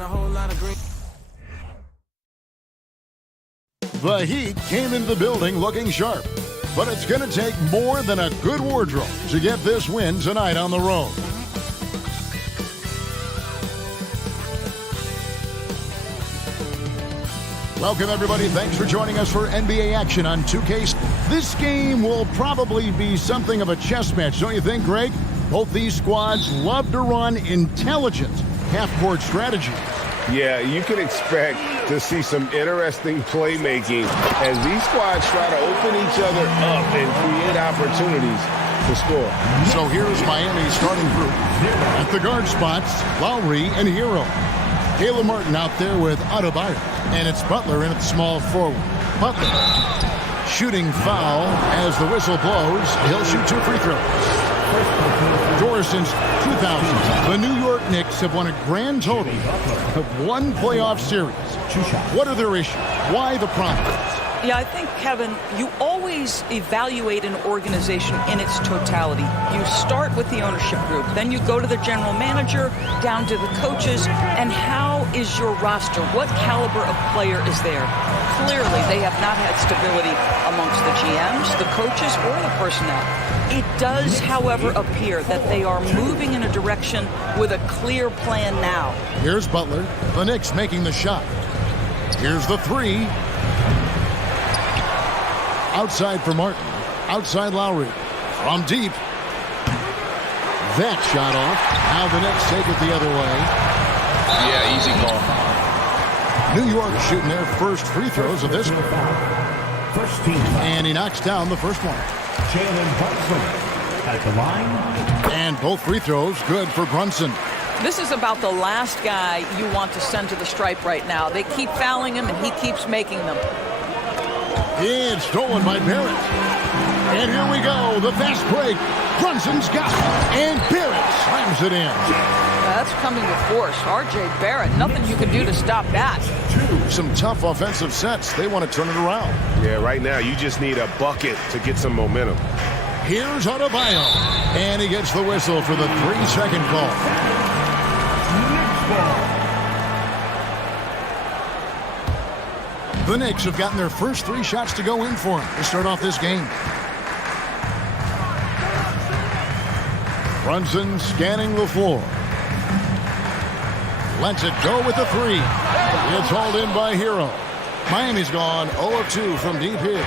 a whole lot of green. The Heat came into the building looking sharp, but it's going to take more than a good wardrobe to get this win tonight on the road. Welcome, everybody. Thanks for joining us for NBA action on 2K. This game will probably be something of a chess match, don't you think, Greg? Both these squads love to run intelligent half-court strategies. Yeah, you can expect to see some interesting playmaking as these squads try to open each other up and create opportunities to score. So here's Miami's starting group. At the guard spots, Lowry and Hero. Caleb Martin out there with Adebayo. And it's Butler in at small forward. Butler shooting foul as the whistle blows. He'll shoot 2 free throws. Door since 2000, the New York Knicks have won a grand total of 1 playoff series. What are their issues? Why the problems? Yeah, I think, Kevin, you always evaluate an organization in its totality. You start with the ownership group, then you go to the general manager, down to the coaches, and how is your roster? What caliber of player is there? Clearly, they have not had stability amongst the GMs, the coaches, or the personnel. It does, however, appear that they are moving in a direction with a clear plan now. Here's Butler, the Knicks making the shot. Here's the 3. Outside for Martin. Outside Lowry. From deep. That shot off. Now the Knicks take it the other way. Yeah, easy call. New York shooting their first free throws of this one. First team. And he knocks down the first one. Jalen Brunson at the line. And both free throws good for Brunson. This is about the last guy you want to send to the stripe right now. They keep fouling him, and he keeps making them. It's stolen by Barrett. And here we go. The fast break. Brunson's got it. And Barrett slams it in. That's coming with force. R.J. Barrett, nothing you can do to stop that. Some tough offensive sets. They want to turn it around. Yeah, right now you just need a bucket to get some momentum. Here's Adebayo. And he gets the whistle for the 3-second call. The Knicks have gotten their first 3 shots to go in for them to start off this game. Brunson scanning the floor. Lets it go with the 3. It's hauled in by Hero. Miami's gone 0 of 2 from deep here.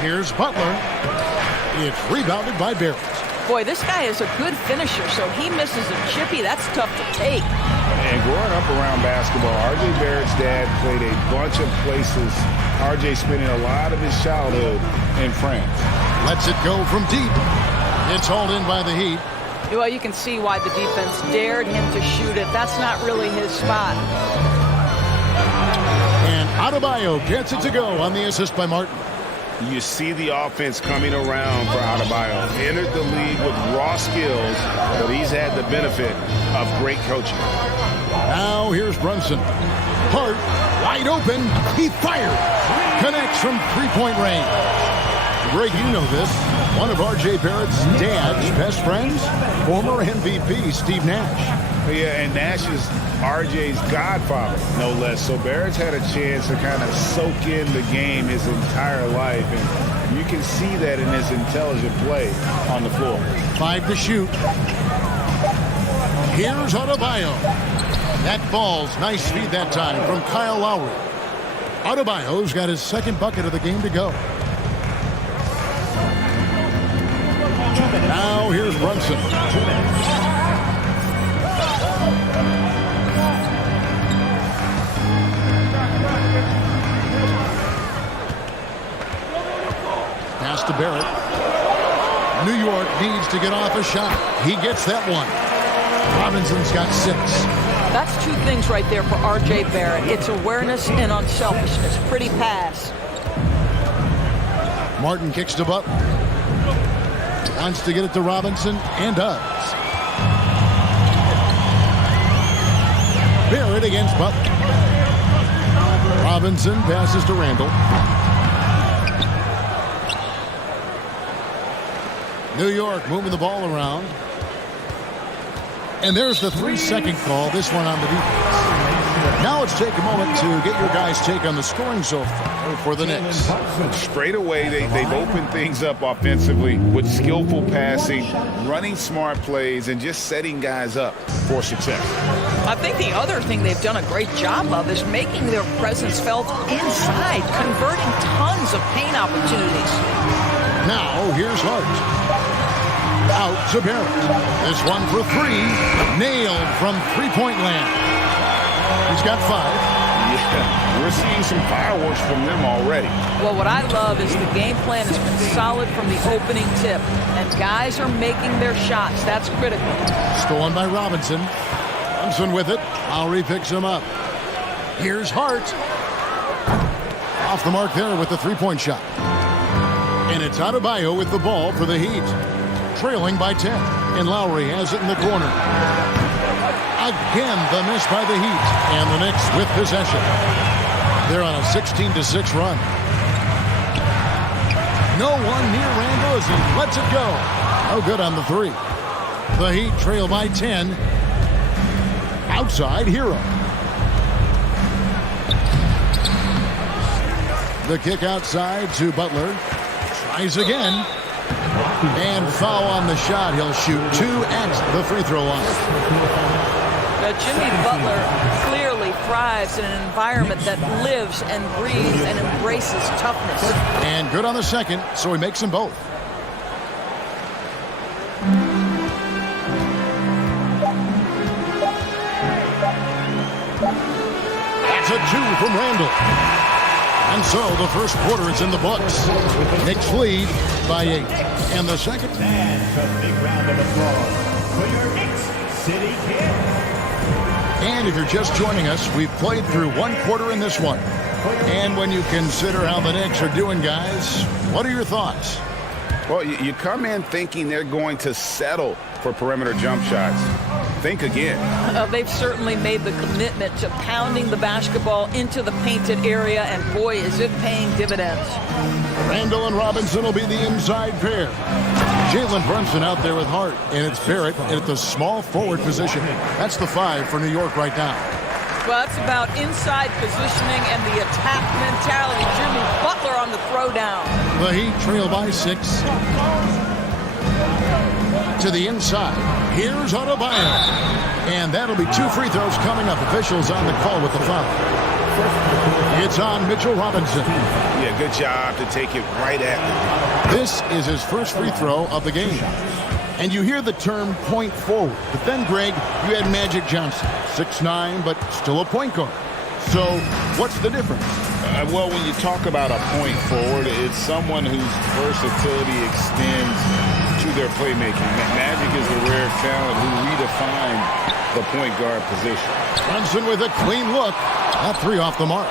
Here's Butler. It's rebounded by Barrett. Boy, this guy is a good finisher, so he misses a chippy. That's tough to take. And growing up around basketball, R.J. Barrett's dad played a bunch of places. R.J. spending a lot of his childhood in France. Lets it go from deep. It's hauled in by the Heat. Well, you can see why the defense dared him to shoot it. That's not really his spot. And Adebayo gets it to go on the assist by Martin. You see the offense coming around for Adebayo. Entered the league with raw skills, but he's had the benefit of great coaching. Now here's Brunson. Hart, wide open. He fires. Connects from 3-point range. Greg, you know this. One of R.J. Barrett's dad's best friends, former MVP Steve Nash. Yeah, and Nash is R.J.'s godfather, no less. So Barrett's had a chance to kind of soak in the game his entire life, and you can see that in his intelligent play on the floor. 5 to shoot. Here's Adebayo. That ball's nice feed that time from Kyle Lowry. Adebayo's got his second bucket of the game to go. Now here's Brunson. Pass to Barrett. New York needs to get off a shot. He gets that one. Robinson's got 6. That's 2 things right there for R.J. Barrett. It's awareness and unselfishness. Pretty pass. Martin kicks to Butler. Wants to get it to Robinson, and does. Barrett against Butler. Robinson passes to Randall. New York moving the ball around. And there's the 3-second call, this one on the defense. Now let's take a moment to get your guys' take on the scoring so far for the Knicks. Straight away, they've opened things up offensively with skillful passing, running smart plays, and just setting guys up for success. I think the other thing they've done a great job of is making their presence felt inside, converting tons of paint opportunities. Now, here's Hart. Out to Barrett. This one for three. Nailed from three-point land. He's got 5. Yeah, we're seeing some fireworks from them already. Well, what I love is the game plan has been solid from the opening tip, and guys are making their shots. That's critical. Stolen by Robinson. Thompson with it. Lowry picks him up. Here's Hart. Off the mark there with the three-point shot. And it's Adebayo with the ball for the Heat. Trailing by 10. And Lowry has it in the corner. Again, the miss by the Heat. And the Knicks with possession. They're on a 16-6 run. No one near Randall as he lets it go. No good on the 3. The Heat trail by 10. Outside, Hero. The kick outside to Butler. Tries again. And foul on the shot. He'll shoot 2 at the free throw line. Jimmy Butler clearly thrives in an environment that lives and breathes and embraces toughness. And good on the second, so he makes them both. That's a 2 from Randall. And so the first quarter is in the books. Knicks lead by 8. And the second. That's a big round of applause for your Knicks City Kid. And if you're just joining us, we've played through one quarter in this one. And when you consider how the Knicks are doing, guys, what are your thoughts? Well, you come in thinking they're going to settle for perimeter jump shots. Think again. They've certainly made the commitment to pounding the basketball into the painted area, and boy, is it paying dividends. Randall and Robinson will be the inside pair. Jalen Brunson out there with Hart, and it's Barrett at the small forward position. That's the 5 for New York right now. Well, it's about inside positioning and the attack mentality. Jimmy Butler on the throwdown. The Heat trail by 6. To the inside. Here's Adebayo. And that'll be 2 free throws coming up. Officials on the call with the foul. It's on Mitchell Robinson. Yeah, good job to take it right at him. This is his first free throw of the game. And you hear the term point forward. But then, Greg, you had Magic Johnson. 6'9", but still a point guard. So what's the difference? Well, when you talk about a point forward, it's someone whose versatility extends to their playmaking. Magic is a rare talent who redefined the point guard position. Brunson with a clean look. That 3 off the mark.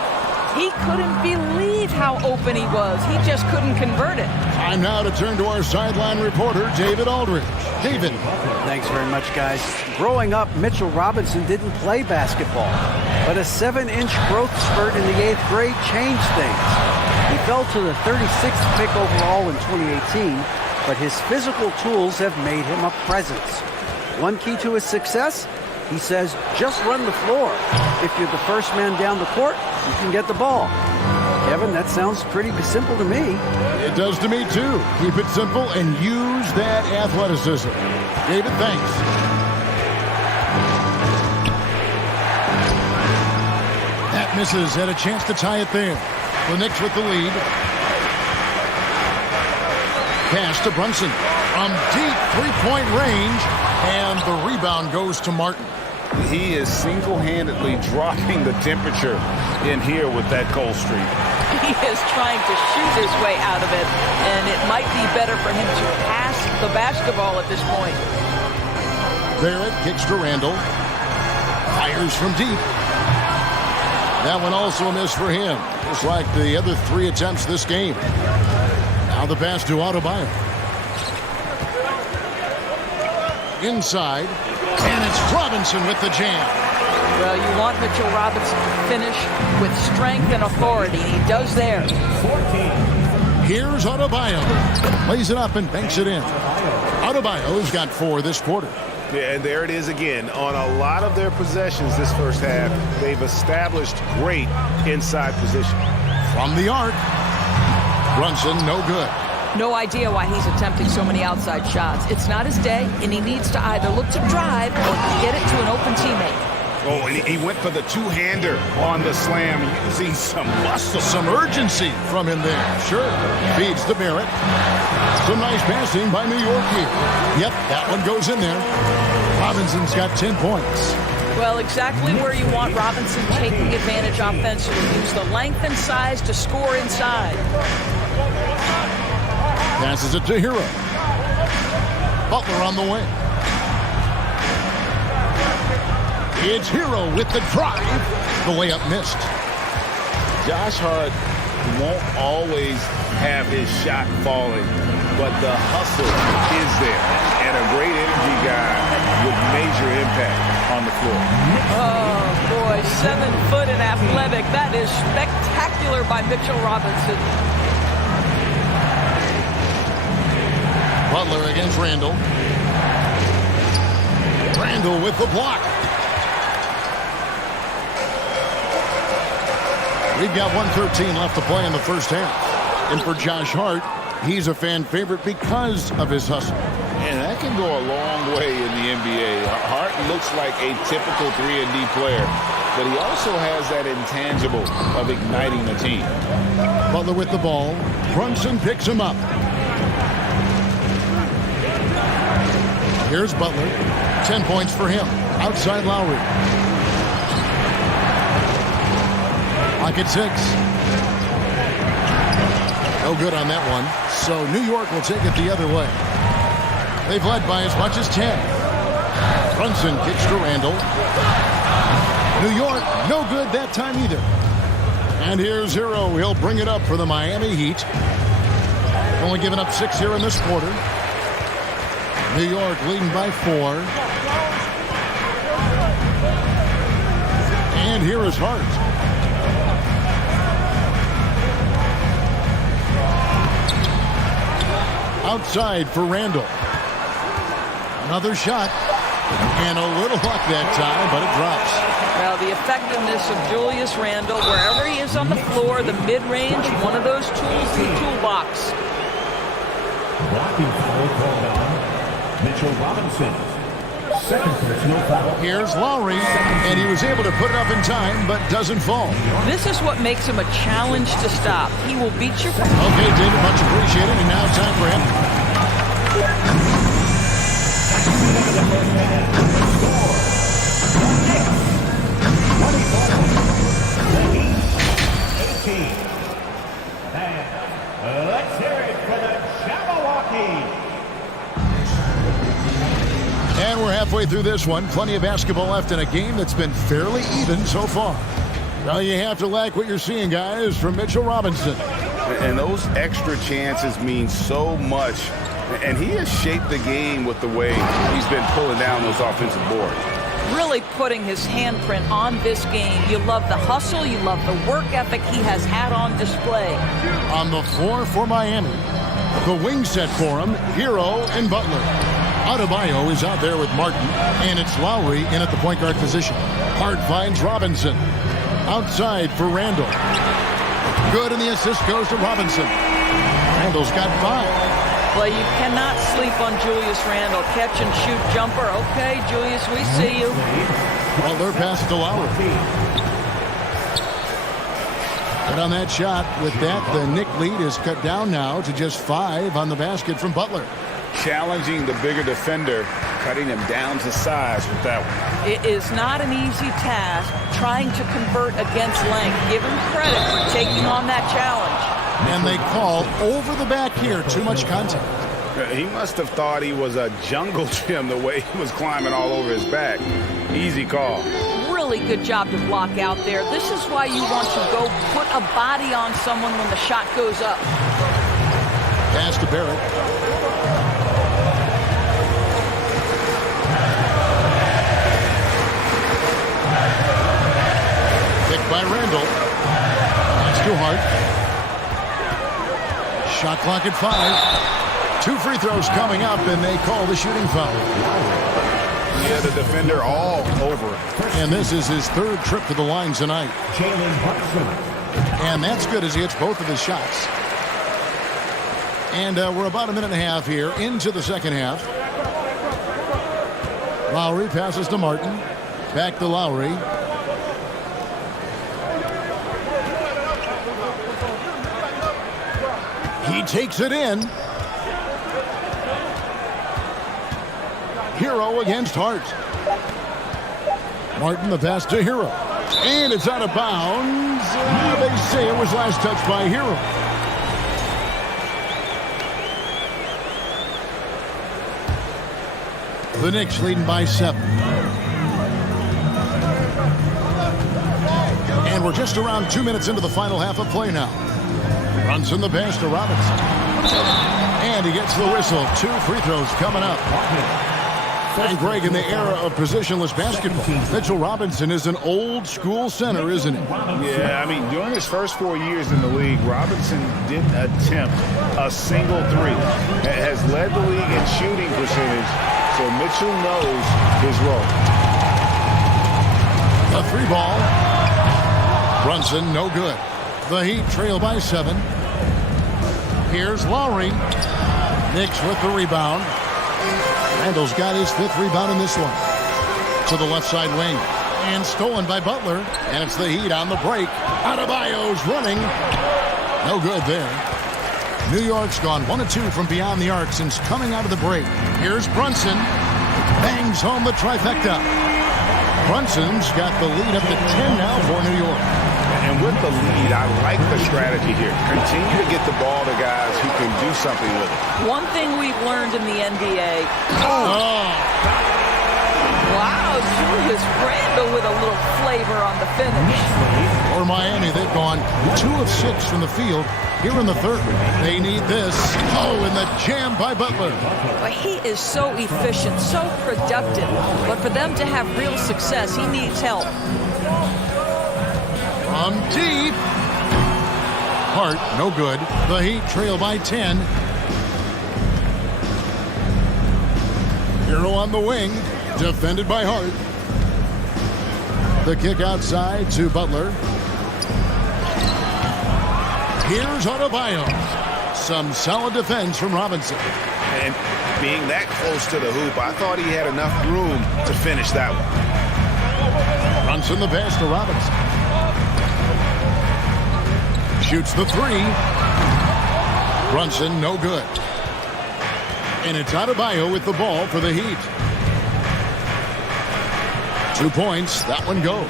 He couldn't believe how open he was. He just couldn't convert it. Time now to turn to our sideline reporter, David Aldridge. David. Thanks very much, guys. Growing up, Mitchell Robinson didn't play basketball, but a 7-inch growth spurt in the 8th grade changed things. He fell to the 36th pick overall in 2018, but his physical tools have made him a presence. One key to his success? He says, just run the floor. If you're the first man down the court, you can get the ball. Kevin, that sounds pretty simple to me. It does to me, too. Keep it simple and use that athleticism. David, thanks. That misses. Had a chance to tie it there. The Knicks with the lead. Pass to Brunson from deep three-point range. And the rebound goes to Martin. He is single-handedly dropping the temperature in here with that cold streak. He is trying to shoot his way out of it, and it might be better for him to pass the basketball at this point. Barrett kicks to Randall. Fires from deep. That one also a miss for him, just like the other 3 attempts this game. Now the pass to Adebayo. Inside, and it's Robinson with the jam. Well, you want Mitchell Robinson to finish with strength and authority, and he does there. 14. Here's Adebayo. Plays it up and banks it in. Adebayo's got 4 this quarter. Yeah, and there it is again. On a lot of their possessions this first half, they've established great inside position. From the arc, Brunson, no good. No idea why he's attempting so many outside shots. It's not his day, and he needs to either look to drive or get it to an open teammate. Oh, and he went for the two-hander on the slam, using some muscle. Some urgency from him there. Sure. Feeds to Barrett. Some nice passing by New York here. Yep, that one goes in there. Robinson's got 10 points. Well, exactly where you want Robinson taking advantage offensively. Use the length and size to score inside. Passes it to Hero. Butler on the wing. It's Hero with the drive. The layup missed. Josh Hart won't always have his shot falling, but the hustle is there. And a great energy guy with major impact on the floor. Oh, boy, 7 foot and athletic. That is spectacular by Mitchell Robinson. Butler against Randall. Randall with the block. We've got 1:13 left to play in the first half. And for Josh Hart, he's a fan favorite because of his hustle. And that can go a long way in the NBA. Hart looks like a typical 3-and-D player, but he also has that intangible of igniting the team. Butler with the ball. Brunson picks him up. Here's Butler. 10 points for him. Outside Lowry. Lock at 6. No good on that one. So New York will take it the other way. They've led by as much as 10. Brunson kicks to Randall. New York, no good that time either. And here's Hero. He'll bring it up for the Miami Heat. Only giving up 6 here in this quarter. New York leading by 4. And here is Hart. Outside for Randall. Another shot. And a little luck that time, but it drops. Well, the effectiveness of Julius Randle, wherever he is on the floor, the mid-range, one of those tools in the toolbox. Blocking foul called on Mitchell Robinson. Second personal foul. Here's Lowry, and he was able to put it up in time, but doesn't fall. This is what makes him a challenge to stop. He will beat you. Okay, David, much appreciated, and now time for him. And let's hear it for the Jabberwocky. And we're halfway through this one. Plenty of basketball left in a game that's been fairly even so far. Well, you have to like what you're seeing, guys, from Mitchell Robinson. And those extra chances mean so much. And he has shaped the game with the way he's been pulling down those offensive boards. Really putting his handprint on this game. You love the hustle. You love the work ethic he has had on display. On the floor for Miami, the wing set for him, Hero and Butler. Adebayo is out there with Martin, and it's Lowry in at the point guard position. Hart finds Robinson. Outside for Randall. Good, and the assist goes to Robinson. Randall's got 5. Well, you cannot sleep on Julius Randle. Catch and shoot jumper. Okay, Julius, we see you. Butler passes to Lowry. And on that shot, with that, the Knick lead is cut down now to just 5 on the basket from Butler. Challenging the bigger defender, cutting him down to size with that one. It is not an easy task trying to convert against length. Give him credit for taking on that challenge. And they call over the back here, too much contact. He must have thought he was a jungle gym the way he was climbing all over his back. Easy call. Really good job to block out there. This is why you want to go put a body on someone when the shot goes up. Pass to Barrett. Picked by Randall. That's too hard. Shot clock at 5. 2 free throws coming up, and they call the shooting foul. Yeah, the defender all over. And this is his third trip to the line tonight. And that's good as he hits both of his shots. And we're about a minute and a half here into the second half. Lowry passes to Martin. Back to Lowry. He takes it in. Hero against Hart. Martin the pass to Hero. And it's out of bounds. They say it was last touched by Hero. The Knicks leading by 7. And we're just around 2 minutes into the final half of play now. Brunson the pass to Robinson. And he gets the whistle. 2 free throws coming up. And Greg, in the era of positionless basketball, Mitchell Robinson is an old school center, isn't he? Yeah, I mean, during his first 4 years in the league, Robinson didn't attempt a single three. Has led the league in shooting percentage, so Mitchell knows his role. A 3-ball. Brunson, no good. The Heat trail by 7. Here's Lowry. Knicks with the rebound. Randall's got his 5th rebound in this one. To the left side wing. And stolen by Butler. And it's the Heat on the break. Adebayo's running. No good there. New York's gone 1 of 2 from beyond the arc since coming out of the break. Here's Brunson. Bangs home the trifecta. Brunson's got the lead up to 10 now for New York. And with the lead, I like the strategy here. Continue to get the ball to guys who can do something with it. One thing we've learned in the NBA. Wow, Julius Randle with a little flavor on the finish. For Miami, they've gone 2 of 6 from the field. Here in the third, they need this. Oh, and the jam by Butler. But he is so efficient, so productive. But for them to have real success, he needs help. From deep. Hart, no good. The Heat trail by 10. Hero on the wing. Defended by Hart. The kick outside to Butler. Here's Adebayo. Some solid defense from Robinson. And being that close to the hoop, I thought he had enough room to finish that one. Brunson the pass to Robinson. Shoots the 3. Brunson, no good. And it's Adebayo with the ball for the Heat. 2 points. That one goes.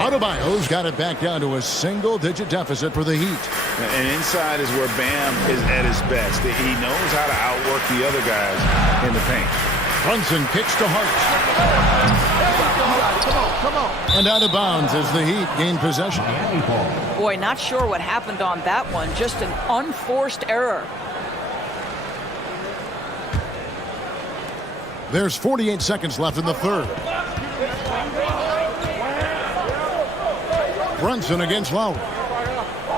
Adebayo's got it back down to a single-digit deficit for the Heat. And inside is where Bam is at his best. He knows how to outwork the other guys in the paint. Brunson kicks to Hart. Come on. And out of bounds as the Heat gain possession. Boy, not sure what happened on that one. Just an unforced error. There's 48 seconds left in the third. Brunson against Lowry.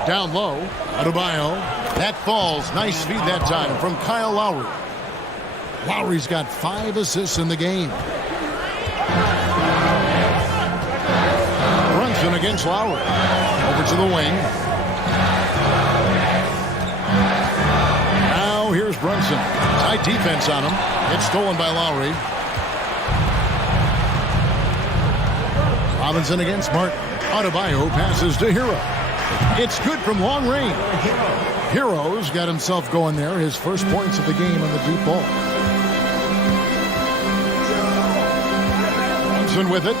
Down low. Adebayo. That falls. Nice feed that time from Kyle Lowry. Lowry's got 5 assists in the game. Brunson against Lowry. Over to the wing. Now here's Brunson. Tight defense on him. It's stolen by Lowry. Robinson against Martin. Adebayo passes to Hero. It's good from long range. Hero's got himself going there. His first points of the game on the deep ball. Brunson with it.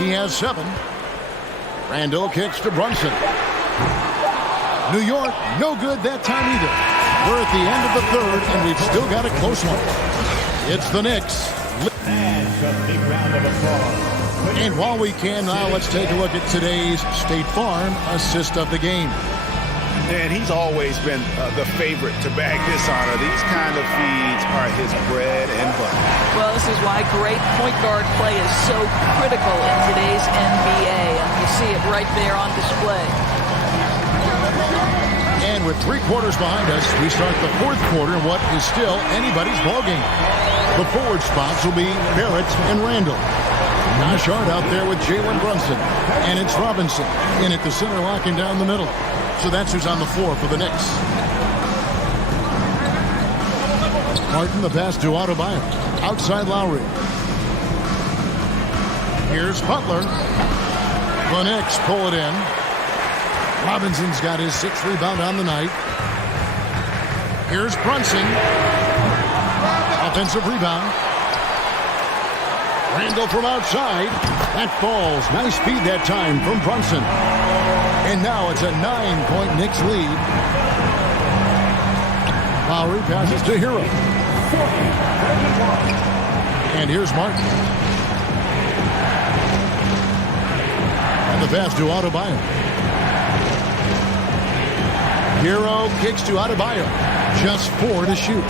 He has 7. Randall kicks to Brunson. New York, no good that time either. We're at the end of the third, and we've still got a close one. It's the Knicks. And a big round of applause. And while we can now, let's take a look at today's State Farm assist of the game. And he's always been the favorite to bag this honor. These kind of feeds are his bread and butter. Well, this is why great point guard play is so critical in today's NBA. And you see it right there on display. And And with 3 quarters behind us, we start the 4th quarter in what is still anybody's ballgame. The forward spots will be Barrett and Randall. Josh Hart out there with Jalen Brunson. And it's Robinson in at the center, locking down the middle. So that's who's on the floor for the Knicks. Martin, the pass to Adebayo. Outside Lowry. Here's Butler. The Knicks pull it in. Robinson's got his 6th rebound on the night. Here's Brunson. Offensive rebound. Randall from outside. That falls. Nice feed that time from Brunson. And now it's a 9-point Knicks lead. Lowry passes to Hero. And here's Martin. And the pass to Adebayo. Hero kicks to Adebayo. Just 4 to shoot.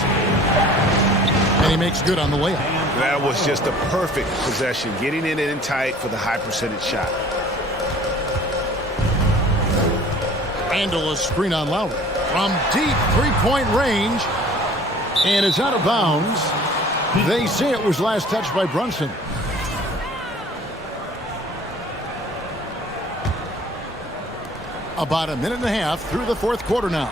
And he makes good on the layup. That was just a perfect possession, getting it in tight for the high percentage shot. Randall a screen on Lowry. From deep 3-point range. And it's out of bounds. They say it was last touched by Brunson. About a minute and a half through the 4th quarter now.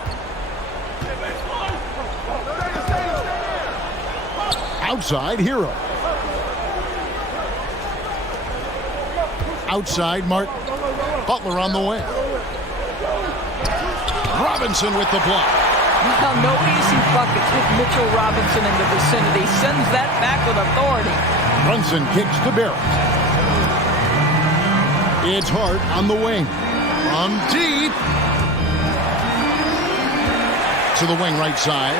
Outside, Hero. Outside, Martin. Butler on the wing. Robinson with the block. Well, no easy buckets with Mitchell Robinson in the vicinity. Sends that back with authority. Brunson kicks to Barrett. It's Hart on the wing. From deep. To the wing right side.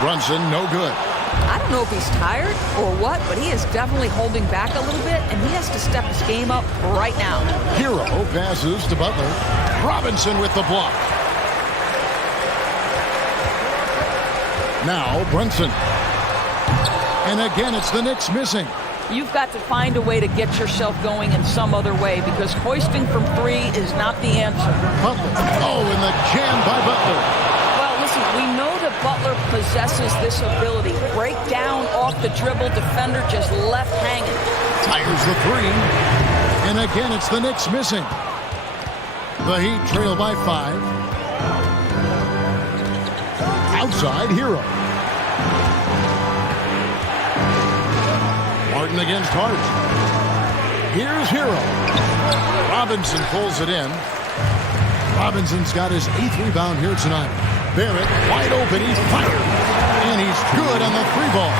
Brunson, no good. I don't know if he's tired or what, but he is definitely holding back a little bit, and he has to step his game up right now. Hero passes to Butler. Robinson with the block. Now Brunson. And again, it's the Knicks missing. You've got to find a way to get yourself going in some other way, because hoisting from 3 is not the answer. Butler. Oh, and the jam by Butler. Well, listen, we know that Butler possesses this ability. Break down off the dribble, defender just left hanging. Fires the 3. And again, it's the Knicks missing. The Heat trail by 5. Outside, Hero. Martin against Hart. Here's Hero. Robinson pulls it in. Robinson's got his 8th rebound here tonight. Barrett wide open. He's fired. And he's good on the 3-ball.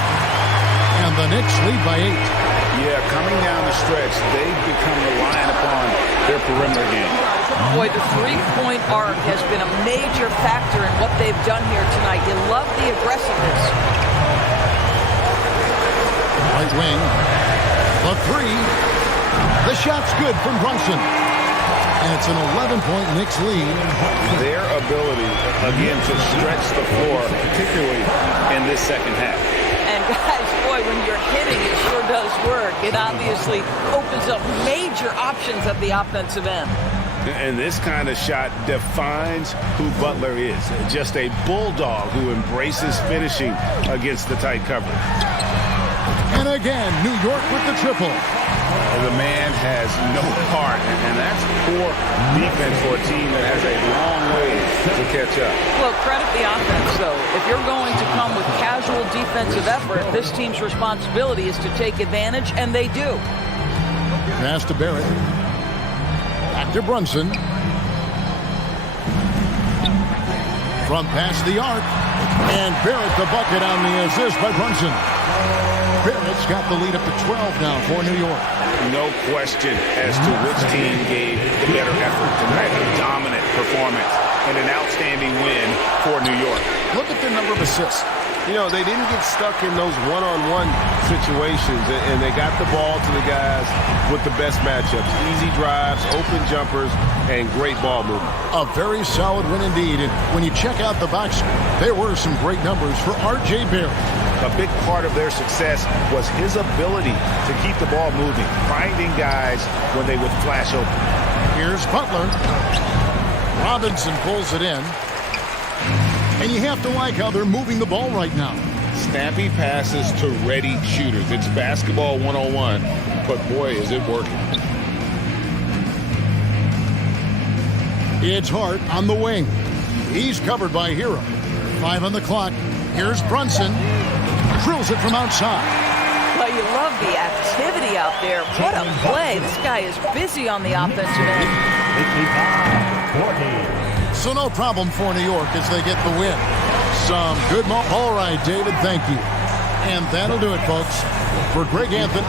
And the Knicks lead by 8. Yeah, coming down the stretch, they've become reliant upon their perimeter game. Boy, the 3-point arc has been a major factor in what they've done here tonight. You love the aggressiveness. Right wing. The 3. The shot's good from Brunson. And it's an 11-point Knicks lead. Their ability, again, to stretch the floor, particularly in this second half. And guys, boy, when you're hitting, it sure does work. It obviously opens up major options at the offensive end. And this kind of shot defines who Butler is. Just a bulldog who embraces finishing against the tight coverage. And again, New York with the triple. The man has no heart, and that's poor defense for a team that has a long way to catch up. Well, credit the offense, though. If you're going to come with casual defensive effort, this team's responsibility is to take advantage, and they do. Pass to Barrett. Back to Brunson. From past the arc. And Barrett the bucket on the assist by Brunson. Barrett's got the lead up to 12 now for New York. No question as to which team gave the better effort tonight. A dominant performance and an outstanding win for New York. Look at the number of assists. You know, they didn't get stuck in those one-on-one situations, and they got the ball to the guys with the best matchups. Easy drives, open jumpers, and great ball movement. A very solid win indeed. And when you check out the box score, there were some great numbers for R.J. Barrett. A big part of their success was his ability to keep the ball moving, finding guys when they would flash open. Here's Butler. Robinson pulls it in. And you have to like how they're moving the ball right now. Snappy passes to ready shooters. It's basketball 101, but boy, is it working. It's Hart on the wing. He's covered by Hero. 5 on the clock. Here's Brunson. Drills it from outside. Well, you love the activity out there. What a play. This guy is busy on the offensive end. 55-40. So no problem for New York as they get the win. Some good All right, David, thank you. And that'll do it, folks. For Greg Anthony.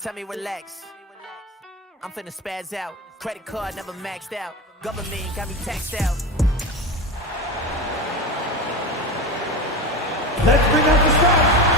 Tell me relax. I'm finna spaz out. Credit card never maxed out. Government got me taxed out. Let's bring up the stats.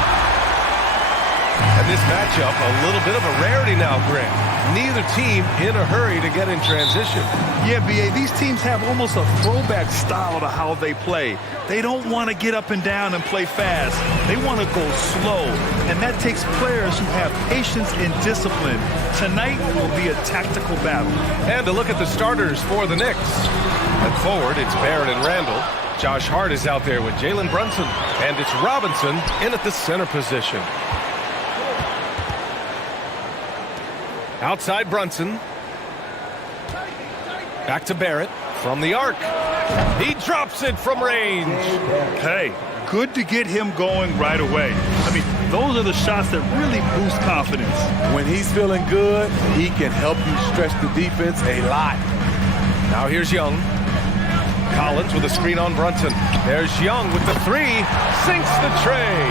And this matchup, a little bit of a rarity now, Grant. Neither team in a hurry to get in transition. Yeah, B.A., these teams have almost a throwback style to how they play. They don't want to get up and down and play fast. They want to go slow, and that takes players who have patience and discipline. Tonight will be a tactical battle. And to look at the starters for the Knicks. At forward, it's Barrett and Randall. Josh Hart is out there with Jalen Brunson. And it's Robinson in at the center position. Outside Brunson. Back to Barrett from the arc. He drops it from range. Hey, good to get him going right away. I mean, those are the shots that really boost confidence. When he's feeling good, he can help you stretch the defense a lot. Now here's Young. Collins with a screen on Brunson. There's Young with the three. Sinks the tray.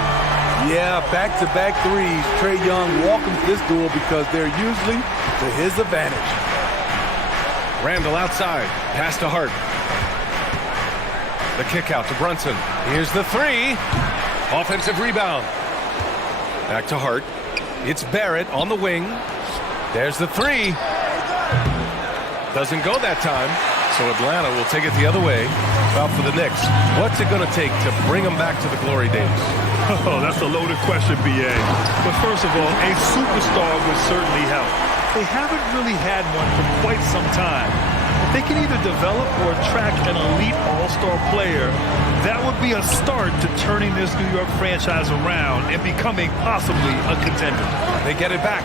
Yeah, back-to-back threes. Trae Young welcomes this duel because they're usually to his advantage. Randall outside. Pass to Hart. The kick out to Brunson. Here's the three. Offensive rebound. Back to Hart. It's Barrett on the wing. There's the three. Doesn't go that time. So Atlanta will take it the other way. Well, for the Knicks, what's it going to take to bring them back to the glory days? Oh, that's a loaded question, B.A. But first of all, a superstar would certainly help. They haven't really had one for quite some time. If they can either develop or attract an elite all-star player, that would be a start to turning this New York franchise around and becoming possibly a contender. They get it back.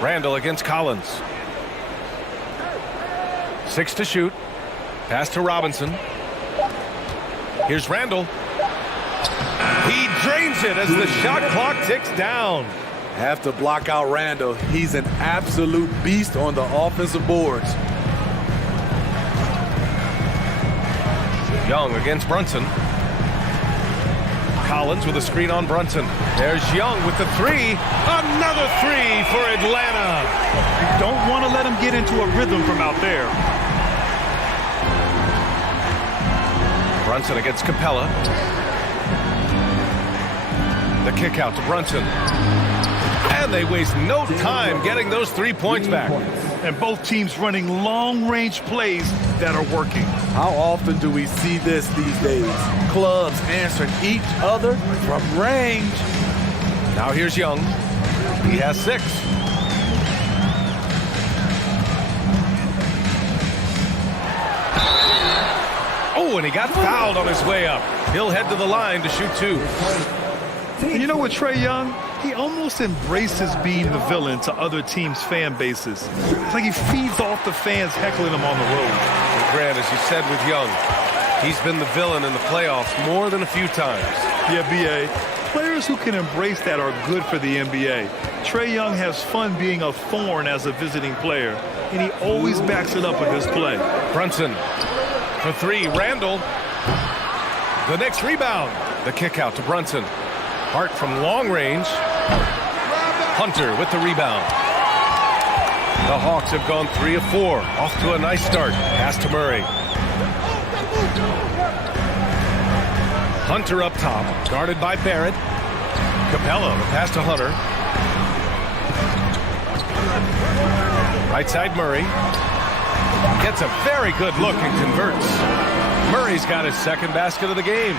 Randall against Collins. 6 to shoot. Pass to Robinson. Here's Randall. He drains it as the shot clock ticks down. Have to block out Randall. He's an absolute beast on the offensive boards. Young against Brunson. Collins with a screen on Brunson. There's Young with the three. Another three for Atlanta. You don't want to let him get into a rhythm from out there. Brunson against Capella. The kick out to Brunson. And they waste no time getting those 3 points back. And both teams running long-range plays that are working. How often do we see this these days? Clubs answering each other from range. Now here's Young. He has 6. Oh, and he got fouled on his way up. He'll head to the line to shoot 2. And you know what, Trae Young? He almost embraces being the villain to other teams' fan bases. It's like he feeds off the fans heckling him on the road. And Grant, as you said with Young, he's been the villain in the playoffs more than a few times. Yeah, B.A. Players who can embrace that are good for the NBA. Trae Young has fun being a thorn as a visiting player, and he always backs it up with his play. Brunson for 3. Randall. The next rebound. The kick out to Brunson. Hart from long range. Hunter with the rebound. The Hawks have gone 3 of 4. Off to a nice start. Pass to Murray. Hunter up top. Guarded by Barrett. Capella, the pass to Hunter. Right side Murray. Gets a very good look and converts. Murray's got his second basket of the game.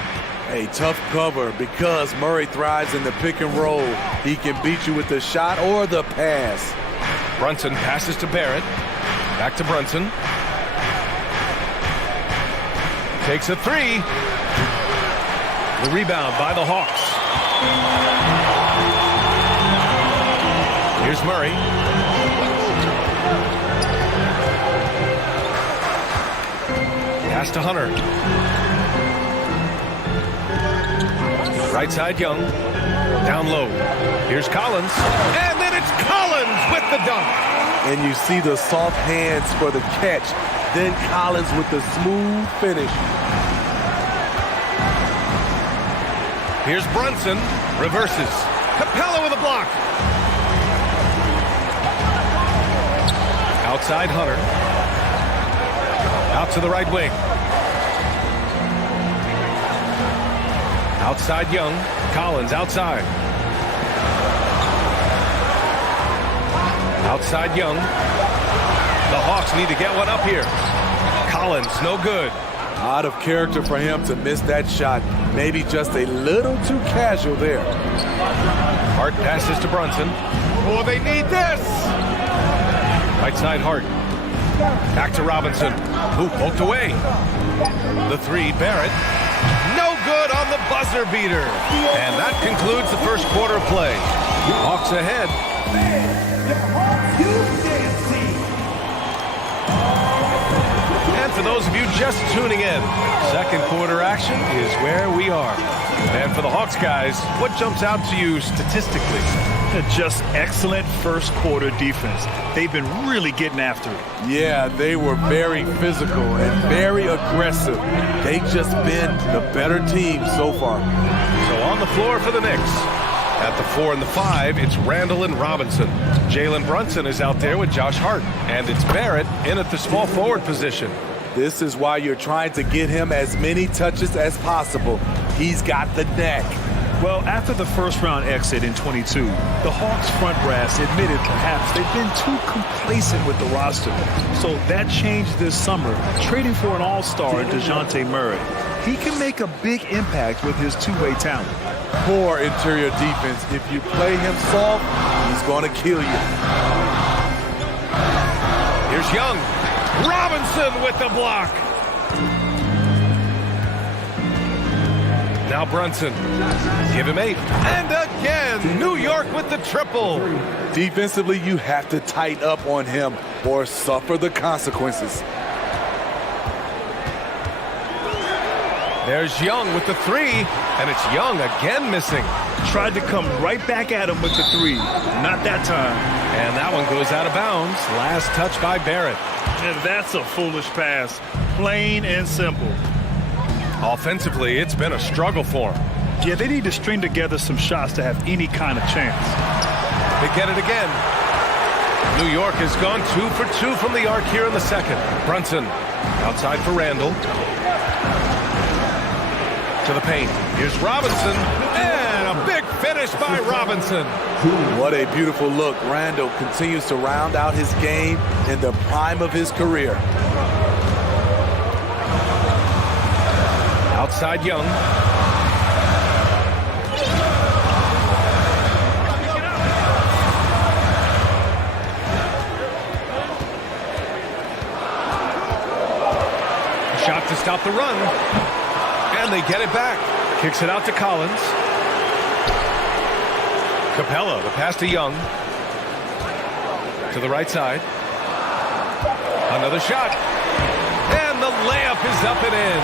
A tough cover because Murray thrives in the pick and roll. He can beat you with the shot or the pass. Brunson passes to Barrett. Back to Brunson. Takes a 3. The rebound by the Hawks. Here's Murray. Pass to Hunter. Right side Young. Down low. Here's Collins. And then it's Collins with the dunk. And you see the soft hands for the catch. Then Collins with the smooth finish. Here's Brunson. Reverses. Capella with a block. Outside Hunter. Out to the right wing. Outside Young. Collins outside. Outside Young. The Hawks need to get one up here. Collins, no good. Out of character for him to miss that shot. Maybe just a little too casual there. Hart passes to Brunson. Oh, they need this! Right side Hart. Back to Robinson. Who poked away. The three, Barrett. No good on the buzzer beater. And that concludes the first quarter of play. Hawks ahead. And for those of you just tuning in, second quarter action is where we are. And for the Hawks guys, what jumps out to you statistically? Just excellent first quarter defense. They've been really getting after it. Yeah, they were very physical and very aggressive. They've just been the better team so far. So on the floor for the Knicks. At the 4 and the 5, it's Randall and Robinson. Jalen Brunson is out there with Josh Hart. And it's Barrett in at the small forward position. This is why you're trying to get him as many touches as possible. He's got the neck. Well, after the first round exit in 22, the Hawks front brass admitted perhaps they've been too complacent with the roster. So that changed this summer, trading for an all-star, DeJounte Murray. He can make a big impact with his two-way talent. Poor interior defense. If you play him soft, he's going to kill you. Here's Young. Robinson with the block. Now Brunson. Give him 8. And again, New York with the triple. Defensively, you have to tighten up on him or suffer the consequences. There's Young with the 3, and it's Young again missing. Tried to come right back at him with the 3. Not that time. And that one goes out of bounds. Last touch by Barrett. And that's a foolish pass. Plain and simple. Offensively, it's been a struggle for them. Yeah, they need to string together some shots to have any kind of chance. They get it again. New York has gone 2 for 2 from the arc here in the second. Brunson outside for Randall. To the paint. Here's Robinson. And a big finish by Robinson. What a beautiful look. Randall continues to round out his game in the prime of his career. Outside Young. Shot to stop the run. And they get it back. Kicks it out to Collins. Capella, the pass to Young. To the right side. Another shot. And the layup is up and in.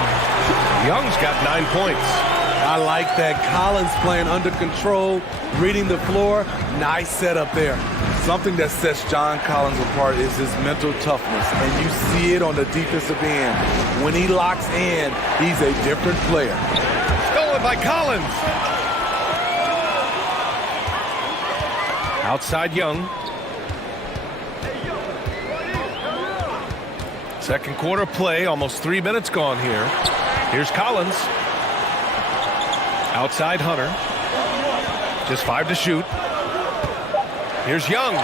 Young's got 9 points. I like that. Collins playing under control, reading the floor. Nice setup there. Something that sets John Collins apart is his mental toughness, and you see it on the defensive end. When he locks in, he's a different player. Stolen by Collins. Outside Young. Second quarter play, almost 3 minutes gone here. Here's Collins. Outside Hunter. Just 5 to shoot. Here's Young.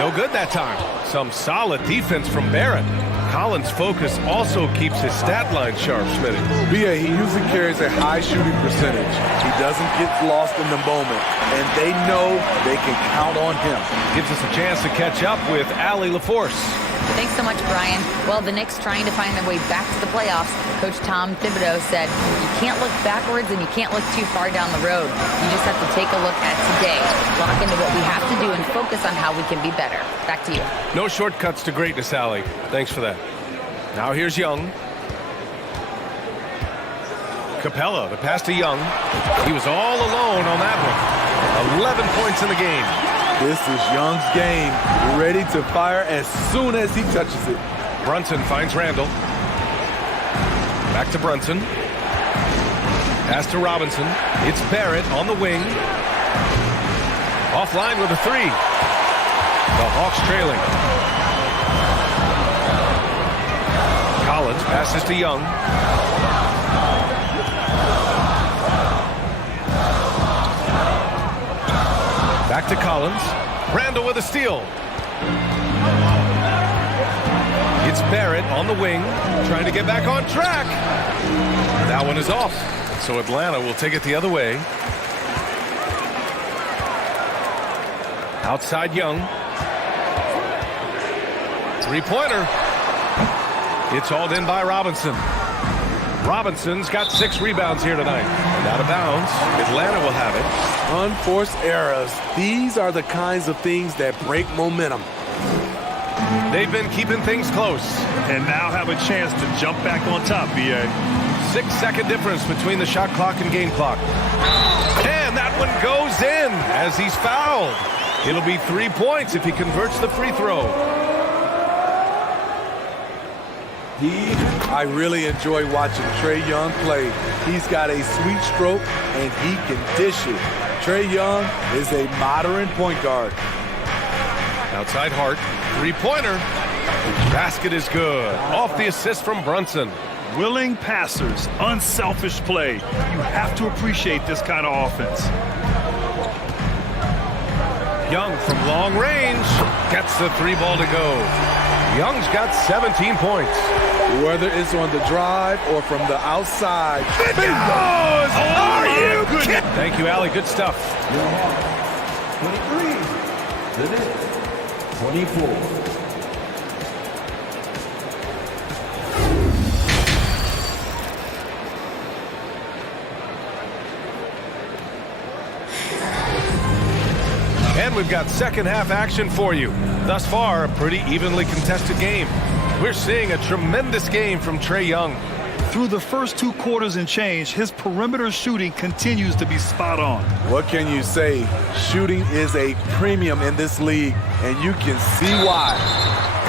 No good that time. Some solid defense from Barrett. Collins' focus also keeps his stat line sharp, Smitty. BA, he usually carries a high shooting percentage. He doesn't get lost in the moment, and they know they can count on him. Gives us a chance to catch up with Allie LaForce. Thanks so much, Brian. Well, the Knicks trying to find their way back to the playoffs. Coach Tom Thibodeau said, you can't look backwards and you can't look too far down the road. You just have to take a look at today, lock into what we have to do, and focus on how we can be better. Back to you. No shortcuts to greatness, Allie. Thanks for that. Now here's Young. Capella, the pass to Young. He was all alone on that one. 11 points in the game. This is Young's game, ready to fire as soon as he touches it. Brunson finds Randall. Back to Brunson. Pass to Robinson. It's Barrett on the wing. Offline with a three. The Hawks trailing. Collins passes to Young. Back to Collins. Randall with a steal. It's Barrett on the wing, trying to get back on track. That one is off. So Atlanta will take it the other way. Outside Young. Three-pointer. It's hauled in by Robinson. Robinson's got 6 rebounds here tonight. And out of bounds. Atlanta will have it. Unforced errors. These are the kinds of things that break momentum. They've been keeping things close. And now have a chance to jump back on top, B.A. 6-second difference between the shot clock and game clock. And that one goes in as he's fouled. It'll be 3 points if he converts the free throw. I really enjoy watching Trae Young play. He's got a sweet stroke and he can dish it. Trae Young is a modern point guard. Outside Hart, three-pointer. Basket is good. Off the assist from Brunson. Willing passers, unselfish play. You have to appreciate this kind of offense. Young from long range gets the 3-ball to go. Young's got 17 points. Whether it's on the drive or from the outside. Are you kidding? Thank you, Allie. Good stuff. 23. The Knicks, 24. And we've got second half action for you. Thus far, a pretty evenly contested game. We're seeing a tremendous game from Trae Young. Through the first 2 quarters and change, his perimeter shooting continues to be spot on. What can you say? Shooting is a premium in this league, and you can see why.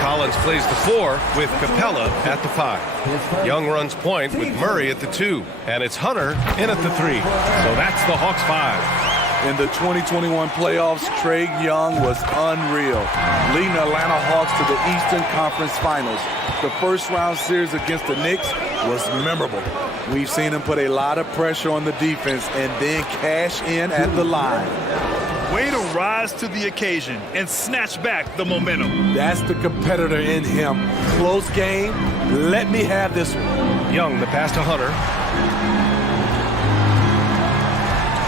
Collins plays the 4 with Capella at the 5. Young runs point with Murray at the 2. And it's Hunter in at the 3. So that's the Hawks 5. In the 2021 playoffs, Trae Young was unreal, leading the Atlanta Hawks to the Eastern Conference Finals. The first-round series against the Knicks was memorable. We've seen him put a lot of pressure on the defense and then cash in at the line. Way to rise to the occasion and snatch back the momentum. That's the competitor in him. Close game. Let me have this one. Young, the pass to Hunter.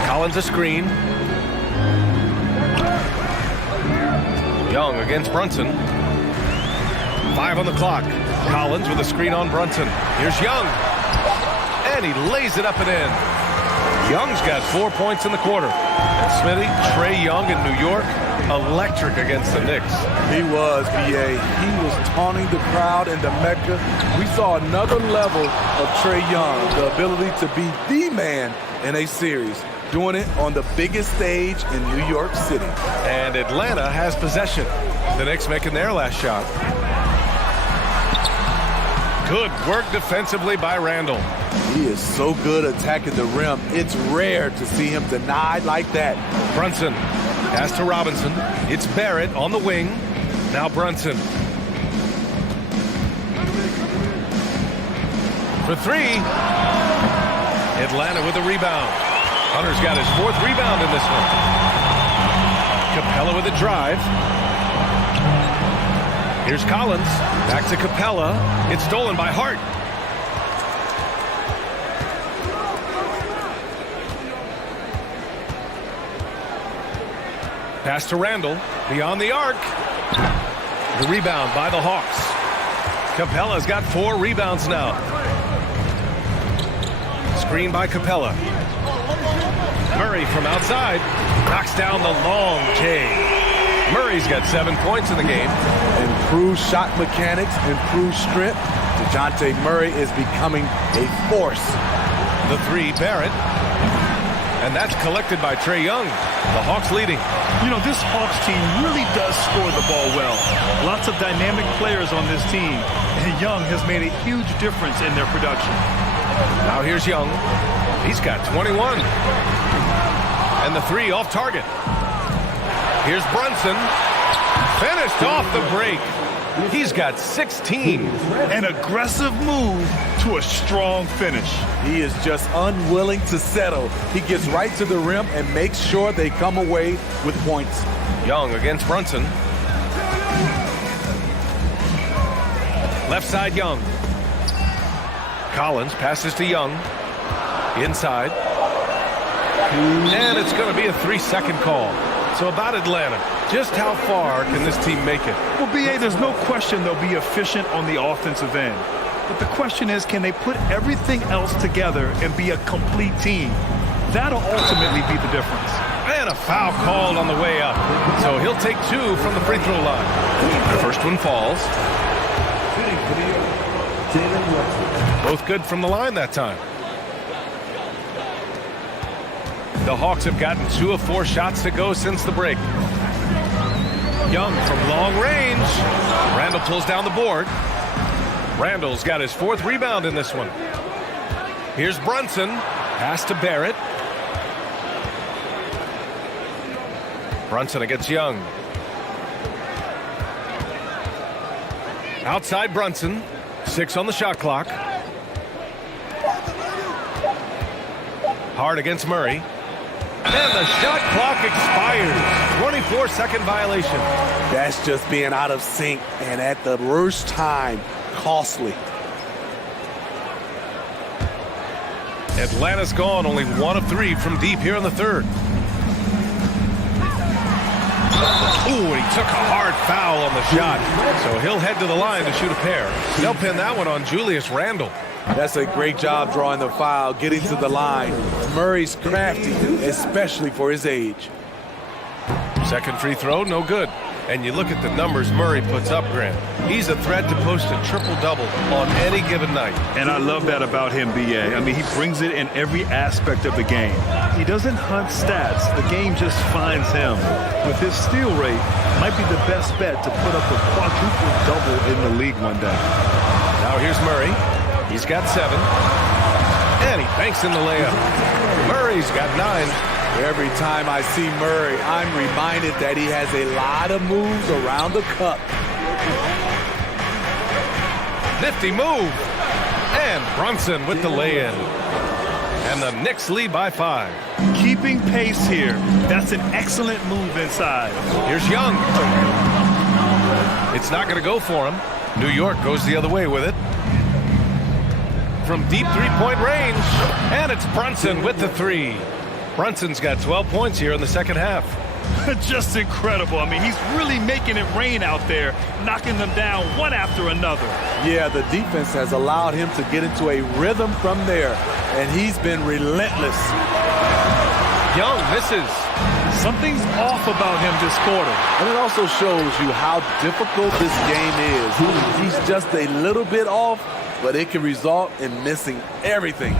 Collins a screen. Young against Brunson. 5 on the clock. Collins with a screen on Brunson. Here's Young. And he lays it up and in. Young's got 4 points in the quarter. And Smitty, Trae Young in New York, electric against the Knicks. He was, B.A. He was taunting the crowd in the Mecca. We saw another level of Trae Young, the ability to be the man in a series. Doing it on the biggest stage in New York City. And Atlanta has possession. The Knicks making their last shot. Good work defensively by Randall. He is so good attacking the rim. It's rare to see him denied like that. Brunson pass to Robinson. It's Barrett on the wing. Now Brunson. For 3. Atlanta with a rebound. Hunter's got his 4th rebound in this one. Capella with a drive. Here's Collins. Back to Capella. It's stolen by Hart. Pass to Randall. Beyond the arc. The rebound by the Hawks. Capella's got 4 rebounds now. Screen by Capella. Murray from outside knocks down the long J. Murray's got 7 points in the game. Improved shot mechanics, improved strength. DeJounte Murray is becoming a force. The 3, Barrett. And that's collected by Trae Young. The Hawks leading. You know, this Hawks team really does score the ball well. Lots of dynamic players on this team. And Young has made a huge difference in their production. Now here's Young. He's got 21. And the three off target. Here's Brunson. Finished off the break. He's got 16. An aggressive move to a strong finish. He is just unwilling to settle. He gets right to the rim and makes sure they come away with points. Young against Brunson. Left side, Young. Collins passes to Young. Inside. And it's going to be a 3-second call. So about Atlanta, just how far can this team make it? Well, B.A., there's no question they'll be efficient on the offensive end. But the question is, can they put everything else together and be a complete team? That'll ultimately be the difference. And a foul called on the way up. So he'll take 2 from the free throw line. The first one falls. Both good from the line that time. The Hawks have gotten 2 of 4 shots to go since the break. Young from long range. Randall pulls down the board. Randall's got his 4th rebound in this one. Here's Brunson. Pass to Barrett. Brunson against Young. Outside Brunson. 6 on the shot clock. Hard against Murray. And the shot clock expires. 24-second violation. That's just being out of sync, and at the worst time, costly. Atlanta's gone only 1 of 3 from deep here in the third. Ooh, and he took a hard foul on the shot. So he'll head to the line to shoot a pair. They'll pin that one on Julius Randle. That's a great job drawing the foul, getting to the line. Murray's crafty, especially for his age. Second free throw, no good. And you look at the numbers Murray puts up, Grant. He's a threat to post a triple-double on any given night. And I love that about him, B.A. I mean, he brings it in every aspect of the game. He doesn't hunt stats. The game just finds him. With his steal rate, might be the best bet to put up a quadruple-double in the league one day. Now here's Murray. He's got 7. And he banks in the layup. Murray's got 9. Every time I see Murray, I'm reminded that he has a lot of moves around the cup. Nifty move. And Brunson with the lay-in. And the Knicks lead by 5. Keeping pace here. That's an excellent move inside. Here's Young. It's not going to go for him. New York goes the other way with it. From deep three-point range. And it's Brunson with the 3. Brunson's got 12 points here in the second half. Just incredible. I mean, he's really making it rain out there, knocking them down one after another. Yeah, the defense has allowed him to get into a rhythm from there, and he's been relentless. Young misses. Something's off about him this quarter. And it also shows you how difficult this game is. He's just a little bit off, but it can result in missing everything.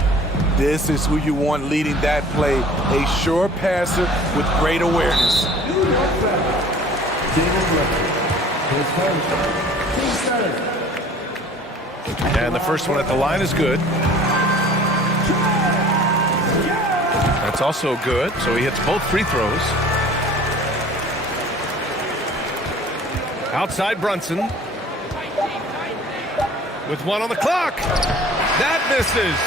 This is who you want leading that play, a sure passer with great awareness. And the first one at the line is good. That's also good, so he hits both free throws. Outside Brunson. With 1 on the clock. That misses.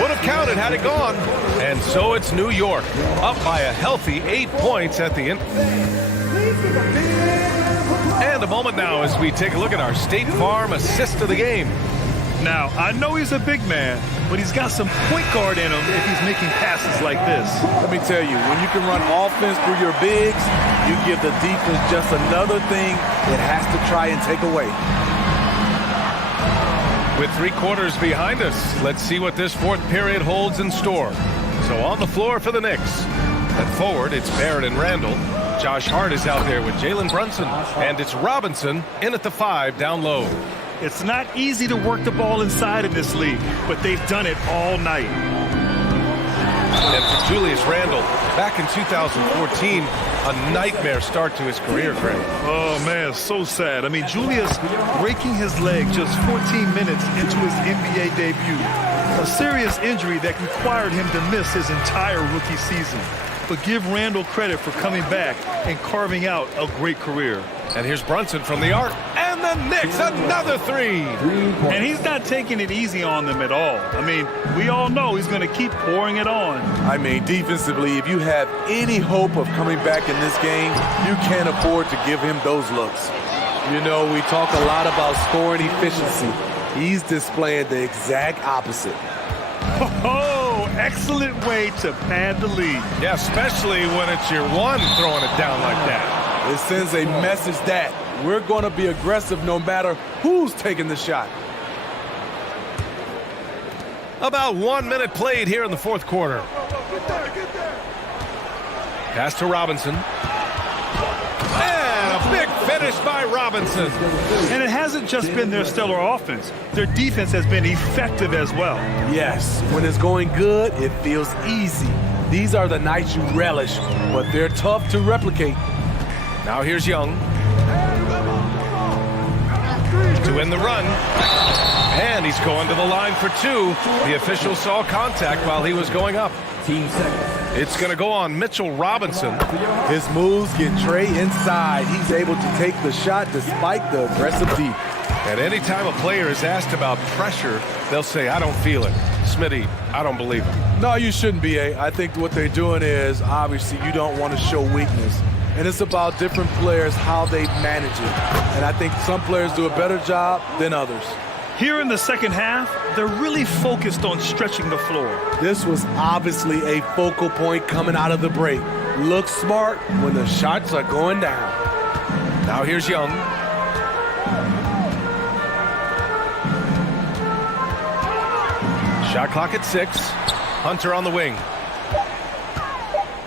Would have counted had it gone. And so it's New York, up by a healthy 8 points at the end. And a moment now as we take a look at our State Farm assist of the game. Now, I know he's a big man, but he's got some point guard in him if he's making passes like this. Let me tell you, when you can run offense through your bigs, you give the defense just another thing it has to try and take away. With 3 quarters behind us, let's see what this fourth period holds in store. So on the floor for the Knicks. At forward, it's Barrett and Randall. Josh Hart is out there with Jalen Brunson. And it's Robinson in at the 5 down low. It's not easy to work the ball inside in this league, but they've done it all night. And for Julius Randle, back in 2014, a nightmare start to his career, Greg. Oh, man, so sad. I mean, Julius breaking his leg just 14 minutes into his NBA debut. A serious injury that required him to miss his entire rookie season. But give Randall credit for coming back and carving out a great career. And here's Brunson from the arc. And the Knicks, another three. And he's not taking it easy on them at all. I mean, we all know he's going to keep pouring it on. I mean, defensively, if you have any hope of coming back in this game, you can't afford to give him those looks. You know, we talk a lot about scoring efficiency. He's displaying the exact opposite. Oh, excellent way to pad the lead. Yeah, especially when it's your one throwing it down like that. It sends a message that we're going to be aggressive no matter who's taking the shot. About 1 minute played here in the fourth quarter. Pass to Robinson. And a big finish by Robinson. And it hasn't just been their stellar offense. Their defense has been effective as well. Yes, when it's going good, it feels easy. These are the nights you relish, but they're tough to replicate. Now here's Young. To win the run. And he's going to the line for two. The official saw contact while he was going up. It's going to go on Mitchell Robinson. His moves get Trey inside. He's able to take the shot despite the aggressive D. And anytime a player is asked about pressure, they'll say, I don't feel it. Smitty, I don't believe it. No, you shouldn't be, I think what they're doing is, obviously, you don't want to show weakness. And it's about different players, how they manage it. And I think some players do a better job than others. Here in the second half, they're really focused on stretching the floor. This was obviously a focal point coming out of the break. Look smart when the shots are going down. Now here's Young. Shot clock at 6. Hunter on the wing.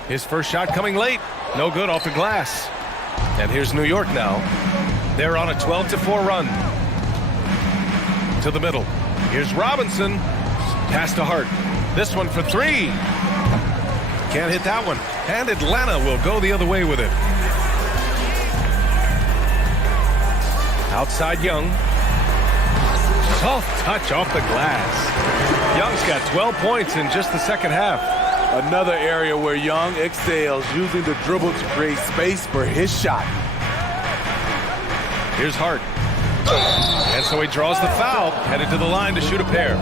His first shot coming late. No good off the glass. And here's New York now. They're on a 12-4 run. To the middle. Here's Robinson. Pass to Hart. This one for three. Can't hit that one. And Atlanta will go the other way with it. Outside Young. Soft touch off the glass. Young's got 12 points in just the second half. Another area where Young excels, using the dribble to create space for his shot. Here's Hart. And so he draws the foul, headed to the line to shoot a pair.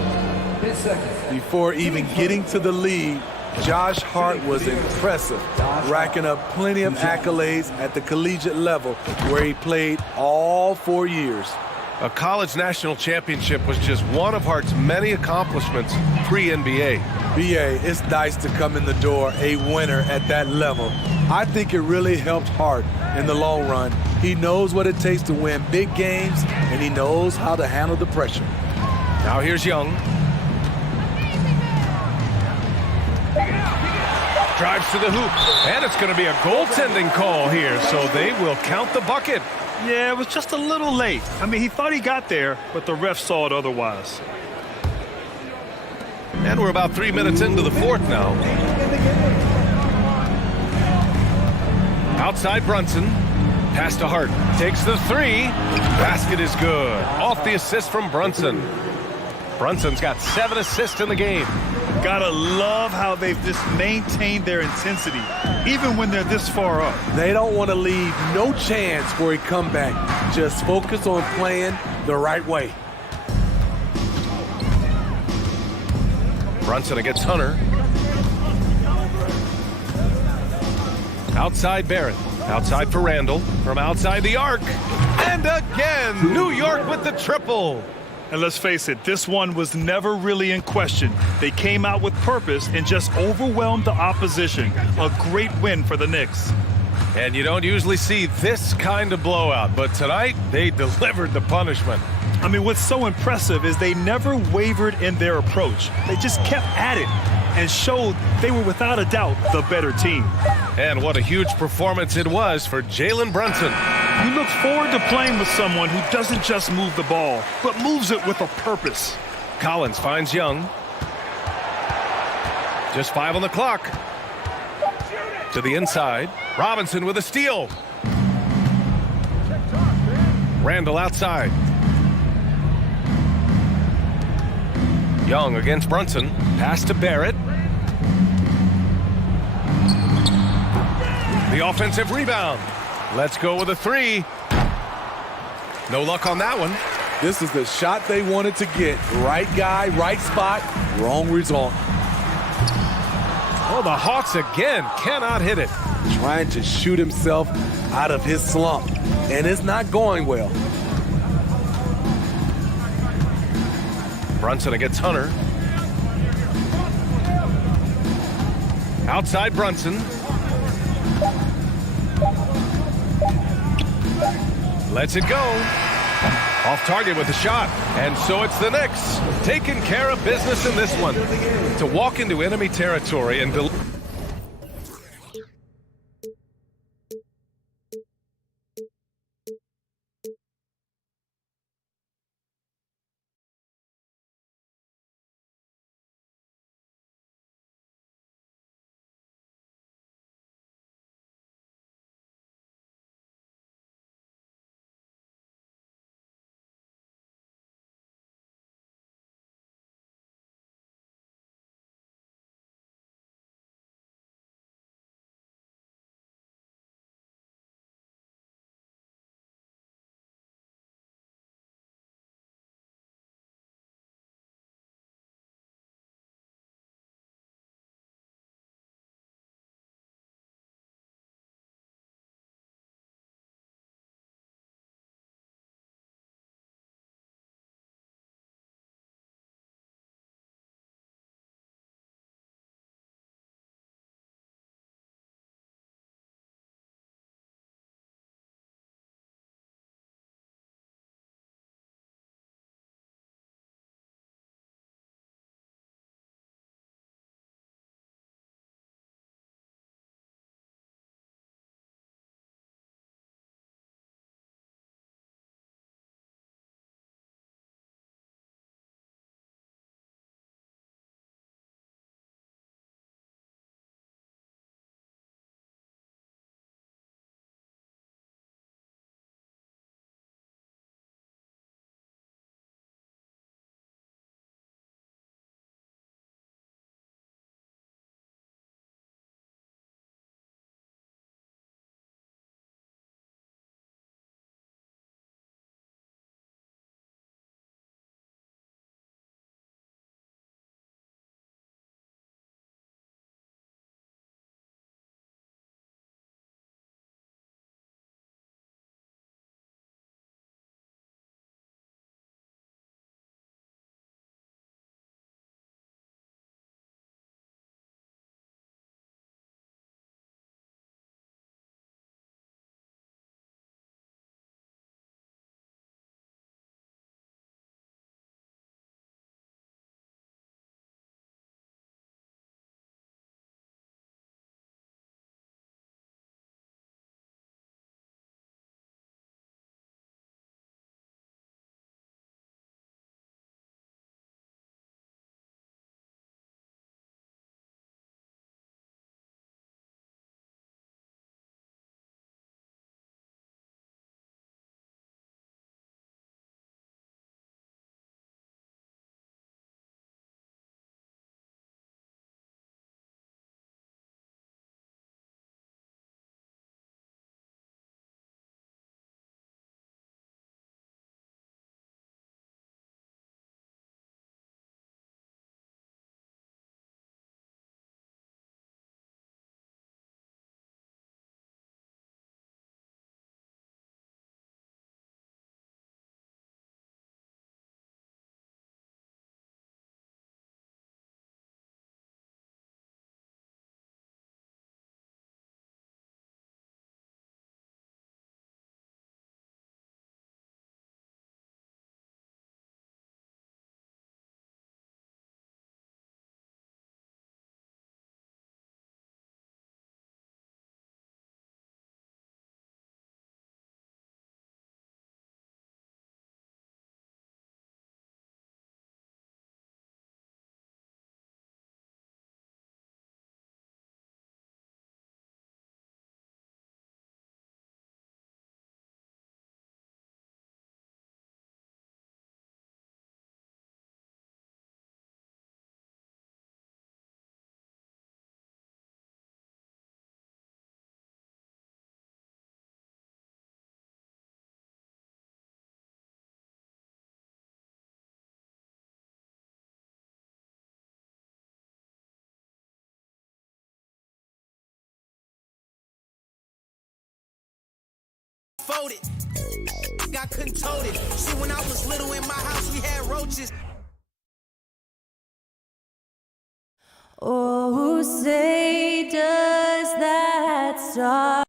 Before even getting to the lead, Josh Hart was impressive, racking up plenty of accolades at the collegiate level where he played all 4 years. A college national championship was just one of Hart's many accomplishments pre-NBA. BA, it's nice to come in the door a winner at that level. I think it really helped Hart in the long run. He knows what it takes to win big games, and he knows how to handle the pressure. Now here's Young. Drives to the hoop, and it's going to be a goaltending call here, so they will count the bucket. Yeah, it was just a little late. I mean, he thought he got there, but the ref saw it otherwise. And we're about 3 minutes into the fourth now. Outside Brunson. Pass to Hart. Takes the three. Basket is good. Off the assist from Brunson. Brunson's got 7 assists in the game. Gotta love how they've just maintained their intensity, even when they're this far up. They don't want to leave no chance for a comeback. Just focus on playing the right way. Brunson against Hunter. Outside Barrett. Outside for Randall. From outside the arc. And again, New York with the triple. And let's face it, this one was never really in question. They came out with purpose and just overwhelmed the opposition. A great win for the Knicks. And you don't usually see this kind of blowout, but tonight they delivered the punishment. I mean, what's so impressive is they never wavered in their approach. They just kept at it and showed they were without a doubt the better team. And what a huge performance it was for Jalen Brunson. You look forward to playing with someone who doesn't just move the ball, but moves it with a purpose. Collins finds Young. Just 5 on the clock. To the inside. Robinson with a steal. Randall outside. Young against Brunson. Pass to Barrett. The offensive rebound. Let's go with a three. No luck on that one. This is the shot they wanted to get. Right guy, right spot, wrong result. Oh, the Hawks again cannot hit it. Trying to shoot himself out of his slump, and it's not going well. Brunson against Hunter. Outside Brunson. Lets it go. Off target with the shot. And so it's the Knicks taking care of business in this one. To walk into enemy territory and folded. I couldn't tote it. See, when I was little in my house, we had roaches. Oh, say does that star.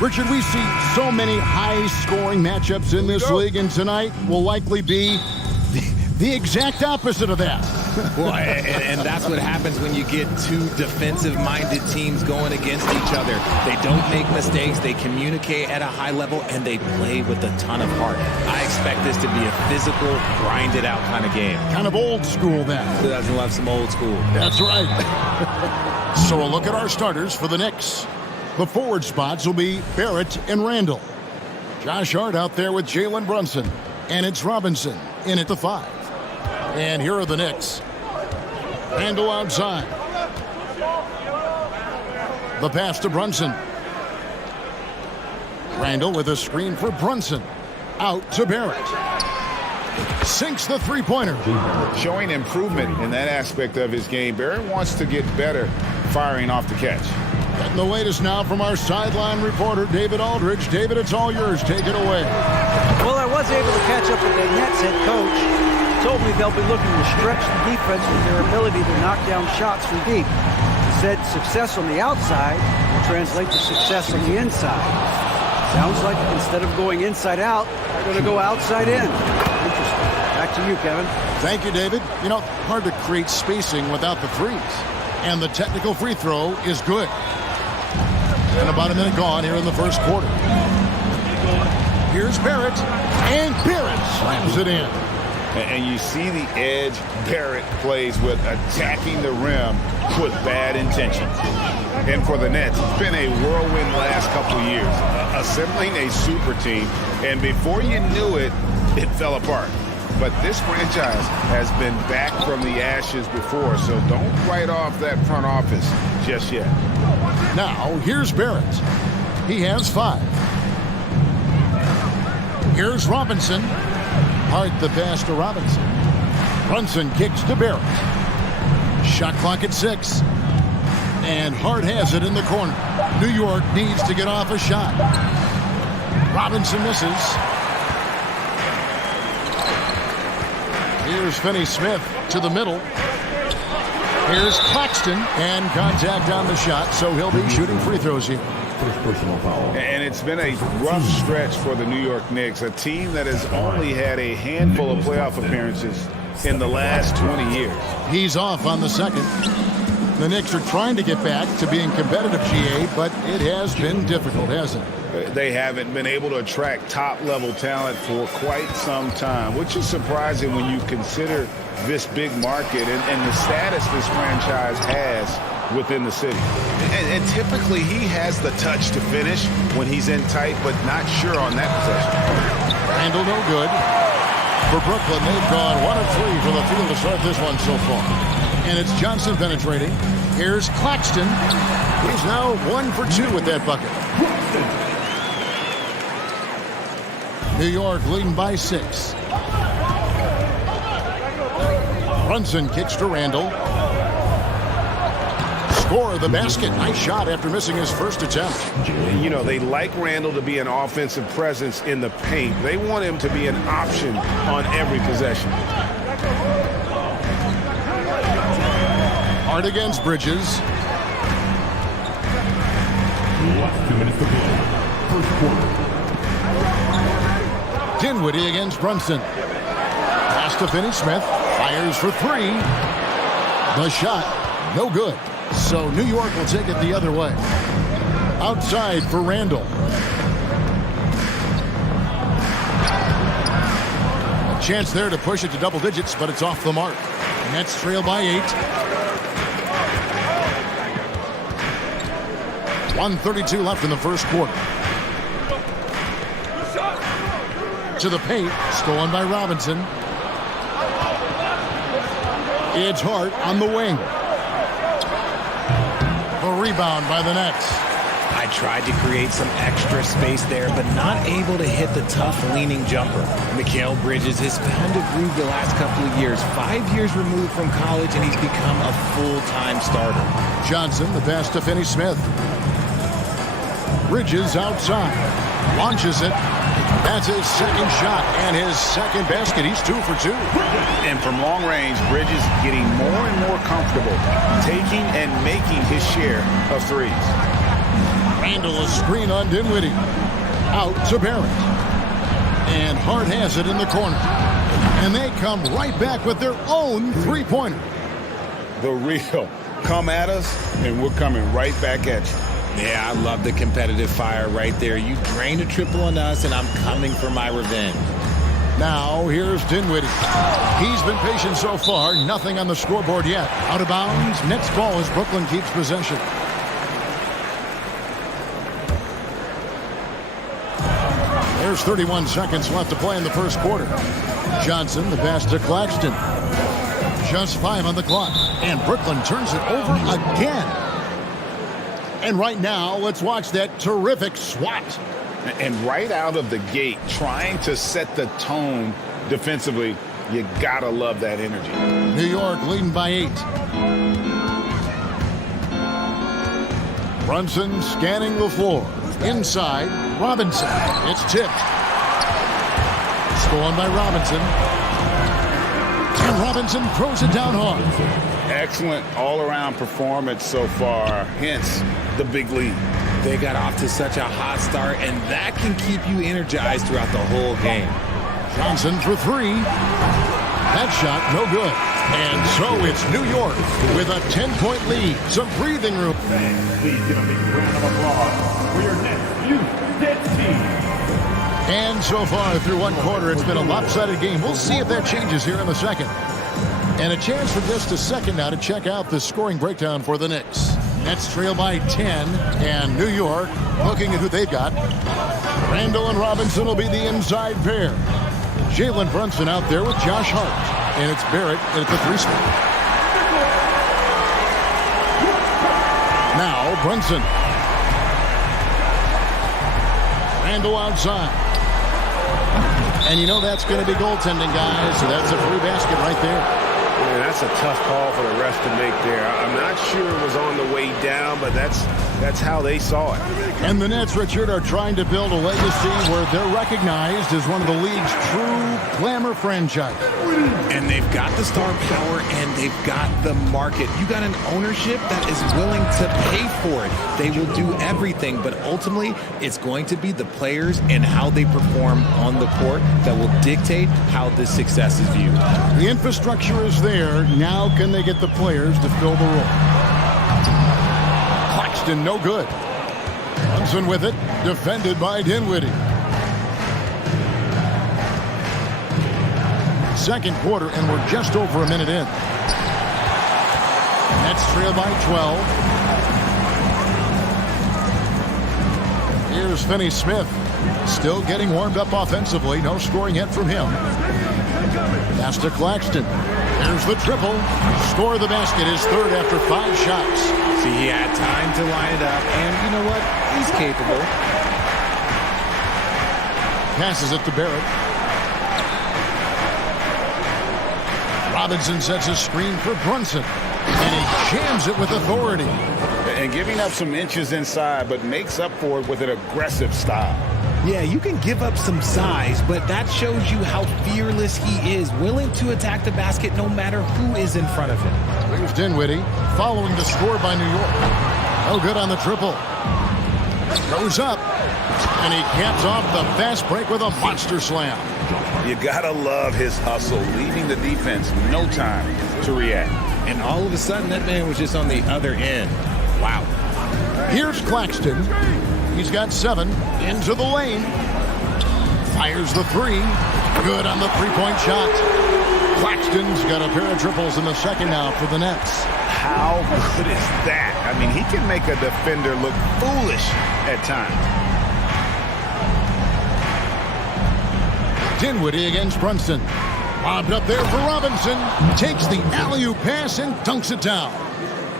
Richard, we see so many high-scoring matchups in this league, and tonight will likely be the exact opposite of that. Well, and that's what happens when you get two defensive-minded teams going against each other. They don't make mistakes, they communicate at a high level, and they play with a ton of heart. I expect this to be a physical, grinded-out kind of game. Kind of old school, then. Who doesn't love some old school? That's right. So a look at our starters for the Knicks. The forward spots will be Barrett and Randall. Josh Hart out there with Jalen Brunson. And it's Robinson in at the 5. And here are the Knicks. Randall outside. The pass to Brunson. Randall with a screen for Brunson. Out to Barrett. Sinks the three-pointer. Showing improvement in that aspect of his game. Barrett wants to get better firing off the catch. Getting the latest now from our sideline reporter, David Aldridge. David, it's all yours. Take it away. Well, I was able to catch up with the Nets head coach. Told me they'll be looking to stretch the defense with their ability to knock down shots from deep. He said success on the outside will translate to success on the inside. Sounds like instead of going inside out, they're going to go outside in. Interesting. Back to you, Kevin. Thank you, David. You know, hard to create spacing without the threes. And the technical free throw is good. And about a minute gone here in the first quarter. Here's Barrett, and Barrett slams it in. And you see the edge Barrett plays with, attacking the rim with bad intentions. And for the Nets, it's been a whirlwind last couple of years, assembling a super team. And before you knew it, it fell apart. But this franchise has been back from the ashes before, so don't write off that front office just yet. Now, here's Barrett. He has 5. Here's Robinson. Hart the pass to Robinson. Brunson kicks to Barrett. Shot clock at 6. And Hart has it in the corner. New York needs to get off a shot. Robinson misses. Here's Finney-Smith to the middle. Here's Claxton, and contact on the shot, so he'll be shooting free throws here. First personal foul. And it's been a rough stretch for the New York Knicks, a team that has only had a handful of playoff appearances in the last 20 years. He's off on the second. The Knicks are trying to get back to being competitive, GA, but it has been difficult, hasn't it? They haven't been able to attract top-level talent for quite some time, which is surprising when you consider this big market and the status this franchise has within the city. And typically he has the touch to finish when he's in tight, but not sure on that possession. Randall no good. For Brooklyn, they've gone 1 of 3 from the field to start this one so far. And it's Johnson penetrating. Here's Claxton. He's now 1 for 2 with that bucket. New York leading by 6. Brunson kicks to Randall. Score the basket. Nice shot after missing his first attempt. You know, they like Randall to be an offensive presence in the paint. They want him to be an option on every possession. Hard against Bridges. Last 2 minutes to play. First quarter. Dinwiddie against Brunson. Pass to Finney-Smith. Fires for 3. The shot, no good. So New York will take it the other way. Outside for Randall. A chance there to push it to double digits, but it's off the mark. Nets trail by 8. 1:32 left in the first quarter. To the paint, stolen by Robinson. It's Hart on the wing. The rebound by the Nets. I tried to create some extra space there, but not able to hit the tough leaning jumper. Mikal Bridges has found a groove the last couple of years. 5 years removed from college, and he's become a full-time starter. Johnson, the pass to Finney Smith. Bridges outside. Launches it. That's his second shot and his second basket. He's 2 for 2. And from long range, Bridges getting more and more comfortable taking and making his share of threes. Randall a screen on Dinwiddie. Out to Barrett. And Hart has it in the corner. And they come right back with their own three-pointer. The real. Come at us, and we're coming right back at you. Yeah, I love the competitive fire right there. You drained a triple on us, and I'm coming for my revenge. Now, here's Dinwiddie. He's been patient so far. Nothing on the scoreboard yet. Out of bounds. Next ball as Brooklyn keeps possession. There's 31 seconds left to play in the first quarter. Johnson, the pass to Claxton. Just 5 on the clock. And Brooklyn turns it over again. And right now, let's watch that terrific swat. And right out of the gate, trying to set the tone defensively, you gotta love that energy. New York leading by 8. Brunson scanning the floor. Inside, Robinson. It's tipped. Stolen by Robinson. And Robinson throws it down hard. Excellent all-around performance so far, hence the big lead. They got off to such a hot start, and that can keep you energized throughout the whole game. Johnson for 3. That shot, no good. And so it's New York with a 10-point lead. Some breathing room. Please give a big round of applause for your next youth team. And so far through one quarter, it's been a lopsided game. We'll see if that changes here in the second. And a chance for just a second now to check out the scoring breakdown for the Knicks. Nets trail by 10, and New York looking at who they've got. Randall and Robinson will be the inside pair. Jalen Brunson out there with Josh Hart. And it's Barrett at the 3 spot. Now Brunson. Randall outside. And you know that's going to be goaltending, guys. So that's a free basket right there. Yeah, that's a tough call for the refs to make there. I'm not sure it was on the way down, but that's how they saw it. And the Nets, Richard, are trying to build a legacy where they're recognized as one of the league's true glamour franchise. And they've got the star power, and they've got the market. You got an ownership that is willing to pay for it. They will do everything, but ultimately, it's going to be the players and how they perform on the court that will dictate how this success is viewed. The infrastructure is there. Now can they get the players to fill the role? Claxton, no good. Brunson with it, defended by Dinwiddie. Second quarter, and we're just over a minute in. Nets trail by 12. Here's Finney Smith. Still getting warmed up offensively. No scoring yet from him. Pass to Claxton. There's the triple. Score the basket, his third after 5 shots. See, he had time to line it up, and you know what? He's capable. Passes it to Barrett. Robinson sets a screen for Brunson, and he jams it with authority. And giving up some inches inside, but makes up for it with an aggressive style. Yeah, you can give up some size, but that shows you how fearless he is, willing to attack the basket no matter who is in front of him. Here's Dinwiddie, following the score by New York. No good on the triple. Goes up, and he caps off the fast break with a monster slam. You gotta love his hustle, leaving the defense no time to react. And all of a sudden, that man was just on the other end. Wow. Here's Claxton. He's got 7 into the lane. Fires the 3. Good on the 3-point shot. Claxton's got a pair of triples in the second now for the Nets. How good is that? I mean, he can make a defender look foolish at times. Dinwiddie against Brunson. Lobbed up there for Robinson. Takes the alley-oop pass and dunks it down.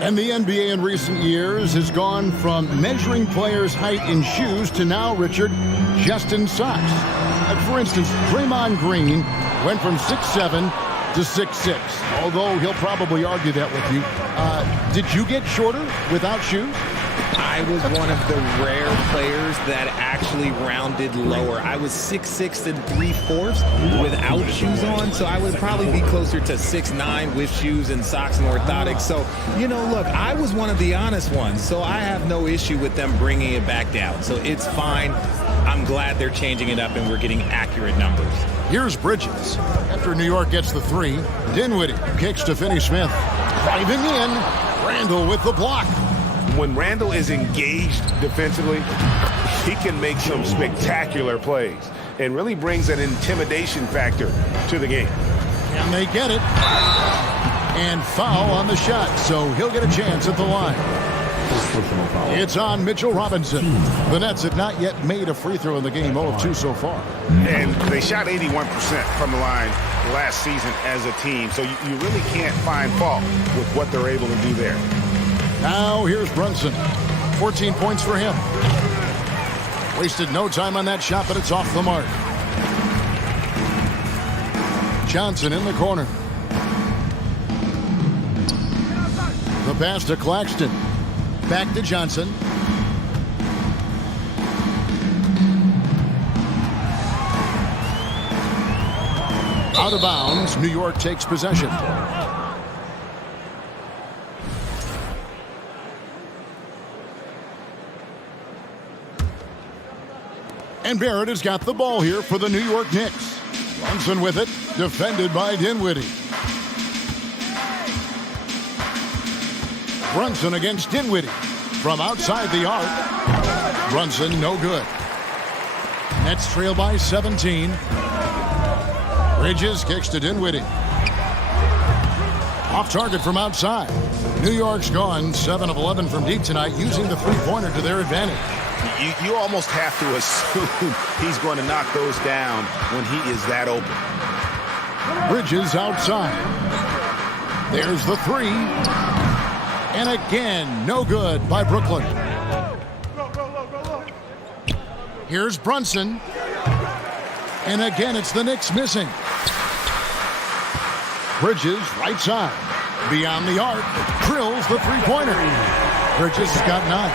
And the NBA in recent years has gone from measuring players' height in shoes to now, Richard, just in socks. For instance, Draymond Green went from 6'7" to 6'6", although he'll probably argue that with you. Did you get shorter without shoes? I was one of the rare players that actually rounded lower. I was 6'6" and 3/4 without shoes on, so I would probably be closer to 6'9" with shoes and socks and orthotics. So, you know, look, I was one of the honest ones, so I have no issue with them bringing it back down. So it's fine. I'm glad they're changing it up and we're getting accurate numbers. Here's Bridges. After New York gets the three, Dinwiddie kicks to Finney-Smith. Driving in, Randall with the block. When Randall is engaged defensively, he can make some spectacular plays and really brings an intimidation factor to the game. And they get it. And foul on the shot, so he'll get a chance at the line. It's on Mitchell Robinson. The Nets have not yet made a free throw in the game, 0 of 2 so far. And they shot 81% from the line last season as a team, so you really can't find fault with what they're able to do there. Now here's Brunson. 14 points for him. Wasted no time on that shot, but it's off the mark. Johnson in the corner. The pass to Claxton. Back to Johnson. Out of bounds, New York takes possession. And Barrett has got the ball here for the New York Knicks. Brunson with it, defended by Dinwiddie. Brunson against Dinwiddie. From outside the arc. Brunson no good. Nets trail by 17. Bridges kicks to Dinwiddie. Off target from outside. New York's gone 7 of 11 from deep tonight, using the three-pointer to their advantage. You almost have to assume he's going to knock those down when he is that open. Bridges outside. There's the three. And again, no good by Brooklyn. Here's Brunson. And again, it's the Knicks missing. Bridges, right side. Beyond the arc. Drills the three-pointer. Bridges has got 9.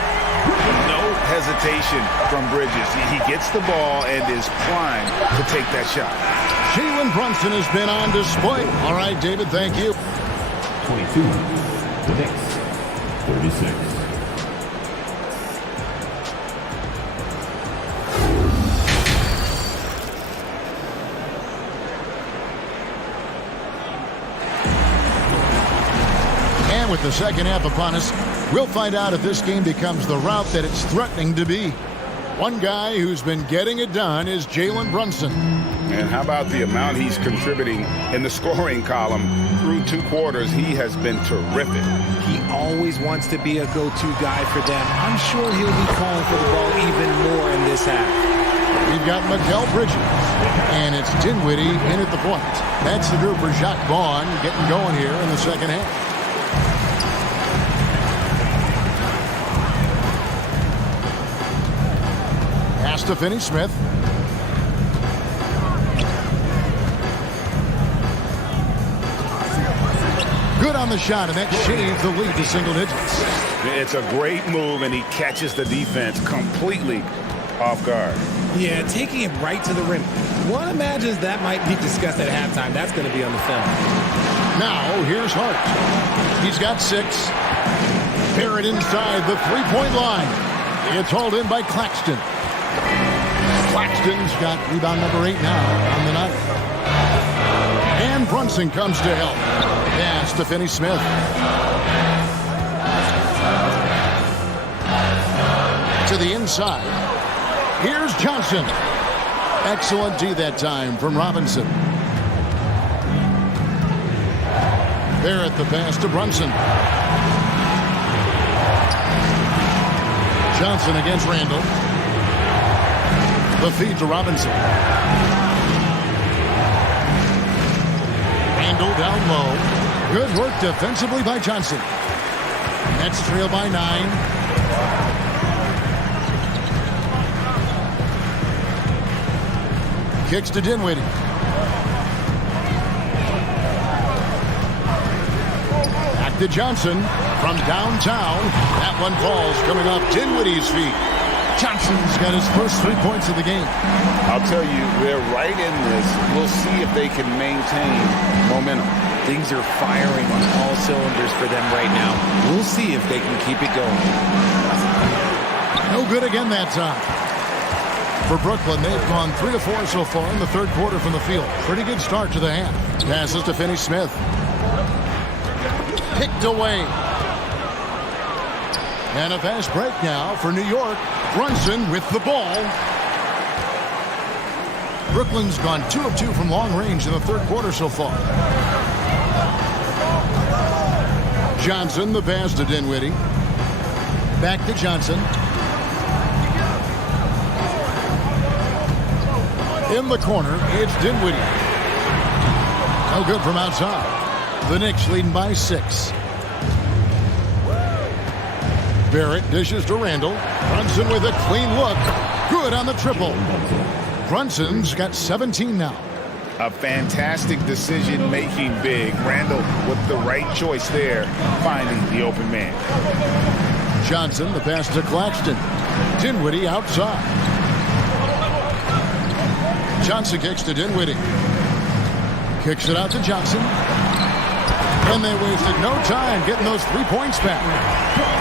No hesitation from Bridges. He gets the ball and is primed to take that shot. Jalen Brunson has been on display. All right, David, thank you. 22. The Knicks. 36. And with the second half upon us, we'll find out if this game becomes the route that it's threatening to be. One guy who's been getting it done is Jalen Brunson. And how about the amount he's contributing in the scoring column? Through 2 quarters, he has been terrific. He always wants to be a go-to guy for them. I'm sure he'll be calling for the ball even more in this half. We've got Mikal Bridges, and it's Dinwiddie in at the point. That's the group for Jacques Vaughn getting going here in the second half. Pass to Finney-Smith. Good on the shot, and that shaves the lead to single digits. It's a great move, and he catches the defense completely off guard. Yeah, taking it right to the rim. One imagines that might be discussed at halftime. That's going to be on the film. Now, here's Hart. He's got 6. Barrett inside the three-point line. It's hauled in by Claxton. Claxton's got rebound number 8 now on the night. And Brunson comes to help. Pass to Finney-Smith. To the inside. Here's Johnson. Excellent D that time from Robinson. Barrett the pass to Brunson. Johnson against Randall. The feed to Robinson. Randall down low. Good work defensively by Johnson. Nets trail by 9. Kicks to Dinwiddie. Back to Johnson from downtown. That one falls coming off Dinwiddie's feet. Johnson's got his first 3 points of the game. I'll tell you, they're right in this. We'll see if they can maintain momentum. Things are firing on all cylinders for them right now. We'll see if they can keep it going. No good again that time. For Brooklyn, they've gone 3 of 4 so far in the third quarter from the field. Pretty good start to the half. Passes to Finney-Smith. Picked away. And a fast break now for New York. Brunson with the ball. Brooklyn's gone 2 of 2 from long range in the third quarter so far. Johnson, the pass to Dinwiddie. Back to Johnson. In the corner, it's Dinwiddie. No good from outside. The Knicks leading by 6. Barrett dishes to Randall. Brunson with a clean look. Good on the triple. Brunson's got 17 now. A fantastic decision-making big. Randall with the right choice there, finding the open man. Johnson, the pass to Claxton. Dinwiddie outside. Johnson kicks to Dinwiddie. Kicks it out to Johnson. And they wasted no time getting those 3 points back.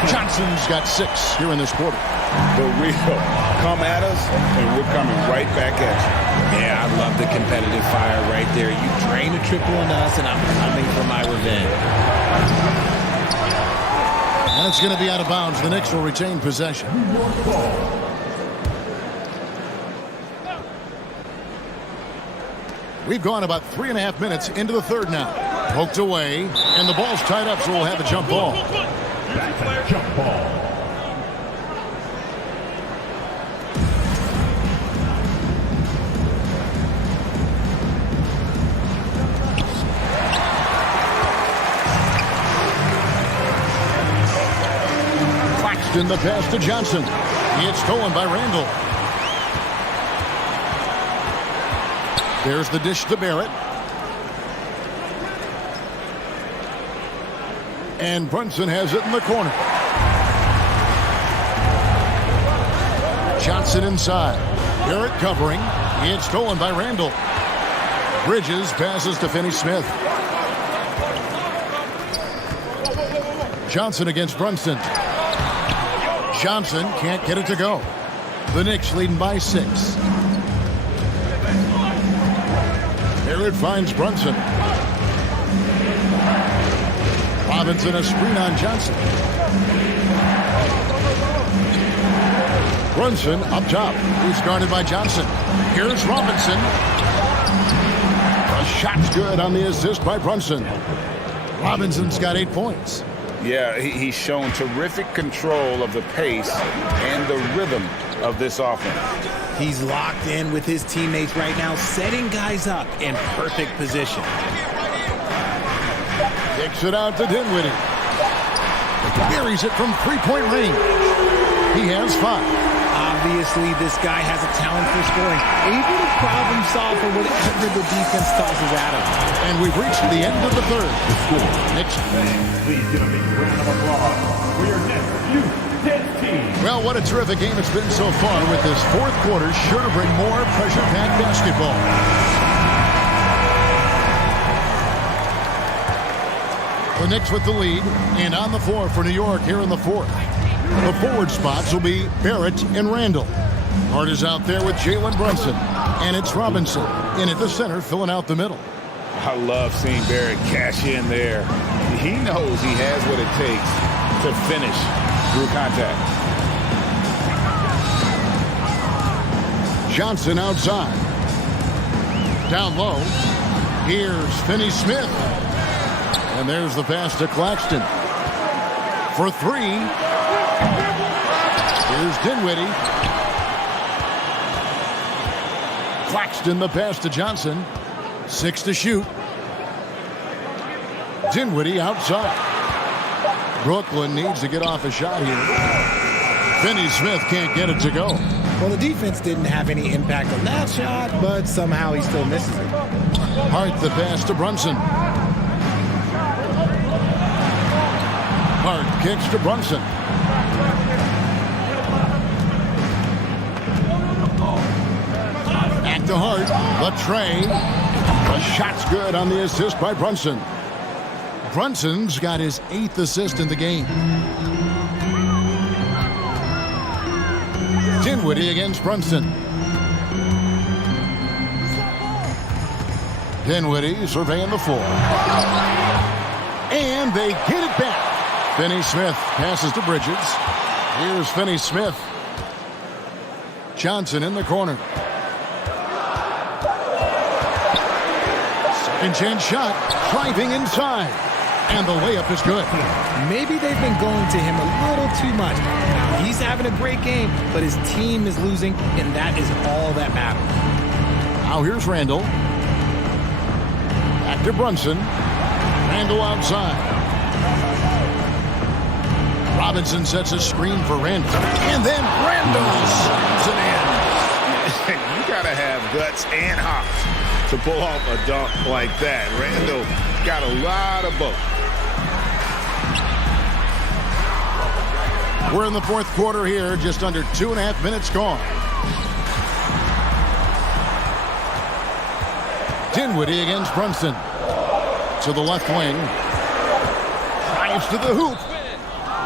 Johnson's got 6 here in this quarter. The real come at us, and we're coming right back at you. Yeah, I love the competitive fire right there. You drain a triple on us, and I'm coming for my revenge. That's going to be out of bounds. The Knicks will retain possession. We've gone about 3.5 minutes into the third now. Poked away, and the ball's tied up, so we'll have a jump ball. That's a jump ball. Claxton, the pass to Johnson. It's stolen by Randall. There's the dish to Barrett. And Brunson has it in the corner. Johnson inside. Barrett covering. It's stolen by Randall. Bridges passes to Finney-Smith. Johnson against Brunson. Johnson can't get it to go. The Knicks leading by 6. Barrett finds Brunson. Robinson a screen on Johnson. Brunson up top. He's guarded by Johnson. Here's Robinson. The shot's good on the assist by Brunson. Robinson's got 8 points. Yeah, he's shown terrific control of the pace and the rhythm of this offense. He's locked in with his teammates right now, setting guys up in perfect position. Kicks it out to Dinwiddie. Buries it from 3-point range. He has 5. Obviously, this guy has a talent for scoring, able to problem solve for whatever the defense tosses at him. And we've reached the end of the third. The score. Next. Please give a big round of applause for your next youth team. Well, what a terrific game it's been so far, with this fourth quarter sure to bring more pressure-packed basketball. The Knicks with the lead, and on the floor for New York here in the fourth. The forward spots will be Barrett and Randall. Hart is out there with Jalen Brunson, and it's Robinson in at the center, filling out the middle. I love seeing Barrett cash in there. He knows he has what it takes to finish through contact. Johnson outside. Down low. Here's Finney-Smith. And there's the pass to Claxton. For 3. Here's Dinwiddie. Claxton, the pass to Johnson. 6 to shoot. Dinwiddie outside. Brooklyn needs to get off a shot here. Finney-Smith can't get it to go. Well, the defense didn't have any impact on that shot, but somehow he still misses it. Hart the pass to Brunson. Hart kicks to Brunson. Back to Hart. The tray. The shot's good on the assist by Brunson. Brunson's got his 8th assist in the game. Dinwiddie against Brunson. Dinwiddie surveying the floor. And they get it back. Finney-Smith passes to Bridges. Here's Finney-Smith. Johnson in the corner. Second chance shot. Driving inside. And the layup is good. Maybe they've been going to him a little too much. Now, he's having a great game, but his team is losing, and that is all that matters. Now here's Randall. Back to Brunson. Randall outside. Robinson sets a screen for Randall. And then Randall slams it in. You got to have guts and hops to pull off a dunk like that. Randall got a lot of both. We're in the fourth quarter here, just under 2.5 minutes gone. Dinwiddie against Brunson. To the left wing. Drives to the hoop.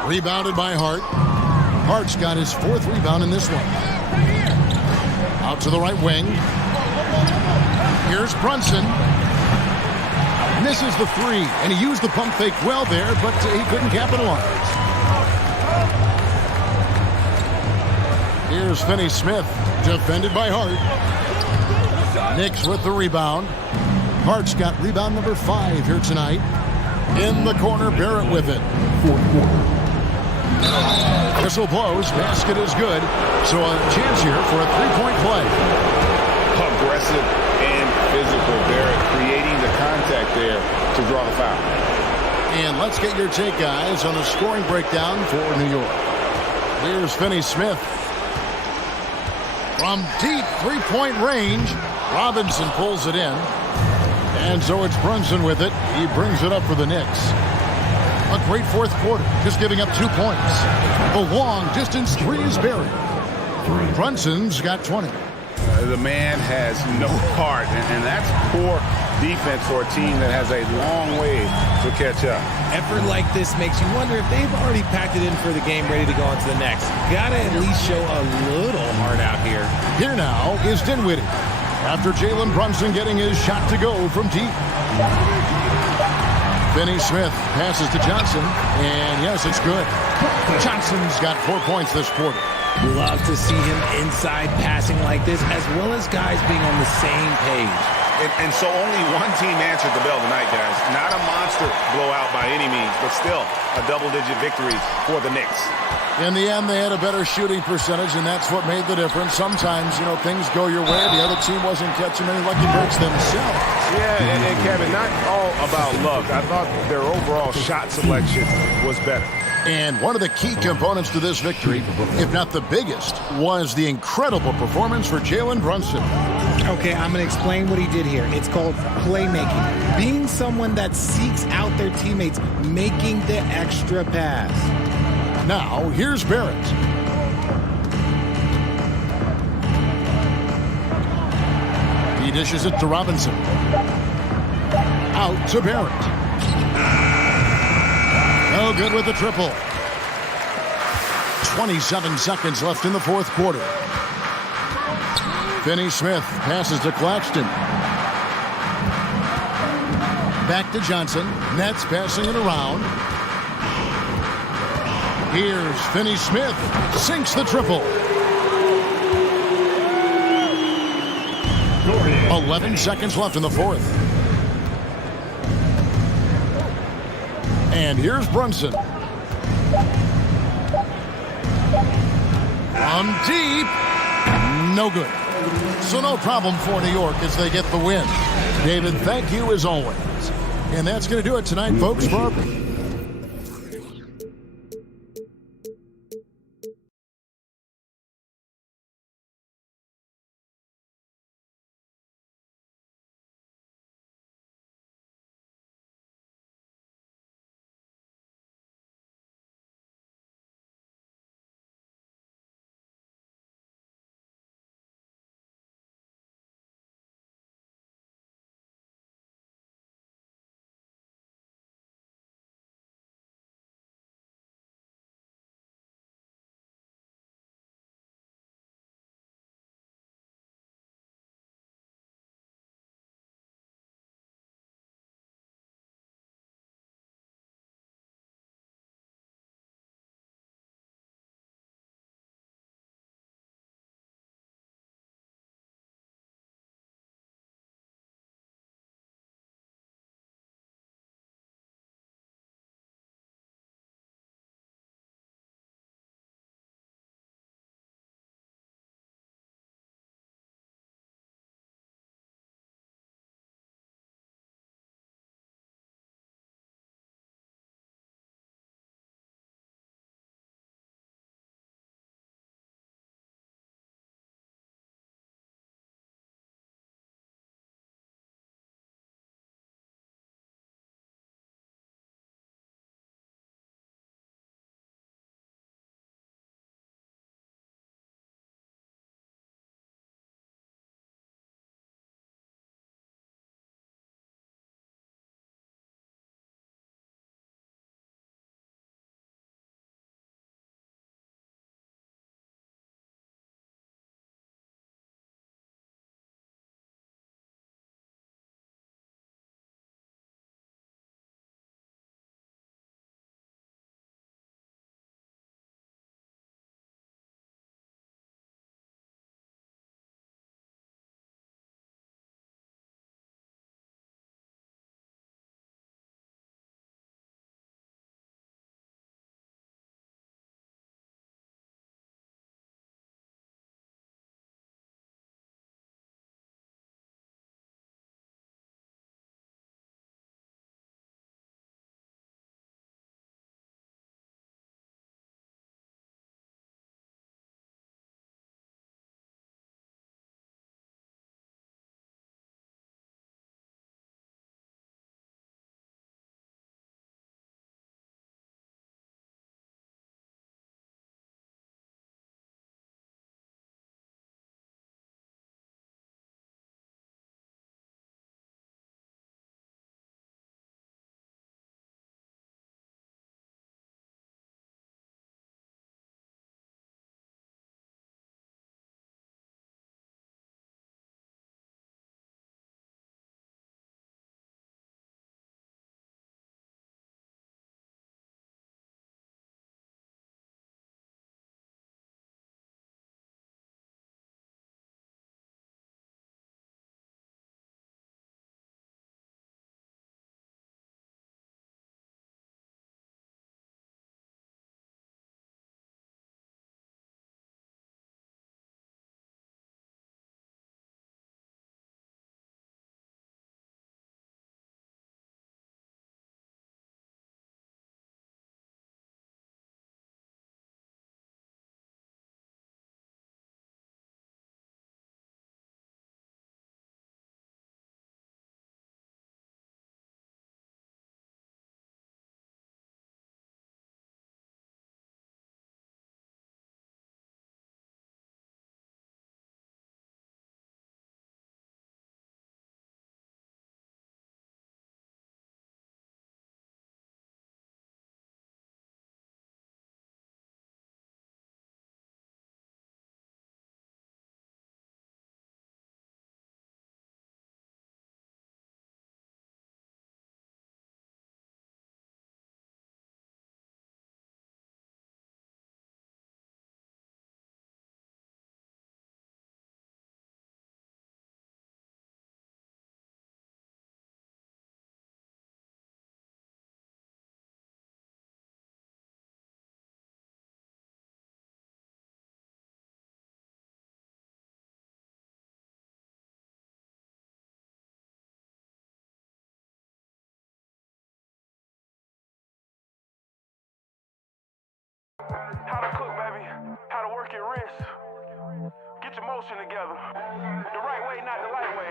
Rebounded by Hart. Hart's got his 4th rebound in this one. Out to the right wing. Here's Brunson. Misses the 3, and he used the pump fake well there, but he couldn't capitalize. Here's Finney-Smith, defended by Hart. Knicks with the rebound. Hart's got rebound number 5 here tonight. In the corner, Barrett with it. Fourth quarter. Whistle blows, basket is good. So a chance here for a 3-point play. Aggressive and physical. Barrett creating the contact there to draw the foul. And let's get your take, guys, on the scoring breakdown for New York. Here's Finney-Smith. From deep 3-point range, Robinson pulls it in. And so it's Brunson with it. He brings it up for the Knicks. A great fourth quarter, just giving up 2 points. The long distance 3 is Barrett. Brunson's got 20. The man has no heart, and that's poor defense for a team that has a long way to catch up. Effort like this makes you wonder if they've already packed it in for the game, ready to go on to the next. Gotta at least show a little heart out here. Here now is Dinwiddie. After Jalen Brunson getting his shot to go from deep. Finney-Smith passes to Johnson, and yes, it's good. Johnson's got 4 points this quarter. Love to see him inside passing like this, as well as guys being on the same page. And so only one team answered the bell tonight, guys. Not a monster blowout by any means, but still a double-digit victory for the Knicks. In the end, they had a better shooting percentage, and that's what made the difference. Sometimes, things go your way. The other team wasn't catching any lucky breaks themselves. Yeah, and Kevin, not all about luck. I thought their overall shot selection was better. And one of the key components to this victory, if not the biggest, was the incredible performance for Jalen Brunson. Okay, I'm going to explain what he did here. It's called playmaking. Being someone that seeks out their teammates, making the extra pass. Now, here's Barrett. He dishes it to Robinson. Out to Barrett. No good with the triple. 27 seconds left in the fourth quarter. Finney-Smith passes to Claxton. Back to Johnson. Nets passing it around. Here's Finney-Smith. Sinks the triple. 11 seconds left in the fourth. And here's Brunson. From deep. No good. So no problem for New York as they get the win. David, thank you as always. And that's going to do it tonight, folks. For how to work your wrist. Get your motion together. The right way, not the light way.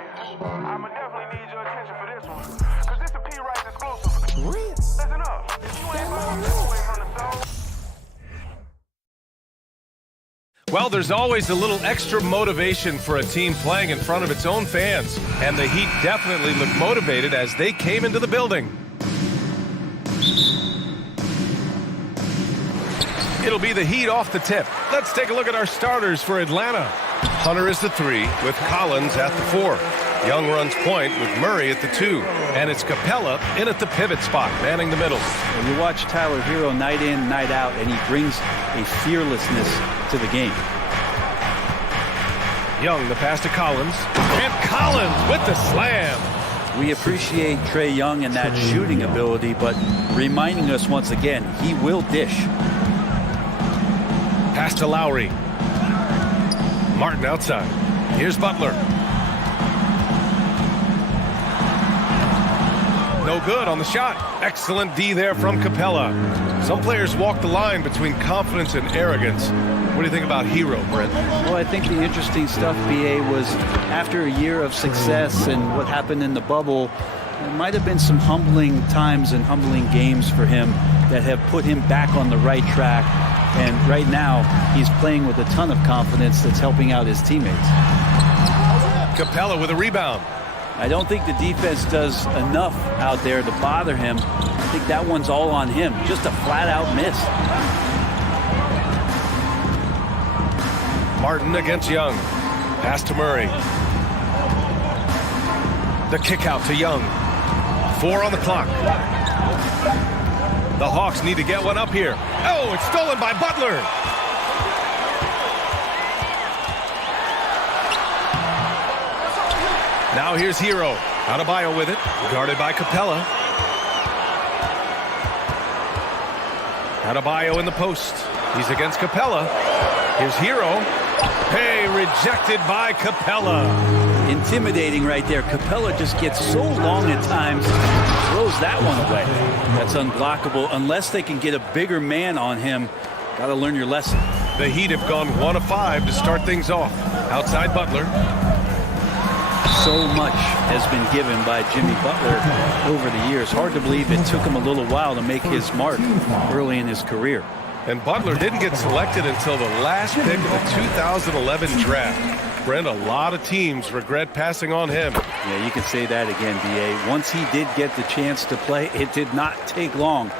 I'ma definitely need your attention for this one. Cause this a P-Rice exclusive. Listen up. If you ain't gonna step away from the soul. Well, there's always a little extra motivation for a team playing in front of its own fans. And the Heat definitely looked motivated as they came into the building. It'll be the Heat off the tip. Let's take a look at our starters for Atlanta. Hunter is the 3 with Collins at the 4. Young runs point with Murray at the 2. And it's Capella in at the pivot spot, manning the middle. Well, you watch Tyler Hero night in, night out, and he brings a fearlessness to the game. Young, the pass to Collins. And Collins with the slam. We appreciate Trae Young and that shooting ability, but reminding us once again, he will dish. Pass to Lowry. Martin outside. Here's Butler. No good on the shot. Excellent D there from Capella. Some players walk the line between confidence and arrogance. What do you think about Hero, Brent? Well, I think the interesting stuff, BA, was after a year of success and what happened in the bubble, there might have been some humbling times and humbling games for him that have put him back on the right track. And right now, he's playing with a ton of confidence that's helping out his teammates. Capella with a rebound. I don't think the defense does enough out there to bother him. I think that one's all on him. Just a flat-out miss. Martin against Young. Pass to Murray. The kick out to Young. 4 on the clock. The Hawks need to get one up here. Oh, it's stolen by Butler. Now here's Hero. Adebayo with it. Guarded by Capella. Adebayo in the post. He's against Capella. Here's Hero. Hey, rejected by Capella. Intimidating right there. Capella just gets so long at times, throws that one away. That's unblockable unless they can get a bigger man on him. Got to learn your lesson. The Heat have gone 1 of 5 to start things off. Outside Butler. So much has been given by Jimmy Butler over the years. Hard to believe it took him a little while to make his mark early in his career. And Butler didn't get selected until the last pick of the 2011 draft. Brent, a lot of teams regret passing on him. Yeah, you can say that again, B.A. Once he did get the chance to play, it did not take long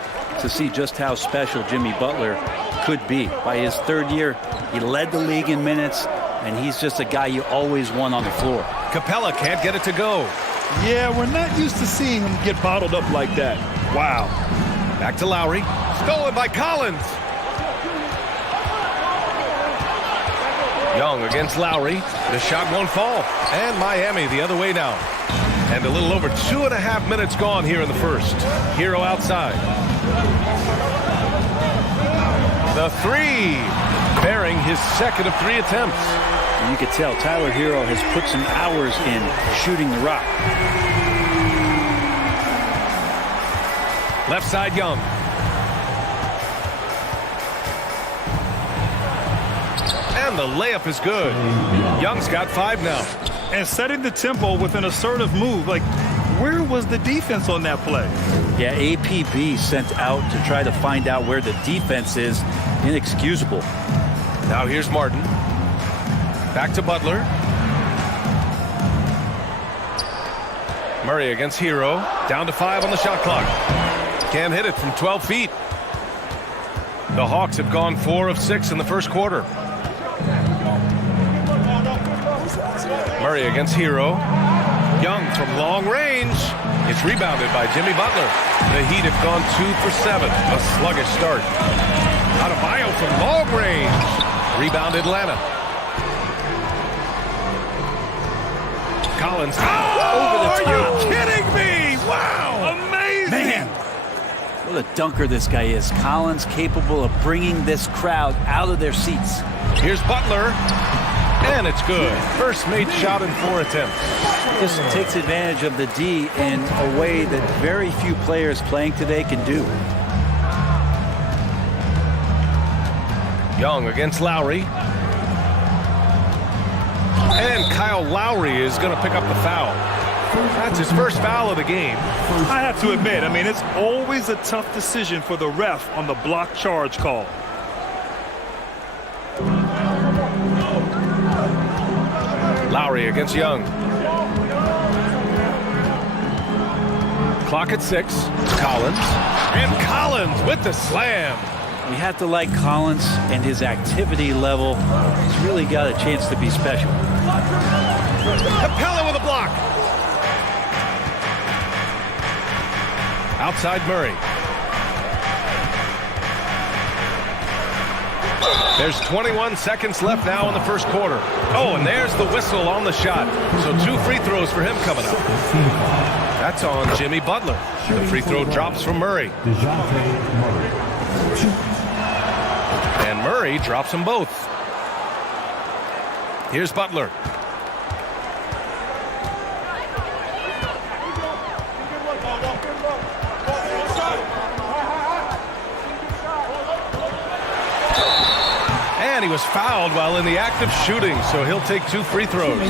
to see just how special Jimmy Butler could be. By his 3rd year, he led the league in minutes, and he's just a guy you always want on the floor. Capella can't get it to go. Yeah, we're not used to seeing him get bottled up like that. Wow. Back to Lowry. Stolen by Collins. Young against Lowry. The shot won't fall. And Miami the other way now. And a little over 2.5 minutes gone here in the first. Hero outside. The 3. Bearing his 2nd of 3 attempts. And you can tell Tyler Hero has put some hours in shooting the rock. Left side Young. And the layup is good. Young's got 5 now. And setting the tempo with an assertive move. Like, where was the defense on that play? Yeah, APB sent out to try to find out where the defense is. Inexcusable. Now here's Martin. Back to Butler. Murray against Hero. Down to 5 on the shot clock. Can't hit it from 12 feet. The Hawks have gone 4 of 6 in the first quarter. Murray against Hero. Young from long range. It's rebounded by Jimmy Butler. The Heat have gone 2 for 7. A sluggish start. Adebayo from long range. Rebound Atlanta. Collins. Oh, over the top. Are you kidding me? Wow. Amazing. Man, what a dunker this guy is. Collins capable of bringing this crowd out of their seats. Here's Butler. And it's good. First made shot in 4 attempts. This takes advantage of the D in a way that very few players playing today can do. Young against Lowry. And Kyle Lowry is going to pick up the foul. That's his first foul of the game. I have to admit, I mean, it's always a tough decision for the ref on the block charge call. Lowry against Young. Clock at 6. Collins. And Collins with the slam. You have to like Collins and his activity level. He's really got a chance to be special. Capella with a block. Outside Murray. There's 21 seconds left now in the first quarter. Oh, and there's the whistle on the shot. So 2 free throws for him coming up. That's on Jimmy Butler. The free throw drops from Murray. And Murray drops them both. Here's Butler. And he was fouled while in the act of shooting, so he'll take 2 free throws.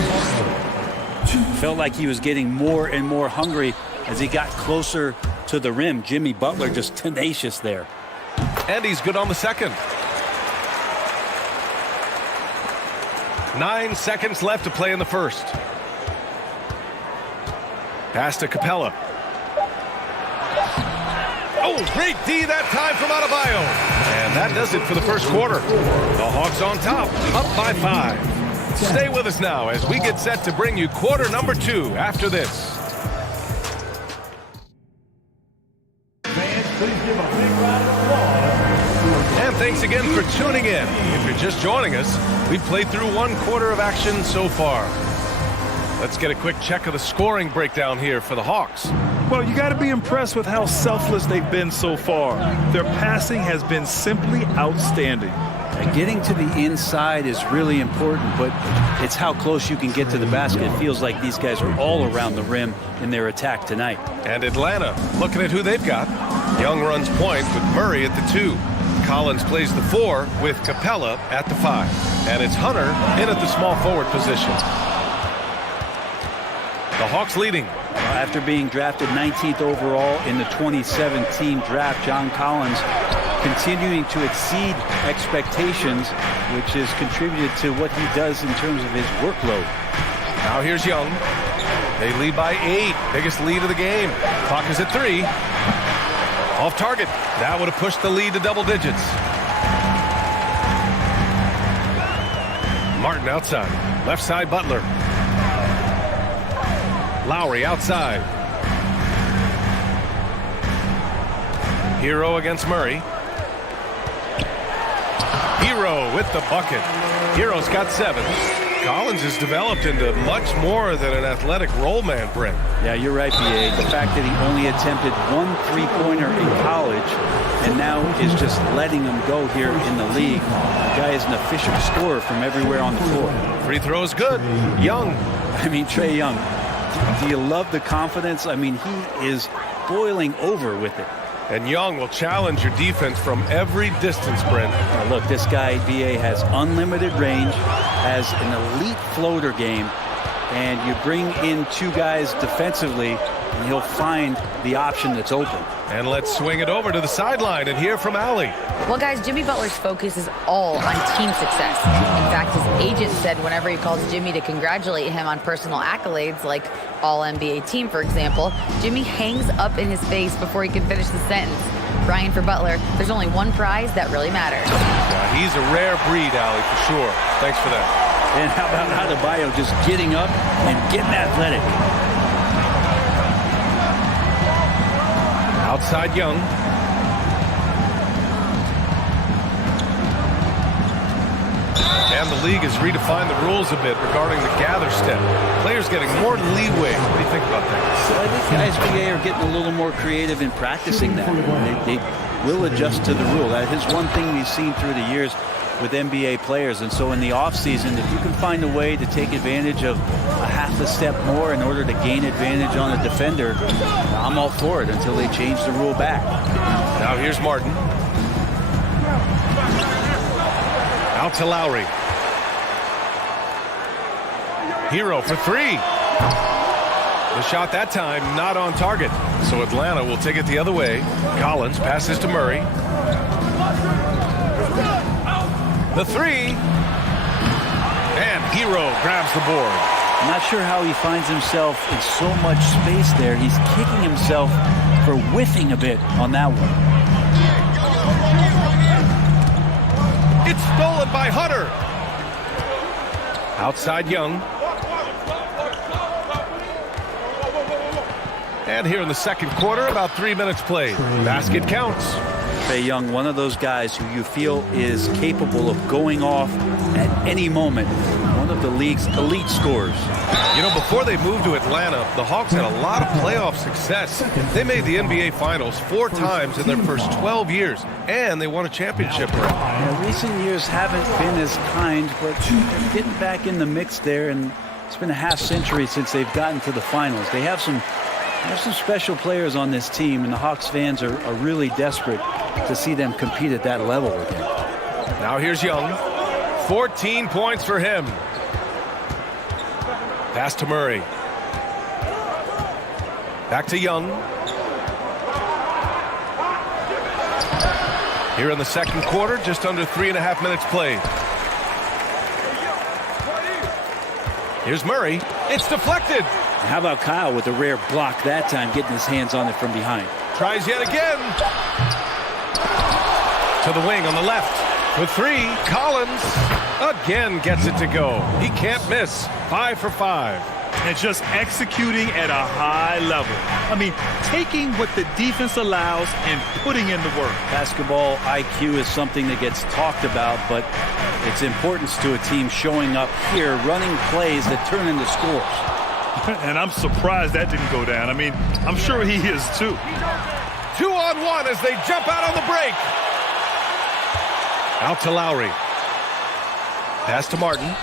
Felt like he was getting more and more hungry as he got closer to the rim. Jimmy Butler just tenacious there. And he's good on the second. 9 seconds left to play in the first. Pass to Capella. Oh, great D that time from Adebayo. And that does it for the first quarter. The Hawks on top, up by 5. Stay with us now as we get set to bring you quarter number 2 after this. Fans, please give a big round of applause. And thanks again for tuning in. If you're just joining us, we've played through 1 quarter of action so far. Let's get a quick check of the scoring breakdown here for the Hawks. Well, you got to be impressed with how selfless they've been so far. Their passing has been simply outstanding. Getting to the inside is really important, but it's how close you can get to the basket. It feels like these guys are all around the rim in their attack tonight. And Atlanta, looking at who they've got. Young runs point with Murray at the 2. Collins plays the 4 with Capella at the 5. And it's Hunter in at the small forward position. The Hawks leading. After being drafted 19th overall in the 2017 draft, John Collins continuing to exceed expectations, which has contributed to what he does in terms of his workload. Now here's Young. They lead by 8. Biggest lead of the game. Clock is at 3. Off target. That would have pushed the lead to double digits. Martin outside. Left side Butler. Lowry outside. Hero against Murray. Hero with the bucket. Hero's got 7. Collins has developed into much more than an athletic roll man, Brent. Yeah, you're right, B.A. The fact that he only attempted 1 3-pointer in college and now is just letting him go here in the league. The guy is an efficient scorer from everywhere on the floor. Free throw is good. Young. Trae Young. Do you love the confidence? He is boiling over with it. And Young will challenge your defense from every distance, Brent. Look, this guy, B.A., has unlimited range, has an elite floater game, and you bring in 2 guys defensively, and he'll find the option that's open. And let's swing it over to the sideline and hear from Allie. Well, guys, Jimmy Butler's focus is all on team success. In fact, his agent said whenever he calls Jimmy to congratulate him on personal accolades, like All-NBA team, for example, Jimmy hangs up in his face before he can finish the sentence. Brian, for Butler, there's only one prize that really matters. Yeah, he's a rare breed, Allie, for sure. Thanks for that. And how about Adebayo just getting up and getting athletic? Outside Young. And the league has redefined the rules a bit regarding the gather step. Players getting more leeway. What do you think about that? So I think guys, BA, are getting a little more creative in practicing that. They will adjust to the rule. That is one thing we've seen through the years with NBA players. And so in the offseason, if you can find a way to take advantage of a half a step more in order to gain advantage on a defender, I'm all for it until they change the rule back. Now here's Martin. Out to Lowry. Hero for three. The shot that time not on target. So Atlanta will take it the other way. Collins passes to Murray. The three. And Hero grabs the board. I'm not sure how he finds himself in so much space there. He's kicking himself for whiffing a bit on that one. It's stolen by Hunter. Outside Young. And here in the second quarter, about 3 minutes played. Basket counts. Trae Young, one of those guys who you feel is capable of going off at any moment. One of the league's elite scorers. You know, before they moved to Atlanta, the Hawks had a lot of playoff success. They made the NBA Finals 4 times in their first 12 years, and they won a championship. Recent years haven't been as kind, but they're getting back in the mix there, and it's been a half century since they've gotten to the finals. They have some special players on this team, and the Hawks fans are really desperate to see them compete at that level again. Now here's Young. 14 points for him. Pass to Murray. Back to Young. Here in the second quarter, just under 3.5 minutes played. Here's Murray. It's deflected. How about Kyle with a rare block that time, getting his hands on it from behind. Tries yet again. To the wing on the left. With three, Collins again gets it to go. He can't miss. 5 for 5. And just executing at a high level. I mean, taking what the defense allows and putting in the work. Basketball IQ is something that gets talked about, but its importance to a team showing up here, running plays that turn into scores. And I'm surprised that didn't go down. I mean, I'm sure he is too. 2-on-1 as they jump out on the break. Out to Lowry. Pass to Martin.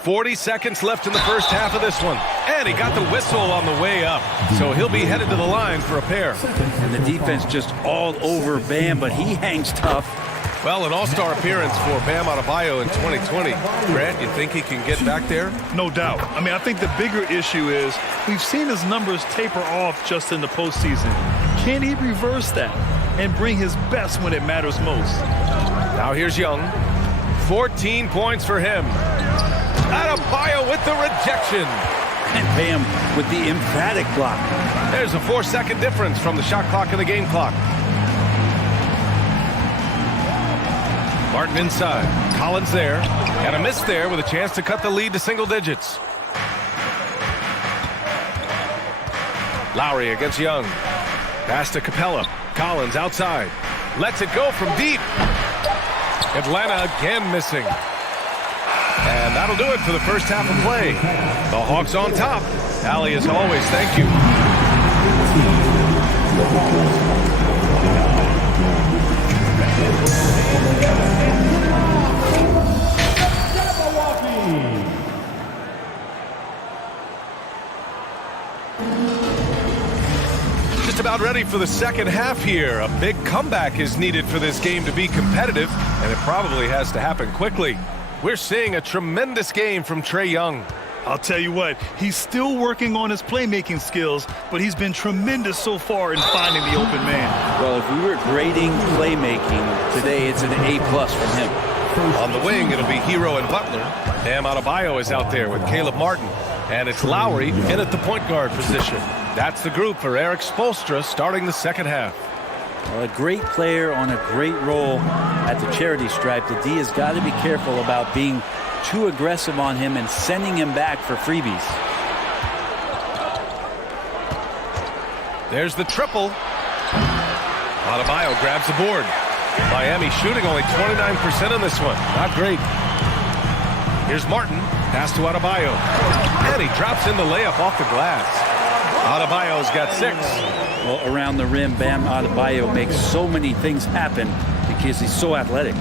40 seconds left in the first half of this one. And he got the whistle on the way up. So he'll be headed to the line for a pair. And the defense just all over Bam, but he hangs tough. Well, an all-star appearance for Bam Adebayo in 2020. Grant, you think he can get back there? No doubt. I mean, I think the bigger issue is we've seen his numbers taper off just in the postseason. Can he reverse that and bring his best when it matters most? Now here's Young. 14 points for him. Adebayo with the rejection. And Bam with the emphatic block. There's a 4-second difference from the shot clock and the game clock. Martin inside. Collins there. And a miss there with a chance to cut the lead to single digits. Lowry against Young. Pass to Capella. Collins outside. Lets it go from deep. Atlanta again missing. And that'll do it for the first half of play. The Hawks on top. Allie, as always, thank you. Just about ready for the second half here. A big comeback is needed for this game to be competitive, and it probably has to happen quickly. We're seeing a tremendous game from Trae Young. I'll tell you what, he's still working on his playmaking skills, but he's been tremendous so far in finding the open man. Well, if we were grading playmaking today, it's an A+ from him. On the wing, it'll be Hero and Butler. Bam Adebayo is out there with Caleb Martin. And it's Lowry in at the point guard position. That's the group for Eric Spoelstra starting the second half. Well, a great player on a great role at the charity stripe. The D has got to be careful about being too aggressive on him and sending him back for freebies. There's the triple. Adebayo grabs the board. Miami shooting only 29% in this one. Not great. Here's Martin. Pass to Adebayo. And he drops in the layup off the glass. Adebayo's got 6. Well, around the rim, Bam Adebayo makes so many things happen because he's so athletic.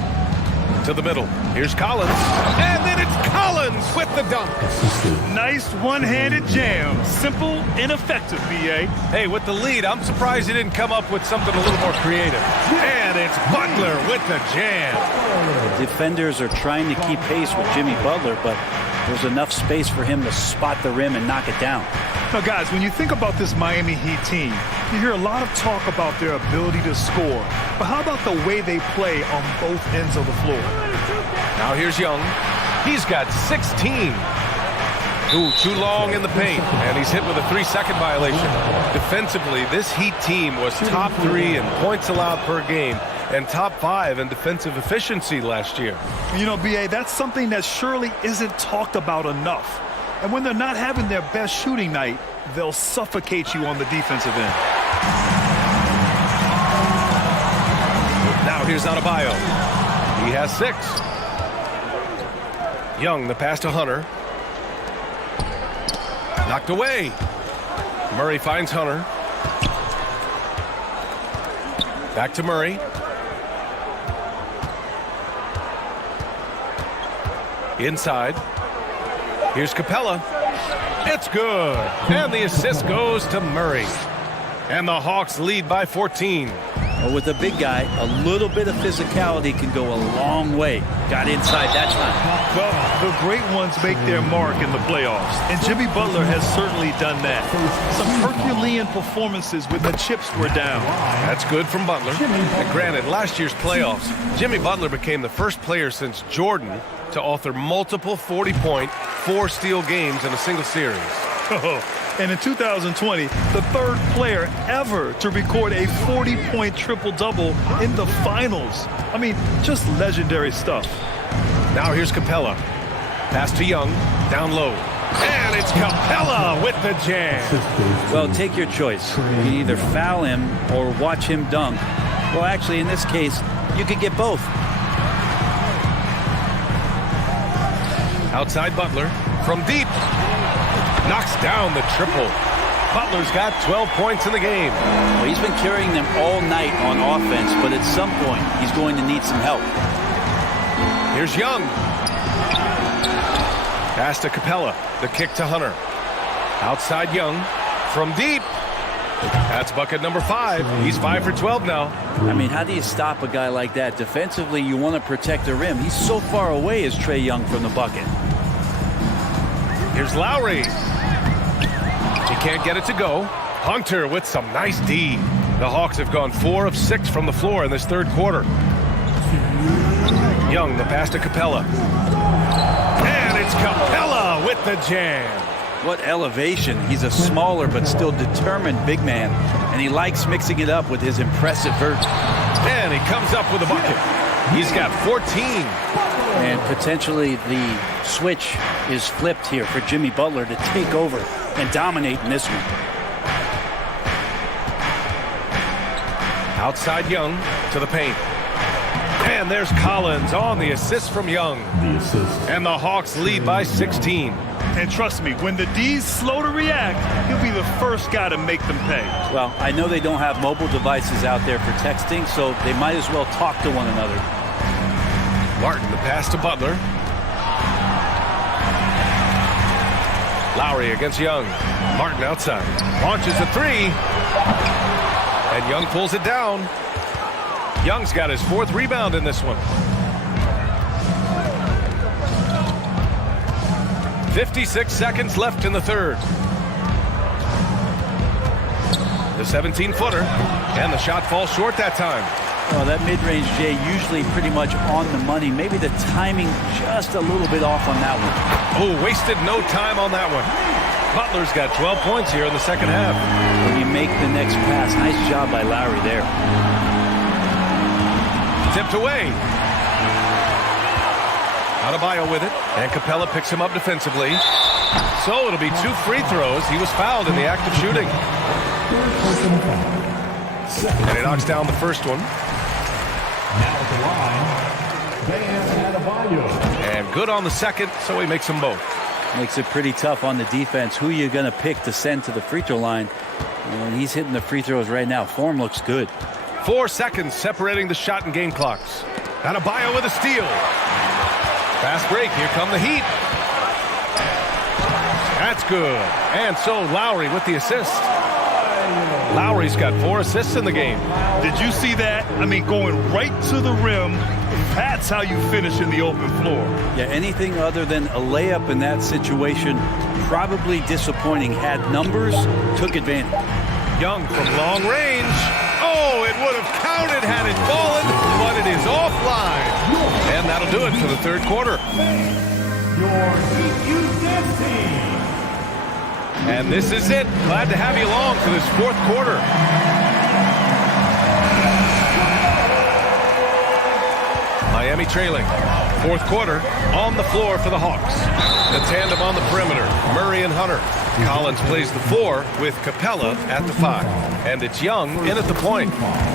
To the middle. Here's Collins. And then it's Collins with the dunk. Nice one-handed jam. Simple and effective, B.A. Hey, with the lead, I'm surprised he didn't come up with something a little more creative. And it's Butler with the jam. The defenders are trying to keep pace with Jimmy Butler, but there's enough space for him to spot the rim and knock it down. Now, guys, when you think about this Miami Heat team, you hear a lot of talk about their ability to score. But how about the way they play on both ends of the floor? Now here's Young. He's got 16. Ooh, too long in the paint, and he's hit with a 3-second violation. Defensively, this Heat team was top 3 in points allowed per game and top 5 in defensive efficiency last year. You know, B.A., that's something that surely isn't talked about enough. And when they're not having their best shooting night, they'll suffocate you on the defensive end. Now here's Adebayo. He has 6. Young, the pass to Hunter. Knocked away. Murray finds Hunter. Back to Murray. Inside. Here's Capella. It's good. And the assist goes to Murray. And the Hawks lead by 14. Well, with a big guy, a little bit of physicality can go a long way. Got inside that time. Well, the great ones make their mark in the playoffs, and Jimmy Butler has certainly done that. Some Herculean performances when the chips were down. That's good from Butler. And granted, last year's playoffs, Jimmy Butler became the first player since Jordan to author multiple 40-point, 4-steal games in a single series. And in 2020, the third player ever to record a 40-point triple-double in the finals. I mean, just legendary stuff. Now here's Capella. Pass to Young, down low. And it's Capella with the jam. Well, take your choice. You can either foul him or watch him dunk. Well, actually, in this case, you could get both. Outside Butler from deep. Knocks down the triple. Butler's got 12 points in the game. Well, he's been carrying them all night on offense, but at some point, he's going to need some help. Here's Young. Pass to Capella. The kick to Hunter. Outside Young. From deep. That's bucket number 5. He's 5 for 12 now. I mean, how do you stop a guy like that? Defensively, you want to protect the rim. He's so far away as Trae Young from the bucket. Here's Lowry. He can't get it to go. Hunter with some nice D. The Hawks have gone 4 of 6 from the floor in this third quarter. Young, the pass to Capella. And it's Capella with the jam. What elevation. He's a smaller but still determined big man. And he likes mixing it up with his impressive vert. And he comes up with a bucket. He's got 14. And potentially the switch is flipped here for Jimmy Butler to take over and dominate in this one. Outside Young to the paint. And there's Collins on the assist from Young. And the Hawks lead by 16. And trust me, when the D's slow to react, he'll be the first guy to make them pay. Well, I know they don't have mobile devices out there for texting, so they might as well talk to one another. Martin, the pass to Butler. Lowry against Young. Martin outside. Launches a 3. And Young pulls it down. Young's got his 4th rebound in this one. 56 seconds left in the third. The 17-footer. And the shot falls short that time. Well, that mid-range, Jay, usually pretty much on the money. Maybe the timing just a little bit off on that one. Oh, wasted no time on that one. Butler's got 12 points here in the second half. When you make the next pass, nice job by Lowry there. Tipped away. Adebayo with it, and Capella picks him up defensively. So it'll be 2 free throws. He was fouled in the act of shooting. And he knocks down the first one. And good on the second, so he makes them both. Makes it pretty tough on the defense. Who you going to pick to send to the free throw line? And he's hitting the free throws right now. Form looks good. 4 seconds separating the shot and game clocks. Adebayo with a steal. Fast break. Here come the Heat. That's good. And so Lowry with the assist. Lowry's got 4 assists in the game. Did you see that? I mean, going right to the rim. That's how you finish in the open floor. Yeah, anything other than a layup in that situation, probably disappointing. Had numbers, took advantage. Young from long range. Oh, it would have counted had it fallen, but it is offline. And that'll do it for the third quarter. Your Heat Youth Dance Team. And this is it. Glad to have you along for this fourth quarter. Miami trailing. Fourth quarter on the floor for the Hawks. The tandem on the perimeter, Murray and Hunter. Collins plays the 4 with Capella at the 5. And it's Young in at the point.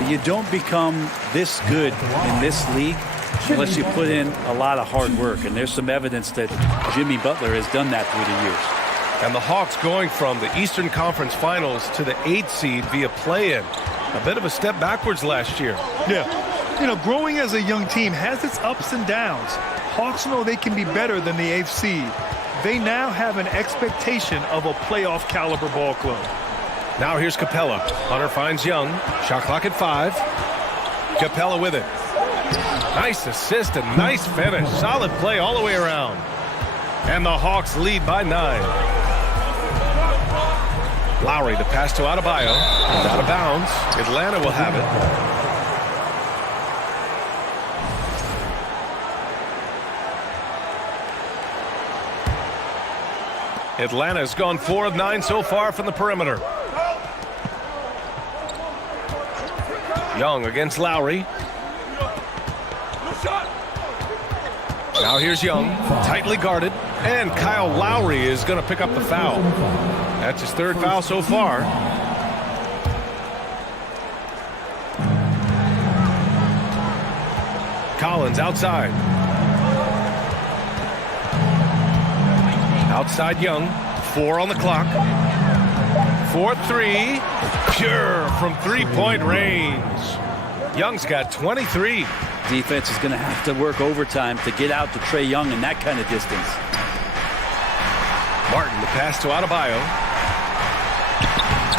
You don't become this good in this league unless you put in a lot of hard work. And there's some evidence that Jimmy Butler has done that through the years. And the Hawks going from the Eastern Conference Finals to the 8th seed via play-in. A bit of a step backwards last year. Yeah. You know, growing as a young team has its ups and downs. Hawks know they can be better than the 8th seed. They now have an expectation of a playoff caliber ball club. Now here's Capella. Hunter finds Young. Shot clock at 5. Capella with it. Nice assist and nice finish. Solid play all the way around. And the Hawks lead by 9. Lowry, the pass to Adebayo. It's out of bounds. Atlanta will have it. Atlanta's gone 4 of 9 so far from the perimeter. Young against Lowry. Now here's Young, tightly guarded, and Kyle Lowry is going to pick up the foul. That's his 3rd foul so far. Collins outside. Outside Young, 4 on the clock. 4-3, pure from 3-point range. Young's got 23. Defense is going to have to work overtime to get out to Trae Young in that kind of distance. Martin, the pass to Adebayo.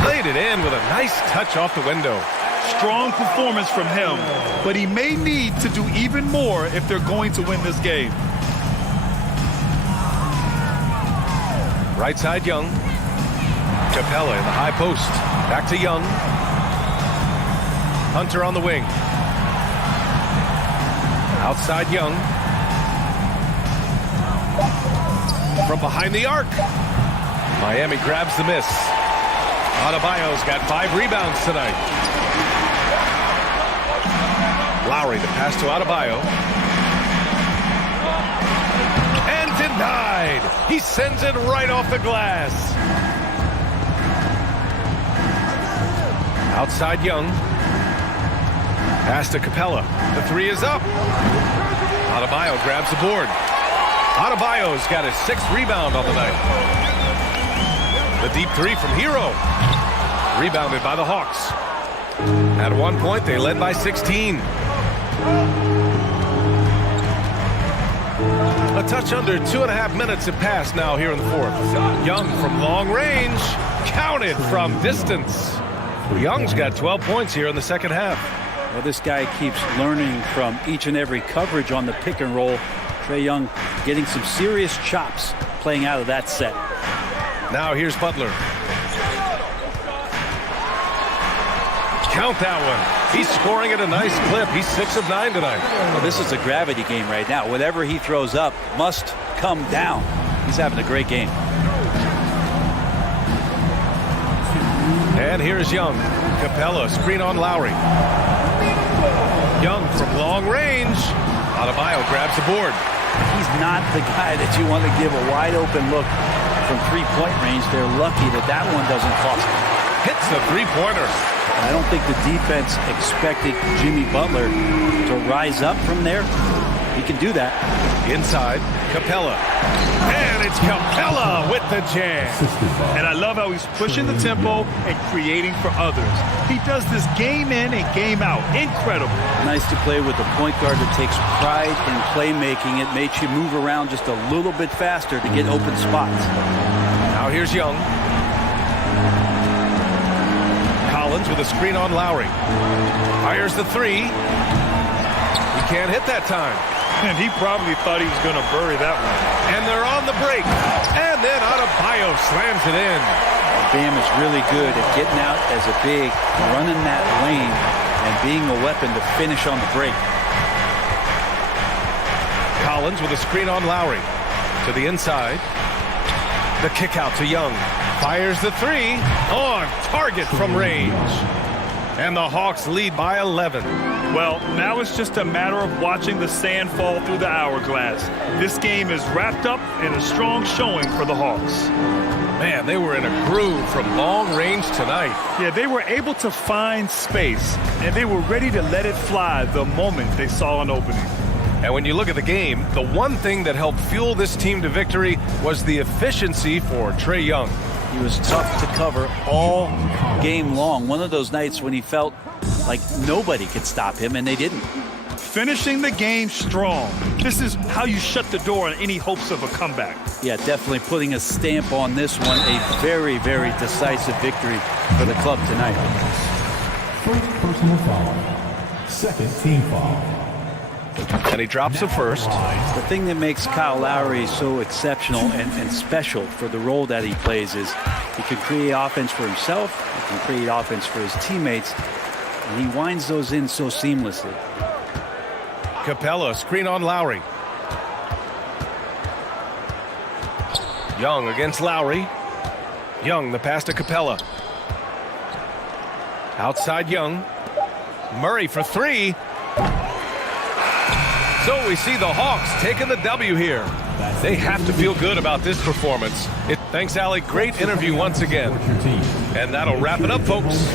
Laid it in with a nice touch off the window. Strong performance from him, but he may need to do even more if they're going to win this game. Right side Young. Capella in the high post. Back to Young. Hunter on the wing. Outside Young. From behind the arc. Miami grabs the miss. Adebayo's got 5 rebounds tonight. Lowry, the pass to Adebayo. And denied. He sends it right off the glass. Outside Young. Pass to Capella. The 3 is up. Adebayo grabs the board. Adebayo's got his 6th rebound on the night. The deep 3 from Hero. Rebounded by the Hawks. At one point, they led by 16. A touch under 2.5 minutes have passed now here in the 4th. Young from long range. Counted from distance. Young's got 12 points here in the second half. Well, this guy keeps learning from each and every coverage on the pick and roll. Trae Young getting some serious chops playing out of that set. Now here's Butler. Count that one. He's scoring at a nice clip. He's 6 of 9 tonight. Well, this is a gravity game right now. Whatever he throws up must come down. He's having a great game. And here's Young. Capella, screen on Lowry. Young from long range. Adebayo grabs the board. He's not the guy that you want to give a wide open look from 3-point range. They're lucky that that one doesn't cost them. Hits the 3-pointer. I don't think the defense expected Jimmy Butler to rise up from there. He can do that. Inside, Capella. And it's Capella with the jam. And I love how he's pushing the tempo and creating for others. He does this game in and game out. Incredible. Nice to play with a point guard that takes pride in playmaking. It makes you move around just a little bit faster to get open spots. Now here's Young. Collins with a screen on Lowry. Fires the three. He can't hit that time. And he probably thought he was going to bury that one. And they're on the break. And then Adebayo slams it in. Bam is really good at getting out as a big, running that lane, and being a weapon to finish on the break. Collins with a screen on Lowry. To the inside. The kick out to Young. Fires the three. On target from range. And the Hawks lead by 11. Well, now it's just a matter of watching the sand fall through the hourglass. This game is wrapped up in a strong showing for the Hawks. Man, they were in a groove from long range tonight. Yeah, they were able to find space, and they were ready to let it fly the moment they saw an opening. And when you look at the game, the one thing that helped fuel this team to victory was the efficiency for Trae Young. He was tough to cover all game long. One of those nights when he felt like nobody could stop him, and they didn't. Finishing the game strong. This is how you shut the door on any hopes of a comeback. Yeah, definitely putting a stamp on this one. A very, very decisive victory for the club tonight. First personal foul. Second team foul. And he drops a first. The thing that makes Kyle Lowry so exceptional and special for the role that he plays is he can create offense for himself, he can create offense for his teammates, and he winds those in so seamlessly. Capella, screen on Lowry. Young against Lowry. Young, the pass to Capella. Outside Young. Murray for three. So we see the Hawks taking the W here. They have to feel good about this performance. Thanks, Allie. Great interview once again. And that'll wrap it up, folks.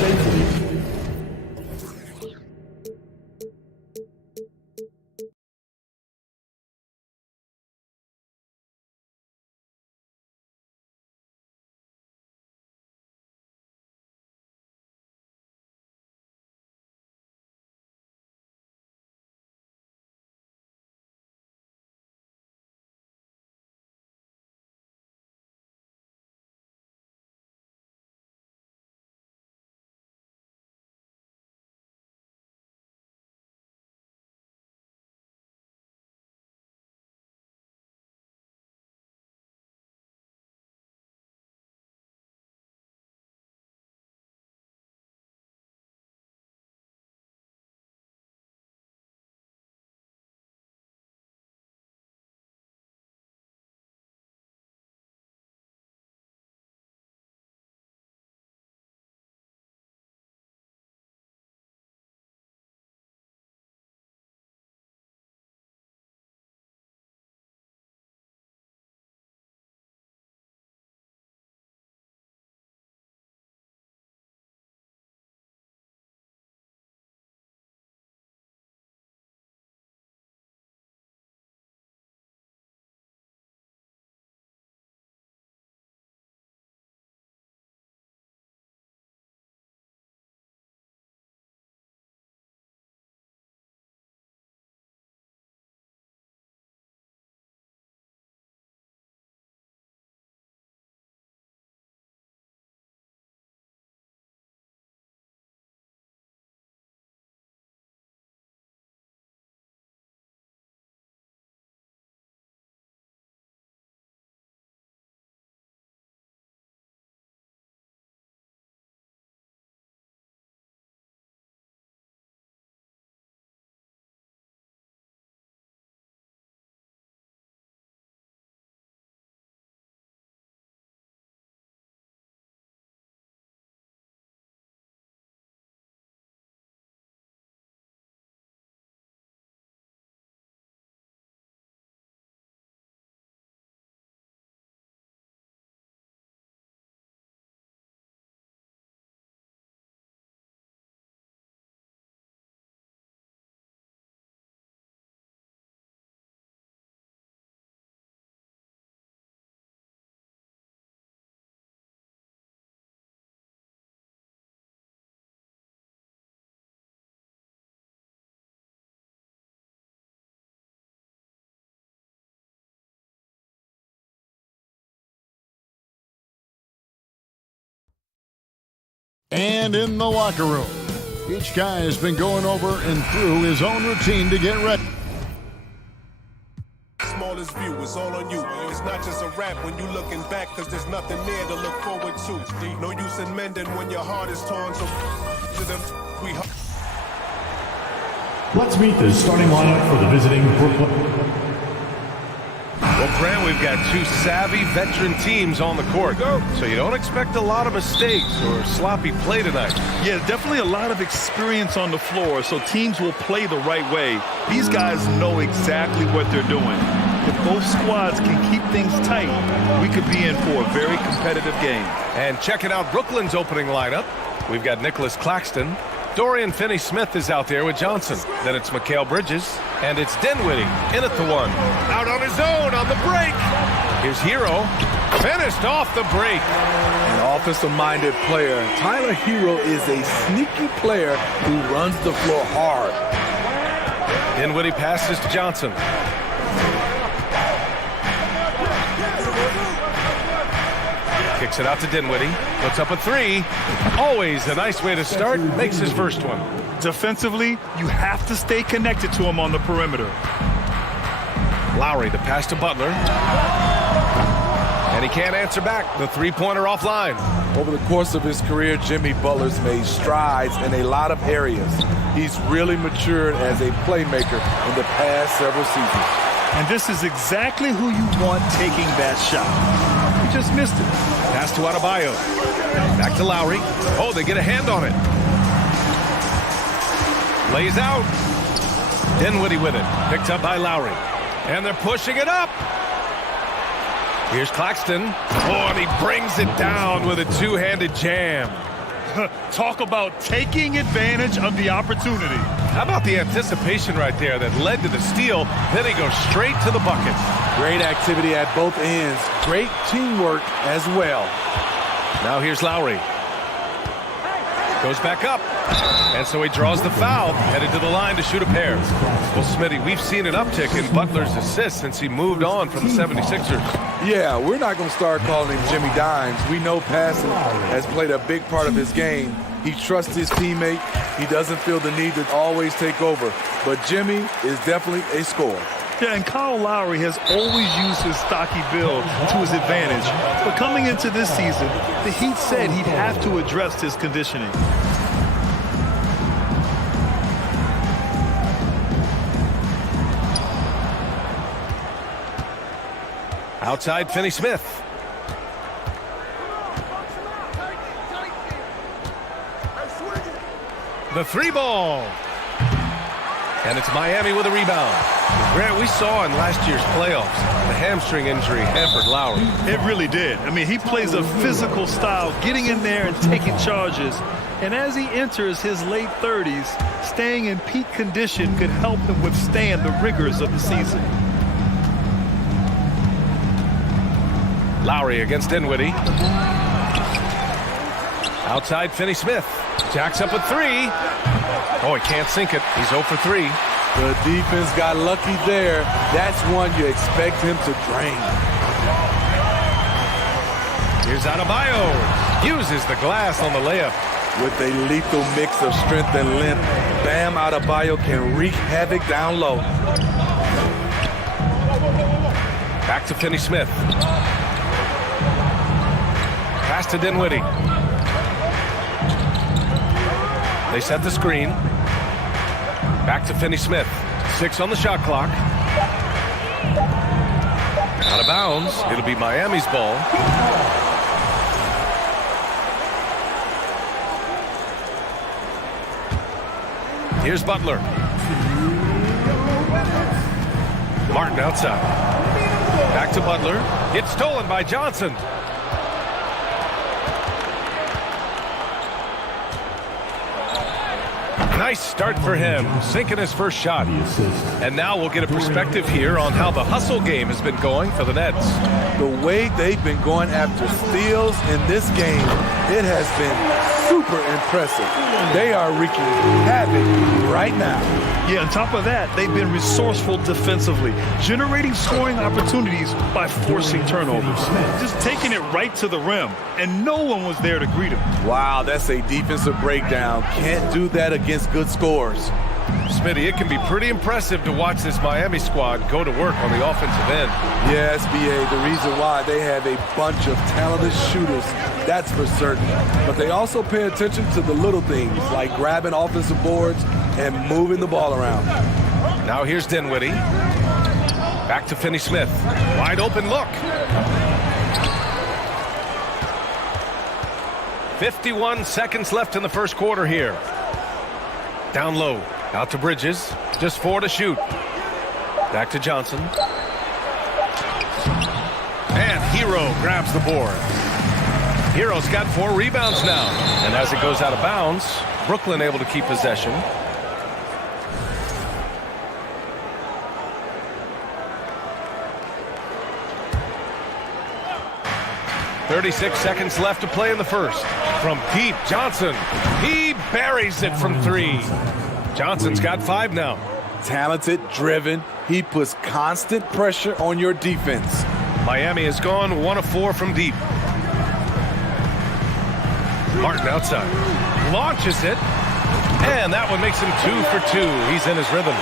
And in the locker room, each guy has been going over and through his own routine to get ready. Smallest view is all on you. It's not just a rap when you looking back, cause there's nothing there to look forward to. No use in mending when your heart is torn, so to them we. Let's meet the starting lineup for the visiting Brooklyn. Well, Grant, we've got two savvy veteran teams on the court, so you don't expect a lot of mistakes or sloppy play tonight. Yeah, definitely a lot of experience on the floor, so teams will play the right way. These guys know exactly what they're doing. If both squads can keep things tight, we could be in for a very competitive game. And checking out Brooklyn's opening lineup, we've got Nicholas Claxton. Dorian Finney-Smith is out there with Johnson. Then it's Mikal Bridges. And it's Dinwiddie in at the one. Out on his own on the break. Here's Hero. Finished off the break. An offensive-minded player. Tyler Hero is a sneaky player who runs the floor hard. Dinwiddie passes to Johnson. Kicks it out to Dinwiddie. Puts up a three. Always a nice way to start. Makes his first one. Defensively, you have to stay connected to him on the perimeter. Lowry, the pass to Butler. And he can't answer back. The three-pointer offline. Over the course of his career, Jimmy Butler's made strides in a lot of areas. He's really matured as a playmaker in the past several seasons. And this is exactly who you want taking that shot. He just missed it. Pass to Adebayo. Back to Lowry. Oh, they get a hand on it. Lays out. Dinwiddie with it. Picked up by Lowry. And they're pushing it up. Here's Claxton. Oh, and he brings it down with a two-handed jam. Talk about taking advantage of the opportunity. How about the anticipation right there that led to the steal? Then he goes straight to the bucket. Great activity at both ends. Great teamwork as well. Now here's Lowry. Goes back up. And so he draws the foul, headed to the line to shoot a pair. Well, Smitty, we've seen an uptick in Butler's assists since he moved on from the 76ers. Yeah, we're not going to start calling him Jimmy Dimes. We know passing has played a big part of his game. He trusts his teammate. He doesn't feel the need to always take over. But Jimmy is definitely a scorer. Yeah, and Kyle Lowry has always used his stocky build to his advantage. But coming into this season, the Heat said he'd have to address his conditioning. Outside, Finney-Smith. The three ball. And it's Miami with a rebound. Grant, we saw in last year's playoffs, the hamstring injury hampered Lowry. It really did. I mean, he plays a physical style, getting in there and taking charges. And as he enters his late 30s, staying in peak condition could help him withstand the rigors of the season. Lowry against Dinwiddie. Outside, Finney-Smith. Jacks up a three. Oh, he can't sink it. He's 0 for 3. The defense got lucky there. That's one you expect him to drain. Here's Adebayo. Uses the glass on the layup. With a lethal mix of strength and length, Bam Adebayo can wreak havoc down low. Back to Finney-Smith. Pass to Dinwiddie. They set the screen. Back to Finney-Smith. 6 on the shot clock. Out of bounds. It'll be Miami's ball. Here's Butler. Martin outside. Back to Butler. It's stolen by Johnson. Nice start for him, sinking his first shot. And now we'll get a perspective here on how the hustle game has been going for the Nets. The way they've been going after steals in this game, it has been super impressive. They are wreaking havoc right now. Yeah, on top of that, they've been resourceful defensively, generating scoring opportunities by forcing turnovers. Just taking it right to the rim, and no one was there to greet him. Wow, that's a defensive breakdown. Can't do that against good scores. Smitty, it can be pretty impressive to watch this Miami squad go to work on the offensive end. Yes, BA, the reason why they have a bunch of talented shooters, that's for certain. But they also pay attention to the little things, like grabbing offensive boards and moving the ball around. Now here's Dinwiddie. Back to Finney-Smith. Wide open look. 51 seconds left in the first quarter here. Down low. Out to Bridges. Just 4 to shoot. Back to Johnson. And Hero grabs the board. Hero's got 4 rebounds now. And as it goes out of bounds, Brooklyn able to keep possession. .36 seconds left to play in the first. From deep, Johnson. He buries it from 3. Johnson's got 5 now. Talented, driven. He puts constant pressure on your defense. Miami has gone 1 of 4 from deep. Martin outside. Launches it. And that one makes him 2 for 2. He's in his rhythm.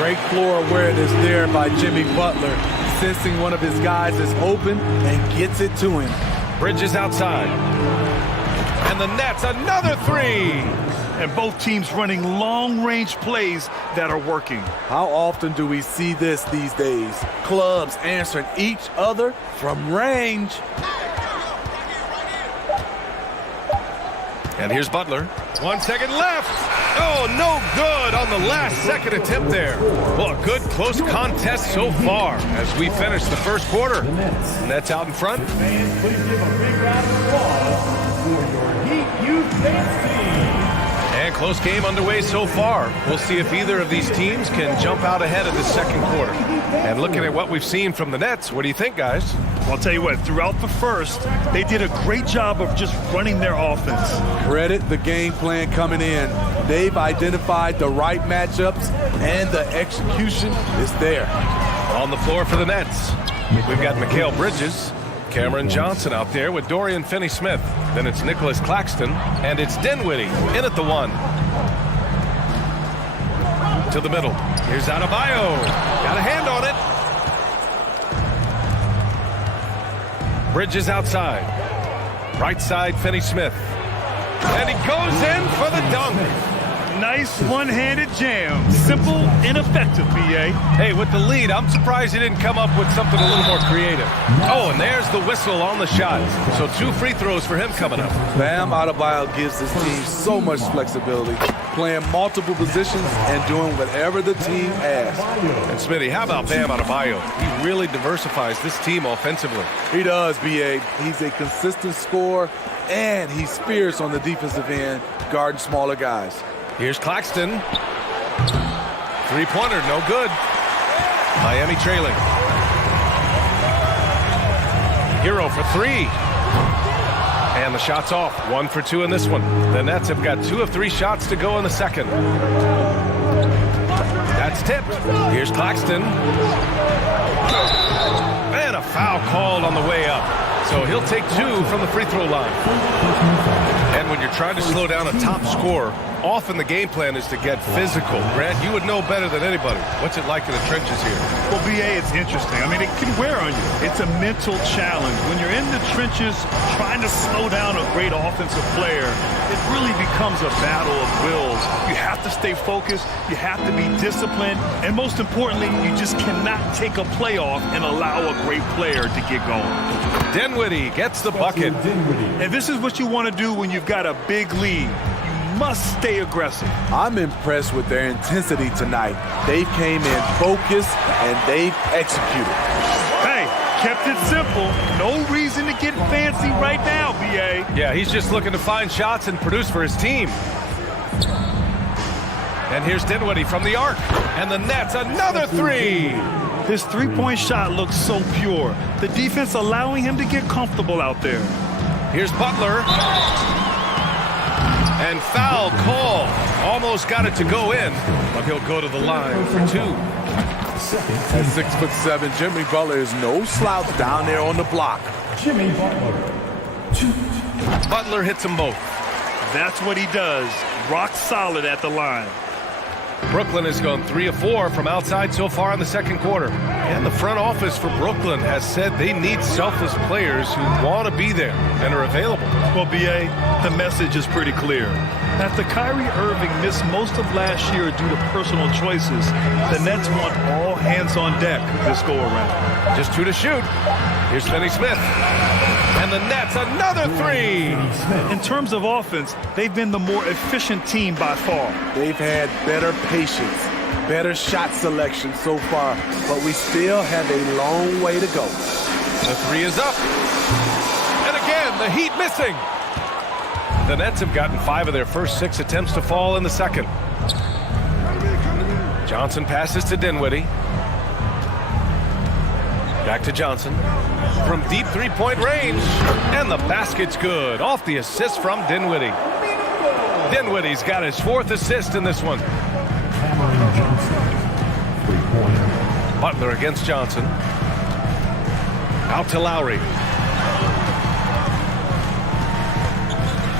Great floor awareness there by Jimmy Butler. Sensing one of his guys is open and gets it to him. Bridges outside. And the Nets, another 3. And both teams running long-range plays that are working. How often do we see this these days? Clubs answering each other from range. And here's Butler. 1 second left. Oh, no good on the last second attempt there. Well, a good close contest so far as we finish the first quarter. Nets out in front. Fans, please give a big round of applause for your Heat Youth Dance Team. And close game underway so far. We'll see if either of these teams can jump out ahead of the second quarter. And looking at what we've seen from the Nets, what do you think, guys? I'll tell you what, throughout the first, they did a great job of just running their offense. Credit the game plan coming in. They've identified the right matchups, and the execution is there. On the floor for the Nets, we've got Mikal Bridges, Cameron Johnson out there with Dorian Finney-Smith. Then it's Nicholas Claxton, and it's Dinwiddie in at the 1. To the middle. Here's Adebayo. Got a hand on it. Bridges outside. Right side, Finney-Smith. And he goes in for the dunk. Nice one-handed jam. Simple and effective, B.A. Hey, with the lead, I'm surprised he didn't come up with something a little more creative. Oh, and there's the whistle on the shot. So 2 free throws for him coming up. Bam Adebayo gives this team so much flexibility, playing multiple positions and doing whatever the team asks. And Smitty, how about Bam Adebayo? He really diversifies this team offensively. He does, B.A. He's a consistent scorer, and he's fierce on the defensive end, guarding smaller guys. Here's Claxton. 3-pointer, no good. Miami trailing. Hero for 3. And the shot's off. 1 for 2 in this one. The Nets have got 2 of 3 shots to go in the second. That's tipped. Here's Claxton. And a foul called on the way up. So he'll take 2 from the free throw line. And when you're trying to slow down a top scorer, often the game plan is to get physical. Grant, you would know better than anybody. What's it like in the trenches here? Well, B.A., it's interesting. I mean, it can wear on you. It's a mental challenge. When you're in the trenches trying to slow down a great offensive player, it really becomes a battle of wills. You have to stay focused. You have to be disciplined. And most importantly, you just cannot take a play off and allow a great player to get going. Dinwiddie gets the bucket. And this is what you want to do when you've got a big lead. Must stay aggressive. I'm impressed with their intensity tonight. They came in focused and they've executed. Hey, kept it simple. No reason to get fancy right now, B.A. Yeah, he's just looking to find shots and produce for his team. And here's Dinwiddie from the arc. And the Nets, another 3. His three-point shot looks so pure. The defense allowing him to get comfortable out there. Here's Butler. And foul call. Almost got it to go in, but he'll go to the line for 2. At 6'7", Jimmy Butler is no slouch down there on the block. Jimmy Butler. 2. Butler hits them both. That's what he does. Rock solid at the line. Brooklyn has gone 3 of 4 from outside so far in the second quarter. And the front office for Brooklyn has said they need selfless players who want to be there and are available. Well, B.A., the message is pretty clear. After Kyrie Irving missed most of last year due to personal choices, the Nets want all hands on deck this go-around. Just 2 to shoot. Here's Finney-Smith. And the Nets, another 3. In terms of offense, they've been the more efficient team by far. They've had better patience, better shot selection so far, but we still have a long way to go. The 3 is up. And again, the Heat missing. The Nets have gotten 5 of their first 6 attempts to fall in the second. Johnson passes to Dinwiddie. Back to Johnson. From deep three-point range. And the basket's good. Off the assist from Dinwiddie. Dinwiddie's got his 4th assist in this one. Butler against Johnson. Out to Lowry.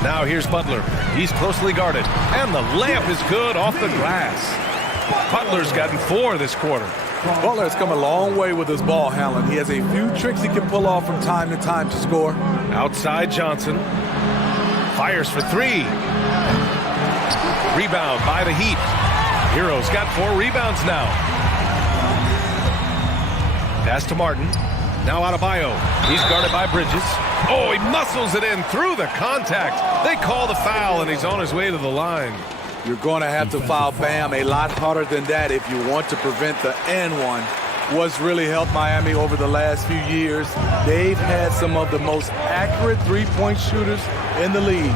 Now here's Butler. He's closely guarded. And the layup is good off the glass. Butler's gotten 4 this quarter. Butler has come a long way with his ball handling. He has a few tricks he can pull off from time to time to score. Outside Johnson. Fires for 3. Rebound by the Heat. Hero's got 4 rebounds now. Pass to Martin. Now Adebayo. He's guarded by Bridges. Oh, he muscles it in through the contact. They call the foul, and he's on his way to the line. You're going to have to foul Bam a lot harder than that if you want to prevent the N1. What's really helped Miami over the last few years, they've had some of the most accurate three-point shooters in the league.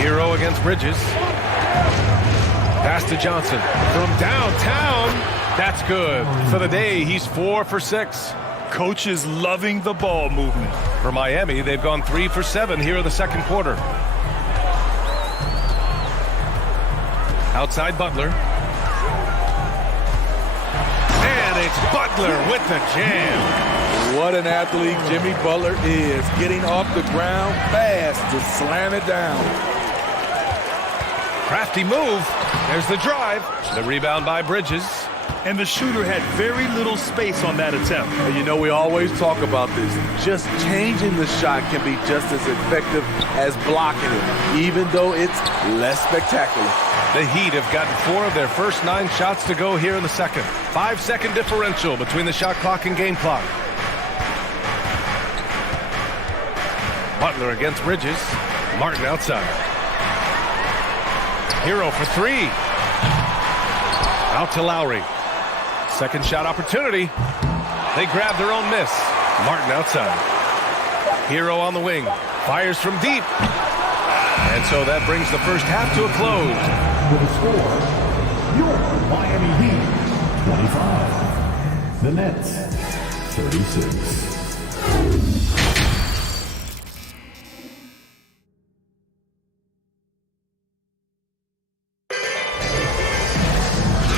Hero against Bridges. Pass to Johnson. From downtown, that's good. For the day, he's 4 for 6. Coach is loving the ball movement. For Miami, they've gone 3 for 7 here in the second quarter. Outside Butler. And it's Butler with the jam. What an athlete Jimmy Butler is. Getting off the ground fast to slam it down. Crafty move. There's the drive. The rebound by Bridges. And the shooter had very little space on that attempt. And you know, we always talk about this. Just changing the shot can be just as effective as blocking it, even though it's less spectacular. The Heat have gotten 4 of their first 9 shots to go here in the second. 5-second differential between the shot clock and game clock. Butler against Bridges. Martin outside. Hero for 3. Out to Lowry. Second shot opportunity. They grab their own miss. Martin outside. Hero on the wing. Fires from deep. And so that brings the first half to a close. With a score, your Miami Heat 25. The Nets 36.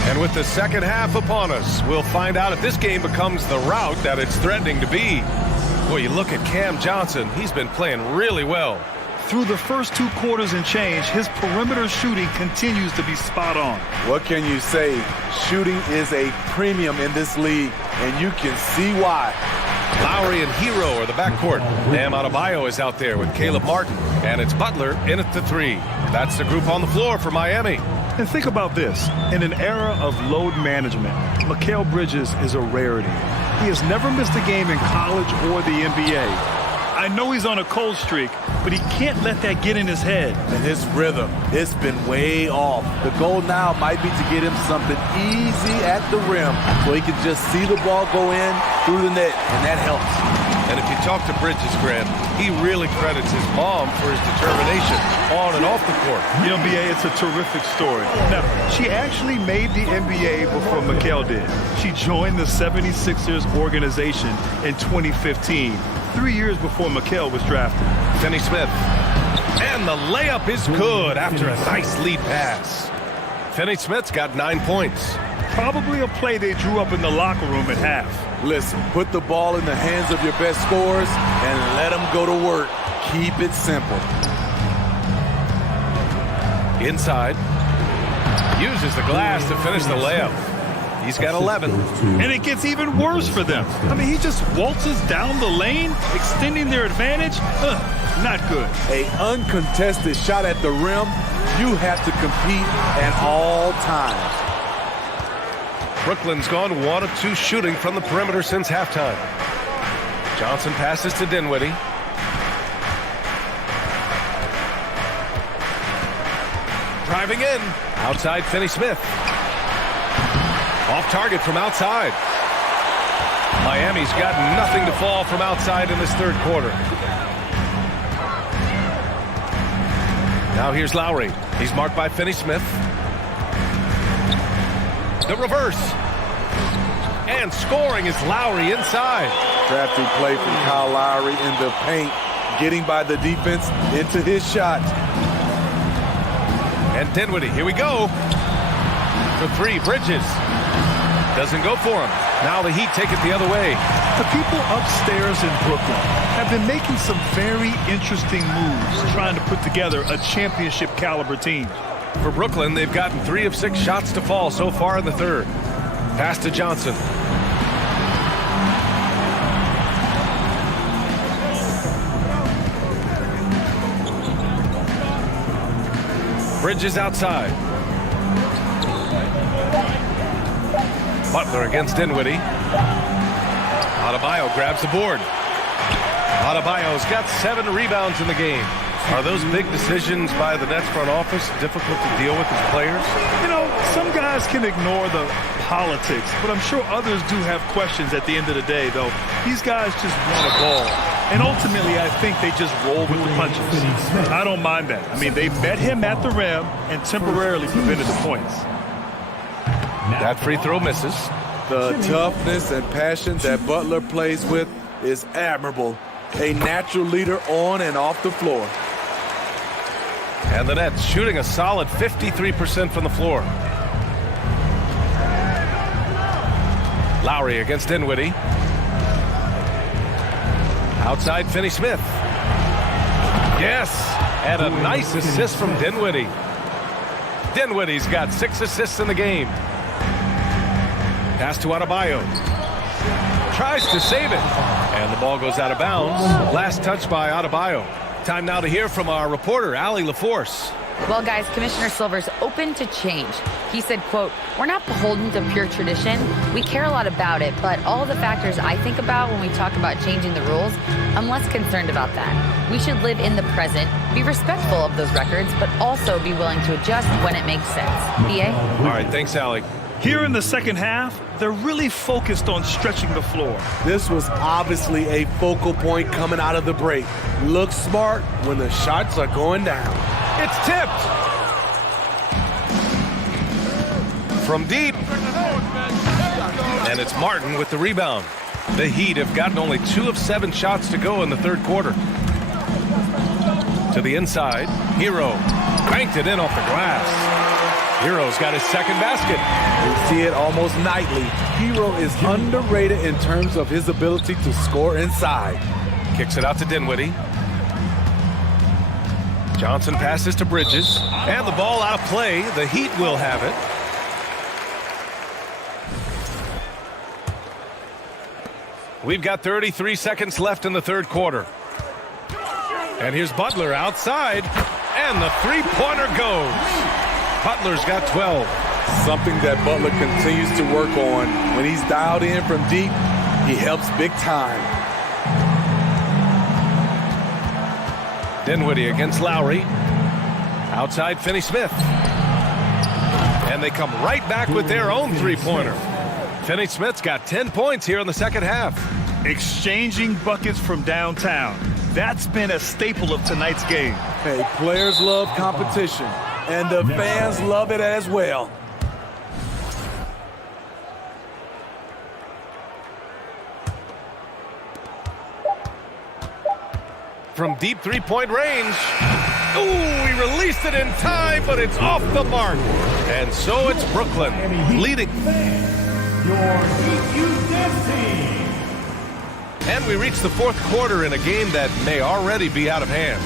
And with the second half upon us, we'll find out if this game becomes the rout that it's threatening to be. Well, you look at Cam Johnson. He's been playing really well. Through the first 2 quarters and change, his perimeter shooting continues to be spot on. What can you say? Shooting is a premium in this league, and you can see why. Lowry and Hero are the backcourt. Bam Adebayo is out there with Caleb Martin, and it's Butler in at the 3. That's the group on the floor for Miami. And think about this. In an era of load management, Mikal Bridges is a rarity. He has never missed a game in college or the NBA. I know he's on a cold streak, but he can't let that get in his head. And his rhythm, it's been way off. The goal now might be to get him something easy at the rim so he can just see the ball go in through the net, and that helps. And if you talk to Bridges, Grant, he really credits his mom for his determination on and off the court. You know, B.A., it's a terrific story. Now, she actually made the NBA before Mikal did. She joined the 76ers organization in 2015, 3 years before Mikal was drafted. Finney-Smith. And the layup is good after a nice lead pass. Finney-Smith's got 9 points. Probably a play they drew up in the locker room at half. Listen, put the ball in the hands of your best scorers and let them go to work. Keep it simple. Inside. Uses the glass to finish the layup. He's got 11. And it gets even worse for them. I mean, he just waltzes down the lane, extending their advantage. Not good. An uncontested shot at the rim. You have to compete at all times. Brooklyn's gone 1 of 2 shooting from the perimeter since halftime. Johnson passes to Dinwiddie. Driving in. Outside Finney-Smith. Off target from outside. Miami's got nothing to fall from outside in this third quarter. Now here's Lowry. He's marked by Finney-Smith. The reverse. And scoring is Lowry inside. Crafty play from Kyle Lowry in the paint, getting by the defense into his shot. And Dinwiddie, here we go. For 3, Bridges. Doesn't go for him. Now the Heat take it the other way. The people upstairs in Brooklyn have been making some very interesting moves, trying to put together a championship caliber team. For Brooklyn, they've gotten 3 of 6 shots to fall so far in the third. Pass to Johnson. Bridges outside. Butler against Dinwiddie. Adebayo grabs the board. Adebayo's got 7 rebounds in the game. Are those big decisions by the Nets front office difficult to deal with as players? You know, some guys can ignore the politics, but I'm sure others do have questions at the end of the day, though. These guys just want a ball. And ultimately, I think they just roll with the punches. I don't mind that. I mean, they met him at the rim and temporarily prevented the points. That free throw misses. The toughness and passion that Butler plays with is admirable. A natural leader on and off the floor. And the Nets shooting a solid 53% from the floor. Lowry against Dinwiddie. Outside Finney-Smith. Yes, and a nice assist from Dinwiddie. Dinwiddie's got 6 assists in the game. Pass to Adebayo. Tries to save it. And the ball goes out of bounds. Last touch by Adebayo. Time now to hear from our reporter, Allie LaForce. Well, guys, Commissioner Silver's open to change. He said, quote, "We're not beholden to pure tradition. We care a lot about it, but all the factors I think about when we talk about changing the rules, I'm less concerned about that. We should live in the present, be respectful of those records, but also be willing to adjust when it makes sense." BA? All right, thanks, Allie. Here in the second half, they're really focused on stretching the floor. This was obviously a focal point coming out of the break. Look smart when the shots are going down. It's tipped. From deep. And it's Martin with the rebound. The Heat have gotten only 2 of 7 shots to go in the third quarter. To the inside. Hero. Banked it in off the glass. Hero's got his second basket. We see it almost nightly. Hero is underrated in terms of his ability to score inside. Kicks it out to Dinwiddie. Johnson passes to Bridges. And the ball out of play. The Heat will have it. We've got 33 seconds left in the third quarter. And here's Butler outside. And the three-pointer goes. Butler's got 12. Something that Butler continues to work on. When he's dialed in from deep, he helps big time. Dinwiddie against Lowry. Outside Finney-Smith. And they come right back with their own three-pointer. Finney-Smith's got 10 points here in the second half. Exchanging buckets from downtown. That's been a staple of tonight's game. Hey, players love competition. And the fans love it as well. from deep three-point range. Ooh, he released it in time, but it's off the mark. And so it's Brooklyn leading. Your Heat Youth Dance Team. And we reach the fourth quarter in a game that may already be out of hand.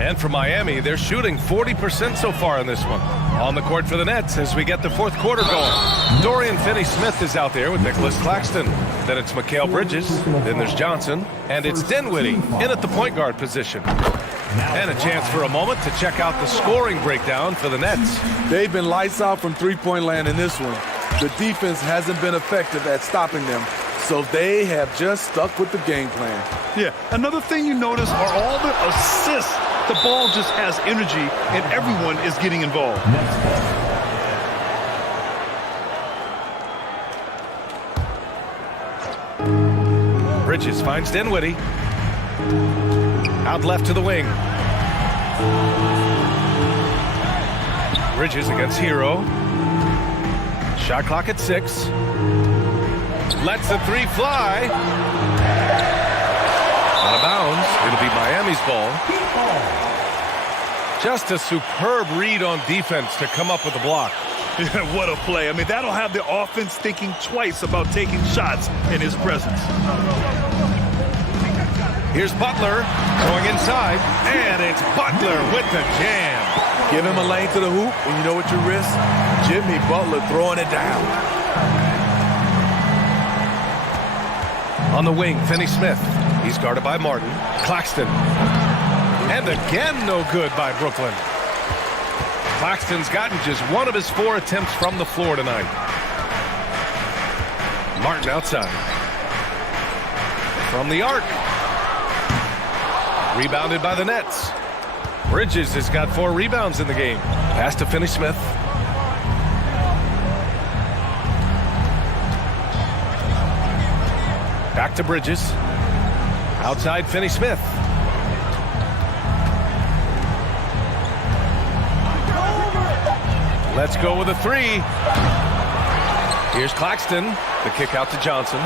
And for Miami, they're shooting 40% so far in this one. On the court for the Nets as we get the fourth quarter going. Dorian Finney-Smith is out there with Nicholas Claxton. Then it's Mikal Bridges. Then there's Johnson. And it's Dinwiddie in at the point guard position. And a chance for a moment to check out the scoring breakdown for the Nets. They've been lights out from three-point land in this one. The defense hasn't been effective at stopping them, so they have just stuck with the game plan. Yeah, another thing you notice are all the assists. The ball just has energy, and everyone is getting involved. Bridges finds Dinwiddie. Out left to the wing. Bridges against Hero. Shot clock at 6. Lets the three fly. Out of bounds. It'll be Miami's ball. Just a superb read on defense to come up with a block. Yeah, what a play. I mean, that'll have the offense thinking twice about taking shots in his presence. Here's Butler going inside, and it's Butler with the jam. Give him a lane to the hoop, and you know what you risk? Jimmy Butler throwing it down. On the wing, Finney-Smith. He's guarded by Martin. Claxton. And again, no good by Brooklyn. Claxton's gotten just one of his 4 attempts from the floor tonight. Martin outside. From the arc. Rebounded by the Nets. Bridges has got 4 rebounds in the game. Pass to Finney-Smith. Back to Bridges. Outside Finney-Smith. Let's go with a 3. Here's Claxton. The kick out to Johnson.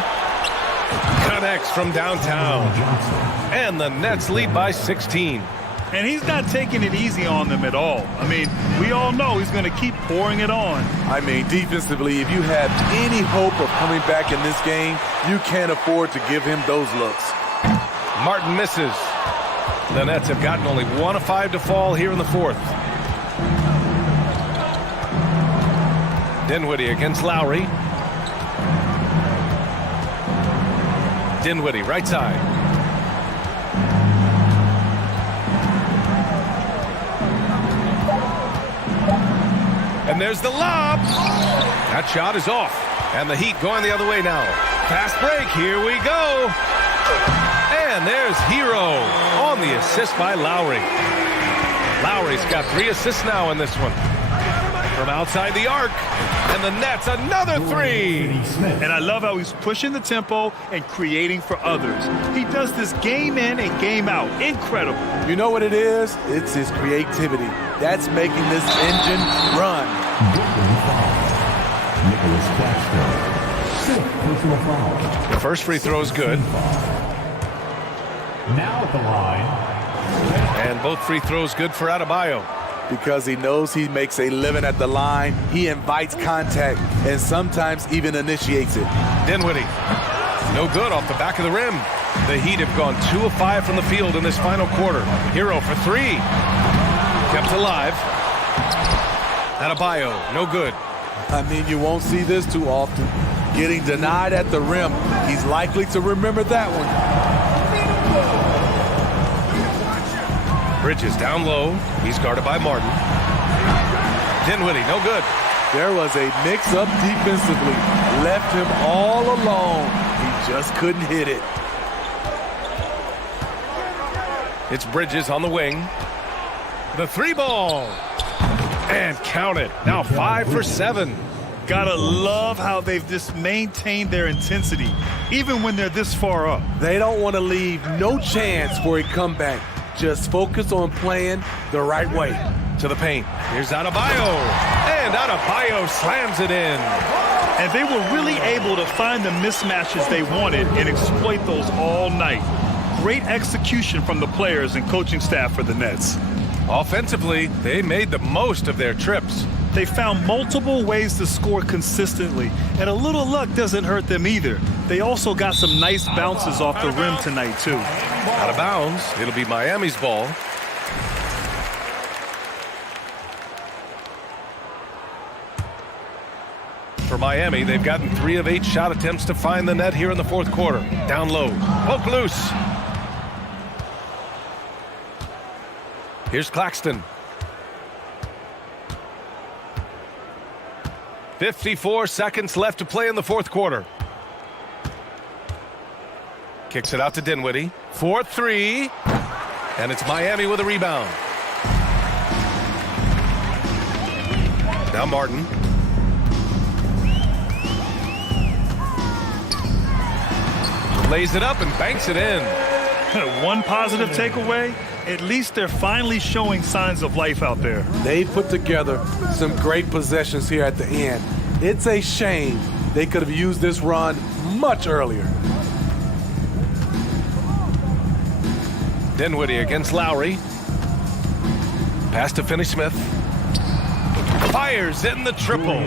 Connects from downtown. And the Nets lead by 16. And he's not taking it easy on them at all. I mean, we all know he's going to keep pouring it on. I mean, defensively, if you have any hope of coming back in this game, you can't afford to give him those looks. Martin misses. The Nets have gotten only 1 of 5 to fall here in the fourth. Dinwiddie against Lowry. Dinwiddie, right side. And there's the lob. That shot is off. And the Heat going the other way now. Fast break. Here we go. And there's Hero on the assist by Lowry. Lowry's got 3 assists now in this one. From outside the arc. And the Nets, another 3. And I love how he's pushing the tempo and creating for others. He does this game in and game out. Incredible. You know what it is? It's his creativity. That's making this engine run. Nicholas Claxton. 6th personal foul. The first free throw is good. Now at the line. And both free throws good for Adebayo. Because he knows he makes a living at the line, he invites contact and sometimes even initiates it. Dinwiddie, no good off the back of the rim. The Heat have gone 2 of 5 from the field in this final quarter. Hero for 3. Kept alive. Adebayo, no good. I mean, you won't see this too often. Getting denied at the rim. He's likely to remember that one. Bridges down low. He's guarded by Martin. Dinwiddie, no good. There was a mix-up defensively. Left him all alone. He just couldn't hit it. It's Bridges on the wing. The 3 ball. And count it. Now 5 for 7. Gotta love how they've just maintained their intensity, even when they're this far up. They don't want to leave no chance for a comeback. Just focus on playing the right way. To the paint. Here's Adebayo. And Adebayo slams it in. And they were really able to find the mismatches they wanted and exploit those all night. Great execution from the players and coaching staff for the Nets. Offensively, they made the most of their trips. They found multiple ways to score consistently, and a little luck doesn't hurt them either. They also got some nice bounces off the rim tonight, too. Out of bounds. It'll be Miami's ball. For Miami, they've gotten 3 of 8 shot attempts to find the net here in the fourth quarter. Down low. Poke loose. Here's Claxton. 54 seconds left to play in the fourth quarter. Kicks it out to Dinwiddie. 4-3. And it's Miami with a rebound. Now Martin. Lays it up and banks it in. One positive takeaway, at least they're finally showing signs of life out there. They put together some great possessions here at the end. It's a shame they could have used this run much earlier. Dinwiddie against Lowry. Pass to Finney-Smith. Fires in the triple.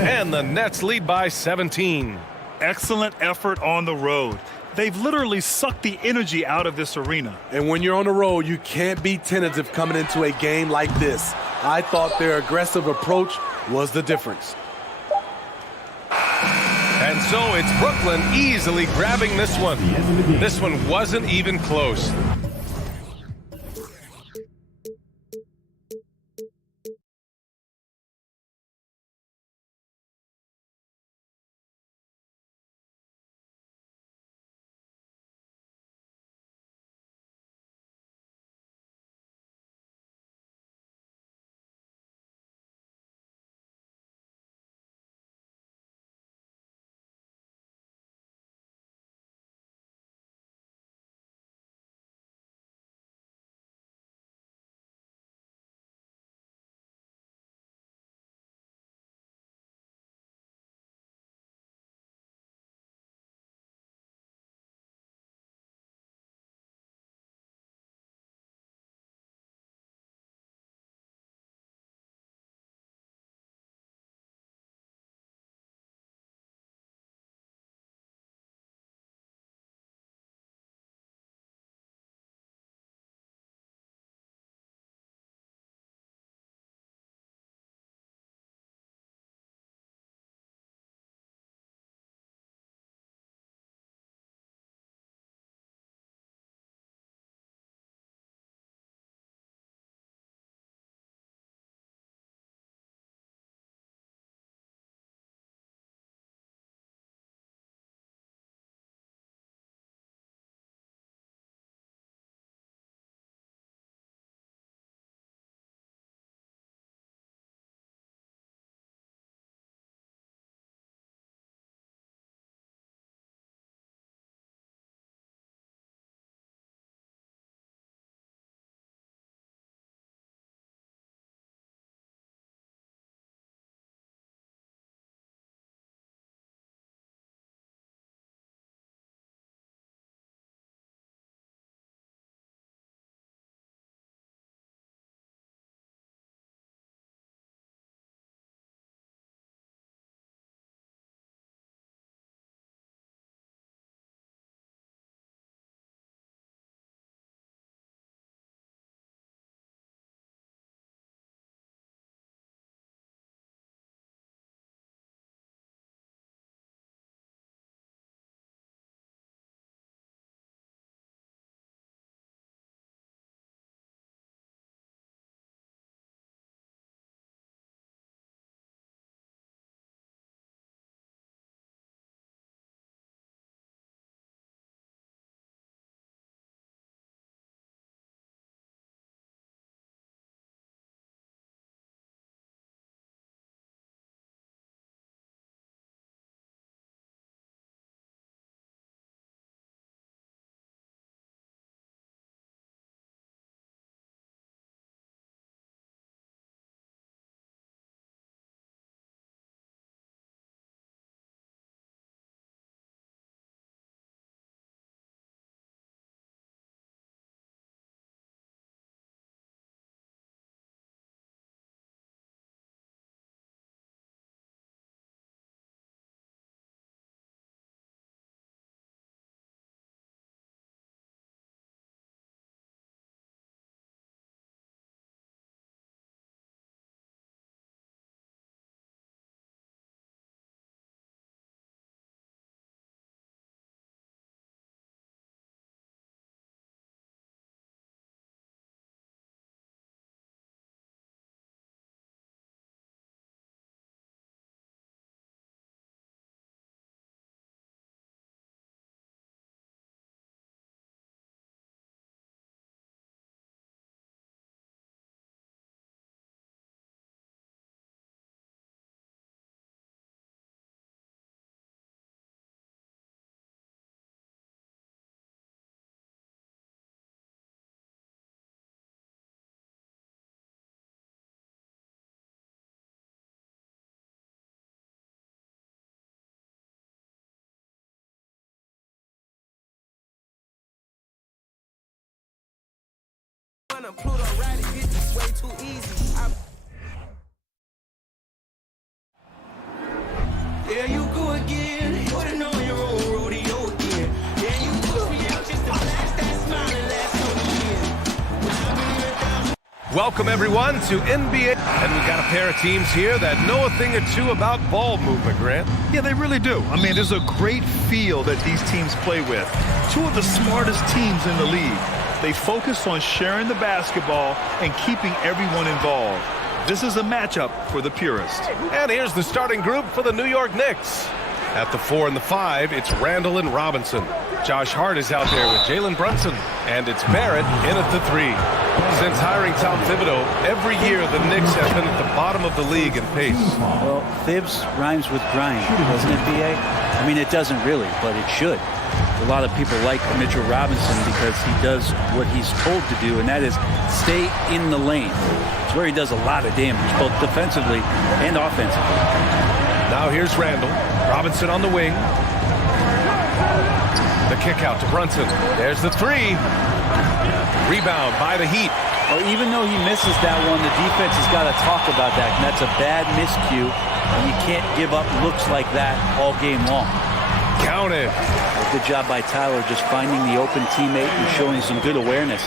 And the Nets lead by 17. Excellent effort on the road. They've literally sucked the energy out of this arena. And when you're on the road, you can't be tentative coming into a game like this. I thought their aggressive approach was the difference. And so it's Brooklyn easily grabbing this one. This one wasn't even close. a Pluto ride, bitch, it's way too easy. There you go again, putting on your own rodeo again. Yeah, you push me out just to flash that smile and last on the end. Welcome, everyone, to NBA. And we've got a pair of teams here that know a thing or two about ball movement, Grant. Yeah, they really do. I mean, there's a great feel that these teams play with. Two of the smartest teams in the league. They focus on sharing the basketball and keeping everyone involved. This is a matchup for the purist. And here's the starting group for the New York Knicks. At the 4 and the 5, it's Randall and Robinson. Josh Hart is out there with Jalen Brunson. And it's Barrett in at the 3. Since hiring Tom Thibodeau, every year the Knicks have been at the bottom of the league in pace. Well, Thibs rhymes with grind, doesn't it, B.A.? I mean, it doesn't really, but it should. A lot of people like Mitchell Robinson because he does what he's told to do, and that is stay in the lane. It's where he does a lot of damage, both defensively and offensively. Now here's Randall. Robinson on the wing. The kick out to Brunson. There's the 3. Rebound by the Heat. Well, even though he misses that one, the defense has got to talk about that, and that's a bad miscue, and you can't give up looks like that all game long. Count it. Good job by Tyler just finding the open teammate and showing some good awareness.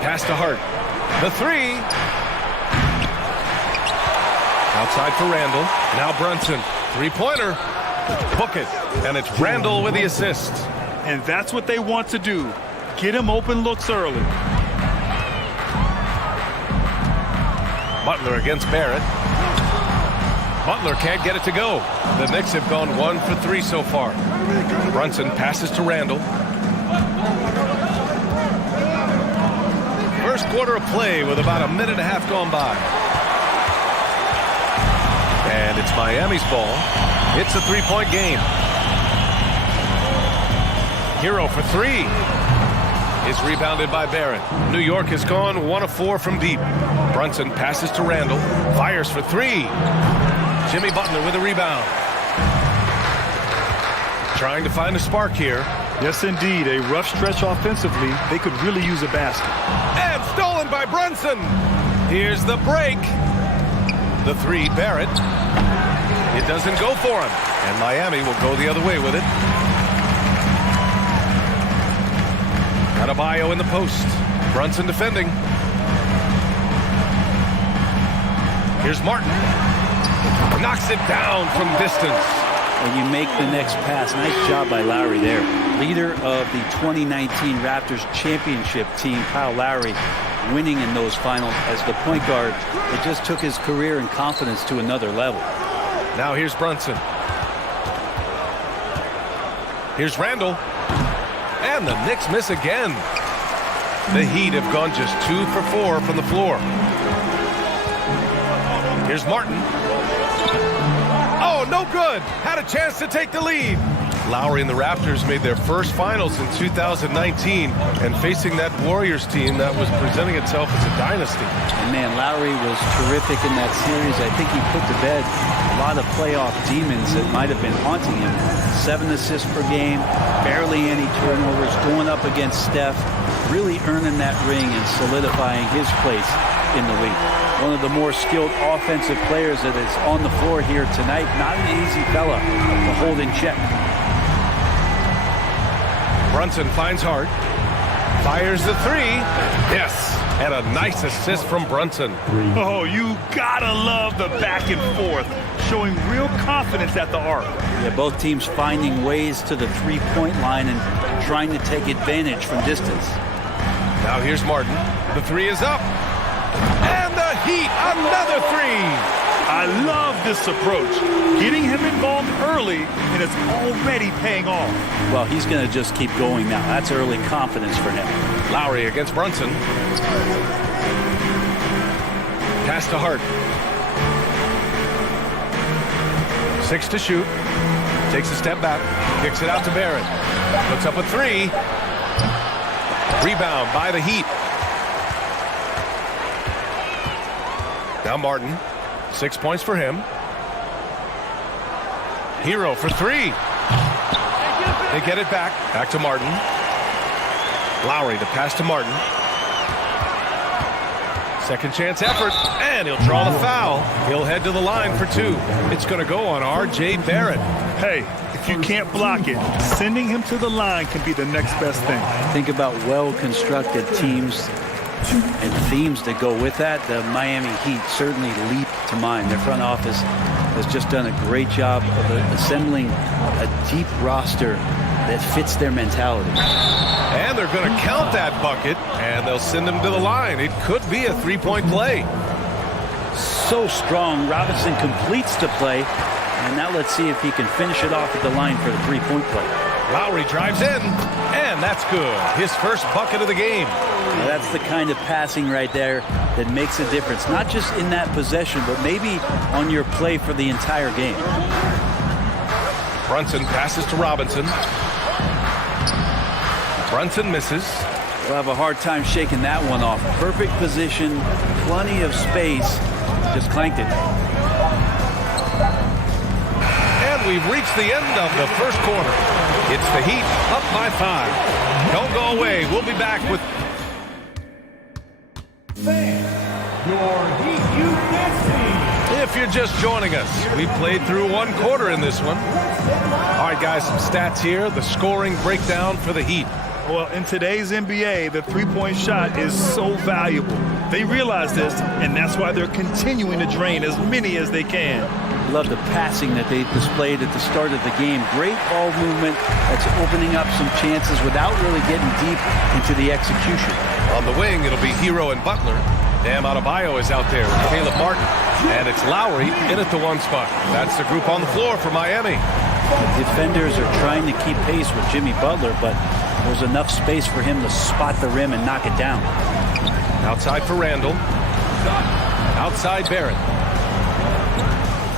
Pass to Hart. The 3. Outside for Randall. Now Brunson. Three-pointer. Book it. And it's Randall with the assist. And that's what they want to do. Get him open looks early. Butler against Barrett. Butler can't get it to go. The Knicks have gone 1 for 3 so far. Brunson passes to Randall. First quarter of play with about a minute and a half gone by. And it's Miami's ball. It's a 3-point game. Hero for 3 is rebounded by Barrett. New York has gone 1 of 4 from deep. Brunson passes to Randall. Fires for 3. Jimmy Butler with a rebound. Trying to find a spark here. Yes, indeed. A rough stretch offensively. They could really use a basket. And stolen by Brunson. Here's the break. The 3, Barrett. It doesn't go for him. And Miami will go the other way with it. Adebayo in the post. Brunson defending. Here's Martin. Knocks it down from distance. And you make the next pass. Nice job by Lowry there. Leader of the 2019 Raptors championship team, Kyle Lowry, winning in those finals as the point guard. It just took his career and confidence to another level. Now here's Brunson. Here's Randall. And the Knicks miss again. The Heat have gone just 2 for 4 from the floor. Here's Martin. Oh, no good. Had a chance to take the lead. Lowry and the Raptors made their first finals in 2019, and facing that Warriors team that was presenting itself as a dynasty. And man, Lowry was terrific in that series. I think he put to bed a lot of playoff demons that might have been haunting him. 7 assists per game, barely any turnovers, going up against Steph, really earning that ring and solidifying his place in the league. One of the more skilled offensive players that is on the floor here tonight. Not an easy fella to hold in check. Brunson finds Hart. Fires the 3. Yes. And a nice assist from Brunson. Oh, you gotta love the back and forth. Showing real confidence at the arc. Yeah, both teams finding ways to the three-point line and trying to take advantage from distance. Now here's Martin. The 3 is up. And the Heat, another 3. I love this approach. Getting him involved early, and it's already paying off. Well, he's going to just keep going now. That's early confidence for him. Lowry against Brunson. Pass to Hart. 6 to shoot. Takes a step back. Kicks it out to Barrett. Puts up a 3. Rebound by the Heat. Now Martin. 6 points for him. Hero for 3. They get it back. Back to Martin. Lowry to pass to Martin. Second chance effort, and he'll draw the foul. He'll head to the line for 2. It's going to go on R.J. Barrett. Hey, if you can't block it, sending him to the line can be the next best thing. Think about well-constructed teams and themes that go with that. The Miami Heat certainly leap to mind. Their front office has just done a great job of assembling a deep roster that fits their mentality. And they're going to count that bucket, and they'll send him to the line. It could be a 3-point play. So strong. Robinson completes the play, and now let's see if he can finish it off at the line for the 3-point play. Lowry drives in, and that's good. His first bucket of the game. Now that's the kind of passing right there that makes a difference, not just in that possession, but maybe on your play for the entire game. Brunson passes to Robinson. Brunson misses. We'll have a hard time shaking that one off. Perfect position, plenty of space. Just clanked it. And we've reached the end of the first quarter. It's the Heat up by 5. Don't go away. We'll be back with Your Heat Youth Dance Team. If you're just joining us, we played through 1 quarter in this one. All right, guys, some stats here. The scoring breakdown for the Heat. Well, in today's NBA, the three-point shot is so valuable. They realize this, and that's why they're continuing to drain as many as they can. Love the passing that they displayed at the start of the game. Great ball movement that's opening up some chances without really getting deep into the execution. On the wing, it'll be Hero and Butler. Bam Adebayo is out there with Caleb Martin. And it's Lowry in at the 1 spot. That's the group on the floor for Miami. The defenders are trying to keep pace with Jimmy Butler, but there's enough space for him to spot the rim and knock it down. Outside for Randall. Outside Barrett.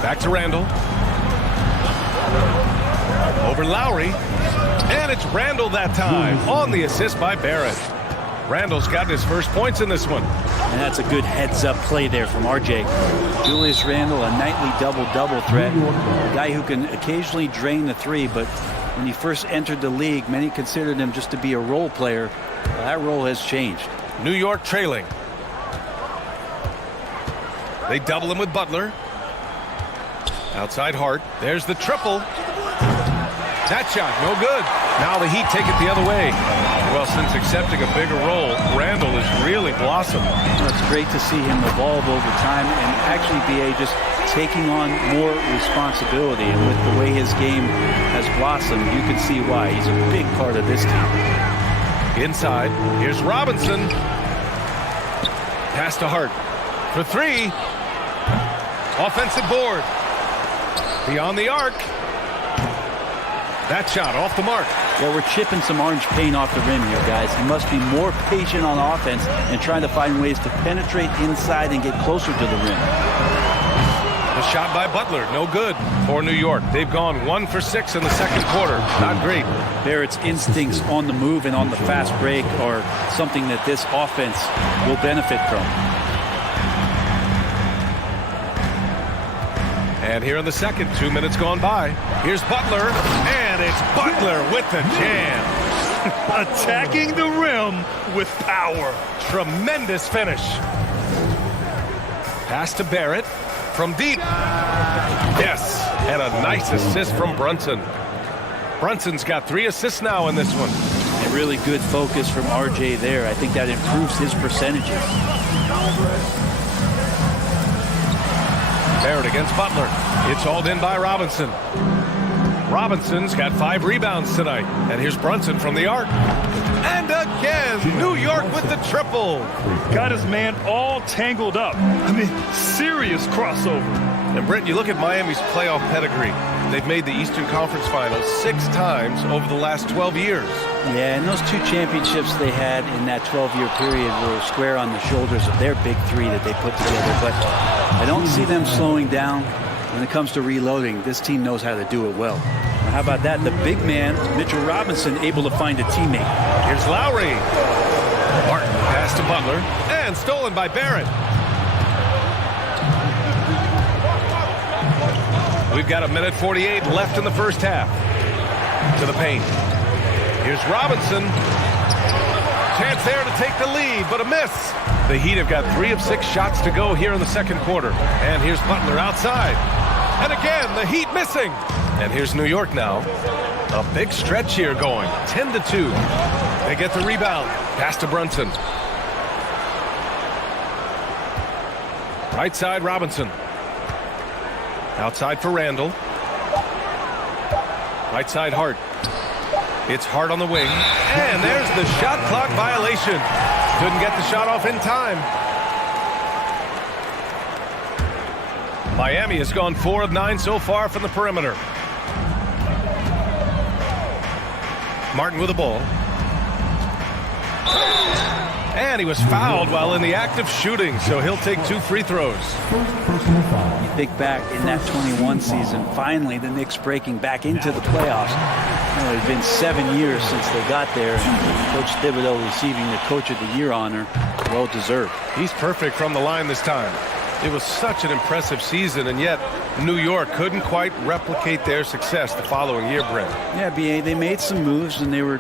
Back to Randall. Over Lowry. And it's Randall that time on the assist by Barrett. Randall's got his first points in this one. And that's a good heads-up play there from R.J. Julius Randle, a nightly double-double threat. A guy who can occasionally drain the 3, but when he first entered the league, many considered him just to be a role player. That role has changed. New York trailing. They double him with Butler. Outside Hart. There's the triple. That shot, no good. Now the Heat take it the other way. Well, since accepting a bigger role, Randall has really blossomed. Well, it's great to see him evolve over time and actually be just taking on more responsibility. And with the way his game has blossomed, you can see why. He's a big part of this team. Inside, here's Robinson. Pass to Hart for 3. Offensive board. Beyond the arc. That shot off the mark. Well, we're chipping some orange paint off the rim here, guys. He must be more patient on offense and trying to find ways to penetrate inside and get closer to the rim. The shot by Butler, no good for New York. They've gone 1 for 6 in the second quarter. Not great. Barrett's instincts on the move and on the fast break are something that this offense will benefit from. And here in the second, 2 minutes gone by. Here's Butler, and it's Butler with the jam. Attacking the rim with power. Tremendous finish. Pass to Barrett from deep. Yes, and a nice assist from Brunson. Brunson's got 3 assists now in this one. A really good focus from RJ there. I think that improves his percentages. Barrett against Butler. It's hauled in by Robinson. Robinson's got 5 rebounds tonight. And here's Brunson from the arc. And again, New York with the triple. Got his man all tangled up. I mean, serious crossover. And Britt, you look at Miami's playoff pedigree. They've made the Eastern Conference Finals 6 times over the last 12 years. Yeah, and those 2 championships they had in that 12-year period were square on the shoulders of their big 3 that they put together. But I don't see them slowing down when it comes to reloading. This team knows how to do it well. Now, how about that? The big man, Mitchell Robinson, able to find a teammate. Here's Lowry. Martin pass to Butler. And stolen by Barrett. We've got 1:48 left in the first half. To the paint. Here's Robinson. Chance there to take the lead, but a miss. The Heat have got 3 of 6 shots to go here in the second quarter. And here's Butler outside. And again, the Heat missing. And here's New York now. A big stretch here going, 10-2. They get the rebound. Pass to Brunson. Right side, Robinson. Outside for Randall. Right side, Hart. It's Hart on the wing. And there's the shot clock violation. Couldn't get the shot off in time. Miami has gone 4 of 9 so far from the perimeter. Martin with the ball. And he was fouled while in the act of shooting, so he'll take 2 free throws. You think back in that 21 season, finally the Knicks breaking back into the playoffs. It had been 7 years since they got there, and Coach Thibodeau receiving the Coach of the Year honor, well deserved. He's perfect from the line this time. It was such an impressive season, and yet New York couldn't quite replicate their success the following year, Brent. Yeah, B.A., they made some moves, and they were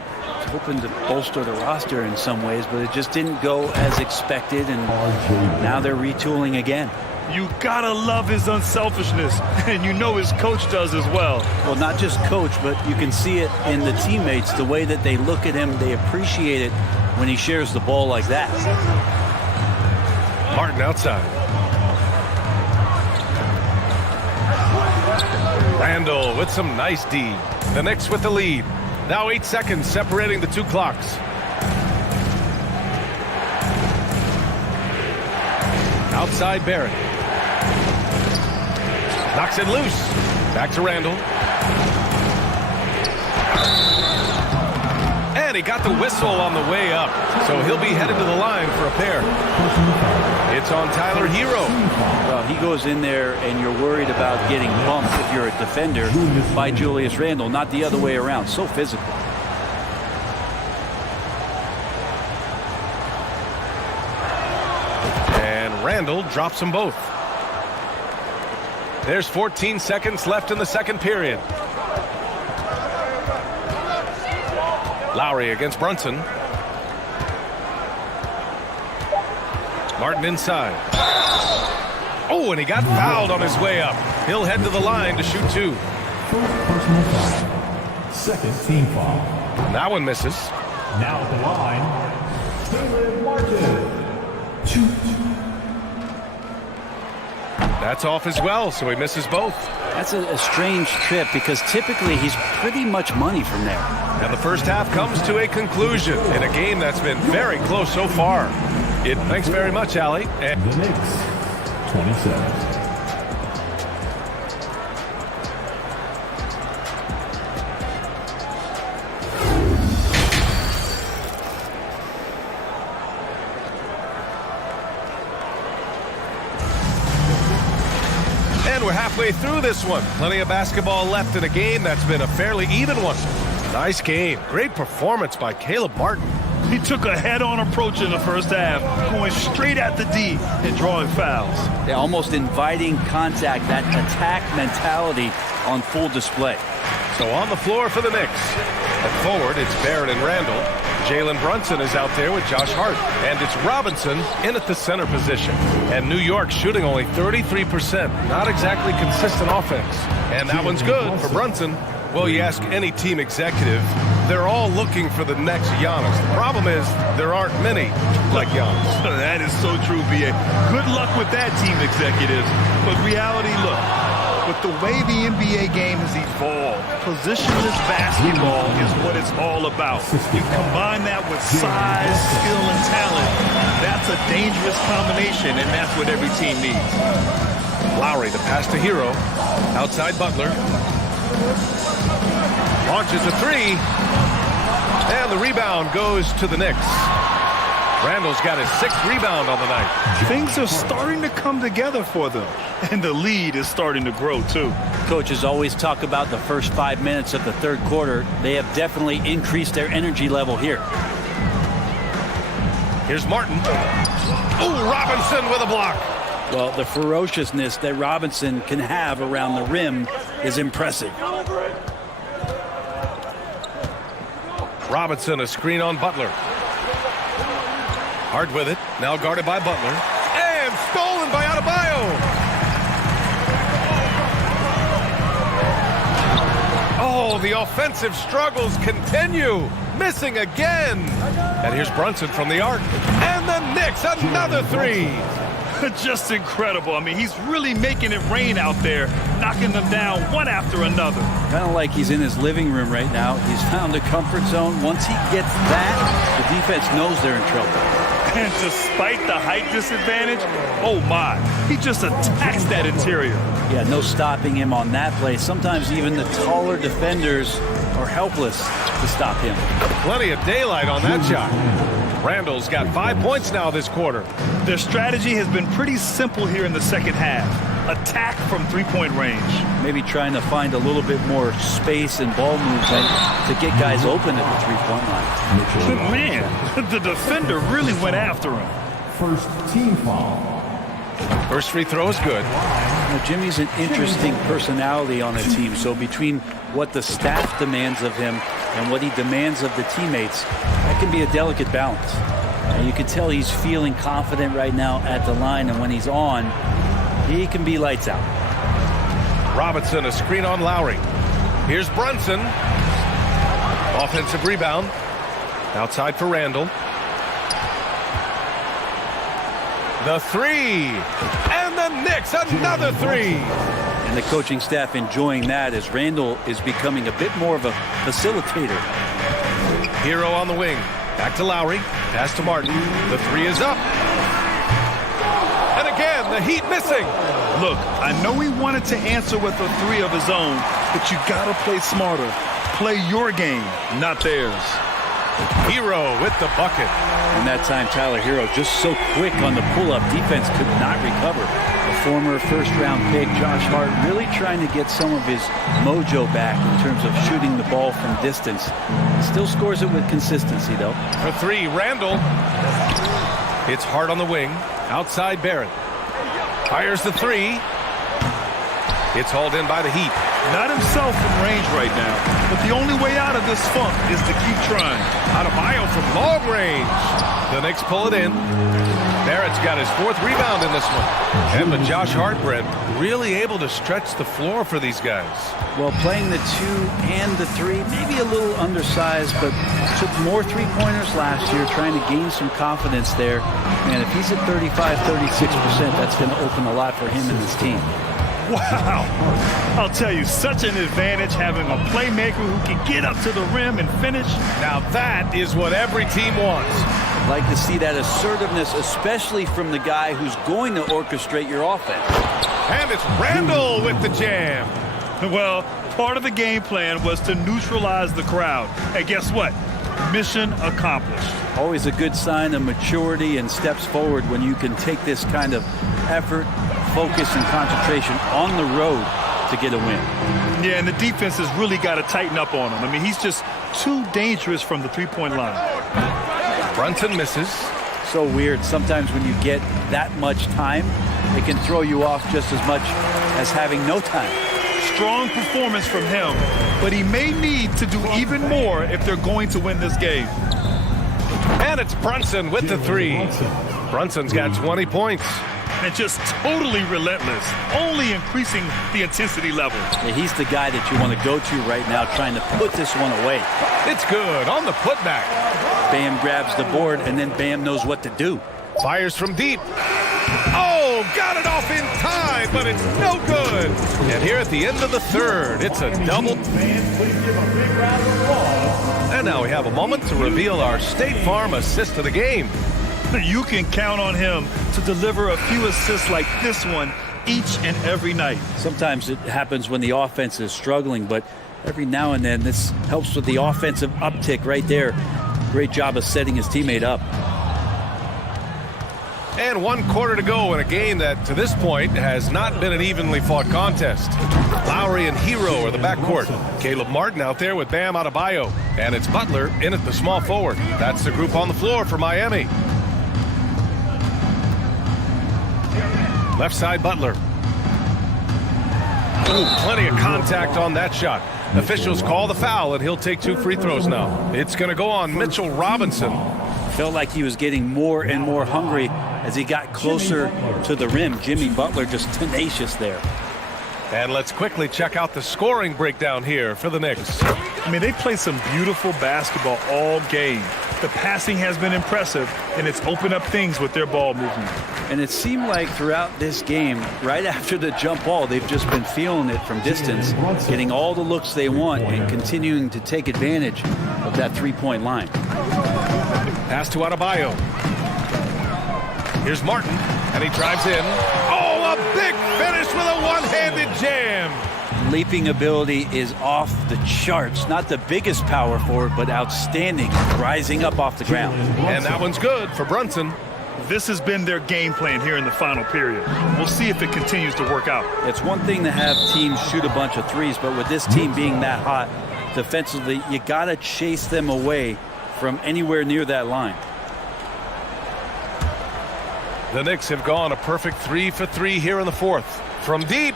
hoping to bolster the roster in some ways, but it just didn't go as expected, and now they're retooling again. You gotta love his unselfishness, and you know his coach does as well. Well, not just coach, but you can see it in the teammates, the way that they look at him. They appreciate it when he shares the ball like that. Martin outside. Randall with some nice D. The Knicks with the lead. Now 8 seconds separating the 2 clocks. Outside Barrett. Knocks it loose. Back to Randall. And he got the whistle on the way up. So he'll be headed to the line for a pair. It's on Tyler Hero. Well, he goes in there and you're worried about getting bumped if you're a defender by Julius Randle, not the other way around. So physical. And Randall drops them both. There's 14 seconds left in the second period. Lowry against Brunson. Martin inside. Oh, and he got fouled on his way up. He'll head to the line to shoot 2. Personal foul. Second team foul. That one misses. Now at the line, Caleb Martin. Shoot. That's off as well, so he misses both. That's a strange trip because typically he's pretty much money from there. And the first half comes to a conclusion in a game that's been very close so far. Thanks very much, Allie. And the Knicks, 27. And we're halfway through this one. Plenty of basketball left in a game that's been a fairly even one. Nice game. Great performance by Caleb Martin. He took a head-on approach in the first half, going straight at the D and drawing fouls. They're almost inviting contact, that attack mentality on full display. So on the floor for the Knicks. At forward, it's Barrett and Randall. Jalen Brunson is out there with Josh Hart. And it's Robinson in at the center position. And New York shooting only 33%. Not exactly consistent offense. And that one's good for Brunson. Well, you ask any team executive, they're all looking for the next Janis. The problem is there aren't many like Janis. That is so true, B.A. Good luck with that, team executives. But reality, look, with the way the NBA game has evolved, positionless basketball is what it's all about. You combine that with size, skill, and talent. That's a dangerous combination, and that's what every team needs. Lowry, the pass to Hero. Outside Butler. Launches a 3. And the rebound goes to the Knicks. Randall's got his 6th rebound on the night. Things are starting to come together for them. And the lead is starting to grow, too. Coaches always talk about the first 5 minutes of the third quarter. They have definitely increased their energy level here. Here's Martin. Oh, Robinson with a block. Well, the ferociousness that Robinson can have around the rim is impressive. Robinson, a screen on Butler. Hard with it. Now guarded by Butler. And stolen by Adebayo. Oh, the offensive struggles continue. Missing again. And here's Brunson from the arc. And the Knicks, another three. Just incredible. I mean, he's really making it rain out there, knocking them down one after another. Kind of like he's in his living room right now. He's found a comfort zone. Once he gets that, the defense knows they're in trouble. And despite the height disadvantage, oh my, he just attacks that interior. Yeah, no stopping him on that play. Sometimes even the taller defenders are helpless to stop him. Plenty of daylight on that shot. Randall's got 5 points now this quarter. Their strategy has been pretty simple here in the second half. Attack from three-point range. Maybe trying to find a little bit more space and ball movement to get guys open at the three-point line. But man, the defender really went after him. First team foul. First free throw is good. Now, Jimmy's an interesting personality on a team, so between what the staff demands of him and what he demands of the teammates, that can be a delicate balance. And you can tell he's feeling confident right now at the line, and when he's on, he can be lights out. Robinson, a screen on Lowry. Here's Brunson. Offensive rebound. Outside for Randall. The three. And the Knicks, another three. And the coaching staff enjoying that as Randall is becoming a bit more of a facilitator. Hero on the wing. Back to Lowry. Pass to Martin. The three is up. And again, the Heat missing. Look, I know he wanted to answer with a three of his own, but you got to play smarter. Play your game, not theirs. Hero with the bucket. And that time, Tyler Hero just so quick on the pull-up. Defense could not recover. A former first-round pick, Josh Hart, really trying to get some of his mojo back in terms of shooting the ball from distance. Still scores it with consistency, though. For three, Randall. It's Hart on the wing. Outside Barrett. Fires the three. It's hauled in by the Heat. Not himself from range right now, but the only way out of this funk is to keep trying. Adebayo from long range. The Knicks pull it in. Barrett's got his fourth rebound in this one. And with Josh Hart, Brett, really able to stretch the floor for these guys. Well, playing the two and the three, maybe a little undersized, but took more three-pointers last year, trying to gain some confidence there. Man, if he's at 35, 36%, that's going to open a lot for him and his team. Wow. I'll tell you, such an advantage having a playmaker who can get up to the rim and finish. Now that is what every team wants. I'd like to see that assertiveness, especially from the guy who's going to orchestrate your offense. And it's Randall with the jam. Well, part of the game plan was to neutralize the crowd. And guess what? Mission accomplished. Always a good sign of maturity and steps forward when you can take this kind of effort, focus, and concentration on the road to get a win. Yeah, and the defense has really got to tighten up on him. I mean, he's just too dangerous from the three-point line. Brunson misses. So weird. Sometimes when you get that much time, it can throw you off just as much as having no time. Strong performance from him, but he may need to do even more if they're going to win this game. And it's Brunson with the three. Brunson's got 20 points. And just totally relentless, only increasing the intensity level. Yeah, he's the guy that you want to go to right now, trying to put this one away. It's good on the putback. Bam grabs the board, and then Bam knows what to do. Fires from deep. Oh, got it off in time, but it's no good. And here at the end of the third, it's a double. And now we have a moment to reveal our State Farm assist of the game. You can count on him to deliver a few assists like this one each and every night. Sometimes it happens when the offense is struggling, but every now and then this helps with the offensive uptick right there. Great job of setting his teammate up. And 1 quarter to go in a game that, to this point, has not been an evenly fought contest. Lowry and Hero are the backcourt. Caleb Martin out there with Bam Adebayo. And it's Butler in at the small forward. That's the group on the floor for Miami. Left side, Butler. Ooh, plenty of contact on that shot. Officials call the foul, and he'll take 2 free throws now. It's going to go on Mitchell Robinson. Felt like he was getting more and more hungry as he got closer to the rim. Jimmy Butler just tenacious there. And let's quickly check out the scoring breakdown here for the Knicks. I mean, they played some beautiful basketball all game. The passing has been impressive, and it's opened up things with their ball movement. And it seemed like throughout this game, right after the jump ball, they've just been feeling it from distance, getting all the looks they want and continuing to take advantage of that three-point line. Pass to Adebayo. Here's Martin, and he drives in. Oh, a big finish with a one-handed jam. Leaping ability is off the charts. Not the biggest power forward, but outstanding, rising up off the ground. And that one's good for Brunson. This has been their game plan here in the final period. We'll see if it continues to work out. It's one thing to have teams shoot a bunch of threes, but with this team being that hot defensively, you got to chase them away from anywhere near that line. The Knicks have gone a perfect 3 for 3 here in the fourth. From deep,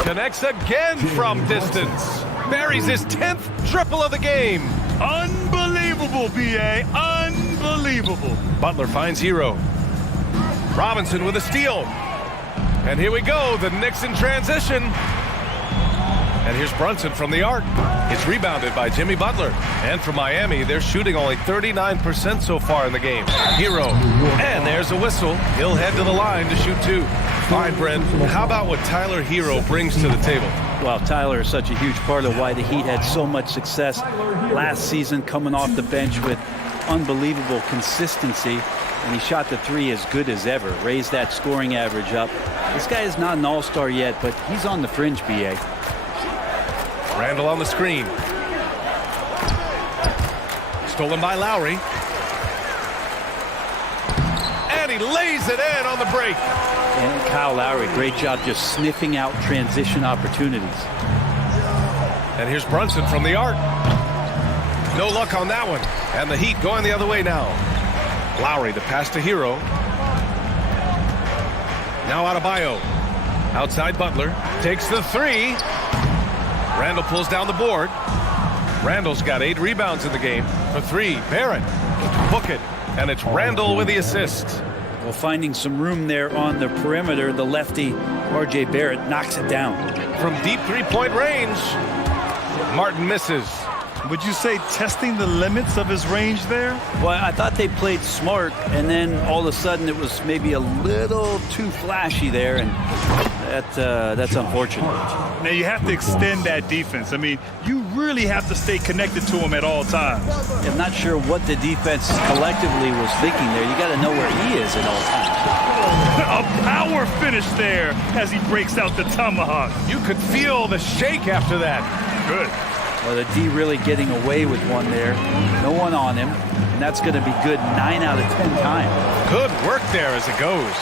connects again from distance. Buries his 10th triple of the game. Unbelievable, B.A. Unbelievable. Butler finds Hero. Robinson with a steal. And here we go, the Knicks in transition. And here's Brunson from the arc. It's rebounded by Jimmy Butler. And for Miami, they're shooting only 39% so far in the game. Hero. And there's a whistle. He'll head to the line to shoot 2. Fine, Brent. How about what Tyler Hero brings to the table? Well, Tyler is such a huge part of why the Heat had so much success last season, coming off the bench with unbelievable consistency. And he shot the three as good as ever, raised that scoring average up. This guy is not an all-star yet, but he's on the fringe, B.A. Randall on the screen. Stolen by Lowry. And he lays it in on the break. And Kyle Lowry, great job just sniffing out transition opportunities. And here's Brunson from the arc. No luck on that one. And the Heat going the other way now. Lowry, the pass to Hero. Now Adebayo. Outside Butler. Takes the three. Randall pulls down the board. Randall's got 8 rebounds in the game. For 3, Barrett. Book it. And it's Randall with the assist. Well, finding some room there on the perimeter, the lefty, R.J. Barrett, knocks it down. From deep three-point range, Martin misses. Would you say testing the limits of his range there? Well, I thought they played smart, and then all of a sudden it was maybe a little too flashy there, and that's unfortunate. Now you have to extend that defense. I mean, you really have to stay connected to him at all times. I'm not sure what the defense collectively was thinking there. You got to know where he is at all times. A power finish there as he breaks out the tomahawk. You could feel the shake after that. Good. Well, the D really getting away with one there. No one on him, and that's going to be good 9 out of 10 times. Good work there as it goes.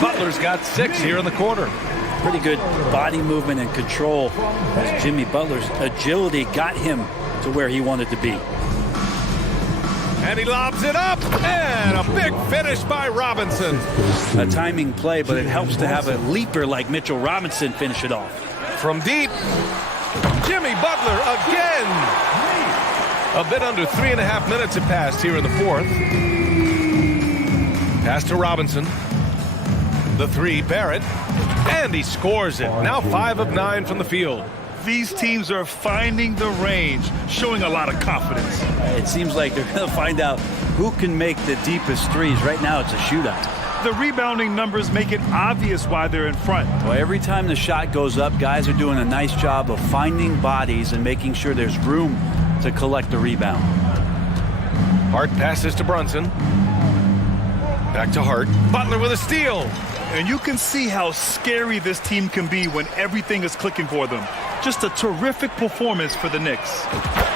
Butler's got 6 here in the quarter. Pretty good body movement and control as Jimmy Butler's agility got him to where he wanted to be. And he lobs it up, and a big finish by Robinson. A timing play, but it helps to have a leaper like Mitchell Robinson finish it off. From deep, Jimmy Butler again. A bit under 3.5 minutes have passed here in the fourth. Pass to Robinson. The three, Barrett. And he scores it. Now 5 of 9 from the field. These teams are finding the range, showing a lot of confidence. It seems like they're going to find out who can make the deepest threes. Right now it's a shootout. The rebounding numbers make it obvious why they're in front. Well, every time the shot goes up, guys are doing a nice job of finding bodies and making sure there's room to collect the rebound. Hart passes to Brunson. Back to Hart. Butler with a steal. And you can see how scary this team can be when everything is clicking for them. Just a terrific performance for the Knicks.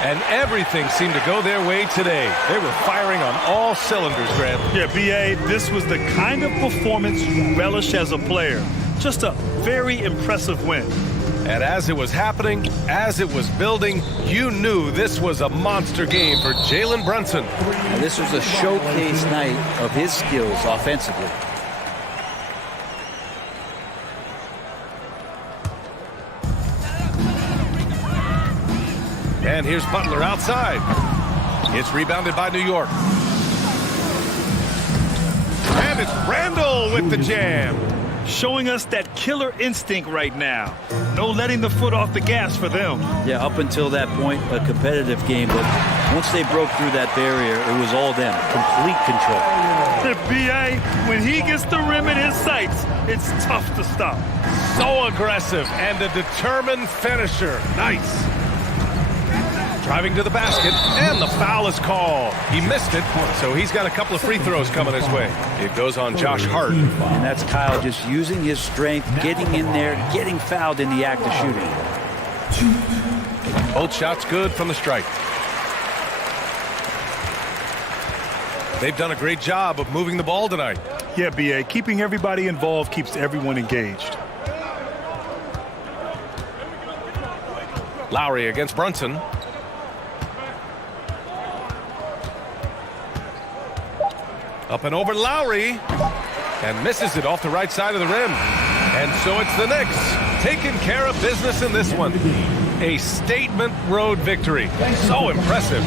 And everything seemed to go their way today. They were firing on all cylinders, Grant. Yeah, B.A., this was the kind of performance you relish as a player. Just a very impressive win. And as it was happening, as it was building, you knew this was a monster game for Jalen Brunson. Now, this was a showcase night of his skills offensively. And here's Butler outside. It's rebounded by New York. And it's Randall with the jam. Showing us that killer instinct right now. No letting the foot off the gas for them. Yeah, up until that point, a competitive game. But once they broke through that barrier, it was all them. Complete control. B.A., when he gets the rim in his sights, it's tough to stop. So aggressive and a determined finisher. Nice. Driving to the basket, and the foul is called. He missed it, so he's got a couple of free throws coming his way. It goes on Josh Hart. And that's Kyle just using his strength, getting in there, getting fouled in the act of shooting. Both shots good from the stripe. They've done a great job of moving the ball tonight. Yeah, B.A., keeping everybody involved keeps everyone engaged. Lowry against Brunson. Up and over Lowry, and misses it off the right side of the rim. And so it's the Knicks taking care of business in this one. A statement road victory. So impressive.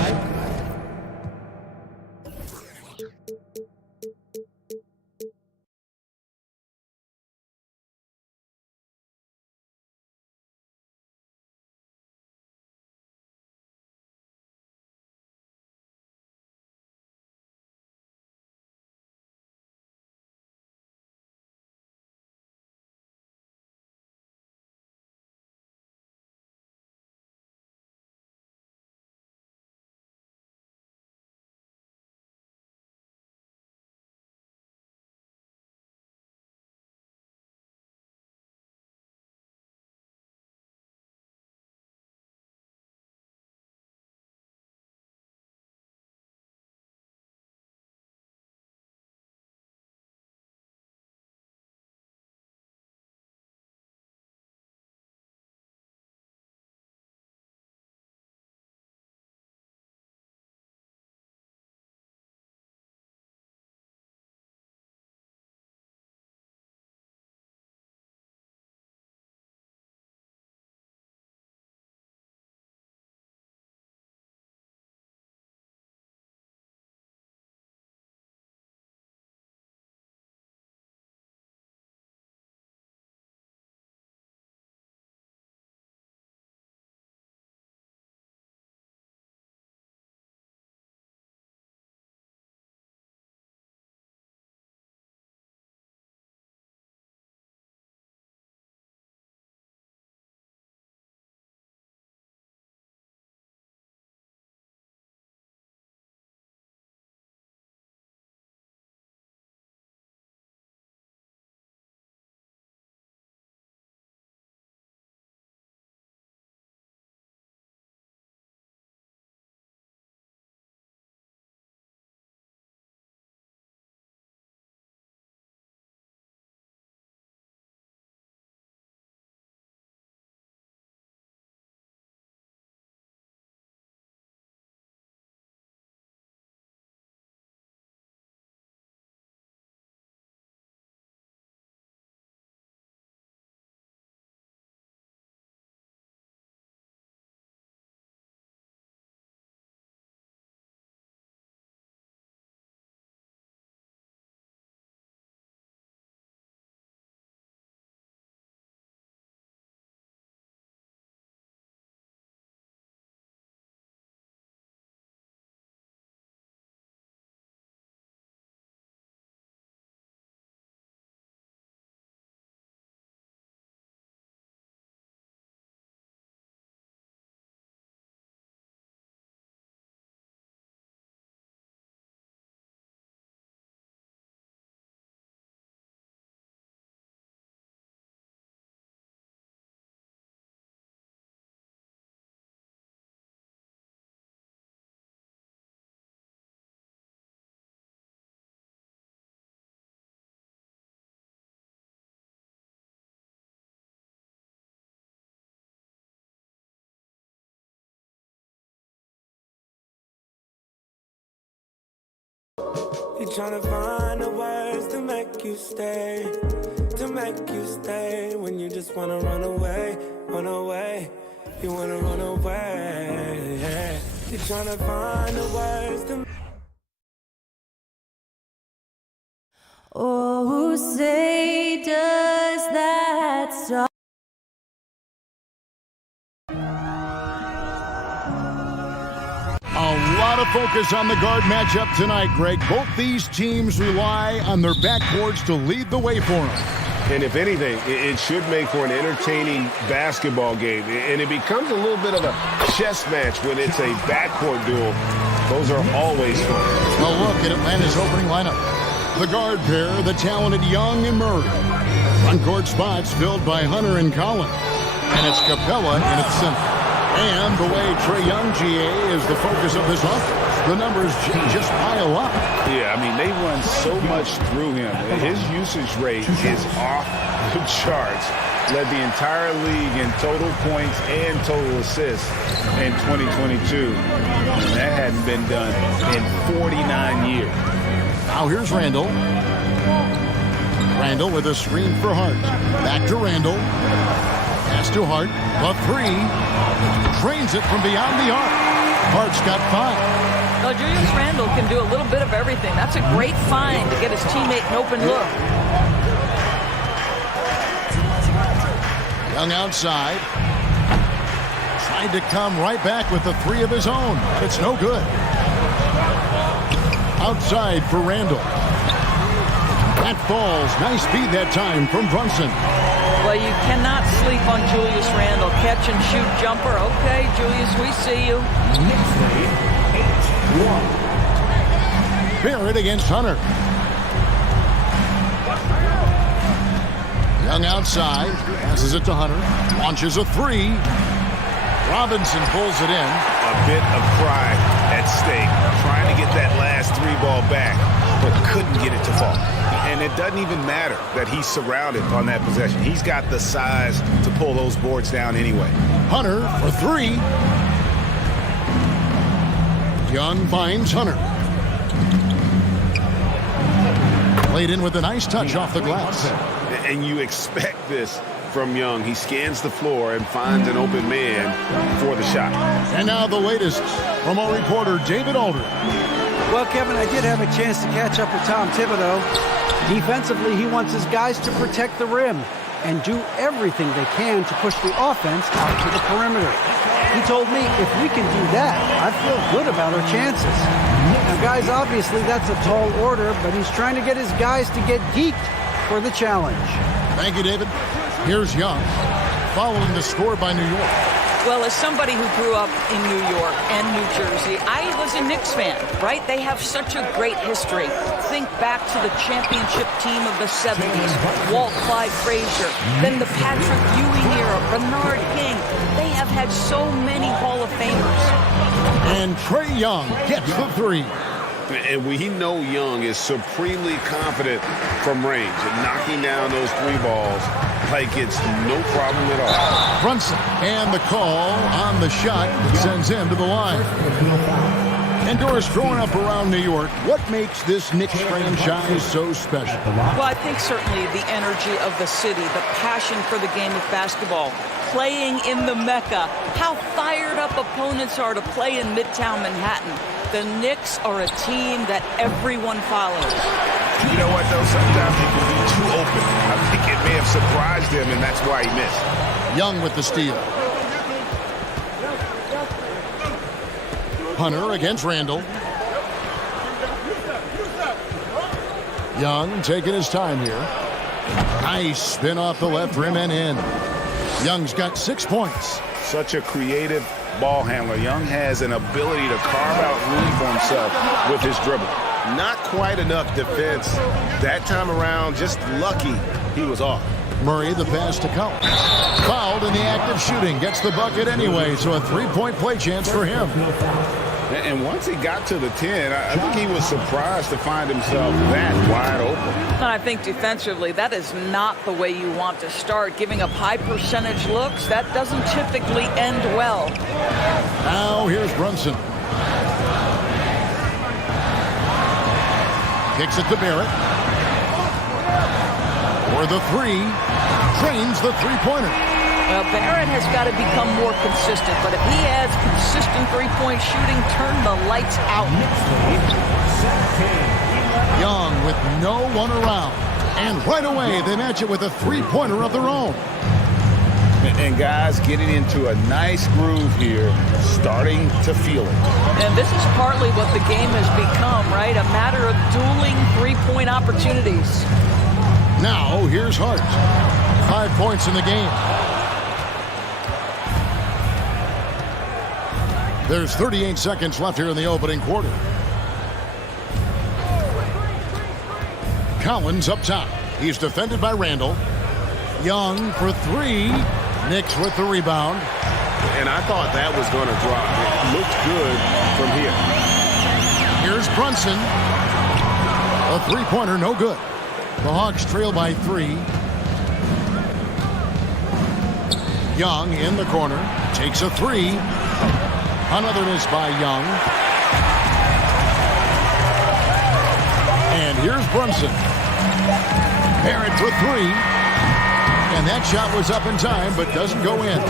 You're trying to find the words to make you stay, when you just wanna run away, you wanna run away. You're trying to find the words to Oh, say does that star. A lot of focus on the guard matchup tonight, Greg. Both these teams rely on their backboards to lead the way for them. And if anything, it should make for an entertaining basketball game. And it becomes a little bit of a chess match when it's a backcourt duel. Those are always fun. A look at Atlanta's opening lineup. The guard pair, the talented Young and Murray. Front court spots filled by Hunter and Collins. And it's Capella in its center. And the way Trae Young, GA, is the focus of this offense. The numbers just pile up. Yeah, I mean, they run so much through him. His usage rate is off the charts. Led the entire league in total points and total assists in 2022. And that hadn't been done in 49 years. Now here's Randall. Randall with a screen for Hart. Back to Randall. Pass to Hart. The three. Drains it from beyond the arc. Hart's got 5. Well, Julius Randle can do a little bit of everything. That's a great find to get his teammate an open look. Young outside. Tried to come right back with the 3 of his own. It's no good. Outside for Randall. That falls. Nice feed that time from Brunson. Well, you cannot sleep on Julius Randle. Catch and shoot jumper. Okay, Julius, we see you. Barrett against Hunter. Young outside. Passes it to Hunter. Launches a 3. Robinson pulls it in. A bit of pride at stake. Trying to get that last 3 ball back, but couldn't get it to fall. And it doesn't even matter that he's surrounded on that possession. He's got the size to pull those boards down anyway. Hunter for 3. Young finds Hunter. Played in with a nice touch off the glass. And you expect this from Young. He scans the floor and finds an open man for the shot. And now the latest from our reporter, David Aldridge. Well, Kevin, I did have a chance to catch up with Tom Thibodeau. Defensively, he wants his guys to protect the rim and do everything they can to push the offense out to the perimeter. He told me if we can do that, I feel good about our chances. Now, guys, obviously that's a tall order, but he's trying to get his guys to get geeked for the challenge. Thank you, David. Here's Young, following the score by New York. Well, as somebody who grew up in New York and New Jersey, I was a Knicks fan, right? They have such a great history. Think back to the championship team of the 70s, Walt Clyde Frazier, then the Patrick Ewing era, Bernard King. They have had so many Hall of Famers. And Trae Young gets the 3. And we know Young is supremely confident from range and knocking down those 3 balls like it's no problem at all. Brunson and the call on the shot that sends him to the line. And Doris, growing up around New York, what makes this Knicks franchise so special? Well, I think certainly the energy of the city, the passion for the game of basketball, playing in the Mecca, how fired up opponents are to play in Midtown Manhattan. The Knicks are a team that everyone follows. You know what, though? Sometimes he can be too open. I think it may have surprised him, and that's why he missed. Young with the steal. Hunter against Randall. Young taking his time here. Nice spin off the left rim and in. Young's got 6 points. Such a creative ball handler. Young has an ability to carve out room for himself with his dribble. Not quite enough defense that time around. Just lucky he was off. Murray the pass to Collins. Fouled in the act of shooting. Gets the bucket anyway, so a 3-point play chance for him. And once he got to the 10, I think he was surprised to find himself that wide open. And I think defensively, that is not the way you want to start. Giving up high percentage looks, that doesn't typically end well. Now here's Brunson. Kicks it to Barrett. For the 3. Trains the 3-pointer. Well, Barrett has got to become more consistent, but if he adds consistent 3-point shooting, turn the lights out. Young with no one around. And right away, they match it with a three-pointer of their own. And guys getting into a nice groove here, starting to feel it. And this is partly what the game has become, right? A matter of dueling three-point opportunities. Now, here's Hart. 5 points in the game. There's 38 seconds left here in the opening quarter. Collins up top. He's defended by Randall. Young for three. Knicks with the rebound. And I thought that was going to drop. It looked good from here. Here's Brunson. A three-pointer, no good. The Hawks trail by 3. Young in the corner. Takes a 3. Another miss by Young. And here's Brunson. Barrett for 3. And that shot was up in time, but doesn't go in.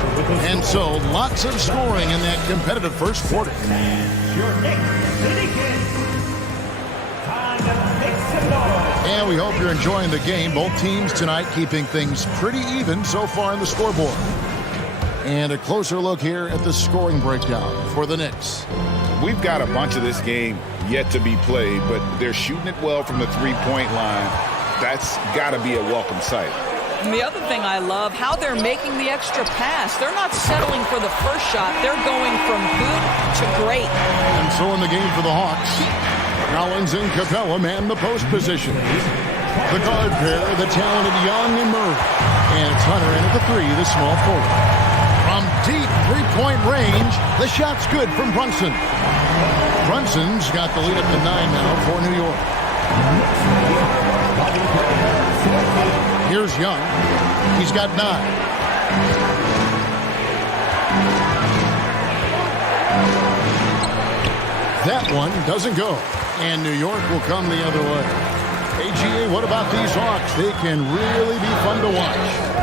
And so, lots of scoring in that competitive first quarter. And we hope you're enjoying the game. Both teams tonight keeping things pretty even so far in the scoreboard. And a closer look here at the scoring breakdown for the Knicks. We've got a bunch of this game yet to be played, but they're shooting it well from the three-point line. That's got to be a welcome sight. And the other thing I love, how they're making the extra pass. They're not settling for the first shot. They're going from good to great. And so in the game for the Hawks, Collins and Capella man the post position. The guard pair, the talented Young and Murray. And it's Hunter in at the 3, the small forward. From deep three-point range, the shot's good from Brunson. Brunson's got the lead up to 9 now for New York. Here's Young. He's got 9. That one doesn't go. And New York will come the other way. AGA, what about these Hawks? They can really be fun to watch.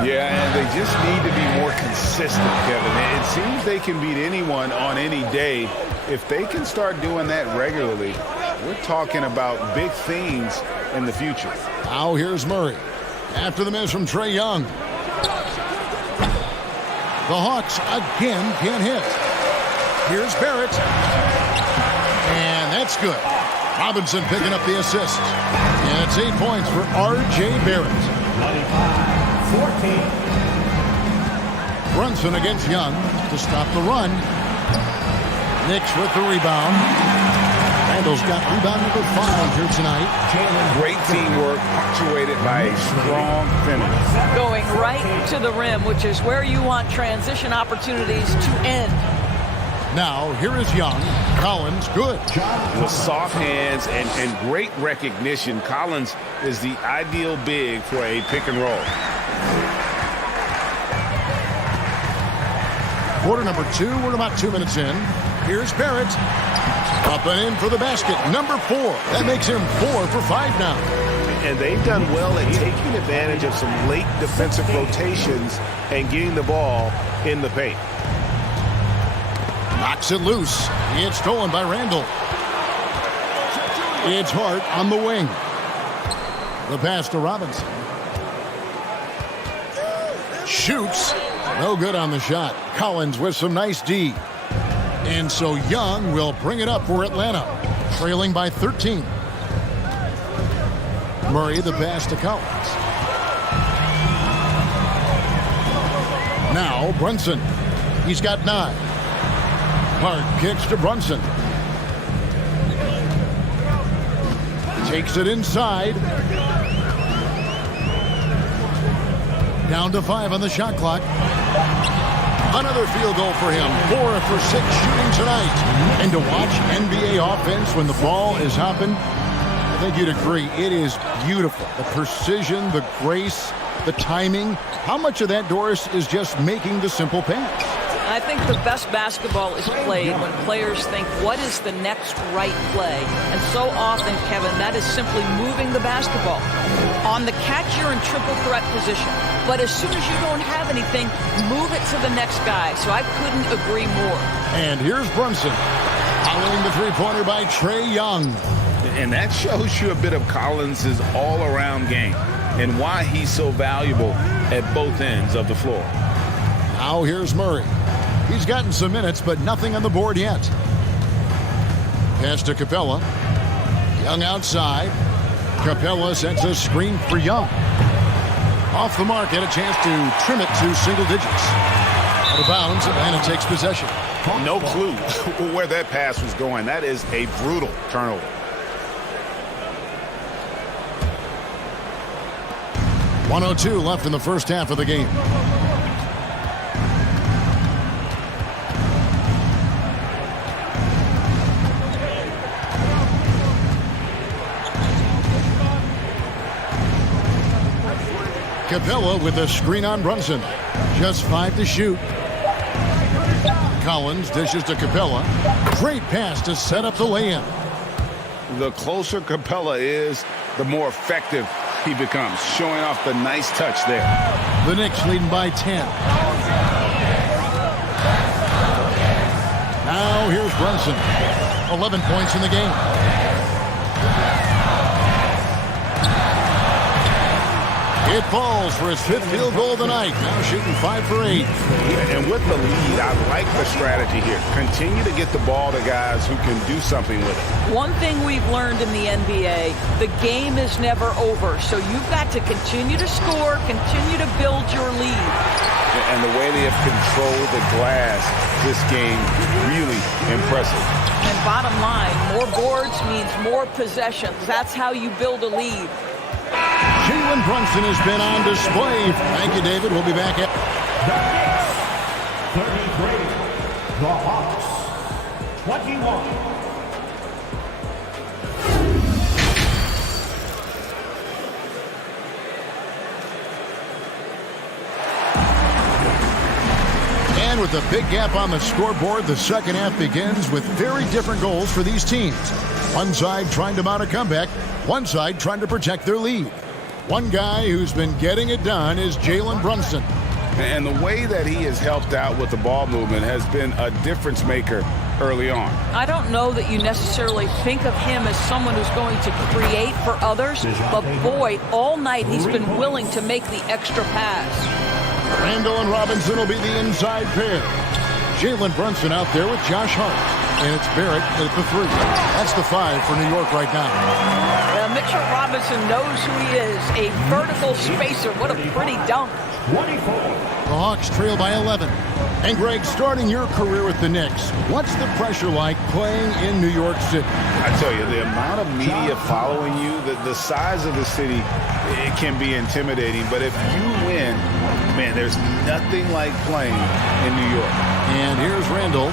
Yeah, and they just need to be more consistent, Kevin. It seems they can beat anyone on any day. If they can start doing that regularly, we're talking about big things in the future. Now here's Murray. After the miss from Trae Young. The Hawks again can't hit. Here's Barrett. And that's good. Robinson picking up the assist. And it's 8 points for R.J. Barrett. 95-14. Brunson against Young to stop the run. Knicks with the rebound. Randall's got rebound number 5 here tonight. Great teamwork, punctuated by a strong finish. Going right to the rim, which is where you want transition opportunities to end. Now, here is Young. Collins, good. With soft hands and great recognition, Collins is the ideal big for a pick and roll. Quarter number 2, we're about 2 minutes in. Here's Barrett. Up and in for the basket. Number 4. That makes him 4 for 5 now. And they've done well at taking advantage of some late defensive rotations and getting the ball in the paint. Knocks it loose. It's stolen by Randall. It's Hart on the wing. The pass to Robinson. Shoots. No good on the shot. Collins with some nice D. And so Young will bring it up for Atlanta, trailing by 13. Murray the pass to Collins. Now Brunson. He's got 9. Hart kicks to Brunson. Takes it inside. Down to 5 on the shot clock. Another field goal for him. 4 for 6 shooting tonight. And to watch NBA offense when the ball is hopping, I think you'd agree, it is beautiful. The precision, the grace, the timing. How much of that, Doris, is just making the simple pass? I think the best basketball is played when players think, what is the next right play? And so often, Kevin, that is simply moving the basketball. On the catch, you're in triple threat position. But as soon as you don't have anything, move it to the next guy. So I couldn't agree more. And here's Brunson. Following the three-pointer by Trae Young. And that shows you a bit of Collins' all-around game and why he's so valuable at both ends of the floor. Now here's Murray. He's gotten some minutes, but nothing on the board yet. Pass to Capella. Young outside. Capella sends a screen for Young. Off the mark, and a chance to trim it to single digits. Out of bounds, Atlanta takes possession. No clue where that pass was going. That is a brutal turnover. .102 left in the first half of the game. Capella with a screen on Brunson. Just 5 to shoot. Collins dishes to Capella. Great pass to set up the lay-in. The closer Capella is, the more effective he becomes, showing off the nice touch there. The Knicks leading by 10. Now here's Brunson. 11 points in the game. It falls for his 5th field goal of the night. Now shooting 5 for 8. And with the lead, I like the strategy here. Continue to get the ball to guys who can do something with it. One thing we've learned in the NBA, the game is never over. So you've got to continue to score, continue to build your lead. And the way they have controlled the glass this game, really impressive. And bottom line, more boards means more possessions. That's how you build a lead. Jalen Brunson has been on display. Thank you, David. We'll be back at The Knicks 33, the Hawks 21. And with a big gap on the scoreboard, the second half begins with very different goals for these teams. One side trying to mount a comeback, one side trying to protect their lead. One guy who's been getting it done is Jalen Brunson. And the way that he has helped out with the ball movement has been a difference maker early on. I don't know that you necessarily think of him as someone who's going to create for others, but boy, all night he's been willing to make the extra pass. Randall and Robinson will be the inside pair. Jalen Brunson out there with Josh Hart. And it's Barrett at the 3. That's the 5 for New York right now. Mitchell Robinson knows who he is. A vertical spacer. What a pretty dunk. 24. The Hawks trail by 11. And Greg, starting your career with the Knicks, what's the pressure like playing in New York City? I tell you, the amount of media following you, the size of the city, it can be intimidating. But if you win, man, there's nothing like playing in New York. And here's Randall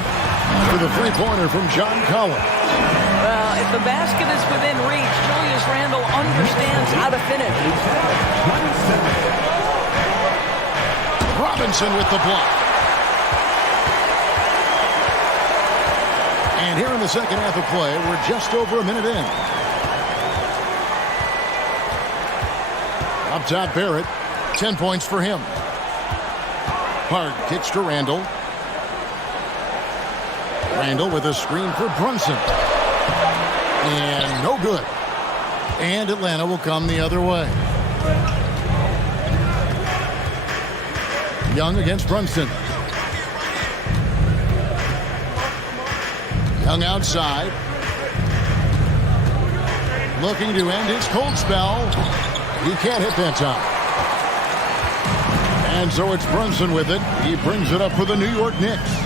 for the three-pointer from John Collins. Well, if the basket is within reach, Julius Randle understands how to finish. Robinson with the block. And here in the second half of play, we're just over a minute in. Up top, Barrett. 10 points for him. Hard kicks to Randall. Randall with a screen for Brunson. And no good. And Atlanta will come the other way. Young against Brunson. Young outside. Looking to end his cold spell. He can't hit that time. And so it's Brunson with it. He brings it up for the New York Knicks.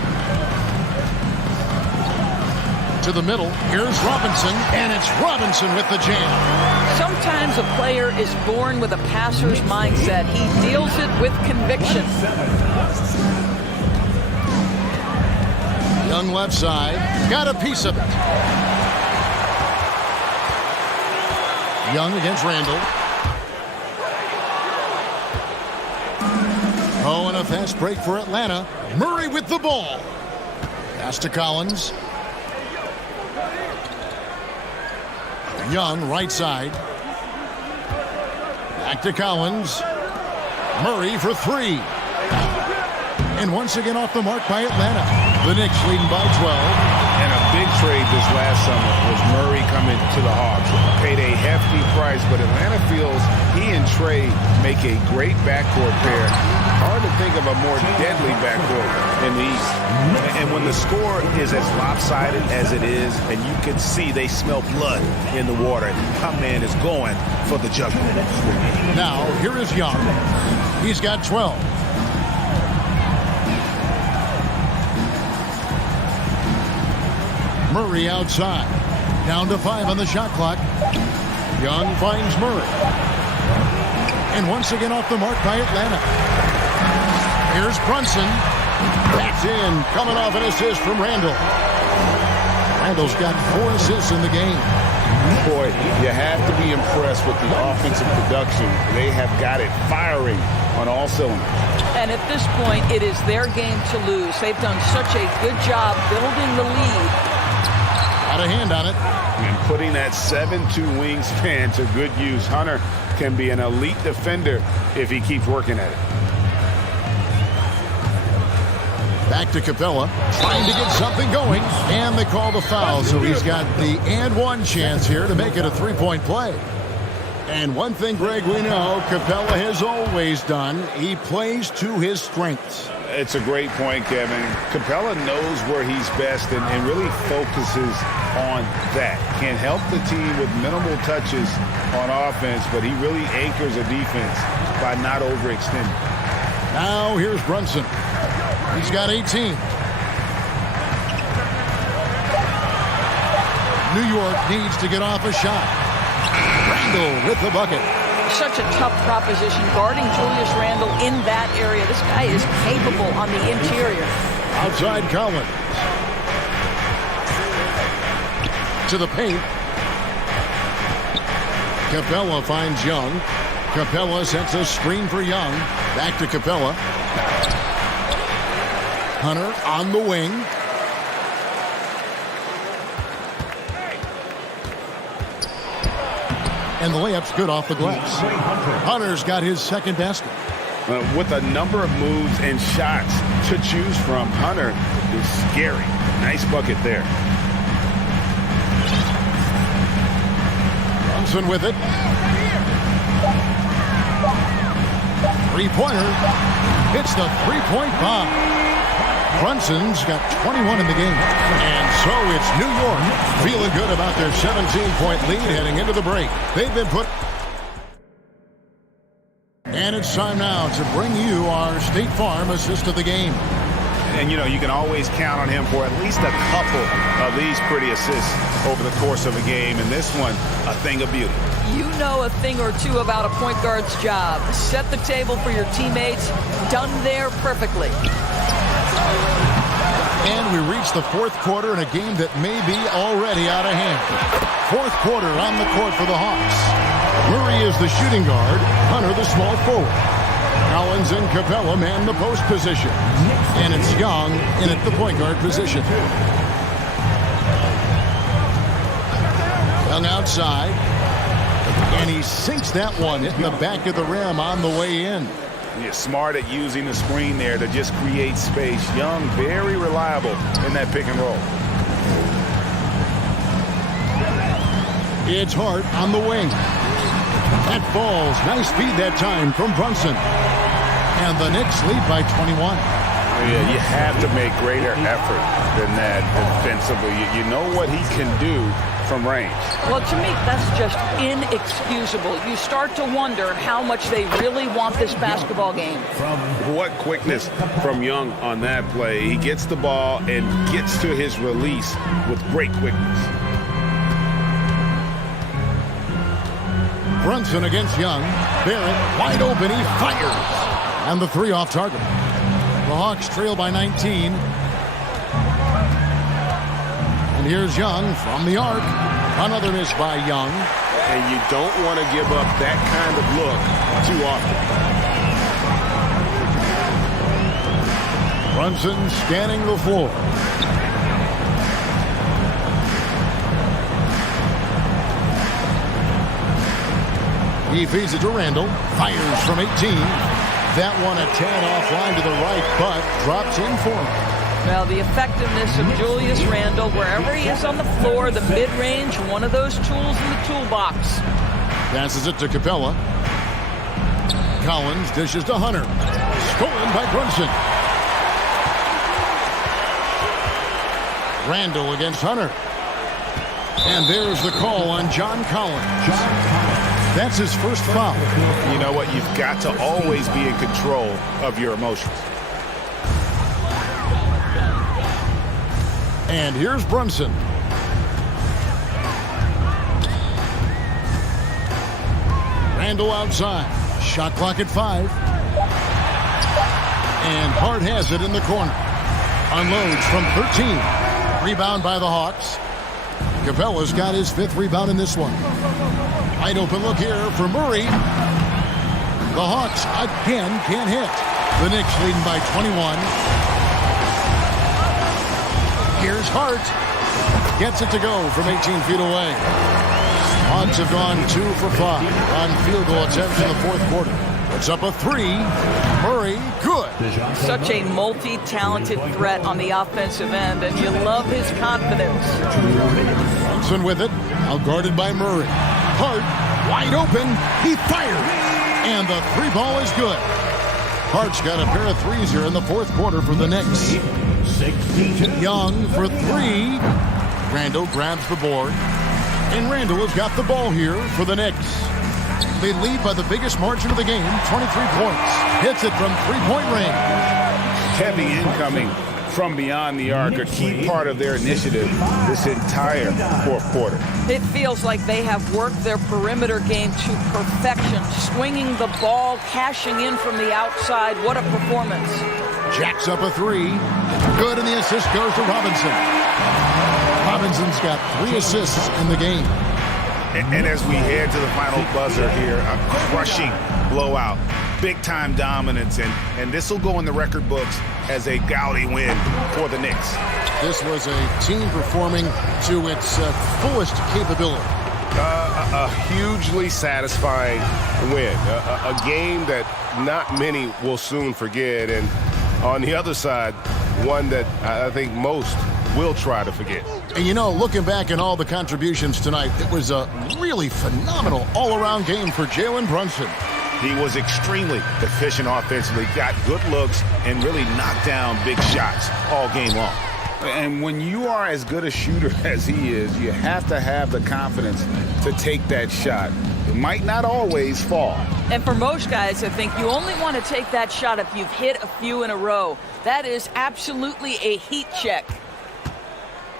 To the middle. Here's Robinson. And it's Robinson with the jam. Sometimes a player is born with a passer's mindset. He deals it with conviction. Young left side. Got a piece of it. Young against Randall. Oh, and a fast break for Atlanta. Murray with the ball. Pass to Collins. Young, right side. Back to Collins. Murray for 3. And once again off the mark by Atlanta. The Knicks leading by 12. And a big trade this last summer was Murray coming to the Hawks. Paid a hefty price, but Atlanta feels he and Trey make a great backcourt pair. Hard to think of a more deadly backcourt in the East. And when the score is as lopsided as it is, and you can see they smell blood in the water, my man is going for the jugular. Now, here is Young. He's got 12. Murray outside. Down to 5 on the shot clock. Young finds Murray. And once again off the mark by Atlanta. Here's Brunson. That's in. Coming off an assist from Randall. Randall's got 4 assists in the game. Boy, you have to be impressed with the offensive production. They have got it firing on all cylinders. And at this point, it is their game to lose. They've done such a good job building the lead. Got a hand on it. And putting that 7'2" wingspan to good use. Hunter can be an elite defender if he keeps working at it. Back to Capella, trying to get something going, and they call the foul, so he's got the and one chance here to make it a three-point play. And one thing, Greg, we know Capella has always done, he plays to his strengths. It's a great point, Kevin. Capella knows where he's best and really focuses on that. Can help the team with minimal touches on offense, but he really anchors a defense by not overextending. Now here's Brunson. He's got 18. New York needs to get off a shot. Randall with the bucket. Such a tough proposition guarding Julius Randle in that area. This guy is capable on the interior. Outside Collins. To the paint. Capella finds Young. Capella sets a screen for Young. Back to Capella. Hunter on the wing. And the layup's good off the glass. Hunter's got his second basket. With a number of moves and shots to choose from, Hunter is scary. Nice bucket there. Brunson with it. Three-pointer. Hits the three-point bomb. Brunson's got 21 in the game. And so it's New York feeling good about their 17-point lead heading into the break. They've been put... And it's time now to bring you our State Farm assist of the game. And, you know, you can always count on him for at least a couple of these pretty assists over the course of a game. And this one, a thing of beauty. You know a thing or two about a point guard's job. Set the table for your teammates. Done there perfectly. And we reach the fourth quarter in a game that may be already out of hand. Fourth quarter on the court for the Hawks. Murray is the shooting guard. Hunter the small forward. Collins and Capella man the post position. And it's Young in at the point guard position. Young outside. And he sinks that one, hitting the back of the rim on the way in. He's smart at using the screen there to just create space. Young, very reliable in that pick and roll. It's Hart on the wing. That falls. Nice feed that time from Brunson. And the Knicks lead by 21. Yeah, you have to make greater effort than that defensively. You know what he can do from range. Well, to me, that's just inexcusable. You start to wonder how much they really want this basketball game. What quickness from Young on that play. He gets the ball and gets to his release with great quickness. Brunson against Young. Barrett wide open. He fires. And the three off target. The Hawks trail by 19. And here's Young from the arc. Another miss by Young. And you don't want to give up that kind of look too often. Brunson scanning the floor. He feeds it to Randall. Fires from 18. That one a tad offline to the right, but drops in for him. Well, the effectiveness of Julius Randle, wherever he is on the floor, the mid-range, one of those tools in the toolbox. Passes it to Capella. Collins dishes to Hunter. Stolen by Brunson. Randle against Hunter. And there's the call on John Collins. That's his first foul. You know what? You've got to always be in control of your emotions. And here's Brunson. Randle outside. Shot clock at 5. And Hart has it in the corner. Unloads from 13. Rebound by the Hawks. Capella's got his 5th rebound in this one. Wide open look here for Murray. The Hawks again can't hit. The Knicks leading by 21. Here's Hart. Gets it to go from 18 feet away. Hawks have gone 2 for 5 on field goal attempts in the 4th quarter. It's up a 3. Murray, good. Such a multi-talented threat on the offensive end, and you love his confidence. Brunson with it, now guarded by Murray. Hart, wide open, he fired, and the 3 ball is good. Hart's got a pair of 3s here in the 4th quarter for the Knicks. Young for 3. Randle grabs the board, and Randle has got the ball here for the Knicks. They lead by the biggest margin of the game, 23 points. Hits it from 3-point range. Heavy incoming from beyond the arc, a key part of their initiative this entire 4th quarter. It feels like they have worked their perimeter game to perfection, swinging the ball, cashing in from the outside. What a performance. Jacks up a 3. Good, and the assist goes to Robinson. Robinson's got 3 assists in the game. And as we head to the final buzzer here, a crushing blowout, big-time dominance, and this will go in the record books as a gaudy win for the Knicks. This was a team performing to its fullest capability. A hugely satisfying win. A game that not many will soon forget, and on the other side, one that I think most will try to forget. And you know, looking back at all the contributions tonight, it was a really phenomenal all-around game for Jalen Brunson. He was extremely efficient offensively, got good looks, and really knocked down big shots all game long. And when you are as good a shooter as he is, you have to have the confidence to take that shot. It might not always fall. And for most guys, I think you only want to take that shot if you've hit a few in a row. That is absolutely a heat check.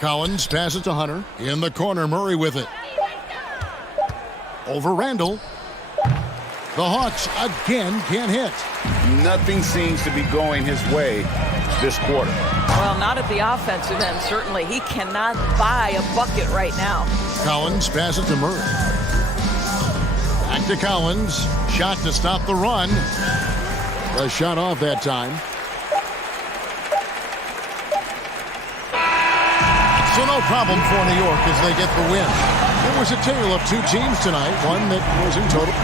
Collins passes to Hunter. In the corner, Murray with it. Over Randle. The Hawks again can't hit. Nothing seems to be going his way this quarter. Well, not at the offensive end, certainly. He cannot buy a bucket right now. Collins passes to Murray. Back to Collins. Shot to stop the run. A shot off that time. So no problem for New York as they get the win. It was a tale of 2 teams tonight, one that was in total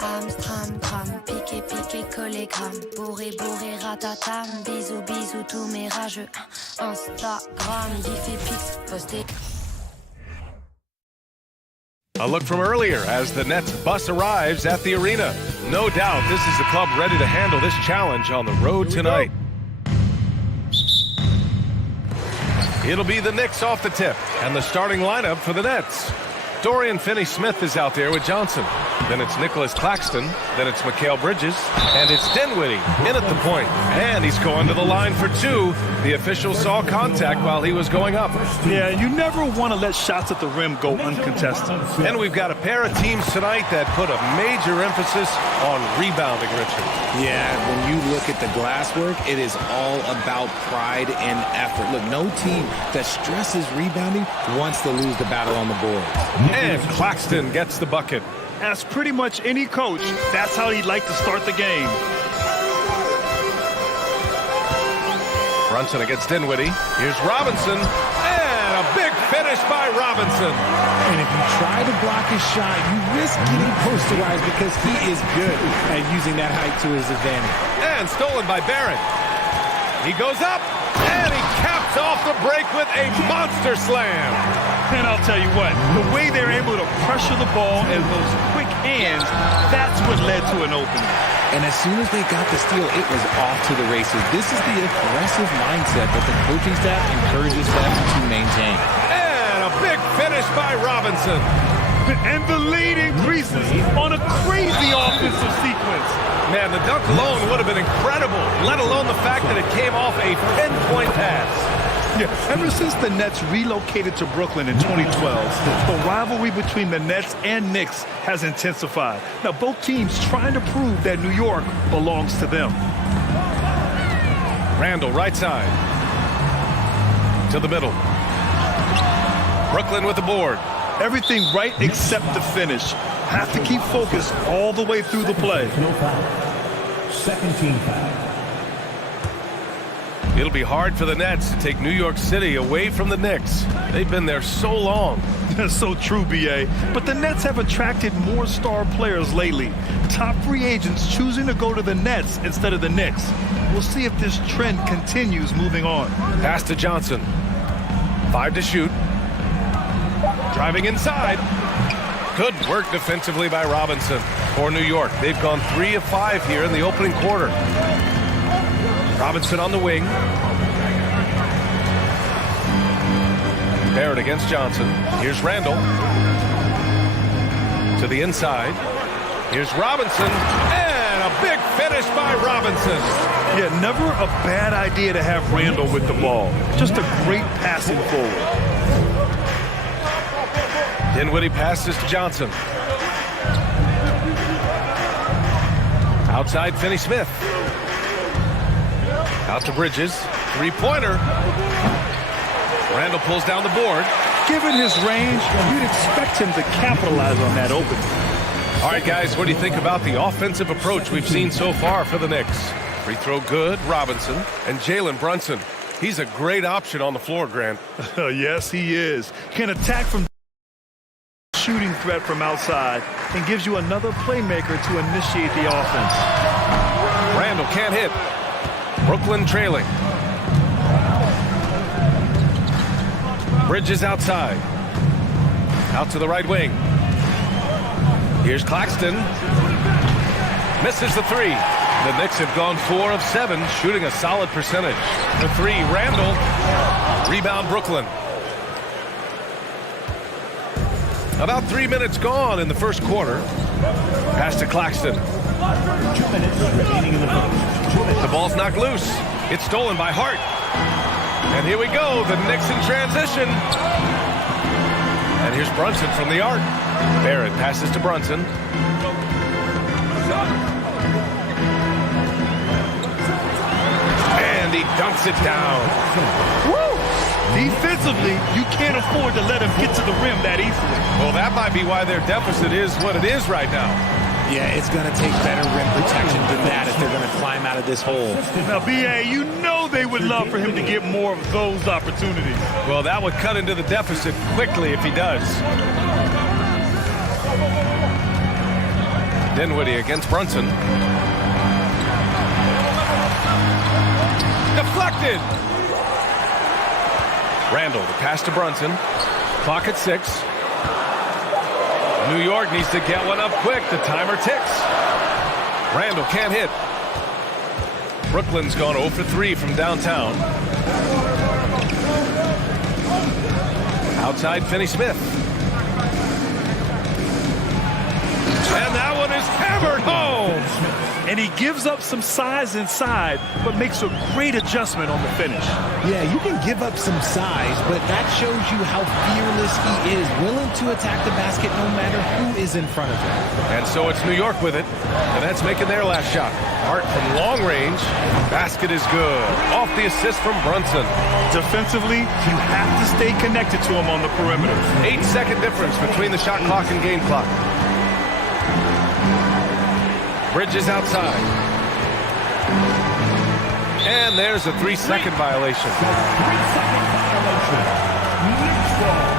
Amstram, piqué, piqué, collé, gramme. Bourré, bourré, ratatam. Bisous, bisous, tous mes rageux. Instagram, gif et pix, posté. A look from earlier as the Nets bus arrives at the arena. No doubt this is the club ready to handle this challenge on the road tonight. It'll be the Knicks off the tip and the starting lineup for the Nets. Dorian Finney-Smith is out there with Johnson. Then it's Nicholas Claxton. Then it's Mikal Bridges. And it's Dinwiddie in at the point. And he's going to the line for two. The official saw contact while he was going up. Yeah, you never want to let shots at the rim go uncontested. And we've got a pair of teams tonight that put a major emphasis on rebounding, Richard. Yeah, when you look at the glass work, it is all about pride and effort. Look, no team that stresses rebounding wants to lose the battle on the boards. And Claxton gets the bucket. As pretty much any coach, that's how he'd like to start the game. Brunson against Dinwiddie. Here's Robinson. And a big finish by Robinson. And if you try to block his shot, you risk getting posterized because he is good at using that height to his advantage. And stolen by Barrett. He goes up, and he caps off the break with a monster slam. And I'll tell you what, the way they're able to pressure the ball and those quick hands, that's what led to an opening. And as soon as they got the steal, it was off to the races. This is the aggressive mindset that the coaching staff encourages them to maintain. And a big finish by Robinson. And the lead increases on a crazy offensive sequence. Man, the dunk alone would have been incredible, let alone the fact that it came off a pinpoint pass. Yeah, ever since the Nets relocated to Brooklyn in 2012, the rivalry between the Nets and Knicks has intensified. Now, both teams trying to prove that New York belongs to them. Randall, right side. To the middle. Brooklyn with the board. Everything right except the finish. Have to keep focused all the way through the play. No foul. Second team foul. It'll be hard for the Nets to take New York City away from the Knicks. They've been there so long. That's so true, B.A. But the Nets have attracted more star players lately. Top free agents choosing to go to the Nets instead of the Knicks. We'll see if this trend continues moving on. Pass to Johnson. 5 to shoot. Driving inside. Good work defensively by Robinson for New York. They've gone 3 of 5 here in the opening quarter. Robinson on the wing. Barrett against Johnson. Here's Randall. To the inside. Here's Robinson. And a big finish by Robinson. Yeah, never a bad idea to have Randall with the ball. Just a great passing forward. Dinwiddie passes to Johnson. Outside Finney-Smith. Out to Bridges. Three-pointer. Randall pulls down the board. Given his range, you'd expect him to capitalize on that opening. All right, guys, what do you think about the offensive approach we've seen so far for the Knicks? Free throw good, Robinson, and Jalen Brunson. He's a great option on the floor, Grant. Yes, he is. Can attack from shooting threat from outside and gives you another playmaker to initiate the offense. Randall can't hit. Brooklyn trailing. Bridges outside. Out to the right wing. Here's Claxton. Misses the three. The Knicks have gone 4 of 7, shooting a solid percentage. For 3, Randall. Rebound, Brooklyn. About 3 minutes gone in the first quarter. Pass to Claxton. 2 minutes remaining in the first. The ball's knocked loose. It's stolen by Hart. And here we go, the Knicks in transition. And here's Brunson from the arc. Barrett passes to Brunson. And he dunks it down. Woo! Defensively, you can't afford to let him get to the rim that easily. Well, that might be why their deficit is what it is right now. Yeah, it's going to take better rim protection than that if they're going to climb out of this hole. Now, B.A., you know they would love for him to get more of those opportunities. Well, that would cut into the deficit quickly if he does. Dinwiddie against Brunson. Deflected. Randall, the pass to Brunson. Clock at 6. New York needs to get one up quick. The timer ticks. Randall can't hit. Brooklyn's gone 0 for 3 from downtown. Outside Finney-Smith. And that one is hammered home. And he gives up some size inside, but makes a great adjustment on the finish. Yeah, you can give up some size, but that shows you how fearless he is, willing to attack the basket no matter who is in front of him. And so it's New York with it. The Nets making their last shot. Hart from long range. Basket is good. Off the assist from Brunson. Defensively, you have to stay connected to him on the perimeter. 8-second difference between the shot clock and game clock. Bridges outside. And there's a 3-second violation. 3-second violation. Knicks ball.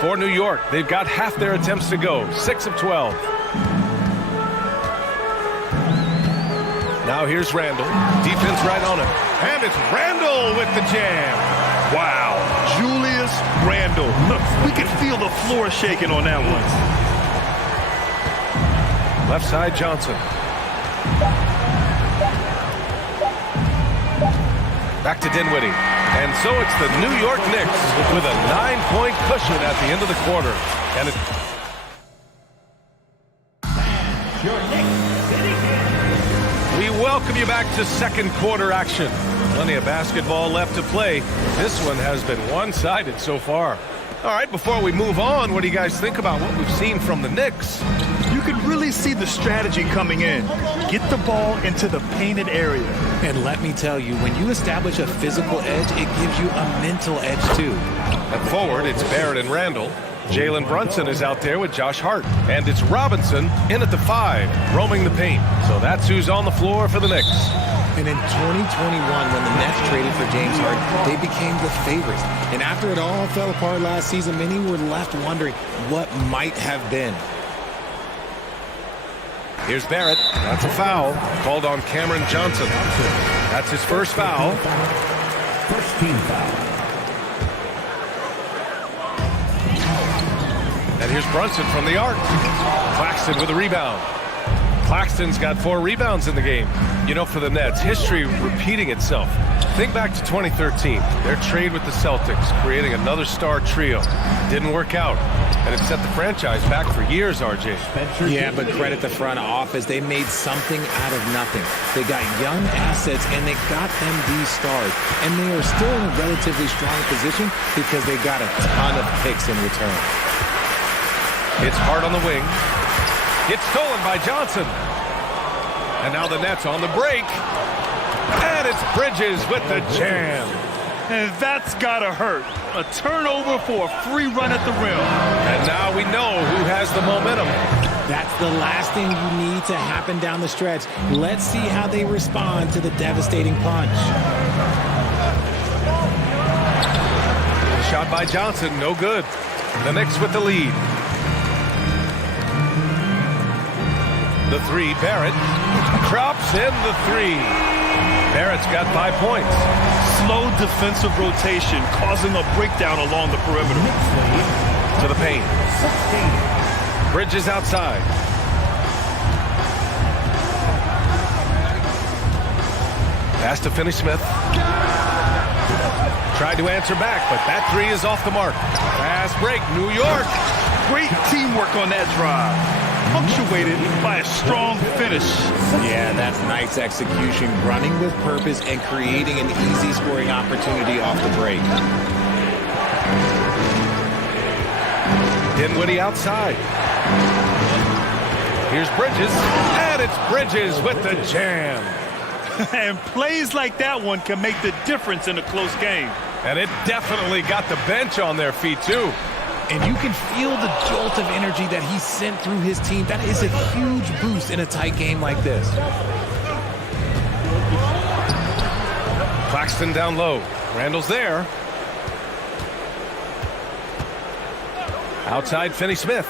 For New York, they've got half their attempts to go. 6 of 12. Now here's Randall. Defense right on him. And it's Randall with the jam. Wow. Julius Randall. We can feel the floor shaking on that one. Left side, Johnson. Back to Dinwiddie. And so it's the New York Knicks with a 9-point cushion at the end of the quarter. And it... We welcome you back to second quarter action. Plenty of basketball left to play. This one has been one-sided so far. All right, before we move on, what do you guys think about what we've seen from the Knicks? You can really see the strategy coming in. Get the ball into the painted area. And let me tell you, when you establish a physical edge, it gives you a mental edge too. At forward, it's Barrett and Randall. Jalen Brunson is out there with Josh Hart. And it's Robinson in at the 5, roaming the paint. So that's who's on the floor for the Knicks. And in 2021, when the Nets traded for James Harden, they became the favorites. And after it all fell apart last season, many were left wondering what might have been. Here's Barrett. That's a foul. Called on Cameron Johnson. That's his first foul. First team foul. And here's Brunson from the arc. Claxton with a rebound. Claxton's got 4 rebounds in the game. You know, for the Nets, history repeating itself. Think back to 2013, their trade with the Celtics, creating another star trio. Didn't work out, and it set the franchise back for years, RJ. Yeah, but credit the front office. They made something out of nothing. They got young assets, and they got them these stars. And they are still in a relatively strong position because they got a ton of picks in return. It's Hart on the wing. Gets stolen by Johnson. And now the Nets on the break. And it's Bridges with the jam. And that's gotta hurt. A turnover for a free run at the rim. And now we know who has the momentum. That's the last thing you need to happen down the stretch. Let's see how they respond to the devastating punch. Shot by Johnson, no good. The Knicks with the lead. The 3, Barrett. Drops in the 3. Barrett's got 5 points. Slow defensive rotation causing a breakdown along the perimeter. To the paint. Bridges outside. Pass to Finney-Smith. Tried to answer back, but that 3 is off the mark. Fast break, New York. Great teamwork on that drive. Punctuated by a strong finish. Yeah, that's nice execution, running with purpose and creating an easy scoring opportunity off the break. Dinwiddie outside. Here's Bridges, and it's Bridges with the jam. And plays like that one can make the difference in a close game. And it definitely got the bench on their feet, too. And you can feel the jolt of energy that he sent through his team. That is a huge boost in a tight game like this. Claxton down low. Randall's there. Outside, Finney-Smith.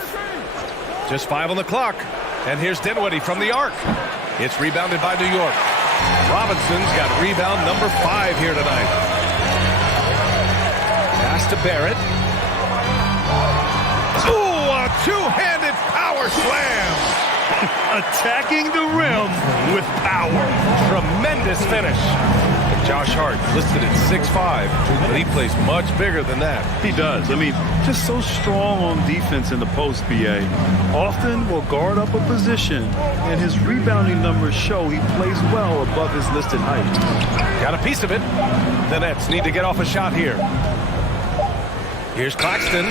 Just 5 on the clock. And here's Dinwiddie from the arc. It's rebounded by New York. Robinson's got rebound number 5 here tonight. Pass to Barrett. Ooh, a two-handed power slam. Attacking the rim with power. Tremendous finish. Josh Hart listed at 6'5", but he plays much bigger than that. He does. I mean, just so strong on defense in the post, BA. Often will guard up a position, and his rebounding numbers show he plays well above his listed height. Got a piece of it. The Nets need to get off a shot here. Here's Claxton.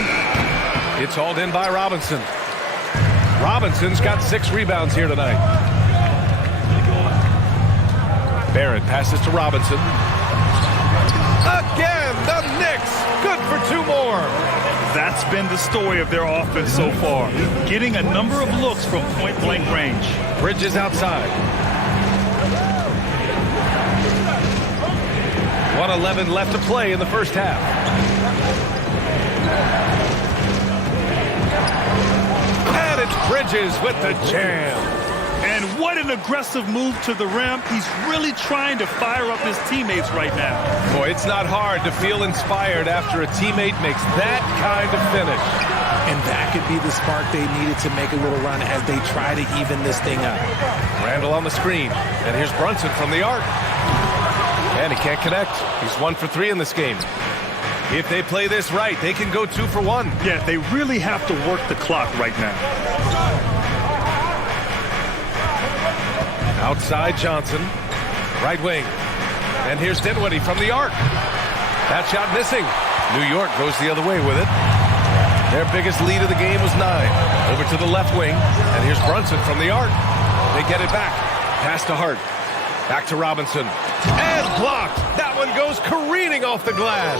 It's hauled in by Robinson. Robinson's got 6 rebounds here tonight. Barrett passes to Robinson. Again, the Knicks. Good for 2 more. That's been the story of their offense so far. Getting a number of looks from point-blank range. Bridges outside. 1:11 left to play in the first half. And it's Bridges with the jam. And what an aggressive move to the rim. He's really trying to fire up his teammates right now. Boy, it's not hard to feel inspired after a teammate makes that kind of finish. And that could be the spark they needed to make a little run as they try to even this thing up. Randall on the screen. And here's Brunson from the arc. And he can't connect. He's 1 for 3 in this game. If they play this right, they can go 2 for 1. Yeah, they really have to work the clock right now. Outside Johnson, right wing. And here's Dinwiddie from the arc. That shot missing. New York goes the other way with it. Their biggest lead of the game was 9. Over to the left wing. And here's Brunson from the arc. They get it back. Pass to Hart. Back to Robinson. And blocked. That one goes careening off the glass.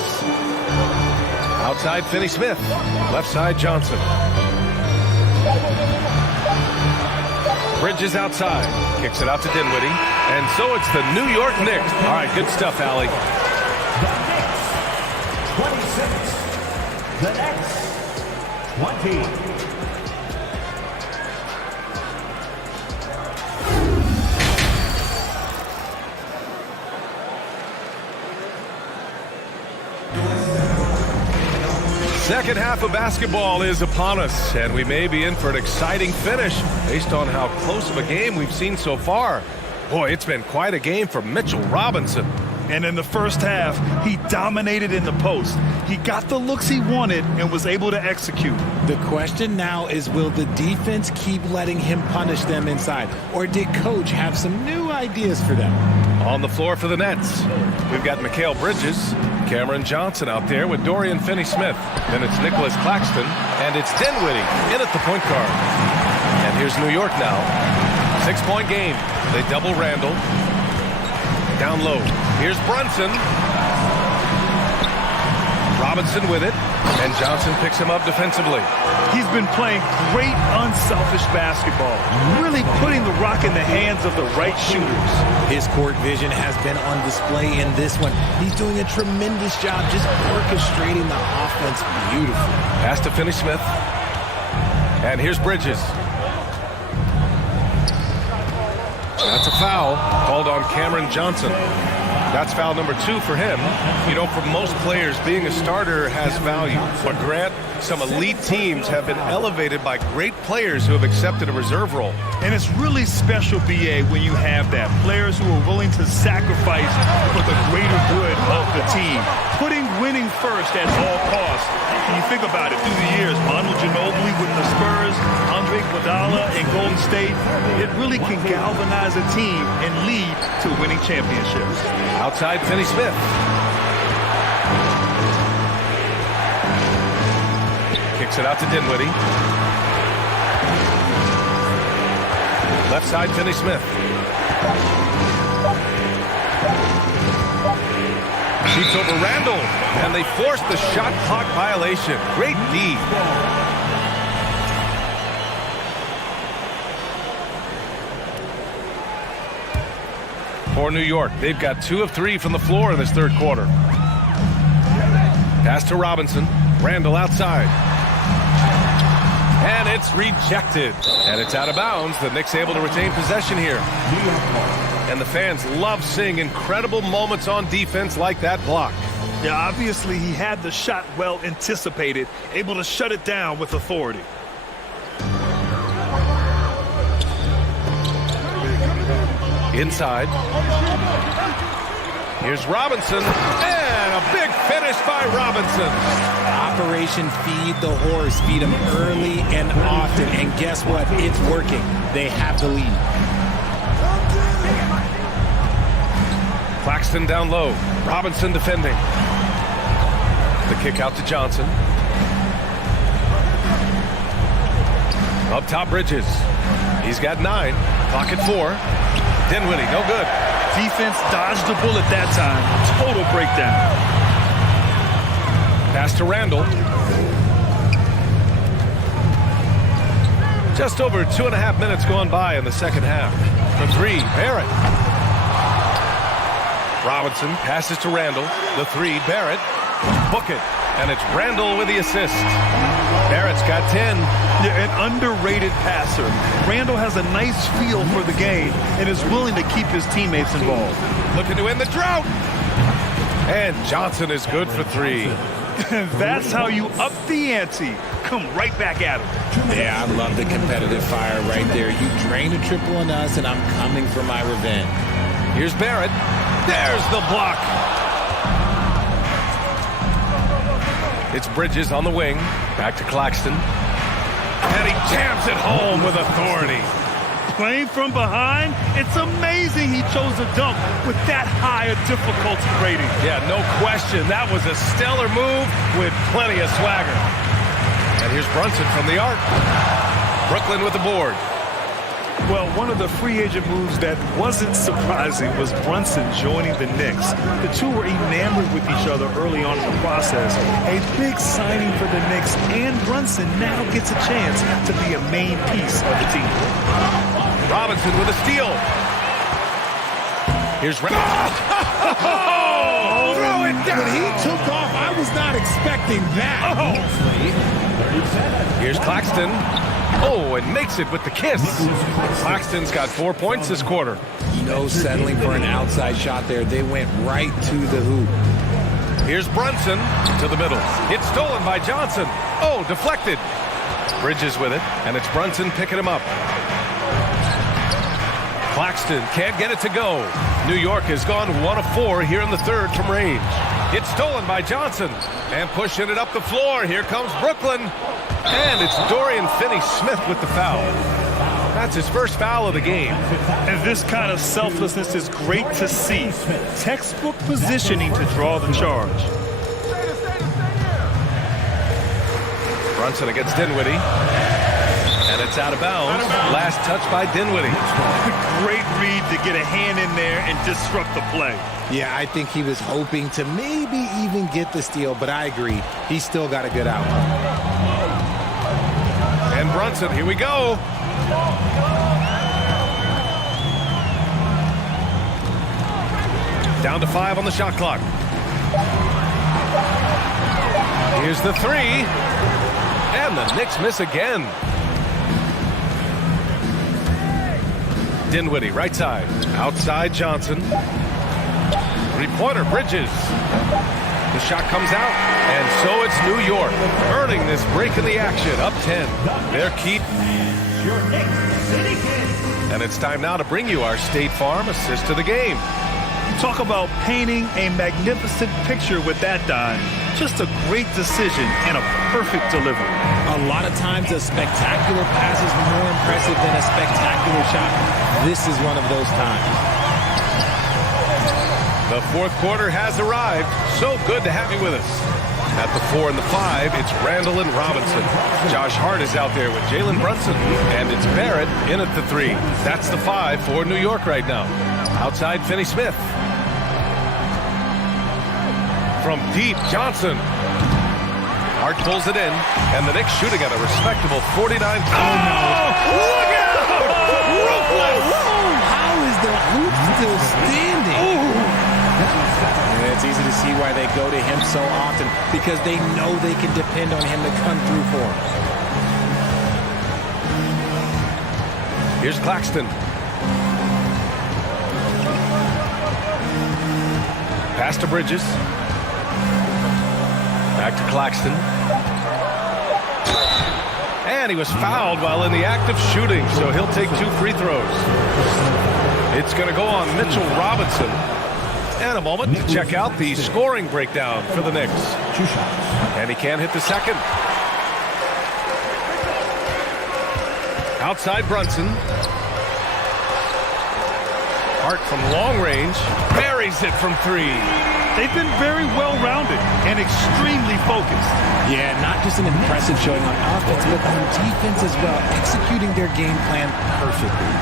Outside Finney-Smith. Left side Johnson. Bridges outside. Kicks it out to Dinwiddie. And so it's the New York Knicks. All right, good stuff, Allie. The Nets, 20. Second half of basketball is upon us, and we may be in for an exciting finish based on how close of a game we've seen so far. Boy, it's been quite a game for Mitchell Robinson. And in the first half, he dominated in the post. He got the looks he wanted and was able to execute. The question now is, will the defense keep letting him punish them inside? Or did Coach have some new ideas for them? On the floor for the Nets, we've got Mikal Bridges, Cameron Johnson out there with Dorian Finney-Smith. Then it's Nicholas Claxton, and it's Dinwiddie in at the point guard. And here's New York now. 6-point game. They double Randall. Down low. Here's Brunson. Robinson with it, and Johnson picks him up defensively. He's been playing great unselfish basketball, really putting the rock in the hands of the right shooters. His court vision has been on display in this one. He's doing a tremendous job just orchestrating the offense beautifully. Pass to Finney-Smith. And here's Bridges. That's a foul called on Cameron Johnson. That's foul number 2 for him. You know, for most players, being a starter has value. But Grant, some elite teams have been elevated by great players who have accepted a reserve role. And it's really special, BA, when you have that. Players who are willing to sacrifice for the greater good of the team. Putting winning first at all costs. When you think about it, through the years, Manu Ginobili with the Spurs, Andre Iguodala in Golden State, it really can galvanize a team and lead to winning championships. Outside Finney-Smith. Kicks it out to Dinwiddie. Left side Finney-Smith. Cheats over Randall, and they force the shot clock violation. Great D. For New York, they've got 2 of 3 from the floor in this third quarter. Pass to Robinson. Randall outside. And it's rejected. And it's out of bounds. The Knicks able to retain possession here. And the fans love seeing incredible moments on defense like that block. Yeah, obviously he had the shot well anticipated, able to shut it down with authority. Inside. Here's Robinson, and a big finish by Robinson. Operation Feed the Horse. Feed him early and often, and guess what? It's working. They have the lead. Claxton down low. Robinson defending. The kick out to Johnson. Up top, Bridges. He's got 9. Clock at 4. Dinwiddie, no good. Defense dodged the bullet that time. Total breakdown. Pass to Randall. Just over 2.5 minutes gone by in the second half. For 3, Barrett. Robinson passes to Randall. The 3, Barrett. Book it. And it's Randall with the assist. Barrett's got 10. Yeah, an underrated passer. Randall has a nice feel for the game and is willing to keep his teammates involved. Looking to end the drought. And Johnson is good for 3. That's how you up the ante. Come right back at him. Yeah, I love the competitive fire right there. You drain a triple on us, and I'm coming for my revenge. Here's Barrett. There's the block. It's Bridges on the wing. Back to Claxton. And he jams it home with authority. Playing from behind, it's amazing he chose a dunk with that high a difficulty rating. Yeah, no question. That was a stellar move with plenty of swagger. And here's Brunson from the arc. Brooklyn with the board. Well, one of the free agent moves that wasn't surprising was Brunson joining the Knicks. The two were enamored with each other early on in the process. A big signing for the Knicks, and Brunson now gets a chance to be a main piece of the team. Robinson with a steal. Here's Randall. Oh, throw it down. When he took off, I was not expecting that. Oh. Here's Claxton. Oh, and makes it with the kiss. Claxton's got 4 points this quarter. No settling for an outside shot there. They went right to the hoop. Here's Brunson to the middle. It's stolen by Johnson. Oh, deflected. Bridges with it, and it's Brunson picking him up. Claxton can't get it to go. New York has gone 1 of 4 here in the third from range. It's stolen by Johnson. And pushing it up the floor. Here comes Brooklyn. And it's Dorian Finney-Smith with the foul. That's his first foul of the game. And this kind of selflessness is great to see. Textbook positioning to draw the charge. Brunson against Dinwiddie. And it's out of bounds. Last touch by Dinwiddie. Great read to get a hand in there and disrupt the play. Yeah, I think he was hoping to maybe even get the steal, but I agree. He's still got a good out. And Brunson, here we go. Down to 5 on the shot clock. Here's the 3. And the Knicks miss again. Dinwiddie, right side. Outside Johnson. Three-pointer, Bridges. The shot comes out, and so it's New York earning this break in the action. Up 10. Their keep. And it's time now to bring you our State Farm assist to the game. Talk about painting a magnificent picture with that dime. Just a great decision and a perfect delivery. A lot of times a spectacular pass is more impressive than a spectacular shot. This is one of those times. The fourth quarter has arrived. So good to have you with us. At the 4 and the 5, it's Randall and Robinson. Josh Hart is out there with Jalen Brunson. And it's Barrett in at the 3. That's the 5 for New York right now. Outside, Finney-Smith. From deep, Johnson. Hart pulls it in, and the Knicks shooting at a respectable 49. Oh, no! Look out! Ruthless! How is the hoop still standing? Yeah, it's easy to see why they go to him so often, because they know they can depend on him to come through for them. Here's Claxton. Pass to Bridges. Back to Claxton. And he was fouled while in the act of shooting, so he'll take 2 free throws. It's going to go on Mitchell Robinson. And a moment to check out the scoring breakdown for the Knicks. 2 shots. And he can't hit the second. Outside Brunson. Hart from long range. Buries it from 3. They've been very well-rounded and extremely focused. Yeah, not just an impressive showing on offense, but on defense as well, executing their game plan perfectly.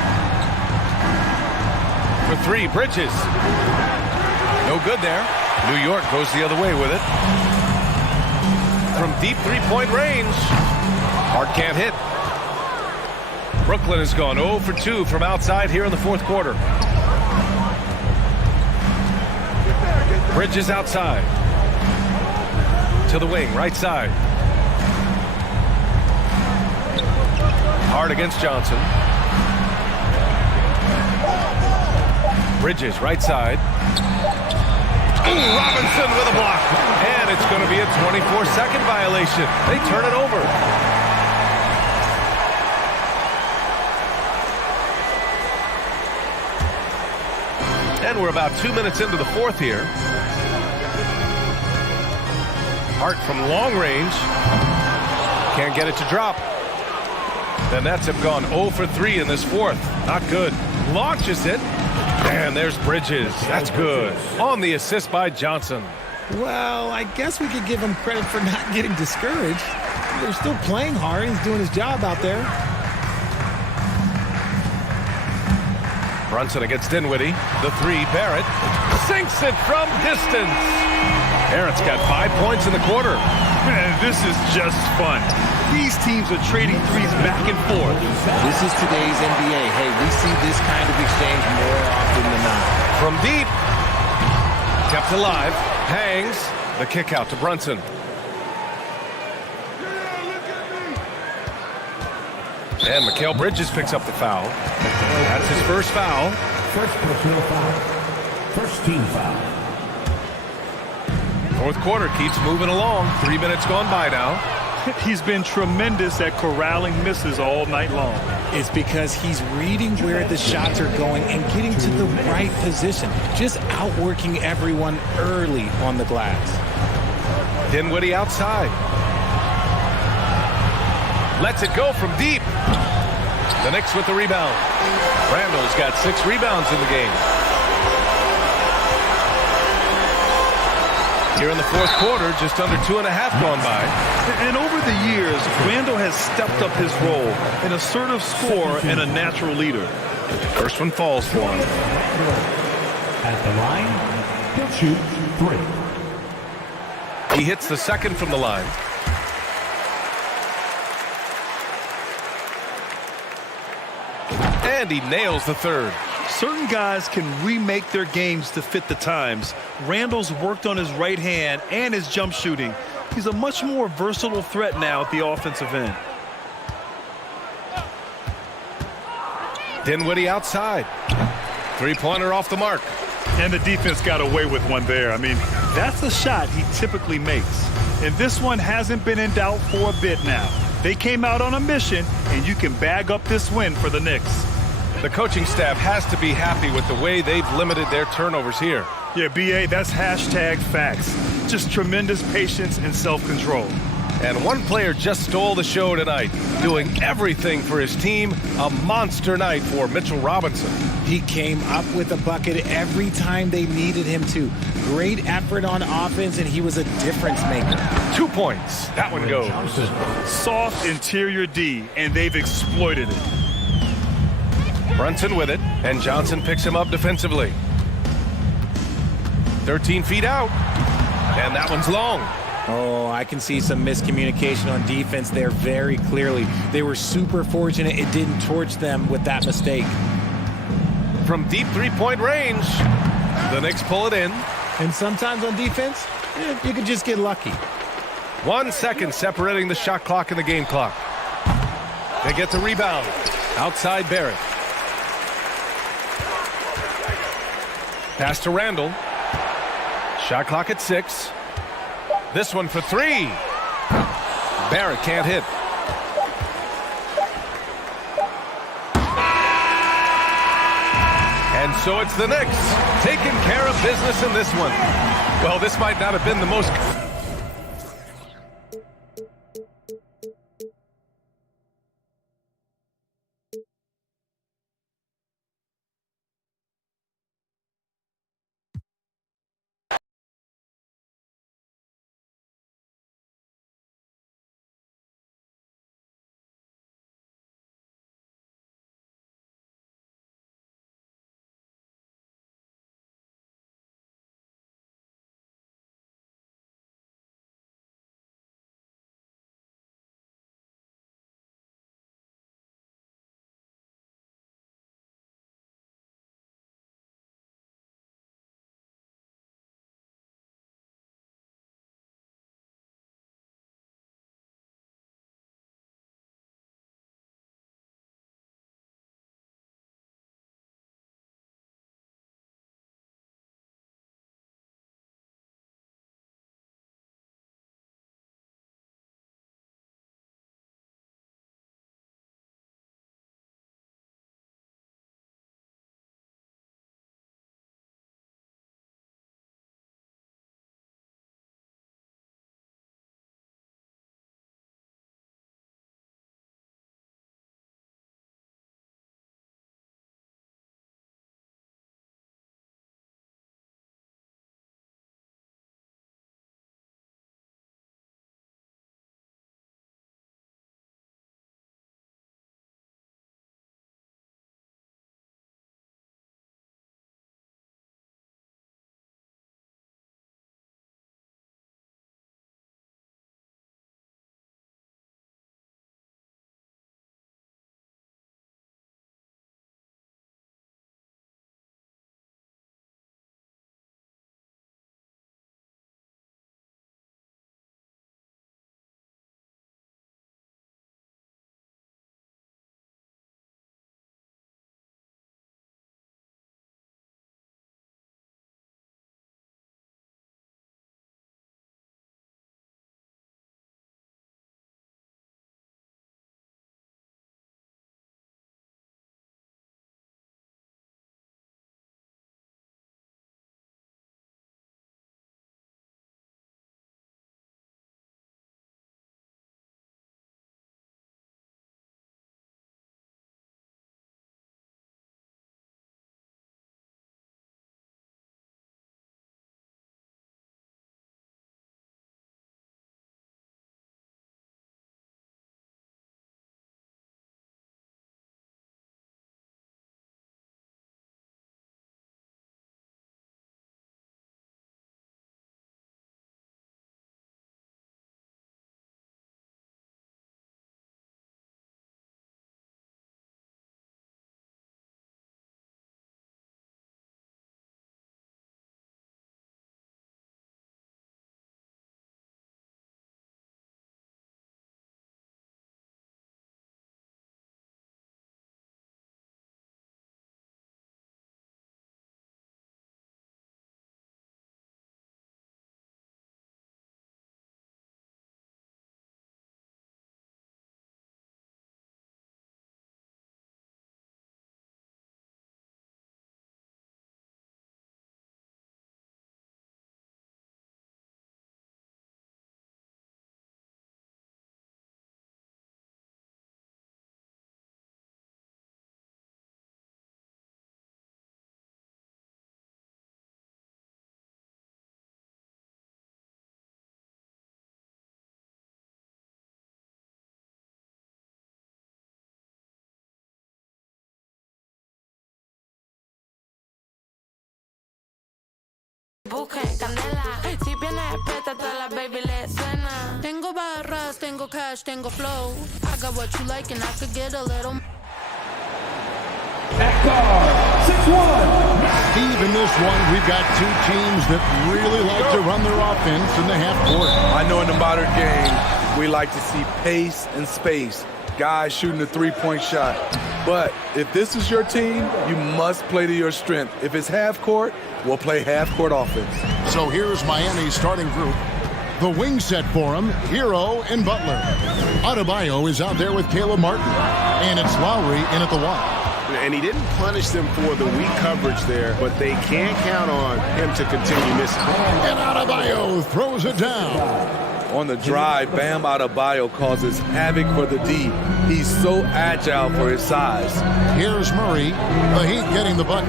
For 3, Bridges. No good there. New York goes the other way with it. From deep 3-point range. Hart can't hit. Brooklyn has gone 0 for 2 from outside here in the fourth quarter. Bridges outside. To the wing, right side. Hard against Johnson. Bridges, right side. Ooh, Robinson with a block. And it's going to be a 24-second violation. They turn it over. And we're about 2 minutes into the fourth here. Hart from long range. Can't get it to drop. The Nets have gone 0 for 3 in this fourth. Not good. Launches it. And there's Bridges. That's good. On the assist by Johnson. Well, I guess we could give him credit for not getting discouraged. They're still playing hard. He's doing his job out there. Brunson against Dinwiddie. The 3, Barrett. Sinks it from distance. Barrett's got 5 points in the quarter. Man, this is just fun. These teams are trading threes back and forth. This is today's NBA. Hey, we see this kind of exchange more often than not. From deep. Kept alive. Hangs. The kick out to Brunson. And Mikal Bridges picks up the foul. That's his first foul. First personal foul. First team foul. Fourth quarter keeps moving along. 3 minutes gone by now. He's been tremendous at corralling misses all night long. It's because he's reading where the shots are going and getting to the right position. Just outworking everyone early on the glass. Dinwiddie outside. Lets it go from deep. The Knicks with the rebound. Randall's got 6 rebounds in the game. Here in the fourth quarter, just under 2.5 gone by. And over the years, Randall has stepped up his role, an assertive scorer and a natural leader. First one falls for him. At the line, he'll shoot 3. He hits the second from the line. And he nails the third. Certain guys can remake their games to fit the times. Randall's worked on his right hand and his jump shooting. He's a much more versatile threat now at the offensive end. Dinwiddie outside. 3-pointer off the mark. And the defense got away with one there. I mean, that's a shot he typically makes. And this one hasn't been in doubt for a bit now. They came out on a mission, and you can bag up this win for the Knicks. The coaching staff has to be happy with the way they've limited their turnovers here. Yeah, B.A., that's hashtag facts. Just tremendous patience and self-control. And one player just stole the show tonight, doing everything for his team. A monster night for Mitchell Robinson. He came up with a bucket every time they needed him to. Great effort on offense, and he was a difference maker. 2 points. That one goes. Soft interior D, and they've exploited it. Brunson with it, and Johnson picks him up defensively. 13 feet out, and that one's long. Oh, I can see some miscommunication on defense there very clearly. They were super fortunate it didn't torch them with that mistake. From deep 3-point range, the Knicks pull it in. And sometimes on defense, you can just get lucky. 1 second separating the shot clock and the game clock. They get the rebound. Outside Barrett. Pass to Randall. Shot clock at 6. This one for 3. Barrett can't hit. And so it's the Knicks taking care of business in this one. Well, this might not have been the most... Busca candela, si vienes pétate la baby le suena. Tengo barras, tengo cash, tengo flow. I got what you like and I could get a little. At guard, 6'1". Steve, in this one, we've got two teams that really like to run their offense in the half court. I know in the modern game, we like to see pace and space. guys shooting the three-point shot. But if this is your team, you must play to your strength. If it's half court, we'll play half court offense. So here's Miami's starting group. The wing set for him, Hero and Butler. Adebayo is out there with Caleb Martin. And it's Lowry in at the one. And he didn't punish them for the weak coverage there, but they can't count on him to continue missing. And Adebayo throws it down. On the drive, Bam Adebayo causes havoc for the D. He's so agile for his size. Here's Murray. The Heat getting the bucket.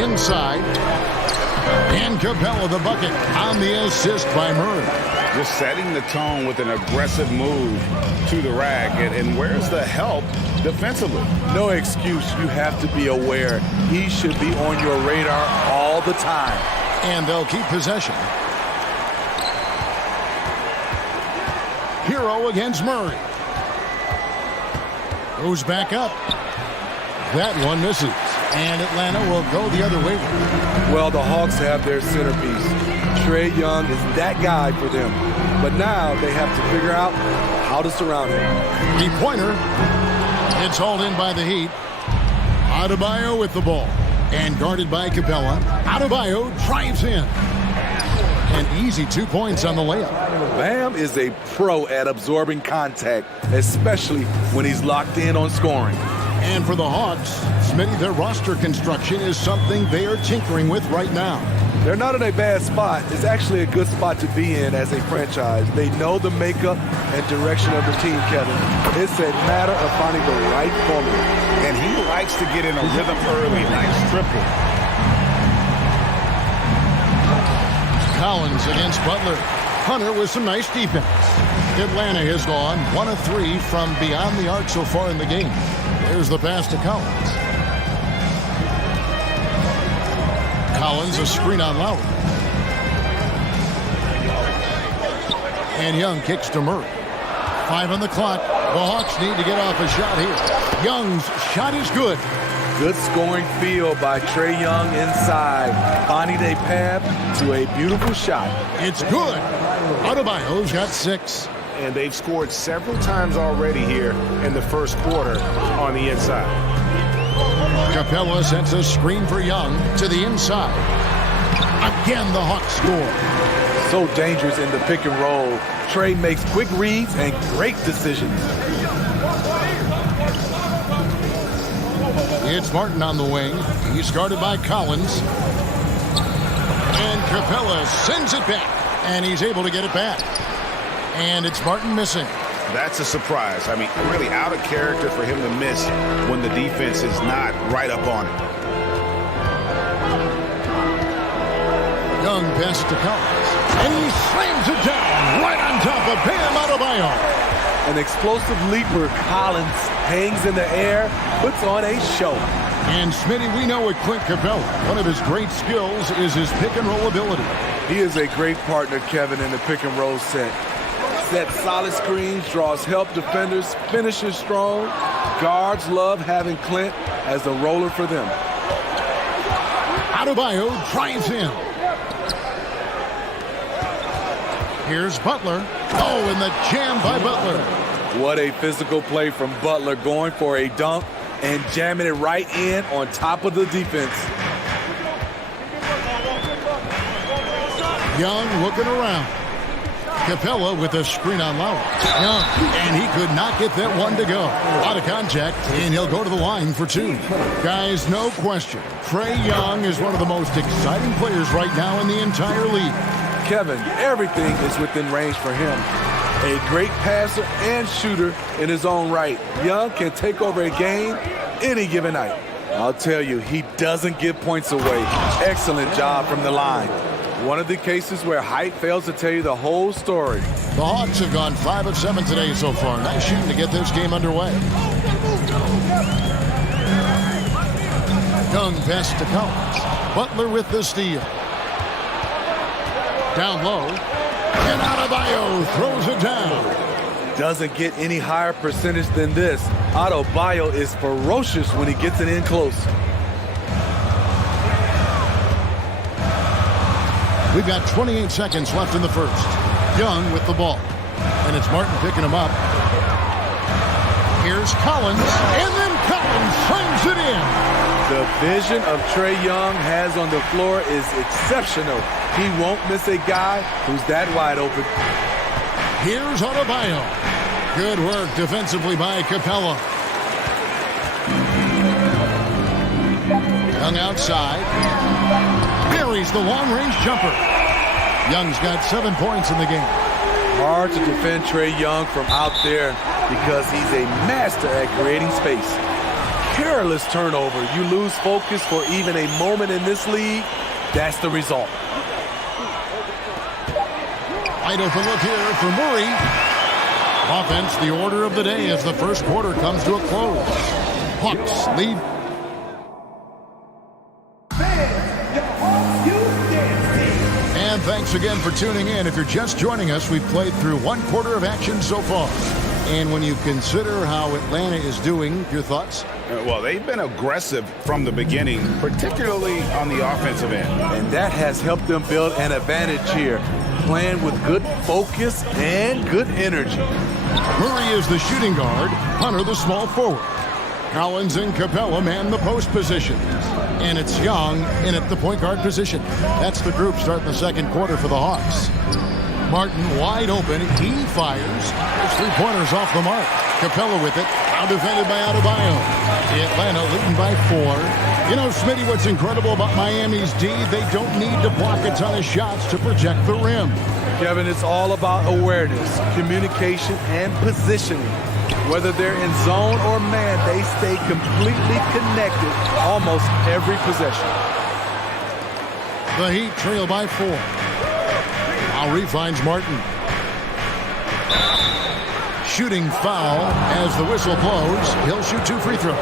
Inside. And Capella the bucket on the assist by Murray. Just setting the tone with an aggressive move to the rack. And where's the help defensively? No excuse. You have to be aware. He should be on your radar all the time. And they'll keep possession. Hero against Murray. Goes back up. That one misses. And Atlanta will go the other way. Well, the Hawks have their centerpiece. Trae Young is that guy for them. But now they have to figure out how to surround him. Three-pointer. It's hauled in by the Heat. Adebayo with the ball. And guarded by Capella. Adebayo drives in. An easy 2 points on the layup. Bam is a pro at absorbing contact, especially when he's locked in on scoring. And for the Hawks, Smitty, their roster construction is something they are tinkering with right now. They're not in a bad spot. It's actually a good spot to be in as a franchise. They know the makeup and direction of the team, Kevin. It's a matter of finding the right formula. And he likes to get in a rhythm early. Nice triple. Collins against Butler. Hunter with some nice defense. Atlanta has gone 1 of 3 from beyond the arc so far in the game. There's the pass to Collins. Collins, a screen on Lowry. And Young kicks to Murray. 5 on the clock. The Hawks need to get off a shot here. Young's shot is good. Good scoring field by Trae Young inside, finding a path to a beautiful shot. It's good. Adebayo's got 6. And they've scored several times already here in the first quarter on the inside. Capella sends a screen for Young to the inside. Again, the Hawks score. So dangerous in the pick and roll. Trae makes quick reads and great decisions. It's Martin on the wing. He's guarded by Collins. And Capella sends it back. And he's able to get it back. And it's Martin missing. That's a surprise. I mean, really out of character for him to miss when the defense is not right up on it. Young pass to Collins. And he slams it down right on top of Bam Adebayo. An explosive leaper, Collins hangs in the air, puts on a show. And Smitty, we know with Clint Capella, one of his great skills is his pick and roll ability. He is a great partner, Kevin, in the pick and roll set. Sets solid screens, draws help defenders, finishes strong. Guards love having Clint as the roller for them. Adebayo drives in. Here's Butler. Oh, and the jam by Butler. What a physical play from Butler, going for a dunk and jamming it right in on top of the defense. Young looking around. Capella with a screen on Lowry. Young, and he could not get that one to go. Out of contact, and he'll go to the line for 2. Guys, no question, Trae Young is one of the most exciting players right now in the entire league. Kevin, everything is within range for him. A great passer and shooter in his own right. Young can take over a game any given night. I'll tell you, he doesn't give points away. Excellent job from the line. One of the cases where height fails to tell you the whole story. The Hawks have gone 5 of 7 today so far. Nice shooting to get this game underway. Young pass to Collins. Butler with the steal. Down low. And Adebayo throws it down. Doesn't get any higher percentage than this. Adebayo is ferocious when he gets it in close. We've got 28 seconds left in the first. Young with the ball. And it's Martin picking him up. Here's Collins, and then Collins slams it in. The vision of Trae Young has on the floor is exceptional. He won't miss a guy who's that wide open. Here's Adebayo. Good work defensively by Capella. Young outside. Buries the long-range jumper. Young's got 7 points in the game. Hard to defend Trae Young from out there because he's a master at creating space. Careless turnover. You lose focus for even a moment in this league. That's the result. Wide open look here for Murray. Offense, the order of the day as the first quarter comes to a close. Hawks lead. And thanks again for tuning in. If you're just joining us, we've played through 1 quarter of action so far. And when you consider how Atlanta is doing, your thoughts? Well, they've been aggressive from the beginning, particularly on the offensive end. And that has helped them build an advantage here, playing with good focus and good energy. Murray is the shooting guard, Hunter the small forward. Collins and Capella man the post position. And it's Young in at the point guard position. That's the group starting the second quarter for the Hawks. Martin wide open. He fires. His three-pointers off the mark. Capella with it. Now defended by Adebayo. Atlanta leading by 4. You know, Smitty, what's incredible about Miami's D, they don't need to block a ton of shots to protect the rim. Kevin, it's all about awareness, communication, and positioning. Whether they're in zone or man, they stay completely connected almost every possession. The Heat trail by 4. Lowry finds Martin. Shooting foul as the whistle blows. He'll shoot 2 free throws.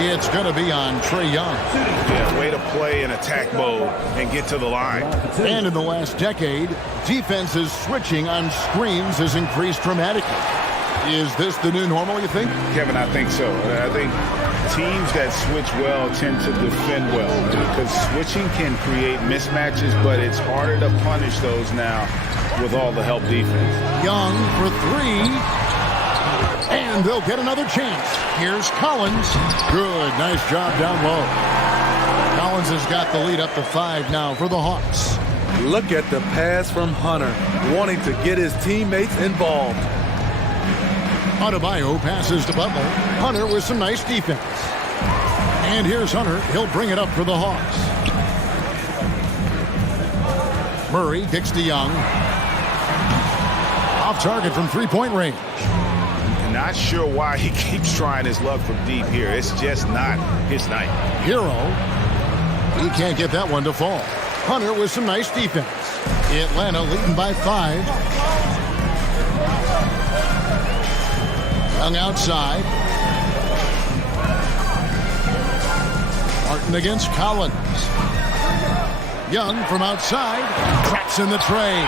It's going to be on Trae Young. Yeah, way to play in attack mode and get to the line. And in the last decade, defenses switching on screens has increased dramatically. Is this the new normal, you think? Kevin, I think so. I think teams that switch well tend to defend well because switching can create mismatches, but it's harder to punish those now with all the help defense. Young for 3. And they'll get another chance. Here's Collins. Good. Nice job down low. Collins has got the lead up to 5 now for the Hawks. Look at the pass from Hunter, wanting to get his teammates involved. Adebayo passes to Butler. Hunter with some nice defense. And here's Hunter. He'll bring it up for the Hawks. Murray kicks to Young. Off target from three-point range. Not sure why he keeps trying his luck from deep here. It's just not his night. Hero. He can't get that one to fall. Hunter with some nice defense. Atlanta leading by 5. Young outside. Martin against Collins. Young from outside. Cracks in the tray.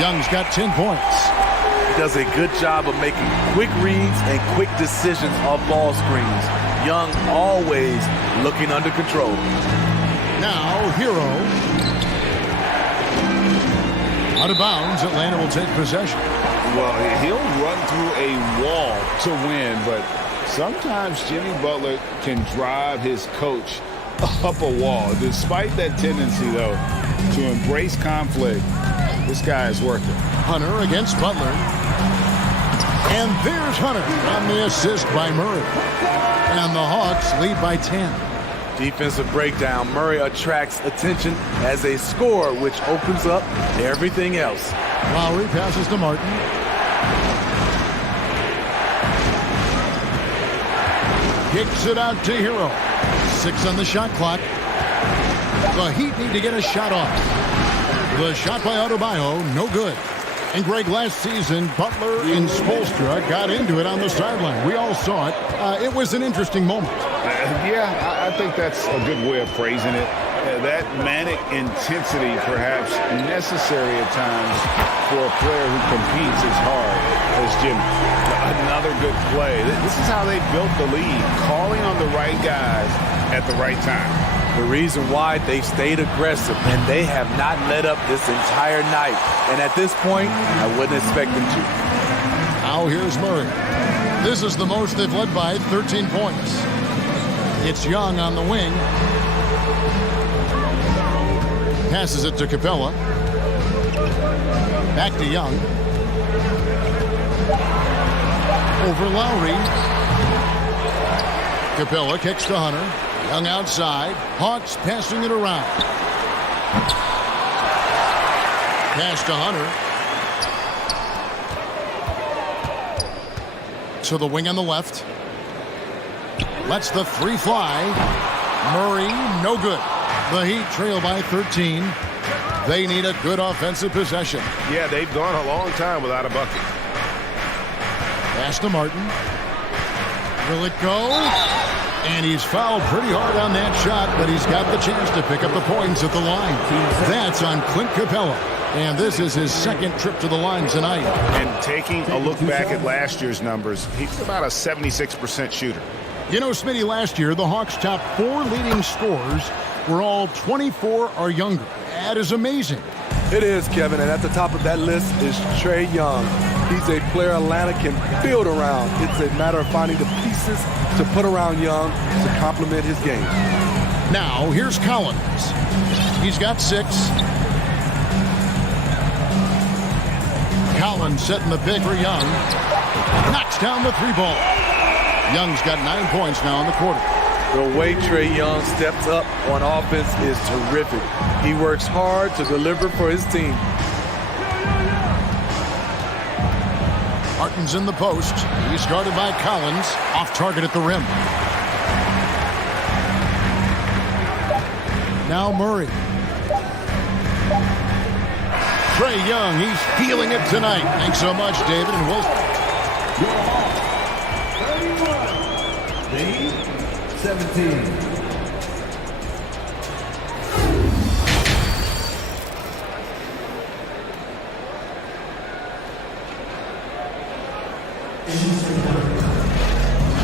Young's got 10 points. He does a good job of making quick reads and quick decisions off ball screens. Young always looking under control. Now, Hero. Out of bounds, Atlanta will take possession. Well, he'll run through a wall to win, but sometimes Jimmy Butler can drive his coach up a wall. Despite that tendency, though, to embrace conflict, this guy is working. Hunter against Butler. And there's Hunter on the assist by Murray. And the Hawks lead by 10. Defensive breakdown. Murray attracts attention as a scorer, which opens up everything else. Lowry passes to Martin. Kicks it out to Hero. 6 on the shot clock. The Heat need to get a shot off. The shot by Adebayo, no good. And Greg, last season, Butler and Spoelstra got into it on the sideline. We all saw it. It was an interesting moment. Yeah, I think that's a good way of phrasing it. That manic intensity, perhaps necessary at times for a player who competes as hard as Jimmy. Another good play. This is how they built the lead, calling on the right guys at the right time. The reason why they stayed aggressive, and they have not let up this entire night. And at this point, I wouldn't expect them to. Now here's Murray. This is the most they've led by, 13 points. It's Young on the wing. Passes it to Capella. Back to Young. Over Lowry. Capella kicks to Hunter. Young outside. Hawks passing it around. Pass to Hunter. To the wing on the left. Lets the three fly. Murray, no good. The Heat trail by 13. They need a good offensive possession. Yeah, they've gone a long time without a bucket. Pass to Martin. Will it go? And he's fouled pretty hard on that shot, but he's got the chance to pick up the points at the line. That's on Clint Capella. And this is his second trip to the line tonight. And taking a look back at last year's numbers, he's about a 76% shooter. You know, Smitty, last year, the Hawks' top 4 leading scorers were all 24 or younger. That is amazing. It is, Kevin, and at the top of that list is Trae Young. He's a player Atlanta can build around. It's a matter of finding the pieces to put around Young to complement his game. Now, here's Collins. He's got 6. Collins setting the pick for Young. Knocks down the 3 ball. Young's got 9 points now in the quarter. The way Trae Young steps up on offense is terrific. He works hard to deliver for his team. Martin's in the post. He's guarded by Collins. Off target at the rim. Now Murray. Trae Young, he's feeling it tonight. Thanks so much, David and Wilson. 17.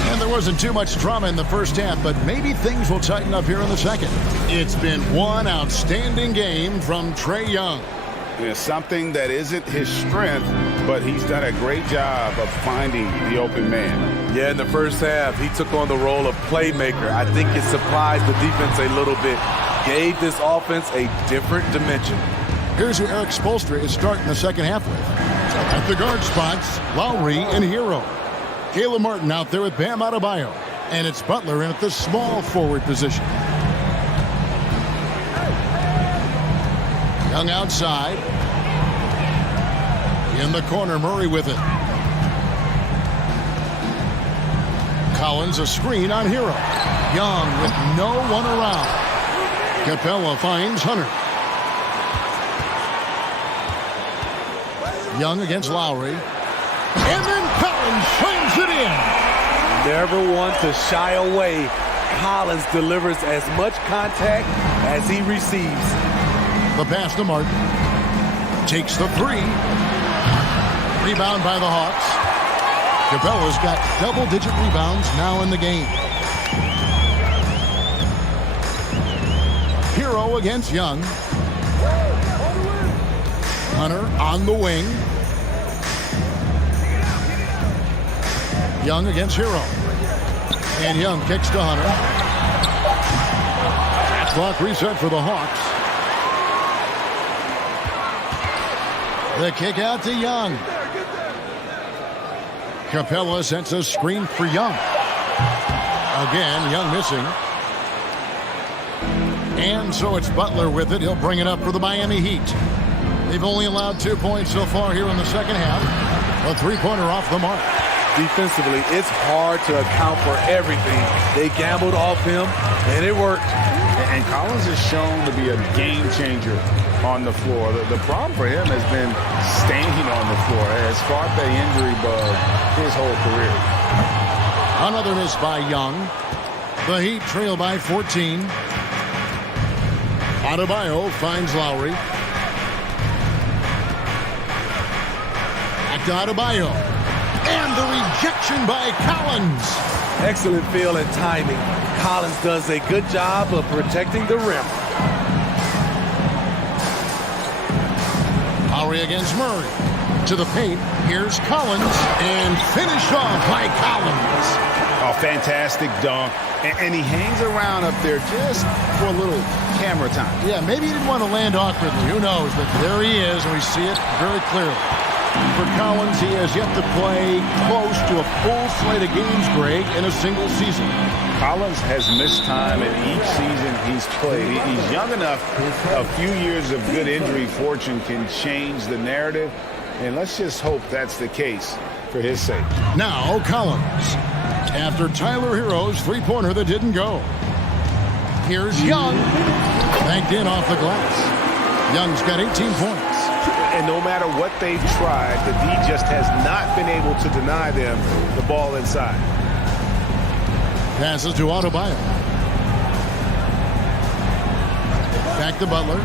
And there wasn't too much drama in the first half, but maybe things will tighten up here in the second. It's been one outstanding game from Trae Young. It's something that isn't his strength, but he's done a great job of finding the open man. Yeah, in the first half, he took on the role of playmaker. I think it surprised the defense a little bit. Gave this offense a different dimension. Here's who Eric Spoelstra is starting the second half with. At the guard spots, Lowry and Hero. Caleb Martin out there with Bam Adebayo. And it's Butler in at the small forward position. Young outside. In the corner, Murray with it. Collins a screen on Hero. Young with no one around. Capella finds Hunter. Young against Lowry. And then Collins slams it in. Never one to shy away. Collins delivers as much contact as he receives. The pass to Martin. Takes the 3. Rebound by the Hawks. Capella's got double-digit rebounds now in the game. Hero against Young. Hunter on the wing. Young against Hero. And Young kicks to Hunter. Shot clock reset for the Hawks. The kick out to Young. Capella sends a screen for Young. Again, Young missing. And so it's Butler with it. He'll bring it up for the Miami Heat. They've only allowed 2 points so far here in the second half. A 3-pointer off the mark. Defensively, it's hard to account for everything. They gambled off him, and it worked. And Collins is shown to be a game changer on the floor. The problem for him has been staying on the floor. Has fought the injury bug his whole career. Another miss by Young. The Heat trail by 14. Adebayo finds Lowry. Back to Adebayo. And the rejection by Collins. Excellent feel and timing. Collins does a good job of protecting the rim. Lowry against Murray. To the paint, here's Collins, and finished off by Collins. Oh, fantastic dunk. And he hangs around up there just for a little camera time. Yeah, maybe he didn't want to land awkwardly. Who knows? But there he is, and we see it very clearly. For Collins, he has yet to play close to a full slate of games, Greg, in a single season. Collins has missed time in each season he's played. He's young enough. A few years of good injury fortune can change the narrative. And let's just hope that's the case for his sake. Now Collins, after Tyler Hero's three-pointer that didn't go. Here's Young, banked in off the glass. Young's got 18 points. And no matter what they've tried, the D just has not been able to deny them the ball inside. Passes to Adebayo. Back to Butler.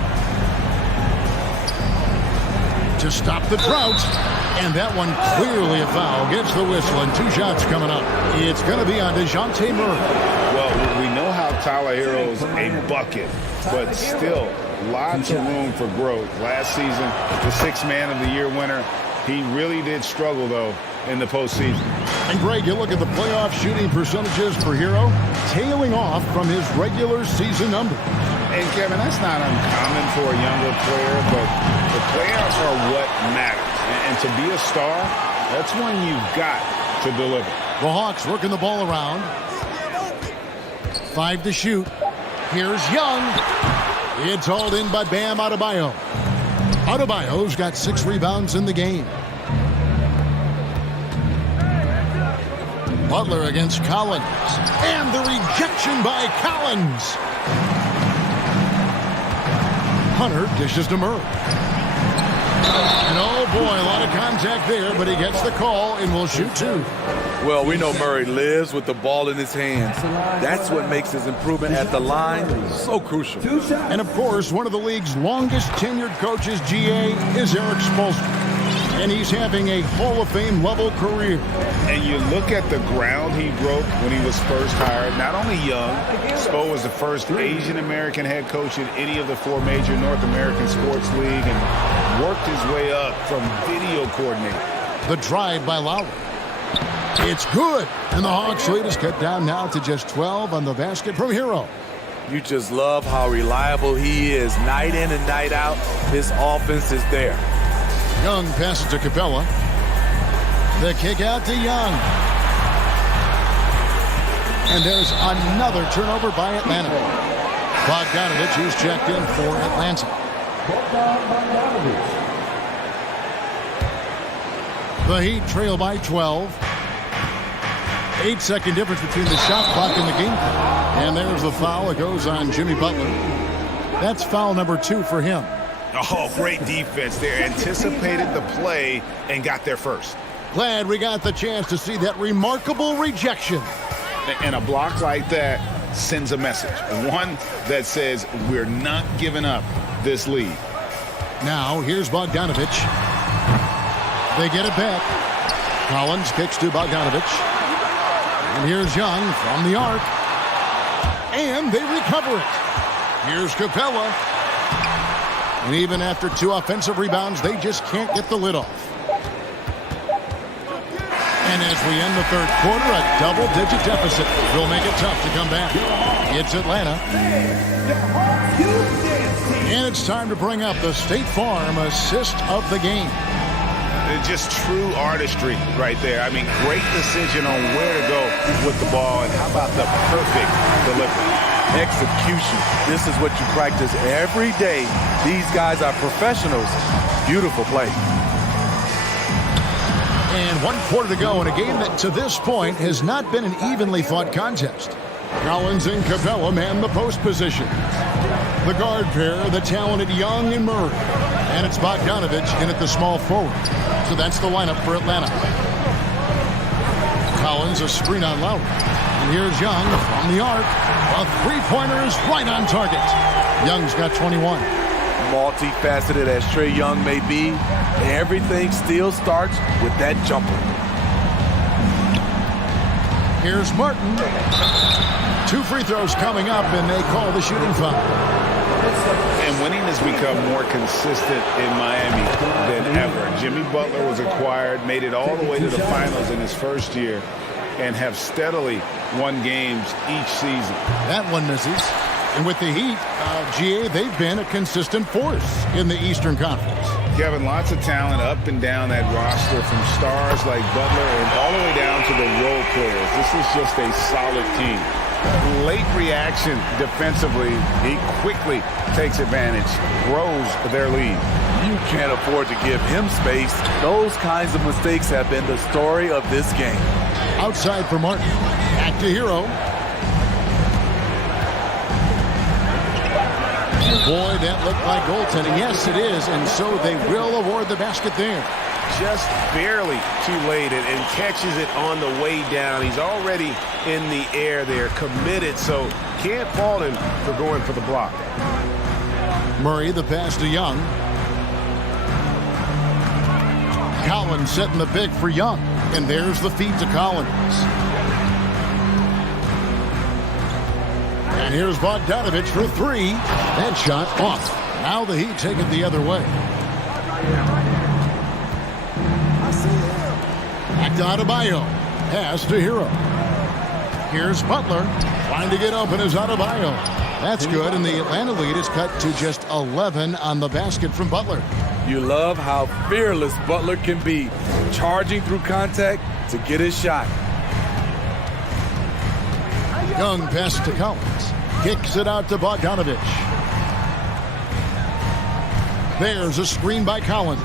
To stop the drought. And that one clearly a foul. Gets the whistle, and 2 shots coming up. It's going to be on DeJounte Murray. Well, we know how Tyler Hero's a bucket, but still lots of room for growth. Last season, the 6th Man of the Year winner. He really did struggle, though, in the postseason. And, Greg, you look at the playoff shooting percentages for Hero, tailing off from his regular season numbers. And, Kevin, that's not uncommon for a younger player, but the playoffs are what matters. And to be a star, that's when you've got to deliver. The Hawks working the ball around. 5 to shoot. Here's Young. It's hauled in by Bam Adebayo. Adebayo's got 6 rebounds in the game. Butler against Collins. And the rejection by Collins. Hunter dishes to Murray. And oh boy, a lot of contact there, but he gets the call and will shoot 2. Well, we know Murray lives with the ball in his hands. That's what makes his improvement at the line so crucial. And of course, one of the league's longest tenured coaches, GA, is Eric Spoelstra. And he's having a Hall of Fame level career. And you look at the ground he broke when he was first hired. Not only young, Spo was the first Asian American head coach in any of the 4 major North American sports league and worked his way up from video coordinator. The drive by Lowry. It's good. And the Hawks lead is cut down now to just 12 on the basket from Hero. You just love how reliable he is. Night in and night out, his offense is there. Young passes to Capella. The kick out to Young. And there's another turnover by Atlanta. Bogdanovich is checked in for Atlanta. The Heat trail by 12. 8-second difference between the shot clock and the game clock. And there's the foul. It goes on Jimmy Butler. That's foul number 2 for him. Oh, great defense there. Anticipated the play and got there first. Glad we got the chance to see that remarkable rejection. And a block like that sends a message. One that says we're not giving up this lead. Now, here's Bogdanovich. They get it back. Collins kicks to Bogdanovich. And here's Young from the arc. And they recover it. Here's Capella. And even after 2 offensive rebounds, they just can't get the lid off. And as we end the 3rd quarter, a double-digit deficit will make it tough to come back. It's Atlanta. And it's time to bring up the State Farm assist of the game. Just true artistry right there. I mean, great decision on where to go with the ball. And how about the perfect delivery? Execution. This is what you practice every day. These guys are professionals. Beautiful play. And 1 quarter to go in a game that to this point has not been an evenly fought contest. Collins and Capella man the post position. The guard pair, the talented Young and Murray. And it's Bogdanovich in at the small forward. So that's the lineup for Atlanta. Collins a screen on Lowry. And here's Young from the arc. A 3-pointer is right on target. Young's got 21. Multifaceted as Trae Young may be, everything still starts with that jumper. Here's Martin. 2 free throws coming up, and they call the shooting foul. And winning has become more consistent in Miami than ever. Jimmy Butler was acquired, made it all the way to the finals in his first year, and have steadily won games each season. That one misses. And with the Heat, GA, they've been a consistent force in the Eastern Conference. Kevin, lots of talent up and down that roster, from stars like Butler and all the way down to the role players. This is just a solid team. Late reaction defensively, he quickly takes advantage, grows their lead. You can't afford to give him space. Those kinds of mistakes have been the story of this game. Outside for Martin. Back to Hero. Boy, that looked like goaltending. Yes, it is, and so they will award the basket there. Just barely too late and catches it on the way down. He's already in the air there, committed, so can't fault him for going for the block. Murray, the pass to Young. Collins setting the pick for Young, and there's the feed to Collins. And here's Bogdanovich for three. That shot off. Now the Heat take it the other way. Back to Adebayo. Pass to Hero. Here's Butler. Trying to get open is Adebayo. That's good, and the Atlanta lead is cut to just 11 on the basket from Butler. You love how fearless Butler can be, charging through contact to get his shot. Young pass to Collins. Kicks it out to Bogdanovich. There's a screen by Collins.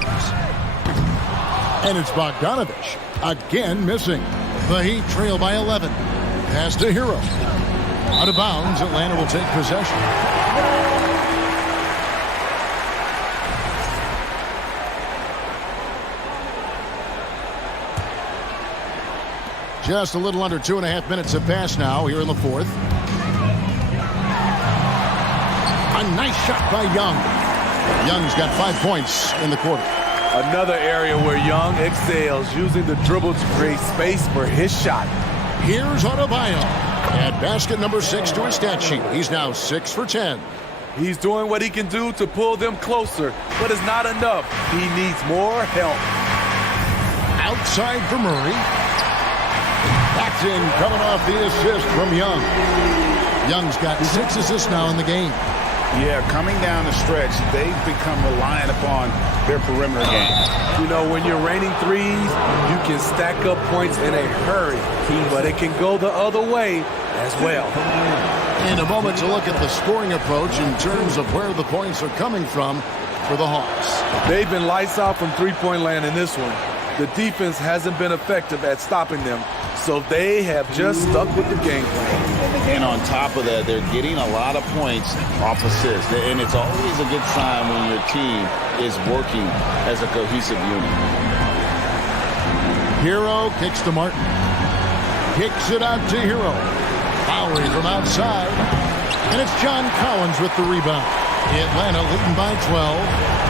And it's Bogdanovich. Again missing. The Heat trail by 11. Pass to Hero. Out of bounds, Atlanta will take possession. Just a little under 2.5 minutes have passed now here in the fourth. A nice shot by Young. Young's got 5 points in the quarter. Another area where Young excels, using the dribble to create space for his shot. Here's Adebayo. At basket number 6 to his stat sheet. He's now 6 for 10. He's doing what he can do to pull them closer, but it's not enough. He needs more help. Outside for Murray. Paxton coming off the assist from Young. Young's got 6 assists now in the game. Yeah, coming down the stretch, they've become reliant upon their perimeter game. You know, when you're raining threes, you can stack up points in a hurry, but it can go the other way as well. In a moment to look at the scoring approach in terms of where the points are coming from for the Hawks. They've been lights out from three-point land in this one. The defense hasn't been effective at stopping them, so they have just stuck with the game plan. And on top of that, they're getting a lot of points off assists. And it's always a good sign when your team is working as a cohesive unit. Hero kicks to Martin. Kicks it out to Hero. Lowry from outside. And it's John Collins with the rebound. Atlanta leading by 12.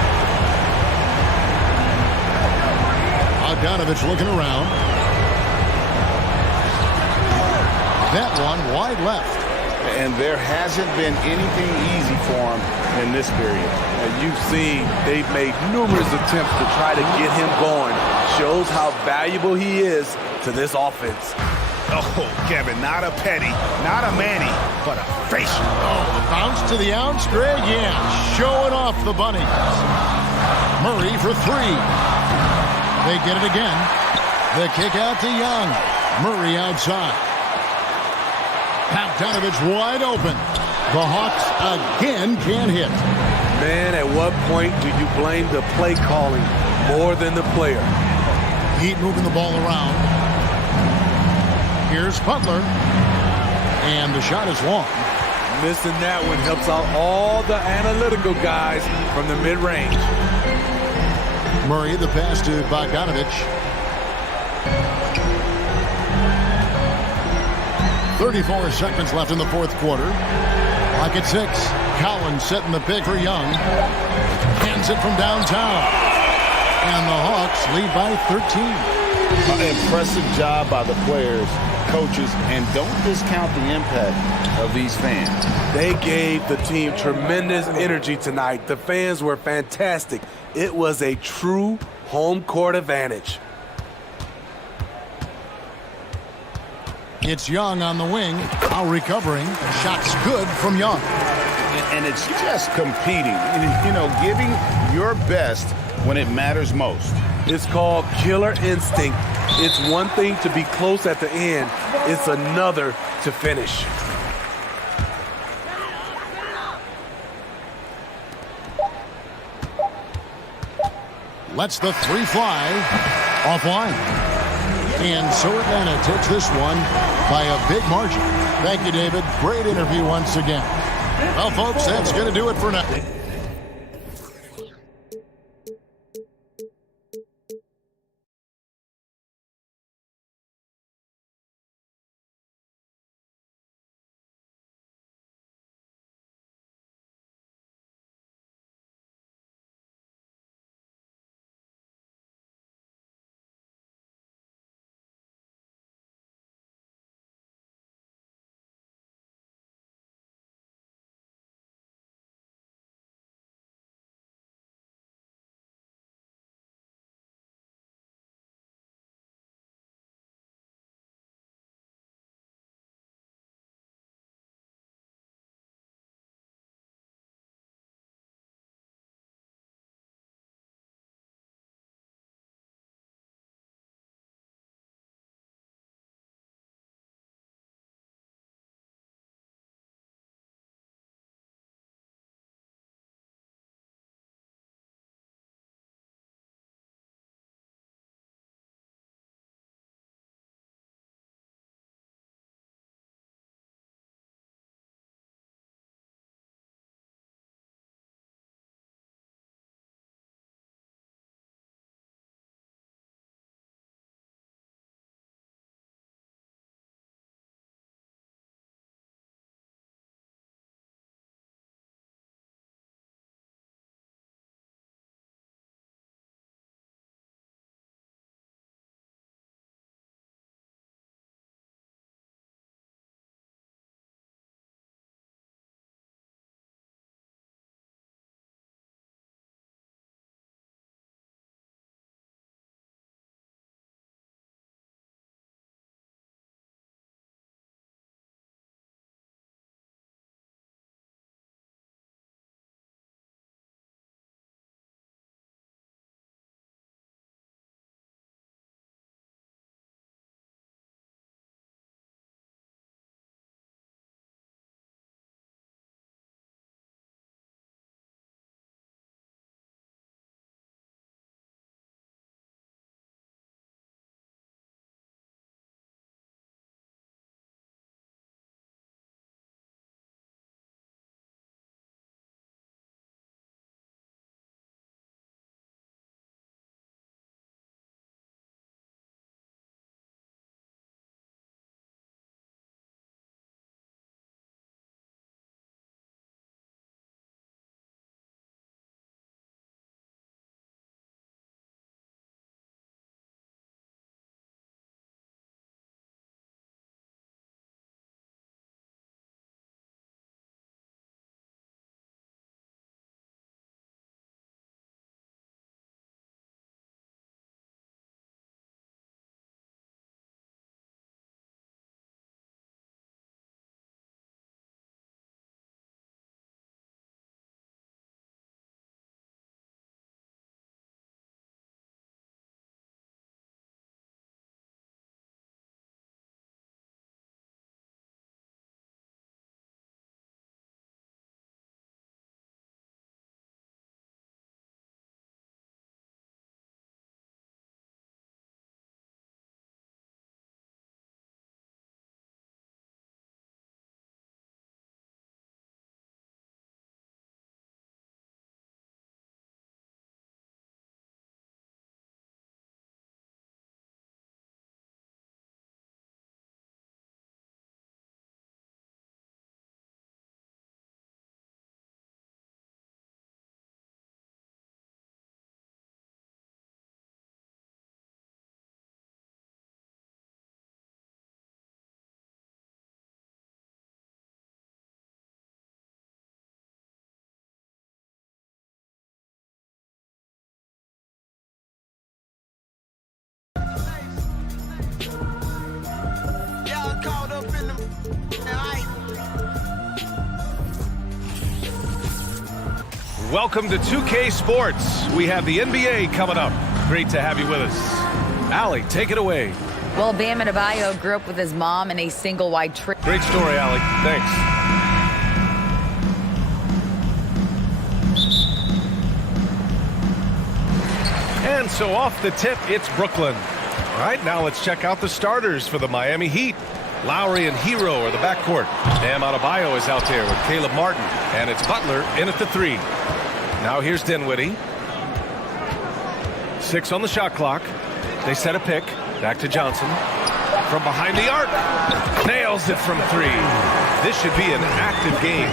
Bogdanovich looking around. That one wide left. And there hasn't been anything easy for him in this period. And you've seen they've made numerous attempts to try to get him going. Shows how valuable he is to this offense. Oh, Kevin, not a Petty, not a Manny, but a facial. Oh, the bounce to the ounce, Greg. Yeah, showing off the bunnies. Murray for three. They get it again. The kick out to Young. Murray outside. Bogdanovich wide open. The Hawks again can't hit. Man, at what point do you blame the play calling more than the player? Heat moving the ball around. Here's Butler. And the shot is long. Missing that one helps out all the analytical guys from the mid-range. Murray, the pass to Bogdanovich. 34 seconds left in the fourth quarter. Clock at 6. Collins setting the pick for Young. Hands it from downtown. And the Hawks lead by 13. Impressive job by the players, coaches, and don't discount the impact of these fans. They gave the team tremendous energy tonight. The fans were fantastic. It was a true home court advantage. It's Young on the wing. Now recovering. Shot's good from Young. And it's just competing, giving your best when it matters most. It's called killer instinct. It's one thing to be close at the end. It's another to finish. Lets the three fly offline. And so Atlanta takes this one by a big margin. Thank you, David. Great interview once again. Well, folks, that's going to do it for now. Welcome to 2K Sports. We have the NBA coming up. Great to have you with us. Allie, take it away. Well, Bam Adebayo grew up with his mom in a single wide trip. Great story, Allie. Thanks. And so off the tip, it's Brooklyn. All right, now let's check out the starters for the Miami Heat. Lowry and Hero are the backcourt. Bam Adebayo is out there with Caleb Martin. And it's Butler in at the 3. Now here's Dinwiddie. 6 on the shot clock. They set a pick. Back to Johnson. From behind the arc. Nails it from 3. This should be an active game.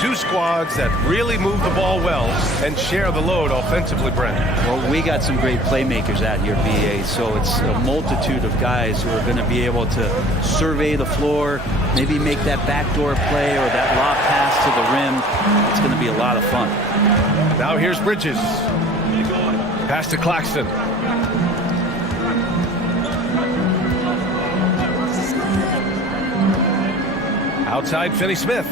2 squads that really move the ball well and share the load offensively, Brent. Well, we got some great playmakers out here, BA, so it's a multitude of guys who are going to be able to survey the floor, maybe make that backdoor play or that lob pass to the rim. It's going to be a lot of fun. Now here's Bridges. Pass to Claxton. Outside, Finney-Smith.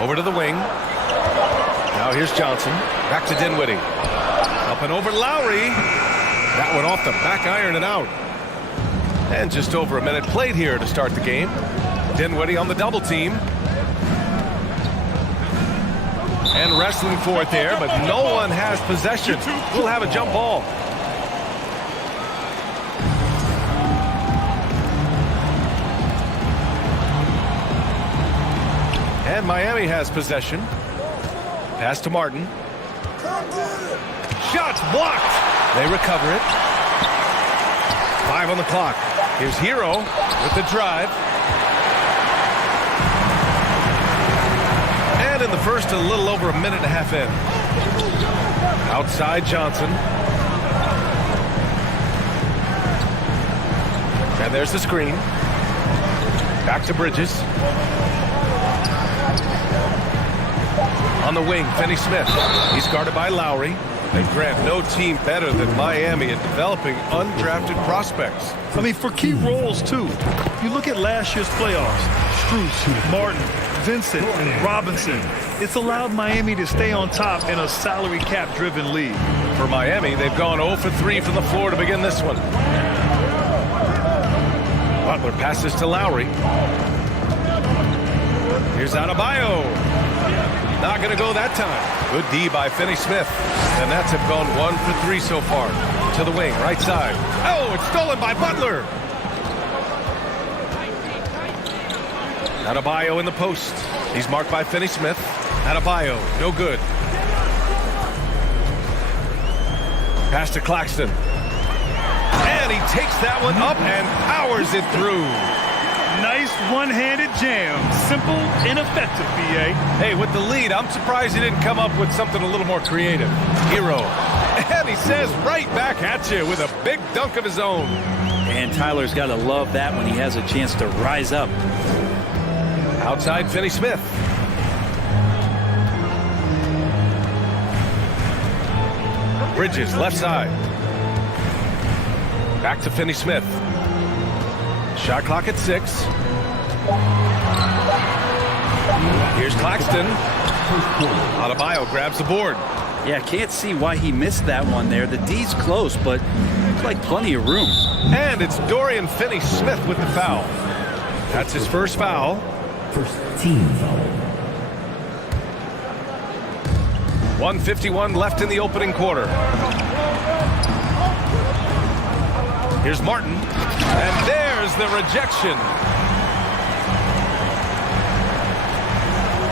Over to the wing. Now here's Johnson. Back to Dinwiddie. Up and over Lowry. That one off the back iron and out. And just over a minute played here to start the game. Dinwiddie on the double team. And wrestling for it there, but no one has possession. We'll have a jump ball. And Miami has possession. Pass to Martin. Shots blocked. They recover it. 5 on the clock. Here's Hero with the drive. And in the first, a little over a minute and a half in. Outside Johnson. And there's the screen. Back to Bridges. On the wing, Finney-Smith. He's guarded by Lowry. And Grant, no team better than Miami at developing undrafted prospects. I mean, for key roles, too. You look at last year's playoffs. Strus, Martin, Vincent, and Robinson. It's allowed Miami to stay on top in a salary cap-driven league. For Miami, they've gone 0 for 3 from the floor to begin this one. Butler passes to Lowry. Here's Adebayo. Not going to go that time. Good D by Finney-Smith. And that's have gone 1 for 3 so far. To the wing, right side. Oh, it's stolen by Butler. Adebayo in the post. He's marked by Finney-Smith. Adebayo, no good. Pass to Claxton. And he takes that one up and powers it through. Nice one-handed jam. Simple and effective, B.A. Hey, with the lead, I'm surprised he didn't come up with something a little more creative. Hero. And he says right back at you with a big dunk of his own. And Tyler's got to love that when he has a chance to rise up. Outside Finney-Smith. Bridges, left side. Back to Finney-Smith. Shot clock at 6. Here's Claxton. Adebayo grabs the board. Yeah, can't see why he missed that one there. The D's close, but looks like plenty of room. And it's Dorian Finney-Smith with the foul. That's his first foul. First team foul. 1:51 left in the opening quarter. Here's Martin. And there's the rejection.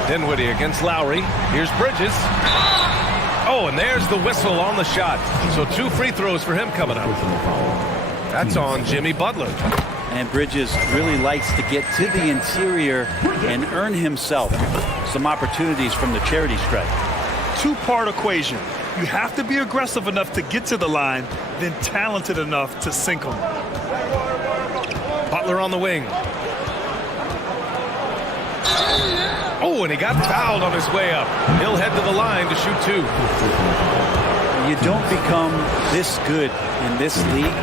Dinwiddie against Lowry. Here's Bridges. Oh, and there's the whistle on the shot. So 2 free throws for him coming up. That's on Jimmy Butler. And Bridges really likes to get to the interior and earn himself some opportunities from the charity stripe. Two-part equation. You have to be aggressive enough to get to the line, then talented enough to sink them. Butler on the wing. Oh, and he got fouled on his way up. He'll head to the line to shoot 2. You don't become this good in this league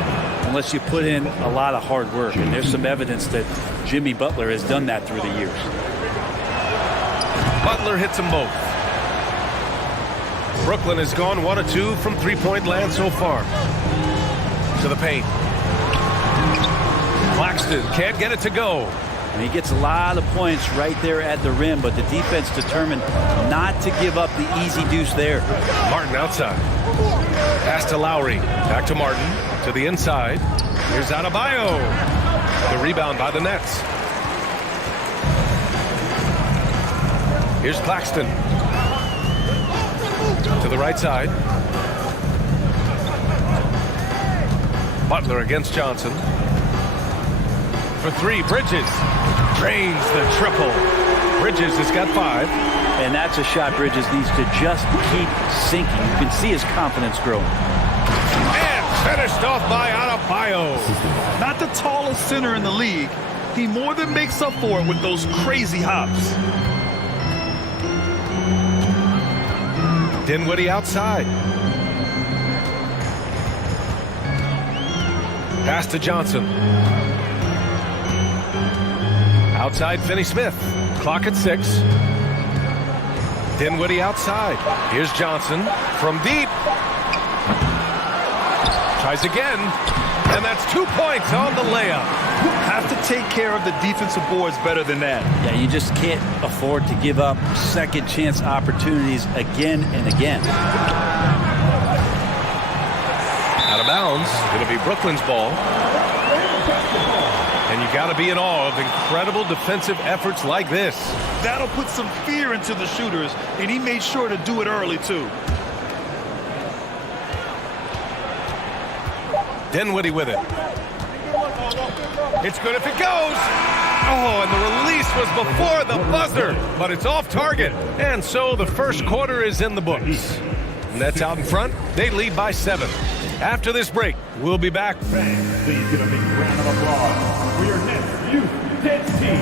unless you put in a lot of hard work. And there's some evidence that Jimmy Butler has done that through the years. Butler hits them both. Brooklyn has gone 1 of 2 from three-point land so far. To the paint. Claxton can't get it to go. And he gets a lot of points right there at the rim, but the defense determined not to give up the easy deuce there. Martin outside. Pass to Lowry. Back to Martin. To the inside. Here's Adebayo. The rebound by the Nets. Here's Claxton. To the right side. Butler against Johnson. For 3, Bridges. Drains the triple. Bridges has got 5. And that's a shot Bridges needs to just keep sinking. You can see his confidence growing. And finished off by Adebayo. Not the tallest center in the league. He more than makes up for it with those crazy hops. Dinwiddie outside. Pass to Johnson. Outside, Finney-Smith. Clock at 6. Dinwiddie outside. Here's Johnson from deep. Tries again. And that's 2 points on the layup. Have to take care of the defensive boards better than that. Yeah, you just can't afford to give up second chance opportunities again and again. Out of bounds. It'll be Brooklyn's ball. And you got to be in awe of incredible defensive efforts like this. That'll put some fear into the shooters, and he made sure to do it early, too. Dinwiddie with it. It's good if it goes. Oh, and the release was before the buzzer, but it's off target. And so the first quarter is in the books. Nets out in front. They lead by 7. After this break, we'll be back. Fans, please give a big round of applause for your Nets Youth Nets team.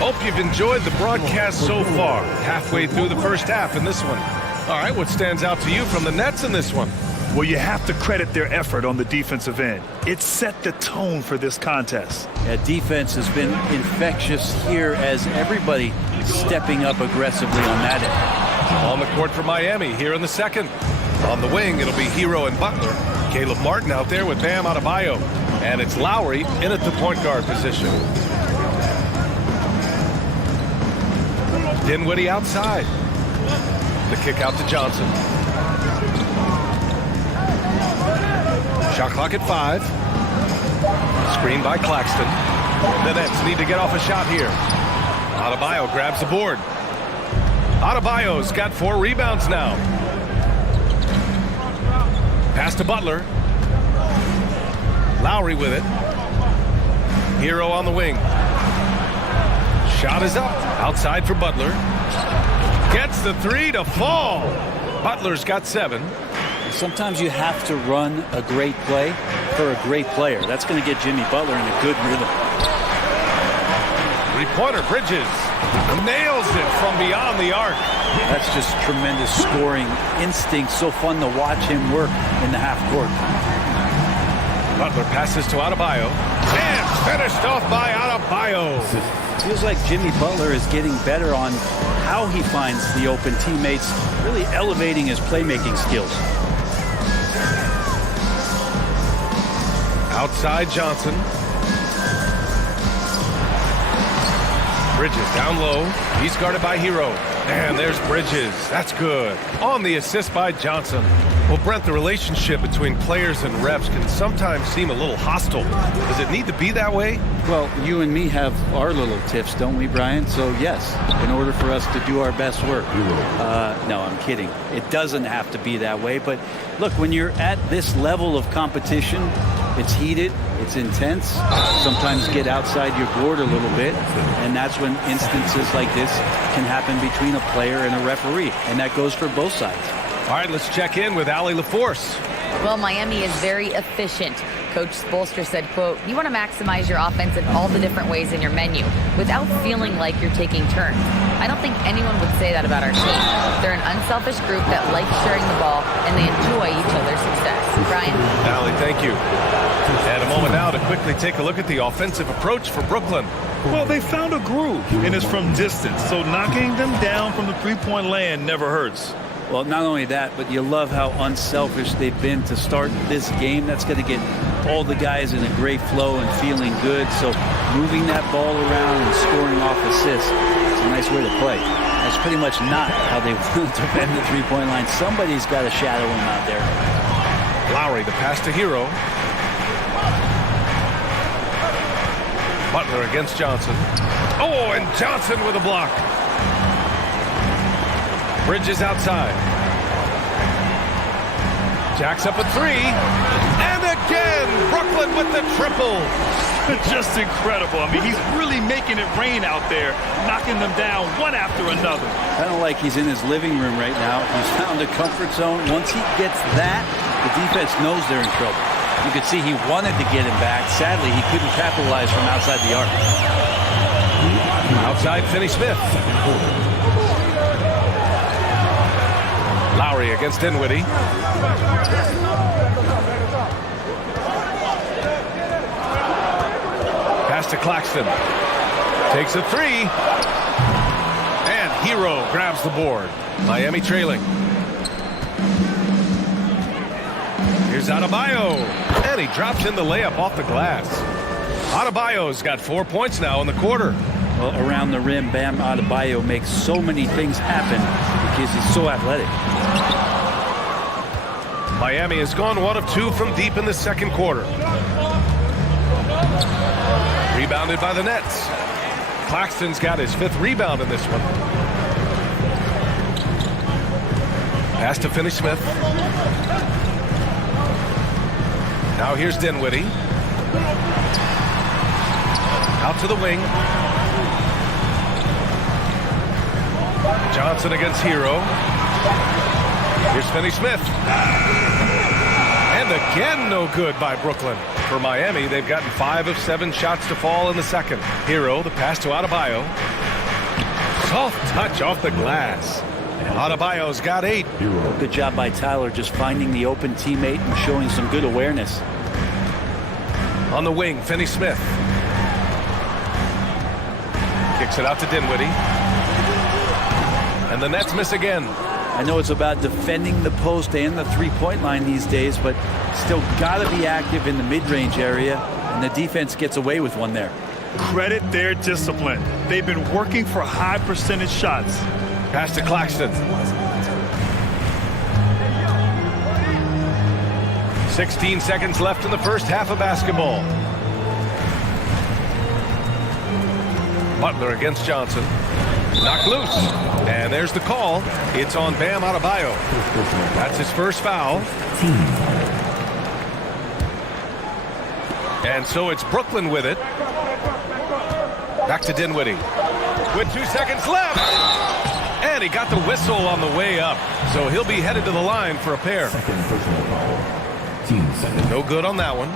Hope you've enjoyed the broadcast so far. Halfway through the first half in this one. All right, what stands out to you from the Nets in this one? Well, you have to credit their effort on the defensive end. It set the tone for this contest. Yeah, defense has been infectious here as everybody stepping up aggressively on that end. On the court for Miami here in the second. On the wing, it'll be Hero and Butler. Caleb Martin out there with Bam Adebayo. And it's Lowry in at the point guard position. Dinwiddie outside. The kick out to Johnson. Shot clock at 5. Screen by Claxton. The Nets need to get off a shot here. Adebayo grabs the board. Adebayo's got 4 rebounds now. Pass to Butler. Lowry with it. Hero on the wing. Shot is up. Outside for Butler. Gets the 3 to fall. Butler's got 7. Sometimes you have to run a great play for a great player. That's going to get Jimmy Butler in a good rhythm. 3-pointer, Bridges. Nails it from beyond the arc. That's just tremendous scoring instinct. So fun to watch him work in the half court. Butler passes to Adebayo. And finished off by Adebayo. Feels like Jimmy Butler is getting better on how he finds the open teammates, really elevating his playmaking skills. Outside Johnson. Bridges down low. He's guarded by Hero. And there's Bridges. That's good. On the assist by Johnson. Well, Brent, the relationship between players and refs can sometimes seem a little hostile. Does it need to be that way? Well, you and me have our little tips, don't we, Brian? So, yes, in order for us to do our best work. No, I'm kidding. It doesn't have to be that way. But, look, when you're at this level of competition, it's heated, it's intense. Sometimes get outside your board a little bit. And that's when instances like this can happen between a player and a referee. And that goes for both sides. All right, let's check in with Allie LaForce. Well, Miami is very efficient. Coach Spoelstra said, quote, you want to maximize your offense in all the different ways in your menu without feeling like you're taking turns. I don't think anyone would say that about our team. They're an unselfish group that likes sharing the ball, and they enjoy each other's success. Brian? Allie, thank you. And a moment now to quickly take a look at the offensive approach for Brooklyn. Well, they found a groove, and it's from distance, so knocking them down from the three-point land never hurts. Well, not only that, but you love how unselfish they've been to start this game. That's going to get all the guys in a great flow and feeling good. So moving that ball around and scoring off assists, it's a nice way to play. That's pretty much not how they want to defend the three-point line. Somebody's got to shadow him out there. Lowry, the pass to Hero. Butler against Johnson. Oh, and Johnson with a block. Bridges outside. Jacks up a three. And again, Brooklyn with the triple. Just incredible. I mean, he's really making it rain out there, knocking them down one after another. Kind of like he's in his living room right now. He's found a comfort zone. Once he gets that, the defense knows they're in trouble. You could see he wanted to get him back. Sadly, he couldn't capitalize from outside the arc. Outside, Finney-Smith. Lowry against Dinwiddie. Pass to Claxton. Takes a three. And Hero grabs the board. Miami trailing. Here's Adebayo. And he drops in the layup off the glass. Adebayo's got 4 points now in the quarter. Well, around the rim, Bam Adebayo makes so many things happen because he's so athletic. Miami has gone 1 of 2 from deep in the second quarter. Rebounded by the Nets. Claxton's got his 5th rebound in this one. Pass to Finney-Smith. Now here's Dinwiddie. Out to the wing. Johnson against Hero. Here's Finney-Smith. And again, no good by Brooklyn. For Miami, they've gotten 5 of 7 shots to fall in the second. Hero, the pass to Adebayo. Soft touch off the glass. Adebayo's got 8. Good job by Tyler just finding the open teammate and showing some good awareness. On the wing, Finney-Smith. Kicks it out to Dinwiddie. And the Nets miss again. I know it's about defending the post and the three-point line these days, but still got to be active in the mid-range area, and the defense gets away with one there. Credit their discipline. They've been working for high percentage shots. Pass to Claxton. 16 seconds left in the first half of basketball. Butler against Johnson. Knocked loose. And there's the call. It's on Bam Adebayo. That's his first foul. And so it's Brooklyn with it. Back to Dinwiddie. With 2 seconds left. And he got the whistle on the way up. So he'll be headed to the line for a pair. No good on that one.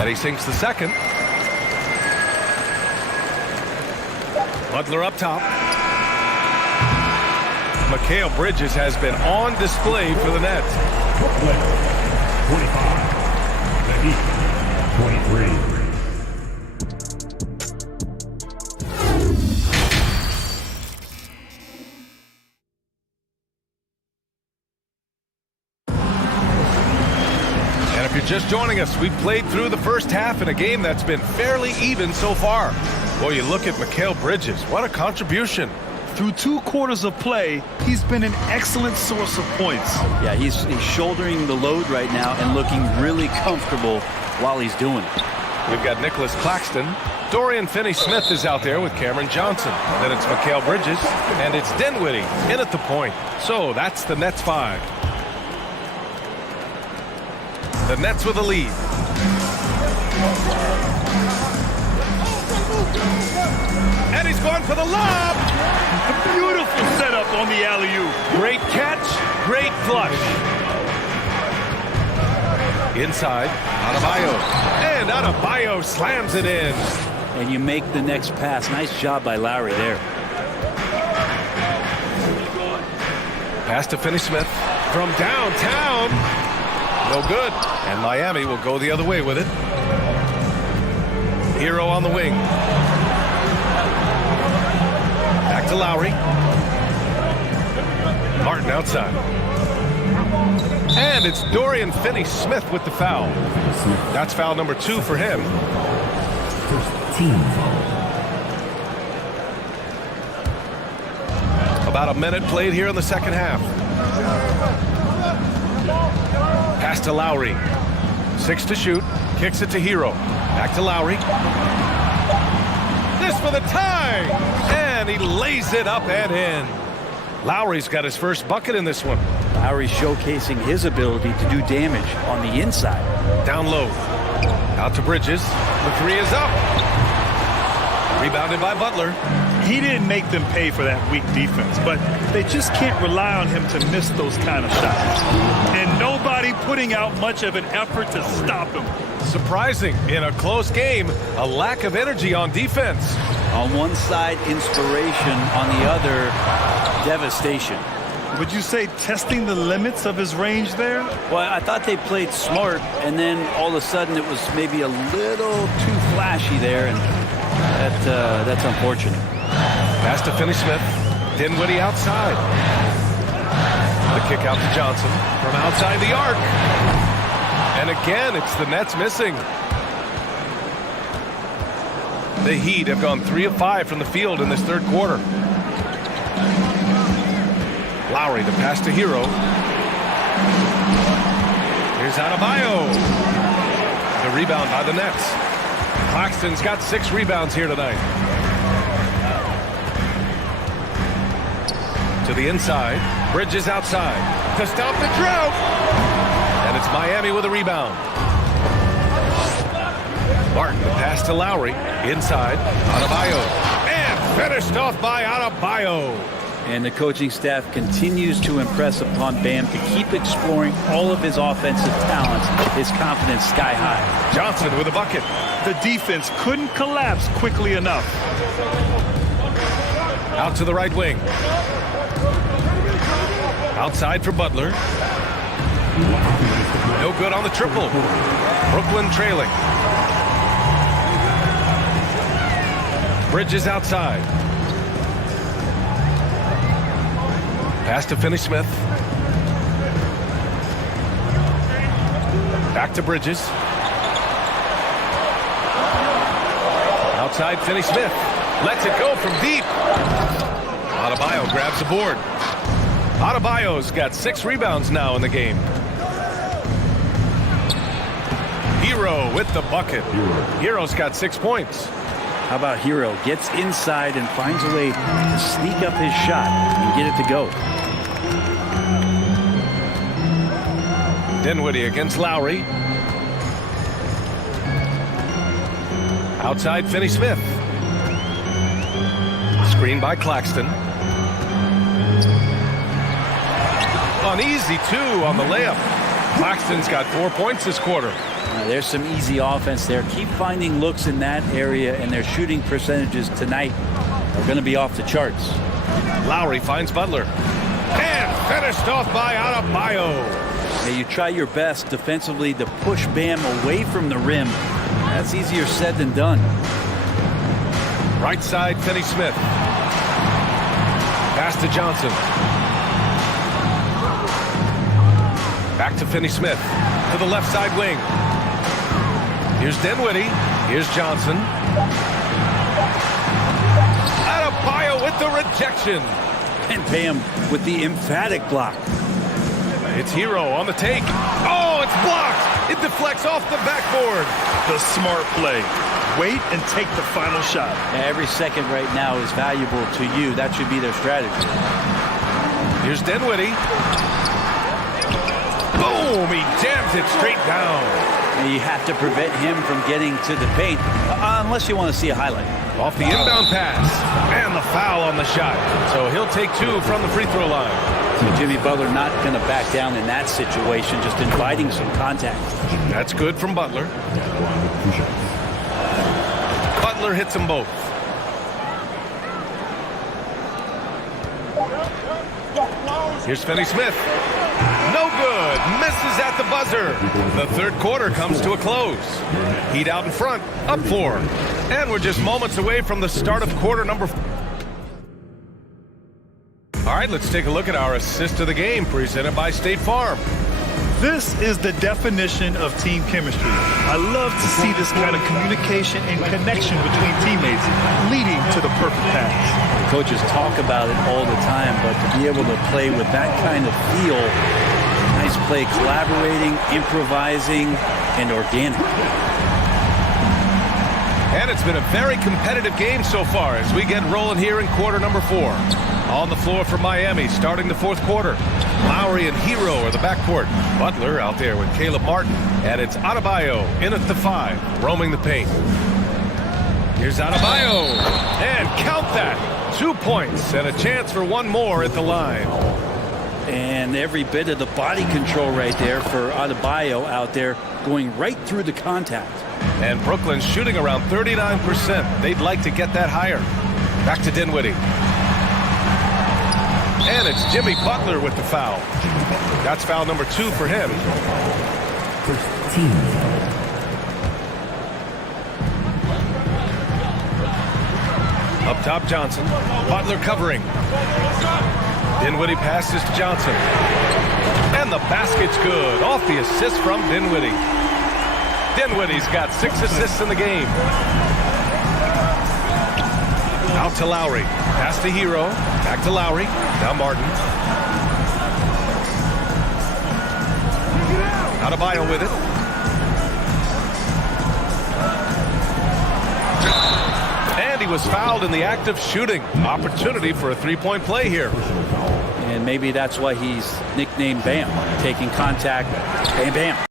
And he sinks the second. Butler up top. Mikal Bridges has been on display for the Nets. 25. The Heat, 23. And if you're just joining us, we've played through the first half in a game that's been fairly even so far. Boy, you look at Mikal Bridges. What a contribution. Through 2 quarters of play, he's been an excellent source of points. Yeah, he's shouldering the load right now and looking really comfortable while he's doing it. We've got Nicholas Claxton. Dorian Finney-Smith is out there with Cameron Johnson. Then it's Mikal Bridges, and it's Dinwiddie in at the point. So that's the Nets 5. The Nets with a lead. And he's going for the lob. A beautiful setup on the alley-oop. Great catch, great flush. Inside, Adebayo. And Adebayo slams it in. And you make the next pass. Nice job by Lowry there. Pass to Finney-Smith. from downtown. No good. And Miami will go the other way with it. Hero on the wing. Back to Lowry. Martin outside. And it's Dorian Finney-Smith with the foul. That's foul number 2 for him. Team foul. About a minute played here in the second half. Pass to Lowry. 6 to shoot. Kicks it to Hero. Back to Lowry. This for the tie. And he lays it up and in. Lowry's got his first bucket in this one. Lowry showcasing his ability to do damage on the inside. Down low. Out to Bridges. The 3 is up. Rebounded by Butler. He didn't make them pay for that weak defense, but they just can't rely on him to miss those kind of shots. And nobody putting out much of an effort to stop him. Surprising in a close game, a lack of energy on defense. On one side, inspiration. On the other, devastation. Would you say testing the limits of his range there? Well, I thought they played smart, and then all of a sudden it was maybe a little too flashy there, and that's unfortunate. Pass to Finney-Smith. Dinwiddie outside. The kick out to Johnson from outside the arc. And again, it's the Nets missing. The Heat have gone 3 of 5 from the field in this third quarter. Lowry, the pass to Hero. Here's Adebayo. The rebound by the Nets. Claxton's got 6 rebounds here tonight. To the inside. Bridges outside. To stop the drought. And it's Miami with a rebound. Martin, the pass to Lowry. Inside. Adebayo. And finished off by Adebayo. And the coaching staff continues to impress upon Bam to keep exploring all of his offensive talents. His confidence sky high. Johnson with a bucket. The defense couldn't collapse quickly enough. Out to the right wing. Outside for Butler. No good on the triple. Brooklyn trailing. Bridges outside. Pass to Finney-Smith. Back to Bridges. Outside Finney-Smith. Lets it go from deep. Adebayo grabs the board. Adebayo's got 6 rebounds now in the game. Hero with the bucket. Hero's got 6 points. How about Hero? Gets inside and finds a way to sneak up his shot and get it to go. Dinwiddie against Lowry. Outside Finney-Smith. Screen by Claxton. An easy 2 on the layup. Claxton's got 4 points this quarter. There's some easy offense there. Keep finding looks in that area, and their shooting percentages tonight are going to be off the charts. Lowry finds Butler. And finished off by Adebayo. You try your best defensively to push Bam away from the rim. That's easier said than done. Right side, Finney-Smith. Pass to Johnson. Back to Finney-Smith. To the left side wing. Here's Dinwiddie. Here's Johnson. Adebayo with the rejection. And Bam with the emphatic block. It's Hero on the take. Oh, it's blocked. It deflects off the backboard. The smart play. Wait and take the final shot. Every second right now is valuable to you. That should be their strategy. Here's Dinwiddie. Boom! He jams it straight down. And you have to prevent him from getting to the paint, unless you want to see a highlight. Off the inbound pass. And the foul on the shot. So he'll take 2 from the free throw line. So Jimmy Butler not going to back down in that situation, just inviting some contact. That's good from Butler. Butler hits them both. Here's Finney-Smith. No good. Misses at the buzzer. The third quarter comes to a close. Heat out in front. Up 4. And we're just moments away from the start of quarter number 4. All right, let's take a look at our assist of the game presented by State Farm. This is the definition of team chemistry. I love to see this kind of communication and connection between teammates leading to the perfect pass. Coaches talk about it all the time, but to be able to play with that kind of feel, nice play, collaborating, improvising, and organic. And it's been a very competitive game so far as we get rolling here in quarter number 4. On the floor for Miami, starting the fourth quarter. Lowry and Hero are the backcourt. Butler out there with Caleb Martin. And it's Adebayo in at the 5, roaming the paint. Here's Adebayo. And count that. 2 points and a chance for one more at the line. And every bit of the body control right there for Adebayo out there, going right through the contact. And Brooklyn's shooting around 39%. They'd like to get that higher. Back to Dinwiddie. And it's Jimmy Butler with the foul. That's foul number 2 for him. First team. Up top, Johnson. Butler covering. Dinwiddie passes to Johnson. And the basket's good. Off the assist from Dinwiddie. Dinwiddie's got 6 assists in the game. Out to Lowry. Pass to Hero. Back to Lowry. Now Martin. Adebayo with it. And he was fouled in the act of shooting. Opportunity for a three-point play here. And maybe that's why he's nicknamed Bam. Taking contact. Bam, bam.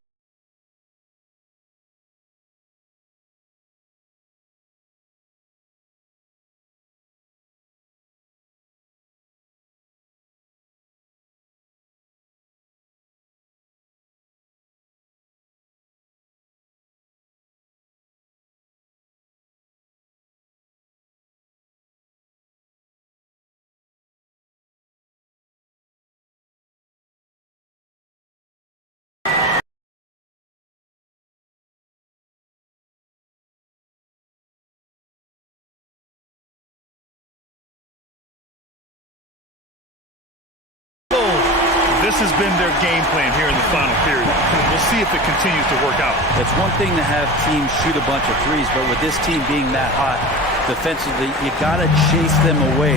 This has been their game plan here in the final period. We'll see if it continues to work out. It's one thing to have teams shoot a bunch of threes, but with this team being that hot defensively, you got to chase them away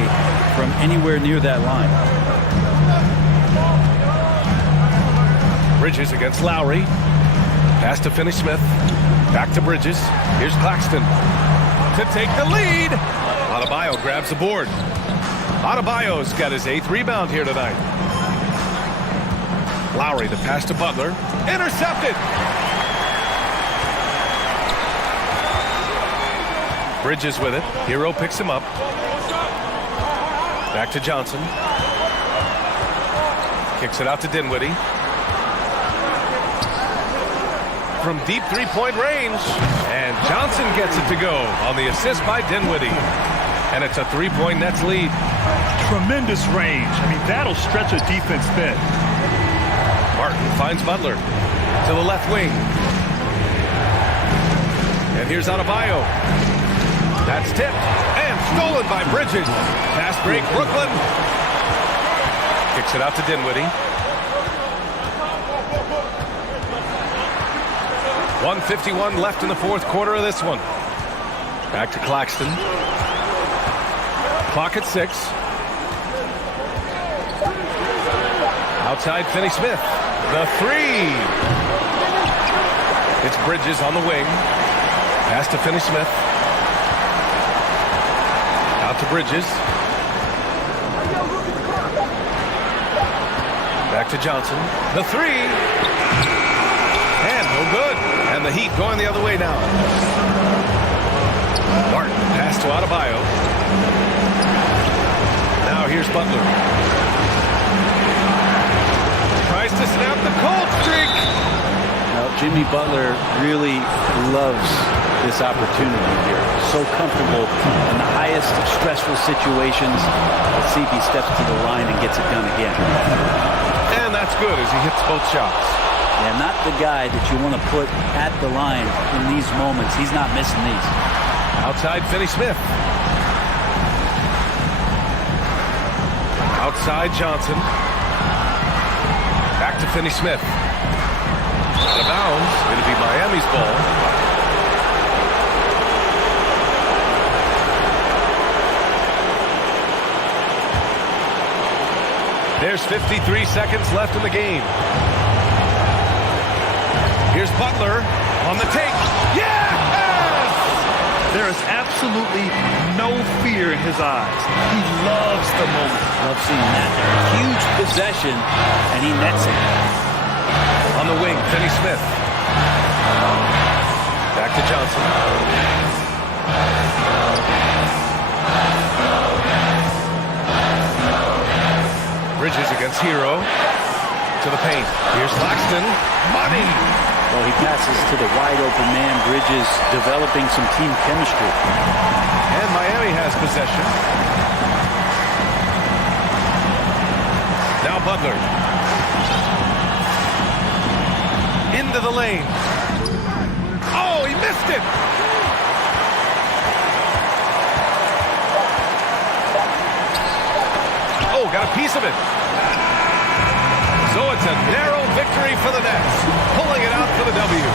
from anywhere near that line. Bridges against Lowry. Pass to Finney-Smith. Back to Bridges. Here's Claxton to take the lead. Adebayo grabs the board. Adebayo's got his 8th rebound here tonight. Lowry, the pass to Butler. Intercepted! Bridges with it. Hero picks him up. Back to Johnson. Kicks it out to Dinwiddie. From deep three-point range. And Johnson gets it to go on the assist by Dinwiddie. And it's a 3-point Nets lead. Tremendous range. I mean, that'll stretch a defense thin. Martin finds Butler to the left wing. And here's Adebayo. That's tipped and stolen by Bridges. Fast break, Brooklyn. Kicks it out to Dinwiddie. 1:51 left in the fourth quarter of this one. Back to Claxton. Clock at 6. Outside Finney-Smith. The 3. It's Bridges on the wing. Pass to Finney-Smith. Out to Bridges. Back to Johnson. The 3. And no good. And the Heat going the other way now. Martin, pass to Adebayo. Now here's Butler. Tries to snap the cold streak. Now, Jimmy Butler really loves this opportunity here. So comfortable in the highest stressful situations. Let's see if he steps to the line and gets it done again. And that's good as he hits both shots. Yeah, not the guy that you want to put at the line in these moments. He's not missing these. Outside, Finney Smith. Outside, Johnson. Back to Finney Smith. Out of bounds. It'll be Miami's ball. There's 53 seconds left in the game. Here's Butler on the take. Yes! There is absolutely no fear in his eyes. He loves the moment. Love seeing that there. Huge possession, and he nets it. On the wing, Finney Smith. Back to Johnson. Bridges against Hero. To the paint. Here's Laxton. Money! Well, he passes to the wide open man. Bridges developing some team chemistry. And Miami has possession. Now Butler. Into the lane. Oh, he missed it! Oh, got a piece of it. So it's a narrow victory for the Nets, pulling it out for the W.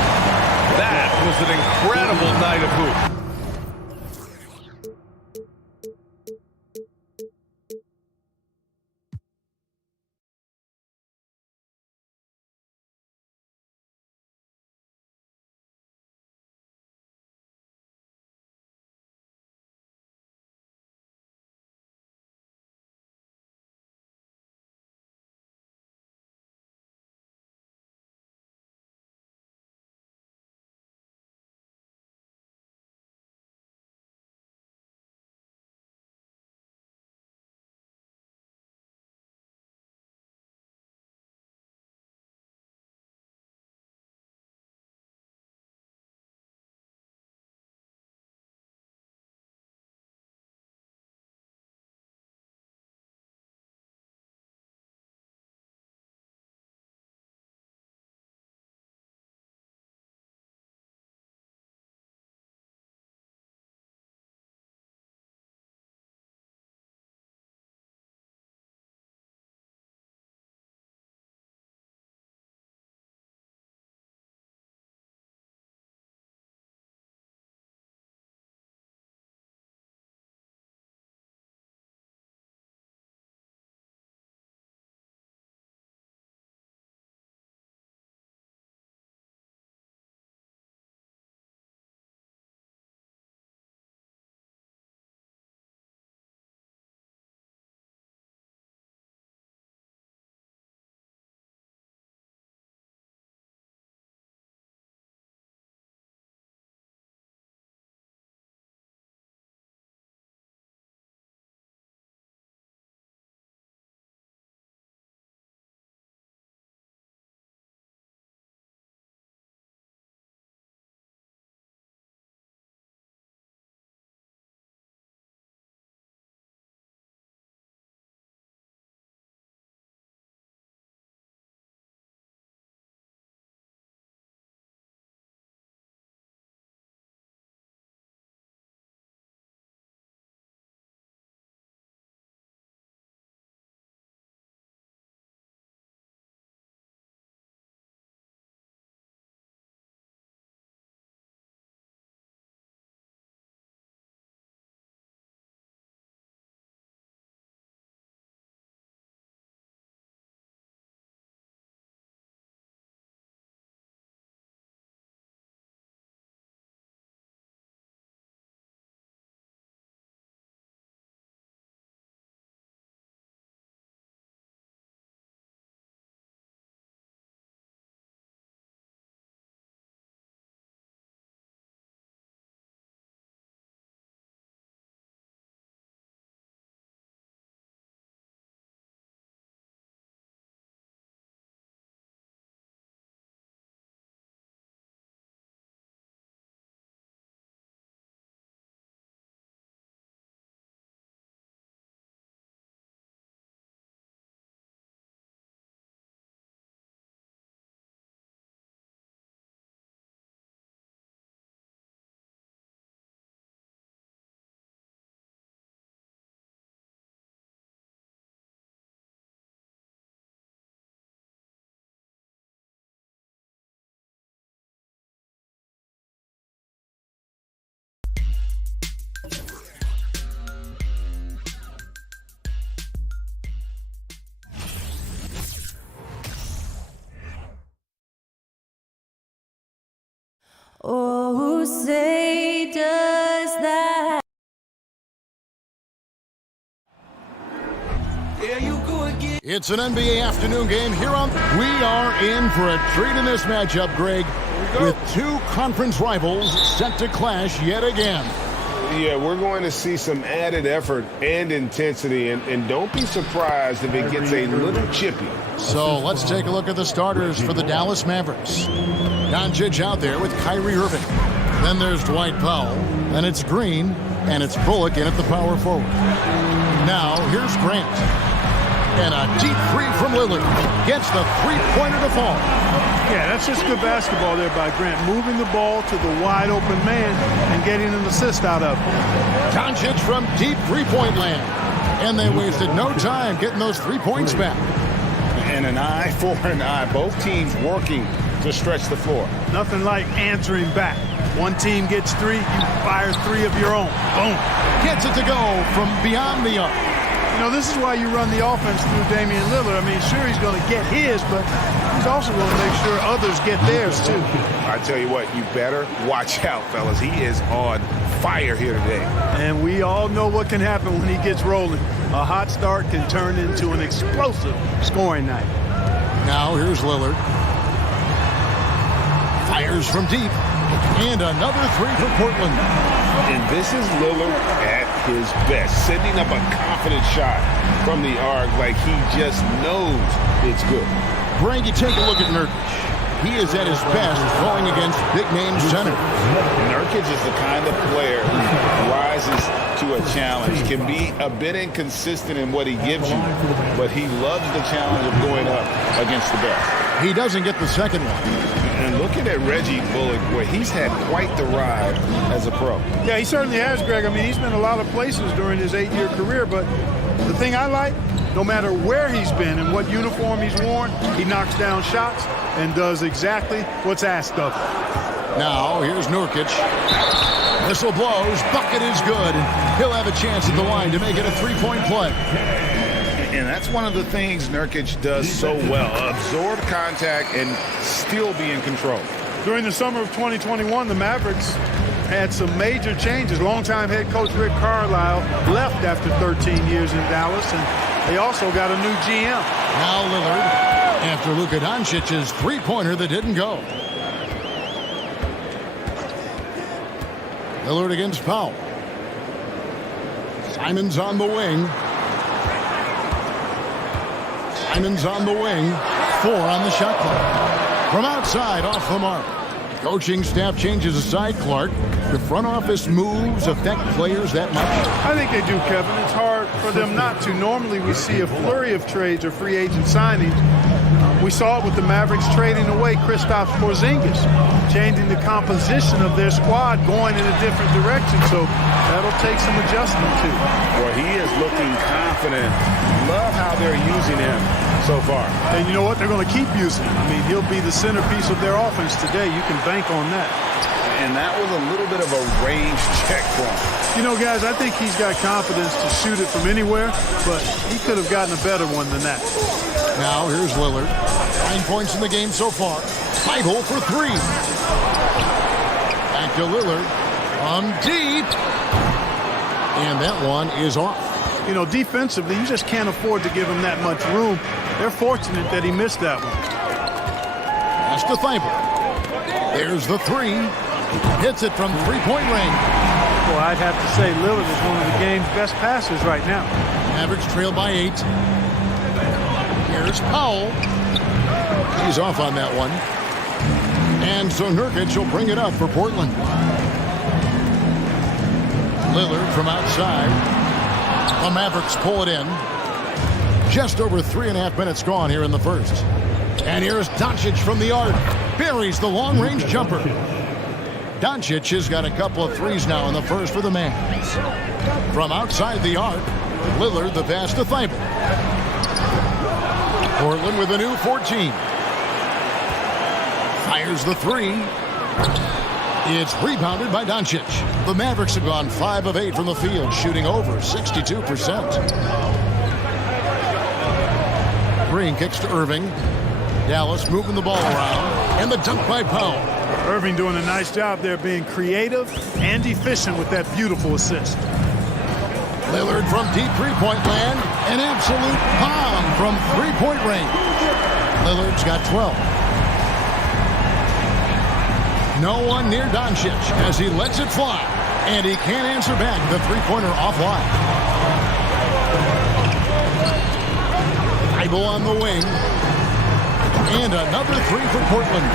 That was an incredible night of hoop. Who say does that? It's an NBA afternoon game here on. We are in for a treat in this matchup, Greg, with two conference rivals set to clash yet again. Yeah, we're going to see some added effort and intensity, and don't be surprised if it gets a little chippy. So let's take a look at the starters for the Dallas Mavericks. Doncic out there with Kyrie Irving. Then there's Dwight Powell. Then it's Green, and it's Bullock in at the power forward. Now here's Grant. And a deep three from Lillard. Gets the three-pointer to fall. Yeah, that's just good basketball there by Grant. Moving the ball to the wide-open man and getting an assist out of it. Doncic from deep three-point land. And they wasted no time getting those 3 points back. And an eye for an eye. Both teams working to stretch the floor. Nothing like answering back. One team gets three, you fire three of your own. Boom. Gets it to go from beyond the arc. You know, this is why you run the offense through Damian Lillard. I mean, sure, he's going to get his, but he's also going to make sure others get theirs, too. I tell you what, you better watch out, fellas. He is on fire here today. And we all know what can happen when he gets rolling. A hot start can turn into an explosive scoring night. Now here's Lillard. Fires from deep. And another three for Portland. And this is Lillard at his best, sending up a confident shot from the arc like he just knows it's good. Greg, you take a look at Nurkic. He is at his best going against big-name center. Nurkic is the kind of player who rises to a challenge, can be a bit inconsistent in what he gives you, but he loves the challenge of going up against the best. He doesn't get the second one. And looking at Reggie Bullock, where he's had quite the ride as a pro. Yeah, he certainly has, Greg. I mean, he's been a lot of places during his 8-year career, but the thing I like, no matter where he's been and what uniform he's worn, he knocks down shots and does exactly what's asked of him. Now, here's Nurkic. Whistle blows, bucket is good. He'll have a chance at the line to make it a three-point play. And that's one of the things Nurkic does so well. Absorb contact and still be in control. During the summer of 2021, the Mavericks had some major changes. Longtime head coach Rick Carlisle left after 13 years in Dallas, and they also got a new GM. Now Lillard, after Luka Doncic's three-pointer that didn't go. Lillard against Powell. Simon's on the wing. Simon's on the wing. 4 on the shot clock. From outside, off the mark. Coaching staff changes aside, Clark. The front office moves affect players that much? I think they do, Kevin. It's hard for them not to. Normally we see a flurry of trades or free agent signings. We saw it with the Mavericks trading away Kristaps Porzingis, changing the composition of their squad, going in a different direction. So that'll take some adjustment, too. Well, he is looking confident. Love how they're using him so far. And you know what? They're going to keep using him. I mean, he'll be the centerpiece of their offense today. You can bank on that. And that was a little bit of a range check for him. You know, guys, I think he's got confidence to shoot it from anywhere, but he could have gotten a better one than that. Now here's Lillard. 9 points in the game so far. Title for 3. Back to Lillard. From deep. And that one is off. You know, defensively, you just can't afford to give him that much room. They're fortunate that he missed that one. That's to Thibault. There's the 3. Hits it from three-point range. Well, I'd have to say Lillard is one of the game's best passers right now. Mavericks trail by 8. Here's Powell. He's off on that one. And so Nurkic will bring it up for Portland. Lillard from outside. The Mavericks pull it in. Just over 3.5 minutes gone here in the first. And here's Doncic from the arc. Buries the long-range jumper. Doncic has got a couple of threes now in the first for the Mavs. From outside the arc, Lillard the pass to Thibault. Portland with a new 14. Fires the 3. It's rebounded by Doncic. The Mavericks have gone 5 of 8 from the field, shooting over 62%. Green kicks to Irving. Dallas moving the ball around. And the dunk by Powell. Irving doing a nice job there being creative and efficient with that beautiful assist. Lillard from deep three-point land. An absolute bomb from three-point range. Lillard's got 12. No one near Doncic as he lets it fly. And he can't answer back the three-pointer offline. Thibault on the wing. And another three for Portland.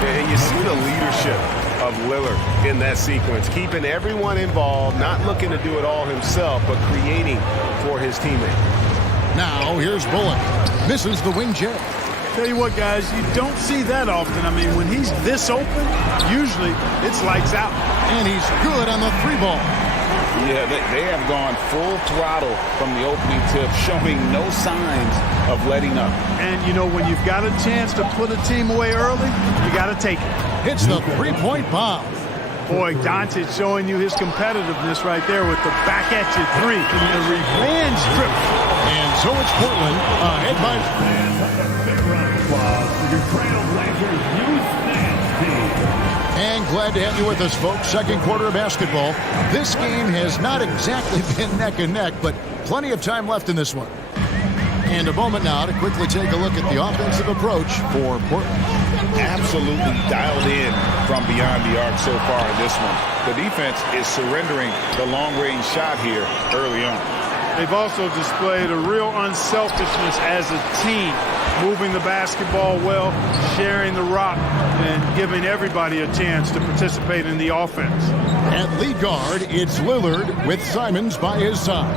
And you see the leadership of Lillard in that sequence, keeping everyone involved, not looking to do it all himself, but creating for his teammate. Now here's Bullock. Misses the wing J. Tell you what, guys, you don't see that often. I mean, when he's this open, usually it's lights out. And he's good on the three ball. Yeah, they have gone full throttle from the opening tip, showing no signs of letting up. And, you know, when you've got a chance to put a team away early, you got to take it. Hits the three-point bomb. Boy, Doncic showing you his competitiveness right there with the back-at-you three. The revenge trip. And so it's Portland ahead by... And glad to have you with us, folks. Second quarter of basketball. This game has not exactly been neck and neck, but plenty of time left in this one. And a moment now to quickly take a look at the offensive approach for Portland. Absolutely dialed in from beyond the arc so far in this one. The defense is surrendering the long-range shot here early on. They've also displayed a real unselfishness as a team, moving the basketball well, sharing the rock, and giving everybody a chance to participate in the offense. At lead guard, it's Lillard with Simons by his side.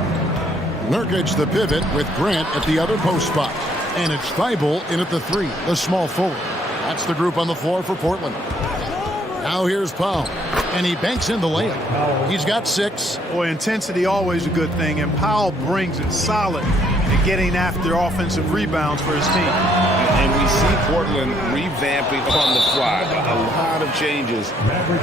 Nurkic the pivot with Grant at the other post spot. And it's Thibault in at the three, the small forward. That's the group on the floor for Portland. Now here's Powell. And he banks in the layup. He's got 6. Boy, intensity always a good thing, and Powell brings it solid in getting after offensive rebounds for his team. And we see Portland revamping on the fly. A lot of changes,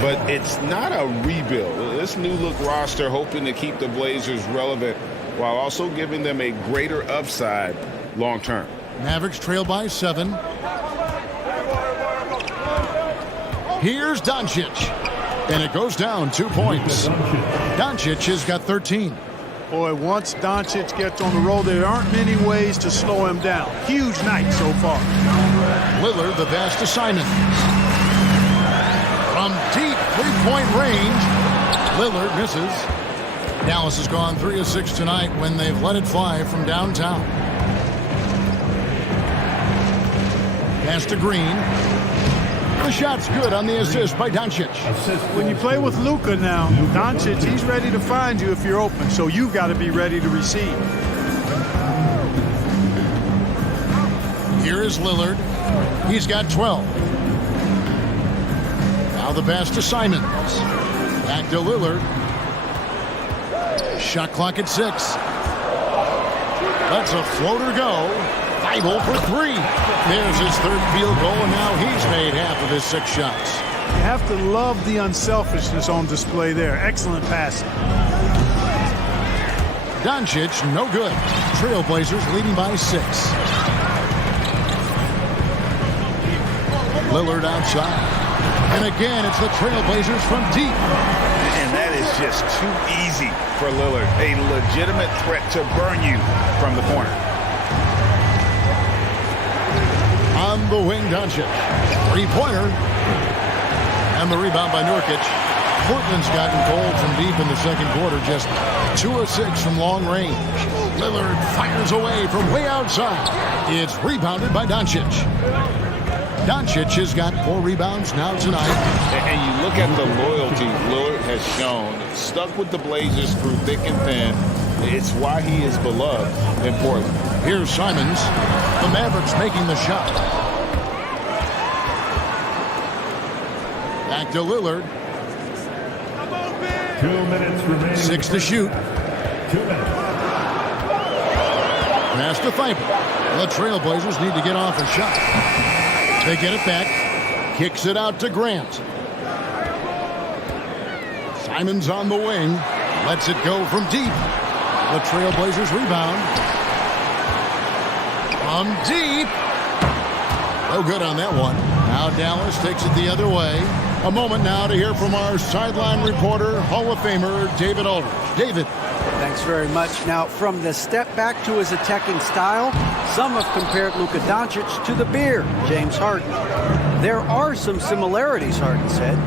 but it's not a rebuild. This new look roster hoping to keep the Blazers relevant while also giving them a greater upside long term. Mavericks trail by 7. Here's Doncic. And it goes down 2 points. Doncic has got 13. Boy, once Doncic gets on the roll, there aren't many ways to slow him down. Huge night so far. Lillard the pass to Simons. From deep three-point range, Lillard misses. Dallas has gone 3 of 6 tonight when they've let it fly from downtown. Pass to Green. The shot's good on the assist by Doncic. When you play with Luka now, Doncic, he's ready to find you if you're open, so you've got to be ready to receive. Here is Lillard. He's got 12. Now the pass to Simons. Back to Lillard. Shot clock at 6. Let's a floater go. Thibault for 3. There's his third field goal, and now he's made half of his 6 shots. You have to love the unselfishness on display there. Excellent passing. Doncic, no good. Trailblazers leading by 6. Lillard outside. And again, it's the Trailblazers from deep. And that is just too easy for Lillard. A legitimate threat to burn you from the corner. On the wing, Doncic. Three-pointer. And the rebound by Nurkic. Portland's gotten cold from deep in the second quarter. Just 2 of 6 from long range. Lillard fires away from way outside. It's rebounded by Doncic. Doncic has got 4 rebounds now tonight. And you look at the loyalty Lillard has shown. Stuck with the Blazers through thick and thin. It's why he is beloved in Portland. Here's Simons. The Mavericks making the shot. Back to Lillard. 2 minutes remaining. 6 to shoot. 2 minutes. Pass to Thibault. The Trailblazers need to get off a shot. They get it back. Kicks it out to Grant. Simons on the wing. Lets it go from deep. The Trailblazers rebound. From deep. No good on that one. Now Dallas takes it the other way. A moment now to hear from our sideline reporter, Hall of Famer David Aldridge. David. Thanks very much. Now, from the step back to his attacking style, some have compared Luka Doncic to the bear, James Harden. There are some similarities, Harden said.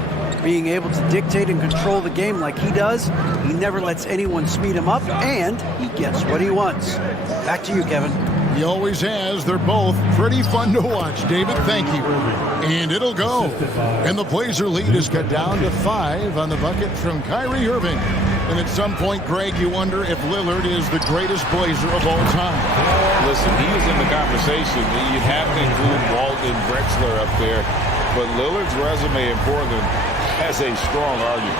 Being able to dictate and control the game like he does, he never lets anyone speed him up, and he gets what he wants. Back to you, Kevin. He always has. They're both pretty fun to watch. David, thank you. And it'll go. And the Blazer lead is cut down to 5 on the bucket from Kyrie Irving. And at some point, Greg, you wonder if Lillard is the greatest Blazer of all time. Listen, he was in the conversation. You'd have to include Walton Drexler up there. But Lillard's resume in Portland has a strong argument.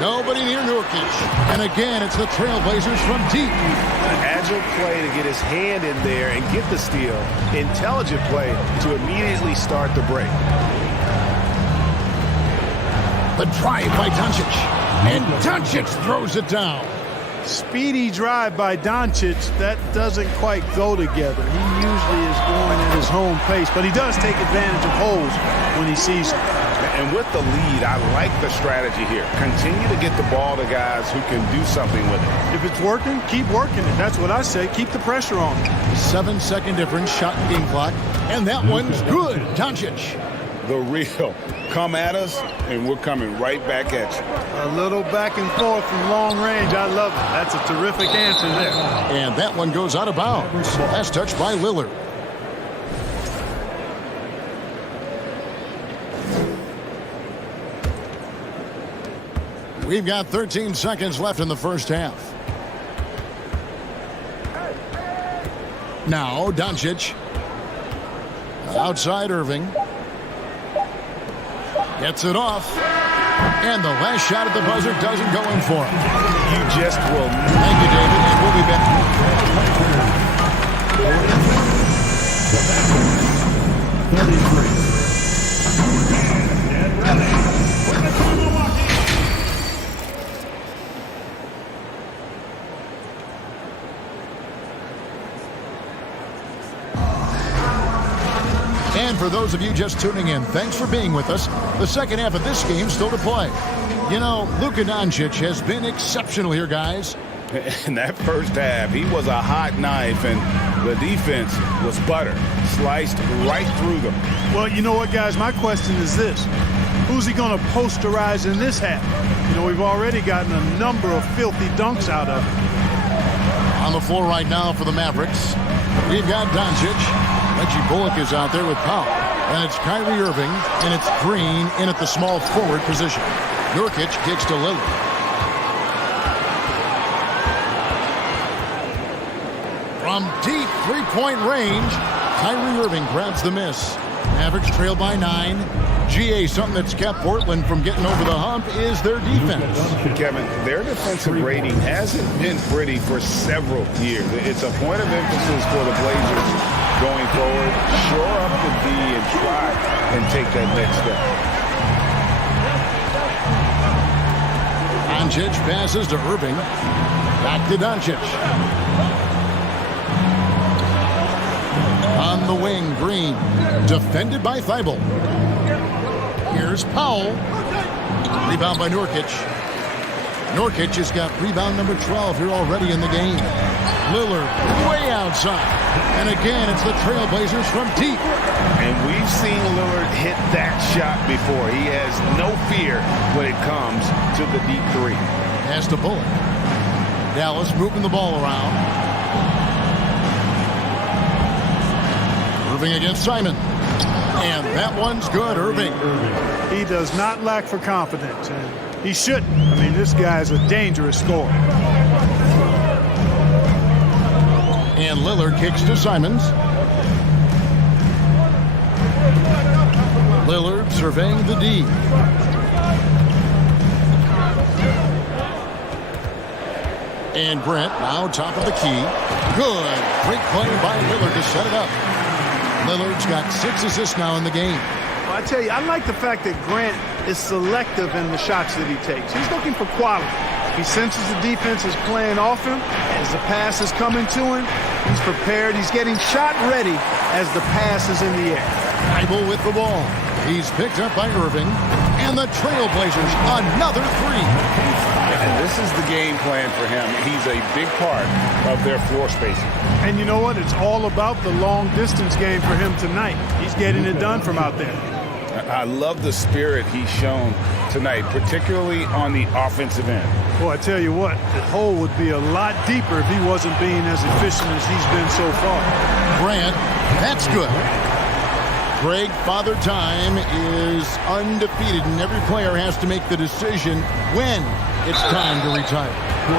Nobody near Nurkic. And again, it's the Trailblazers from deep. Agile play to get his hand in there and get the steal. Intelligent play to immediately start the break. The drive by Doncic. And Doncic throws it down. Speedy drive by Doncic, that doesn't quite go together. He usually is going at his home pace, but he does take advantage of holes when he sees them. And with the lead, I like the strategy here. Continue to get the ball to guys who can do something with it. If it's working, keep working it. That's what I say. Keep the pressure on. 7-second difference, shot and game clock. And that one's good. Doncic. The real. Come at us, and we're coming right back at you. A little back and forth from long range. I love it. That's a terrific answer there. And that one goes out of bounds. Last touch by Lillard. We've got 13 seconds left in the first half. Now, Doncic. Outside Irving. Gets it off. And the last shot at the buzzer doesn't go in for him. You just will. Thank you, David. And we'll be back. 33. Get ready. Milwaukee. And for those of you just tuning in, thanks for being with us. The second half of this game still to play. You know, Luka Doncic has been exceptional here, guys. In that first half, he was a hot knife, and the defense was butter. Sliced right through them. Well, you know what, guys? My question is this. Who's he going to posterize in this half? You know, we've already gotten a number of filthy dunks out of him. On the floor right now for the Mavericks, we've got Doncic. Reggie Bullock is out there with Powell. And it's Kyrie Irving, and it's Green in at the small forward position. Nurkic kicks to Lillard. From deep three-point range, Kyrie Irving grabs the miss. Mavericks trail by 9. GA, something that's kept Portland from getting over the hump is their defense. Kevin, their defensive rating hasn't been pretty for several years. It's a point of emphasis for the Blazers going forward. Shore up the D and try and take that next step. Doncic passes to Irving. Back to Doncic. On the wing, Green. Defended by Thibault. Here's Powell. Rebound by Nurkic. Nurkic has got rebound number 12 here already in the game. Lillard way outside. And again, it's the Trailblazers from deep. And we've seen Lillard hit that shot before. He has no fear when it comes to the deep three. Pass to Bullock. Dallas moving the ball around. Irving against Simon. And that one's good, Irving. He does not lack for confidence. And he shouldn't. I mean, this guy's a dangerous scorer. And Lillard kicks to Simons. Lillard surveying the D. And Brent now top of the key. Good. Great play by Lillard to set it up. Lillard's got 6 assists now in the game. Well, I tell you, I like the fact that Grant is selective in the shots that he takes. He's looking for quality. He senses the defense is playing off him. As the pass is coming to him, he's prepared. He's getting shot ready as the pass is in the air. Thibault with the ball. He's picked up by Irving. And the Trailblazers, another three. And this is the game plan for him. He's a big part of their floor spacing. And you know what? It's all about the long distance game for him tonight. He's getting it done from out there. I love the spirit he's shown tonight, particularly on the offensive end. Well, I tell you what, the hole would be a lot deeper if he wasn't being as efficient as he's been so far. Grant, that's good. Greg, Father Time is undefeated, and every player has to make the decision when it's time to retire.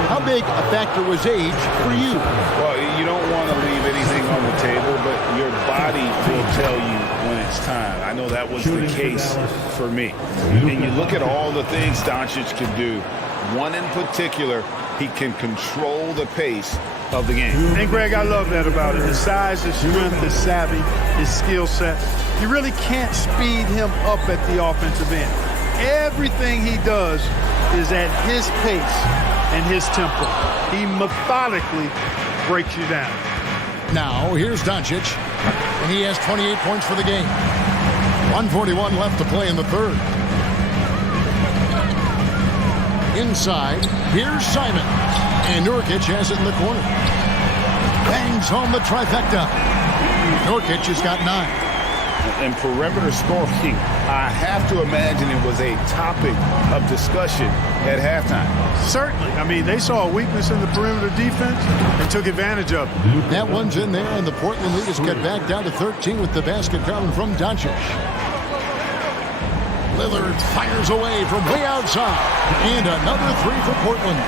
How big a factor was age for you? Well, you don't want to leave anything on the table, but your body will tell you when it's time. I know that was the case for me. And you look at all the things Doncic can do. One in particular, he can control the pace of the game. And Greg, I love that about it. His size, his strength, his savvy, his skill set. You really can't speed him up at the offensive end. Everything he does is at his pace and his tempo. He methodically breaks you down. Now, here's Doncic, and he has 28 points for the game. 1:41 left to play in the third. Inside, here's Simon. And Nurkic has it in the corner. Bangs home the trifecta. Nurkic has got 9. And perimeter scoring, I have to imagine it was a topic of discussion at halftime. Certainly. I mean, they saw a weakness in the perimeter defense and took advantage of it. That one's in there, and the Portland lead is cut back down to 13 with the basket coming from Doncic. Lillard fires away from way outside. And another three for Portland.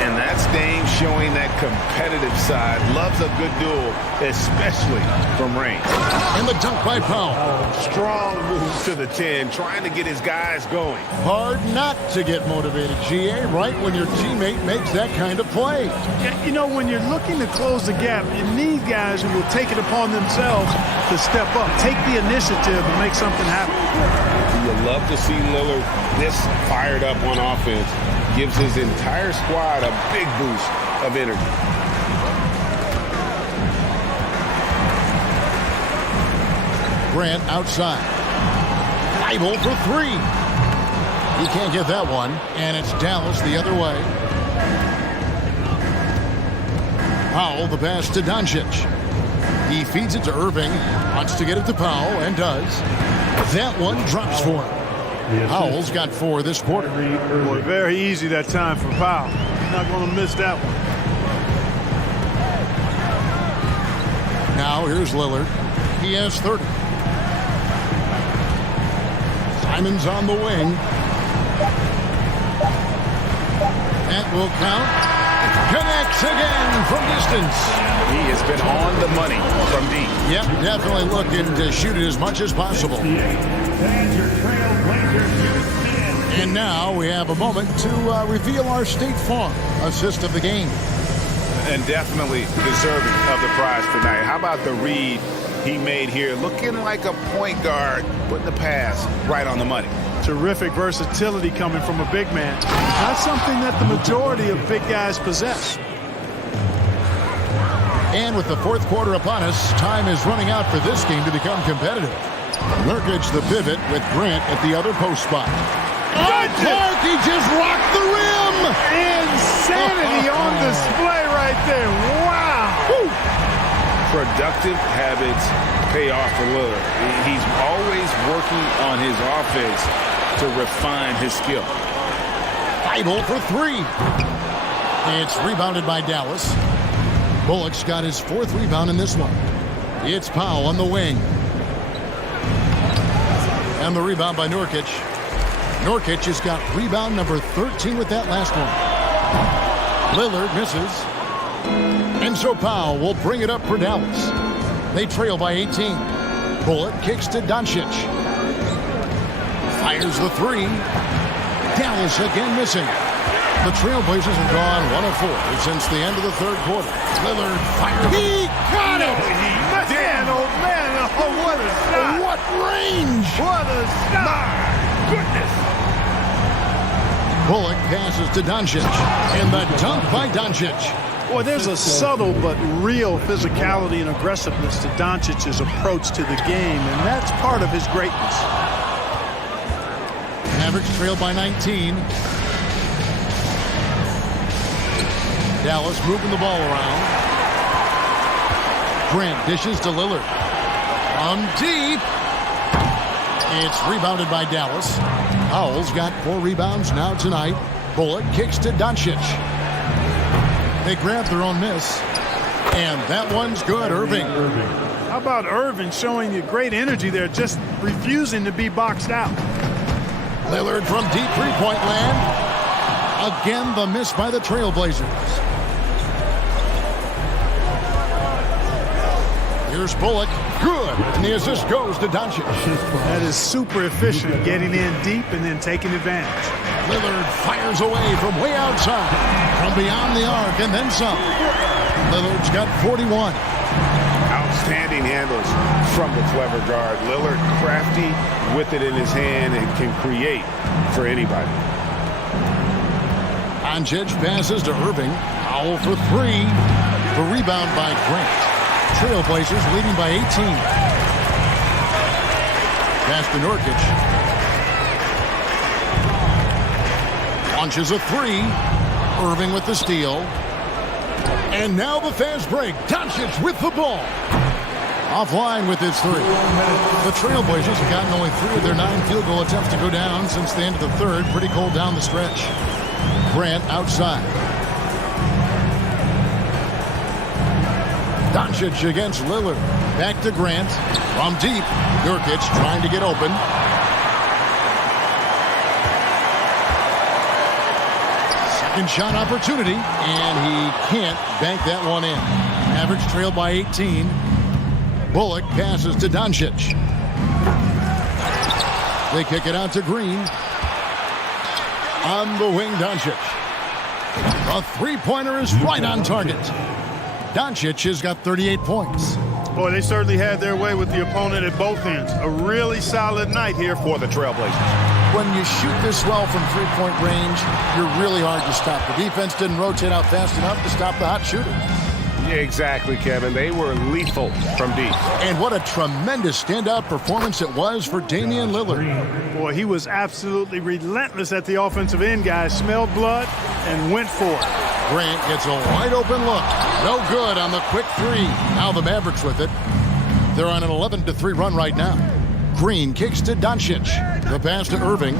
And that's Dame showing that competitive side. Loves a good duel, especially from range. And the dunk by Powell. Strong moves to the 10, trying to get his guys going. Hard not to get motivated, GA, right when your teammate makes that kind of play. Yeah, you know, when you're looking to close the gap, you need guys who will take it upon themselves to step up, take the initiative and make something happen. You love to see Lillard this fired up on offense. Gives his entire squad a big boost of energy. Grant outside. Thibault for three. He can't get that one, and it's Dallas the other way. Powell, the pass to Doncic. He feeds it to Irving, wants to get it to Powell, and does. That one drops for him. Powell's got 4 this quarter. Boy, very easy that time for Powell. He's not going to miss that one. Now here's Lillard. He has 30. Simon's on the wing. That will count. Connects again from distance. He has been on the money from deep. Yep, definitely looking to shoot it as much as possible. And now we have a moment to reveal our State Farm assist of the game. And definitely deserving of the prize tonight. How about the read he made here? Looking like a point guard, putting the pass right on the money. Terrific versatility coming from a big man. Not something that the majority of big guys possess. And with the fourth quarter upon us, time is running out for this game to become competitive. Nurkic the pivot with Grant at the other post spot. Clark, he just rocked the rim! Insanity on display right there. Wow! Woo. Productive habits pay off for Lillard. He's always working on his offense to refine his skill. Thibault for three. It's rebounded by Dallas. Bullock's got his 4th rebound in this one. It's Powell on the wing. And the rebound by Nurkic. Nurkic has got rebound number 13 with that last one. Lillard misses. And so Powell will bring it up for Dallas. They trail by 18. Bullock kicks to Doncic. Fires the three. Dallas again missing. The Trailblazers have gone 1 of 4 since the end of the third quarter. Lillard fires. He got it! Man, oh man, oh, what a shot! What range! What a shot! My goodness! Bullock passes to Doncic. And the dunk by Doncic. Boy, there's a subtle but real physicality and aggressiveness to Doncic's approach to the game, and that's part of his greatness. Mavericks trailed by 19. Dallas moving the ball around. Grant dishes to Lillard. From deep. It's rebounded by Dallas. Powell's got 4 rebounds now tonight. Bullock kicks to Doncic. They grab their own miss. And that one's good, Irving. How about Irving showing you great energy there, just refusing to be boxed out. Lillard from deep three-point land. Again, the miss by the Trailblazers. Here's Bullock. Good. And the assist goes to Doncic. That is super efficient, getting in deep and then taking advantage. Lillard fires away from way outside. From beyond the arc and then some. Lillard's got 41. Outstanding handles from the clever guard. Lillard crafty with it in his hand and can create for anybody. Doncic passes to Irving. Powell for 3. The rebound by Grant. Trailblazers leading by 18. Pass to Nurkic. Launches a 3. Irving with the steal. And now the fast break. Doncic with the ball. Offline with his 3. The Trailblazers have gotten only 3 of their 9 field goal attempts to go down since the end of the third. Pretty cold down the stretch. Grant outside. Doncic against Lillard. Back to Grant. From deep. Nurkic trying to get open. Second shot opportunity. And he can't bank that one in. Mavericks trailed by 18. Bullock passes to Doncic. They kick it out to Green. On the wing, Doncic. A three-pointer is right on target. Doncic has got 38 points. Boy, they certainly had their way with the opponent at both ends. A really solid night here for the Trailblazers. When you shoot this well from three-point range, you're really hard to stop. The defense didn't rotate out fast enough to stop the hot shooter. Yeah, exactly, Kevin. They were lethal from deep. And what a tremendous standout performance it was for Damian Lillard. Boy, he was absolutely relentless at the offensive end, guys. Smelled blood and went for it. Grant gets a wide open look. No good on the quick 3. Now the Mavericks with it. They're on an 11-3 run right now. Green kicks to Doncic. The pass to Irving.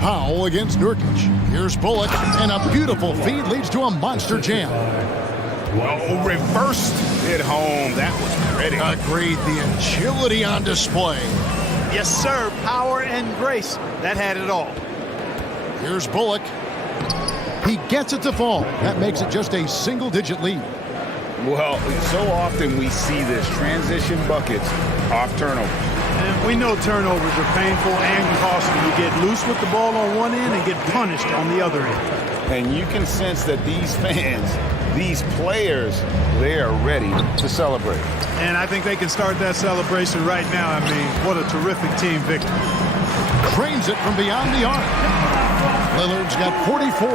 Powell against Nurkic. Here's Bullock, and a beautiful feed leads to a monster jam. Oh, reversed it home. That was pretty. Agreed. The agility on display. Yes, sir. Power and grace. That had it all. Here's Bullock. He gets it to fall. That makes it just a single-digit lead. Well, so often we see this transition buckets off turnover. And we know turnovers are painful and costly. You get loose with the ball on one end and get punished on the other end. And you can sense that these fans, these players, they are ready to celebrate. And I think they can start that celebration right now. I mean, what a terrific team victory. Trains it from beyond the arc. Lillard's got 44.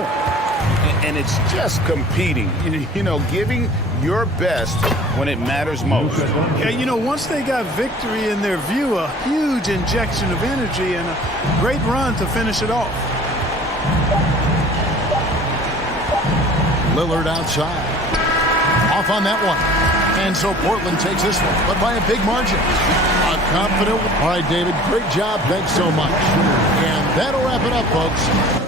And it's just competing, you know, giving your best when it matters most. Yeah, you know, once they got victory in their view, a huge injection of energy and a great run to finish it off. Lillard outside. Off on that one. And so Portland takes this one, but by a big margin. A confident. All right, David, great job. Thanks so much. And that'll wrap it up, folks.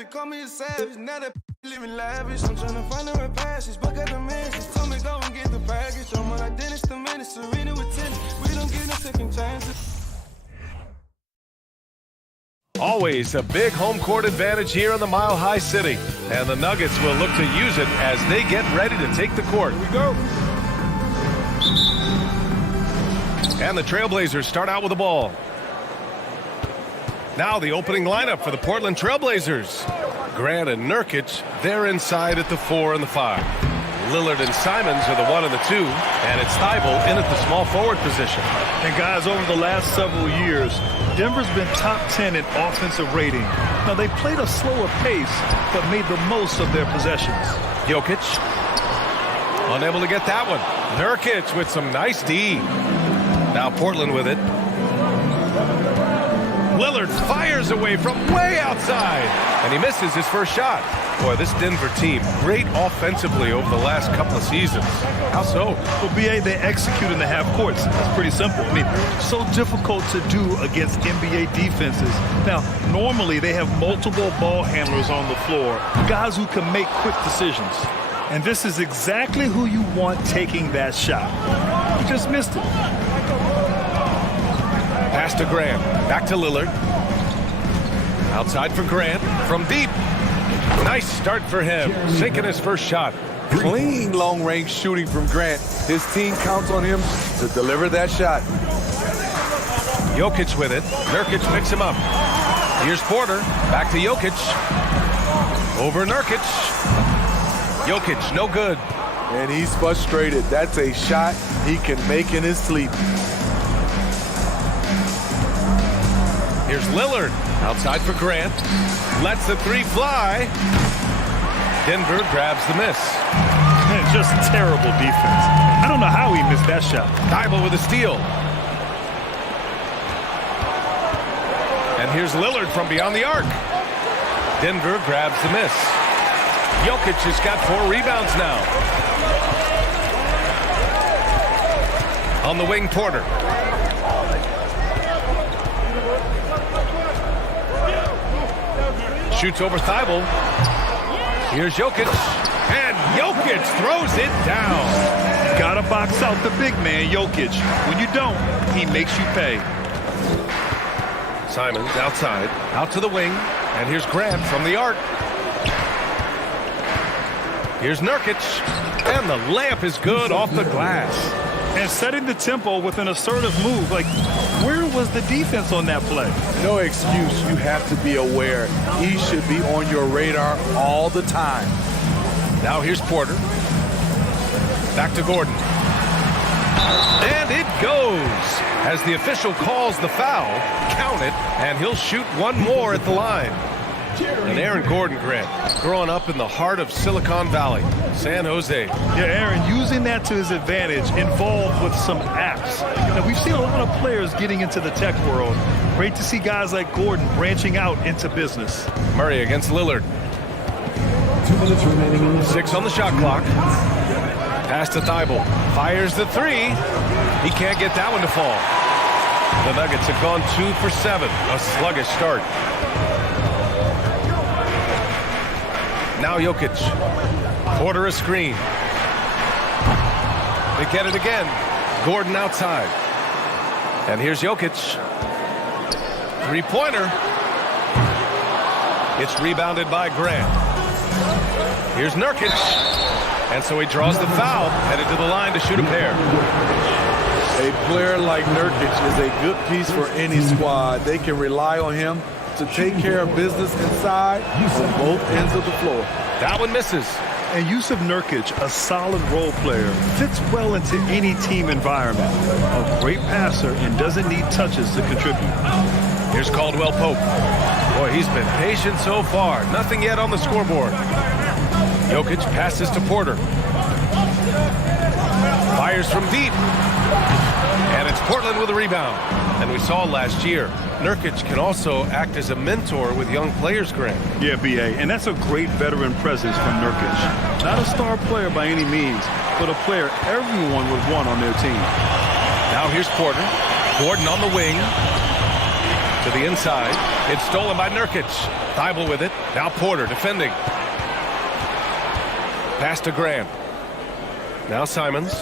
They call me a savage, now that living lavish. I'm trying to find the right passage, but got the message. Told me go and get the package. I'm on like Dennis the Menace, Serena with tennis. We don't get no second chances. Always a big home court advantage here in the Mile High City. And the Nuggets will look to use it as they get ready to take the court. Here we go. And the Trailblazers start out with the ball. Now the opening lineup for the Portland Trailblazers. Grant and Nurkic, they're inside at the 4 and the 5. Lillard and Simons are the 1 and the 2, and it's Thibault in at the small forward position. And guys, over the last several years, Denver's been top 10 in offensive rating. Now, they played a slower pace, but made the most of their possessions. Jokic, unable to get that one. Nurkic with some nice D. Now Portland with it. Lillard fires away from way outside, and he misses his first shot. Boy, this Denver team, great offensively over the last couple of seasons. How so? Well, BA, they execute in the half courts. It's pretty simple. I mean, so difficult to do against NBA defenses. Now, normally they have multiple ball handlers on the floor, guys who can make quick decisions. And this is exactly who you want taking that shot. He just missed it. Pass to Grant. Back to Lillard. Outside for Grant. From deep. Nice start for him. Sinking his first shot. Clean long-range shooting from Grant. His team counts on him to deliver that shot. Jokic with it. Nurkic picks him up. Here's Porter. Back to Jokic. Over Nurkic. Jokic, no good. And he's frustrated. That's a shot he can make in his sleep. Here's Lillard. Outside for Grant. Lets the 3 fly. Denver grabs the miss. Man, just terrible defense. I don't know how he missed that shot. Thibault with a steal. And here's Lillard from beyond the arc. Denver grabs the miss. Jokic has got 4 rebounds now. On the wing, Porter. Shoots over Thibault. Here's Jokic. And Jokic throws it down. You gotta box out the big man, Jokic. When you don't, he makes you pay. Simons outside. Out to the wing. And here's Grant from the arc. Here's Nurkic. And the layup is good off the glass. And setting the tempo with an assertive move. Like, where was the defense on that play? No excuse. You have to be aware. He should be on your radar all the time. Now here's Porter. Back to Gordon. And it goes. As the official calls the foul, count it, and he'll shoot one more at the line. And Aaron Gordon, Grant, growing up in the heart of Silicon Valley, San Jose. Yeah, Aaron, using that to his advantage, involved with some apps. Now, we've seen a lot of players getting into the tech world. Great to see guys like Gordon branching out into business. Murray against Lillard. 2 minutes remaining. 6 on the shot clock. Pass to Thibault. Fires the 3. He can't get that one to fall. The Nuggets have gone 2 for 7. A sluggish start. Now Jokic. Porter a screen. They get it again. Gordon outside. And here's Jokic. 3-pointer. It's rebounded by Grant. Here's Nurkic. And so he draws the foul, headed to the line to shoot a pair. A player like Nurkic is a good piece for any squad. They can rely on him to take care of business inside on both ends of the floor. That one misses. And Jusuf Nurkic, a solid role player, fits well into any team environment. A great passer and doesn't need touches to contribute. Here's Caldwell Pope. Boy, he's been patient so far. Nothing yet on the scoreboard. Jokic passes to Porter. Fires from deep. And it's Portland with a rebound. And we saw last year, Nurkic can also act as a mentor with young players, Grant. Yeah, BA, and that's a great veteran presence from Nurkic. Not a star player by any means, but a player everyone would want on their team. Now here's Porter. Gordon on the wing. To the inside. It's stolen by Nurkic. Thibault with it. Now Porter defending. Pass to Grant. Now Simons.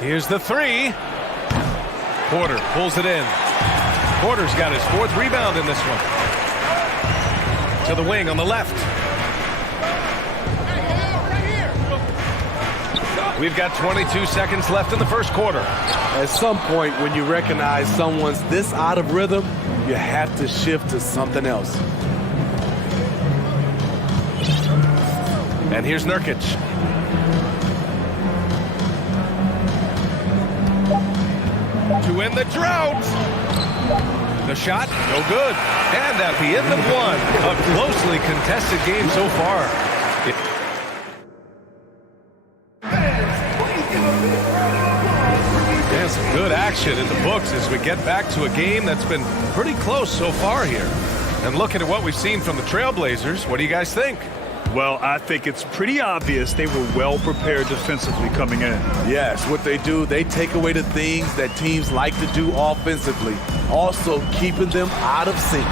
Here's the three. Porter pulls it in. Porter's got his 4th rebound in this one. To the wing on the left. We've got 22 seconds left in the first quarter. At some point, when you recognize someone's this out of rhythm, you have to shift to something else. And here's Nurkic. To end the drought. The shot, no good. And at the end of one, a closely contested game so far. And some good action in the books as we get back to a game that's been pretty close so far here. And looking at what we've seen from the Trailblazers, what do you guys think? Well, I think it's pretty obvious they were well prepared defensively coming in. Yes, what they do, they take away the things that teams like to do offensively, also keeping them out of sync.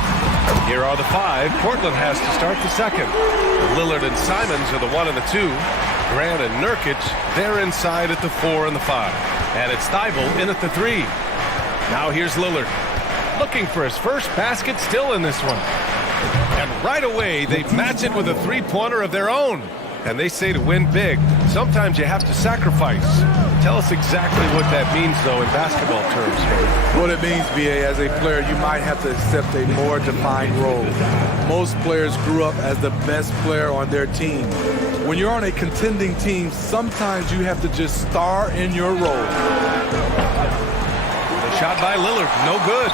Here are the 5. Portland has to start the second. Lillard and Simons are the 1 and the 2. Grant and Nurkic, they're inside at the 4 and the 5. And it's Thibault in at the 3. Now here's Lillard. Looking for his first basket still in this one. And right away, they match it with a three-pointer of their own. And they say to win big, sometimes you have to sacrifice. Tell us exactly what that means, though, in basketball terms. What it means, BA, as a player, you might have to accept a more defined role. Most players grew up as the best player on their team. When you're on a contending team, sometimes you have to just star in your role. The shot by Lillard, no good.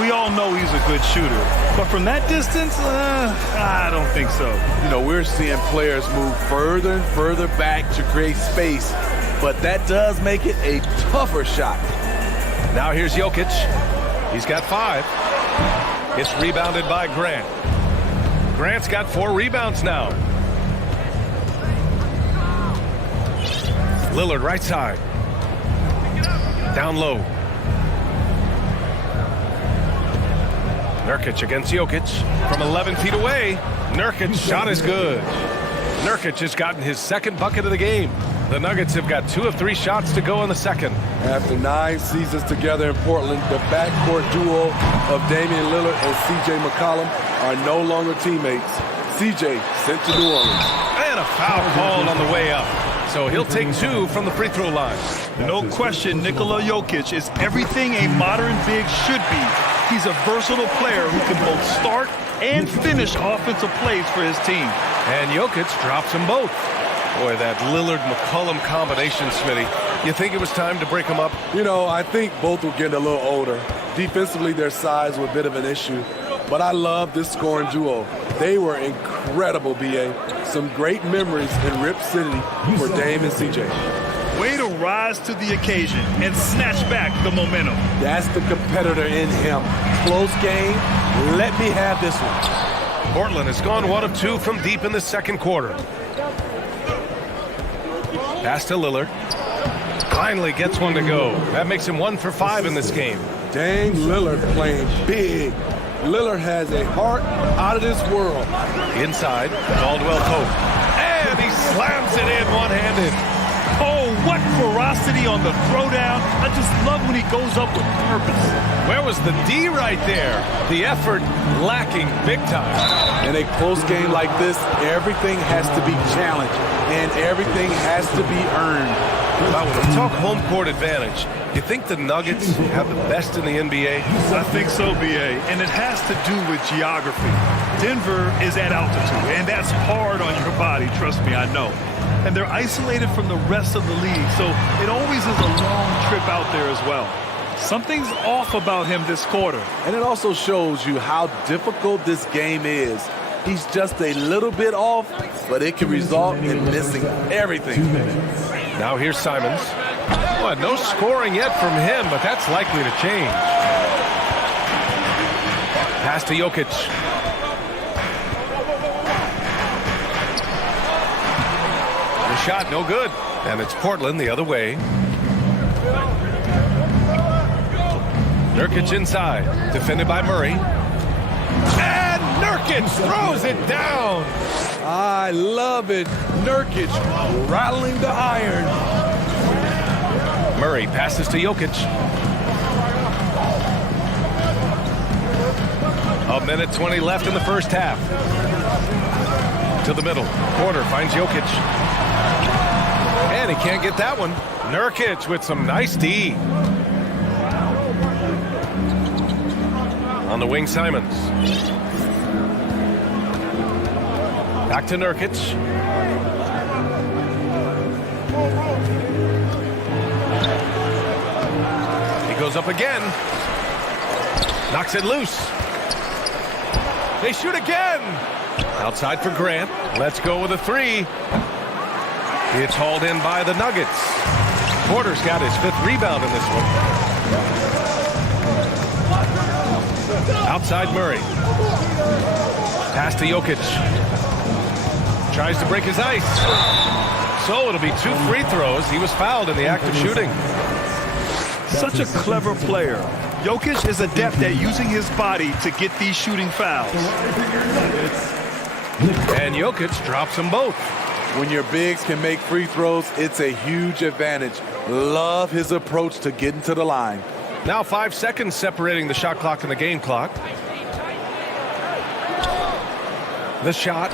We all know he's a good shooter, but from that distance, I don't think so. You know, we're seeing players move further and further back to create space, but that does make it a tougher shot. Now here's Jokic. He's got 5. It's rebounded by Grant. Grant's got 4 rebounds now. Lillard right side. Down low. Nurkic against Jokic from 11 feet away. Nurkic's shot is good. Nurkic has gotten his 2nd bucket of the game. The Nuggets have got 2 of 3 shots to go in the second. After 9 seasons together in Portland, the backcourt duo of Damian Lillard and C.J. McCollum are no longer teammates. C.J. sent to New Orleans. And a foul called on the way up. So he'll take 2 from the free throw line. No question, Nikola Jokic is everything a modern big should be. He's a versatile player who can both start and finish offensive plays for his team. And Jokic drops them both. Boy, that Lillard-McCollum combination, Smitty. You think it was time to break them up? You know, I think both were getting a little older. Defensively, their size was a bit of an issue. But I love this scoring duo. They were incredible, B.A. Some great memories in Rip City for Dame and C.J. Way to rise to the occasion and snatch back the momentum. That's the competitor in him. Close game. Let me have this one. Portland has gone 1 of 2 from deep in the second quarter. Pass to Lillard. Finally gets one to go. That makes him 1 for 5 in this game. Dang, Lillard playing big. Lillard has a heart out of this world. Inside, Caldwell Pope. And he slams it in one-handed. Oh, what ferocity on the throwdown. I just love when he goes up with purpose. Where was the D right there? The effort lacking big time. In a close game like this, everything has to be challenged, and everything has to be earned. Now, when we talk home court advantage, you think the Nuggets have the best in the NBA? I think so, B.A., and it has to do with geography. Denver is at altitude, and that's hard on your body, trust me, I know. And they're isolated from the rest of the league, so it always is a long trip out there as well. Something's off about him this quarter. And it also shows you how difficult this game is. He's just a little bit off, but it can result in missing everything. Now here's Simons. Well, no scoring yet from him, but that's likely to change. Pass to Jokic. The shot, no good. And it's Portland the other way. Nurkic inside, defended by Murray. And Nurkic throws it down. I love it. Nurkic rattling the iron. Murray passes to Jokic. A minute 20 left in the first half. To the middle. Porter finds Jokic. And he can't get that one. Nurkic with some nice D. On the wing, Simons. Back to Nurkic. He goes up again. Knocks it loose. They shoot again. Outside for Grant. Let's go with a three. It's hauled in by the Nuggets. Porter's got his 5th rebound in this one. Outside Murray. Pass to Jokic. Tries to break his ice. So it'll be 2 free throws. He was fouled in the act of shooting. Such a clever player. Jokic is adept at using his body to get these shooting fouls. And Jokic drops them both. When your bigs can make free throws, it's a huge advantage. Love his approach to getting to the line. Now 5 seconds separating the shot clock and the game clock. The shot.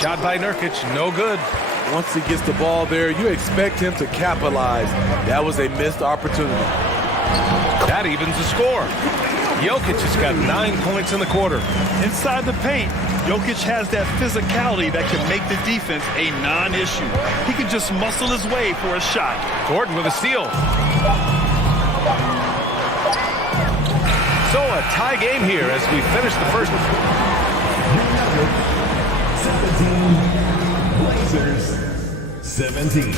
Shot by Nurkic, no good. Once he gets the ball there, you expect him to capitalize. That was a missed opportunity. That evens the score. Jokic has got 9 points in the quarter. Inside the paint, Jokic has that physicality that can make the defense a non-issue. He can just muscle his way for a shot. Gordon with a steal. So a tie game here as we finish the first. 17, Blazers 17.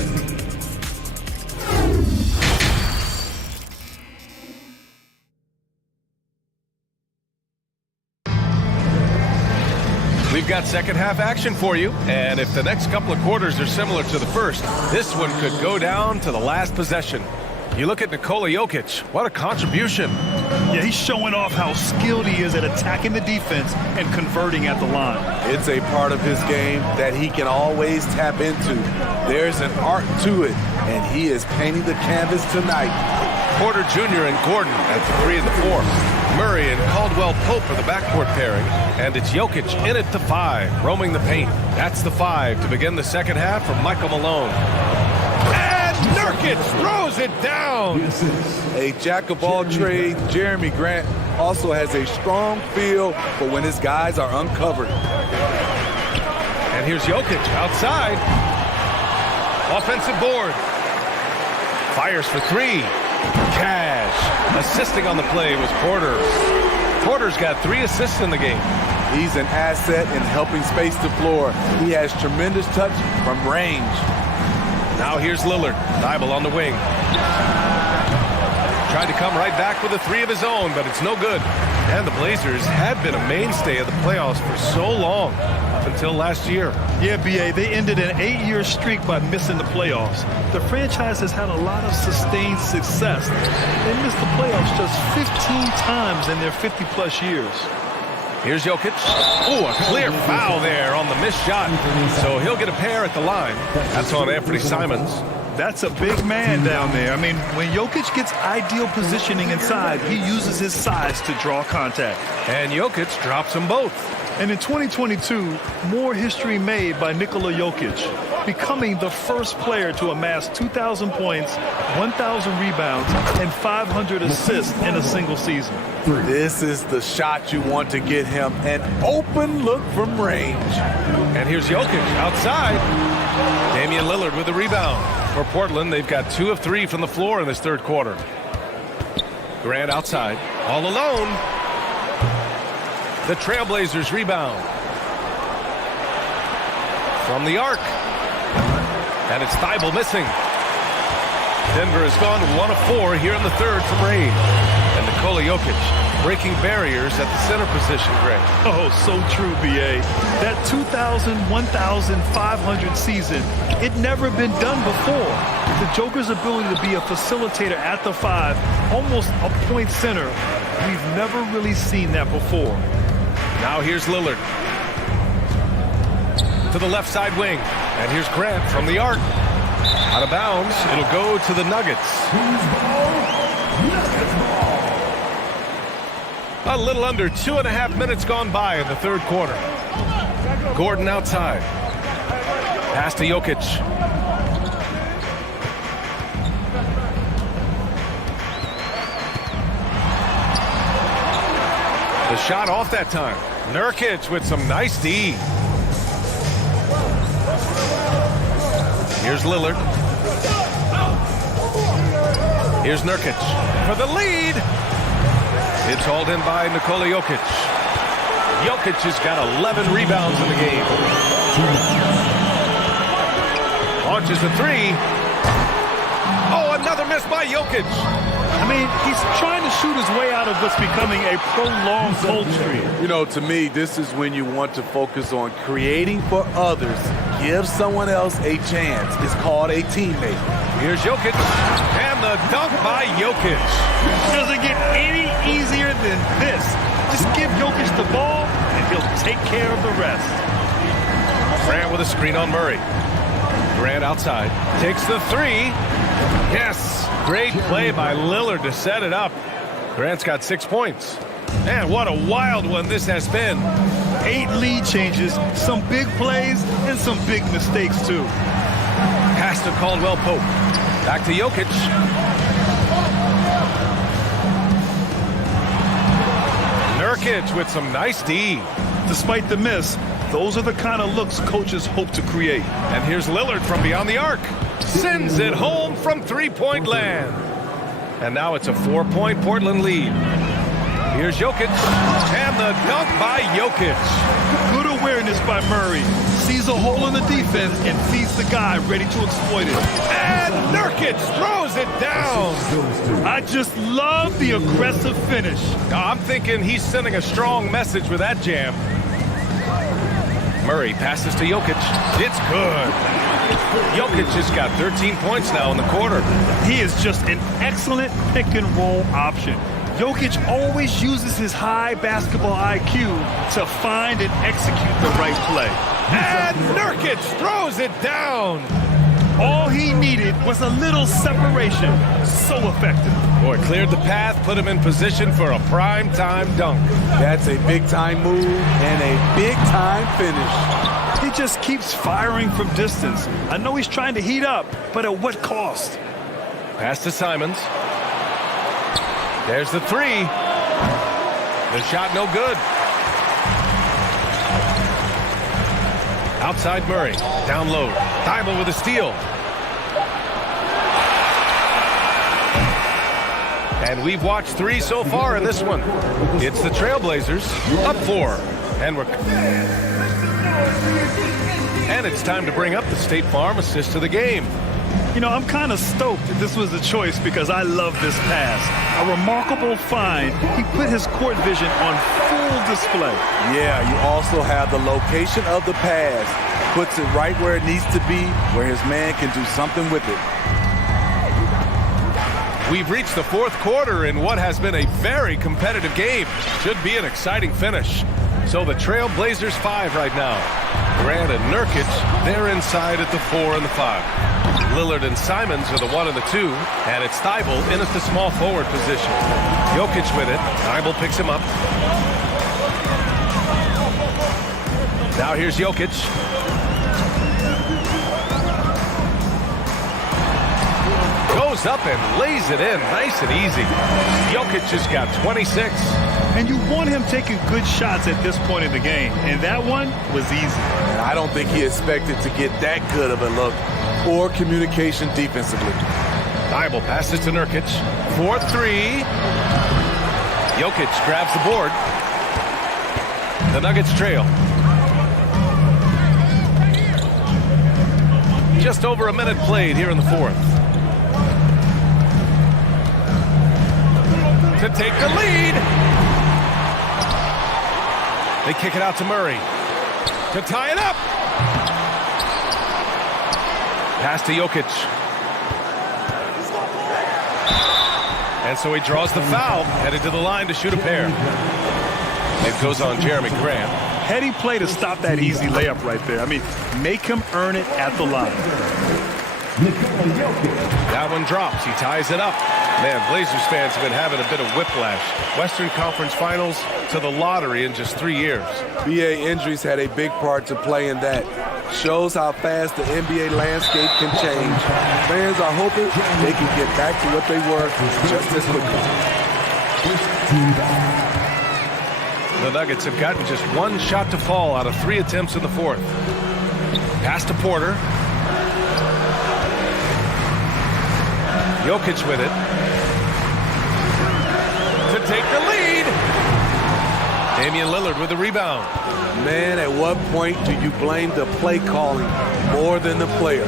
We've got second half action for you, and if the next couple of quarters are similar to the first, this one could go down to the last possession. You look at Nikola Jokic, what a contribution. Yeah, he's showing off how skilled he is at attacking the defense and converting at the line. It's a part of his game that he can always tap into. There's an art to it, and he is painting the canvas tonight. Porter Jr. and Gordon at the 3 and the 4. Murray and Caldwell-Pope are the backcourt pairing, and it's Jokic in at the 5, roaming the paint. That's the 5 to begin the second half from Michael Malone. And Nurkic throws it down. A jack-of-all-trades, Jeremy Grant also has a strong feel for when his guys are uncovered. And here's Jokic outside. Offensive board. Fires for 3. Cash. Assisting on the play was Porter. Porter's got 3 assists in the game. He's an asset in helping space the floor. He has tremendous touch from range. Now here's Lillard. Thibault on the wing. Tried to come right back with a 3 of his own, but it's no good. And the Blazers had been a mainstay of the playoffs for so long, up until last year. Yeah, B.A., they ended an 8-year streak by missing the playoffs. The franchise has had a lot of sustained success. They missed the playoffs just 15 times in their 50-plus years. Here's Jokic. Oh, a clear foul there on the missed shot. So he'll get a pair at the line. That's on Anthony Simons. That's a big man down there. I mean, when Jokic gets ideal positioning inside, he uses his size to draw contact. And Jokic drops them both. And in 2022, more history made by Nikola Jokic, becoming the first player to amass 2,000 points, 1,000 rebounds, and 500 assists in a single season. This is the shot you want to get him, an open look from range. And here's Jokic outside. Damian Lillard with the rebound. For Portland, they've got 2 of 3 from the floor in this third quarter. Grant outside, all alone. The Trailblazers rebound. From the arc. And it's Thibault missing. Denver has gone 1 of 4 here in the third from range. And Nikola Jokic breaking barriers at the center position, Greg. Oh, so true, B.A. That 2,000-1,500 season, it never been done before. The Joker's ability to be a facilitator at the 5, almost a point center, we've never really seen that before. Now here's Lillard. To the left side wing. And here's Grant from the arc. Out of bounds. It'll go to the Nuggets. A little under 2.5 minutes gone by in the third quarter. Gordon outside. Pass to Jokic. The shot off that time. Nurkic with some nice D. Here's Lillard. Here's Nurkic for the lead. It's hauled in by Nikola Jokic. Jokic has got 11 rebounds in the game. Launches a three. Oh, another miss by Jokic. I mean, he's trying to shoot his way out of what's becoming a prolonged cold streak. You know, to me, this is when you want to focus on creating for others. Give someone else a chance. It's called a teammate. Here's Jokic. And the dunk by Jokic. Doesn't get any easier than this. Just give Jokic the ball, and he'll take care of the rest. Grant with a screen on Murray. Grant outside. Takes the three. Yes. Great play by Lillard to set it up. Grant's got 6 points. Man, what a wild one this has been. 8 lead changes, some big plays, and some big mistakes, too. Pass to Caldwell Pope. Back to Jokic. Nurkic with some nice D. Despite the miss, those are the kind of looks coaches hope to create. And here's Lillard from beyond the arc. Sends it home from three-point land. And now it's a 4-point Portland lead. Here's Jokic. And the dunk by Jokic. Good awareness by Murray. Sees a hole in the defense and sees the guy ready to exploit it. And Nurkic throws it down. I just love the aggressive finish. I'm thinking he's sending a strong message with that jam. Murray passes to Jokic. It's good. Jokic has got 13 points now in the quarter. He is just an excellent pick-and-roll option. Jokic always uses his high basketball IQ to find and execute the right play. And Nurkic throws it down. All he needed was a little separation. So effective. Boy, cleared the path, put him in position for a prime-time dunk. That's a big-time move and a big-time finish. He just keeps firing from distance. I know he's trying to heat up, but at what cost? Pass to Simons. There's the three. The shot no good. Outside Murray. Down low. Thybulle with a steal. And we've watched 3 so far in this one. It's the Trailblazers up 4. And it's time to bring up the State Farm assist to the game. You know, I'm kind of stoked that this was a choice because I love this pass. A remarkable find. He put his court vision on full display. Yeah, you also have the location of the pass. Puts it right where it needs to be, where his man can do something with it. We've reached the fourth quarter in what has been a very competitive game. Should be an exciting finish. So the Trailblazers 5 right now. Grant and Nurkic, they're inside at the 4 and the 5. Lillard and Simons are the 1 and the 2, and it's Thybulle in at the small forward position. Jokic with it. Thybulle picks him up. Now here's Jokic. Goes up and lays it in nice and easy. Jokic has got 26. And you want him taking good shots at this point in the game. And that one was easy. And I don't think he expected to get that good of a look or communication defensively. Thybulle passes to Nurkic. 4-3. Jokic grabs the board. The Nuggets trail. Just over a minute played here in the fourth. To take the lead. They kick it out to Murray to tie it up. Pass to Jokic. And so he draws the foul, headed to the line to shoot a pair. It goes on Jeremy Grant. Heady play to stop that easy layup right there. I mean, make him earn it at the line. That one drops. He ties it up. Man, Blazers fans have been having a bit of whiplash. Western Conference Finals to the lottery in just 3 years. BA injuries had a big part to play in that. Shows how fast the NBA landscape can change. Fans are hoping they can get back to what they were just as quickly. The Nuggets have gotten just one shot to fall out of 3 attempts in the fourth. Pass to Porter. Jokic with it. To take the lead. Damian Lillard with the rebound. Man, at what point do you blame the play calling more than the player?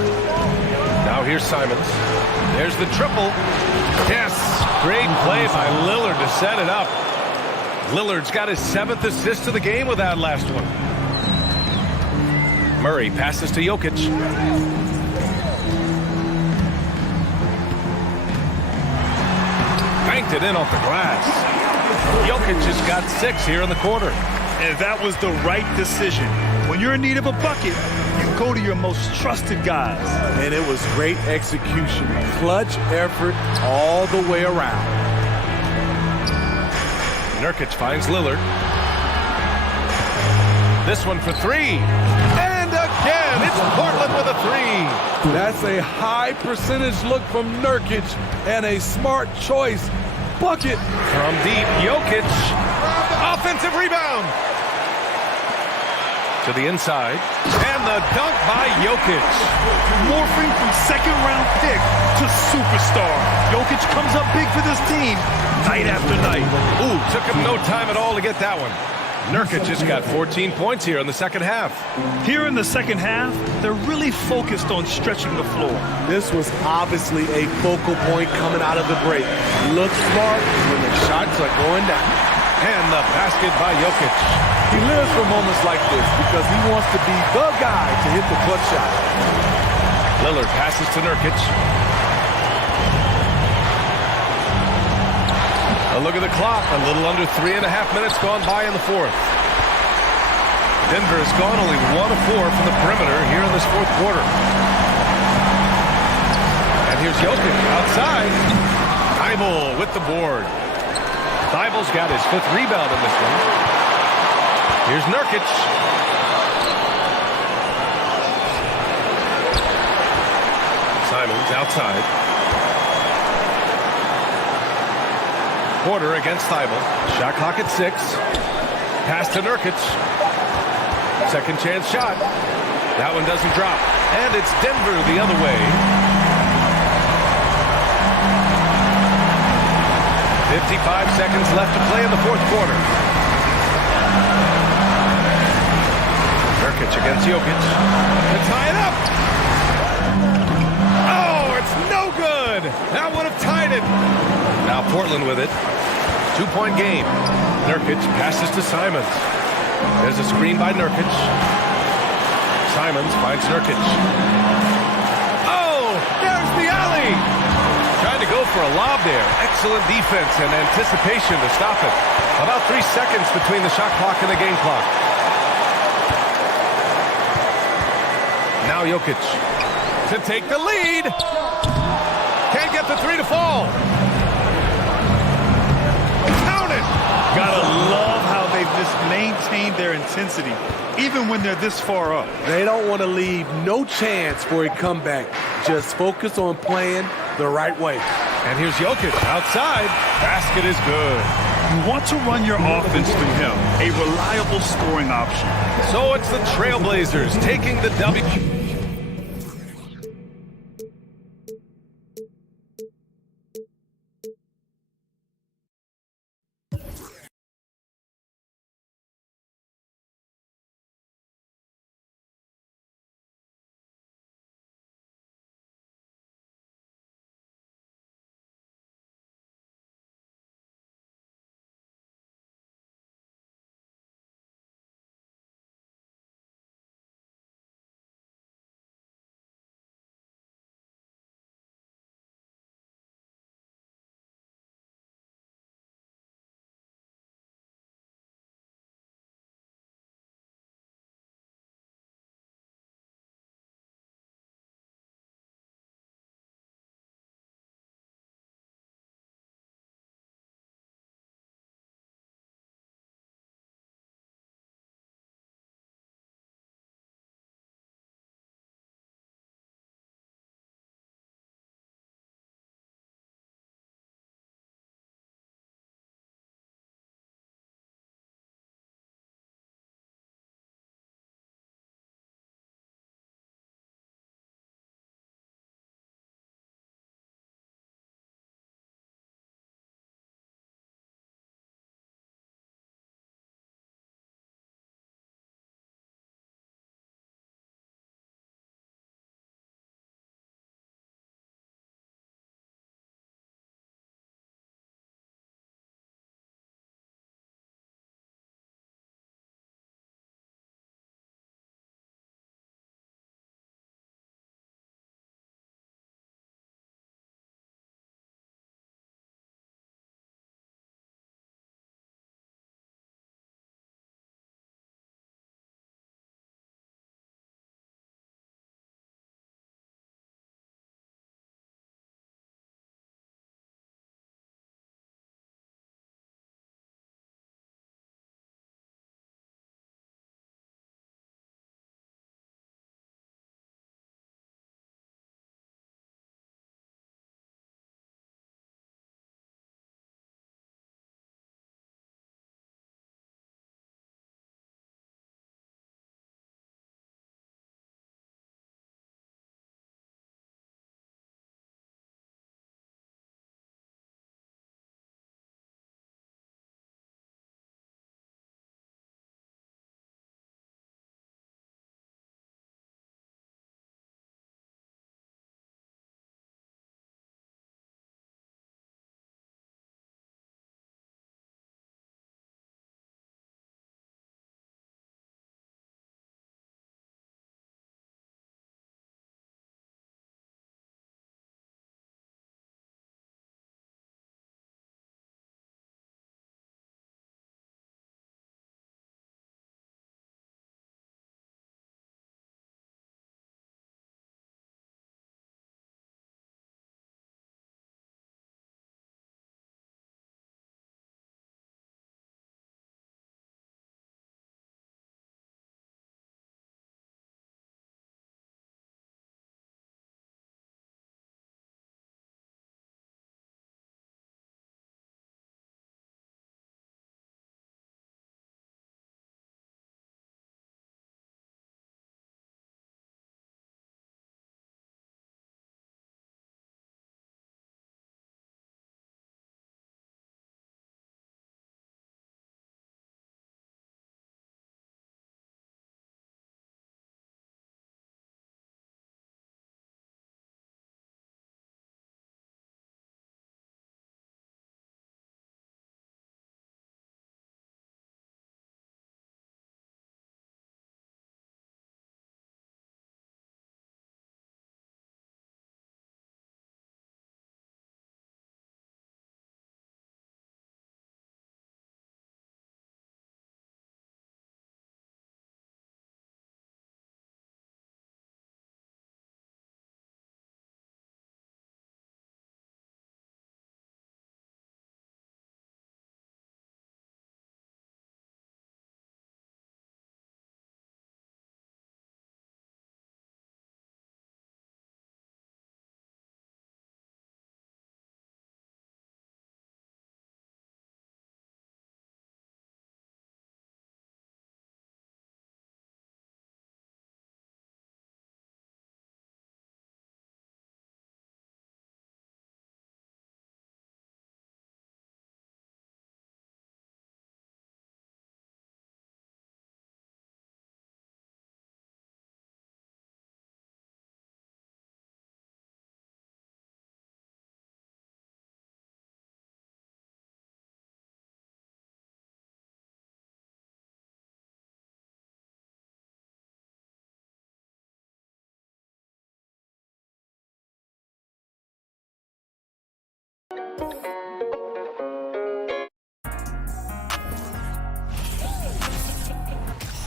Now here's Simons. There's the triple. Yes, great play by Lillard to set it up. Lillard's got his 7th assist of the game with that last one. Murray passes to Jokic. Banked it in off the glass. Jokic has got 6 here in the quarter. And that was the right decision. When you're in need of a bucket, you go to your most trusted guys. And it was great execution. Clutch effort all the way around. Nurkic finds Lillard. This one for 3. And again, it's Portland with a 3. That's a high percentage look from Nurkic and a smart choice. Bucket. From deep, Jokic. Offensive rebound. To the inside. And the dunk by Jokic. Morphing from second-round pick to superstar. Jokic comes up big for this team night after night. Ooh, took him no time at all to get that one. Nurkic just got 14 points here in the second half. Here in the second half, they're really focused on stretching the floor. This was obviously a focal point coming out of the break. Look smart when the shots are going down. And the basket by Jokic. He lives for moments like this because he wants to be the guy to hit the clutch shot. Lillard passes to Nurkic. A look at the clock. A little under 3.5 minutes gone by in the fourth. Denver has gone only 1 of 4 from the perimeter here in this fourth quarter. And here's Jokic outside. Thibault with the board. Thibault's got his 5th rebound in this one. Here's Nurkic. Simons outside. Porter against Thibault. Shot clock at 6. Pass to Nurkic. Second chance shot. That one doesn't drop. And it's Denver the other way. 55 seconds left to play in the fourth quarter. Nurkic against Jokic. To tie it up. Oh, it's no good. That would have tied it. Now Portland with it. 2-point game. Nurkic passes to Simons. There's a screen by Nurkic. Simons finds Nurkic. Oh, there's the alley. Trying to go for a lob there. Excellent defense and anticipation to stop it. About 3 seconds between the shot clock and the game clock. Now Jokic to take the lead. Can't get the 3 to fall. Count it. Gotta love how they've just maintained their intensity, even when they're this far up. They don't want to leave no chance for a comeback. Just focus on playing the right way. And here's Jokic outside. Basket is good. You want to run your offense through him, a reliable scoring option. So it's the Trailblazers taking the W.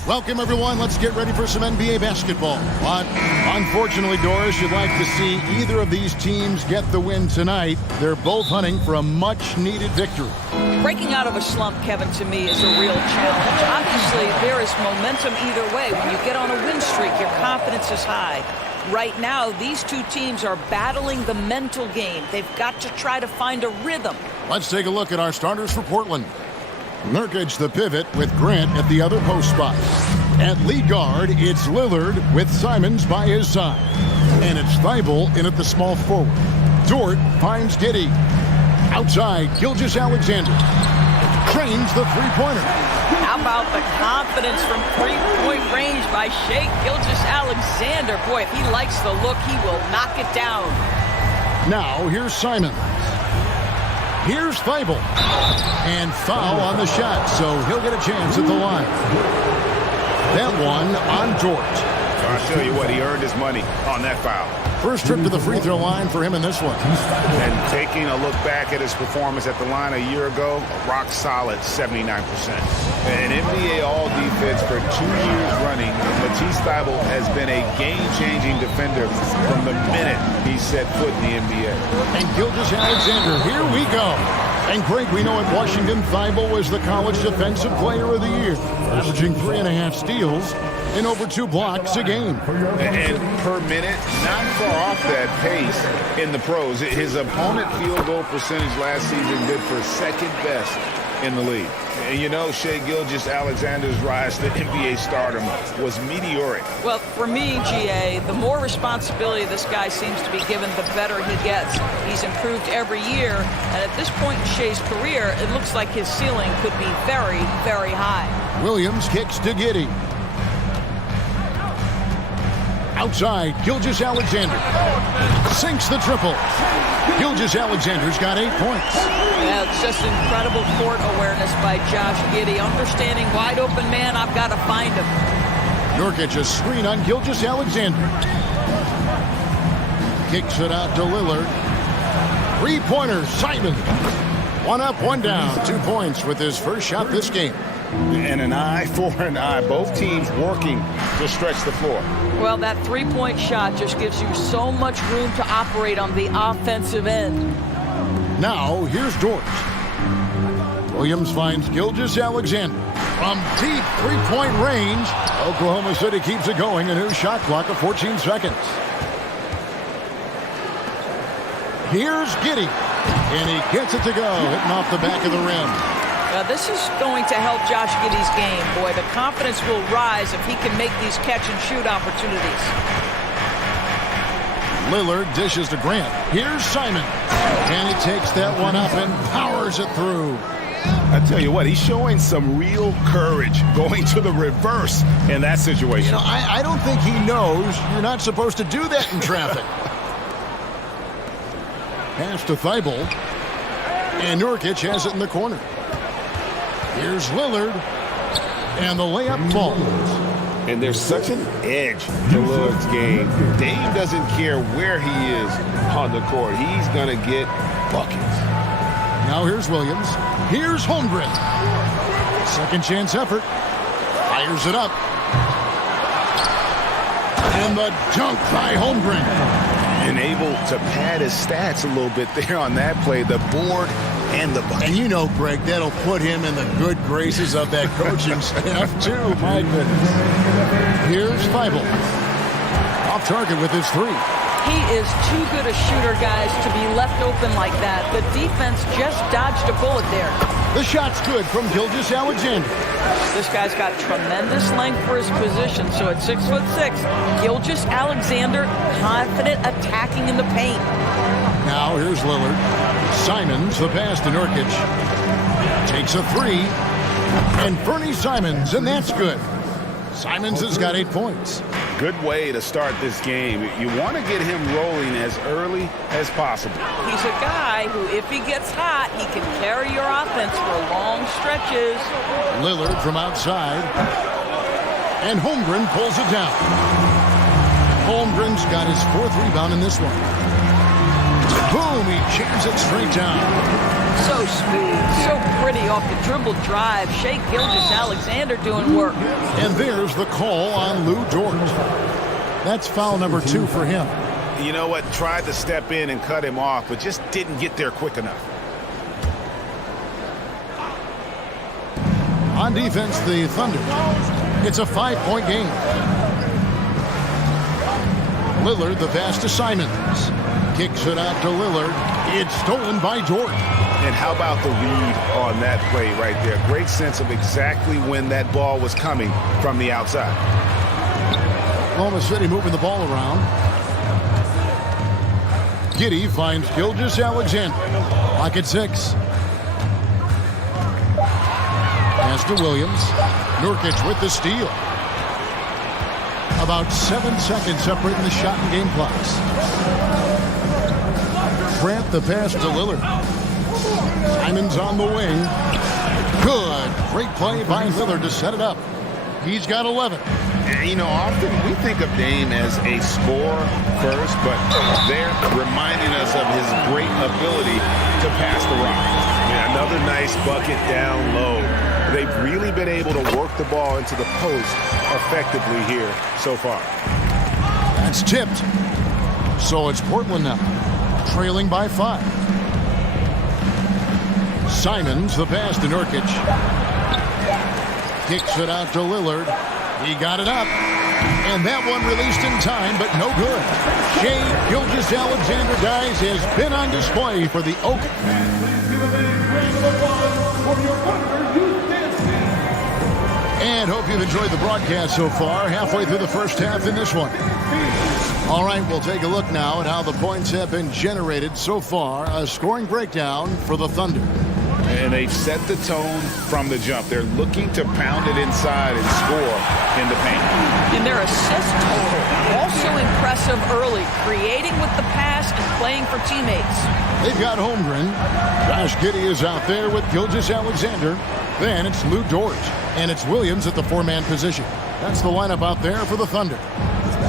Welcome, everyone. Let's get ready for some NBA basketball. But unfortunately, Doris, you'd like to see either of these teams get the win tonight. They're both hunting for a much-needed victory. Breaking out of a slump, Kevin, to me is a real challenge. Obviously, there is momentum either way. When you get on a win streak, your confidence is high. Right now, these two teams are battling the mental game. They've got to try to find a rhythm. Let's take a look at our starters for Portland. Nurkic, the pivot, with Grant at the other post spot. At lead guard, it's Lillard with Simons by his side. And it's Thibault in at the small forward. Dort finds Giddey. Outside, Gilgeous-Alexander. Cranes the three-pointer. How about the confidence from three-point range by Shai Gilgeous-Alexander? Boy, if he likes the look, he will knock it down. Now, here's Simons. Here's Thibault. And foul on the shot, so he'll get a chance at the line. That one on Dort. I'll tell you what, he earned his money on that foul. First trip to the free throw line for him in this one. And taking a look back at his performance at the line a year ago, rock solid 79%. An NBA All-Defense for 2 years running, Matisse Thybulle has been a game-changing defender from the minute he set foot in the NBA. And Gilgeous-Alexander, here we go. And Greg, we know at Washington, Thybulle was the College Defensive Player of the Year, averaging 3.5 steals and over 2 blocks a game. And per minute, not far off that pace in the pros. His opponent field goal percentage last season did for second best in the league. And you know, Shai Gilgeous-Alexander's rise to NBA stardom was meteoric. Well, for me, GA, the more responsibility this guy seems to be given, the better he gets. He's improved every year, and at this point in Shai's career, it looks like his ceiling could be very, very high. Williams kicks to Giddey. Outside, Gilgeous-Alexander sinks the triple. Gilgeous-Alexander's got 8 points. Yeah, it's just incredible court awareness by Josh Giddey. Understanding wide open man, I've got to find him. Nurkic a screen on Gilgeous-Alexander. Kicks it out to Lillard. 3-pointer, Simon. 1 up, 1 down. 2 points with his first shot this game. And an eye for an eye. Both teams working to stretch the floor. Well, that 3-point shot just gives you so much room to operate on the offensive end. Now, here's Dort. Williams finds Gilgeous-Alexander. From deep 3-point range, Oklahoma City keeps it going. A new shot clock of 14 seconds. Here's Giddey. And he gets it to go, hitting off the back of the rim. This is going to help Josh Giddey's game. Boy, the confidence will rise if he can make these catch-and-shoot opportunities. Lillard dishes to Grant. Here's Simon. And he takes that one up and powers it through. I tell you what, he's showing some real courage going to the reverse in that situation. You know, I don't think he knows you're not supposed to do that in traffic. Pass to Thibault. And Nurkic has it in the corner. Here's Lillard, and the layup falls. And there's such an edge to Lillard's game. Dame doesn't care where he is on the court. He's going to get buckets. Now here's Williams. Here's Holmgren. Second chance effort. Fires it up. And the dunk by Holmgren. And able to pad his stats a little bit there on that play. The board and the bucket. And you know, Greg, that'll put him in the good graces of that coaching staff, too. My goodness. Here's Thibault. Off target with his 3. He is too good a shooter, guys, to be left open like that. The defense just dodged a bullet there. The shot's good from Gilgeous-Alexander. This guy's got tremendous length for his position, so at 6'6", Gilgeous-Alexander confident attacking in the paint. Now here's Lillard. Simons, the pass to Nurkic. Takes a 3. And Fernie Simons, and that's good. Simons has got 8 points. Good way to start this game. You want to get him rolling as early as possible. He's a guy who, if he gets hot, he can carry your offense for long stretches. Lillard from outside. And Holmgren pulls it down. Holmgren's got his 4th rebound in this one. Boom, he jams it straight down. So smooth, so pretty off the dribble drive. Shai Gilgeous-Alexander doing work. And there's the call on Lou Dort. That's foul number 2 for him. You know what? Tried to step in and cut him off, but just didn't get there quick enough. On defense, the Thunder. It's a 5-point game. Lillard, the pass to Simons. Kicks it out to Lillard. It's stolen by Dort. And how about the read on that play right there? Great sense of exactly when that ball was coming from the outside. Oklahoma City moving the ball around. Giddey finds Gilgeous-Alexander. Lock at 6. Pass to Williams. Nurkic with the steal. About 7 seconds separating the shot and game clocks. Grant the pass to Lillard. Simons on the wing. Good. Great play by Lillard to set it up. He's got 11. You know, often we think of Dame as a scorer first, but they're reminding us of his great ability to pass the rock. Yeah, another nice bucket down low. They've really been able to work the ball into the post effectively here so far. That's tipped. So it's Portland now, trailing by 5. Simons, the pass to Nurkic. Kicks it out to Lillard. He got it up. And that one released in time, but no good. Shai Gilgeous-Alexander, guys, has been on display for the Oak. And hope you've enjoyed the broadcast so far. Halfway through the first half in this one. All right, we'll take a look now at how the points have been generated so far. A scoring breakdown for the Thunder. And they've set the tone from the jump. They're looking to pound it inside and score in the paint. And their assist total, also impressive early, creating with the pass and playing for teammates. They've got Holmgren. Josh Giddey is out there with Gilgeous-Alexander. Then it's Lou Dort. And it's Williams at the 4-man position. That's the lineup out there for the Thunder.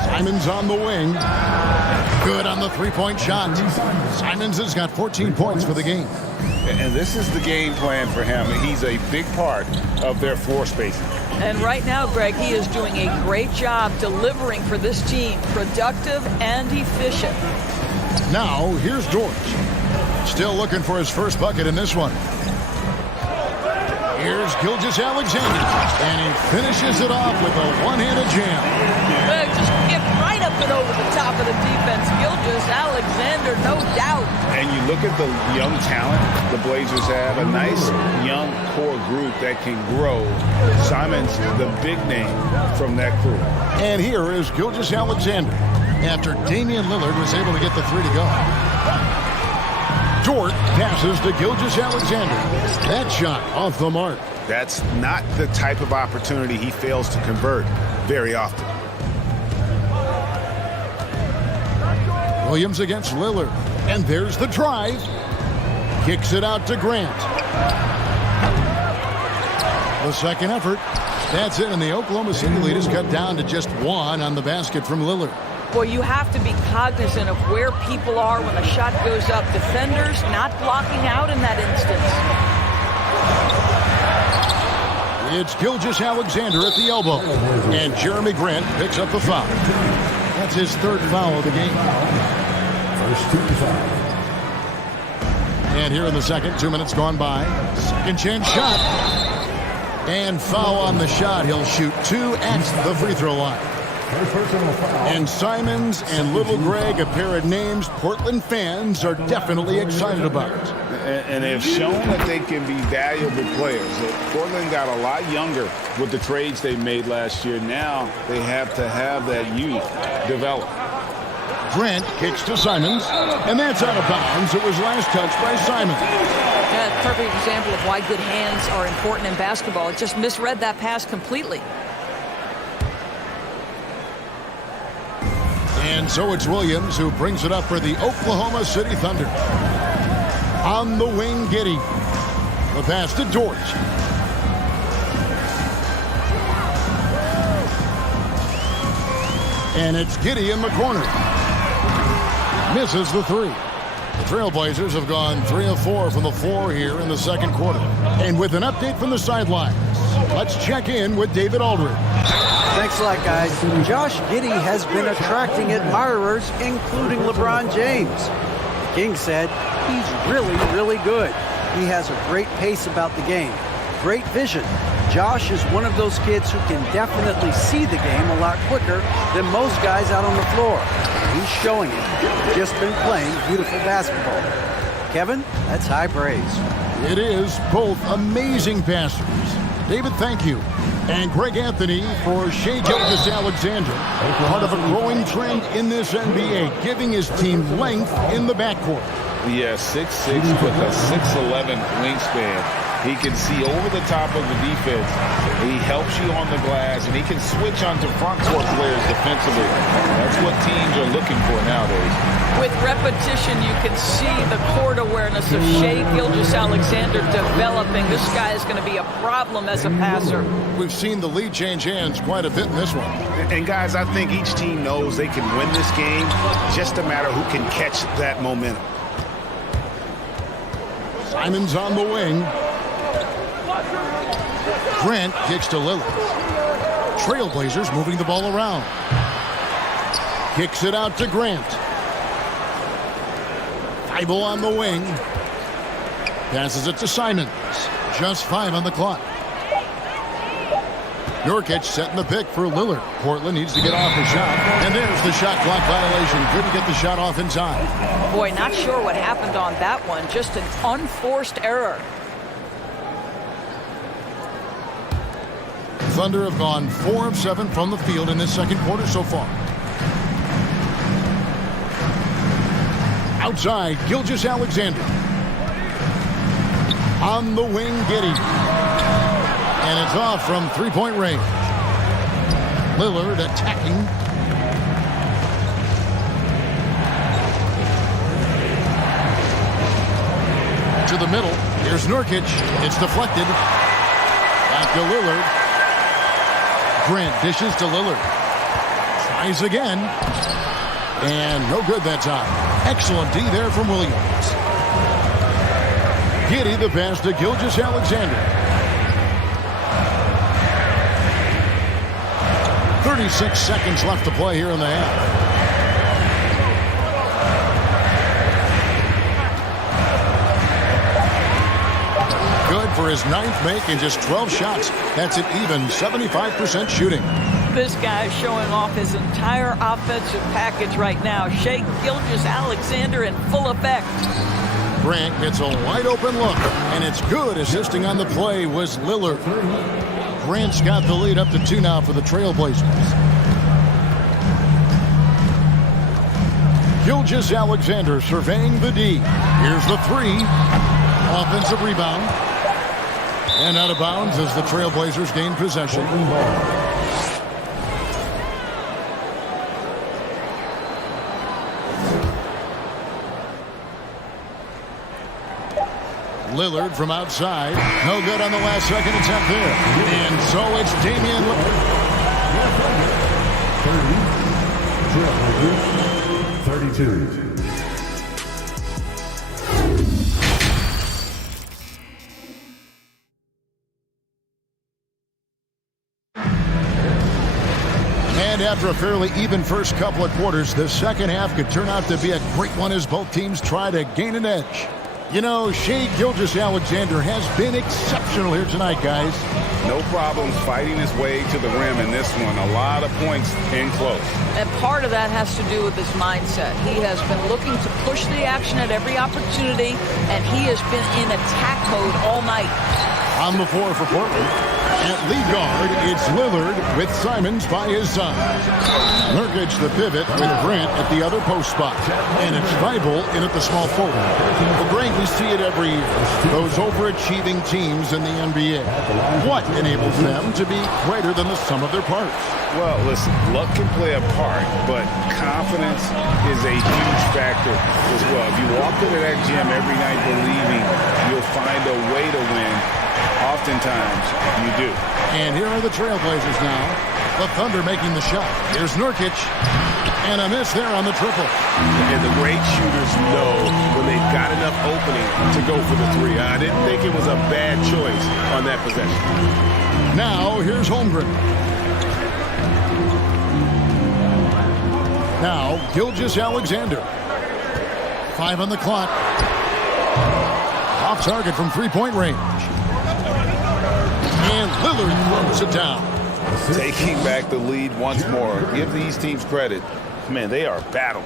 Simons on the wing. Good on the 3-point shot. Simons has got 14 points for the game. And this is the game plan for him. He's a big part of their floor spacing. And right now, Greg, he is doing a great job delivering for this team. Productive and efficient. Now, here's Dort. Still looking for his first bucket in this one. Here's Gilgeous-Alexander. And he finishes it off with a one-handed jam. Just get right up and over the top of the defense. Gilgeous-Alexander, no doubt. And you look at the young talent the Blazers have, a nice young core group that can grow. Simons, the big name from that crew. And here is Gilgeous-Alexander after Damian Lillard was able to get the 3 to go. Dort passes to Gilgeous-Alexander. That shot off the mark. That's not the type of opportunity he fails to convert very often. Williams against Lillard. And there's the drive. Kicks it out to Grant. The second effort. That's it, and the Oklahoma City lead is cut down to just 1 on the basket from Lillard. Well, you have to be cognizant of where people are when the shot goes up. Defenders not blocking out in that instance. It's Gilgeous-Alexander at the elbow. And Jeremy Grant picks up the foul. That's his 3rd foul of the game. First team foul. And here in the second, 2 minutes gone by. Second chance shot. And foul on the shot. He'll shoot 2 at the free throw line. And Simons and Little Greg, a pair of names Portland fans are definitely excited about. And they've shown that they can be valuable players. Portland got a lot younger with the trades they made last year. Now they have to have that youth develop. Grant kicks to Simons, and that's out of bounds. It was last touched by Simons. Yeah, perfect example of why good hands are important in basketball. It just misread that pass completely. And so it's Williams who brings it up for the Oklahoma City Thunder. On the wing, Giddey. The pass to Dort. And it's Giddey in the corner. Misses the 3. The Trailblazers have gone 3 of 4 from the floor here in the second quarter. And with an update from the sidelines, let's check in with David Aldridge. Thanks a lot, guys. Josh Giddey has been attracting admirers, including LeBron James. The King said he's really, really good. He has a great pace about the game, great vision. Josh is one of those kids who can definitely see the game a lot quicker than most guys out on the floor. He's showing it. Just been playing beautiful basketball. Kevin, that's high praise. It is both amazing passers. David, thank you. And Greg Anthony for Shai Gilgeous-Alexander, part of a growing trend in this NBA, giving his team length in the backcourt. Yeah, 6'6" with a 6'11" wingspan. He can see over the top of the defense. He helps you on the glass, and he can switch onto front court players defensively. That's what teams are looking for nowadays. With repetition, you can see the court awareness of Shai Gilgeous-Alexander developing. This guy is going to be a problem as a passer. We've seen the lead change hands quite a bit in this one. And guys, I think each team knows they can win this game. Just a matter who can catch that momentum. Simon's on the wing. Grant kicks to Lillard. Trailblazers moving the ball around. Kicks it out to Grant. Thibault on the wing. Passes it to Simons. Just 5 on the clock. Nurkic setting the pick for Lillard. Portland needs to get off the shot. And there's the shot clock violation. Couldn't get the shot off in time. Boy, not sure what happened on that one. Just an unforced error. Thunder have gone 4 of 7 from the field in this second quarter so far. Outside, Gilgeous-Alexander. On the wing, Giddey. And it's off from three-point range. Lillard attacking. To the middle. Here's Nurkic. It's deflected. Back to Lillard. Grant dishes to Lillard. Tries again. And no good that time. Excellent D there from Williams. Giddey the pass to Gilgeous-Alexander. 36 seconds left to play here in the half. Good for his 9th make and just 12 shots. That's an even 75% shooting. This guy is showing off his entire offensive package right now. Shai Gilgeous-Alexander in full effect. Grant gets a wide open look, and it's good. Assisting on the play was Lillard. Grant's got the lead up to 2 now for the Trailblazers. Gilgeous-Alexander surveying the D. Here's the 3. Offensive rebound. And out of bounds as the Trailblazers gain possession. Lillard from outside. No good on the last second attempt there. And so it's Damian Lillard. 32. And after a fairly even first couple of quarters, the second half could turn out to be a great one as both teams try to gain an edge. You know, Shai Gilgeous-Alexander has been exceptional here tonight, guys. No problems fighting his way to the rim in this one. A lot of points in close. And part of that has to do with his mindset. He has been looking to push the action at every opportunity, and he has been in attack mode all night. On the floor for Portland. At lead guard, it's Lillard with Simons by his side. Nurkic the pivot with Grant at the other post spot. And it's Thibault in at the small forward. Well, Greg, we see it every year. Those overachieving teams in the NBA. What enables them to be greater than the sum of their parts? Well, listen, luck can play a part, but confidence is a huge factor as well. If you walk into that gym every night believing you'll find a way to win, oftentimes you do. And here are the Trailblazers now. The Thunder making the shot. Here's Nurkic. And a miss there on the triple. And the great shooters know when they've got enough opening to go for the three. I didn't think it was a bad choice on that possession. Now, here's Holmgren. Now, Gilgeous-Alexander. 5 on the clock. Off target from three-point range. And Lillard throws it down. Taking back the lead once more. Give these teams credit. Man, they are battling.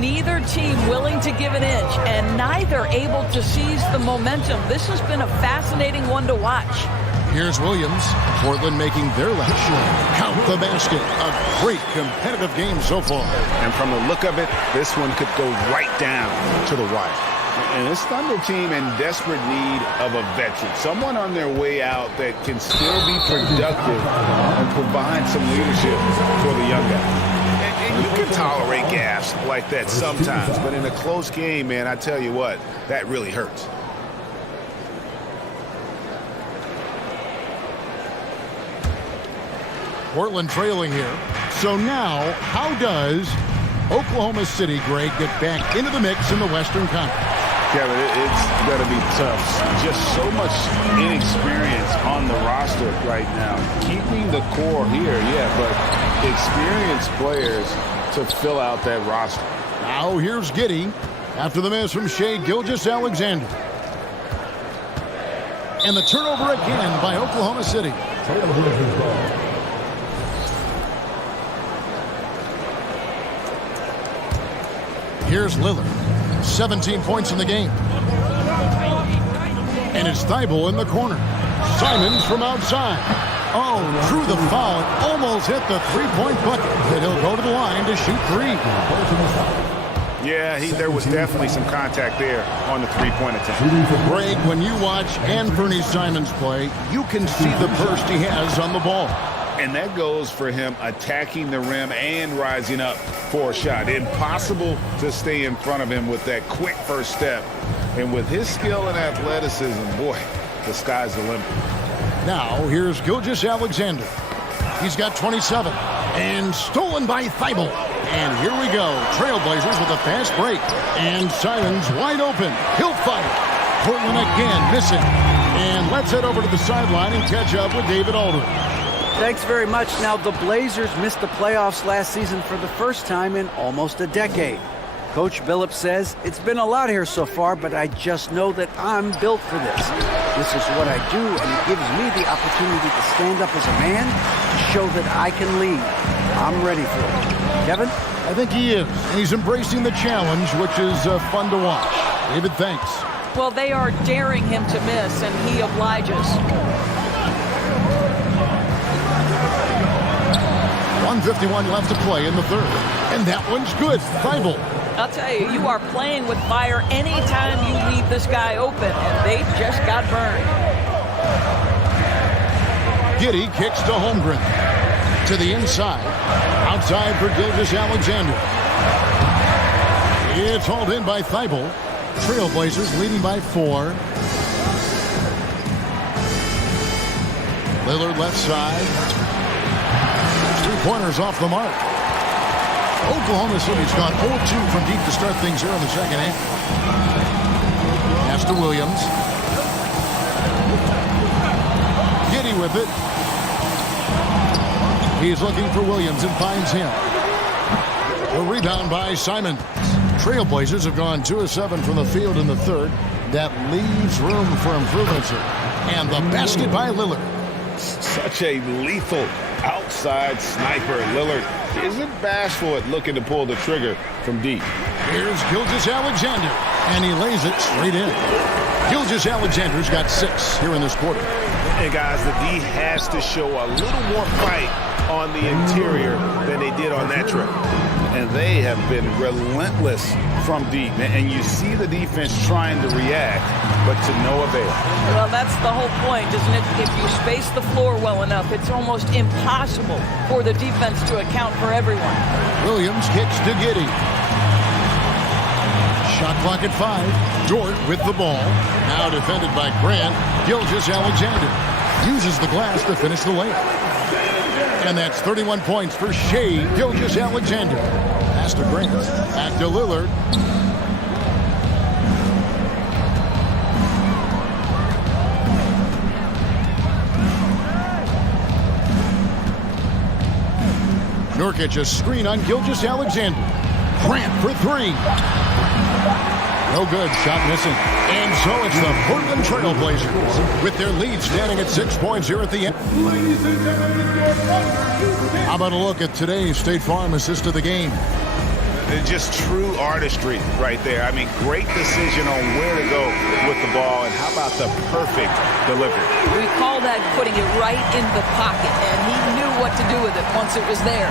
Neither team willing to give an inch, and neither able to seize the momentum. This has been a fascinating one to watch. Here's Williams. Portland making their last shot. Count the basket. A great competitive game so far. And from the look of it, this one could go right down to the wire. And this Thunder team in desperate need of a veteran. Someone on their way out that can still be productive and provide some leadership for the young guy. And you can tolerate gas like that sometimes, but in a close game, man, I tell you what, that really hurts. Portland trailing here. So now, how does Oklahoma City, Greg, get back into the mix in the Western Conference? Kevin, it's going to be tough. Just so much inexperience on the roster right now. Keeping the core here, yeah, but experienced players to fill out that roster. Now here's Giddey after the miss from Shai Gilgeous-Alexander. And the turnover again by Oklahoma City. Here's Lillard. 17 points in the game. And it's Thibault in the corner. Simons from outside. Oh, drew the foul and almost hit the three-point bucket. And he'll go to the line to shoot three. Yeah, there was definitely some contact there on the three-point attempt. Greg, when you watch Anthony Simons play, you can see the burst he has on the ball. And that goes for him attacking the rim and rising up for a shot. Impossible to stay in front of him with that quick first step. And with his skill and athleticism, boy, the sky's the limit. Now, here's Gilgeous-Alexander. He's got 27. And stolen by Thibault. And here we go. Trailblazers with a fast break. And Simons wide open. He'll fire. Portland again missing. And let's head over to the sideline and catch up with David Aldridge. Thanks very much. Now, the Blazers missed the playoffs last season for the first time in almost a decade. Coach Billups says, it's been a lot here so far, but I just know that I'm built for this. This is what I do, and it gives me the opportunity to stand up as a man to show that I can lead. I'm ready for it. Kevin? I think he is. And he's embracing the challenge, which is fun to watch. David, thanks. Well, they are daring him to miss, and he obliges. 1:51 left to play in the third. And that one's good. Thibault. I'll tell you, you are playing with fire anytime you leave this guy open, and they just got burned. Giddey kicks to Holmgren. To the inside. Outside for Gilgeous-Alexander. It's hauled in by Thibault. Trailblazers leading by 4. Lillard left side. 3-pointers off the mark. Oklahoma City's gone 0-2 from deep to start things here in the second half. Pass to Williams. Giddey with it. He's looking for Williams and finds him. A rebound by Simons. Trailblazers have gone 2 of 7 from the field in the third. That leaves room for improvements here. And the basket by Lillard. Such a lethal outside sniper. Lillard isn't bashful at looking to pull the trigger from deep. Here's Gilgeous-Alexander, and he lays it straight in. Gilgeous-Alexander's got 6 here in this quarter. Hey, guys, the D has to show a little more fight on the interior than they did on that trip. And they have been relentless from deep. And you see the defense trying to react, but to no avail. Well, that's the whole point, isn't it? If you space the floor well enough, it's almost impossible for the defense to account for everyone. Williams kicks to Giddey. Shot clock at 5. Dort with the ball. Now defended by Grant. Gilgeous-Alexander uses the glass to finish the layup. And that's 31 points for Shea Gilgeous-Alexander. Pass to Grant. Back to Lillard. Nurkic, a screen on Gilgeous-Alexander. Grant for three. No good. Shot missing. And so it's the Portland Trail Blazers with their lead standing at 6 points here at the end. How about a look at today's State Farm assist of the game? Just true artistry right there. I mean, great decision on where to go with the ball, and how about the perfect delivery? We call that putting it right in the pocket, and he knew what to do with it once it was there.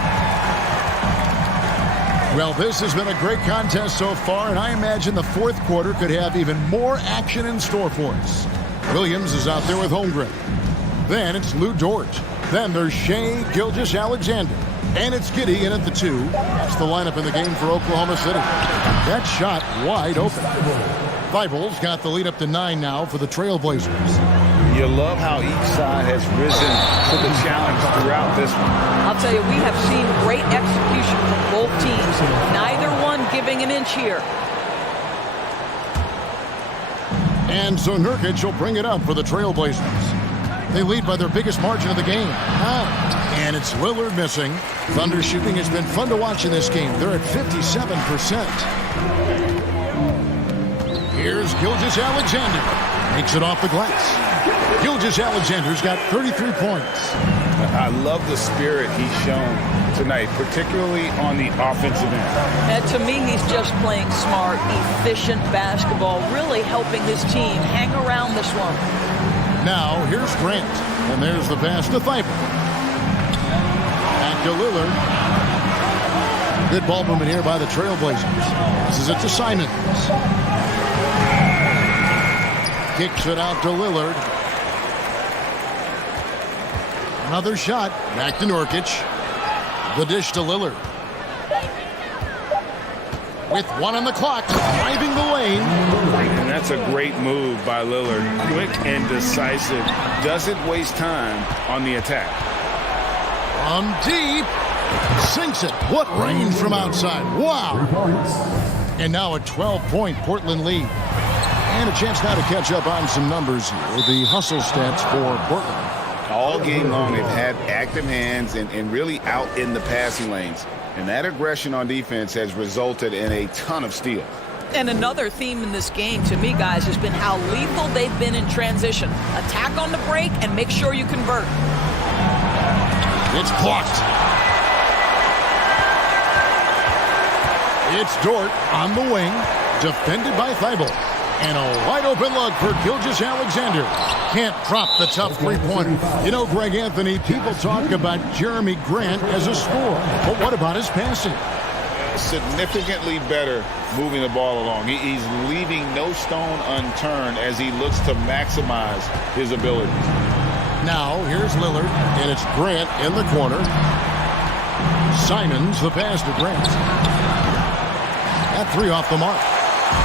Well, this has been a great contest so far, and I imagine the fourth quarter could have even more action in store for us. Williams is out there with Holmgren. Then it's Lou Dort. Then there's Shea Gilgeous-Alexander. And it's Giddey in at the 2. That's the lineup in the game for Oklahoma City. That shot wide open. Thibault's got the lead up to 9 now for the Trailblazers. You love how each side has risen to the challenge throughout this one. I'll tell you, we have seen great execution from both teams. Neither one giving an inch here. And so Nurkic will bring it up for the Trailblazers. They lead by their biggest margin of the game. And it's Lillard missing. Thunder shooting has been fun to watch in this game. They're at 57%. Here's Gilgeous-Alexander. Makes it off the glass. Gilgeous-Alexander's got 33 points. I love the spirit he's shown tonight, particularly on the offensive end. And to me, he's just playing smart, efficient basketball, really helping his team hang around this one. Now, here's Grant. And there's the pass to Thibault. Back to Lillard. Good ball movement here by the Trailblazers. This is it to Simons. Kicks it out to Lillard. Another shot. Back to Nurkic. The dish to Lillard. With 1 on the clock, driving the lane. And that's a great move by Lillard. Quick and decisive. Doesn't waste time on the attack. From deep. Sinks it. What range from outside. Wow. And now a 12-point Portland lead. And a chance now to catch up on some numbers here. The hustle stats for Portland. All game long, they've had active hands and really out in the passing lanes. And that aggression on defense has resulted in a ton of steals. And another theme in this game, to me, guys, has been how lethal they've been in transition. Attack on the break and make sure you convert. It's blocked. It's Dort on the wing, defended by Thibault. And a wide open look for Gilgeous-Alexander. Can't drop the tough three-pointer. You know, Greg Anthony, people talk about Jeremy Grant as a scorer. But what about his passing? Significantly better moving the ball along. He's leaving no stone unturned as he looks to maximize his abilities. Now, here's Lillard, and it's Grant in the corner. Simons, the pass to Grant. That 3 off the mark.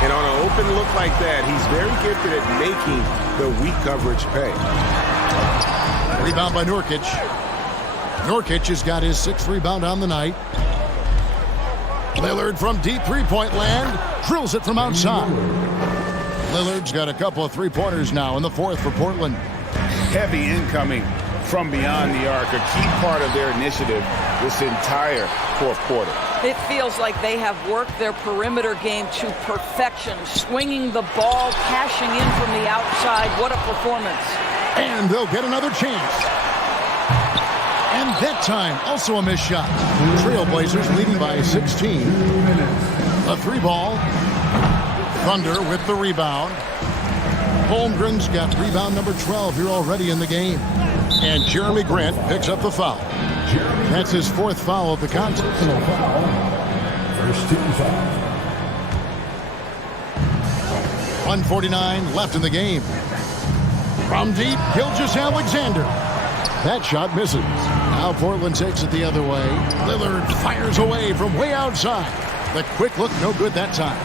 And on an open look like that, he's very gifted at making the weak coverage pay. Rebound by Nurkic. Nurkic has got his 6th rebound on the night. Lillard from deep three-point land. Drills it from outside. Lillard's got a couple of three-pointers now in the 4th for Portland. Heavy incoming from beyond the arc. A key part of their initiative this entire 4th quarter. It feels like they have worked their perimeter game to perfection, swinging the ball, cashing in from the outside. What a performance. And they'll get another chance. And that time, also a missed shot. Trailblazers leading by 16. A 3-ball. Thunder with the rebound. Holmgren's got rebound number 12 here already in the game. And Jeremy Grant picks up the foul. That's his 4th foul of the contest. First team foul. 1:49 left in the game. From deep, Gilgeous-Alexander. That shot misses. Now Portland takes it the other way. Lillard fires away from way outside. The quick look, no good that time.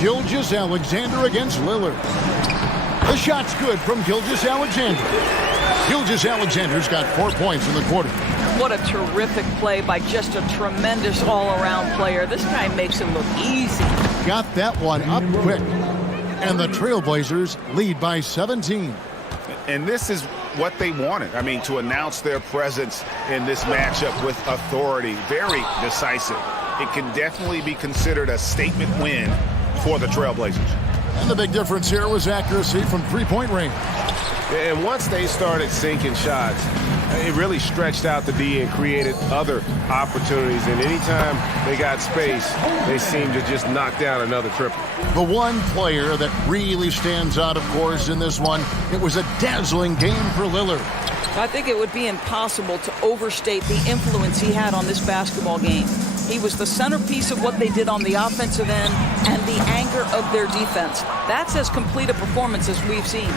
Gilgeous-Alexander against Lillard. The shot's good from Gilgeous-Alexander. Gilgeous-Alexander's got 4 points in the quarter. What a terrific play by just a tremendous all-around player. This guy makes it look easy. Got that one up quick. And the Trailblazers lead by 17. And this is what they wanted. I mean, to announce their presence in this matchup with authority. Very decisive. It can definitely be considered a statement win for the Trailblazers. And the big difference here was accuracy from three-point range. And once they started sinking shots, it really stretched out the D and created other opportunities. And anytime they got space, they seemed to just knock down another triple. The one player that really stands out, of course, in this one, it was a dazzling game for Lillard. I think it would be impossible to overstate the influence he had on this basketball game. He was the centerpiece of what they did on the offensive end and the anchor of their defense. That's as complete a performance as we've seen.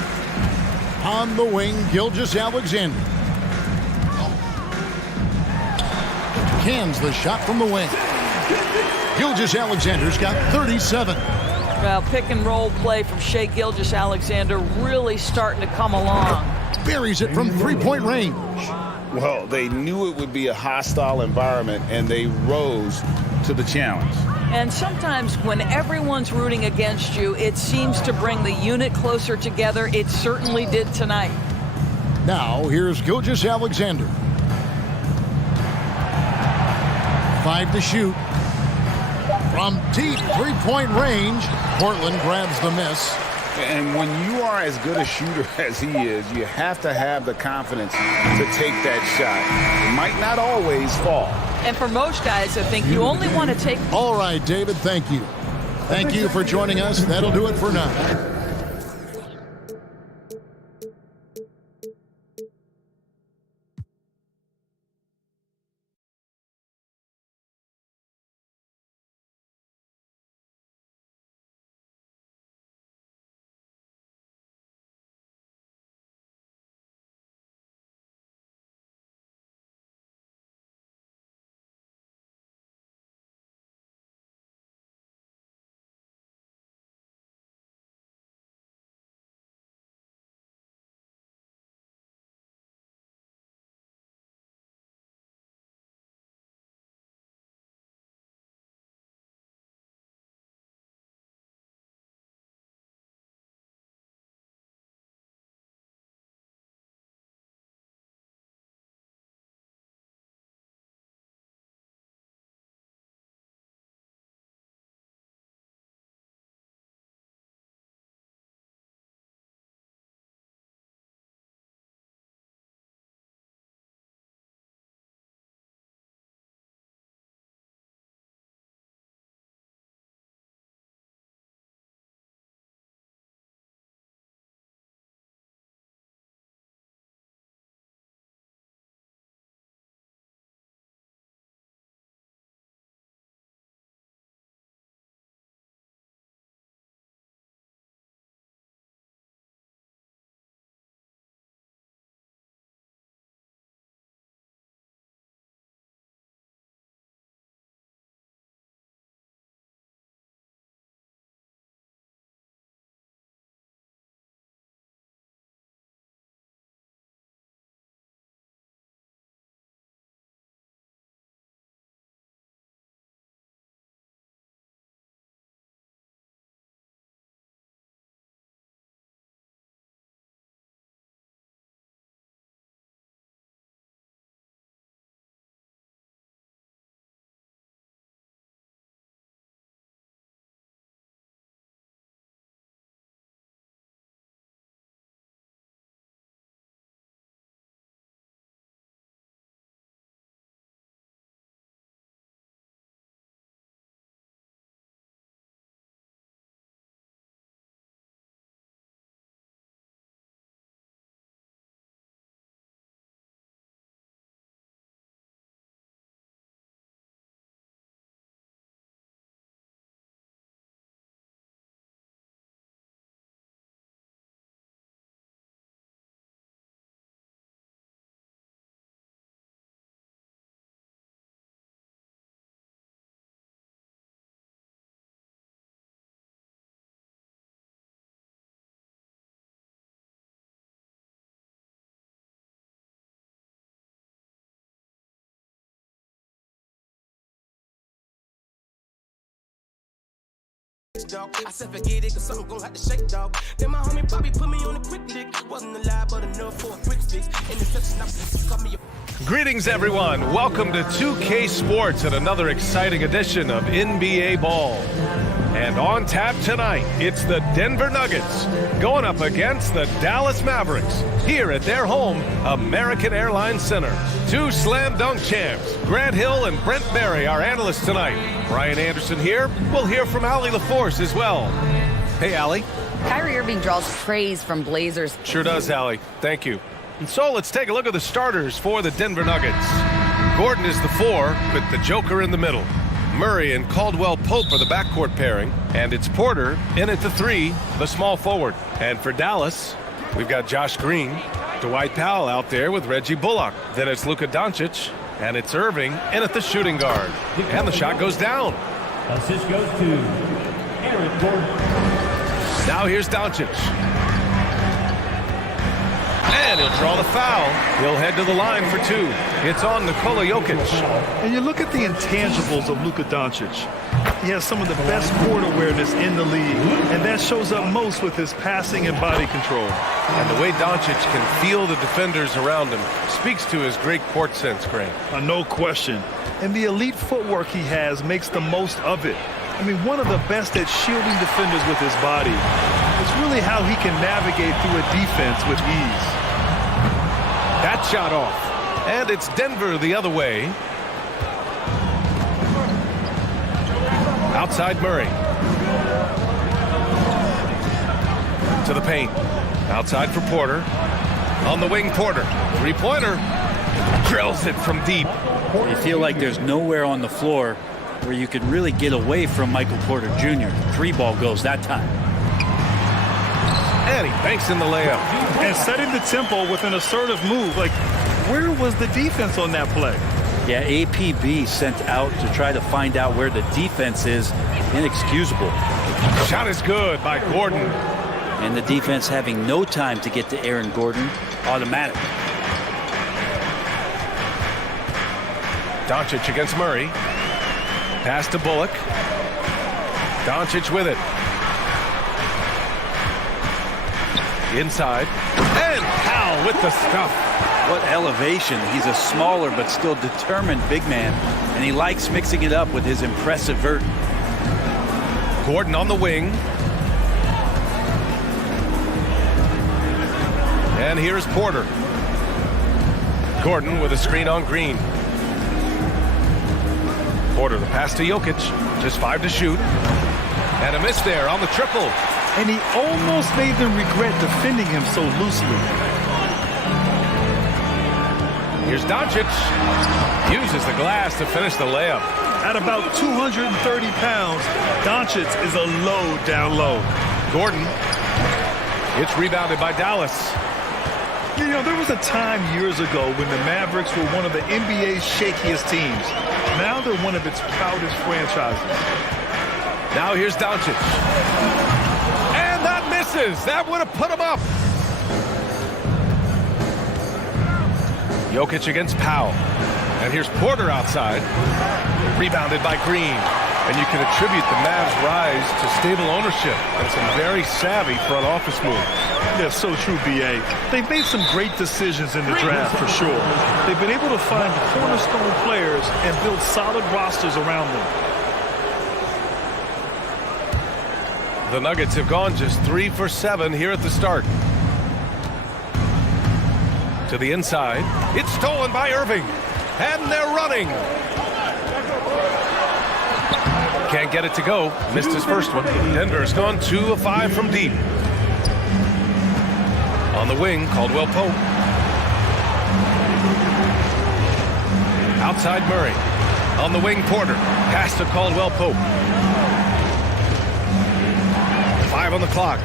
On the wing, Gilgeous-Alexander. Cans the shot from the wing. Gilgeous-Alexander's got 37. Well, pick and roll play from Shai Gilgeous-Alexander really starting to come along. Buries it from three-point range. Well, they knew it would be a hostile environment, and they rose to the challenge. And sometimes when everyone's rooting against you, it seems to bring the unit closer together. It certainly did tonight. Now, here's Gilgeous-Alexander. 5 to shoot. From deep three-point range, Portland grabs the miss. And when you are as good a shooter as he is, you have to have the confidence to take that shot. It might not always fall. And for most guys, I think you only want to take... All right, David, thank you. Thank you for joining us. That'll do it for now. face, dog. I said forget it, cause something gon' have to shake, dog. Then my homie Bobby put me on a quick lick. Wasn't alive, but enough for a quick fix. In the touch, and cut me a Greetings, everyone. Welcome to 2K Sports and another exciting edition of NBA Ball. And on tap tonight, it's the Denver Nuggets going up against the Dallas Mavericks here at their home, American Airlines Center. Two slam dunk champs, Grant Hill and Brent Barry, our analysts tonight. Brian Anderson here. We'll hear from Allie LaForce as well. Hey, Allie. Kyrie Irving draws praise from Blazers. Sure does, Allie. Thank you. And so let's take a look at the starters for the Denver Nuggets. Gordon is the 4 with the Joker in the middle. Murray and Caldwell Pope are the backcourt pairing. And it's Porter in at the 3, the small forward. And for Dallas, we've got Josh Green, Dwight Powell out there with Reggie Bullock. Then it's Luka Doncic, and it's Irving in at the shooting guard. And the shot goes down. Assist goes to Aaron Gordon. Now here's Doncic. And he'll draw the foul. He'll head to the line for 2. It's on Nikola Jokic. And you look at the intangibles of Luka Doncic. He has some of the best court awareness in the league, and that shows up most with his passing and body control. And the way Doncic can feel the defenders around him speaks to his great court sense, Grant. No question. And the elite footwork he has makes the most of it. I mean, one of the best at shielding defenders with his body. It's really how he can navigate through a defense with ease. That shot off. And it's Denver the other way. Outside Murray. To the paint. Outside for Porter. On the wing, Porter. Three-pointer. Drills it from deep. You feel like there's nowhere on the floor where you could really get away from Michael Porter Jr. 3-ball goes that time. And he banks in the layup. And setting the tempo with an assertive move. Like, where was the defense on that play? Yeah, APB sent out to try to find out where the defense is. Inexcusable. Shot is good by Gordon. And the defense having no time to get to Aaron Gordon. Automatic. Doncic against Murray. Pass to Bullock. Doncic with it. Inside. And Powell with the stuff. What elevation. He's a smaller but still determined big man. And he likes mixing it up with his impressive vert. Gordon on the wing. And here's Porter. Gordon with a screen on Green. Porter, the pass to Jokic. Just 5 to shoot. And a miss there on the triple. And he almost made them regret defending him so loosely. Here's Doncic. Uses the glass to finish the layup. At about 230 pounds, Doncic is a load down low. Gordon. It's rebounded by Dallas. You know, there was a time years ago when the Mavericks were one of the NBA's shakiest teams. Now they're one of its proudest franchises. Now here's Doncic. And that misses. That would have put him up. Jokic against Powell. And here's Porter outside. Rebounded by Green. And you can attribute the Mavs' rise to stable ownership and some very savvy front office moves. Yeah, so true, B.A. They've made some great decisions in the draft, for sure. They've been able to find cornerstone players and build solid rosters around them. The Nuggets have gone just 3 for 7 here at the start. To the inside. It's stolen by Irving. And they're running. Can't get it to go. Missed his first one. Denver's gone 2 of 5 from deep. On the wing, Caldwell Pope. Outside Murray. On the wing, Porter. Pass to Caldwell Pope. 5 on the clock.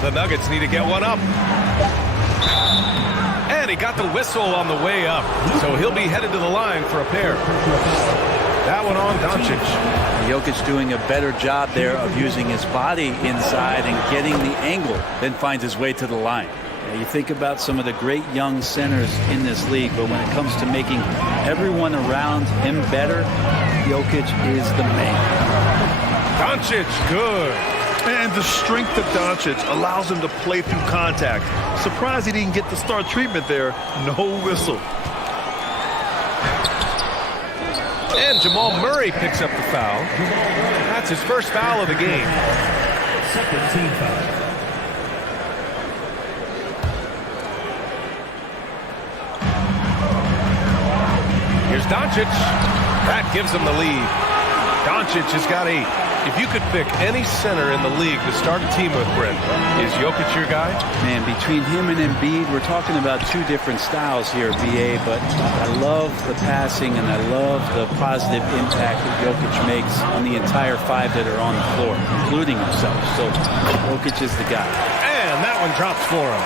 The Nuggets need to get one up. And he got the whistle on the way up. So he'll be headed to the line for a pair. That one on Doncic. Jokic doing a better job there of using his body inside and getting the angle, then finds his way to the line. You think about some of the great young centers in this league, but when it comes to making everyone around him better, Jokic is the man. Doncic, good. And the strength of Doncic allows him to play through contact. Surprised he didn't get the star treatment there. No whistle. And Jamal Murray picks up the foul. That's his first foul of the game. Second team foul. Here's Doncic. That gives him the lead. Doncic has got 8. If you could pick any center in the league to start a team with, Brent, is Jokic your guy? Man, between him and Embiid, we're talking about two different styles here, BA, but I love the passing and I love the positive impact that Jokic makes on the entire 5 that are on the floor, including himself. So Jokic is the guy. And that one drops for him.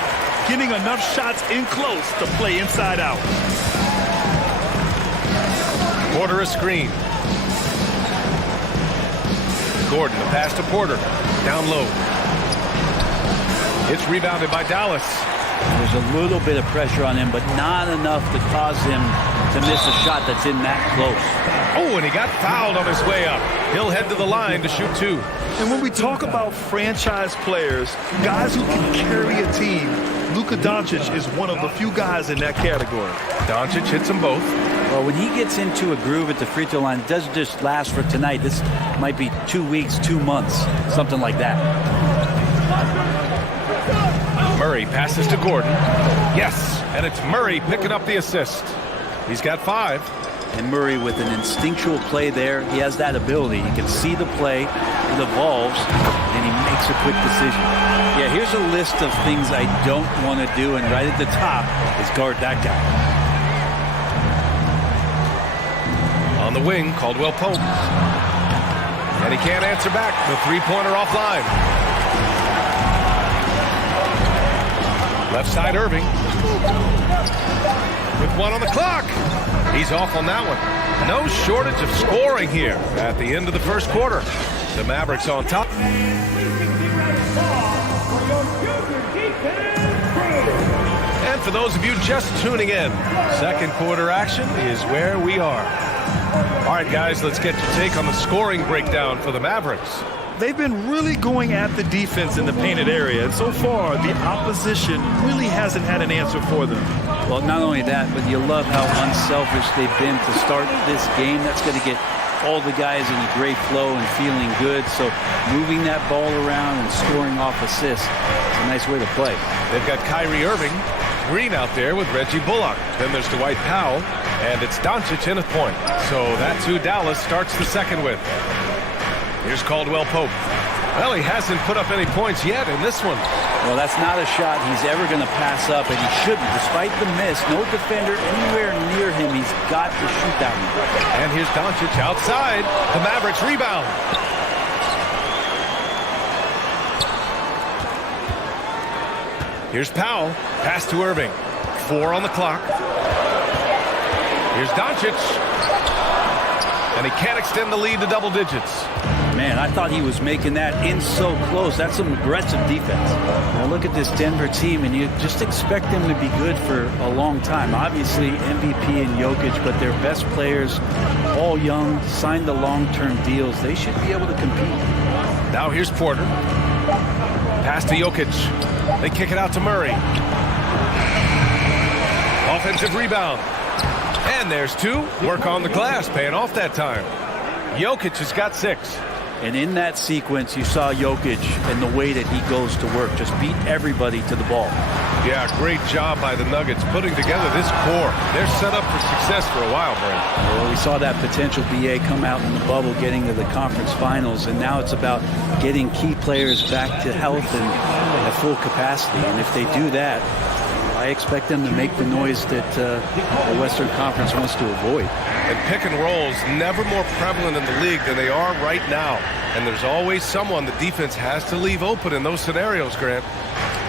Getting enough shots in close to play inside out. Porter a screen. Gordon, the pass to Porter. Down low. It's rebounded by Dallas. There's a little bit of pressure on him, but not enough to cause him to miss a shot that's in that close. Oh, and he got fouled on his way up. He'll head to the line to shoot 2. And when we talk about franchise players, guys who can carry a team, Luka Doncic is one of the few guys in that category. Doncic hits them both. Well, when he gets into a groove at the free throw line, it doesn't just last for tonight. This might be 2 weeks, 2 months, something like that. Murray passes to Gordon. Yes, and it's Murray picking up the assist. He's got 5. And Murray with an instinctual play there. He has that ability. He can see the play, it evolves, and he makes a quick decision. Yeah, here's a list of things I don't want to do, and right at the top is guard that guy. On the wing, Caldwell Pope. And he can't answer back. The 3-pointer offline. Left side Irving. With 1 on the clock. He's off on that one. No shortage of scoring here at the end of the first quarter. The Mavericks on top. And for those of you just tuning in, second quarter action is where we are. All right, guys, let's get your take on the scoring breakdown for the Mavericks. They've been really going at the defense in the painted area, and so far the opposition really hasn't had an answer for them. Well, not only that, but you love how unselfish they've been to start this game. That's going to get all the guys in a great flow and feeling good. So moving that ball around and scoring off assists is a nice way to play. They've got Kyrie Irving, Green out there with Reggie Bullock. Then there's Dwight Powell, and it's Doncic in a point. So that's who Dallas starts the second with. Here's Caldwell Pope. Well, he hasn't put up any points yet in this one. Well, that's not a shot he's ever going to pass up, and he shouldn't. Despite the miss, no defender anywhere near him. He's got to shoot that one. And here's Doncic outside. The Mavericks rebound. Here's Powell. Pass to Irving. 4 on the clock. Here's Doncic. And he can't extend the lead to double digits. Man, I thought he was making that in so close. That's some aggressive defense. Now look at this Denver team, and you just expect them to be good for a long time. Obviously, MVP and Jokic, but their best players, all young, signed the long-term deals. They should be able to compete. Now here's Porter. Pass to Jokic. They kick it out to Murray. Offensive rebound. And there's 2. Work on the glass, paying off that time. Jokic has got 6. And in that sequence, you saw Jokic and the way that he goes to work. Just beat everybody to the ball. Yeah, great job by the Nuggets putting together this core. They're set up for success for a while, Brent. Well, we saw that potential BA come out in the bubble, getting to the conference finals, and now it's about getting key players back to health and at full capacity. And if they do that, I expect them to make the noise that the Western Conference wants to avoid. And pick and rolls never more prevalent in the league than they are right now. And there's always someone the defense has to leave open in those scenarios, Grant.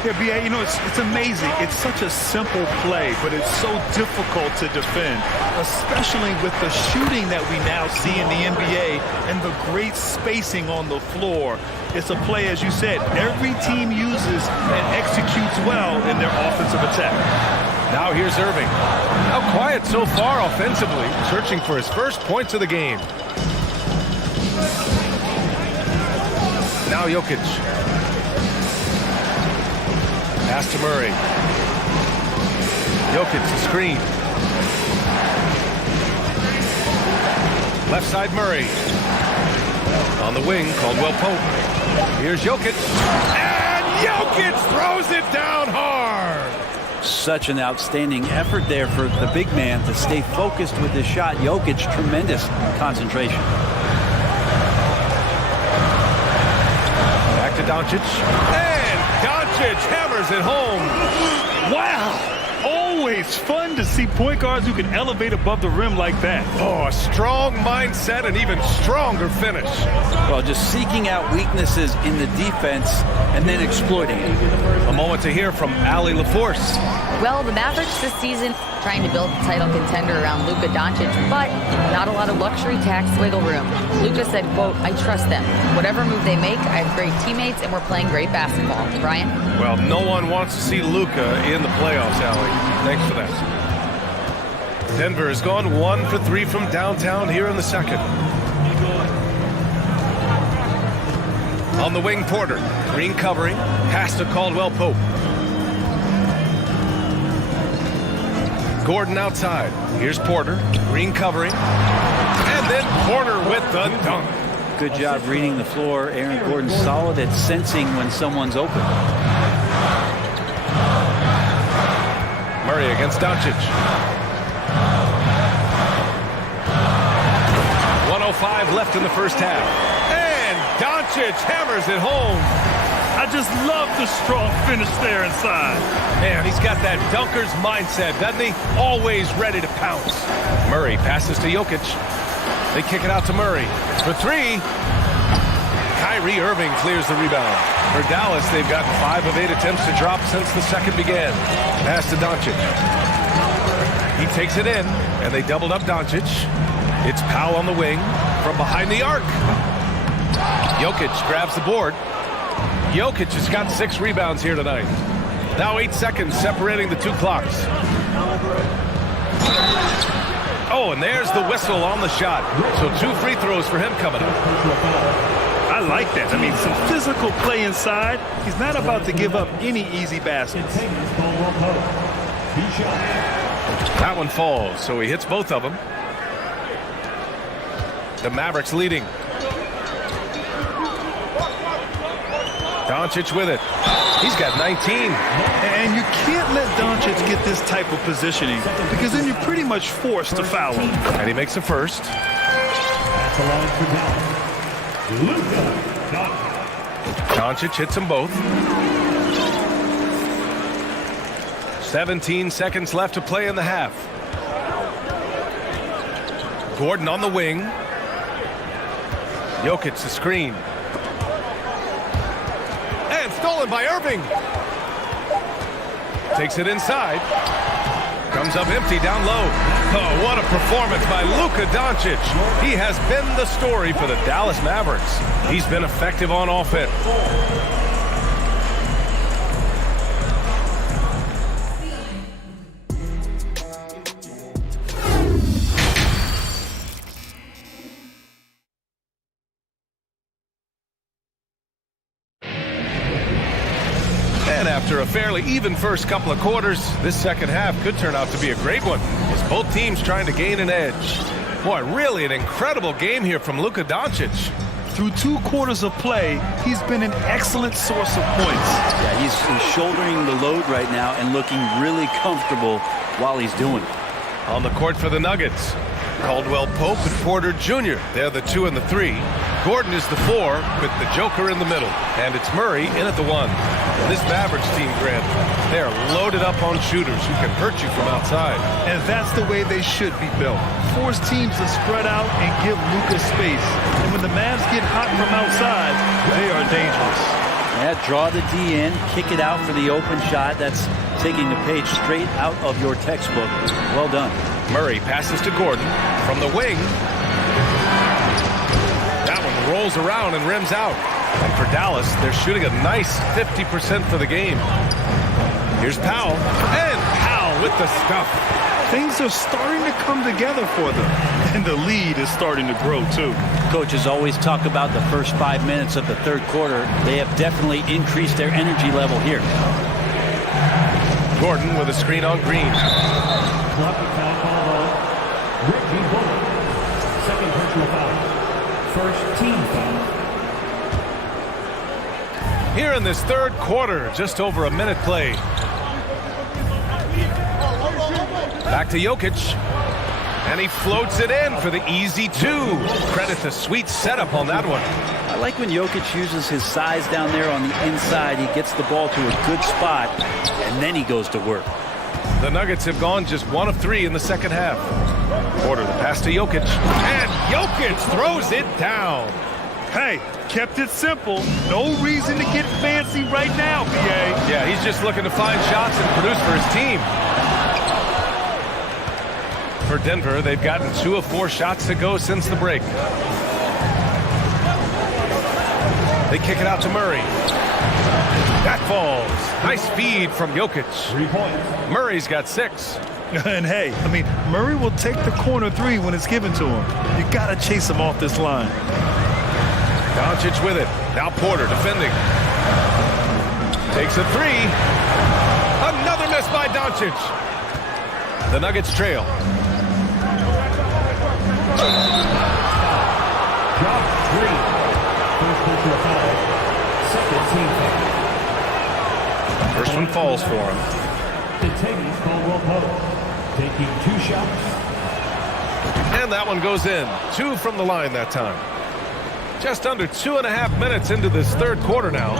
Yeah, B.A., you know, it's amazing. It's such a simple play, but it's so difficult to defend, especially with the shooting that we now see in the NBA and the great spacing on the floor. It's a play, as you said, every team uses and executes well in their offensive attack. Now here's Irving. How quiet so far offensively, searching for his first points of the game. Now Jokic. Pass to Murray. Jokic, the screen. Left side Murray. On the wing, Caldwell Pope. Here's Jokic. And Jokic throws it down hard. Such an outstanding effort there for the big man to stay focused with his shot. Jokic, tremendous concentration. Back to Doncic. And Doncic hammers it home. Wow. Always fun to see point guards who can elevate above the rim like that. Oh, a strong mindset and even stronger finish. Well, just seeking out weaknesses in the defense and then exploiting it. A moment to hear from Allie LaForce. Well, the Mavericks this season trying to build a title contender around Luka Doncic, but not a lot of luxury tax wiggle room. Luka said, quote, I trust them. Whatever move they make, I have great teammates and we're playing great basketball. Brian? Well, no one wants to see Luka in the playoffs, Allie. Thanks for that. Denver has gone 1 for 3 from downtown here in the second. On the wing, Porter. Green covering. Pass to Caldwell Pope. Gordon outside. Here's Porter. Green covering. And then Porter with the dunk. Good job reading the floor. Aaron Gordon solid at sensing when someone's open. Murray against Doncic. 1:05 left in the first half. And Doncic hammers it home. I just love the strong finish there inside. Man, he's got that dunker's mindset, doesn't he? Always ready to pounce. Murray passes to Jokic. They kick it out to Murray. For three. Kyrie Irving clears the rebound. For Dallas, they've gotten 5 of 8 attempts to drop since the second began. Pass to Doncic. He takes it in, and they doubled up Doncic. It's Powell on the wing from behind the arc. Jokic grabs the board. Jokic has got 6 rebounds here tonight. Now 8 seconds separating the 2 clocks. Oh, and there's the whistle on the shot. So 2 free throws for him coming up. I like that. I mean, some physical play inside. He's not about to give up any easy baskets. That one falls, so he hits both of them. The Mavericks leading. Doncic with it. He's got 19. And you can't let Doncic get this type of positioning because then you're pretty much forced to foul him. And he makes the first. That's a line for Luka Doncic hits them both. 17 seconds left to play in the half. Gordon on the wing. Jokic the screen. And stolen by Irving. Takes it inside. Comes up empty down low. Oh, what a performance by Luka Doncic. He has been the story for the Dallas Mavericks. He's been effective on offense. After a fairly even first couple of quarters, this second half could turn out to be a great one as both teams trying to gain an edge. Boy, really an incredible game here from Luka Doncic. Through 2 quarters of play, he's been an excellent source of points. Yeah, he's shouldering the load right now and looking really comfortable while he's doing it. On the court for the Nuggets, Caldwell Pope and Porter Jr. They're the 2 and the 3. Gordon is the 4 with the Joker in the middle. And it's Murray in at the 1. This Mavericks team, Grant, they're loaded up on shooters who can hurt you from outside. And that's the way they should be built. Force teams to spread out and give Luka space. And when the Mavs get hot from outside, they are dangerous. Yeah, draw the D in, kick it out for the open shot. That's taking the page straight out of your textbook. Well done. Murray passes to Gordon from the wing. That one rolls around and rims out. And for Dallas, they're shooting a nice 50% for the game. Here's Powell. And Powell with the stuff. things are starting to come together for them. And the lead is starting to grow, too. Coaches always talk about the first 5 minutes of the third quarter. They have definitely increased their energy level here. Gordon with a screen on Green. Collective foul call on Reggie Bullock. Second personal foul. First team foul. Here in this third quarter, just over a minute played. Back to Jokic. And he floats it in for the easy two. Credit the sweet setup on that one. I like when Jokic uses his size down there on the inside. He gets the ball to a good spot, and then he goes to work. The Nuggets have gone just 1 of 3 in the second half. Porter, the pass to Jokic. And Jokic throws it down. Hey, kept it simple. No reason to get fancy right now, BA. Yeah, he's just looking to find shots and produce for his team. For Denver, they've gotten 2 of 4 shots to go since the break. They kick it out to Murray. That falls. Nice feed from Jokic. 3 points. Murray's got 6. And hey, I mean, Murray will take the corner 3 when it's given to him. You got to chase him off this line. Doncic with it. Now Porter defending. Takes a 3. Another miss by Doncic. The Nuggets trail. Drop 3. First personal foul. Second team foul. First one falls for him. Detainees Caldwell Pope. Taking 2 shots. And that one goes in. 2 from the line that time. Just under 2.5 minutes into this third quarter now.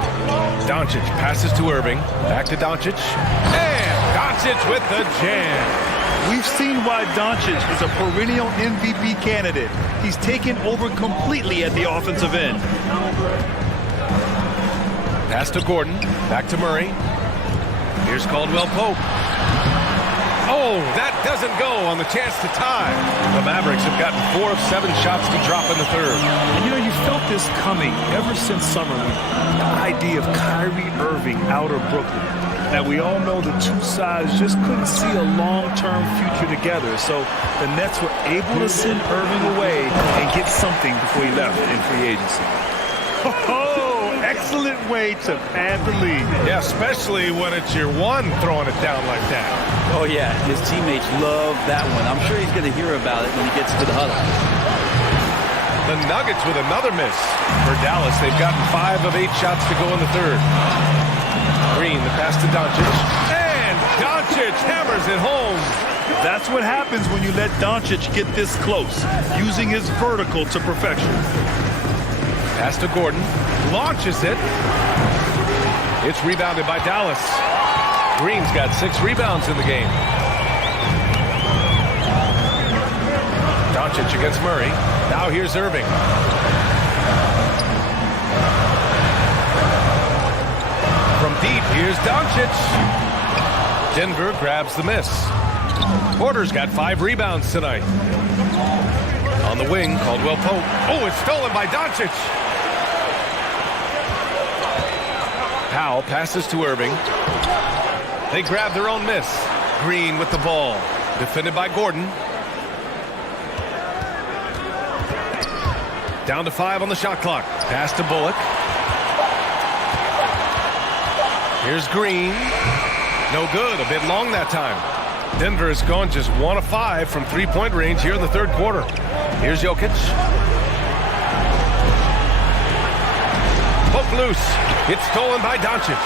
Doncic passes to Irving. Back to Doncic. And Doncic with the jam. We've seen why Doncic is a perennial MVP candidate. He's taken over completely at the offensive end. Pass to Gordon. Back to Murray. Here's Caldwell Pope. Oh, that doesn't go on the chance to tie. The Mavericks have gotten 4 of 7 shots to drop in the third. And you know, you felt this coming ever since summer league. The idea of Kyrie Irving out of Brooklyn. Now, we all know the two sides just couldn't see a long-term future together. So the Nets were able to send Irving away and get something before he left in free agency. Oh, excellent way to pad the lead. Yeah, especially when it's your one throwing it down like that. Oh, yeah, his teammates love that one. I'm sure he's going to hear about it when he gets to the huddle. The Nuggets with another miss. For Dallas, they've gotten 5 of 8 shots to go in the third. Green, the pass to Doncic. And Doncic hammers it home. That's what happens when you let Doncic get this close, using his vertical to perfection. Pass to Gordon. Launches it. It's rebounded by Dallas. Green's got 6 rebounds in the game. Doncic against Murray. Now here's Irving. From deep, here's Doncic. Denver grabs the miss. Porter's got 5 rebounds tonight. On the wing, Caldwell Pope. Oh, it's stolen by Doncic. Powell passes to Irving. They grab their own miss. Green with the ball. Defended by Gordon. Down to 5 on the shot clock. Pass to Bullock. Here's Green. No good. A bit long that time. Denver has gone just 1 of 5 from 3-point range here in the third quarter. Here's Jokic. Poke loose. It's stolen by Doncic.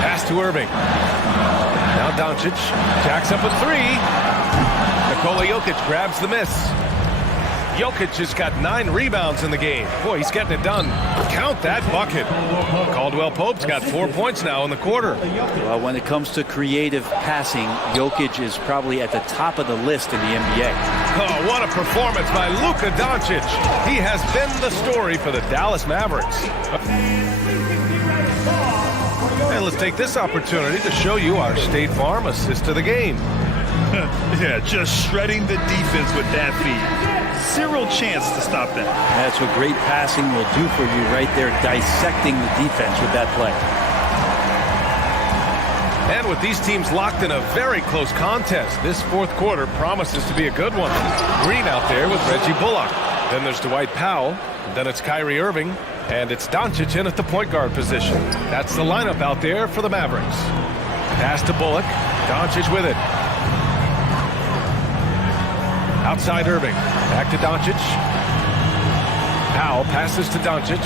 Pass to Irving. Now Doncic jacks up a 3. Nikola Jokic grabs the miss. Jokic has got 9 rebounds in the game. Boy, he's getting it done. Count that bucket. Caldwell Pope's got 4 points now in the quarter. Well, when it comes to creative passing, Jokic is probably at the top of the list in the NBA. Oh, what a performance by Luka Doncic. He has been the story for the Dallas Mavericks. And let's take this opportunity to show you our State Farm assist to the game. Yeah, just shredding the defense with that feed. Zero chance to stop that. That's what great passing will do for you right there, dissecting the defense with that play. And with these teams locked in a very close contest, this fourth quarter promises to be a good one. Green out there with Reggie Bullock. Then there's Dwight Powell. Then it's Kyrie Irving. And it's Doncic in at the point guard position. That's the lineup out there for the Mavericks. Pass to Bullock. Doncic with it. Outside Irving. Back to Doncic. Powell passes to Doncic.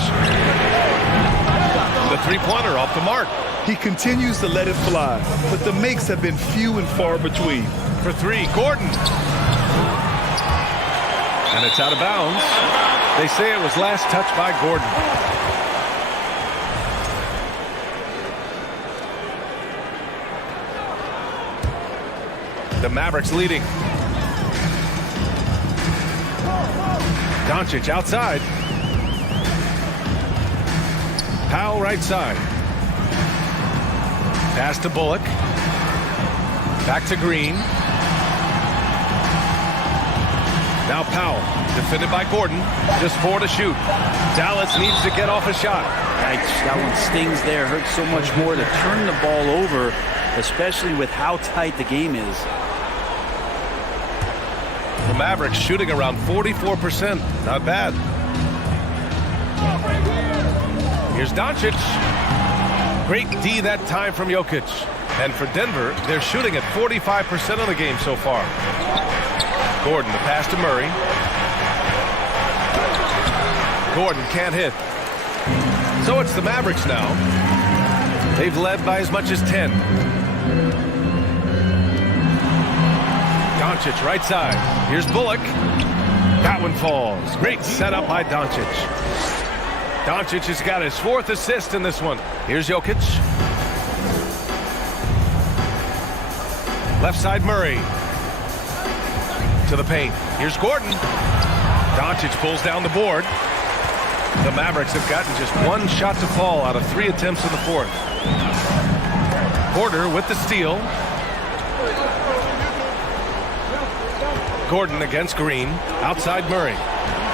The three-pointer off the mark. He continues to let it fly, but the makes have been few and far between. For three, Gordon. And it's out of bounds. They say it was last touched by Gordon. The Mavericks leading. Doncic outside. Powell right side. Pass to Bullock. Back to Green. Now Powell, defended by Gordon. Just 4 to shoot. Dallas needs to get off a shot. That one stings there. Hurts so much more to turn the ball over, especially with how tight the game is. The Mavericks shooting around 44%. Not bad. Here's Doncic. Great D that time from Jokic. And for Denver, they're shooting at 45% of the game so far. Gordon, the pass to Murray. Gordon can't hit. So it's the Mavericks now. They've led by as much as 10. Doncic right side. Here's Bullock. That one falls. Great setup by Doncic. Doncic has got his 4th assist in this one. Here's Jokic. Left side Murray. To the paint. Here's Gordon. Doncic pulls down the board. The Mavericks have gotten just 1 shot to fall out of 3 attempts in the 4th. Porter with the steal. Gordon against Green. Outside Murray.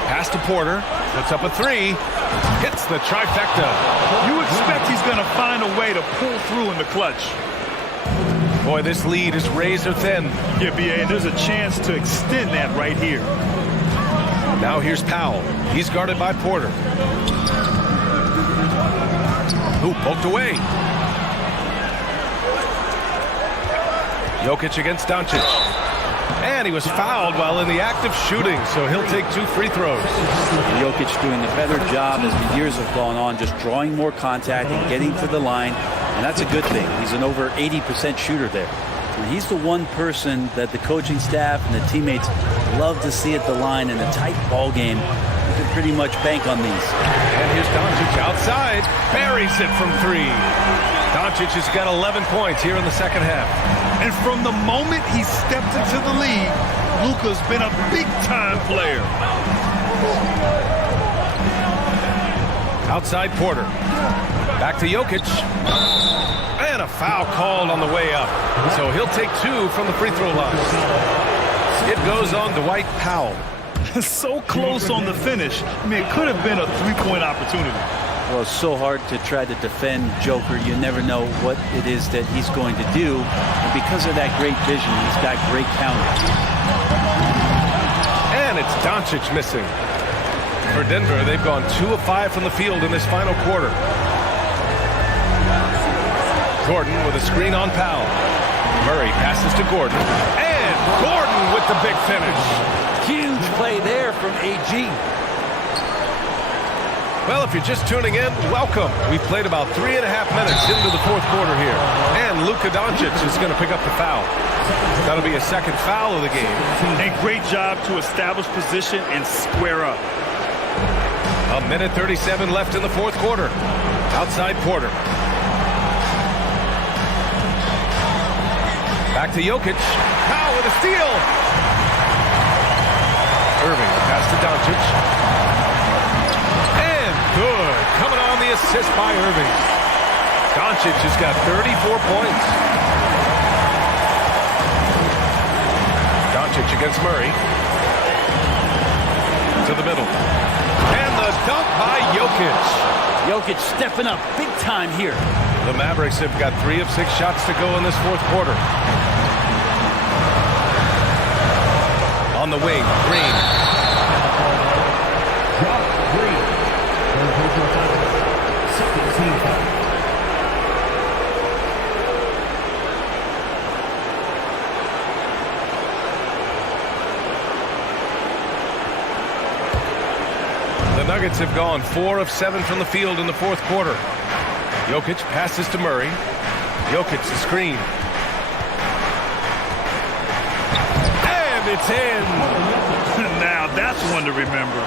Pass to Porter. Puts up a 3. Hits the trifecta. You expect he's going to find a way to pull through in the clutch. Boy, this lead is razor thin. Yeah, B.A., and there's a chance to extend that right here. Now here's Powell. He's guarded by Porter. Who poked away. Jokic against Doncic. And he was fouled while in the act of shooting, so he'll take 2 free throws. Jokic doing a better job as the years have gone on, just drawing more contact and getting to the line. And that's a good thing. He's an over 80% shooter there. And he's the one person that the coaching staff and the teammates love to see at the line in a tight ball game. You can pretty much bank on these. And here's Doncic outside. Buries it from 3. Doncic has got 11 points here in the second half. And from the moment he stepped into the league, Luka's been a big-time player. Outside Porter. Back to Jokic. And a foul called on the way up. So he'll take 2 from the free throw line. It goes on Dwight Powell. So close on the finish. I mean, it could have been a 3-point opportunity. Well, it's so hard to try to defend Joker. You never know what it is that he's going to do. And because of that great vision, he's got great counters. And it's Doncic missing. For Denver, they've gone 2 of 5 from the field in this final quarter. Gordon with a screen on Powell. Murray passes to Gordon. And Gordon with the big finish. Huge play there from AG. Well, if you're just tuning in, welcome. We've played about 3.5 minutes into the fourth quarter here. And Luka Doncic is going to pick up the foul. That'll be a second foul of the game. A great job to establish position and square up. 1:37 left in the fourth quarter. Outside Porter. Back to Jokic. Powell with a steal. Irving pass to Doncic. And good. Coming on the assist by Irving. Doncic has got 34 points. Doncic against Murray. To the middle. And the dunk by Jokic. Jokic stepping up big time here. The Mavericks have got 3 of 6 shots to go in this fourth quarter. On the wing, Green. Drop Green. Second team foul. The Nuggets have gone 4 of 7 from the field in the fourth quarter. Jokic passes to Murray. Jokic the screen. And it's in. Now that's one to remember.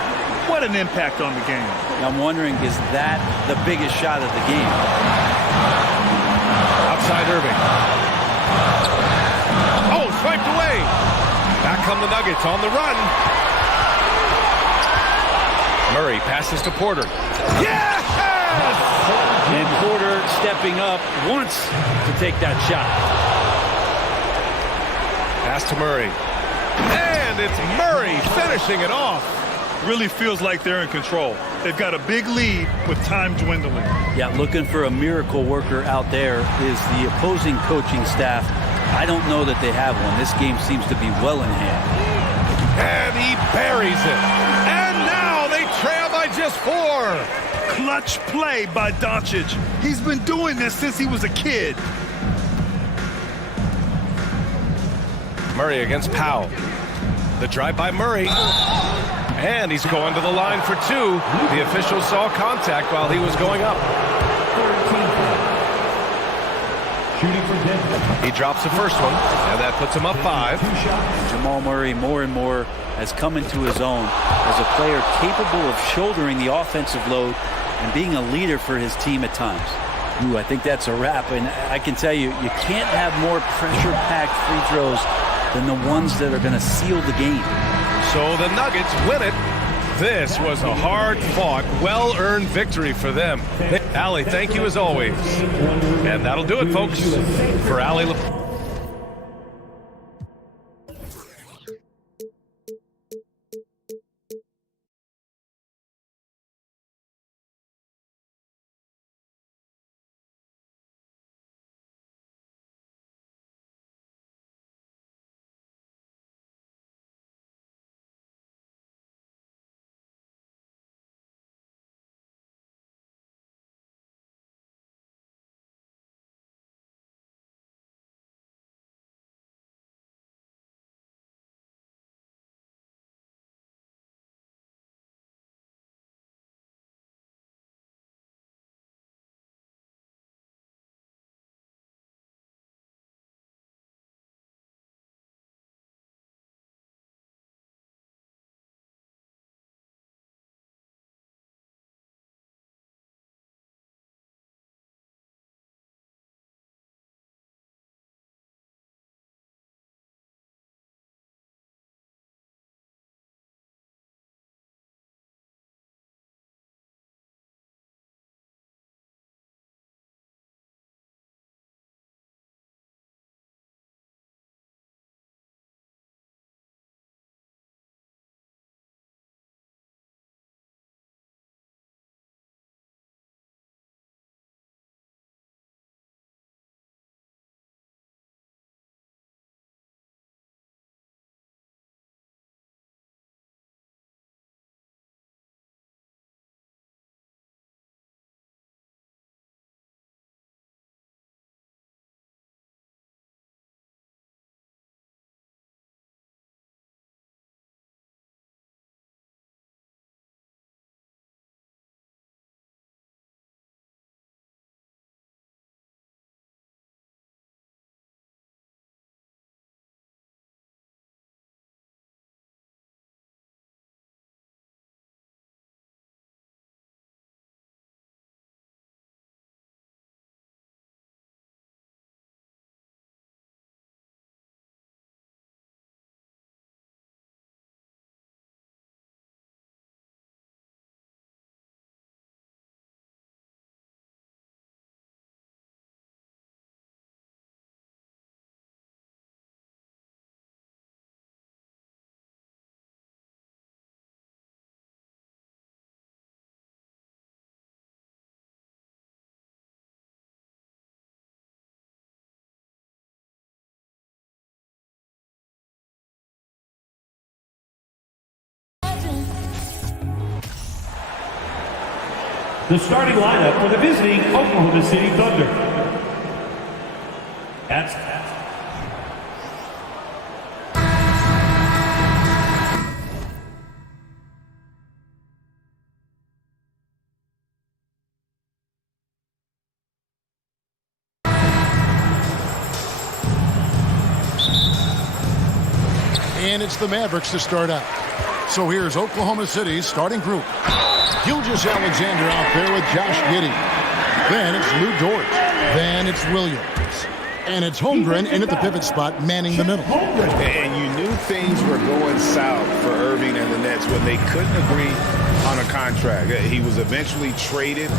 What an impact on the game. I'm wondering, is that the biggest shot of the game? Outside Irving. Oh, swiped away. Back come the Nuggets on the run. Murray passes to Porter. Yes! And Porter stepping up wants to take that shot. Pass to Murray. And it's Murray finishing it off. Really feels like they're in control. They've got a big lead with time dwindling. Yeah, looking for a miracle worker out there is the opposing coaching staff. I don't know that they have one. This game seems to be well in hand. And he buries it. And now they trail by just 4. Clutch play by Doncic. He's been doing this since he was a kid. Murray against Powell. The drive by Murray. And he's going to the line for 2. The official saw contact while he was going up. Shooting for Denver. He drops the first one, and that puts him up 5. Jamal Murray more and more has come into his own as a player capable of shouldering the offensive load and being a leader for his team at times. Ooh, I think that's a wrap, and I can tell you, you can't have more pressure-packed free throws than the ones that are going to seal the game. So the Nuggets win it. This was a hard-fought, well-earned victory for them. Allie, thank you as always. And that'll do it, folks. For Allie The starting lineup for the visiting Oklahoma City Thunder. And it's the Mavericks to start out. So here's Oklahoma City's starting group. Gilgeous-Alexander out there with Josh Giddey. Then it's Lou Dort. Then it's Williams. And it's Holmgren in at the pivot spot, manning the middle. And you knew things were going south for Irving and the Nets when they couldn't agree on a contract. He was eventually traded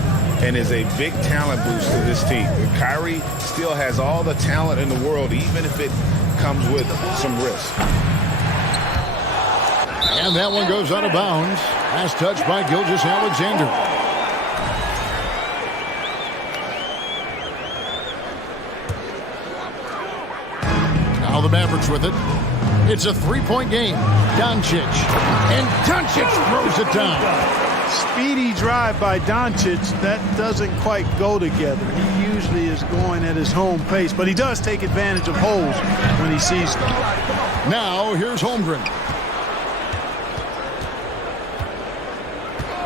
and is a big talent boost to this team. Kyrie still has all the talent in the world, even if it comes with some risk. And that one goes out of bounds. Last touch by Gilgeous-Alexander. Now the Mavericks with it. It's a three-point game. Doncic. And Doncic throws it down. Speedy drive by Doncic. That doesn't quite go together. He usually is going at his home pace, but he does take advantage of holes when he sees them. Now here's Holmgren.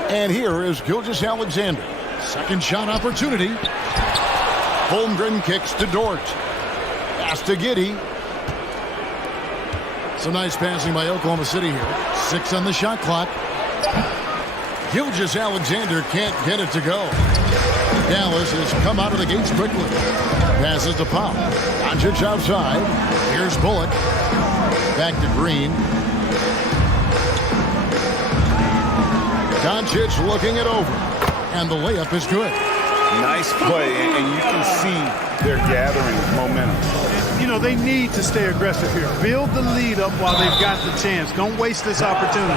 And here is Gilgeous-Alexander. Second shot opportunity. Holmgren kicks to Dort. Pass to Giddey. Some nice passing by Oklahoma City here. 6 on the shot clock. Gilgeous-Alexander can't get it to go. Dallas has come out of the gates quickly. Passes to Pop. Doncic outside. Here's Bullock. Back to Green. Doncic looking it over. And the layup is good. Nice play, and you can see they're gathering momentum. You know, they need to stay aggressive here. Build the lead up while they've got the chance. Don't waste this opportunity.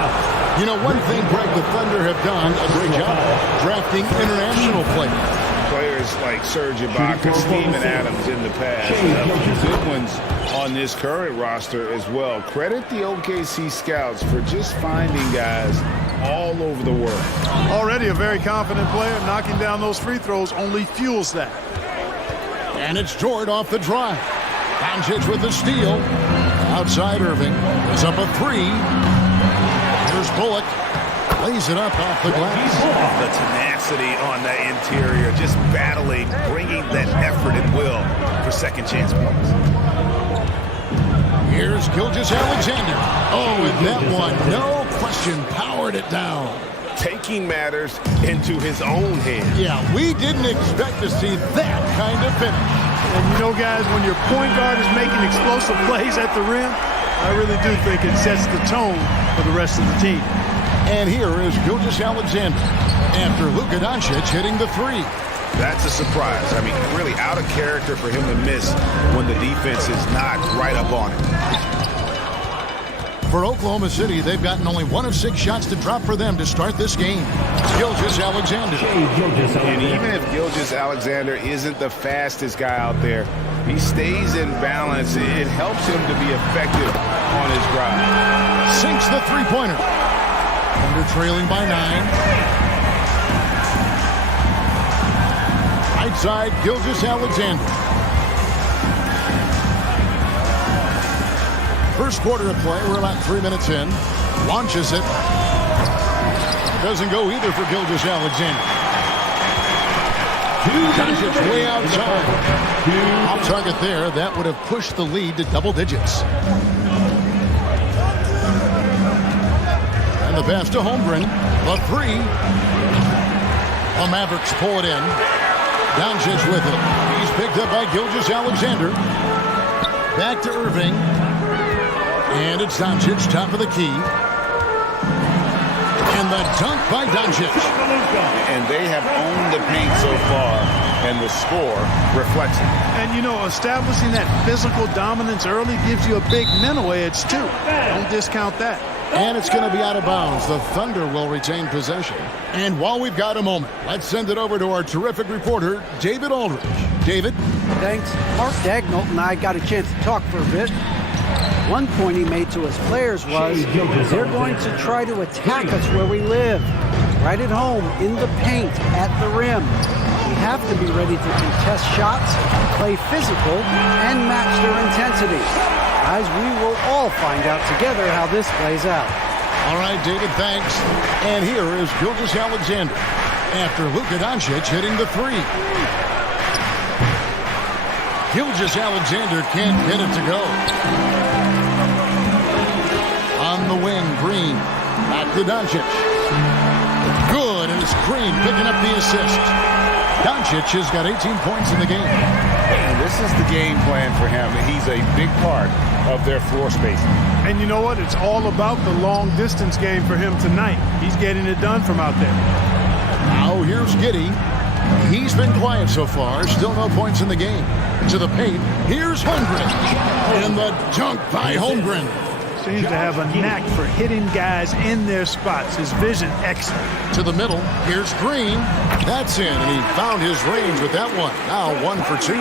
You know, one thing, Greg, the Thunder have done a great job drafting international players. Players like Serge Ibaka, Steven Adams in the past. Good ones on this current roster as well. Credit the OKC scouts for just finding guys all over the world. Already a very confident player. Knocking down those free throws only fuels that. And it's Dort off the drive. Doncic with the steal. Outside Irving. It's up a 3. Here's Bullock. Lays it up off the glass. The tenacity on the interior, just battling, bringing that effort and will for second chance points. Here's Gilgeous-Alexander. Oh, and that one, no question, powered it down. Taking matters into his own hands. Yeah, we didn't expect to see that kind of finish. And you know, guys, when your point guard is making explosive plays at the rim, I really do think it sets the tone for the rest of the team. And here is Gilgeous-Alexander after Luka Doncic hitting the 3. That's a surprise. I mean, really out of character for him to miss when the defense is not right up on it. For Oklahoma City, they've gotten only 1 of 6 shots to drop for them to start this game. Gilgeous-Alexander. And even if Gilgeous-Alexander isn't the fastest guy out there, he stays in balance. It helps him to be effective on his drive. Sinks the three-pointer. Thunder trailing by 9. Right side, Gilgeous-Alexander. First quarter of play, we're about 3 minutes in. Launches it. Doesn't go either for Gilgeous-Alexander. Doncic way outside. Off target there. That would have pushed the lead to double digits. And the pass to Holmgren. The 3. The Mavericks pull it in. Doncic with it. He's picked up by Gilgeous-Alexander. Back to Irving. And it's Doncic, top of the key. And the dunk by Doncic. And they have owned the paint so far, and the score reflects it. And, you know, establishing that physical dominance early gives you a big mental edge, too. Don't discount that. And it's going to be out of bounds. The Thunder will retain possession. And while we've got a moment, let's send it over to our terrific reporter, David Aldridge. David? Thanks. Mark Dagnall and I got a chance to talk for a bit. One point he made to his players was, they're going to try to attack us where we live. right at home, in the paint, at the rim. We have to be ready to contest shots, play physical, and match their intensity. Guys, we will all find out together how this plays out. All right, David, thanks. And here is Gilgeous-Alexander after Luka Doncic hitting the three. Gilgeous-Alexander can't get it to go. On the wing, Green. Back to Doncic. Good, and it's Green picking up the assist. Doncic has got 18 points in the game. And this is the game plan for him. He's a big part of their floor spacing. And you know what? It's all about the long-distance game for him tonight. He's getting it done from out there. Now here's Giddey. He's been quiet so far. Still no points in the game. To the paint. Here's Holmgren. And the dunk by Holmgren. Seems to have a knack for hitting guys in their spots. His vision excellent. To the middle. Here's Green. That's in, and he found his range with that one. Now 1 for 2.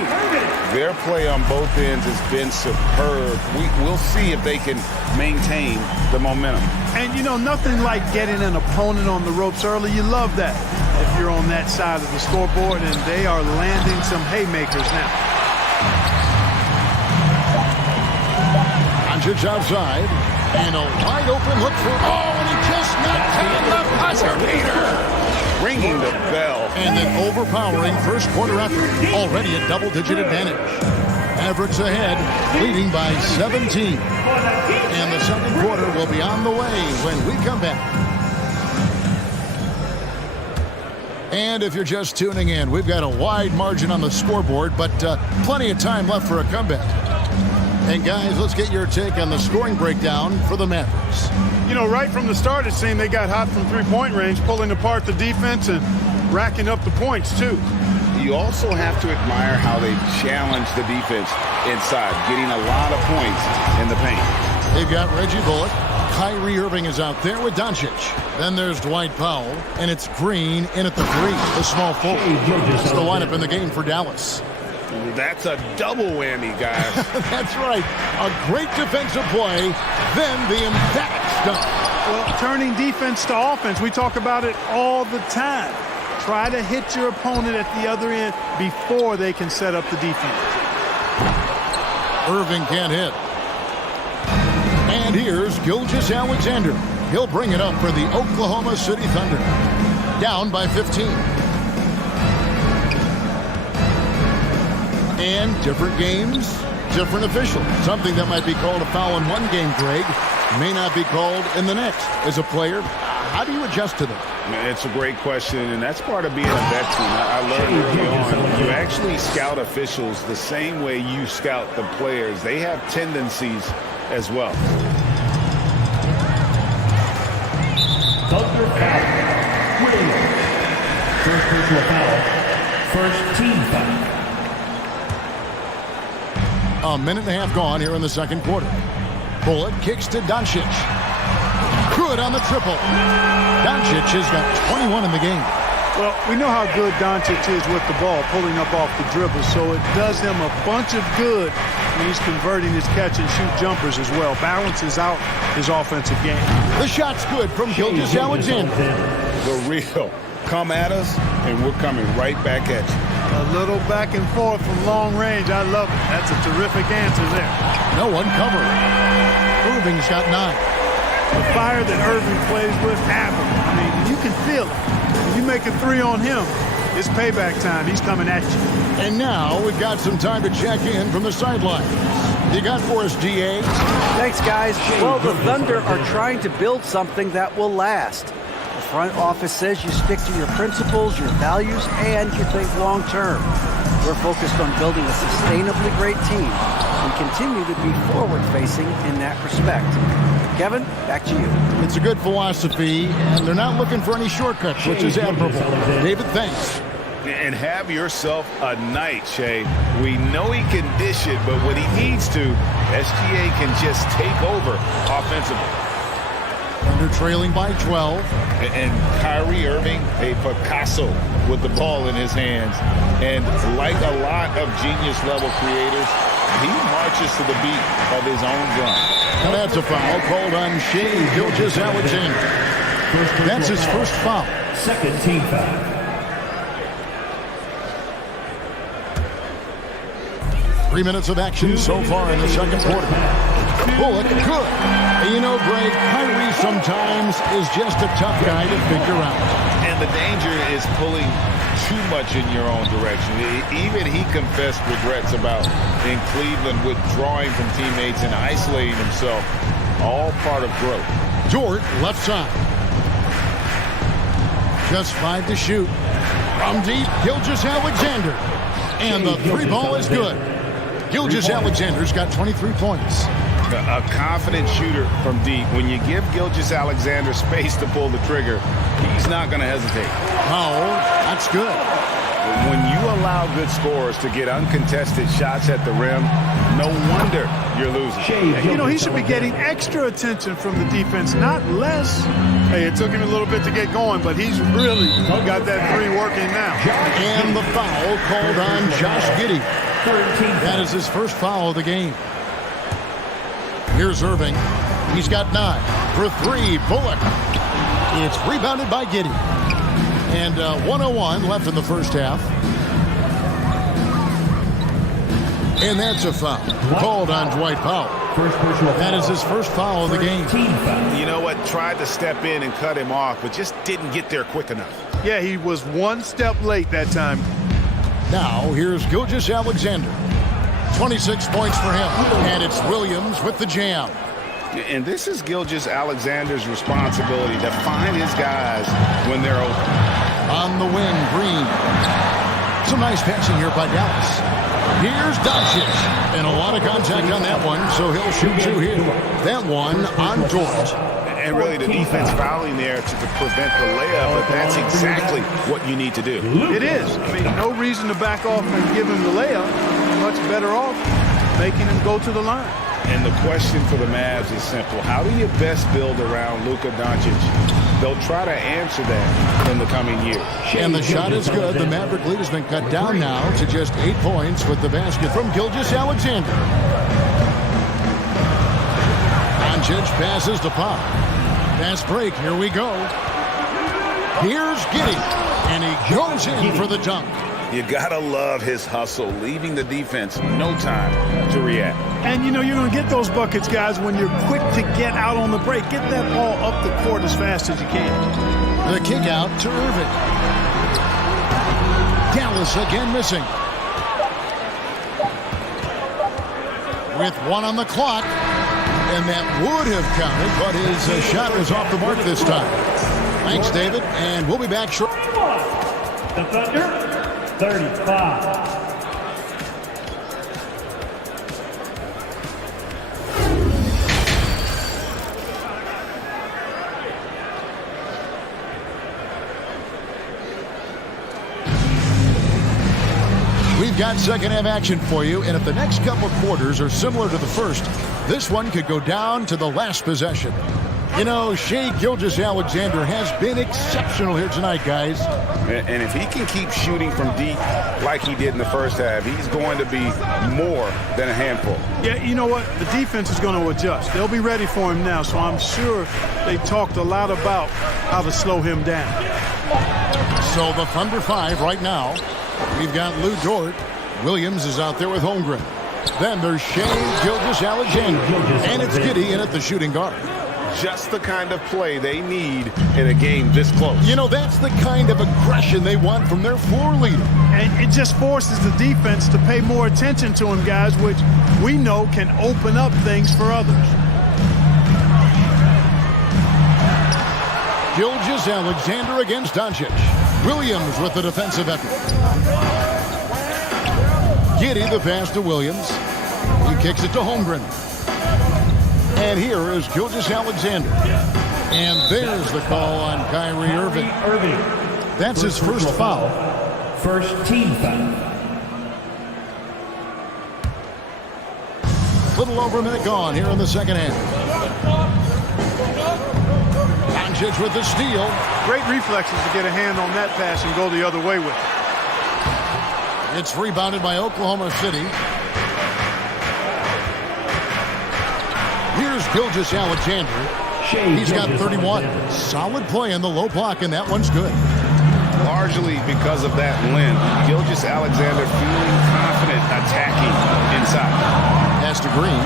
Their play on both ends has been superb. We'll see if they can maintain the momentum. And, you know, nothing like getting an opponent on the ropes early. You love that if you're on that side of the scoreboard, and they are landing some haymakers now. Doncic outside, and a wide open look for, and he just knocked down the buzzer beater. Ringing the bell. And then overpowering first quarter effort. Already a double-digit advantage. Mavericks ahead, leading by 17. And the second quarter will be on the way when we come back. And if you're just tuning in, we've got a wide margin on the scoreboard, but plenty of time left for a comeback. And guys, let's get your take on the scoring breakdown for the Mavericks. You know, right from the start, it seemed they got hot from three-point range, pulling apart the defense and racking up the points, too. You also have to admire how they challenge the defense inside, getting a lot of points in the paint. They've got Reggie Bullock. Kyrie Irving is out there with Doncic. Then there's Dwight Powell, and it's Green in at the three, the small forward. That's the lineup in the game for Dallas. That's a double whammy, guys. That's right. A great defensive play, then the emphatic stuff. Well, turning defense to offense, we talk about it all the time. Try to hit your opponent at the other end before they can set up the defense. Irving can't hit. And here's Gilgeous-Alexander. He'll bring it up for the Oklahoma City Thunder. Down by 15. And different games, different official. Something that might be called a foul in one game, Greg, may not be called in the next. As a player, how do you adjust to that? It's a great question, and that's part of being a veteran. I learned early on, you actually scout officials the same way you scout the players. They have tendencies as well. Thunder foul. Williams. First personal foul. First team foul. A minute and a half gone here in the second quarter. Bullock kicks to Doncic. Good on the triple. Doncic has got 21 in the game. Well, we know how good Doncic is with the ball, pulling up off the dribble, so it does him a bunch of good when he's converting his catch-and-shoot jumpers as well. Balances out his offensive game. The shot's good from Gilgeous-Alexander. The real. Come at us, and we're coming right back at you. A little back and forth from long range. I love it. That's a terrific answer there. No one covered. Irving's got 9. The fire that Irving plays with, have him. I mean, you can feel it. When you make a three on him, it's payback time. He's coming at you. And now we've got some time to check in from the sidelines. You got for us, DA? Thanks, guys. Well, the Thunder are trying to build something that will last. The front office says you stick to your principles, your values, and you think long term. We're focused on building a sustainably great team and continue to be forward-facing in that respect. Kevin, back to you. It's a good philosophy, and they're not looking for any shortcuts, which is admirable. David, thanks. And have yourself a night, Shay. We know he can dish it, but when he needs to, SGA can just take over offensively. Under trailing by 12. And Kyrie Irving, a Picasso with the ball in his hands. And like a lot of genius-level creators, he marches to the beat of his own drum. Now that's a foul called on Shai Gilgeous-Alexander. That's his first foul. Second team foul. Three minutes of action so far in the second quarter. Bullock, good. And you know, Greg, Kyrie sometimes is just a tough guy to figure out. And the danger is pulling too much in your own direction. Even he confessed regrets about in Cleveland withdrawing from teammates and isolating himself. All part of growth. Dort, left side. Just 5 to shoot. From deep, Gilgeous-Alexander. And the three ball is good. Gilgeous-Alexander's got 23 points. A confident shooter from deep. When you give Gilgeous-Alexander space to pull the trigger, he's not going to hesitate. Oh, that's good. When you allow good scorers to get uncontested shots at the rim, no wonder you're losing. You know, he should be getting extra attention from the defense, not less. Hey, it took him a little bit to get going, but he's really got that three working now. And the foul called on Josh Giddey. That is his first foul of the game. Here's Irving. He's got 9 for 3. Bullock. It's rebounded by Giddey. And 1:01 left in the first half. And that's a foul called on Dwight Powell. That is his first foul of the game. You know what? Tried to step in and cut him off, but just didn't get there quick enough. Yeah, he was one step late that time. Now, here's Gilgeous-Alexander. 26 points for him. And it's Williams with the jam. And this is Gilgeous-Alexander's responsibility to find his guys when they're open. On the wing, Green. Some nice passing here by Dallas. Here's Doncic. And a lot of contact on that one, so he'll shoot 2 here. That one on Dort. And really the defense fouling there to prevent the layup, but that's exactly what you need to do. It is. I mean, no reason to back off and give him the layup. Much better off making him go to the line. And the question for the Mavs is simple. How do you best build around Luka Doncic? They'll try to answer that in the coming year. And the shot is good. The Maverick lead has been cut down now to just 8 points with the basket from Gilgeous-Alexander. Doncic passes to Pop. Fast break. Here we go. Here's Giddey. And he goes in for the dunk. You gotta love his hustle, leaving the defense no time to react. And you know you're going to get those buckets, guys, when you're quick to get out on the break. Get that ball up the court as fast as you can. The kick out to Irving. Dallas again missing. With 1 on the clock. And that would have counted, but his shot was off the mark this time. Thanks, David, and we'll be back shortly. The Thunder, 35. We've got second half action for you, and if the next couple of quarters are similar to the first, this one could go down to the last possession. You know, Shai Gilgeous-Alexander has been exceptional here tonight, guys. And if he can keep shooting from deep like he did in the first half, he's going to be more than a handful. Yeah, you know what? The defense is going to adjust. They'll be ready for him now, so I'm sure they talked a lot about how to slow him down. So the Thunder 5 right now. We've got Lou Dort. Williams is out there with Holmgren. Then there's Shai Gilgeous-Alexander. And it's Giddey in at the shooting guard. Just the kind of play they need in a game this close. You know, that's the kind of aggression they want from their floor leader. And it just forces the defense to pay more attention to him, guys, which we know can open up things for others. Gilgeous-Alexander against Doncic. Williams with the defensive effort. Giddey the pass to Williams. He kicks it to Holmgren. And here is Gilgeous-Alexander. And there's the call on Kyrie Irving. That's his first foul. First team foul. Little over a minute gone here in the second half. Doncic with the steal. Great reflexes to get a hand on that pass and go the other way with it. It's rebounded by Oklahoma City. Here's Gilgeous-Alexander. He's got 31. Solid play in the low block, and that one's good. Largely because of that length, Gilgeous-Alexander feeling confident attacking inside. Pass to Green.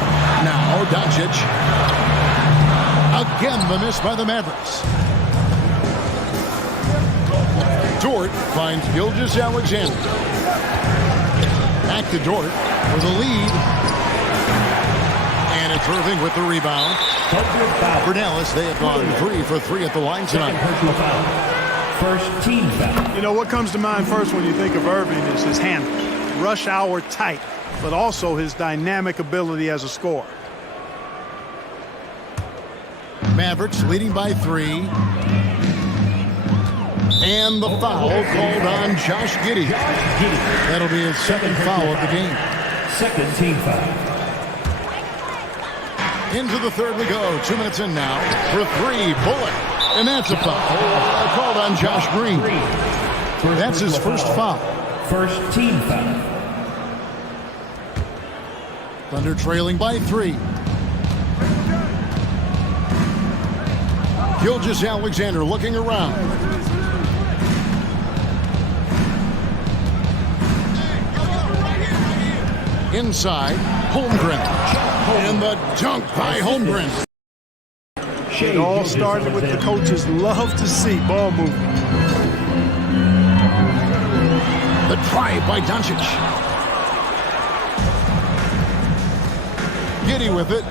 Now Doncic. Again, the miss by the Mavericks. Dort finds Gilgeous-Alexander. Back to Dort for the lead. And it's Irving with the rebound. For Dallas, they have gone 3 for 3 at the line tonight. First team foul. You know what comes to mind first when you think of Irving is his handle. Rush hour tight, but also his dynamic ability as a scorer. Mavericks leading by 3. And the foul called on Josh Giddey. That'll be his second foul of the game. Second team foul. Into the third we go. 2 minutes in now for 3. Bullock. And that's a foul called on Josh Green. That's his first foul. First team foul. Thunder trailing by 3. Gilgeous-Alexander looking around. Inside, Holmgren. And the dunk by Holmgren. It all started with the coaches love to see ball movement. The drive by Doncic. Giddey with it.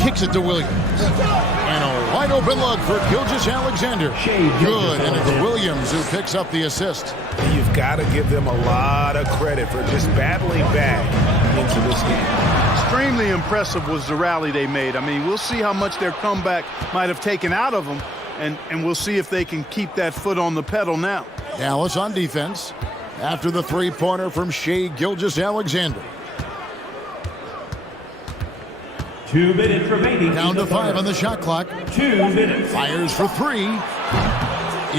Kicks it to Williams. And a wide open look for Gilgeous-Alexander. Good, and it's Williams who picks up the assist. You've got to give them a lot of credit for just battling back into this game. Extremely impressive was the rally they made. I mean, we'll see how much their comeback might have taken out of them, and we'll see if they can keep that foot on the pedal now. Dallas on defense after the three-pointer from Shai Gilgeous-Alexander. 2 minutes remaining. Down to 5 on the shot clock. 2 minutes. Fires for 3.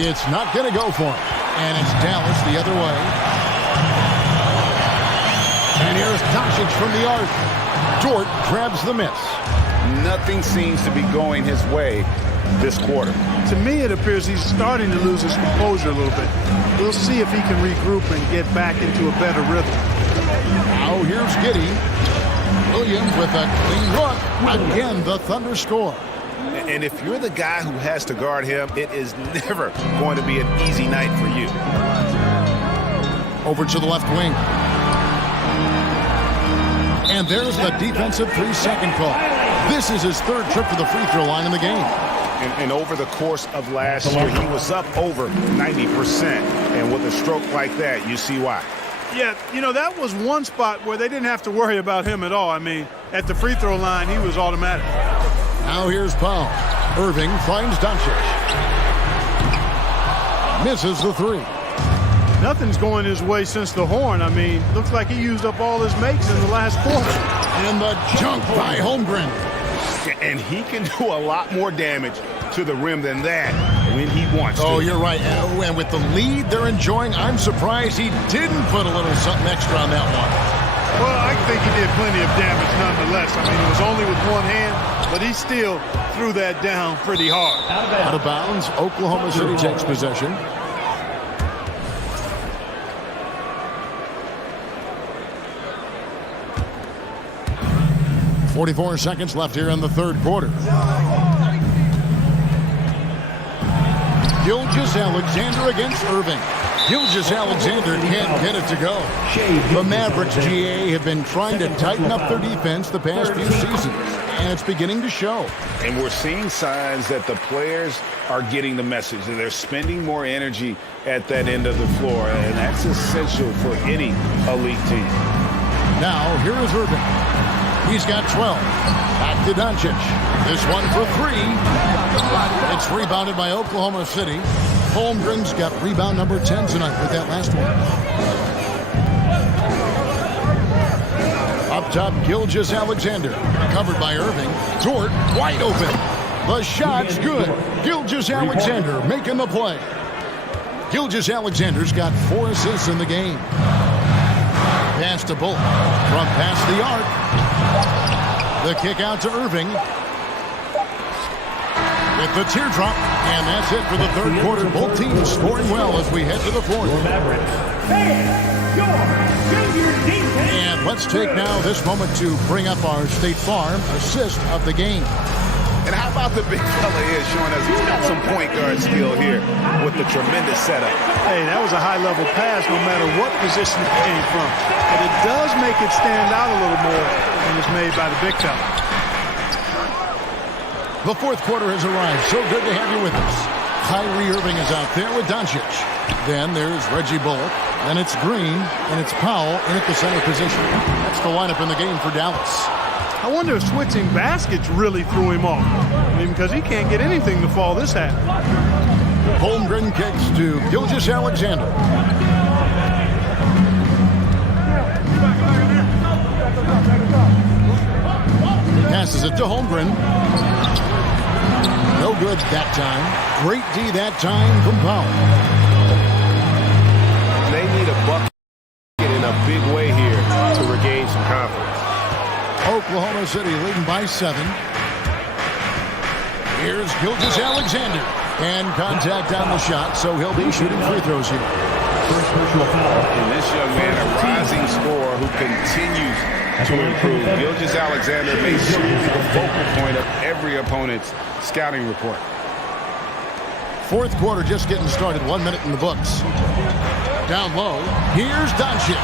It's not going to go for him. And it's Dallas the other way. And here's Doncic from the arc. Dort grabs the miss. Nothing seems to be going his way this quarter. To me, it appears he's starting to lose his composure a little bit. We'll see if he can regroup and get back into a better rhythm. Now here's Giddey. Williams with a clean look. Again, the Thunder score. And if you're the guy who has to guard him, it is never going to be an easy night for you. Over to the left wing. And there's the defensive 3-second call. This is his third trip to the free throw line in the game. And over the course of last year, he was up over 90%. And with a stroke like that, you see why. Yeah, you know, that was one spot where they didn't have to worry about him at all. I mean, at the free throw line, he was automatic. Now here's Powell. Irving finds Doncic. Misses the 3. Nothing's going his way since the horn. I mean, looks like he used up all his makes in the last quarter. And the junk by Holmgren. And he can do a lot more damage to the rim than that when he wants to. Oh, you're right. And with the lead they're enjoying, I'm surprised he didn't put a little something extra on that one. Well, I think he did plenty of damage nonetheless. I mean, it was only with one hand, but he still threw that down pretty hard. Out of bounds, Oklahoma City takes possession. .44 seconds left here in the third quarter. Gilgeous-Alexander against Irving. Gilgeous-Alexander can't get it to go. The Mavericks, GA, have been trying to tighten up their defense the past few seasons, and it's beginning to show. And we're seeing signs that the players are getting the message, that they're spending more energy at that end of the floor, and that's essential for any elite team. Now, here is Irving. He's got 12. Back to Doncic. This one for 3. It's rebounded by Oklahoma City. Holmgren's got rebound number 10 tonight with that last one. Up top, Gilgeous-Alexander. Covered by Irving. Dort wide open. The shot's good. Gilgeous-Alexander making the play. Gilgeous-Alexander's got 4 assists in the game. Pass to Bullock. From past the arc. The kick out to Irving. with the teardrop. And that's it for the third quarter. Both teams scoring well as we head to the fourth. And let's take now this moment to bring up our State Farm assist of the game. And how about the big fella here showing us he's got some point guard skill here with the tremendous setup. Hey, that was a high-level pass no matter what position it came from. But it does make it stand out a little more when it's made by the big fella. The fourth quarter has arrived. So good to have you with us. Kyrie Irving is out there with Doncic. Then there's Reggie Bullock. Then it's Green. And it's Powell in at the center position. That's the lineup in the game for Dallas. I wonder if switching baskets really threw him off. I mean, because he can't get anything to fall this half. Holmgren kicks to Gilgeous-Alexander. Passes it to Holmgren. No good that time. Great D that time from Powell. They need a bucket in a big way here to regain some confidence. Oklahoma City leading by 7. Here's Gilgeous-Alexander. And contact on the shot, so he'll be shooting free throws here. And this young man, a rising scorer who continues to improve. Gilgeous-Alexander may soon be the focal point of every opponent's scouting report. Fourth quarter just getting started. 1 minute in the books. Down low. Here's Doncic.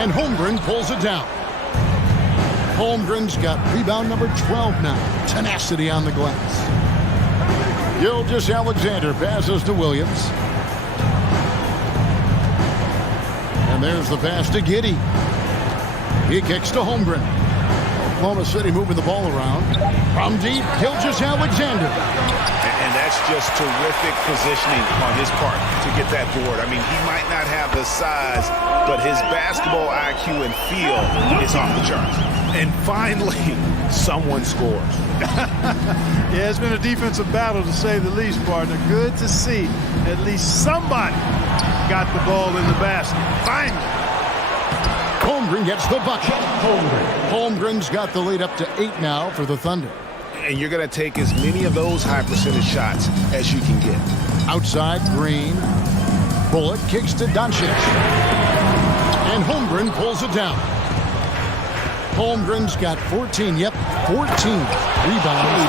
And Holmgren pulls it down. Holmgren's got rebound number 12 now. Tenacity on the glass. Gilgeous-Alexander passes to Williams. And there's the pass to Giddey. He kicks to Holmgren. Oklahoma City moving the ball around. From deep, Gilgeous-Alexander. And that's just terrific positioning on his part to get that board. I mean, he might not have the size, but his basketball IQ and feel is off the charts. And finally, someone scores. Yeah, it's been a defensive battle to say the least, partner. Good to see at least somebody got the ball in the basket. Finally. Holmgren gets the bucket. Holmgren's got the lead up to 8 now for the Thunder. And you're going to take as many of those high percentage shots as you can get. Outside, Green. Bullock kicks to Doncic. And Holmgren pulls it down. Holmgren's got 14. Yep, 14 rebounds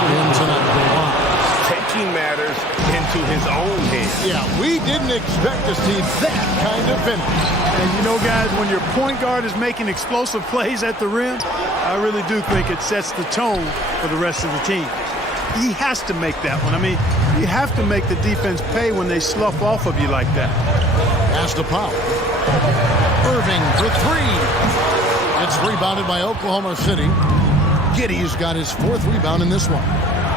in tonight. Taking matters into his own hands. Yeah, we didn't expect to see that kind of finish. And you know, guys, when your point guard is making explosive plays at the rim, I really do think it sets the tone for the rest of the team. He has to make that one. I mean, you have to make the defense pay when they slough off of you like that. Pass to Powell. Irving for 3. It's rebounded by Oklahoma City. Giddey's got his 4th rebound in this one.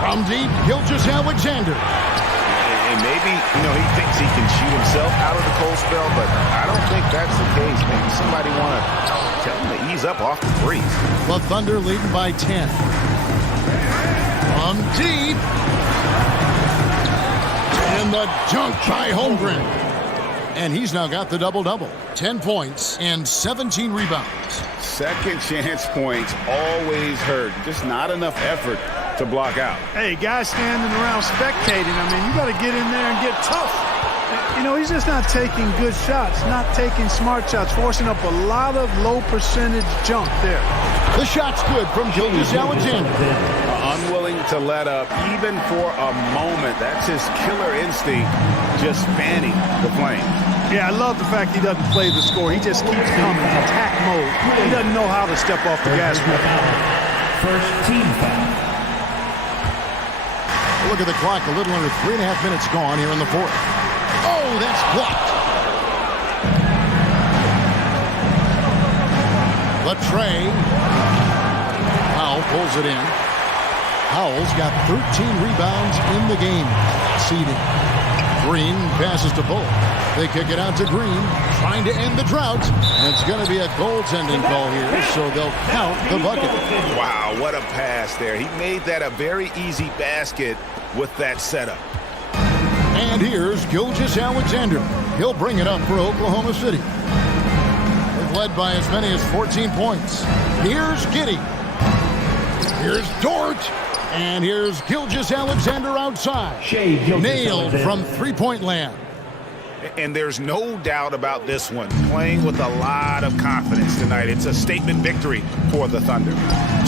From deep, Gilgeous-Alexander. And maybe, he thinks he can shoot himself out of the cold spell, but I don't think that's the case. Maybe somebody want to tell him to ease up off the threes. The Thunder leading by 10. From deep. And the dunk by Holmgren. And he's now got the double-double. 10 points and 17 rebounds. Second chance points always hurt. Just not enough effort to block out. Hey, guys standing around spectating, I mean, you got to get in there and get tough. He's just not taking good shots, not taking smart shots, forcing up a lot of low percentage jump there. The shot's good from Gilgeous-Alexander. Unwilling to let up even for a moment. That's his killer instinct, just fanning the flame. Yeah, I love the fact he doesn't play the score. He just keeps coming, attack mode. He doesn't know how to step off the gas pedal. First team foul. Look at the clock, a little under 3.5 minutes gone here in the fourth. Oh, that's blocked. Latrey. Powell pulls it in. Powell's got 13 rebounds in the game. Seeding. Green passes to Bullock. They kick it out to Green, trying to end the drought. And it's going to be a goaltending call here, so they'll count the bucket. Wow, what a pass there. He made that a very easy basket with that setup. And here's Gilgeous-Alexander. He'll bring it up for Oklahoma City. They've led by as many as 14 points. Here's Giddey. Here's Dort. And here's Gilgeous-Alexander outside. Nailed from three-point land. And there's no doubt about this one. Playing with a lot of confidence tonight. It's a statement victory for the Thunder.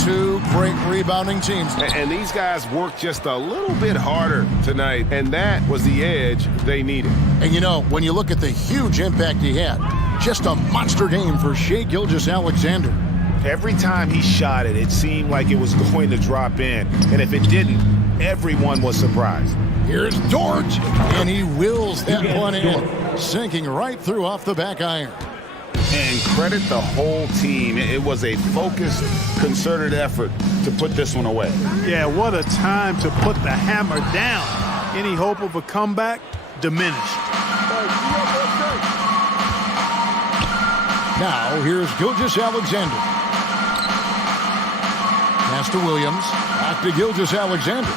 Two great rebounding teams. And these guys worked just a little bit harder tonight, and that was the edge they needed. And you know, when you look at the huge impact he had, just a monster game for Shai Gilgeous-Alexander. Every time he shot it, it seemed like it was going to drop in. And if it didn't, everyone was surprised. Here's Dort, and he wills that one in, sinking right through off the back iron. And credit the whole team. It was a focused, concerted effort to put this one away. Yeah, what a time to put the hammer down. Any hope of a comeback diminished. Now, here's Gilgeous-Alexander. Pass to Williams. Back to Gilgeous-Alexander.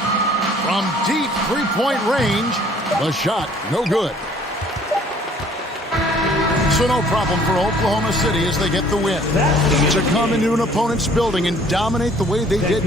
From deep three-point range, the shot no good. So no problem for Oklahoma City as they get the win. To come into an opponent's building and dominate the way they did.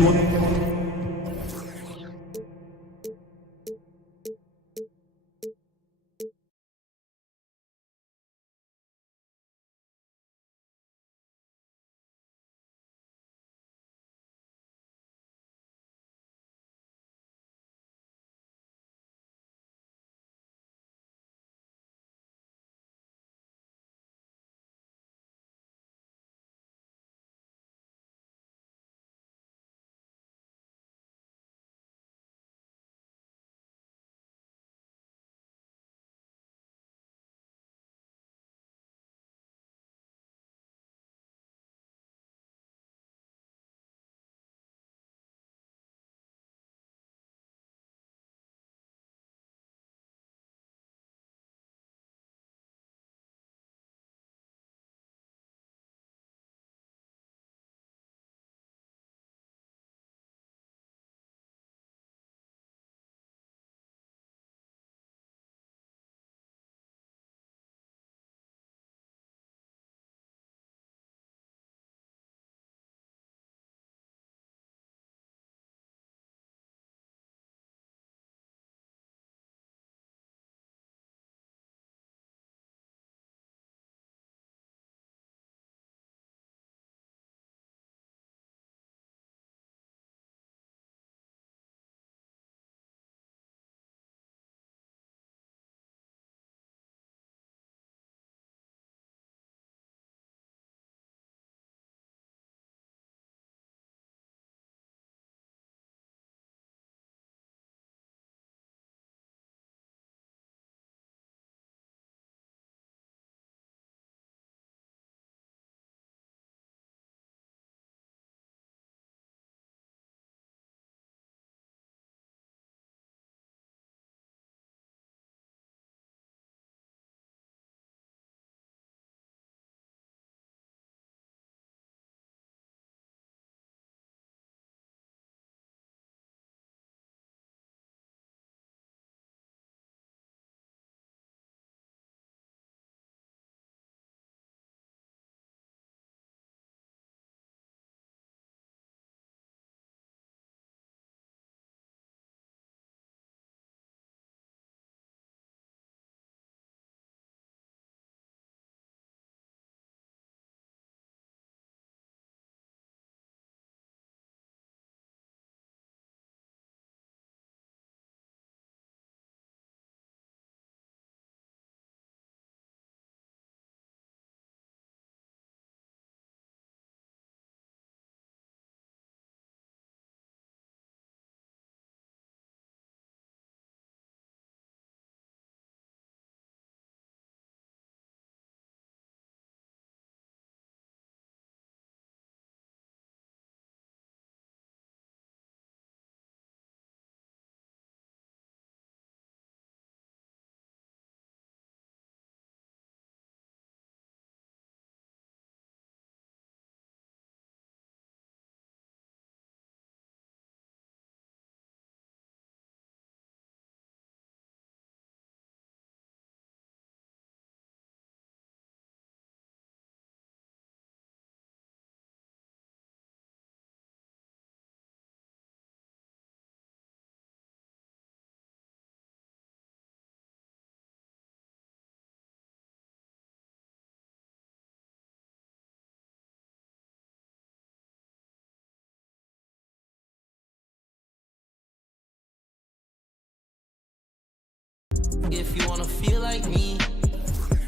If you wanna feel like me,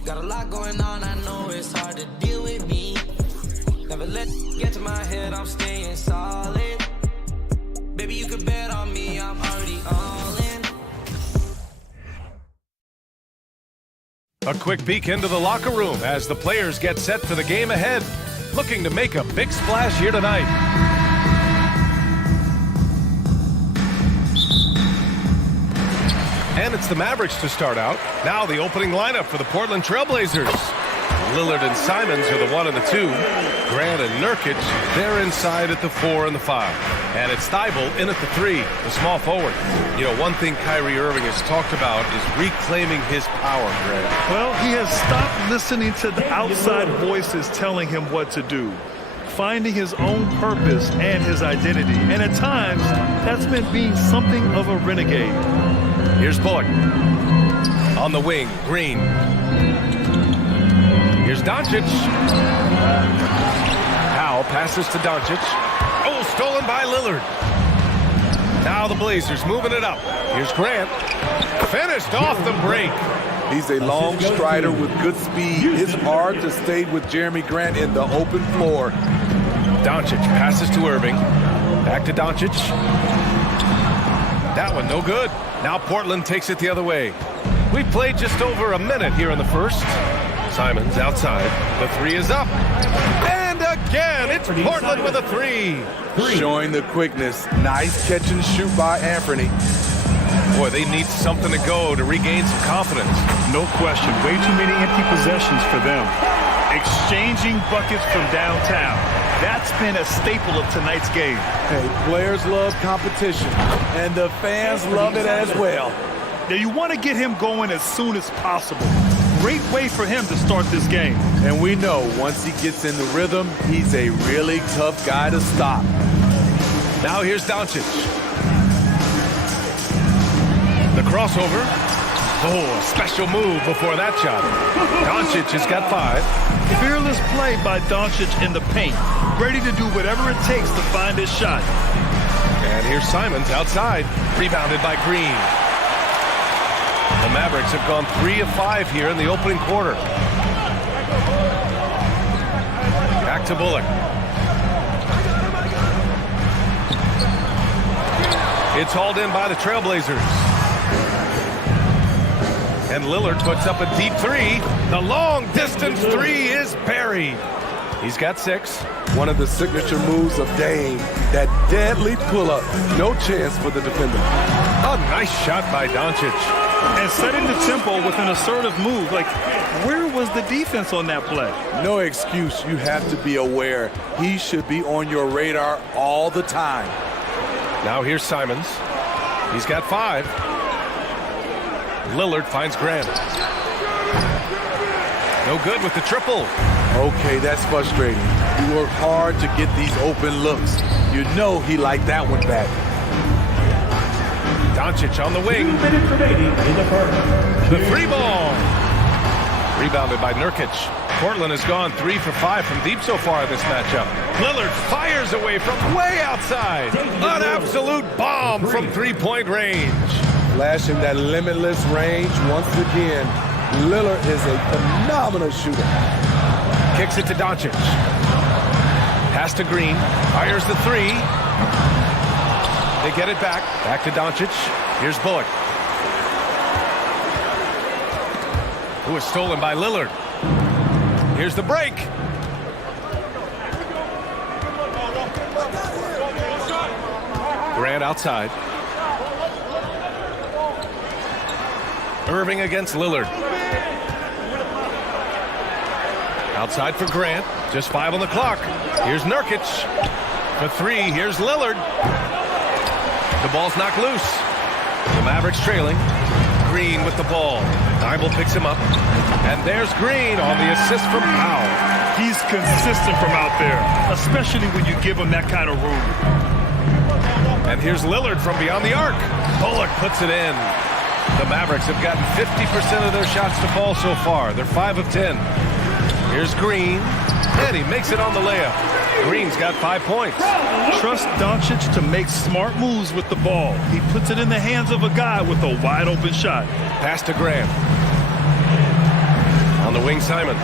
got a lot going on, I know it's hard to deal with me. Never let get to my head, I'm staying solid. Baby, you can bet on me, I'm already all in. A quick peek into the locker room as the players get set for the game ahead, looking to make a big splash here tonight. And it's the Mavericks to start out. Now the opening lineup for the Portland Trailblazers. Lillard and Simons are the 1 and the 2. Grant and Nurkic, they're inside at the 4 and the 5. And it's Thibault in at the 3, the small forward. You know, one thing Kyrie Irving has talked about is reclaiming his power, Grant. Well, he has stopped listening to the outside voices telling him what to do. Finding his own purpose and his identity. And at times, that's meant being something of a renegade. Here's Bullock. On the wing, Green. Here's Doncic. Powell passes to Doncic. Oh, stolen by Lillard. Now the Blazers moving it up. Here's Grant. Finished off the break. He's a long strider with good speed. It's hard to stay with Jeremy Grant in the open floor. Doncic passes to Irving. Back to Doncic. That one no good. Now Portland takes it the other way. We've played just over a minute here in the first. Simons outside. The 3 is up. And again, it's Portland with a 3. Showing the quickness. Nice catch and shoot by Anthony. Boy, they need something to go to regain some confidence. No question. Way too many empty possessions for them. Exchanging buckets from downtown. That's been a staple of tonight's game. Hey, players love competition, and the fans love it as well. Now, you want to get him going as soon as possible. Great way for him to start this game. And we know once he gets in the rhythm, he's a really tough guy to stop. Now here's Doncic. The crossover. Oh, a special move before that shot. Doncic has got 5. Fearless play by Doncic in the paint. Ready to do whatever it takes to find his shot. And here's Simons outside. Rebounded by Green. The Mavericks have gone 3 of 5 here in the opening quarter. Back to Bullock. It's hauled in by the Trailblazers. And Lillard puts up a deep 3. The long distance 3 is buried. He's got 6. One of the signature moves of Dame, that deadly pull-up. No chance for the defender. A nice shot by Doncic. And setting the tempo with an assertive move. Like, where was the defense on that play? No excuse. You have to be aware. He should be on your radar all the time. Now here's Simons. He's got 5. Lillard finds Grant. No good with the triple. Okay, that's frustrating. You work hard to get these open looks. You know he liked that one back. Doncic on the wing. 2 minutes remaining in the first. The 3 ball. Rebounded by Nurkic. Portland has gone 3 for 5 from deep so far in this matchup. Lillard fires away from way outside. An absolute bomb from 3-point range. Flashing that limitless range once again. Lillard is a phenomenal shooter. Kicks it to Doncic. Pass to Green. Fires the 3. They get it back. Back to Doncic. Here's Bullock. Who was stolen by Lillard. Here's the break. Grant outside. Irving against Lillard. Outside for Grant. Just 5 on the clock. Here's Nurkic. For 3, here's Lillard. The ball's knocked loose. The Mavericks trailing. Green with the ball. Thibault picks him up. And there's Green on the assist from Powell. He's consistent from out there, especially when you give him that kind of room. And here's Lillard from beyond the arc. Bullock puts it in. The Mavericks have gotten 50% of their shots to fall so far. They're 5 of 10. Here's Green. And he makes it on the layup. Green's got 5 points. Trust Doncic to make smart moves with the ball. He puts it in the hands of a guy with a wide open shot. Pass to Grant. On the wing, Simons.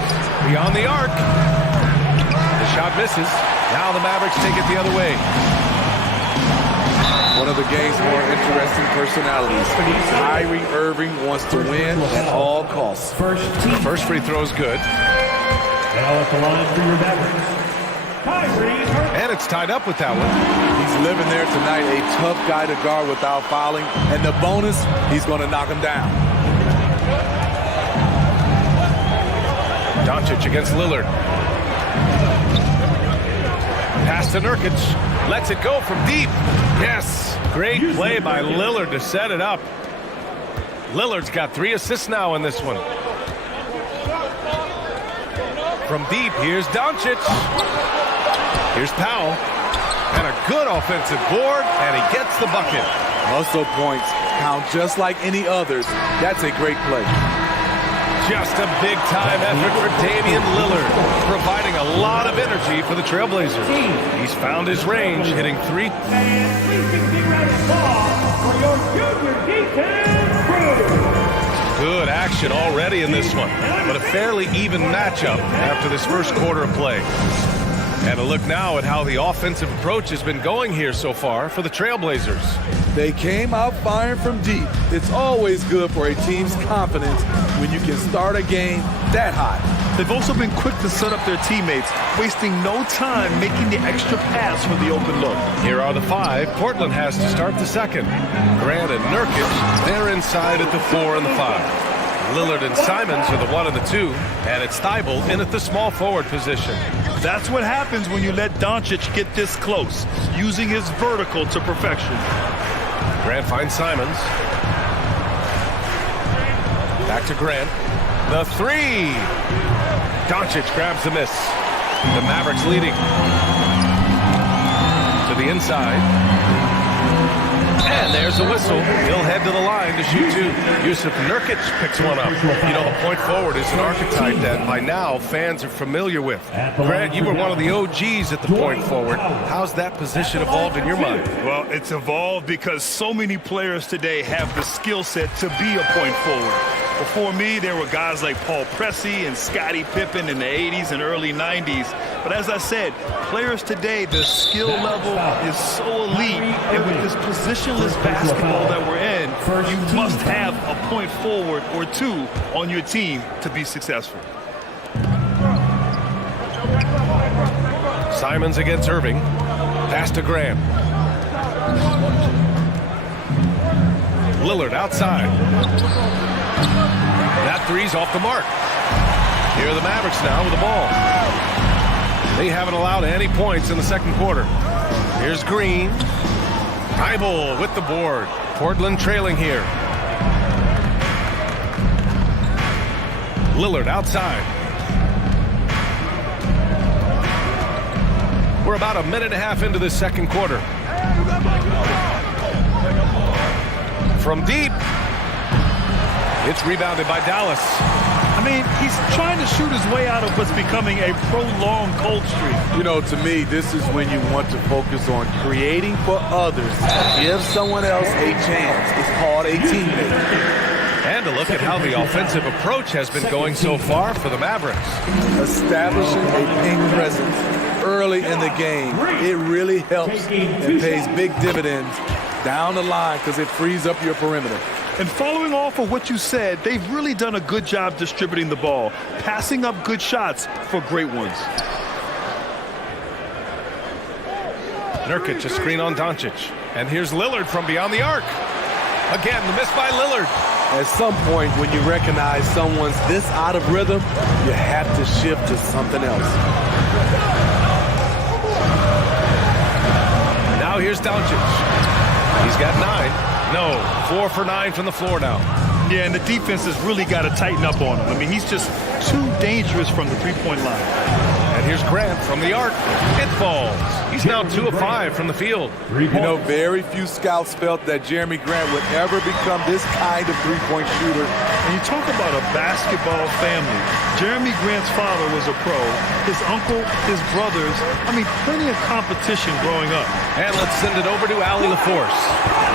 Beyond the arc. The shot misses. Now the Mavericks take it the other way. One of the game's more interesting personalities. Kyrie Irving wants to win at all costs. First free throw is good. Now at the line for your Mavericks, Kyrie Irving. And it's tied up with that one. He's living there tonight, a tough guy to guard without fouling. And the bonus, he's going to knock him down. Doncic against Lillard. Pass to Nurkic. Lets it go from deep. Yes. Great play by Lillard to set it up. Lillard's got 3 assists now in this one. From deep, here's Doncic. Here's Powell. And a good offensive board, and he gets the bucket. Muscle points count just like any others. That's a great play. Just a big-time effort for Damian Lillard, providing a lot of energy for the Trailblazers. He's found his range, hitting 3. And please give a big round of applause for your junior D10 crew. Good action already in this one, but a fairly even matchup after this first quarter of play. And a look now at how the offensive approach has been going here so far for the Trailblazers. They came out firing from deep. It's always good for a team's confidence when you can start a game that hot. They've also been quick to set up their teammates, wasting no time making the extra pass for the open look. Here are the 5. Portland has to start the second. Grant and Nurkic, they're inside at the 4 and the 5. Lillard and Simons are the 1 and the 2, and it's Thibault in at the small forward position. That's what happens when you let Doncic get this close, using his vertical to perfection. Grant finds Simons. Back to Grant. The 3. Doncic grabs the miss. The Mavericks leading. To the inside. And there's a whistle. He'll head to the line to shoot 2. Yusuf Nurkic picks one up. You know, the point forward is an archetype that by now fans are familiar with. Grant, you were one of the OGs at the point forward. How's that position evolved in your mind? Well, it's evolved because so many players today have the skill set to be a point forward. Before me, there were guys like Paul Pressey and Scottie Pippen in the 80s and early 90s. But as I said, players today, the skill level is so elite. And with this positionless basketball that we're in, you must have a point forward or 2 on your team to be successful. Simons against Irving. Pass to Graham. Lillard outside. That 3's off the mark. Here are the Mavericks now with the ball. They haven't allowed any points in the second quarter. Here's Green. Thibault with the board. Portland trailing here. Lillard outside. We're about a minute and a half into this second quarter. From deep. It's rebounded by Dallas. I mean, he's trying to shoot his way out of what's becoming a prolonged cold streak. You know, to me, this is when you want to focus on creating for others. Give someone else a chance. It's called a teammate. And a look at how the offensive approach has been going so far for the Mavericks. Establishing a ping presence early in the game, it really helps and pays big dividends down the line because it frees up your perimeter. And following off of what you said, they've really done a good job distributing the ball, passing up good shots for great ones. Nurkic, a screen on Doncic. And here's Lillard from beyond the arc. Again, the miss by Lillard. At some point, when you recognize someone's this out of rhythm, you have to shift to something else. Now here's Doncic. He's got 9. No, 4 for 9 from the floor now. Yeah, and the defense has really got to tighten up on him. I mean, he's just too dangerous from the three-point line. And here's Grant from the arc. It falls. He's now 2 of 5 from the field. You know, very few scouts felt that Jeremy Grant would ever become this kind of three-point shooter. And you talk about a basketball family. Jeremy Grant's father was a pro. His uncle, his brothers. I mean, plenty of competition growing up. And let's send it over to Allie LaForce.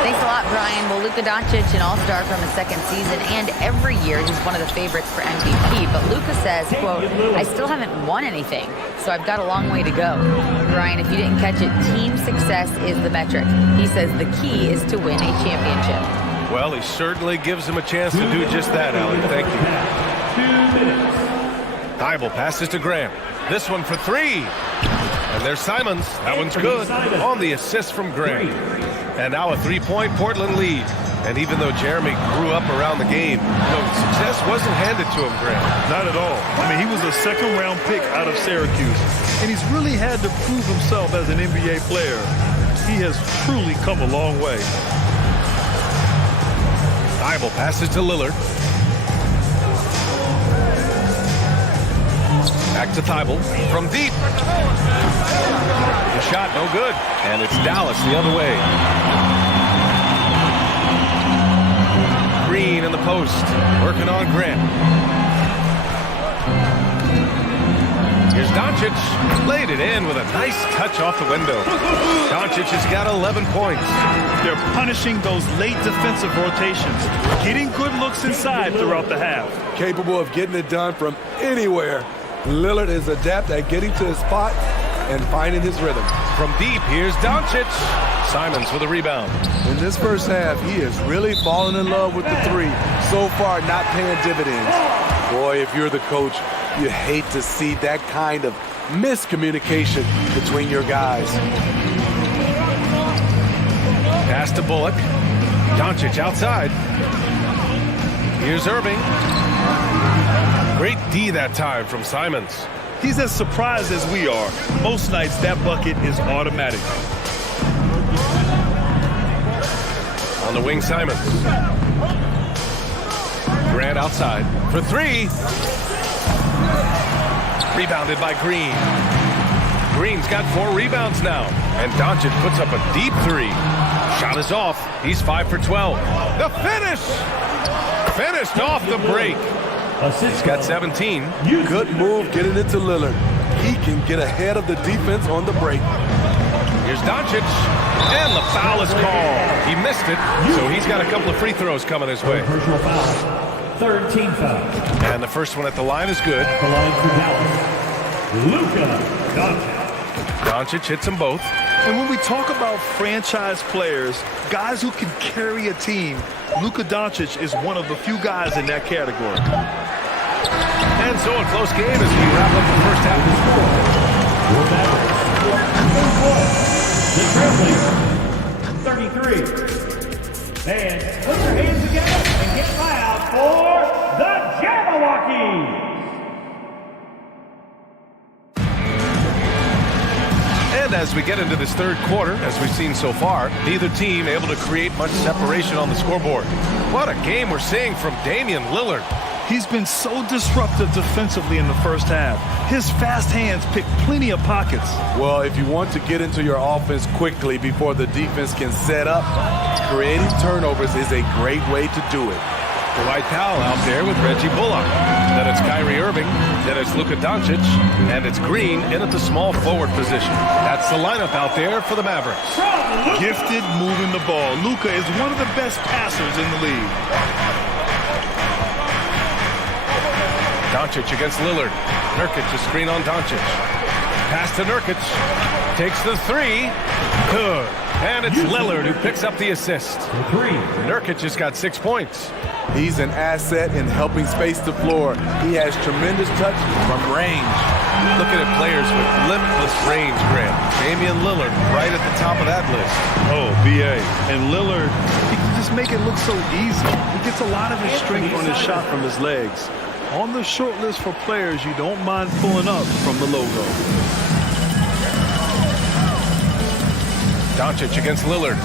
Thanks a lot, Brian. Well, Luka Doncic, an all-star from his second season, and every year he's one of the favorites for MVP. But Luka says, quote, I still haven't won anything, so I've got a long way to go. Brian, if you didn't catch it, team success is the metric. He says the key is to win a championship. Well, he certainly gives him a chance to do just that, Allie. Thank you. Thibault passes to Grant. This one for 3. And there's Simons. That one's good on the assist from Grant. And now a 3-point Portland lead. And even though Jeremy grew up around the game, success wasn't handed to him, Grant. Not at all. I mean, he was a second-round pick out of Syracuse. And he's really had to prove himself as an NBA player. He has truly come a long way. Thibault passes to Lillard. Back to Thibault from deep. The shot no good. And it's Dallas the other way. Green in the post. Working on Grant. Here's Doncic. Laid it in with a nice touch off the window. Doncic has got 11 points. They're punishing those late defensive rotations. Getting good looks inside throughout the half. Capable of getting it done from anywhere. Lillard is adept at getting to his spot and finding his rhythm. From deep, here's Doncic. Simons with a rebound. In this first half, he is really falling in love with the three. So far, not paying dividends. Boy, if you're the coach, you hate to see that kind of miscommunication between your guys. Pass to Bullock. Doncic outside. Here's Irving. Great D that time from Simons. He's as surprised as we are. Most nights, that bucket is automatic. On the wing, Simons. Grant outside for 3. Rebounded by Green. Green's got 4 rebounds now. And Doncic puts up a deep 3. Shot is off. He's 5 for 12. The finish! Finished off the break. He's got 17. Good move getting it to Lillard. He can get ahead of the defense on the break. Here's Doncic. And the foul is called. He missed it, so he's got a couple of free throws coming his way. Personal foul. Third team foul. And the first one at the line is good. The line for Dallas. Luka Doncic. Doncic hits them both. And when we talk about franchise players, guys who can carry a team, Luka Doncic is one of the few guys in that category. And so a close game as we wrap up the first half. The Trailblazers, 33. And put your hands together and get loud for the Jabberwockies. And as we get into this third quarter, as we've seen so far, neither team able to create much separation on the scoreboard. What a game we're seeing from Damian Lillard. He's been so disruptive defensively in the first half. His fast hands pick plenty of pockets. Well, if you want to get into your offense quickly before the defense can set up, creating turnovers is a great way to do it. Dwight Powell out there with Reggie Bullock. Then it's Kyrie Irving. Then it's Luka Doncic. And it's Green in at the small forward position. That's the lineup out there for the Mavericks. Gifted moving the ball. Luka is one of the best passers in the league. Doncic against Lillard. Nurkic a screen on Doncic. Pass to Nurkic. Takes the 3. Good. And it's Lillard who picks up the assist. 3. Nurkic has got 6 points. He's an asset in helping space the floor. He has tremendous touch from range. Looking at players with limitless range, Grant. Damian Lillard right at the top of that list. Oh, BA. And Lillard, he can just make it look so easy. He gets a lot of his strength on his shot from his legs. On the short list for players you don't mind pulling up from the logo. Doncic against Lillard.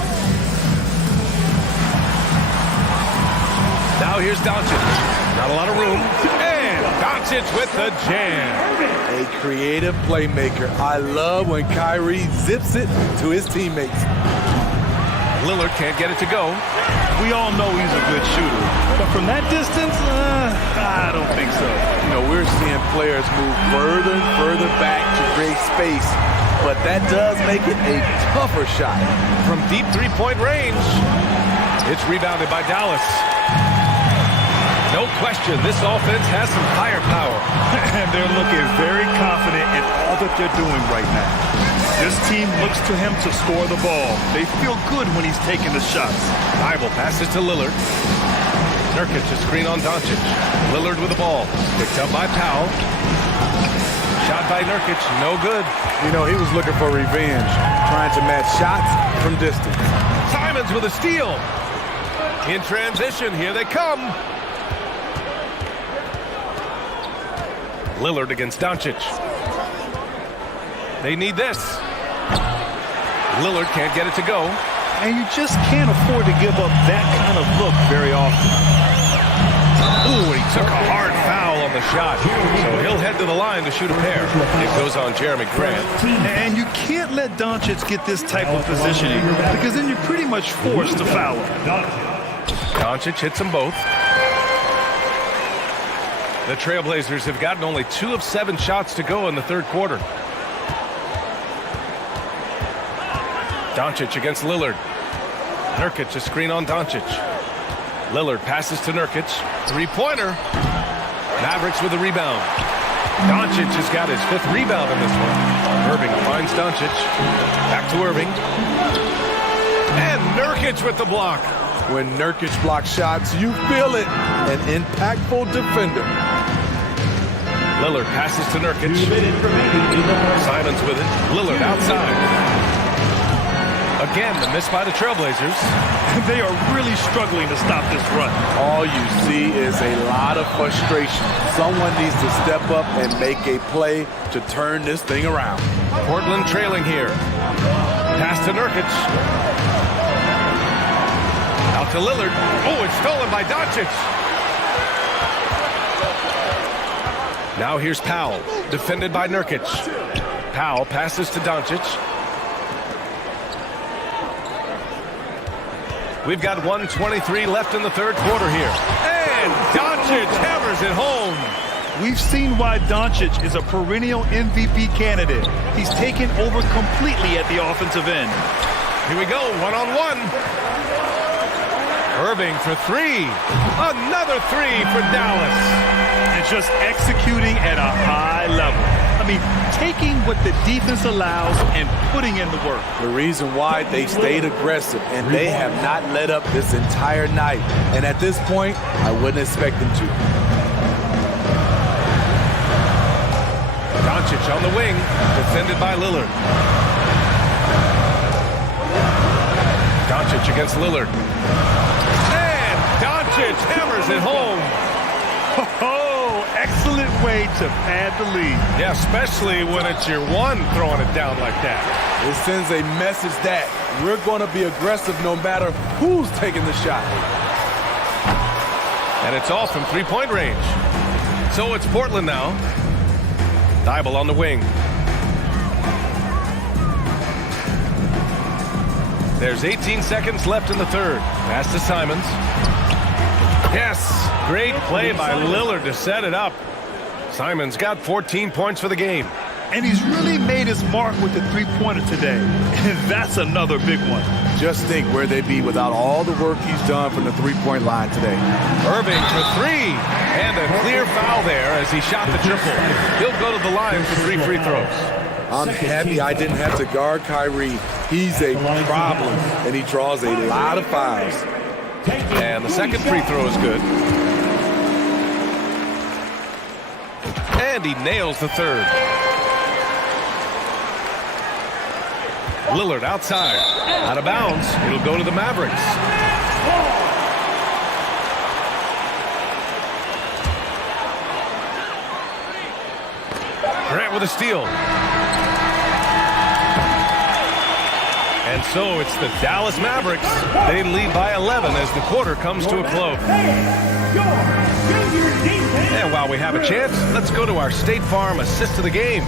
Now here's Doncic. Not a lot of room. And Doncic with the jam. A creative playmaker. I love when Kyrie zips it to his teammates. Lillard can't get it to go. We all know he's a good shooter, but from that distance, I don't think so. You know, we're seeing players move further and further back to create space, but that does make it a tougher shot. From deep three-point range, it's rebounded by Dallas. No question, this offense has some firepower. And they're looking very confident in all that they're doing right now. This team looks to him to score the ball. They feel good when he's taking the shots. Bible passes to Lillard. Nurkic a screen on Doncic. Lillard with the ball. Picked up by Powell. Shot by Nurkic, no good. You know, he was looking for revenge, trying to match shots from distance. Simons with a steal. In transition, here they come. Lillard against Doncic. They need this. Lillard can't get it to go. And you just can't afford to give up that kind of look very often. Ooh, he took a hard foul on the shot. So he'll head to the line to shoot a pair. It goes on Jeremy Grant. And you can't let Doncic get this type of positioning because then you're pretty much forced to foul him. Doncic hits them both. The Trailblazers have gotten only 2 of 7 shots to go in the third quarter. Doncic against Lillard. Nurkic a screen on Doncic. Lillard passes to Nurkic. Three-pointer. Mavericks with the rebound. Doncic has got his 5th rebound in this one. Irving finds Doncic. Back to Irving. And Nurkic with the block. When Nurkic blocks shots, you feel it. An impactful defender. Lillard passes to Nurkic. Simons with it. Lillard outside. Again, the miss by the Trailblazers. They are really struggling to stop this run. All you see is a lot of frustration. Someone needs to step up and make a play to turn this thing around. Portland trailing here. Pass to Nurkic. Out to Lillard. Oh, it's stolen by Doncic. Now here's Powell, defended by Nurkic. Powell passes to Doncic. We've got 1:23 left in the third quarter here. And Doncic hammers it home. We've seen why Doncic is a perennial MVP candidate. He's taken over completely at the offensive end. Here we go, one-on-one. Irving for 3. Another 3 for Dallas. And just executing at a high level. I mean, taking what the defense allows and putting in the work. The reason why they stayed aggressive, and they have not let up this entire night. And at this point, I wouldn't expect them to. Doncic on the wing, defended by Lillard. Doncic against Lillard. And Doncic hammers it home. Oh, excellent way to pad the lead. Yeah, especially when it's your one throwing it down like that. It sends a message that we're going to be aggressive no matter who's taking the shot. And it's off from three-point range. So it's Portland now. Thibault on the wing. There's 18 seconds left in the third. Pass to Simons. Yes, great play by Lillard to set it up. Simons got 14 points for the game. And he's really made his mark with the three-pointer today. And that's another big one. Just think where they'd be without all the work he's done from the three-point line today. Irving for 3. And a clear foul there as he shot the triple. He'll go to the line for 3 free throws. I'm happy I didn't have to guard Kyrie. He's a problem, and he draws a lot of fouls. And the second free throw is good. And he nails the third. Lillard outside. Out of bounds. It'll go to the Mavericks. Grant with a steal. And so it's the Dallas Mavericks. They lead by 11 as the quarter comes to a close. And while we have a chance, let's go to our State Farm assist of the game.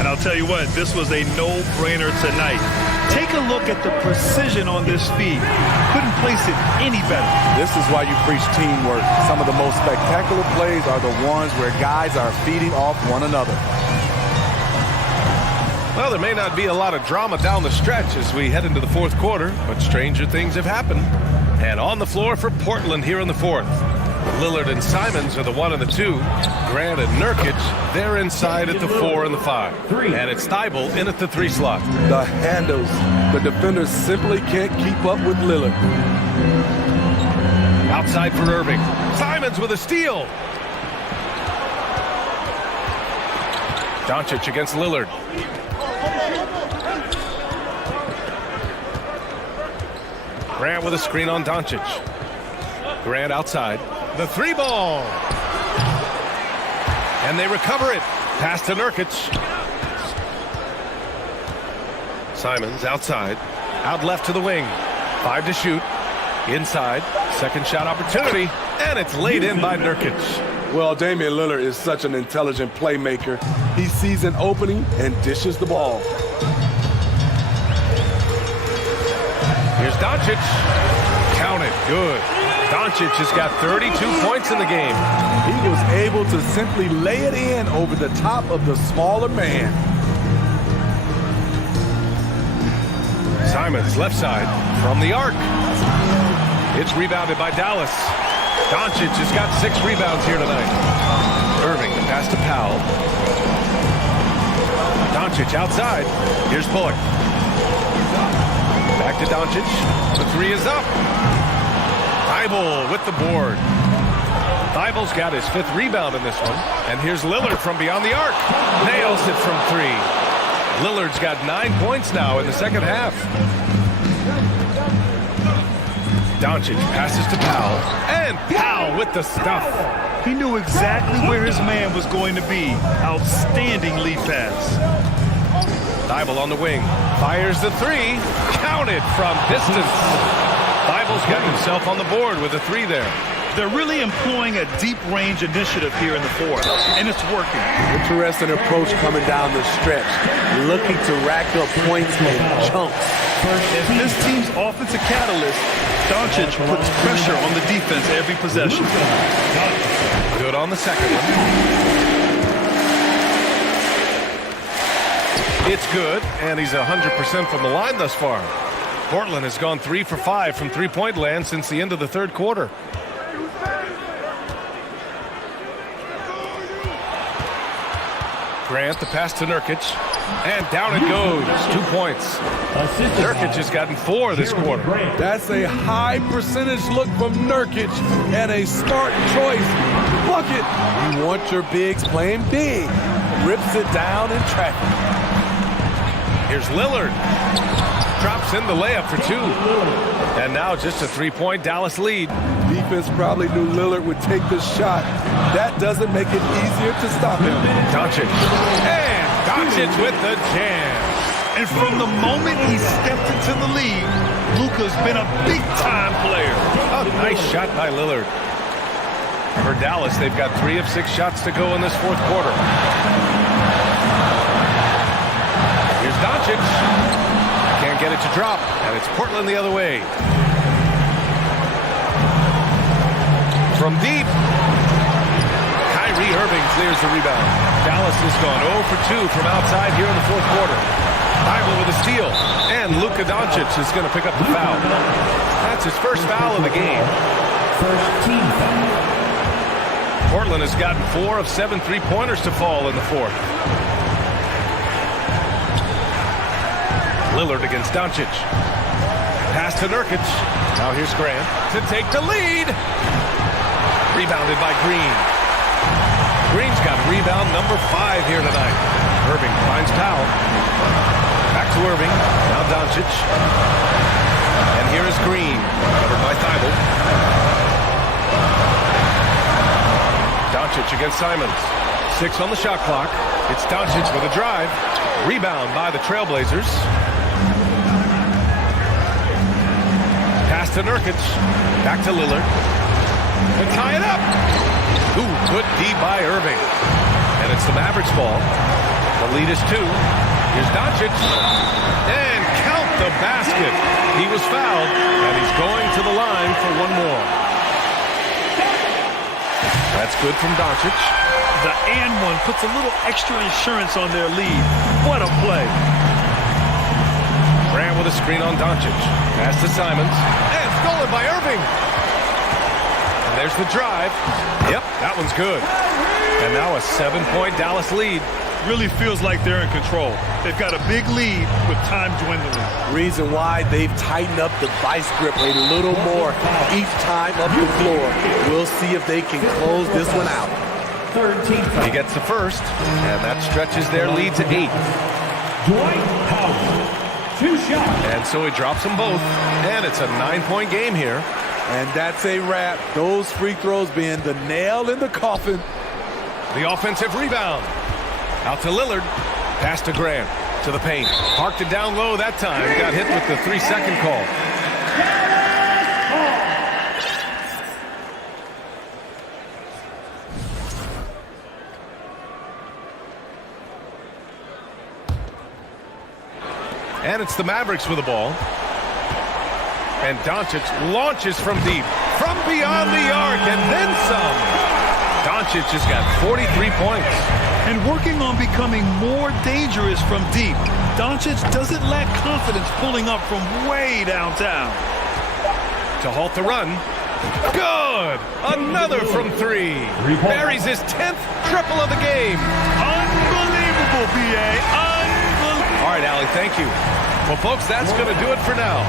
And I'll tell you what, this was a no-brainer tonight. Take a look at the precision on this feed. Couldn't place it any better. This is why you preach teamwork. Some of the most spectacular plays are the ones where guys are feeding off one another. Well, there may not be a lot of drama down the stretch as we head into the fourth quarter, but stranger things have happened. And on the floor for Portland here in the fourth. Lillard and Simons are the 1 and the 2. Grant and Nurkic, they're inside at the 4 and the 5. And it's Thibault in at the 3 slot. The handles. The defenders simply can't keep up with Lillard. Outside for Irving. Simons with a steal. Doncic against Lillard. Grant with a screen on Doncic. Grant outside. The 3 ball. And they recover it. Pass to Nurkic. Simons outside. Out left to the wing. 5 to shoot. Inside. Second shot opportunity. And it's laid in by Nurkic. Well, Damian Lillard is such an intelligent playmaker. He sees an opening and dishes the ball. Here's Doncic. Count it. Good. Doncic has got 32 points in the game. He was able to simply lay it in over the top of the smaller man. Simons left side from the arc. It's rebounded by Dallas. Doncic has got 6 rebounds here tonight. Irving, the pass to Powell. Doncic outside. Here's Bullock. Back to Doncic. The 3 is up. Thibault with the board. Thibault's got his 5th rebound in this one. And here's Lillard from beyond the arc. Nails it from 3. Lillard's got 9 points now in the second half. Doncic passes to Powell. And Powell with the stuff. He knew exactly where his man was going to be. Outstanding lead pass. Thibault on the wing. Fires the 3. Counted from distance. Thibault's got himself on the board with a 3 there. They're really employing a deep range initiative here in the fourth, and it's working. Interesting approach coming down the stretch. Looking to rack up points in chunks. As this team's offensive catalyst, Doncic puts pressure on the defense every possession. Good on the second one. It's good, and he's 100% from the line thus far. Portland has gone 3 for 5 from three-point land since the end of the third quarter. Grant, the pass to Nurkic, and down it goes. 2 points. Nurkic has gotten 4 this quarter. That's a high percentage look from Nurkic and a smart choice. Bucket. You want your bigs playing big. Rips it down in traffic. Here's Lillard. Drops in the layup for 2. And now just a 3-point Dallas lead. Defense probably knew Lillard would take the shot. That doesn't make it easier to stop him. Doncic. And Doncic with the jam. And from the moment he stepped into the league, Luka's been a big-time player. A nice shot by Lillard. For Dallas, they've got 3 of 6 shots to go in this fourth quarter. Here's Doncic. Can't get it to drop, and it's Portland the other way. From deep, Kyrie Irving clears the rebound. Dallas has gone 0 for 2 from outside here in the fourth quarter. Thibault with a steal, and Luka Doncic is going to pick up the foul. That's his first foul of the game. First team foul. Portland has gotten 4 of 7 3-pointers to fall in the fourth. Lillard against Doncic. Pass to Nurkic. Now here's Grant to take the lead. Rebounded by Green. Green's got rebound number 5 here tonight. Irving finds Powell. Back to Irving. Now Doncic. And here is Green. Covered by Thibault. Doncic against Simons. 6 on the shot clock. It's Doncic with a drive. Rebound by the Trailblazers. Pass to Nurkic. Back to Lillard. They tie it up. Ooh, good D by Irving. And it's the Mavericks ball. The lead is 2. Here's Doncic. And count the basket. He was fouled, and he's going to the line for one more. That's good from Doncic. The and one puts a little extra insurance on their lead. What a play. Grant with a screen on Doncic. Pass to Simons. And stolen by Irving. And there's the drive. Yep, that one's good. And now a 7-point Dallas lead. Really feels like they're in control. They've got a big lead with time dwindling. Reason why they've tightened up the vice grip a little more each time up the floor. We'll see if they can close this one out. He gets the first, and that stretches their lead to 8. Dwight Howard. 2 shots. And so he drops them both, and it's a 9-point game here. And that's a wrap. Those free throws being the nail in the coffin. The offensive rebound. Out to Lillard. Pass to Grant. To the paint. Parked it down low that time. Got hit with the 3-second call. And it's the Mavericks with the ball. And Doncic launches from deep. From beyond the arc and then some. Doncic has got 43 points. And working on becoming more dangerous from deep. Doncic doesn't lack confidence pulling up from way downtown. To halt the run. Good! Another from 3. Buries his 10th triple of the game. Unbelievable, B.A. Unbelievable. All right, Allie, thank you. Well, folks, that's going to do it for now.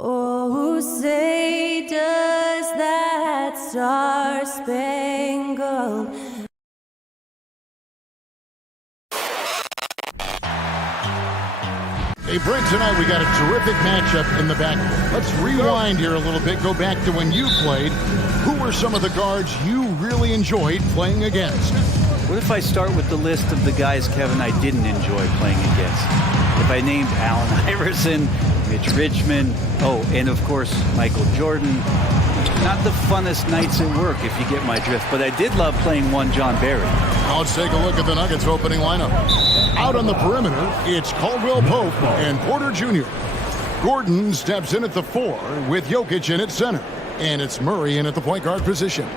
Oh, say does that star-spangled Hey, Brent, tonight we got a terrific matchup in the backcourt. Let's rewind here a little bit, go back to when you played. Who were some of the guards you really enjoyed playing against? What if I start with the list of the guys, Kevin, I didn't enjoy playing against? If I named Allen Iverson, Mitch Richmond, and of course, Michael Jordan. Not the funnest nights at work, if you get my drift, but I did love playing one John Barry. Now let's take a look at the Nuggets opening lineup. Out on the perimeter, it's Caldwell Pope and Porter Jr. Gordon steps in at the 4 with Jokic in at center. And it's Murray in at the point guard position.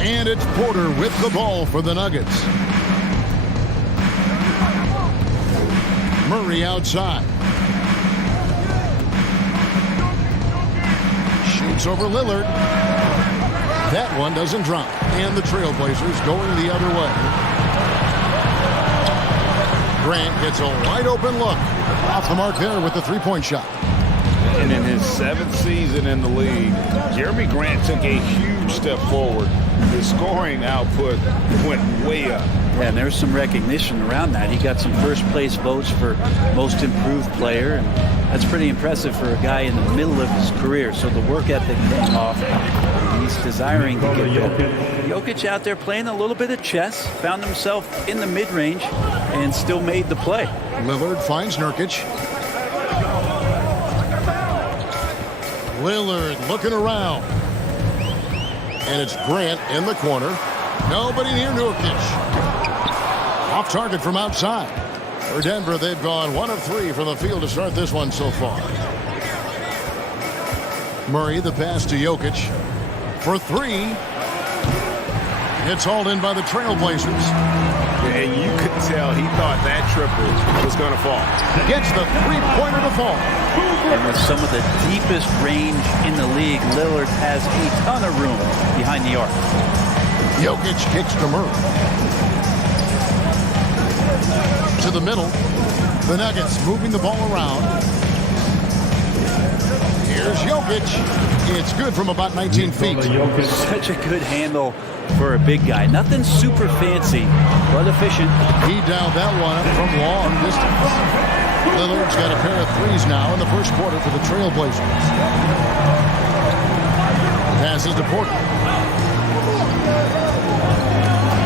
And it's Porter with the ball for the Nuggets. Murray outside. Shoots over Lillard. That one doesn't drop. And the Trailblazers going the other way. Grant gets a wide open look. Off the mark there with the three-point shot. And in his 7th season in the league, Jeremy Grant took a huge step forward. His scoring output went way up. Yeah, and there's some recognition around that. He got some first-place votes for most improved player, and that's pretty impressive for a guy in the middle of his career. So the work ethic paying off. He's desiring to get better. Jokic out there playing a little bit of chess, found himself in the mid-range, and still made the play. Lillard finds Nurkic. Lillard looking around. And it's Grant in the corner. Nobody near Nurkic. Off target from outside. For Denver, they've gone 1 of 3 from the field to start this one so far. Murray, the pass to Jokic. For 3. It's hauled in by the Trailblazers. And you could tell he thought that triple was going to fall. Gets the three-pointer to fall. And with some of the deepest range in the league, Lillard has a ton of room behind the arc. Jokic kicks to Murray. To the middle. The Nuggets moving the ball around. Here's Jokic. It's good from about 19 feet. Such a good handle for a big guy. Nothing super fancy, but efficient. He dialed that one from long distance. Lillard's got a pair of threes now in the first quarter for the Trailblazers. Passes to Porter.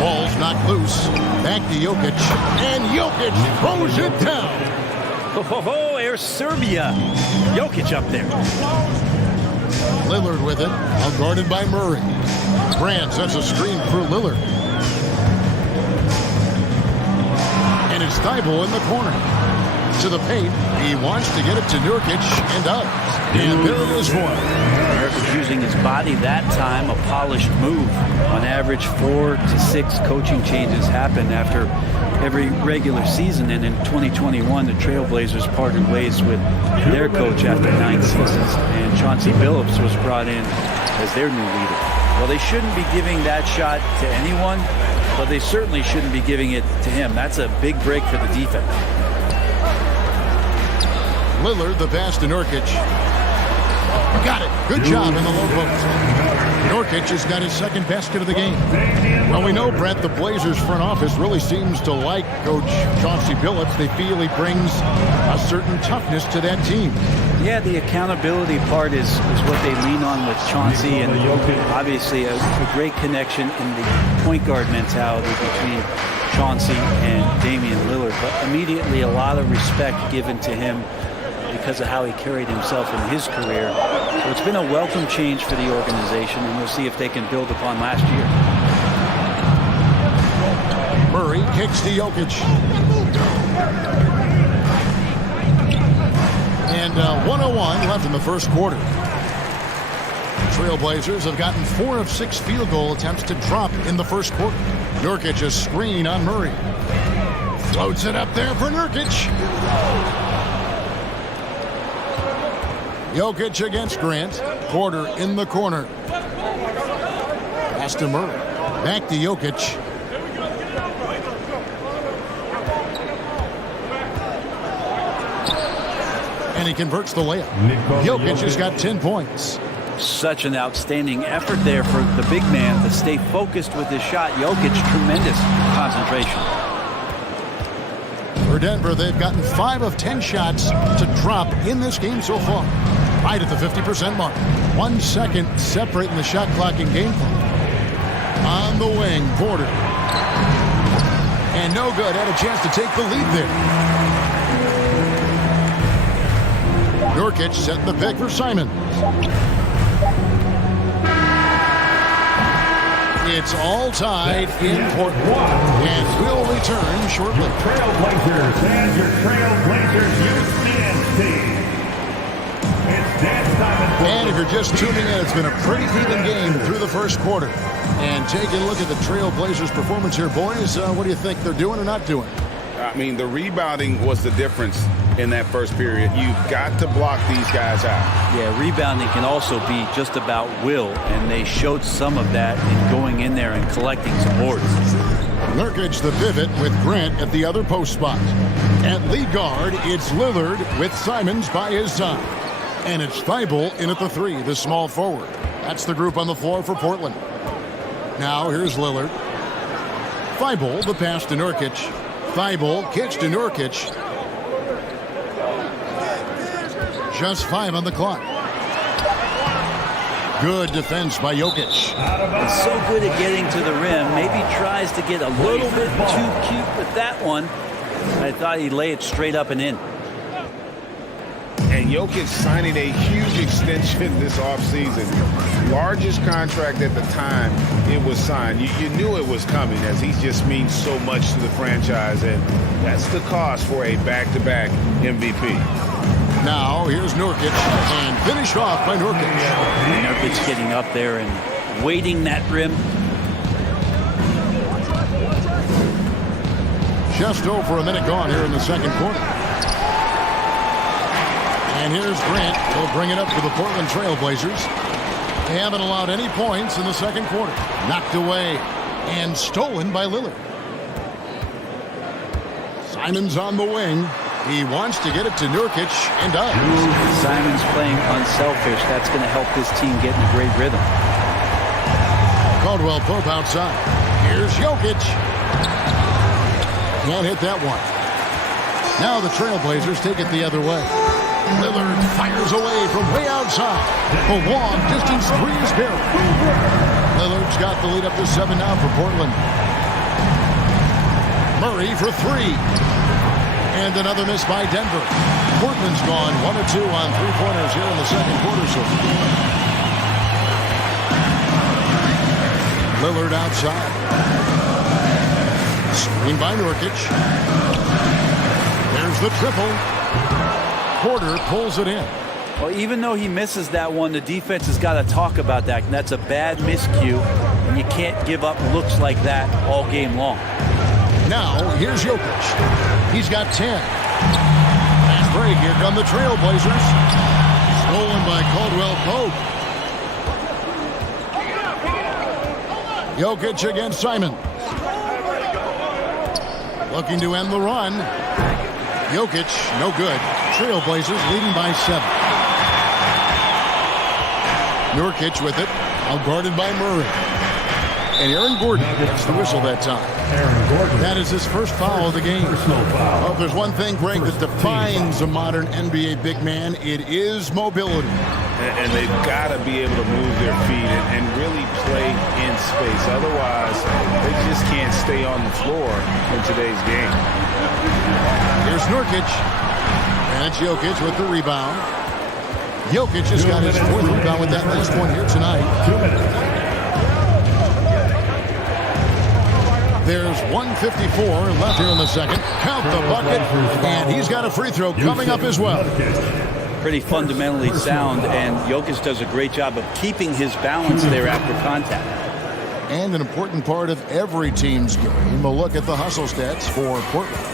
Ball's knocked loose. Back to Jokic. And Jokic throws it down. Oh, Air Serbia. Jokic up there. Lillard with it. Now guarded by Murray. Grant sets a screen for Lillard. And it's Thibault in the corner. To the paint. He wants to get it to Nurkic and does. And there it is for him. Nurkic using his body that time, a polished move. On average, 4 to 6 coaching changes happen after every regular season. And in 2021, the Trailblazers parted ways with their coach after 9 seasons. And Chauncey Billups was brought in as their new leader. Well, they shouldn't be giving that shot to anyone, but they certainly shouldn't be giving it to him. That's a big break for the defense. Lillard, the pass to Nurkic. Got it. Good job in the low post. Nurkic has got his second basket of the game. Well, we know, Brett, the Blazers front office really seems to like Coach Chauncey Billups. They feel he brings a certain toughness to that team. Yeah, the accountability part is what they lean on with Chauncey, and obviously a great connection in the point guard mentality between Chauncey and Damian Lillard. But immediately a lot of respect given to him because of how he carried himself in his career. So it's been a welcome change for the organization, and we'll see if they can build upon last year. Murray kicks to Jokic. And 1:01 left in the first quarter. Trailblazers have gotten 4 of 6 field goal attempts to drop in the first quarter. Nurkic a screen on Murray. Floats it up there for Nurkic. Jokic against Grant. Porter in the corner. Pass to Murray. Back to Jokic. And he converts the layup. Jokic has got 10 points. Such an outstanding effort there for the big man to stay focused with his shot. Jokic, tremendous concentration. For Denver, they've gotten 5 of 10 shots to drop in this game so far. Right at the 50% mark. 1 second separating the shot clock and game clock. On the wing, Porter. And no good. Had a chance to take the lead there. Nurkic setting the pick for Simons. It's all tied in Portland. And we'll return shortly. Trailblazers and your Trailblazers youth men's team. It's Dan Simon. And if you're just tuning in, it's been a pretty even game through the first quarter. And taking a look at the Trailblazers' performance here, boys, what do you think they're doing or not doing? I mean, the rebounding was the difference in that first period. You've got to block these guys out. Yeah, rebounding can also be just about will, and they showed some of that in going in there and collecting some boards. Nurkic the pivot with Grant at the other post spot. At lead guard, it's Lillard with Simons by his side. And it's Thibault in at the 3, the small forward. That's the group on the floor for Portland. Now here's Lillard. Thibault, the pass to Nurkic. Thibault kicks to Nurkic. Just 5 on the clock. Good defense by Jokic. It's so good at getting to the rim. Maybe tries to get a little bit too cute with that one. I thought he'd lay it straight up and in. And Jokic signing a huge extension this offseason. Largest contract at the time it was signed. You knew it was coming, as he just means so much to the franchise, and that's the cost for a back-to-back MVP. Now here's Nurkic, and finished off by Nurkic. Nurkic getting up there and waiting that rim. Just over a minute gone here in the second quarter. And here's Grant. He'll bring it up for the Portland Trailblazers. They haven't allowed any points in the second quarter. Knocked away and stolen by Lillard. Simons on the wing. He wants to get it to Nurkic and does. Simons playing unselfish. That's going to help this team get in a great rhythm. Caldwell Pope outside. Here's Jokic. Can't hit that one. Now the Trailblazers take it the other way. Lillard fires away from way outside. A long distance 3 is good. Lillard's got the lead up to 7 now for Portland. Murray for 3. And another miss by Denver. Portland's gone 1 of 2 on 3-pointers here in the second quarter. So Lillard outside. Screen by Nurkic. There's the triple. Porter pulls it in. Well, even though he misses that one, the defense has got to talk about that. And that's a bad miscue, and you can't give up looks like that all game long. Now, here's Jokic. He's got 10. Fast break. Here come the Trailblazers. Stolen by Caldwell Pope. Jokic against Simon. Looking to end the run. Jokic, no good. Trailblazers leading by 7. Nurkic with it. Now guarded by Murray. And Aaron Gordon gets the whistle that time. That is his first foul of the game. Well, if there's one thing, Greg, that defines a modern NBA big man, it is mobility. And they've got to be able to move their feet and really play in space. Otherwise, they just can't stay on the floor in today's game. Here's Nurkic. And it's Jokic with the rebound. Jokic has got his 4th rebound with that last one here tonight. 2 minutes. There's 1:54 left here in the second. Count the bucket. And he's got a free throw coming up as well. Pretty fundamentally sound, and Jokic does a great job of keeping his balance there after contact. And an important part of every team's game. A look at the hustle stats for Portland.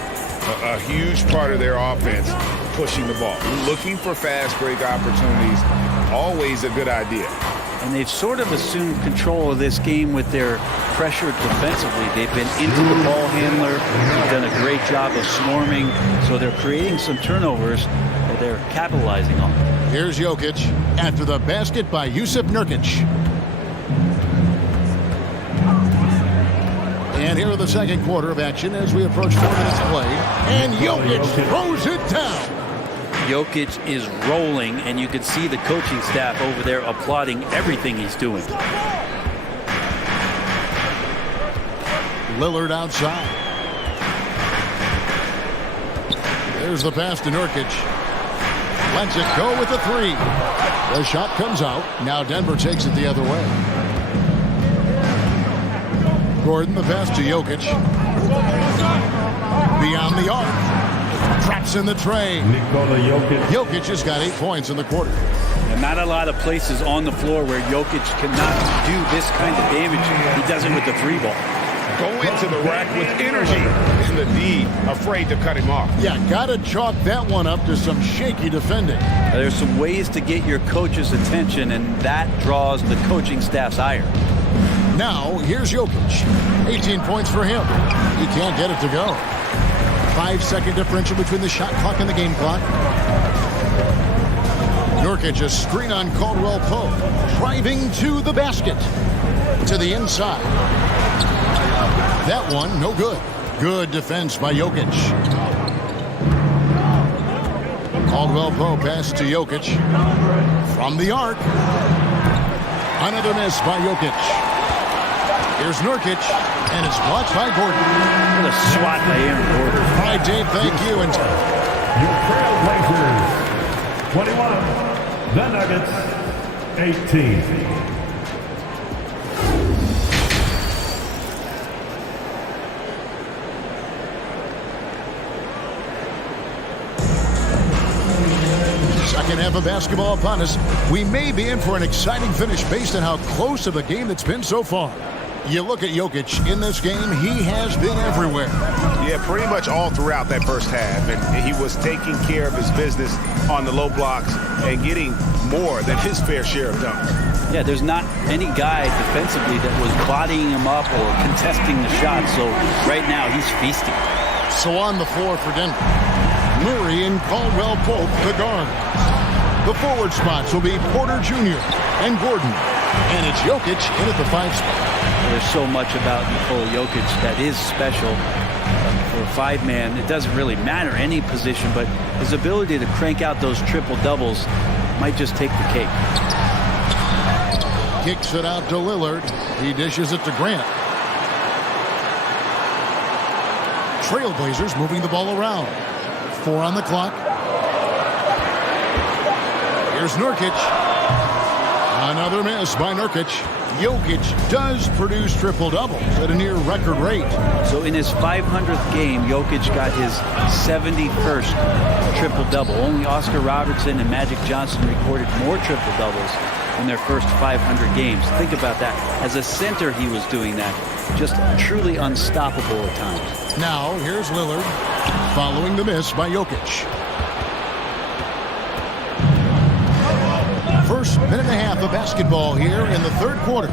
A huge part of their offense, pushing the ball. Looking for fast break opportunities, always a good idea. And they've sort of assumed control of this game with their pressure defensively. They've been into the ball handler. They've done a great job of swarming. So they're creating some turnovers that they're capitalizing on. Here's Jokic after the basket by Jusuf Nurkic. And here are the second quarter of action as we approach 4 minutes played. And Jokic throws it down. Jokic is rolling, and you can see the coaching staff over there applauding everything he's doing. Lillard outside. There's the pass to Nurkic. Lets it go with the three. The shot comes out. Now Denver takes it the other way. Gordon, the pass to Jokic. Beyond the arc. Traps in the tray. Jokic has got 8 points in the quarter. And not a lot of places on the floor where Jokic cannot do this kind of damage. He does it with the 3 ball. Go into the rack with energy. And the D afraid to cut him off. Yeah, gotta chalk that one up to some shaky defending. There's some ways to get your coach's attention, and that draws the coaching staff's ire. Now, here's Jokic. 18 points for him. He can't get it to go. 5-second differential between the shot clock and the game clock. Nurkic, a screen on Caldwell Pope. Driving to the basket. To the inside. That one, no good. Good defense by Jokic. Caldwell Pope pass to Jokic. From the arc. Another miss by Jokic. Here's Nurkic, and it's blocked by Gordon. What a swat by Aaron Gordon. All right, Dave, thank you. And your Trailblazers, 21. The Nuggets, 18. Second half of basketball upon us. We may be in for an exciting finish based on how close of a game that's been so far. You look at Jokic in this game, he has been everywhere. Yeah, pretty much all throughout that first half. And he was taking care of his business on the low blocks and getting more than his fair share of dunks. Yeah, there's not any guy defensively that was bodying him up or contesting the shot. So right now he's feasting. So on the floor for Denver, Murray and Caldwell Pope, the guard. The forward spots will be Porter Jr. and Gordon. And it's Jokic in at the 5 spot. There's so much about Nikola Jokic that is special for a 5-man. It doesn't really matter any position, but his ability to crank out those triple-doubles might just take the cake. Kicks it out to Lillard. He dishes it to Grant. Trailblazers moving the ball around. 4 on the clock. Here's Nurkic. Another miss by Nurkic. Jokic does produce triple-doubles at a near record rate. So in his 500th game, Jokic got his 71st triple-double. Only Oscar Robertson and Magic Johnson recorded more triple-doubles in their first 500 games. Think about that. As a center, he was doing that. Just truly unstoppable at times. Now, here's Lillard following the miss by Jokic. First minute and a half of basketball here in the third quarter.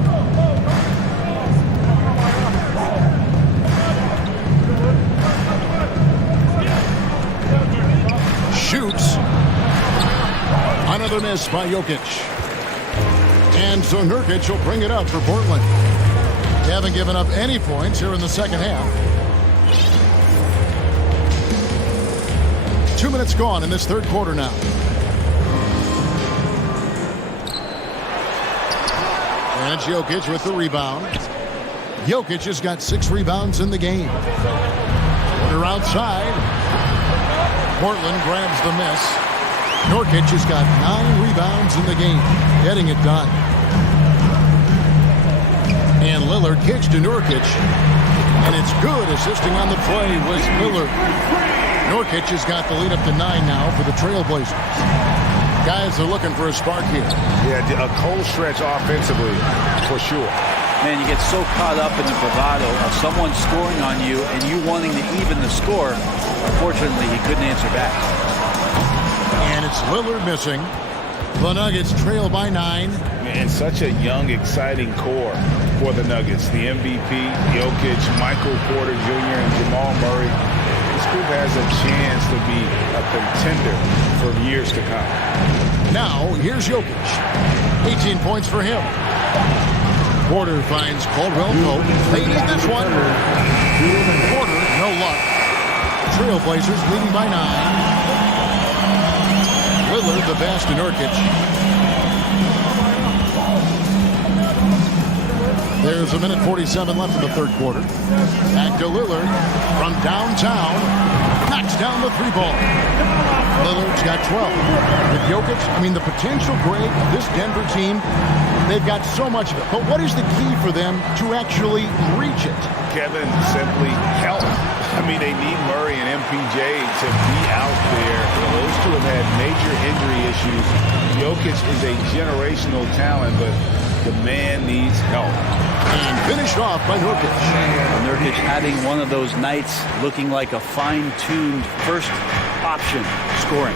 Shoots. Another miss by Jokic. And so Nurkic will bring it up for Portland. They haven't given up any points here in the second half. 2 minutes gone in this third quarter now. And Jokic with the rebound. Jokic has got 6 rebounds in the game. Porter outside. Portland grabs the miss. Nurkic has got 9 rebounds in the game, getting it done. And Lillard kicks to Nurkic. And it's good. Assisting on the play was Lillard. Nurkic has got the lead up to 9 now for the Trailblazers. Guys are looking for a spark here. Yeah, a cold stretch offensively, for sure. Man, you get so caught up in the bravado of someone scoring on you and you wanting to even the score. Unfortunately, he couldn't answer back. And it's Lillard missing. The Nuggets trail by 9. And such a young, exciting core for the Nuggets. The MVP, Jokic, Michael Porter Jr., and Jamal Murray. This group has a chance to be a contender for years to come. Now, here's Jokic. 18 points for him. Porter finds Caldwell Pope. They need this one. Porter, no luck. Trailblazers leading by 9. Lillard, the pass to Nurkic. There's a minute 47 left in the third quarter. Back to Lillard from downtown. Knocks down the three ball. Lillard's got 12. With Jokic, the potential, Greg, of this Denver team, they've got so much of it. But what is the key for them to actually reach it? Kevin, simply help. They need Murray and MPJ to be out there. Those two have had major injury issues. Jokic is a generational talent, but the man needs help. And finished off by Nurkic. Nurkic having one of those nights looking like a fine-tuned first option scoring.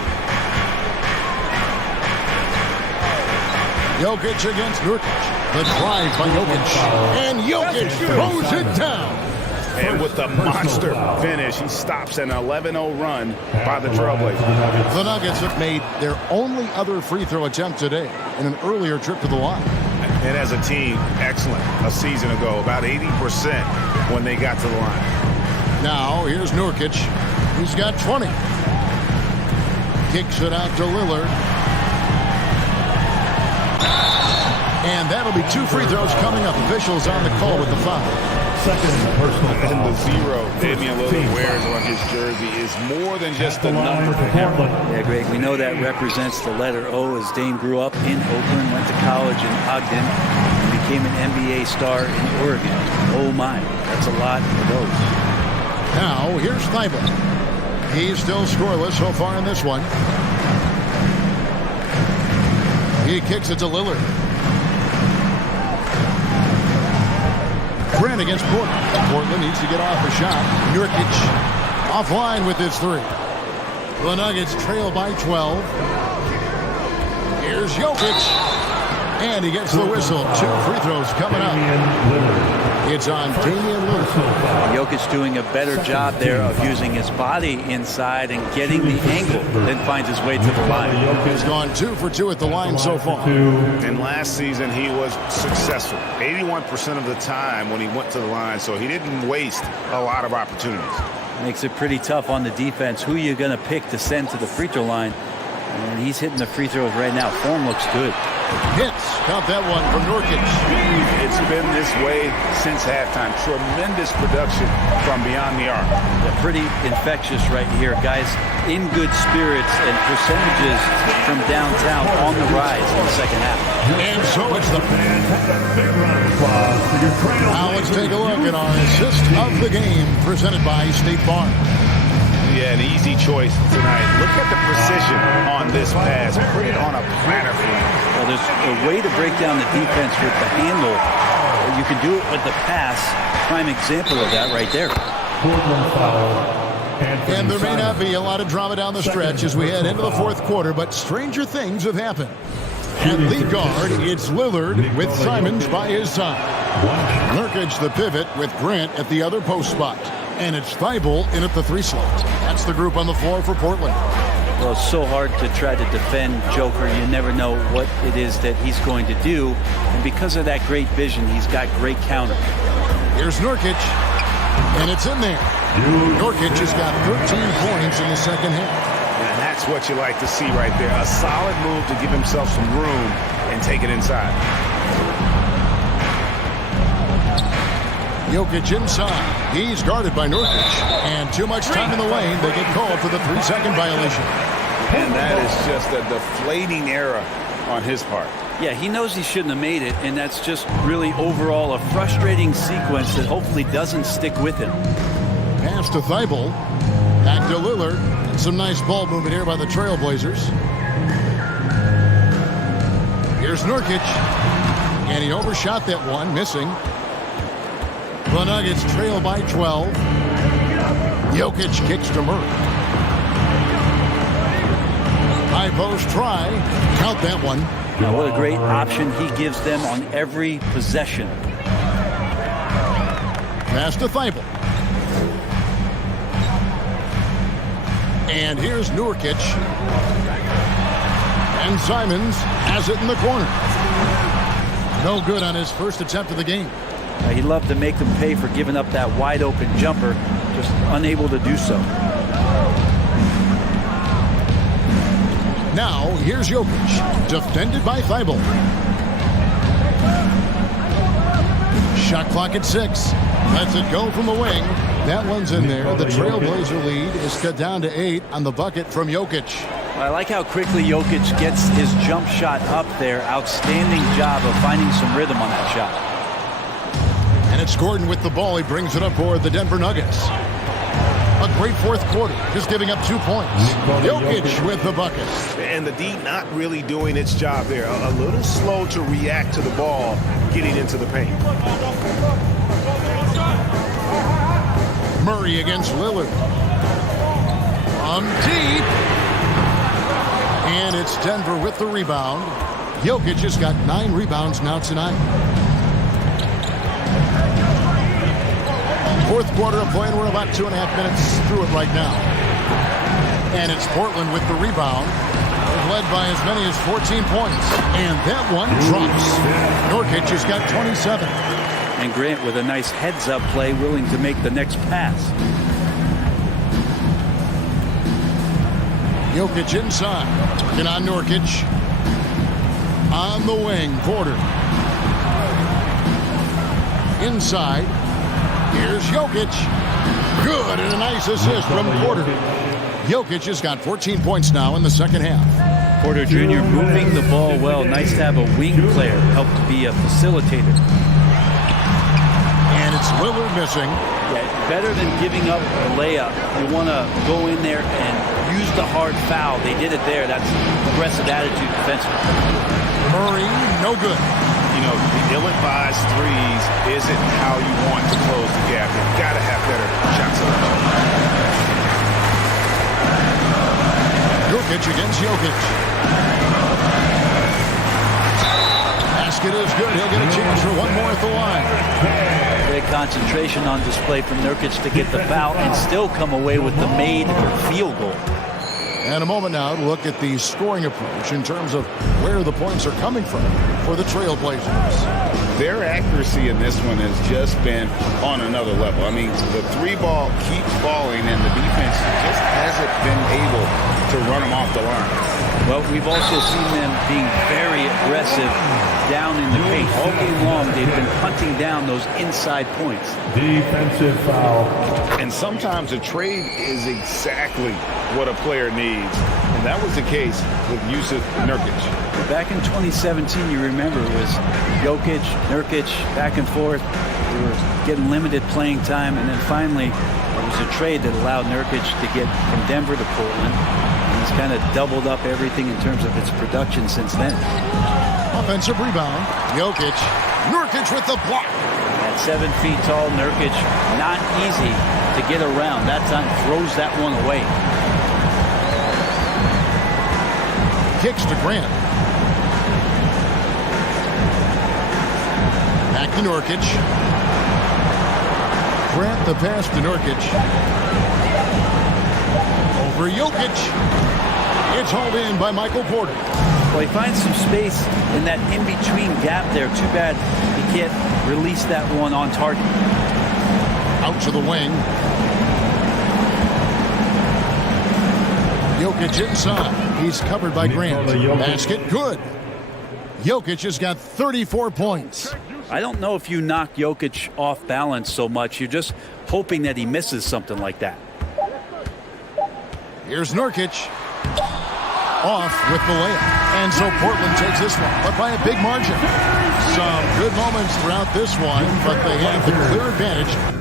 Jokic against Nurkic. The drive by Jokic. And Jokic throws it down. And with the monster finish, he stops an 11-0 run by the Trailblazers. The Nuggets have made their only other free throw attempt today in an earlier trip to the line. And as a team, excellent. A season ago, about 80% when they got to the line. Now, here's Nurkic. He's got 20. Kicks it out to Lillard. And that'll be 2 free throws coming up. Officials on the call with the foul. Second personal foul. And the 0 Damian Lillard wears on his jersey is more than just a number to him. Yeah, Greg, we know that represents the letter O, as Dame grew up in Oakland, went to college in Ogden, and became an NBA star in Oregon. Oh my, that's a lot for those. Now, here's Thibault. He's still scoreless so far in this one. He kicks it to Lillard. Grant against Portland. Portland needs to get off a shot. Nurkic offline with his 3. The Nuggets trail by 12. Here's Jokic. And he gets the whistle. 2 free throws coming up. It's on Damian Lillard. Jokic doing a better job there of using his body inside and getting the angle, then finds his way to the line. He's gone 2 for 2 at the line so far. And last season he was successful 81% of the time when he went to the line, so he didn't waste a lot of opportunities. Makes it pretty tough on the defense. Who are you going to pick to send to the free throw line? And he's hitting the free throws right now. Form looks good. Hits. Count that one from Nurkic. It's been this way since halftime. Tremendous production from beyond the arc. Yeah, pretty infectious right here. Guys in good spirits and percentages from downtown on the rise in the second half. And so it's the big round of applause for your trail. Now let's take a look at our assist of the game presented by State Farm. Yeah, an easy choice tonight. Look at the precision on this pass. Put it on a platter for him. Well, there's a way to break down the defense with the handle. You can do it with the pass. Prime example of that right there. And there may not be a lot of drama down the stretch as we head into the fourth quarter, but stranger things have happened. At lead guard, it's Lillard with Simons by his side. Nurkic the pivot with Grant at the other post spot. And it's Thibault in at the 3 slot. That's the group on the floor for Portland. Well, it's so hard to try to defend Joker. You never know what it is that he's going to do. And because of that great vision, he's got great counter. Here's Nurkic. And it's in there. Nurkic has got 13 points in the second half. And that's what you like to see right there. A solid move to give himself some room and take it inside. Jokic inside. He's guarded by Nurkic. And too much time in the lane. They get called for the 3-second violation. And that is just a deflating error on his part. Yeah, he knows he shouldn't have made it, and that's just really overall a frustrating sequence that hopefully doesn't stick with him. Pass to Thibault. Back to Lillard. Some nice ball movement here by the Trailblazers. Here's Nurkic. And he overshot that one, missing. The Nuggets trail by 12. Jokic kicks to Murray. High post try. Count that one. Now, what a great option he gives them on every possession. Pass to Thibault. And here's Nurkic. And Simons has it in the corner. No good on his first attempt of the game. He loved to make them pay for giving up that wide open jumper, just unable to do so. Now, here's Jokic, defended by Thibault. Shot clock at 6. Lets it go from the wing. That one's in there. The Trailblazer lead is cut down to 8 on the bucket from Jokic. I like how quickly Jokic gets his jump shot up there. Outstanding job of finding some rhythm on that shot. And it's Gordon with the ball. He brings it up for the Denver Nuggets. A great fourth quarter, just giving up 2 points. Jokic with the bucket. And the D not really doing its job there. A little slow to react to the ball getting into the paint. Murray against Lillard. On deep. And it's Denver with the rebound. Jokic has got 9 rebounds now tonight. Fourth quarter of play, and we're about 2.5 minutes through it right now. And it's Portland with the rebound. They've led by as many as 14 points. And that one drops. Nurkic has got 27. And Grant with a nice heads-up play, willing to make the next pass. Jokic inside. Working on Nurkic. On the wing, Porter. Inside. Here's Jokic. Good, and a nice assist from Porter. Jokic has got 14 points now in the second half. Porter Jr. moving the ball well. Nice to have a wing player help to be a facilitator. And it's Lillard missing. Yeah, better than giving up a layup. You want to go in there and use the hard foul. They did it there. That's aggressive attitude defensively. Murray, no good. You know, the ill-advised threes isn't how you want to close the gap. You've got to have better shot selection. Nurkic against Jokic. Basket is good. He'll get a chance for one more at the line. Great concentration on display from Nurkic to get the foul and still come away with the made field goal. And a moment now to look at the scoring approach in terms of where the points are coming from for the Trailblazers. Their accuracy in this one has just been on another level. I mean, the 3-ball keeps falling, and the defense just hasn't been able to run them off the line. Well, we've also seen them being very aggressive down in the paint. All game long, they've been hunting down those inside points. Defensive foul. And sometimes a trade is exactly what a player needs. And that was the case with Yusuf Nurkic. Back in 2017, you remember, it was Jokic, Nurkic, back and forth. We were getting limited playing time, and then finally, it was a trade that allowed Nurkic to get from Denver to Portland. And he's kind of doubled up everything in terms of its production since then. Offensive rebound. Jokic. Nurkic with the block. At 7 feet tall, Nurkic, not easy to get around. That time throws that one away. Kicks to Grant. Back to Nurkic. Grant the pass to Nurkic. Over Jokic. It's hauled in by Michael Porter. Well, he finds some space in that in-between gap there. Too bad he can't release that one on target. Out to the wing. Jokic inside. He's covered by Grant. Basket good. Jokic has got 34 points. I don't know if you knock Jokic off balance so much. You're just hoping that he misses something like that. Here's Nurkic. Off with the layup. And so Portland takes this one, but by a big margin. Some good moments throughout this one, but they have the clear advantage.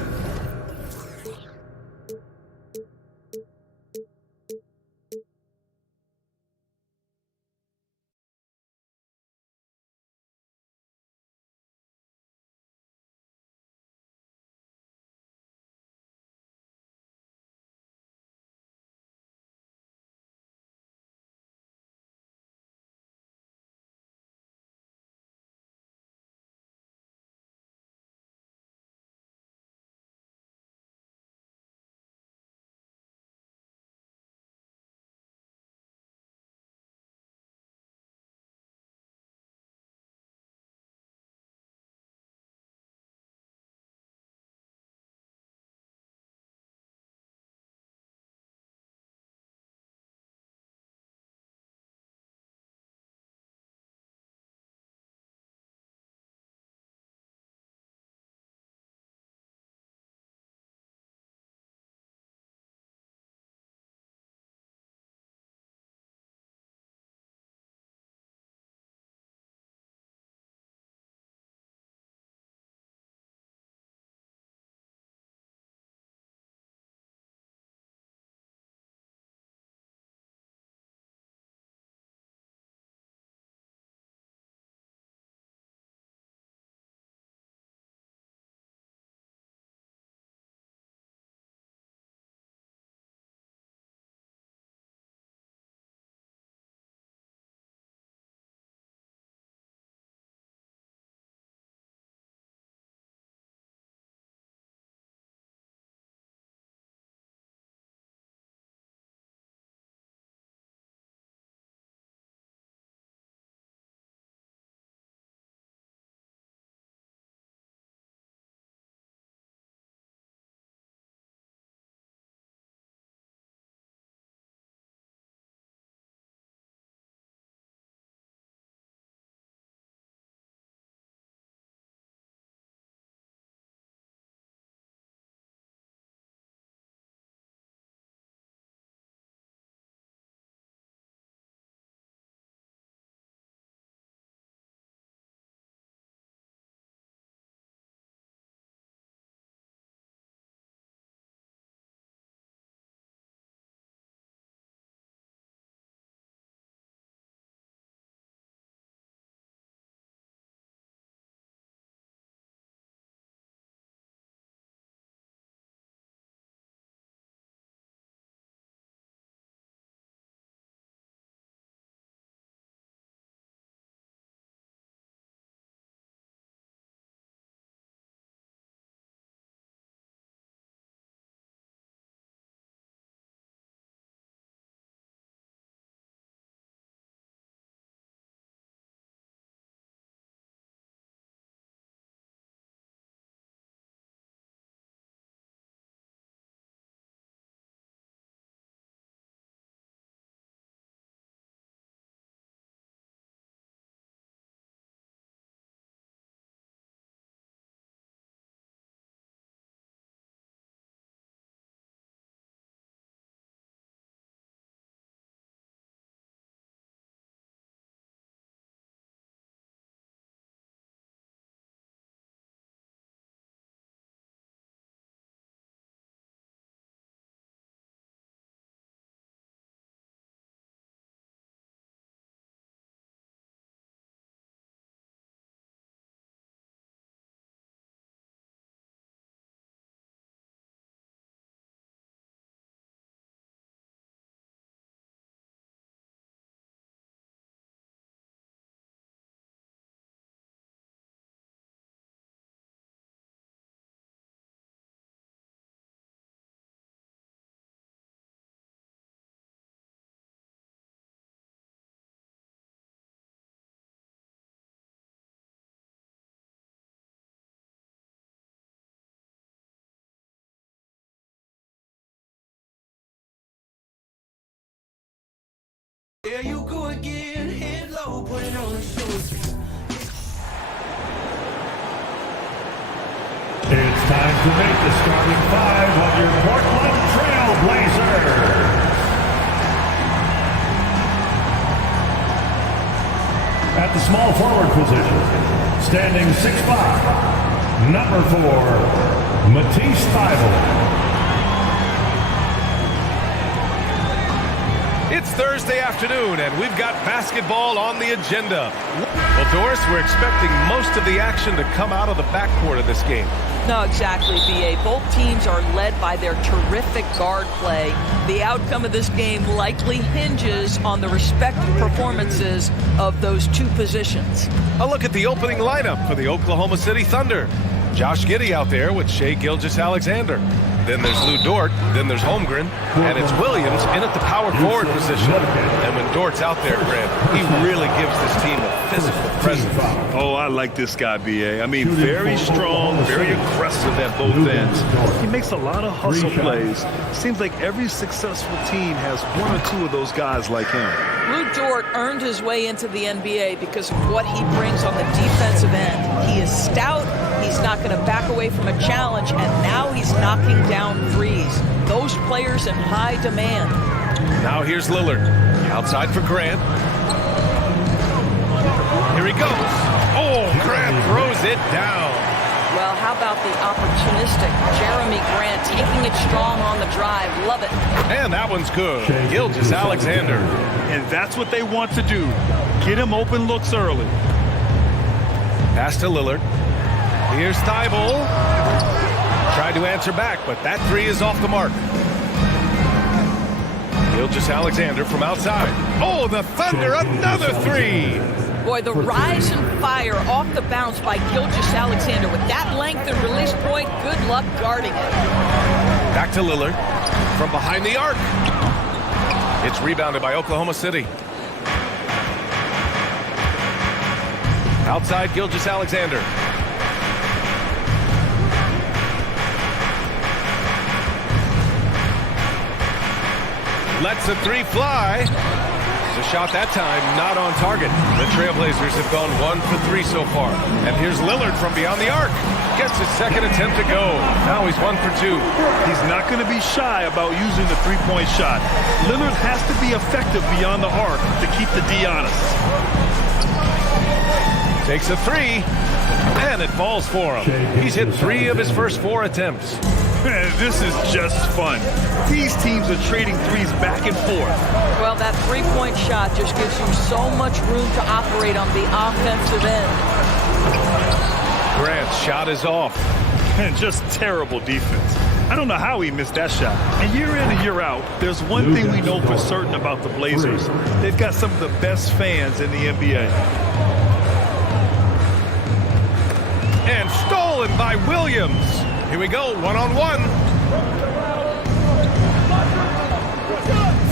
There you go again, head low, put it on the shoes. It's time to make the starting five of your Portland Trail Blazers. At the small forward position, standing 6'5", number 4, Matisse Thybulle. It's Thursday afternoon, and we've got basketball on the agenda. Well, Doris, we're expecting most of the action to come out of the backcourt of this game. No, exactly, B.A. Both teams are led by their terrific guard play. The outcome of this game likely hinges on the respective performances of those two positions. A look at the opening lineup for the Oklahoma City Thunder. Josh Giddey out there with Shai Gilgeous-Alexander. Then there's Lou Dort, then there's Holmgren, and it's Williams in at the power forward position. And when Dort's out there, Grant, he really gives this team a physical presence. Oh, I like this guy, B.A. I mean, very strong, very aggressive at both ends. He makes a lot of hustle plays. Seems like every successful team has one or two of those guys like him. Lou Dort earned his way into the NBA because of what he brings on the defensive end. He is stout, he's not going to back away from a challenge, and now he's knocking down threes. Those players in high demand. Now here's Lillard. Outside for Grant. Here he goes. Oh, Grant throws it down. Well, how about the opportunistic Jeremy Grant taking it strong on the drive? Love it. And that one's good. Gilgeous-Alexander. And that's what they want to do. Get him open looks early. Pass to Lillard. Here's Thybulle. Tried to answer back, but that three is off the mark. Gilgeous-Alexander from outside. Oh, the Thunder, another three. Boy, the rise and fire off the bounce by Gilgeous-Alexander. With that length and release point, good luck guarding it. Back to Lillard from behind the arc. It's rebounded by Oklahoma City. Outside, Gilgeous-Alexander. Lets the three fly. The shot that time not on target. The Trailblazers have gone 1 for 3 so far. And here's Lillard from beyond the arc. Gets his second attempt to go. Now he's 1 for 2. He's not going to be shy about using the three-point shot. Lillard has to be effective beyond the arc to keep the D honest. Takes a three, and it falls for him. He's hit 3 of his first 4 attempts. Man, this is just fun. These teams are trading threes back and forth. Well, that three-point shot just gives you so much room to operate on the offensive end. Grant's shot is off. And just terrible defense. I don't know how he missed that shot. And year in and year out, there's one thing we know for certain about the Blazers. They've got some of the best fans in the NBA. And stolen by Williams. Here we go, one-on-one.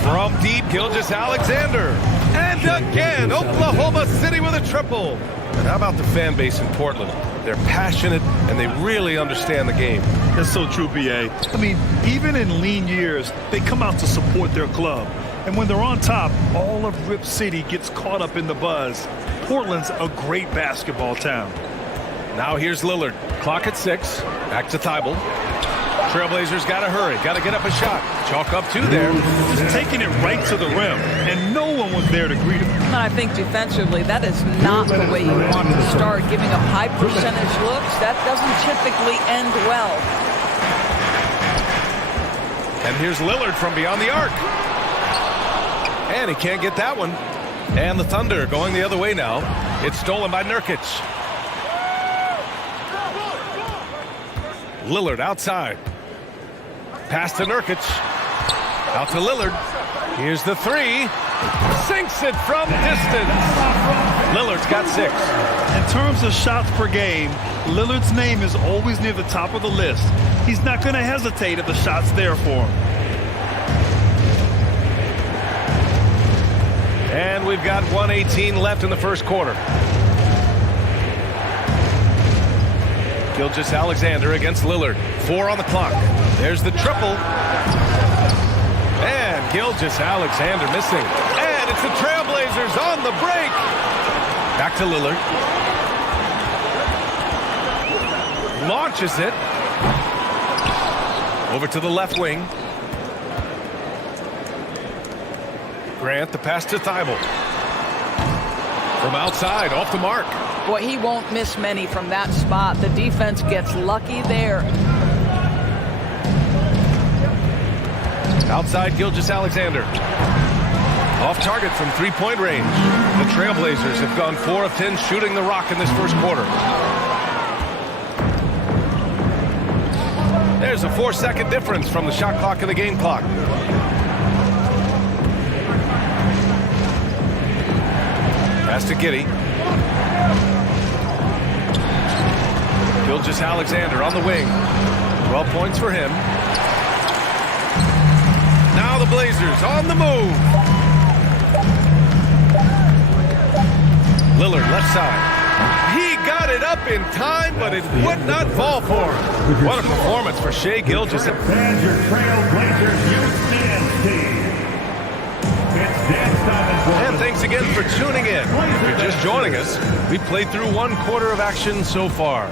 From deep, Gilgeous-Alexander. And again, Oklahoma City with a triple. And how about the fan base in Portland? They're passionate, and they really understand the game. That's so true, B.A. I mean, even in lean years, they come out to support their club. And when they're on top, all of Rip City gets caught up in the buzz. Portland's a great basketball town. Now here's Lillard. Clock at 6. Back to Thybulle. Trailblazers got to hurry. Got to get up a shot. Chalk up 2 there. Just taking it right to the rim. And no one was there to greet him. And I think defensively, that is not the way you want to start. Giving up high percentage looks, that doesn't typically end well. And here's Lillard from beyond the arc. And he can't get that one. And the Thunder going the other way now. It's stolen by Nurkic. Lillard outside. Pass to Nurkic. Out to Lillard. Here's the three. Sinks it from distance. Lillard's got 6. In terms of shots per game, Lillard's name is always near the top of the list. He's not going to hesitate if the shot's there for him. And we've got 1:18 left in the first quarter. Gilgeous-Alexander against Lillard. 4 on the clock. There's the triple. And Gilgeous-Alexander missing. And It's the Trailblazers on the break. Back to Lillard. Launches it. Over to the left wing. Grant, the pass to Thibault. From outside, off the mark. Boy, he won't miss many from that spot. The defense gets lucky there. Outside, Gilgeous-Alexander. Off target from three-point range. The Trailblazers have gone 4 of 10 shooting the rock in this first quarter. There's a 4-second difference from the shot clock and the game clock. Pass to Giddey. Gilgeous-Alexander on the wing. 12 points for him. Now the Blazers on the move. Lillard left side. He got it up in time, but it would not fall for him. What a performance for Shai Gilgeous. And your Trailblazers youth men's team. And thanks again for tuning in. If you're just joining us, we played through 1 quarter of action so far.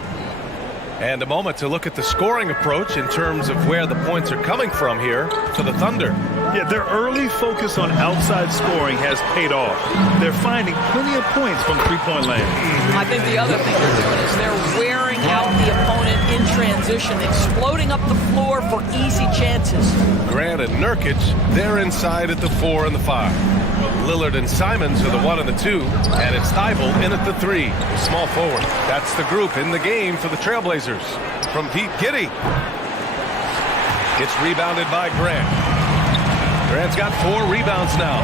And a moment to look at the scoring approach in terms of where the points are coming from here for the Thunder. Yeah, their early focus on outside scoring has paid off. They're finding plenty of points from three-point land. I think the other thing they're doing is they're wearing out the opponent in transition, exploding up the floor for easy chances. Grant and Nurkic, they're inside at the 4 and the 5. Lillard and Simons are the 1 and the 2, and it's Thibault in at the 3, the small forward. That's the group in the game for the Trailblazers. From Pete Giddey. It's rebounded by Grant. Grant's got 4 rebounds now.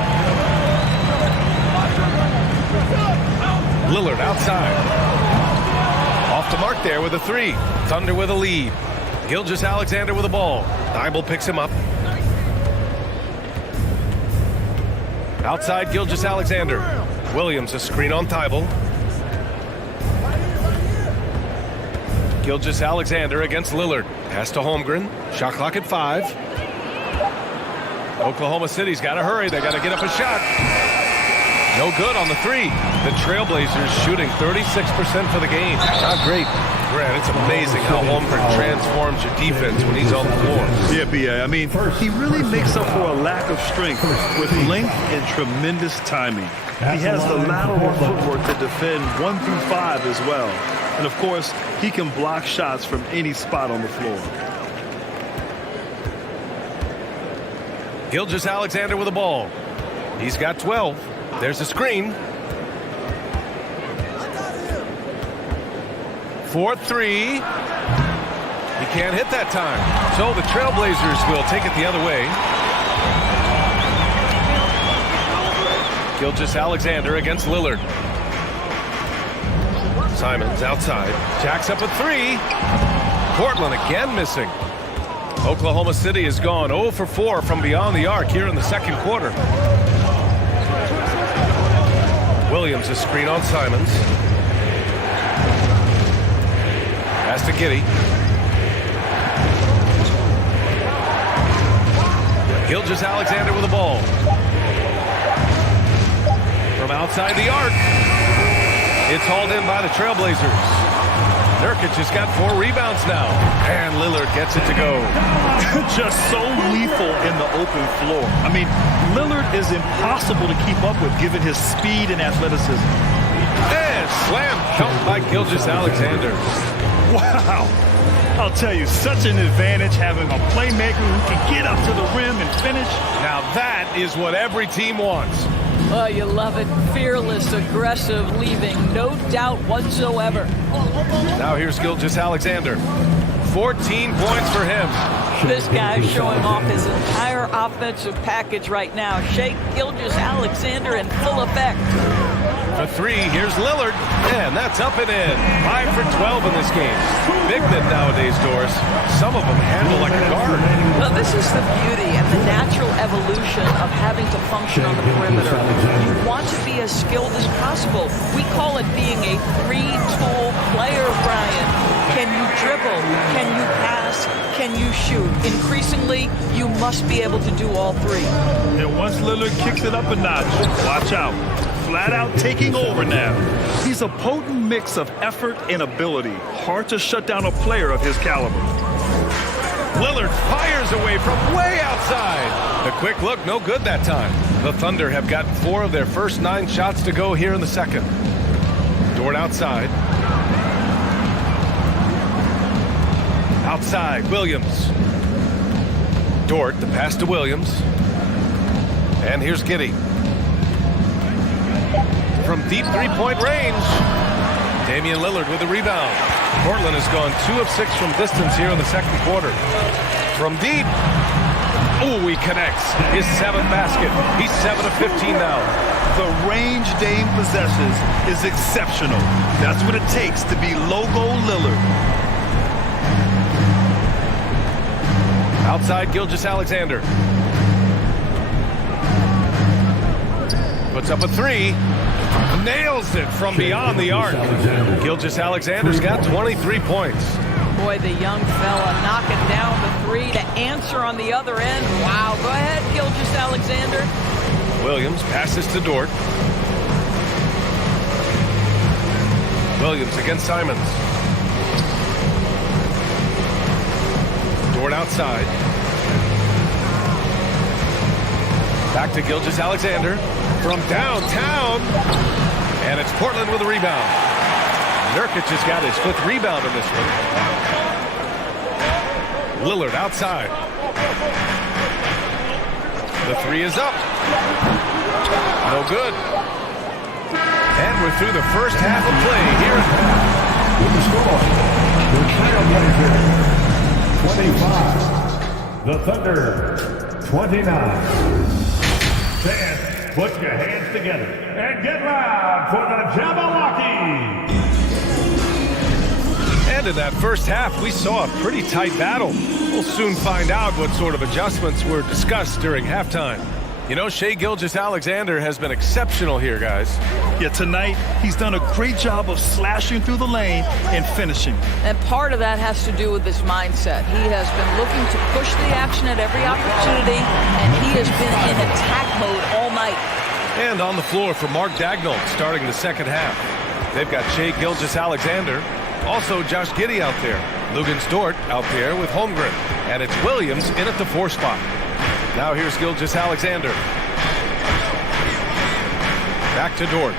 Lillard outside. Off the mark there with a 3. Thunder with a lead. Gilgeous-Alexander with the ball. Thibault picks him up. Outside Gilgeous-Alexander. Williams a screen on Thibault. Gilgeous-Alexander against Lillard. Pass to Holmgren. Shot clock at 5. Oklahoma City's got to hurry. They got to get up a shot. No good on the 3. The Trailblazers shooting 36% for the game. Not great. Grant, it's amazing how Holmgren transforms your defense when he's on the floor. Yeah, B.A. I mean, he really makes up for a lack of strength with length and tremendous timing. He has the lateral footwork to defend 1 through 5 as well. And, of course, he can block shots from any spot on the floor. Gilgeous-Alexander with the ball. He's got 12. There's a screen. 4-3. He can't hit that time. So the Trailblazers will take it the other way. Gilgeous-Alexander against Lillard. Simons outside. Jacks up a 3. Portland again missing. Oklahoma City has gone 0 for 4 from beyond the arc here in the second quarter. Williams a screen on Simons. Pass to Giddey. Gilgeous-Alexander with the ball. From outside the arc. It's hauled in by the Trailblazers. Nurkic has got 4 rebounds now. And Lillard gets it to go. Just so lethal in the open floor. I mean, Lillard is impossible to keep up with given his speed and athleticism. And slam dunk by Gilgeous-Alexander. Wow. I'll tell you, such an advantage having a playmaker who can get up to the rim and finish. Now that is what every team wants. Oh, you love it. Fearless, aggressive, leaving no doubt whatsoever. Now here's Gilgeous-Alexander. 14 points for him. This guy's showing off his entire offensive package right now. Shai Gilgeous-Alexander in full effect. For 3, here's Lillard. And that's up and in. 5 for 12 in this game. Big men nowadays, Doris. Some of them handle like a guard. Well, this is the beauty and the natural evolution of having to function on the perimeter. You want to be as skilled as possible. We call it being a 3-tool player, Brian. Can you dribble? Can you pass? Can and you shoot. Increasingly, you must be able to do all three. And once Lillard kicks it up a notch, watch out. Flat out taking over now. He's a potent mix of effort and ability. Hard to shut down a player of his caliber. Lillard fires away from way outside. The quick look, no good that time. The Thunder have gotten 4 of their first 9 shots to go here in the second. Dort outside. Outside, Williams. Dort, the pass to Williams. And here's Giddey. From deep three-point range, Damian Lillard with the rebound. Portland has gone 2 of 6 from distance here in the second quarter. From deep, he connects. His 7th basket. He's 7 of 15 now. The range Dame possesses is exceptional. That's what it takes to be logo Lillard. Outside, Gilgeous-Alexander. Puts up a 3. Nails it from beyond the arc. Gilgeous-Alexander's got 23 points. Boy, the young fella knocking down the 3 to answer on the other end. Wow, go ahead, Gilgeous-Alexander. Williams passes to Dort. Williams against Simons. Dort outside. Back to Gilgeous-Alexander from downtown. And it's Portland with a rebound. Nurkic has got his 5th rebound in this one. Lillard outside. The 3 is up. No good. And we're through the first half of play here at With the score, the Trailblazers 25, the Thunder 29. Fans, put your hands together and get loud for the Jabberwocky. And in that first half, we saw a pretty tight battle. We'll soon find out what sort of adjustments were discussed during halftime. You know, Shai Gilgeous-Alexander has been exceptional here, guys. Yeah, tonight, he's done a great job of slashing through the lane and finishing. And part of that has to do with his mindset. He has been looking to push the action at every opportunity, and he has been in attack mode all night. And on the floor for Mark Daigneault starting the second half. They've got Shai Gilgeous-Alexander, also Josh Giddey out there. Luguentz Dort out there with Holmgren. And it's Williams in at the 4 spot. Now here's Gilgeous-Alexander. Back to Dort.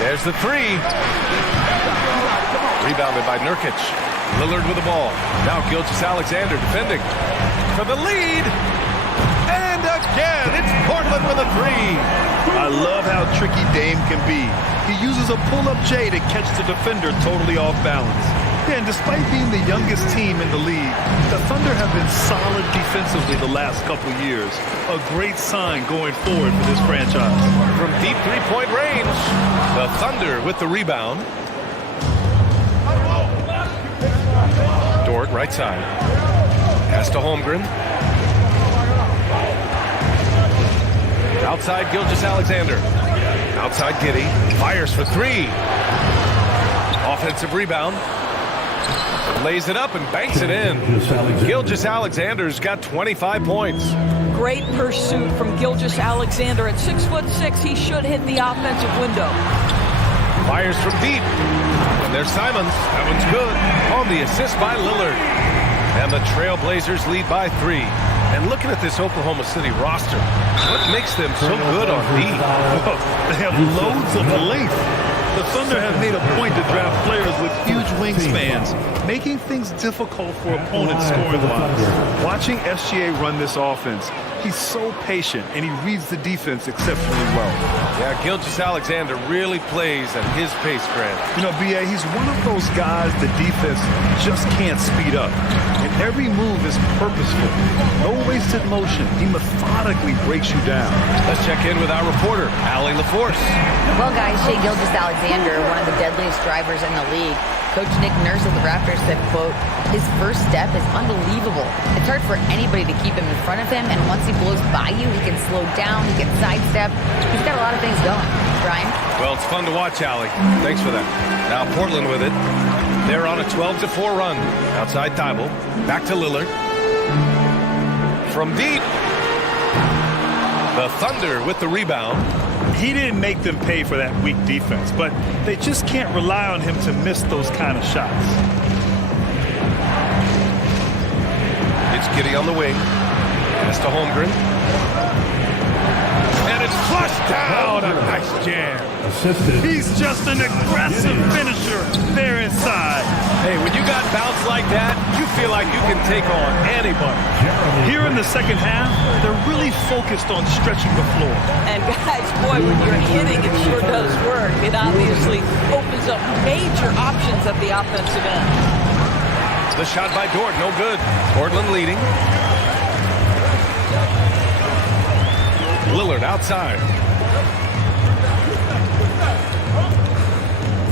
There's the 3. Rebounded by Nurkic. Lillard with the ball. Now Gilgeous-Alexander defending for the lead. And again, it's Portland with a 3. I love how tricky Dame can be. He uses a pull-up J to catch the defender totally off balance. And despite being the youngest team in the league, the Thunder have been solid defensively the last couple years. A great sign going forward for this franchise. From deep three-point range, the Thunder with the rebound. Dort, right side. Pass to Holmgren. Outside, Gilgeous-Alexander. Outside, Giddey. Fires for 3. Offensive rebound. Lays it up and banks it in. Gilgeous-Alexander's got 25 points. Great pursuit from Gilgeous-Alexander. At 6'6", he should hit the offensive window. Fires from deep. And there's Simons. That one's good. On the assist by Lillard. And the Trailblazers lead by 3. And looking at this Oklahoma City roster, what makes them so good on D? They have loads of length. The Thunder have made a point to draft players with huge wingspans, making things difficult for opponents scoring-wise. Watching SGA run this offense, he's so patient, and he reads the defense exceptionally well. Yeah, Gilgeous-Alexander really plays at his pace, Grant. You know, B.A., he's one of those guys the defense just can't speed up. And every move is purposeful. No wasted motion. He methodically breaks you down. Let's check in with our reporter, Allie LaForce. Well, guys, Shai Gilgeous-Alexander Alexander, one of the deadliest drivers in the league. Coach Nick Nurse of the Raptors said, quote, his first step is unbelievable. It's hard for anybody to keep him in front of him, and once he blows by you, he can slow down, he can sidestep. He's got a lot of things going. Brian? Well, it's fun to watch, Allie. Thanks for that. Now Portland with it. They're on a 12-4 run. Outside Thibault. Back to Lillard. From deep. The Thunder with the rebound. He didn't make them pay for that weak defense, but they just can't rely on him to miss those kind of shots. It's Giddey on the wing. Pass to Holmgren. And it's flushed down. A nice jam. He's just an aggressive finisher there inside. Hey, when you got bounce like that, you feel like you can take on anybody. Here in the second half, they're really focused on stretching the floor. And guys, boy, when you're hitting, it sure does work. It obviously opens up major options at the offensive end. The shot by Dort, no good. Portland leading. Lillard outside.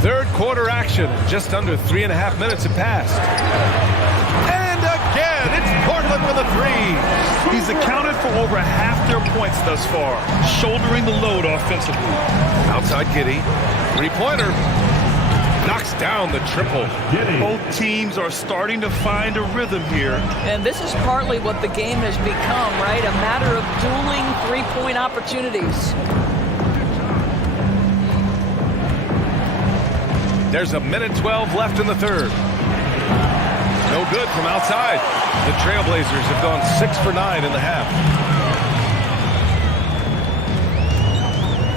Third quarter action. Just under 3.5 minutes have passed. And again, it's Portland with a three. He's accounted for over half their points thus far, shouldering the load offensively. Outside Giddey. Three-pointer. Knocks down the triple. Both teams are starting to find a rhythm here. And this is partly what the game has become, right? A matter of dueling three-point opportunities. There's a minute 12 left in the third. No good from outside. The Trailblazers have gone 6 for 9 in the half.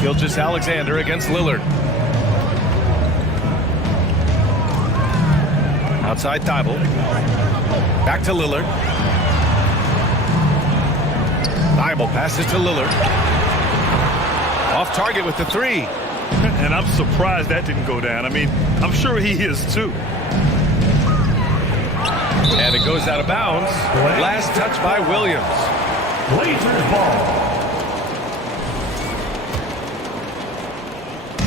Gilgeous-Alexander against Lillard. Outside Thibault. Back to Lillard. Thibault passes to Lillard. Off target with the three. And I'm surprised that didn't go down. I mean, I'm sure he is too. And it goes out of bounds. Last touch by Williams. Blazers ball.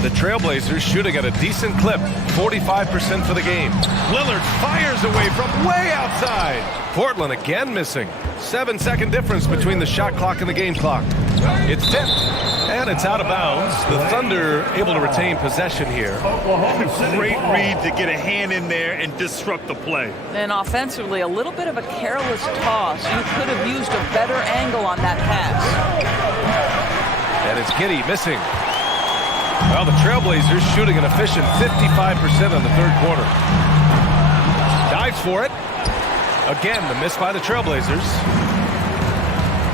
The Trailblazers shooting at a decent clip. 45% for the game. Lillard fires away from way outside. Portland again missing. 7-second difference between the shot clock and the game clock. It's tipped. And it's out of bounds. The Thunder able to retain possession here. Great read to get a hand in there and disrupt the play. And offensively, a little bit of a careless toss. You could have used a better angle on that pass. And it's Giddey missing. Well, the Trailblazers shooting an efficient 55% in the third quarter. Dives for it. Again, the miss by the Trailblazers.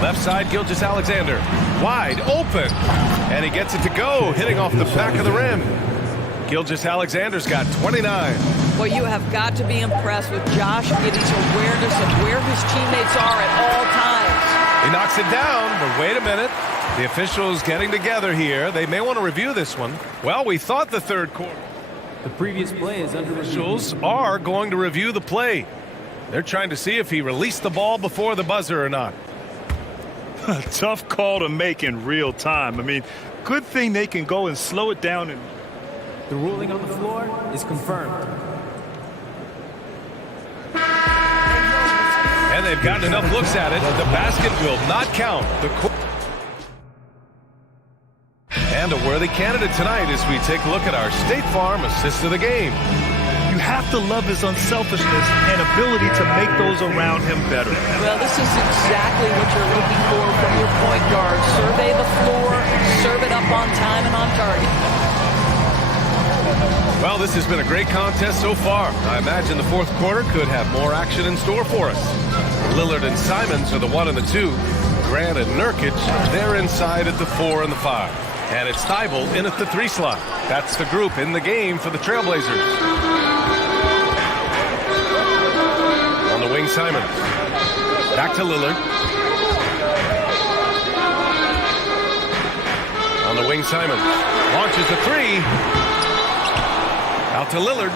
Left side, Gilgeous-Alexander. Wide open. And he gets it to go, hitting off the back of the rim. Gilgeous-Alexander's got 29. Well, you have got to be impressed with Josh Giddey's awareness of where his teammates are at all times. He knocks it down, but wait a minute. The officials getting together here. They may want to review this one. Well, we thought the third quarter. The previous play is under review. Officials are going to review the play. They're trying to see if he released the ball before the buzzer or not. A tough call to make in real time. I mean, good thing they can go and slow it down. And the ruling on the floor is confirmed. And they've gotten enough looks at it. The basket will not count. And a worthy candidate tonight as we take a look at our State Farm assist of the game. You have to love his unselfishness and ability to make those around him better. Well, this is exactly what you're looking for from your point guard. Survey the floor, serve it up on time and on target. Well, this has been a great contest so far. I imagine the fourth quarter could have more action in store for us. Lillard and Simons are the 1 and the 2. Grant and Nurkic, they're inside at the 4 and the 5. And it's Thibault in at the 3 slot. That's the group in the game for the Trailblazers. On the wing, Simons. Back to Lillard. On the wing, Simons. Launches the 3. Out to Lillard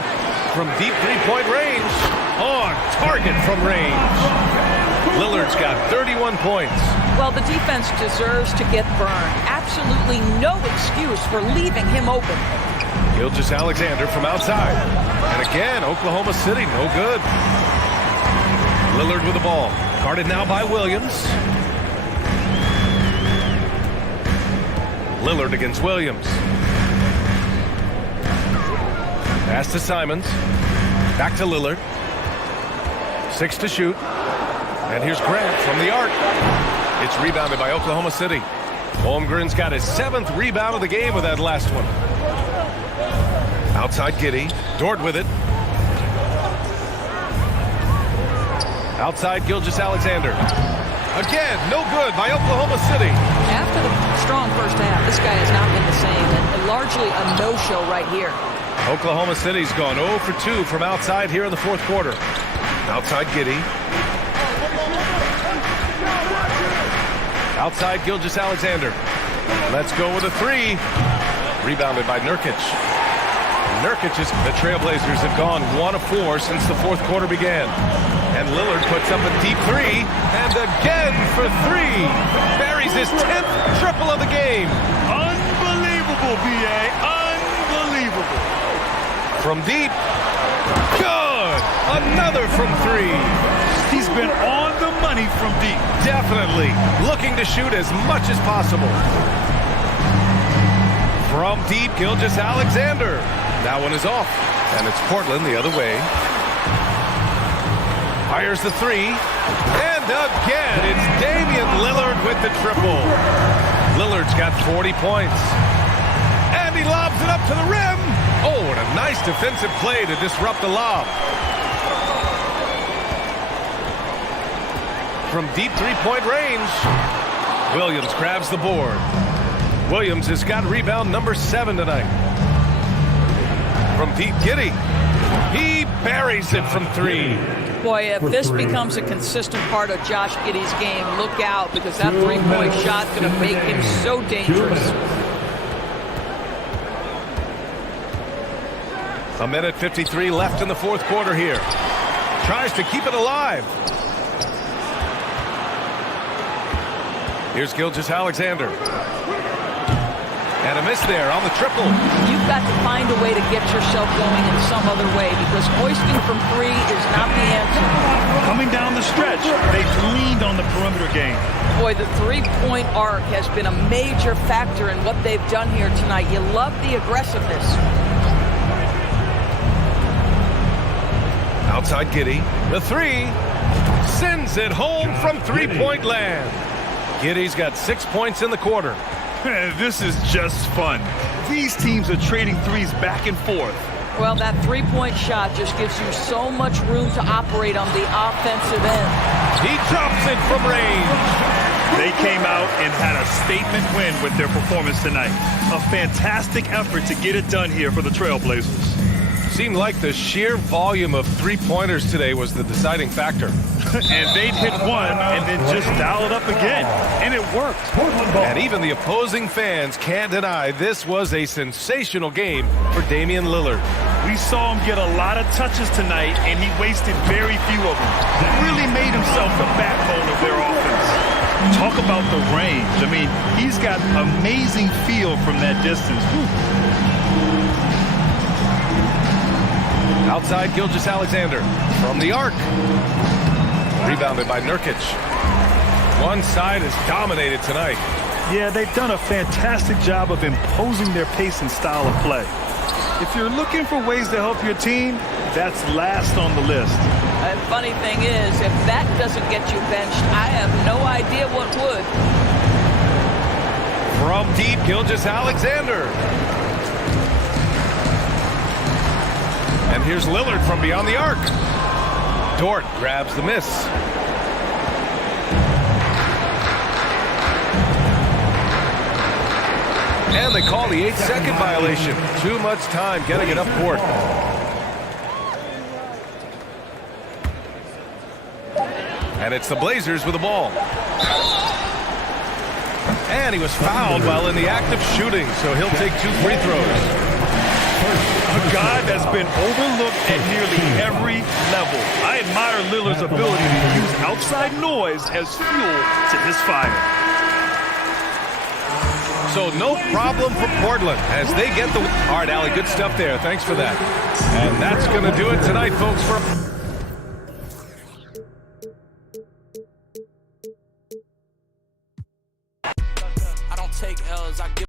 from deep three-point range. On target from range. Lillard's got 31 points. Well, the defense deserves to get burned. Absolutely no excuse for leaving him open. Gilgeous-Alexander from outside. And again, Oklahoma City, no good. Lillard with the ball. Guarded now by Williams. Lillard against Williams. Pass to Simons. Back to Lillard. 6 to shoot. And here's Grant from the arc. It's rebounded by Oklahoma City. Holmgren's got his 7th rebound of the game with that last one. Outside Giddey. Dort with it. Outside Gilgeous-Alexander. Again, no good by Oklahoma City. After the strong first half, this guy has not been the same, and largely a no-show right here. Oklahoma City's gone 0 for 2 from outside here in the 4th quarter. Outside Giddey. Outside Gilgeous-Alexander. Let's go with a 3. Rebounded by Nurkic. The Trailblazers have gone 1 of 4 since the 4th quarter began. And Lillard puts up a deep 3. And again for 3. Buries his 10th triple of the game. Unbelievable, B.A. Unbelievable. From deep. Good. Another from 3. He's been on the money from deep. Definitely. Looking to shoot as much as possible. From deep, Gilgeous-Alexander. That one is off. And it's Portland the other way. Fires the 3. And again, it's Damian Lillard with the triple. Lillard's got 40 points. And he lobs it up to the rim. Oh, and a nice defensive play to disrupt the lob. From deep 3-point range, Williams grabs the board. Williams has got rebound number 7 tonight. From deep, Giddey. He buries it from 3. Boy, if this becomes a consistent part of Josh Giddey's game, look out, because that 3-point shot is going to make him so dangerous. A minute 53 left in the 4th quarter here. Tries to keep it alive. Here's Gilgeous-Alexander. And a miss there on the triple. You've got to find a way to get yourself going in some other way, because hoisting from 3 is not the answer. Coming down the stretch, they've leaned on the perimeter game. Boy, the 3-point arc has been a major factor in what they've done here tonight. You love the aggressiveness. Outside Giddey. The 3. Sends it home from 3-point land. Giddey's got 6 points in the quarter. This is just fun. These teams are trading threes back and forth. Well, that 3-point shot just gives you so much room to operate on the offensive end. He drops it from range. They came out and had a statement win with their performance tonight. A fantastic effort to get it done here for the Trailblazers. Seemed like the sheer volume of 3-pointers today was the deciding factor. And they'd hit one and then just dial it up again. And it worked. And even the opposing fans can't deny this was a sensational game for Damian Lillard. We saw him get a lot of touches tonight, and he wasted very few of them. Really made himself the backbone of their offense. Talk about the range. I mean, he's got amazing feel from that distance. Outside Gilgeous-Alexander from the arc. Rebounded by Nurkic. One side is dominated tonight. Yeah, they've done a fantastic job of imposing their pace and style of play. If you're looking for ways to help your team, that's last on the list. And funny thing is, if that doesn't get you benched, I have no idea what would. From deep, Gilgeous-Alexander. And here's Lillard from beyond the arc. Dort grabs the miss. And they call the 8-second violation. Too much time getting it up court. And it's the Blazers with the ball. And he was fouled while in the act of shooting, so he'll take 2 free throws. A guy that's been overlooked at nearly every level. I admire Lillard's ability to use outside noise as fuel to his fire. So no problem for Portland as they get the... All right, Allie, good stuff there. Thanks for that. And that's going to do it tonight, folks. I don't take L's, I give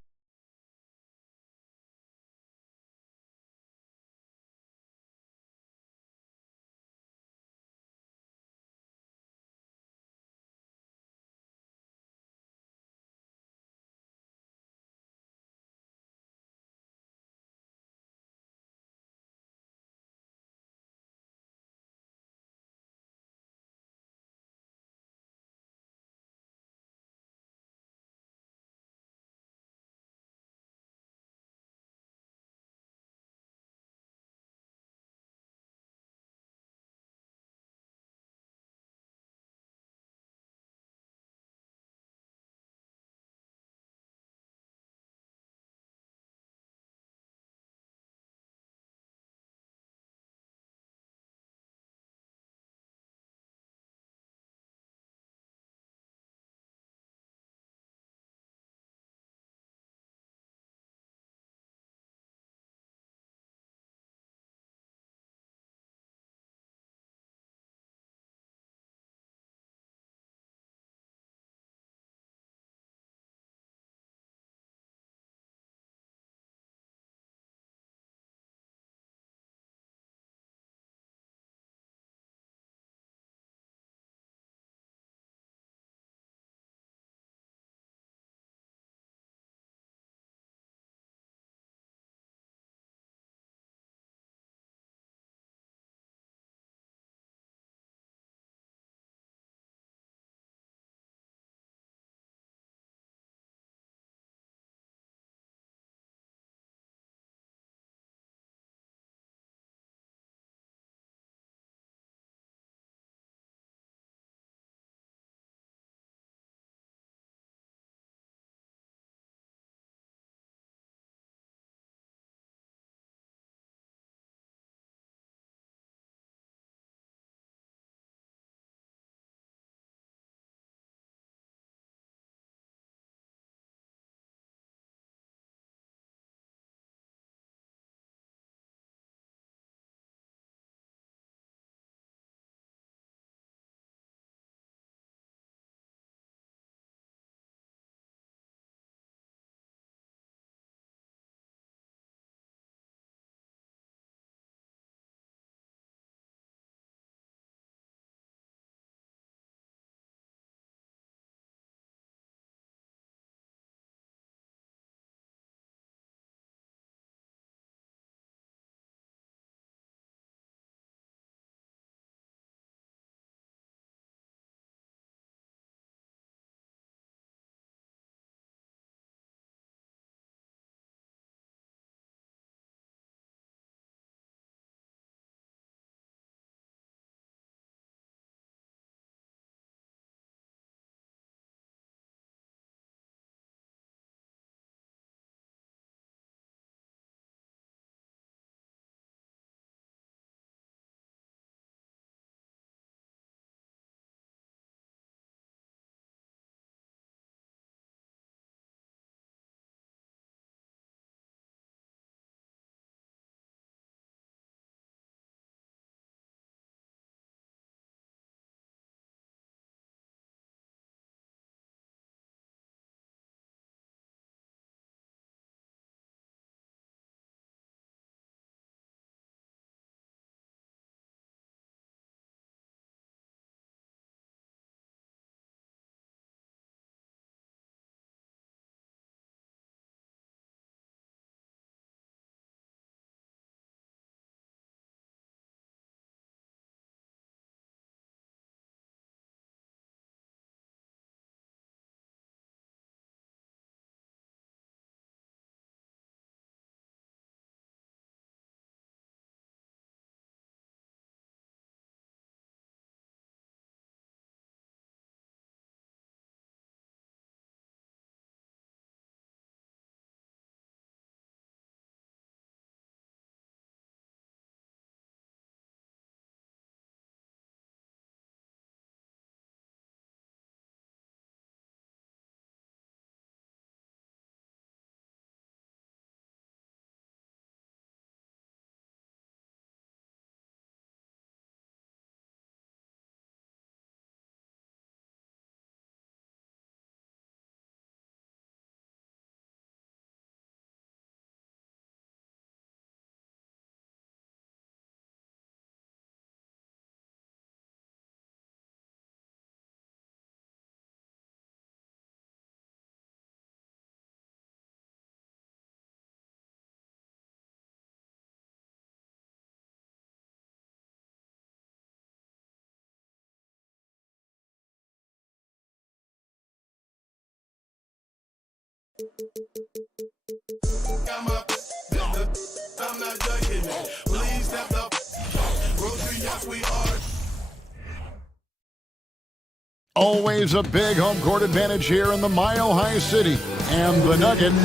Always a big home court advantage here in the Mile High City. And the Nuggets.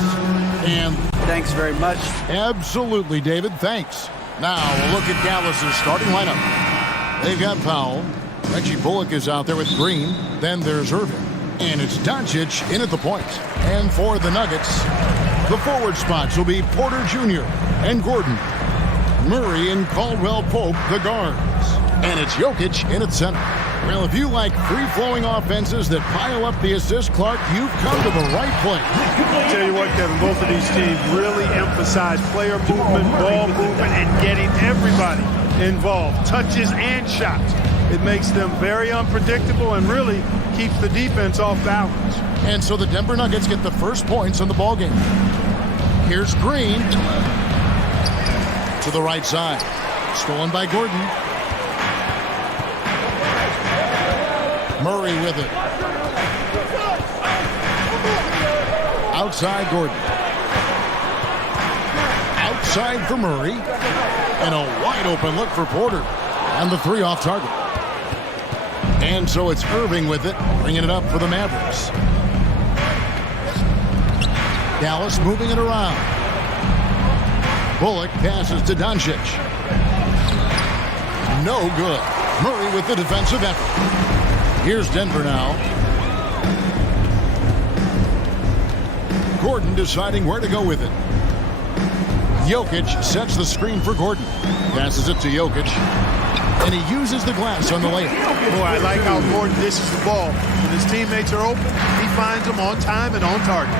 And thanks very much. Absolutely, David. Thanks. Now we'll look at Dallas's starting lineup. They've got Powell. Reggie Bullock is out there with Green. Then there's Irving. And it's Doncic in at the point. And for the Nuggets, the forward spots will be Porter Jr. and Gordon. Murray and Caldwell Pope, the guards. And it's Jokic in at center. Well, if you like free-flowing offenses that pile up the assist, Clark, you've come to the right place. I'll tell you what, Kevin, both of these teams really emphasize player movement, ball movement, and getting everybody involved, touches and shots. It makes them very unpredictable and really keeps the defense off balance. And so the Denver Nuggets get the first points in the ballgame. Here's Green to the right side. Stolen by Gordon. Murray with it. Outside Gordon. Outside for Murray. And a wide open look for Porter. And the three off target. And so it's Irving with it, bringing it up for the Mavericks. Dallas moving it around. Bullock passes to Doncic. No good. Murray with the defensive effort. Here's Denver now. Gordon deciding where to go with it. Jokic sets the screen for Gordon. Passes it to Jokic. And he uses the glass on the layup. Boy, I like how Gordon dishes the ball. When his teammates are open, he finds them on time and on target.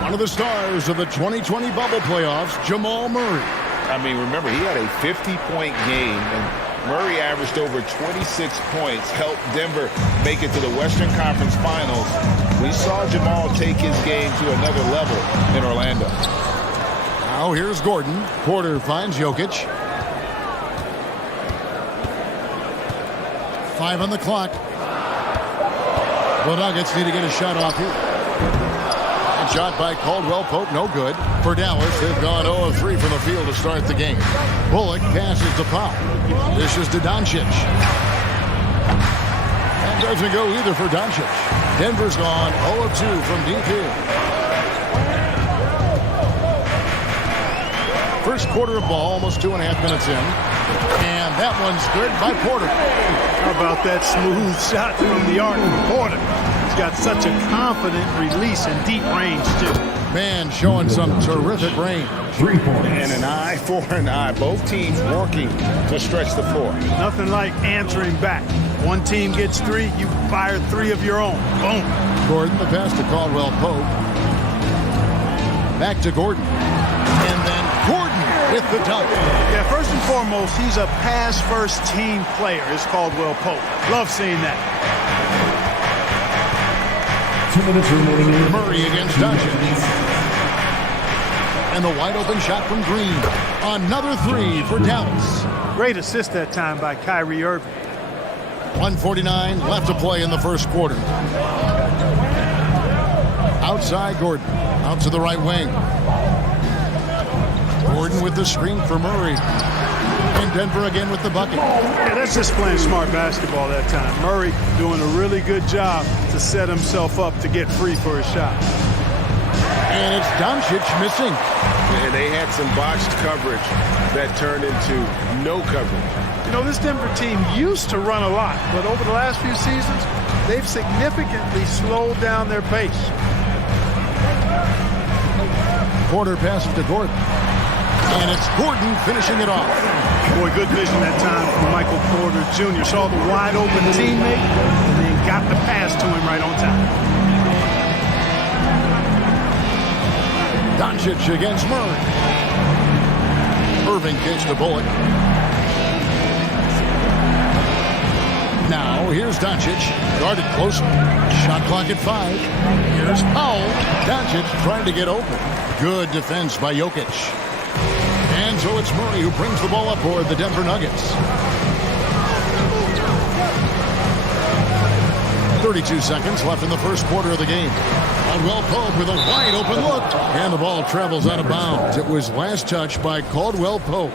One of the stars of the 2020 bubble playoffs, Jamal Murray. I mean, remember, he had a 50-point game, and Murray averaged over 26 points, helped Denver make it to the Western Conference Finals. We saw Jamal take his game to another level in Orlando. Now here's Gordon. Porter finds Jokic. 5 on the clock. The Nuggets need to get a shot off here. And shot by Caldwell Pope, no good. For Dallas, they've gone 0 of 3 from the field to start the game. Bullock passes to Powell. This is to Doncic. That doesn't go either for Doncic. Denver's gone 0 of 2 from deep here. First quarter of ball, almost 2.5 minutes in. And that one's good by Porter. How about that smooth shot from the arc of Porter? He's got such a confident release and deep range, too. Man, showing some terrific range. 3 points. And an eye for an eye. Both teams working to stretch the floor. Nothing like answering back. One team gets 3, you fire 3 of your own. Boom. Gordon, the pass to Caldwell Pope. Back to Gordon. And then Gordon with the dunk. Yeah, first and foremost, he's a pass-first team player, is Caldwell Pope. Love seeing that. 2 minutes remaining. Murray against Doncic. And the wide open shot from Green. Another 3 for Dallas. Great assist that time by Kyrie Irving. 1:49 left to play in the first quarter. Outside Gordon. Out to the right wing. Gordon with the screen for Murray. And Denver again with the bucket. Yeah, that's just playing smart basketball that time. Murray doing a really good job to set himself up to get free for his shot. And it's Doncic missing. And they had some botched coverage that turned into no coverage. You know, this Denver team used to run a lot, but over the last few seasons, they've significantly slowed down their pace. Porter passes to Gordon. And it's Gordon finishing it off. Boy, good vision that time from Michael Porter Jr. Saw the wide open teammate and then got the pass to him right on time. Doncic against Murray. Irving pitch to Bullock. Now here's Doncic. Guarded close. Shot clock at 5. Here's Powell. Doncic trying to get open. Good defense by Jokic. And so it's Murray who brings the ball up for the Denver Nuggets. 32 seconds left in the first quarter of the game. Caldwell Pope with a wide open look. And the ball travels out of bounds. It was last touched by Caldwell Pope.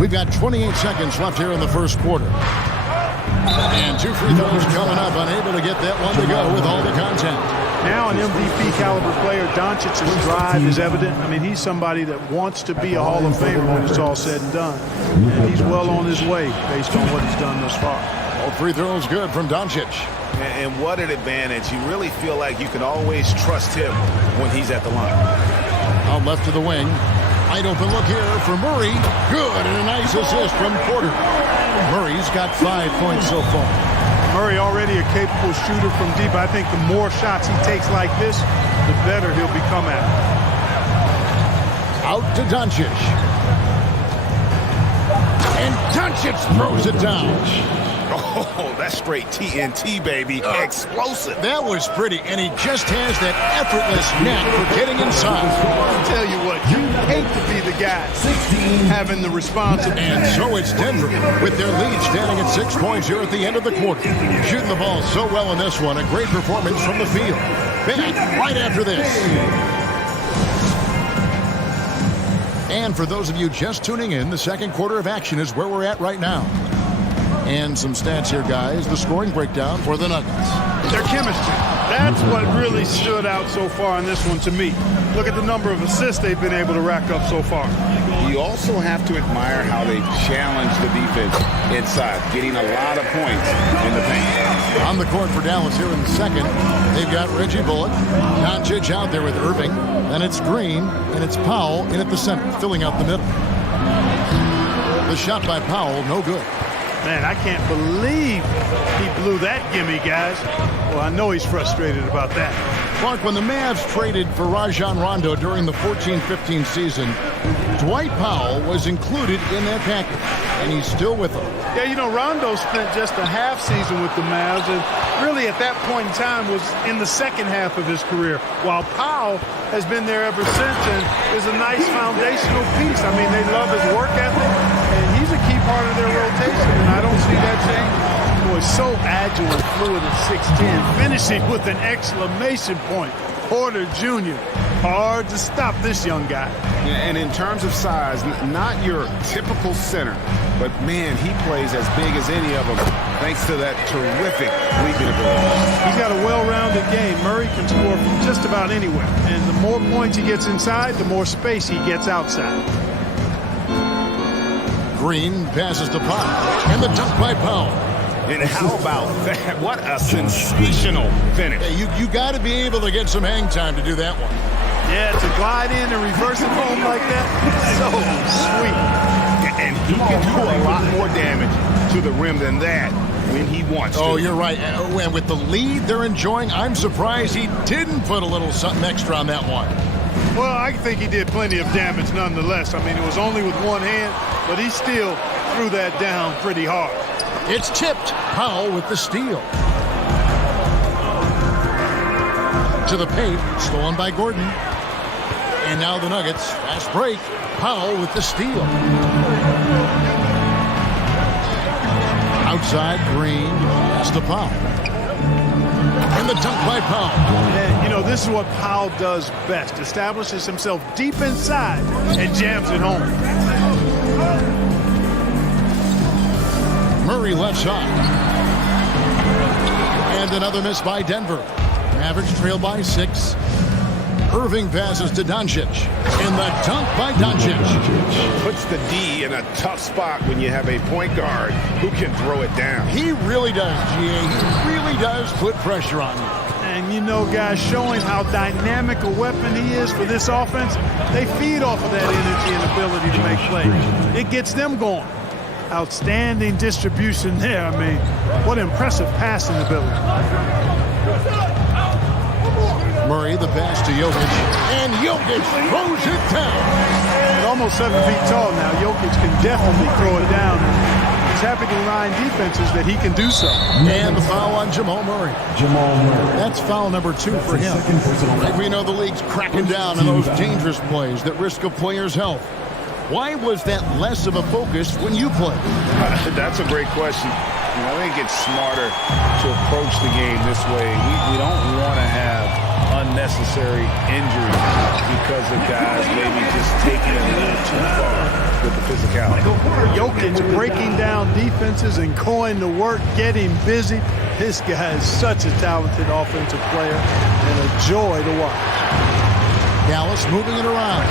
We've got 28 seconds left here in the first quarter. And 2 free throws coming up, unable to get that one to go with all the contact. Now an MVP caliber player, Doncic's drive is evident. I mean, he's somebody that wants to be a Hall of Famer when it's all said and done. And he's well on his way based on what he's done thus far. All free throws good from Doncic. And what an advantage. You really feel like you can always trust him when he's at the line. Out left to the wing. Wide open look here for Murray. Good, and a nice assist from Porter. Murray's got 5 points so far. Murray already a capable shooter from deep. I think the more shots he takes like this, the better he'll become at it. Out to Doncic. And Doncic throws it down. Oh, that's straight TNT, baby. Explosive. That was pretty, and he just has that effortless knack for getting inside. I'll tell you what, you hate to be the guy having the responsibility. And so it's Denver with their lead standing at 6 points here at the end of the quarter. Shooting the ball so well in this one. A great performance from the field. Back right after this. And for those of you just tuning in, the second quarter of action is where we're at right now. And some stats here, guys. The scoring breakdown for the Nuggets. Their chemistry. That's what really stood out so far in this one to me. Look at the number of assists they've been able to rack up so far. You also have to admire how they challenge the defense inside, getting a lot of points in the paint. On the court for Dallas here in the second, they've got Reggie Bullock, Doncic out there with Irving, then it's Green, and it's Powell in at the center, filling out the middle. The shot by Powell, no good. Man, I can't believe he blew that gimme, guys. Well, I know he's frustrated about that. Clark, when the Mavs traded for Rajon Rondo during the 14-15 season, Dwight Powell was included in that package, and he's still with them. Yeah, you know, Rondo spent just a half season with the Mavs, and really at that point in time was in the second half of his career, while Powell has been there ever since and is a nice foundational piece. I mean, they love his work ethic, and he's a key part of their rotation, and I don't see that changing. Boy, so agile and fluid at 6'10", finishing with an exclamation point. Porter Jr., hard to stop this young guy. Yeah, and in terms of size, not your typical center, but man, he plays as big as any of them thanks to that terrific leaping ability. He's got a well-rounded game. Murray can score from just about anywhere, and the more points he gets inside, the more space he gets outside. Green passes to Powell, and the dunk by Powell. And how about that? What a sensational finish. Hey, you got to be able to get some hang time to do that one. Yeah, to glide in and reverse it home like that, so sweet. And he can do a lot more damage to the rim than that when he wants to. Oh, you're right. And with the lead they're enjoying, I'm surprised he didn't put a little something extra on that one. Well, I think he did plenty of damage nonetheless. I mean, it was only with one hand, but he still threw that down pretty hard. It's tipped. Powell with the steal. To the paint, stolen by Gordon. And now the Nuggets, fast break. Powell with the steal. Outside, Green, pass to Powell. And the dunk by Powell. And, you know, this is what Powell does best. Establishes himself deep inside and jams it home. Murray left side. And another miss by Denver. Mavericks trail by 6. Irving passes to Doncic. And the dunk by Doncic. Puts the D in a tough spot when you have a point guard who can throw it down. He really does, GA. He really does put pressure on you. And, you know, guys, showing how dynamic a weapon he is for this offense, they feed off of that energy and ability to make plays. It gets them going. Outstanding distribution there. I mean, what impressive passing ability. Murray, the pass to Jokic. And Jokic throws it down. At almost 7 feet tall now, Jokic can definitely throw it down. He's happy to remind defenses that he can do so. And the foul on Jamal Murray. That's foul number 2 for him. Like we know the league's cracking down on those dangerous plays that risk a player's health. Why was that less of a focus when you played? That's a great question. I think it's smarter to approach the game this way. We don't want to have unnecessary injuries because of guys maybe just taking it a little too far with the physicality. Jokic breaking down defenses and going to work, getting busy. This guy is such a talented offensive player and a joy to watch. Dallas moving it around.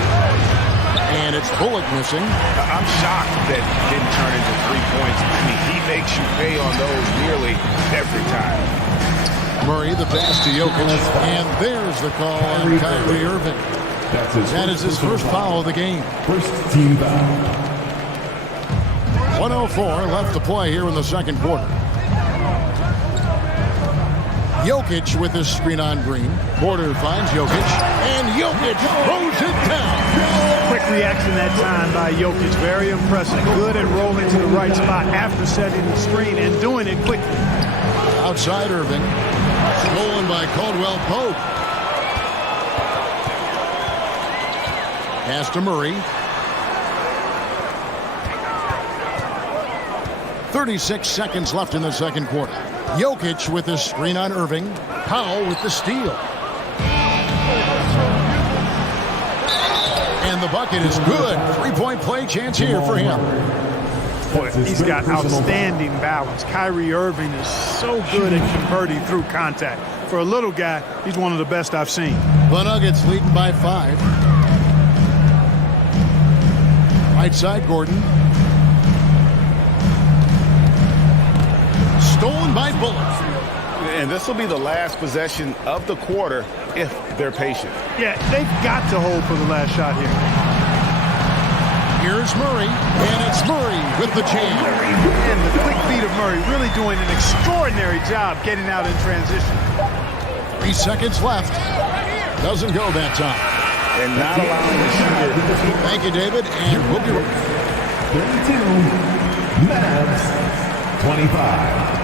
And it's Bullock missing. I'm shocked that it didn't turn into 3 points. I mean, he makes you pay on those nearly every time. Murray, the pass to Jokic. And there's the call on Kyrie Irving. That is his first foul of the game. First team foul. 1:04 left to play here in the second quarter. Jokic with his screen on Green. Porter finds Jokic. And Jokic throws it down. Quick reaction that time by Jokic. Very impressive. Good and rolling to the right spot after setting the screen and doing it quickly. Outside Irving. Stolen by Caldwell Pope. Pass to Murray. 36 seconds left in the second quarter. Jokic with his screen on Irving. Powell with the steal. And the bucket is good. 3-point play chance here for him. Boy, he's got outstanding balance. Kyrie Irving is so good at converting through contact. For a little guy, he's one of the best I've seen. The Nuggets leading by 5. Right side, Gordon. Stolen by Bullock. And this will be the last possession of the quarter if they're patient. Yeah, they've got to hold for the last shot here. Here's Murray, and it's Murray with the jam. And the quick feet of Murray really doing an extraordinary job getting out in transition. 3 seconds left. Doesn't go that time. And not allowing the shooter. Thank you, David, and we'll be right back. 32, Mavs, 25.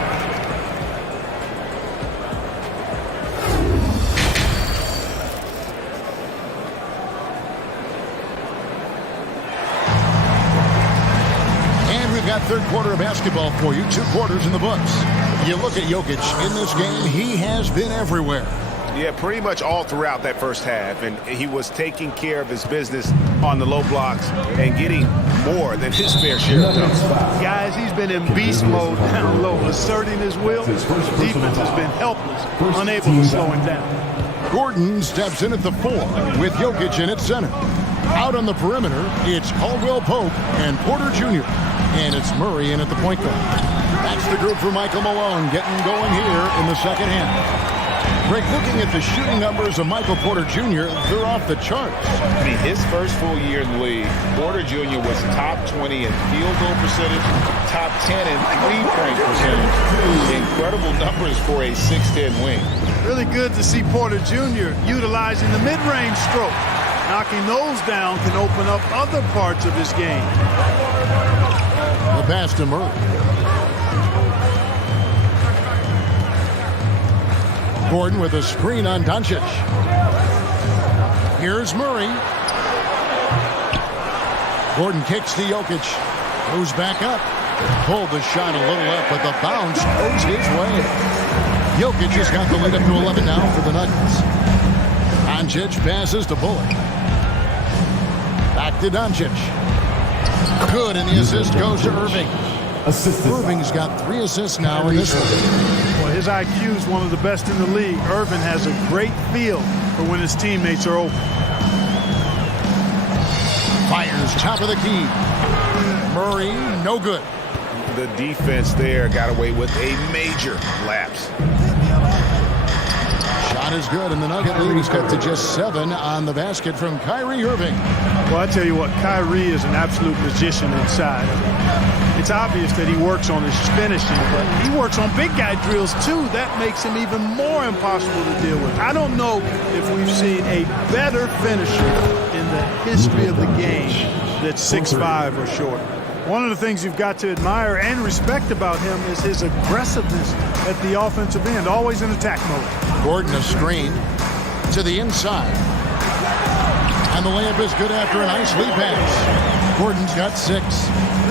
Got third quarter of basketball for you. 2 quarters in the books. You look at Jokic in this game, he has been everywhere. Yeah, pretty much all throughout that first half. And he was taking care of his business on the low blocks and getting more than his fair share of dunks. Guys, he's been in beast mode down low, asserting his will. Defense has been helpless, unable to slow him down. Gordon steps in at the 4 with Jokic in at center. Out on the perimeter, it's Caldwell Pope and Porter Jr. And it's Murray in at the point guard. That's the group for Michael Malone getting going here in the second half. Greg, looking at the shooting numbers of Michael Porter Jr., they're off the charts. I mean, his first full year in the league, Porter Jr. was top 20 in field goal percentage, top 10 in three-point percentage. Incredible numbers for a 6'10 wing. Really good to see Porter Jr. utilizing the mid-range stroke. Knocking those down can open up other parts of his game. The pass to Murray. Gordon with a screen on Doncic. Here's Murray. Gordon kicks to Jokic. Goes back up. Pulled the shot a little up, but the bounce goes his way. Jokic has got the lead up to 11 now for the Nuggets. Doncic passes to Bullock. Back to Doncic. Good, and the assist goes to Irving. Irving's got 3 assists now in this one. Well, his IQ is one of the best in the league. Irving has a great feel for when his teammates are open. Fires top of the key. Murray, no good. The defense there got away with a major lapse. Shot is good, and the Nugget lead is cut to just 7 on the basket from Kyrie Irving. Well, I tell you what, Kyrie is an absolute magician inside. It's obvious that he works on his finishing, but he works on big guy drills too. That makes him even more impossible to deal with. I don't know if we've seen a better finisher in the history of the game that's 6'5" or shorter. One of the things you've got to admire and respect about him is his aggressiveness at the offensive end, always in attack mode. Gordon a screen to the inside. And the layup is good after a nice lead pass. Gordon's got 6.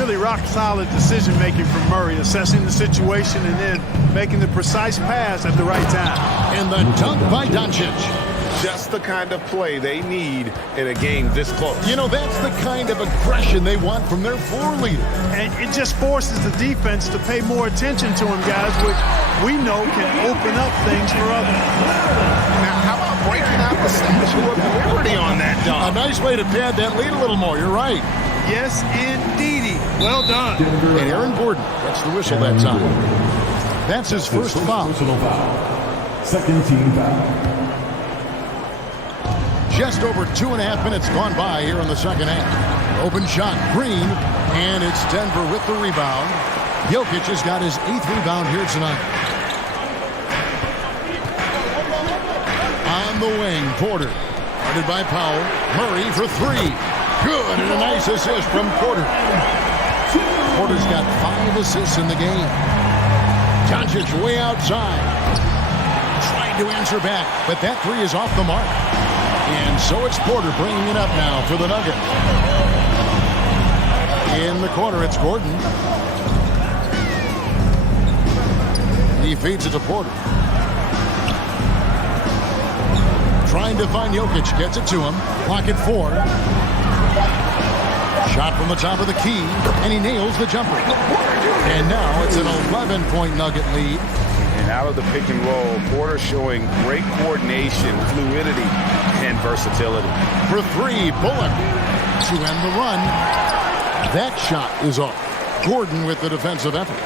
really rock-solid decision-making from Murray, assessing the situation and then making the precise pass at the right time. And the dunk by Doncic. Just the kind of play they need in a game this close. You know, that's the kind of aggression they want from their floor leader. And it just forces the defense to pay more attention to him, guys, which we know can open up things for others. Now, how about breaking out the Statue of Liberty on that dunk? A nice way to pad that lead a little more. You're right. Yes, indeedy. Well done. And Aaron Gordon gets the whistle that time. That's his first foul. Second team foul. Just over 2.5 minutes gone by here in the second half. Open shot, Green, and it's Denver with the rebound. Jokic has got his 8th rebound here tonight. On the wing, Porter. Guarded by Powell. Murray for 3. Good, and a nice assist from Porter. Porter's got 5 assists in the game. Doncic way outside. Trying to answer back, but that 3 is off the mark. And so it's Porter bringing it up now for the Nuggets. In the corner, it's Gordon. He feeds it to Porter. Trying to find Jokic, gets it to him. Clock at 4. Shot from the top of the key, and he nails the jumper. And now it's an 11-point Nugget lead. And out of the pick and roll, Porter showing great coordination, fluidity, and versatility. For 3, Bullock to end the run. That shot is off. Gordon with the defensive effort.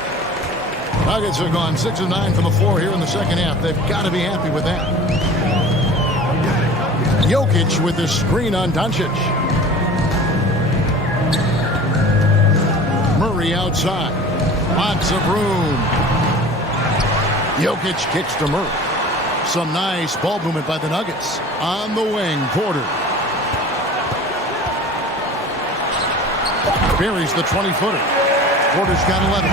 Nuggets have gone 6 of 9 from the floor here in the second half. They've got to be happy with that. Jokic with the screen on Doncic. Murray outside. Lots of room. Jokic kicks to Murray. Some nice ball movement by the Nuggets. On the wing, Porter. Buries the 20-footer. Porter's got 11.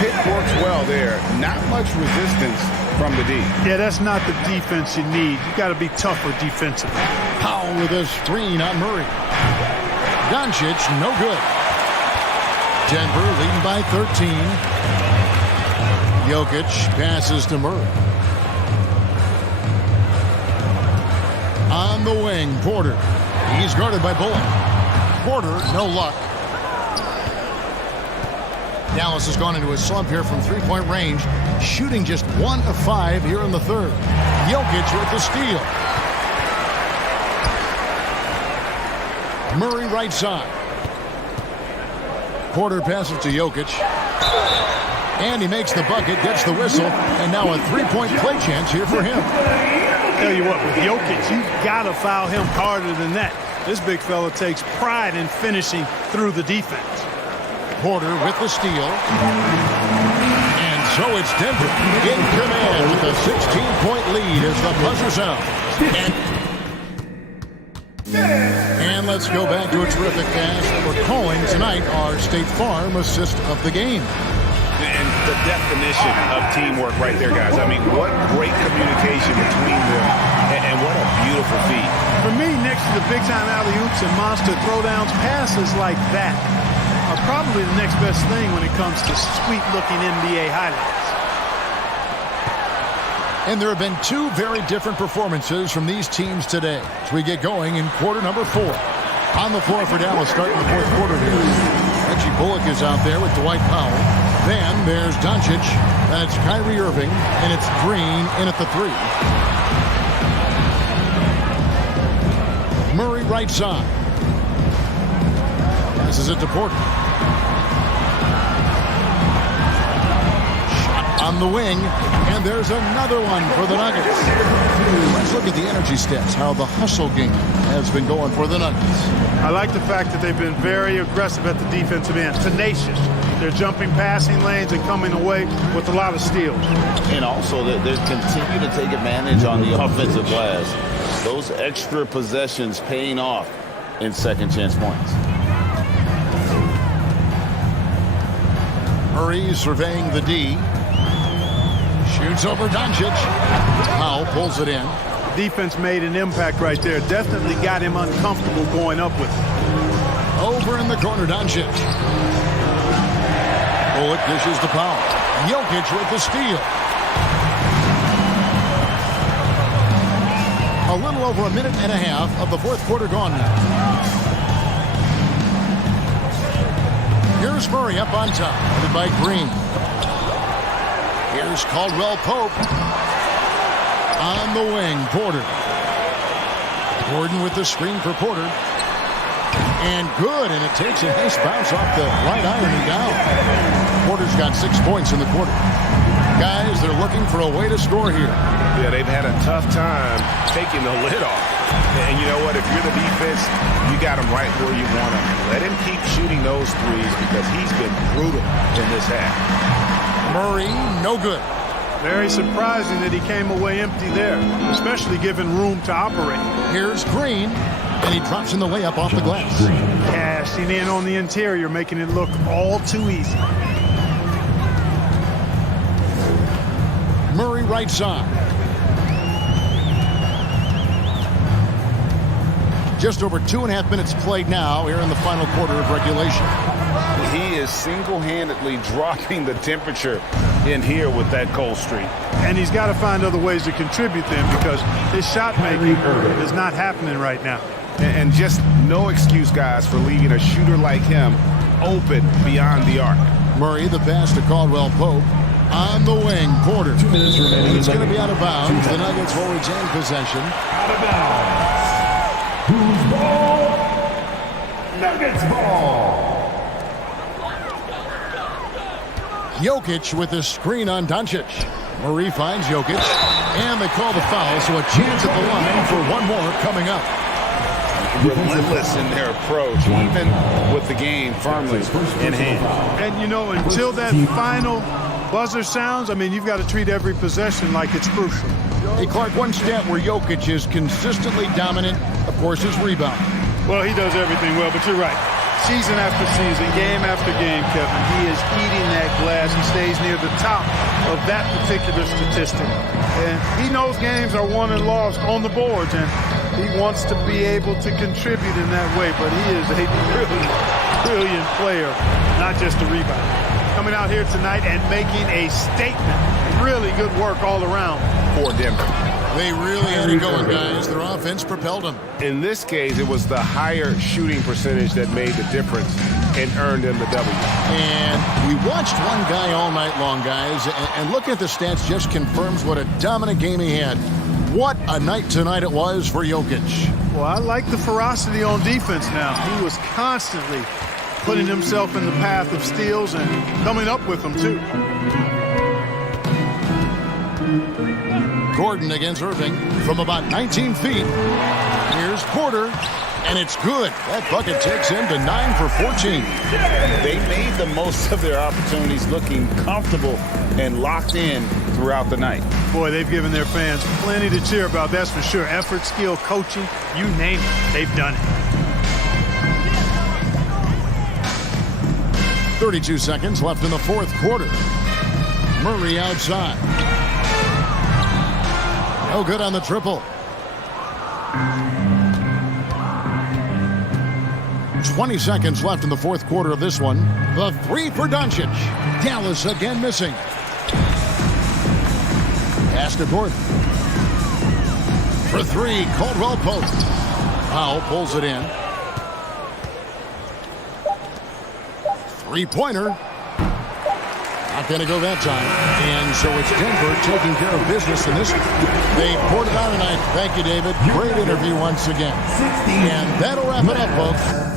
Pitt works well there. Not much resistance from the D. Yeah, that's not the defense you need. You got to be tougher defensively. Powell with a screen on Murray. Doncic, no good. Denver leading by 13. Jokic passes to Murray. On the wing, Porter. He's guarded by Bullock. Porter, no luck. Dallas has gone into a slump here from three-point range, shooting just 1 of 5 here in the third. Jokic with the steal. Murray right side. Porter passes to Jokic. And he makes the bucket, gets the whistle, and now a three-point play chance here for him. I'll tell you what, with Jokic, you've got to foul him harder than that. This big fella takes pride in finishing through the defense. Porter with the steal. And so it's Denver in command with a 16-point lead as the buzzer sounds. And let's go back to a terrific pass that we're calling tonight our State Farm assist of the game. And the definition of teamwork right there, guys. I mean, what great communication between them, and what a beautiful feat. For me, next to the big-time alley-oops and monster throwdowns, passes like that are probably the next best thing when it comes to sweet-looking NBA highlights. And there have been 2 very different performances from these teams today as we get going in quarter number 4. On the floor for Dallas starting the fourth quarter here. Reggie Bullock is out there with Dwight Powell. Then there's Doncic, and it's Kyrie Irving, and it's Green in at the 3. Murray right side. Passes it to Porter. Shot on the wing, and there's another one for the Nuggets. Let's look at the energy stats, how the hustle game has been going for the Nuggets. I like the fact that they've been very aggressive at the defensive end, tenacious. They're jumping passing lanes and coming away with a lot of steals. And also, they continue to take advantage on the offensive glass. Those extra possessions paying off in second chance points. Murray surveying the D. Shoots over Doncic. Powell pulls it in. Defense made an impact right there. Definitely got him uncomfortable going up with it. Over in the corner, Doncic. Bullock dishes to Powell. Jokic with the steal. A little over a minute and a half of the fourth quarter gone now. Here's Murray up on top, headed by Green. Here's Caldwell Pope. On the wing, Porter. Gordon with the screen for Porter. And good, and it takes a nice bounce off the right iron and down. Porter's got 6 points in the quarter. Guys, they're looking for a way to score here. Yeah, they've had a tough time taking the lid off. And you know what? If you're the defense, you got him right where you want him. Let him keep shooting those threes because he's been brutal in this half. Murray, no good. Very surprising that he came away empty there, especially given room to operate. Here's Green, and he drops in the layup off the glass. Cashing in on the interior, making it look all too easy. Murray right side. Just over 2.5 minutes played now here in the final quarter of regulation. He is single-handedly dropping the temperature in here with that cold streak. And he's got to find other ways to contribute then because his shot making is not happening right now. And just no excuse, guys, for leaving a shooter like him open beyond the arc. Murray, the pass to Caldwell Pope. On the wing, Porter. 2 minutes remaining. It's going to be out of bounds. The Nuggets will retain possession. Out of bounds. Who's ball? Nuggets ball. Jokic with the screen on Doncic. Murray finds Jokic. And they call the foul, so a chance at the line for one more coming up. Relentless in their approach, even with the game firmly in hand. And, you know, until that final buzzer sounds, I mean, you've got to treat every possession like it's crucial. Hey, Clark, one stat where Jokic is consistently dominant, of course, is rebound. Well, he does everything well, but you're right. Season after season, game after game, Kevin, he is eating that glass. He stays near the top of that particular statistic. And he knows games are won and lost on the boards, and he wants to be able to contribute in that way, but he is a brilliant player, not just a rebounder. Coming out here tonight and making a statement. Really good work all around for Denver. They really had it going, guys. Their offense propelled them. In this case, it was the higher shooting percentage that made the difference and earned them the W. And we watched one guy all night long, guys, and looking at the stats just confirms what a dominant game he had. What a night tonight it was for Jokic. Well, I like the ferocity on defense now. He was constantly putting himself in the path of steals and coming up with them, too. Gordon against Irving from about 19 feet. Here's Porter, and it's good. That bucket takes him to 9 for 14. They made the most of their opportunities, looking comfortable and locked in throughout the night. Boy, they've given their fans plenty to cheer about, that's for sure. Effort, skill, coaching, you name it, they've done it. 32 seconds left in the fourth quarter. Murray outside. No good on the triple. 20 seconds left in the fourth quarter of this one. The three for Doncic. Dallas again missing. Pass to Gordon. For three, Caldwell Pope. Powell pulls it in. Three-pointer. Not going to go that time. And so it's Denver taking care of business in this. They poured it on tonight. Thank you, David. Great interview once again. And that'll wrap it up, folks.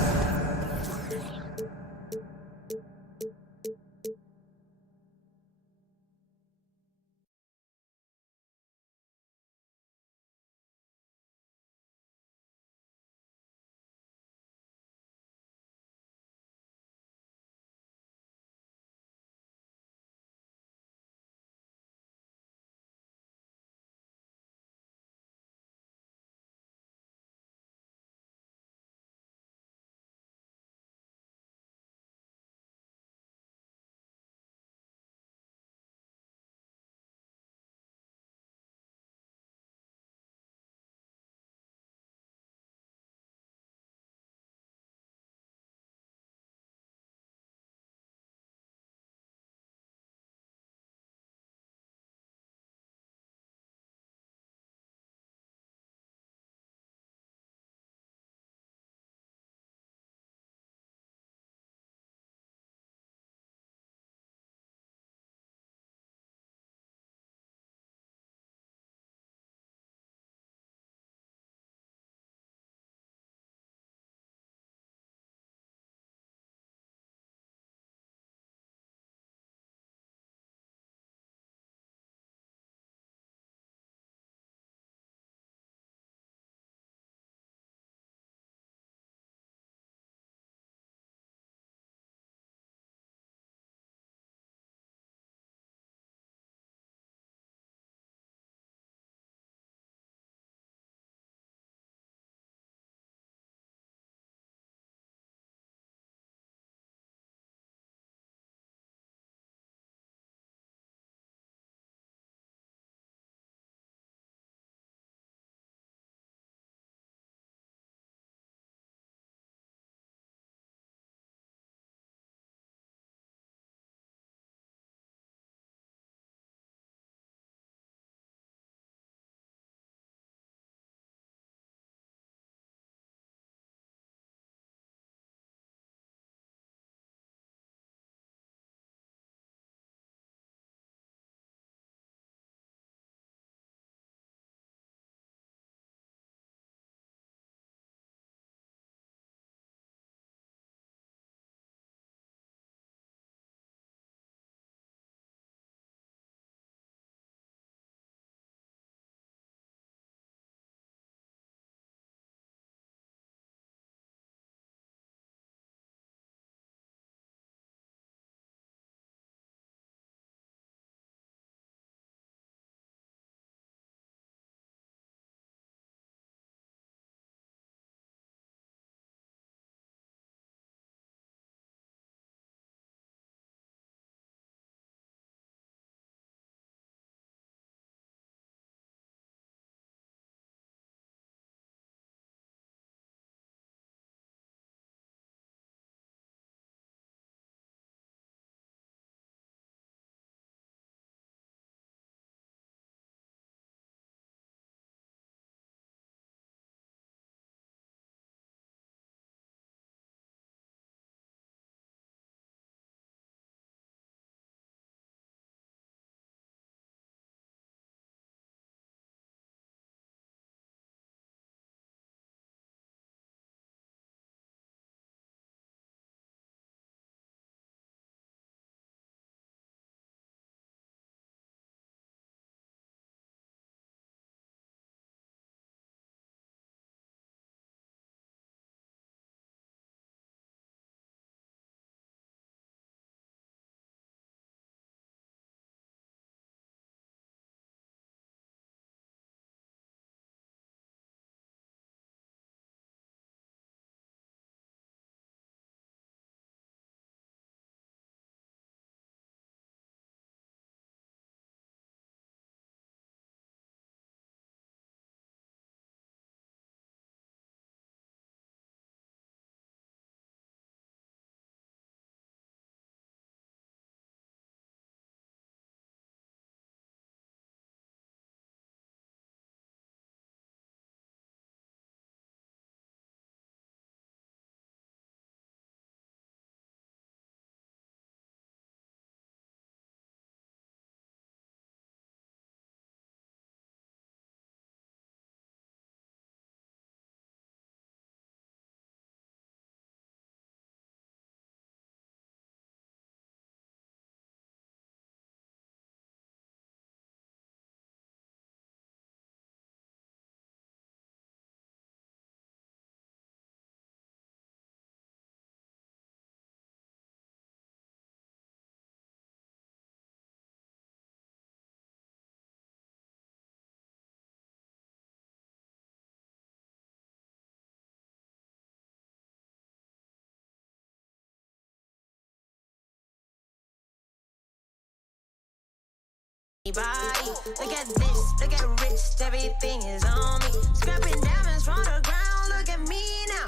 Look at this, look at rich, everything is on me. Scrapping diamonds from the ground, look at me now.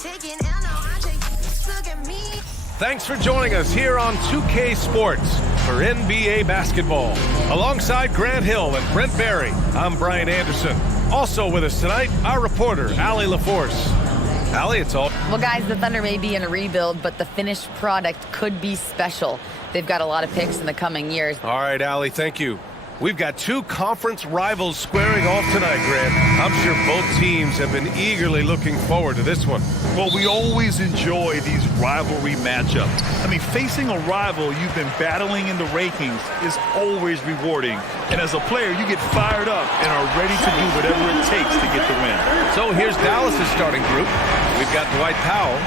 Taking L, no, I take, look at me. Thanks for joining us here on 2K Sports for NBA basketball. Alongside Grant Hill and Brent Barry, I'm Brian Anderson. Also with us tonight, our reporter, Allie LaForce. Allie, it's all. Well, guys, the Thunder may be in a rebuild, but the finished product could be special. They've got a lot of picks in the coming years. All right, Allie, thank you. We've got two conference rivals squaring off tonight, Grant. I'm sure both teams have been eagerly looking forward to this one. Well, we always enjoy these rivalry matchups. I mean, facing a rival you've been battling in the rankings is always rewarding. And as a player, you get fired up and are ready to do whatever it takes to get the win. So here's Dallas' starting group. We've got Dwight Powell.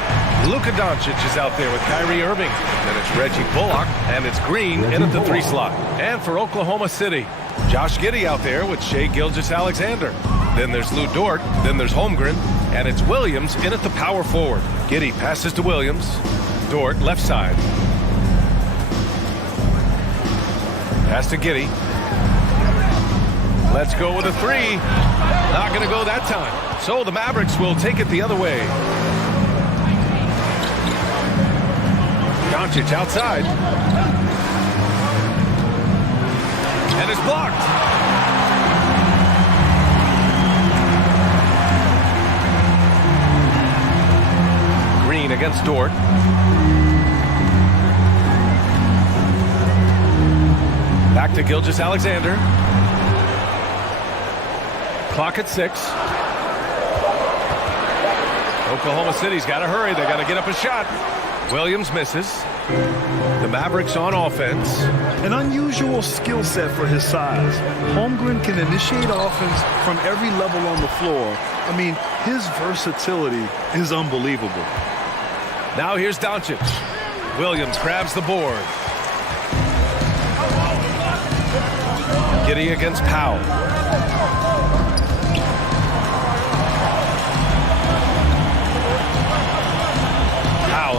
Luka Doncic is out there with Kyrie Irving. Then it's Reggie Bullock, and it's Green in at the 3 slot. And for Oklahoma City, Josh Giddey out there with Shai Gilgeous-Alexander. Then there's Lou Dort. Then there's Holmgren. And it's Williams in at the power forward. Giddey passes to Williams. Dort, left side. Pass to Giddey. Let's go with a 3. Not going to go that time. So the Mavericks will take it the other way. Doncic outside. And it's blocked. Green against Dort. Back to Gilgeous-Alexander. Clock at 6. Oklahoma City's got to hurry. They got to get up a shot. Williams misses. The Mavericks on offense. An unusual skill set for his size. Holmgren can initiate offense from every level on the floor. I mean, his versatility is unbelievable. Now here's Doncic. Williams grabs the board. Giddey against Powell.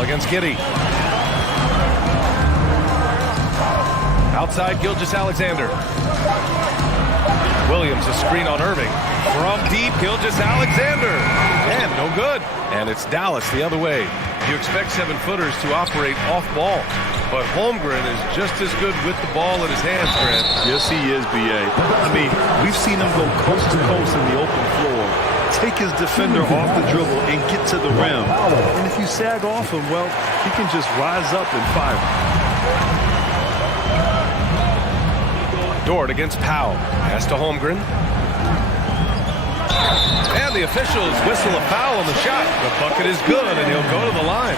Against Giddey. Outside Gilgeous-Alexander. Williams a screen on Irving. From deep, Gilgeous-Alexander. And no good. And it's Dallas the other way. You expect 7-footers to operate off ball. But Holmgren is just as good with the ball in his hands, Grant. Yes, he is, B.A. I mean, we've seen him go coast to coast in the open floor. Take his defender off the dribble and get to the rim. And if you sag off him, well, he can just rise up and fire. Dort against Powell. Pass to Holmgren. And the officials whistle a foul on the shot. The bucket is good, and he'll go to the line.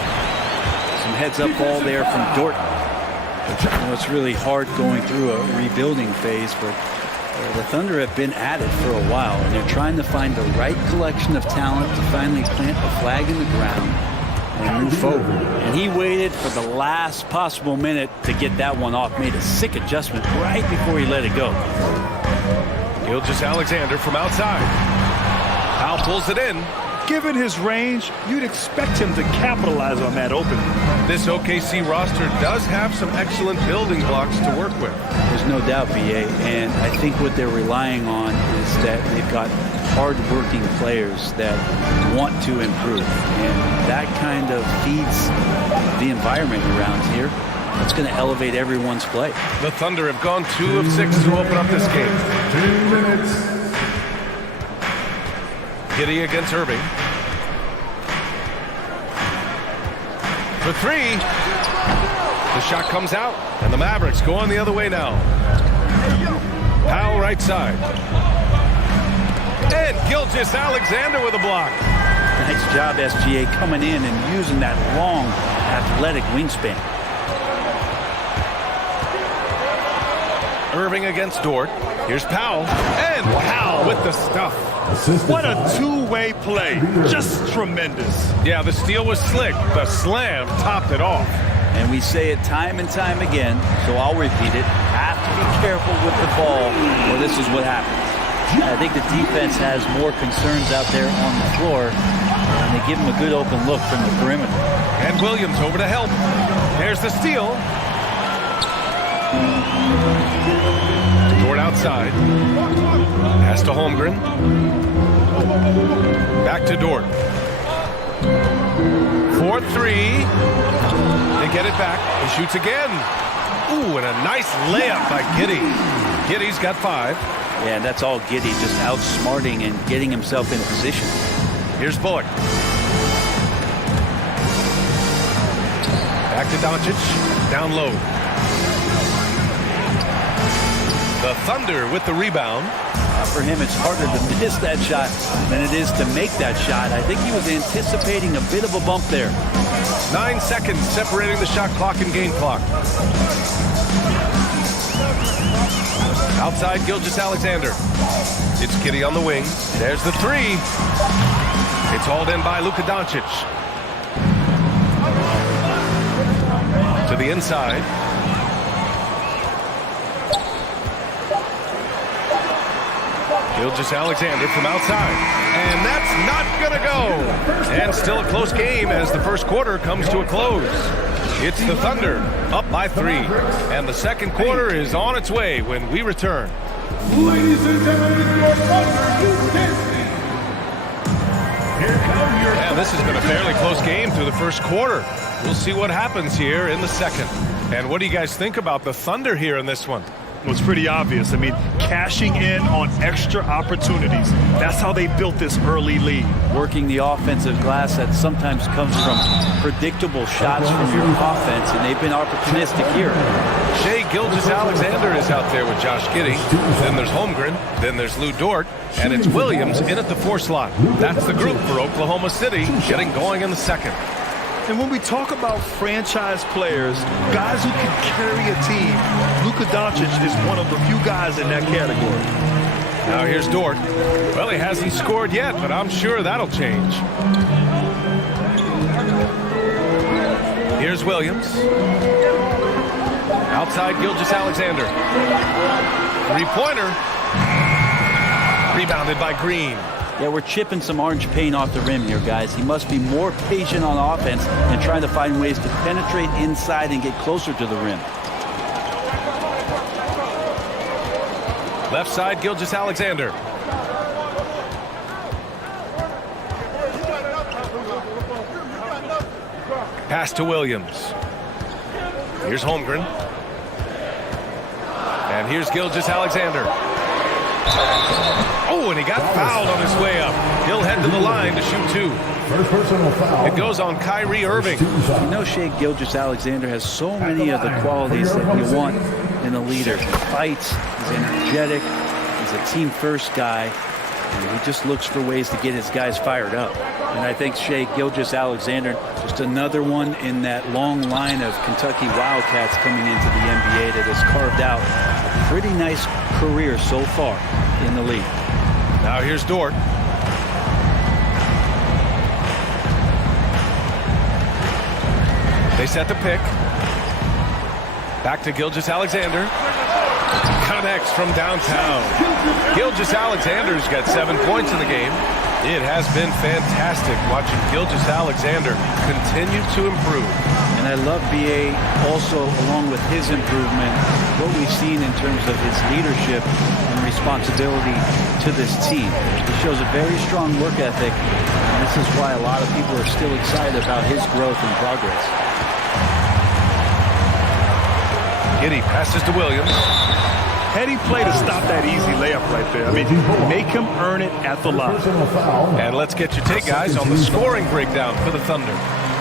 Some heads-up ball there from Dort. You know, it's really hard going through a rebuilding phase, but the Thunder have been at it for a while, and they're trying to find the right collection of talent to finally plant a flag in the ground and move forward. And he waited for the last possible minute to get that one off, made a sick adjustment right before he let it go. Gilgeous-Alexander from outside. Powell pulls it in. Given his range, you'd expect him to capitalize on that opening. This OKC roster does have some excellent building blocks to work with. There's no doubt, B.A., and I think what they're relying on is that they've got hard-working players that want to improve, and that kind of feeds the environment around here. That's going to elevate everyone's play. The Thunder have gone 2 of 6 to open up this game. 2 minutes. Giddey against Irving. For 3. The shot comes out, and the Mavericks go on the other way now. Powell right side. And Gilgeous-Alexander with a block. Nice job, SGA, coming in and using that long, athletic wingspan. Irving against Dort. Here's Powell. And Powell with the stuff. What a two-way play. Just tremendous. Yeah, the steal was slick. The slam topped it off. And we say it time and time again, so I'll repeat it. Have to be careful with the ball, or this is what happens. I think the defense has more concerns out there on the floor, and they give him a good open look from the perimeter. And Williams over to help. There's the steal. outside. Pass to Holmgren. Back to Dort. 4-3. They get it back. He shoots again. Ooh, and a nice layup by Giddey. Giddey's got 5. Yeah, that's all Giddey, just outsmarting and getting himself in position. Here's Bullock. Back to Doncic. Down low. The Thunder with the rebound. For him, it's harder to miss that shot than it is to make that shot. I think he was anticipating a bit of a bump there. 9 seconds separating the shot clock and game clock. Outside, Gilgeous-Alexander. It's Giddey on the wing. There's the 3. It's hauled in by Luka Doncic. To the inside. Gilgeous-Alexander from outside. And that's not going to go. And still a close game as the first quarter comes to a close. It's the Thunder up by 3. And the second quarter is on its way when we return. Ladies and gentlemen, your Thunder. Yeah, this has been a fairly close game through the first quarter. We'll see what happens here in the second. And what do you guys think about the Thunder here in this one? Well, it's pretty obvious. I mean, cashing in on extra opportunities. That's how they built this early lead. Working the offensive glass that sometimes comes from predictable shots from your offense, and they've been opportunistic here. Shai Gilgeous-Alexander is out there with Josh Giddey. Then there's Holmgren. Then there's Lou Dort. And it's Williams in at the 4 slot. That's the group for Oklahoma City getting going in the second. And when we talk about franchise players, guys who can carry a team, Luka Doncic is one of the few guys in that category. Now here's Dort. Well, he hasn't scored yet, but I'm sure that'll change. Here's Williams. Outside, Gilgeous-Alexander. 3-pointer. Rebounded by Green. Yeah, we're chipping some orange paint off the rim here, guys. He must be more patient on offense and trying to find ways to penetrate inside and get closer to the rim. Left side, Gilgeous-Alexander. Pass to Williams. Here's Holmgren. And here's Gilgeous-Alexander. Oh, and he got fouled on his way up. He'll head to the line to shoot 2. First personal foul. It goes on Kyrie Irving. You know, Shai Gilgeous-Alexander has so many of the qualities that you want in a leader. He fights, he's energetic, he's a team-first guy, and he just looks for ways to get his guys fired up. And I think Shai Gilgeous-Alexander, just another one in that long line of Kentucky Wildcats coming into the NBA that has carved out a pretty nice career so far in the league. Now here's Dort. They set the pick. Back to Gilgeous-Alexander. Connects from downtown. Gilgeous-Alexander's got 7 points in the game. It has been fantastic watching Gilgeous-Alexander continue to improve. And I love B.A. also, along with his improvement, what we've seen in terms of his leadership and responsibility to this team. He shows a very strong work ethic, and this is why a lot of people are still excited about his growth and progress. Giddey passes to Williams. Heady play to stop that easy layup right there. I mean, make him earn it at the line. And let's get your take, guys, on the scoring breakdown for the Thunder.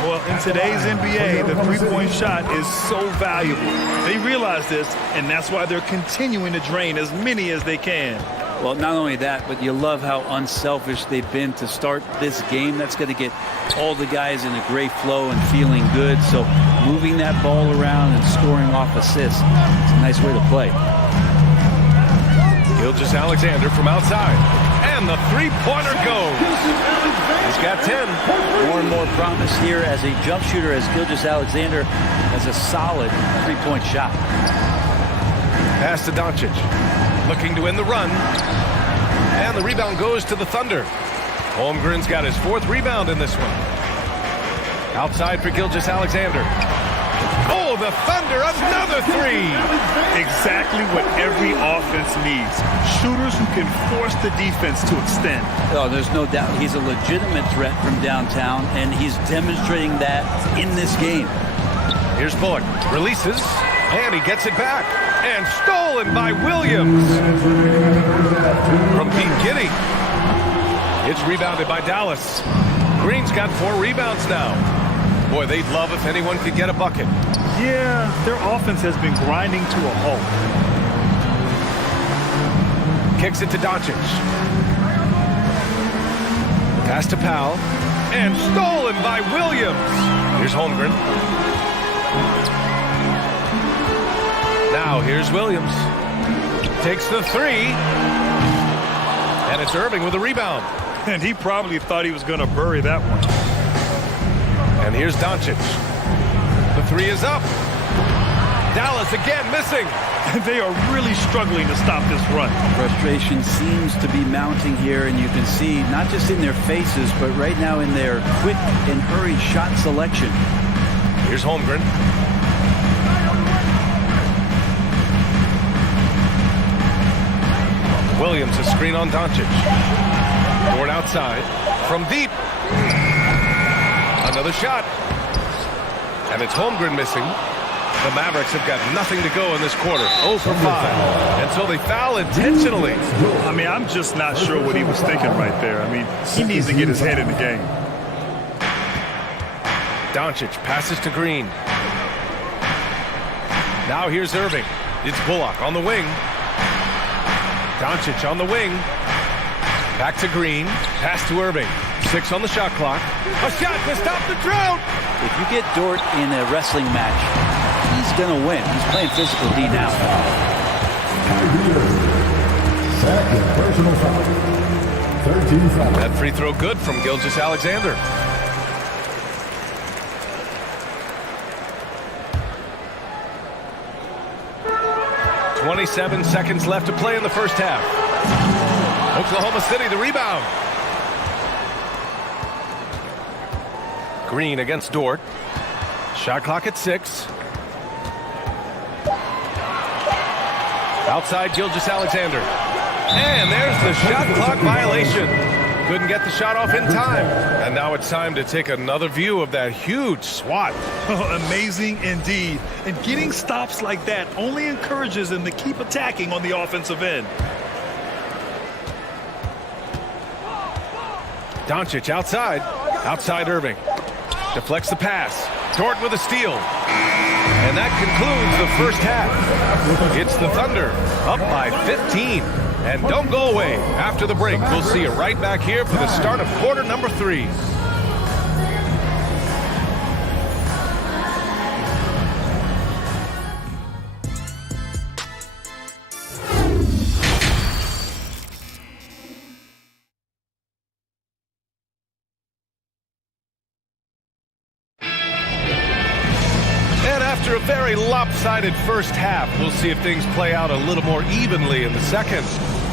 Well, in today's NBA, the three-point shot is so valuable. They realize this, and that's why they're continuing to drain as many as they can. Well, not only that, but you love how unselfish they've been to start this game. That's going to get all the guys in a great flow and feeling good. So moving that ball around and scoring off assists, it's a nice way to play. Gilgeous-Alexander from outside. And the three-pointer goes. He's got 10. More and more promise here as a jump shooter as Gilgeous-Alexander has a solid three-point shot. Pass to Doncic. Looking to win the run. And the rebound goes to the Thunder. Holmgren's got his 4th rebound in this one. Outside for Gilgeous-Alexander. Oh, the Thunder, another three. Exactly what every offense needs. Shooters who can force the defense to extend. Oh, there's no doubt he's a legitimate threat from downtown, and he's demonstrating that in this game. Here's Bullock. Releases, and he gets it back. And stolen by Williams. From Pete Giddy. It's rebounded by Dallas. Green's got 4 rebounds now. Boy, they'd love if anyone could get a bucket. Yeah, their offense has been grinding to a halt. Kicks it to Doncic. Pass to Powell. And stolen by Williams. Here's Holmgren. Now here's Williams. Takes the 3. And it's Irving with a rebound. And he probably thought he was going to bury that one. And here's Doncic. The 3 is up. Dallas again missing. They are really struggling to stop this run. Frustration seems to be mounting here, and you can see not just in their faces, but right now in their quick and hurried shot selection. Here's Holmgren. Williams, a screen on Doncic. Dort outside. From deep. Another shot. And it's Holmgren missing. The Mavericks have got nothing to go in this quarter. 0 for 5. Until they foul intentionally. I mean, I'm just not sure what he was thinking right there. I mean, he needs to get his head in the game. Doncic passes to Green. Now here's Irving. It's Bullock on the wing. Doncic on the wing. Back to Green. Pass to Irving. 6 on the shot clock. A shot to stop the drought. If you get Dort in a wrestling match, he's going to win. He's playing physical D now. Second personal foul. 13 foul. That free throw good from Gilgeous-Alexander. .27 seconds left to play in the first half. Oklahoma City the rebound. Green against Dort. Shot clock at 6. Outside Gilgeous-Alexander. And there's the shot clock violation. Couldn't get the shot off in time. And now it's time to take another view of that huge swat. Amazing indeed. And getting stops like that only encourages them to keep attacking on the offensive end. Doncic outside. Outside Irving. Deflects the pass. Dort with a steal. And that concludes the first half. It's the Thunder up by 15. And don't go away. After the break, we'll see you right back here for the start of quarter number 3. After a very lopsided first half, we'll see if things play out a little more evenly in the second.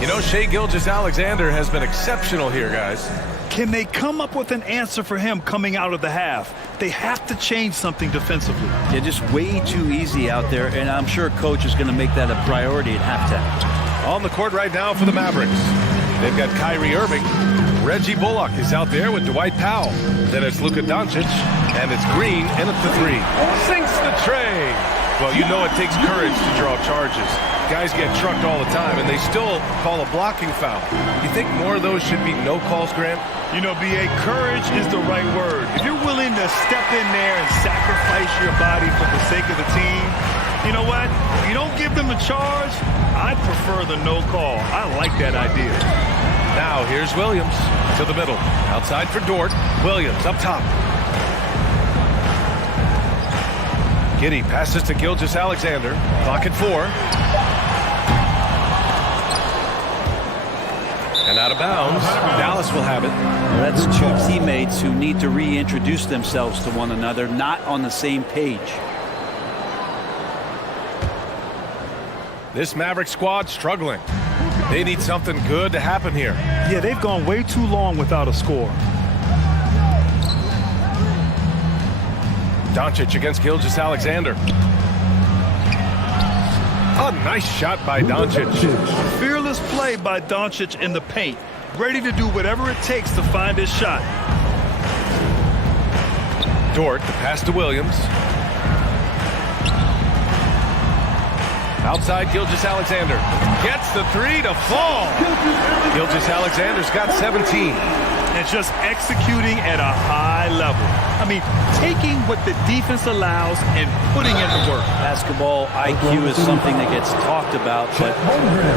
You know, Shai Gilgeous-Alexander has been exceptional here, guys. Can they come up with an answer for him coming out of the half? They have to change something defensively. Yeah, just way too easy out there, and I'm sure coach is going to make that a priority at halftime. On the court right now for the Mavericks. They've got Kyrie Irving. Reggie Bullock is out there with Dwight Powell. Then it's Luka Doncic, and it's Green in at the 3. Sinks the tray. Well, you know it takes courage to draw charges. Guys get trucked all the time, and they still call a blocking foul. You think more of those should be no calls, Grant? You know, B.A., courage is the right word. If you're willing to step in there and sacrifice your body for the sake of the team, you know what? You don't give them a charge. I prefer the no call. I like that idea. Now here's Williams to the middle. Outside for Dort. Williams up top. Giddy passes to Gilgeous-Alexander. Clock at 4. And out of bounds. Dallas will have it. Well, that's two teammates who need to reintroduce themselves to one another, not on the same page. This Maverick squad struggling. They need something good to happen here. Yeah, they've gone way too long without a score. Doncic against Gilgeous-Alexander. A nice shot by Doncic. Fearless play by Doncic in the paint. Ready to do whatever it takes to find his shot. Dort, the pass to Williams. Outside, Gilgeous-Alexander gets the three to fall. Gilgeous-Alexander's got 17. And just executing at a high level. I mean, taking what the defense allows and putting in the work. Basketball IQ is something that gets talked about, but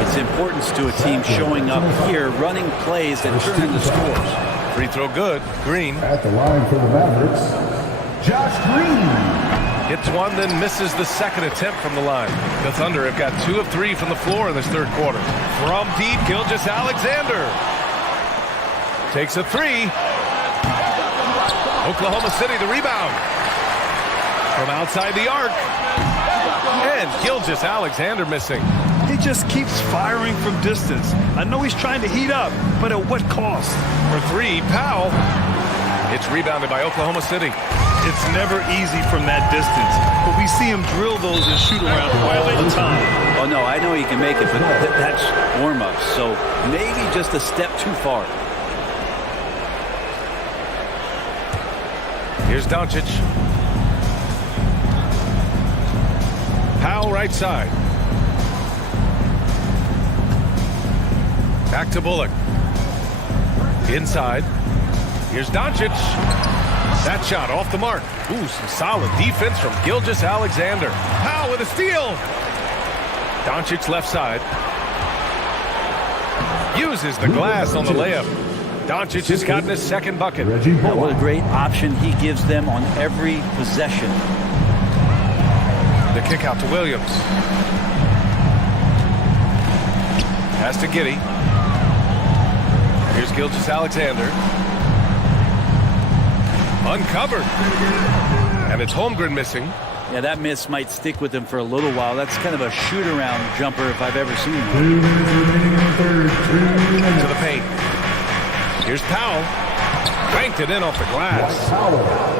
its importance to a team showing up here, running plays that turn into scores. Free throw good. Green. At the line for the Mavericks, Josh Green. Hits one, then misses the second attempt from the line. The Thunder have got 2 of 3 from the floor in this third quarter. From deep, Gilgeous-Alexander takes a three. Oklahoma City the rebound. From outside the arc. And Gilgeous-Alexander missing. He just keeps firing from distance. I know he's trying to heat up, but at what cost? For three, Powell. It's rebounded by Oklahoma City. It's never easy from that distance, but we see him drill those and shoot around all the time. Oh, no, I know he can make it, but that's warm-up, so maybe just a step too far. Here's Doncic. Powell right side. Back to Bullock. Inside. Here's Doncic. That shot off the mark. Ooh, some solid defense from Gilgeous-Alexander. Powell with a steal. Doncic left side. Uses the glass on the layup. Doncic has gotten his second bucket. What a great option he gives them on every possession. The kick out to Williams. Pass to Giddey. Here's Gilgeous-Alexander. Uncovered. And it's Holmgren missing. Yeah, that miss might stick with him for a little while. That's kind of a shoot-around jumper if I've ever seen one. To the paint. Here's Powell. Banked it in off the glass.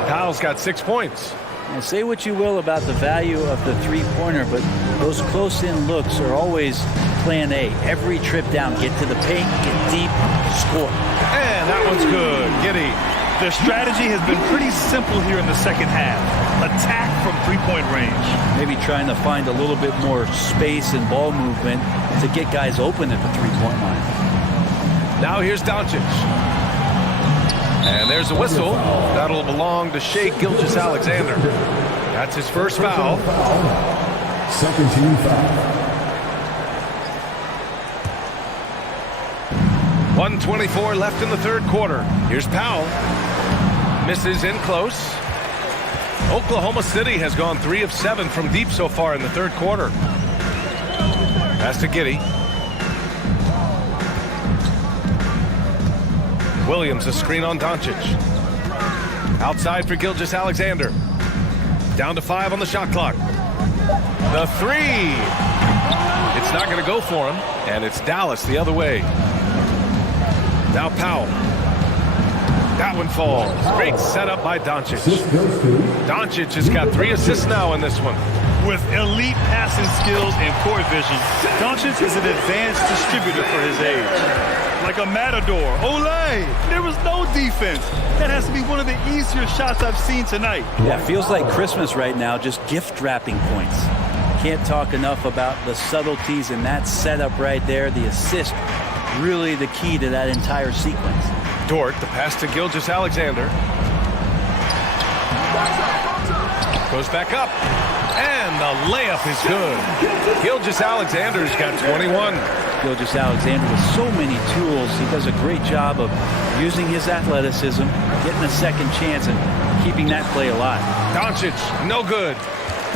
Powell's got 6 points. Now, say what you will about the value of the three-pointer, but those close-in looks are always plan A. Every trip down, get to the paint, get deep, score. And that one's good. Giddey. Their strategy has been pretty simple here in the second half. Attack from three-point range. Maybe trying to find a little bit more space and ball movement to get guys open at the three-point line. Now here's Doncic. And there's a whistle. That'll belong to Shai Gilgeous-Alexander. That's his first foul. Second team foul. 1:24 left in the third quarter. Here's Powell. Misses in close. Oklahoma City has gone 3 of 7 from deep so far in the third quarter. Pass to Giddey. Williams, a screen on Doncic. Outside for Gilgeous-Alexander. Down to 5 on the shot clock. The three. It's not going to go for him, and it's Dallas the other way. Now Powell. That one falls. Great setup by Doncic. Doncic has got 3 assists now in this one. With elite passing skills and court vision, Doncic is an advanced distributor for his age. Like a matador. Olay! There was no defense. That has to be one of the easier shots I've seen tonight. Yeah, feels like Christmas right now, just gift wrapping points. Can't talk enough about the subtleties in that setup right there. The assist, really the key to that entire sequence. Dort, the pass to Gilgeous-Alexander. Goes back up. And the layup is good. Gilgeous-Alexander's got 21. Gilgeous-Alexander with so many tools. He does a great job of using his athleticism, getting a second chance, and keeping that play alive. Doncic, no good.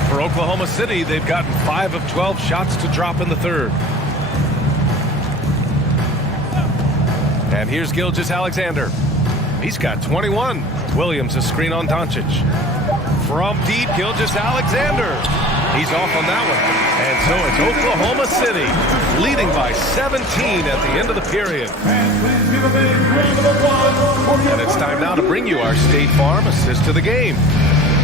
For Oklahoma City, they've gotten 5 of 12 shots to drop in the third. And here's Gilgeous-Alexander. He's got 21. Williams, a screen on Doncic. From deep, Gilgeous-Alexander. He's off on that one. And so it's Oklahoma City leading by 17 at the end of the period. And it's time now to bring you our State Farm assist to the game.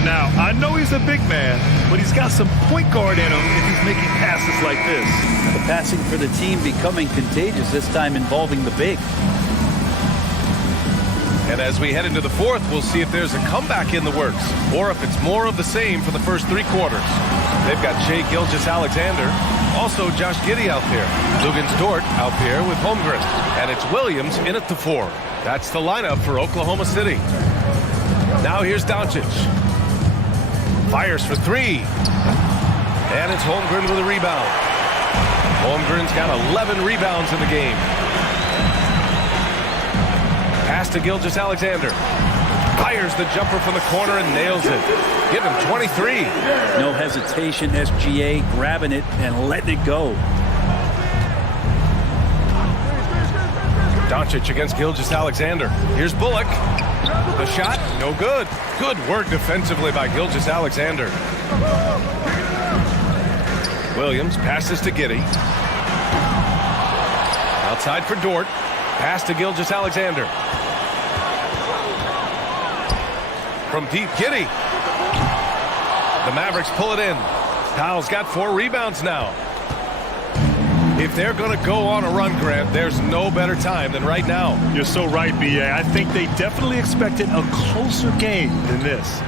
Now, I know he's a big man, but he's got some point guard in him if he's making passes like this. The passing for the team becoming contagious, this time involving the big. And as we head into the fourth, we'll see if there's a comeback in the works or if it's more of the same for the first 3 quarters. They've got Shai Gilgeous-Alexander, also Josh Giddey out there, Luguentz-Dort out there with Holmgren, and it's Williams in at the 4. That's the lineup for Oklahoma City. Now here's Doncic. Fires for 3. And it's Holmgren with a rebound. Holmgren's got 11 rebounds in the game. Pass to Gilgeous-Alexander. Fires the jumper from the corner and nails it. Give him 23. No hesitation, SGA grabbing it and letting it go. Doncic against Gilgeous-Alexander. Here's Bullock. The shot, no good. Good work defensively by Gilgeous-Alexander. Williams passes to Giddey. Outside for Dort. Pass to Gilgeous-Alexander. From deep, Giddey. The Mavericks pull it in. Powell's got 4 rebounds now. If they're going to go on a run, Grant, there's no better time than right now. You're so right, B.A. I think they definitely expected a closer game than this.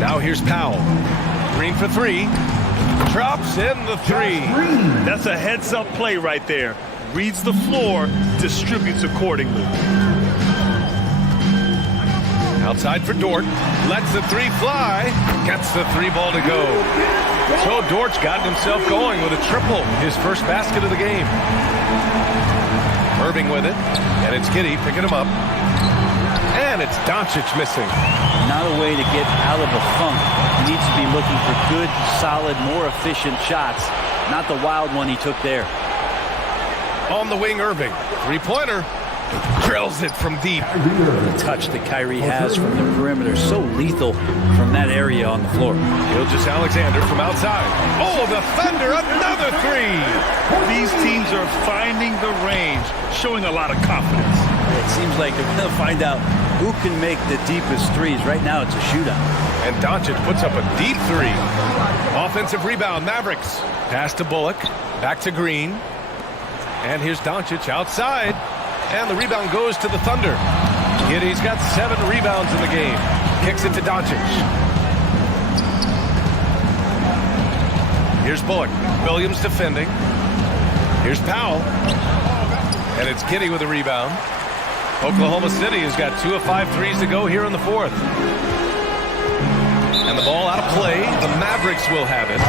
Now here's Powell. Green for 3. Drops in the 3. That's a heads-up play right there. Reads the floor, distributes accordingly. Outside for Dort. Lets the 3 fly. Gets the 3 ball to go. So Dort's gotten himself going with a triple. His first basket of the game. Irving with it. And it's Giddey picking him up. And it's Doncic missing. Not a way to get out of a funk. He needs to be looking for good, solid, more efficient shots. Not the wild one he took there. On the wing, Irving. 3-pointer. Drills it from deep. The touch that Kyrie has from the perimeter, so lethal from that area on the floor. Gilgeous-Alexander from outside. Oh, the Thunder, another 3. These teams are finding the range, showing a lot of confidence. It seems like they're going to find out who can make the deepest threes. Right now, it's a shootout. And Doncic puts up a deep 3. Offensive rebound, Mavericks. Pass to Bullock. Back to Green. And here's Doncic outside. And the rebound goes to the Thunder. Giddey's got 7 rebounds in the game. Kicks it to Doncic. Here's Bullock. Williams defending. Here's Powell. And it's Giddey with a rebound. Oklahoma City has got 2 of 5 threes to go here in the fourth. And the ball out of play. The Mavericks will have it.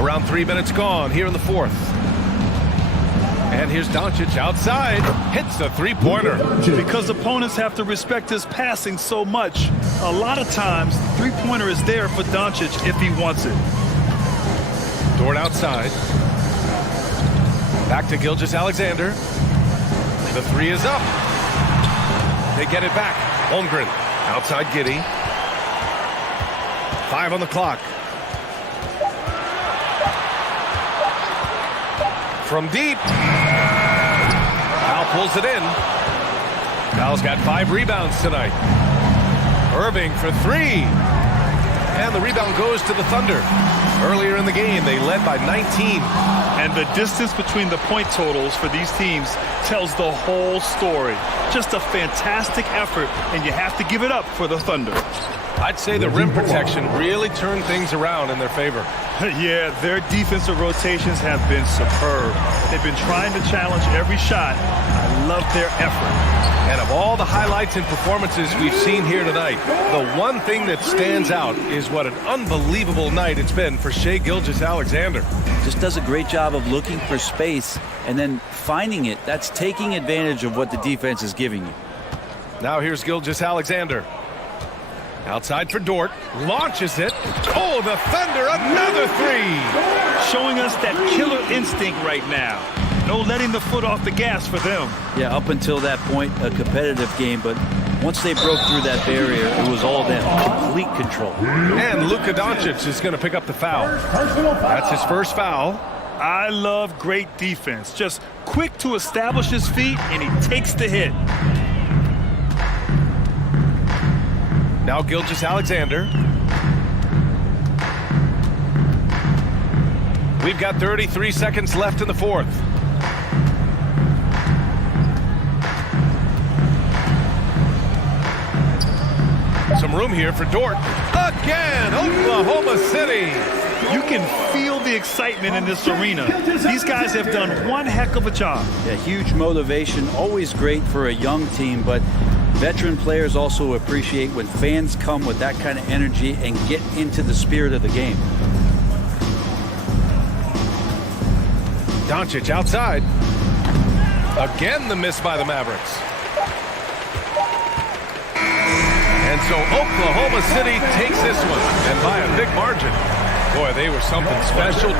Around 3 minutes gone here in the fourth. And here's Doncic outside. Hits the 3-pointer. Because opponents have to respect his passing so much, a lot of times, the 3-pointer is there for Doncic if he wants it. Dort outside. Back to Gilgeous-Alexander. The 3 is up. They get it back. Holmgren outside Giddey. 5 on the clock. From deep. Powell pulls it in. Powell's got 5 rebounds tonight. Irving for 3. And the rebound goes to the Thunder. Earlier in the game, they led by 19. And the distance between the point totals for these teams tells the whole story. Just a fantastic effort, and you have to give it up for the Thunder. I'd say the rim protection really turned things around in their favor. Yeah, their defensive rotations have been superb. They've been trying to challenge every shot. I love their effort. And of all the highlights and performances we've seen here tonight, the one thing that stands out is what an unbelievable night it's been for Shai Gilgeous-Alexander. Just does a great job of looking for space and then finding it. That's taking advantage of what the defense is giving you. Now here's Gilgeous-Alexander. Outside for Dort. Launches it. Oh, the Thunder, another 3. Showing us that killer instinct right now. No letting the foot off the gas for them. Yeah, up until that point, a competitive game, but once they broke through that barrier, it was all them. Complete control. And Luka Doncic is going to pick up the foul. That's his first foul. I love great defense. Just quick to establish his feet, and he takes the hit. Now Gilgeous-Alexander. We've got 33 seconds left in the fourth. Some room here for Dort. Again, Oklahoma City. You can feel the excitement in this arena. These guys have done one heck of a job. Yeah, huge motivation, always great for a young team, but veteran players also appreciate when fans come with that kind of energy and get into the spirit of the game. Doncic outside. Again, the miss by the Mavericks. And so Oklahoma City takes this one, and by a big margin. Boy, they were something special.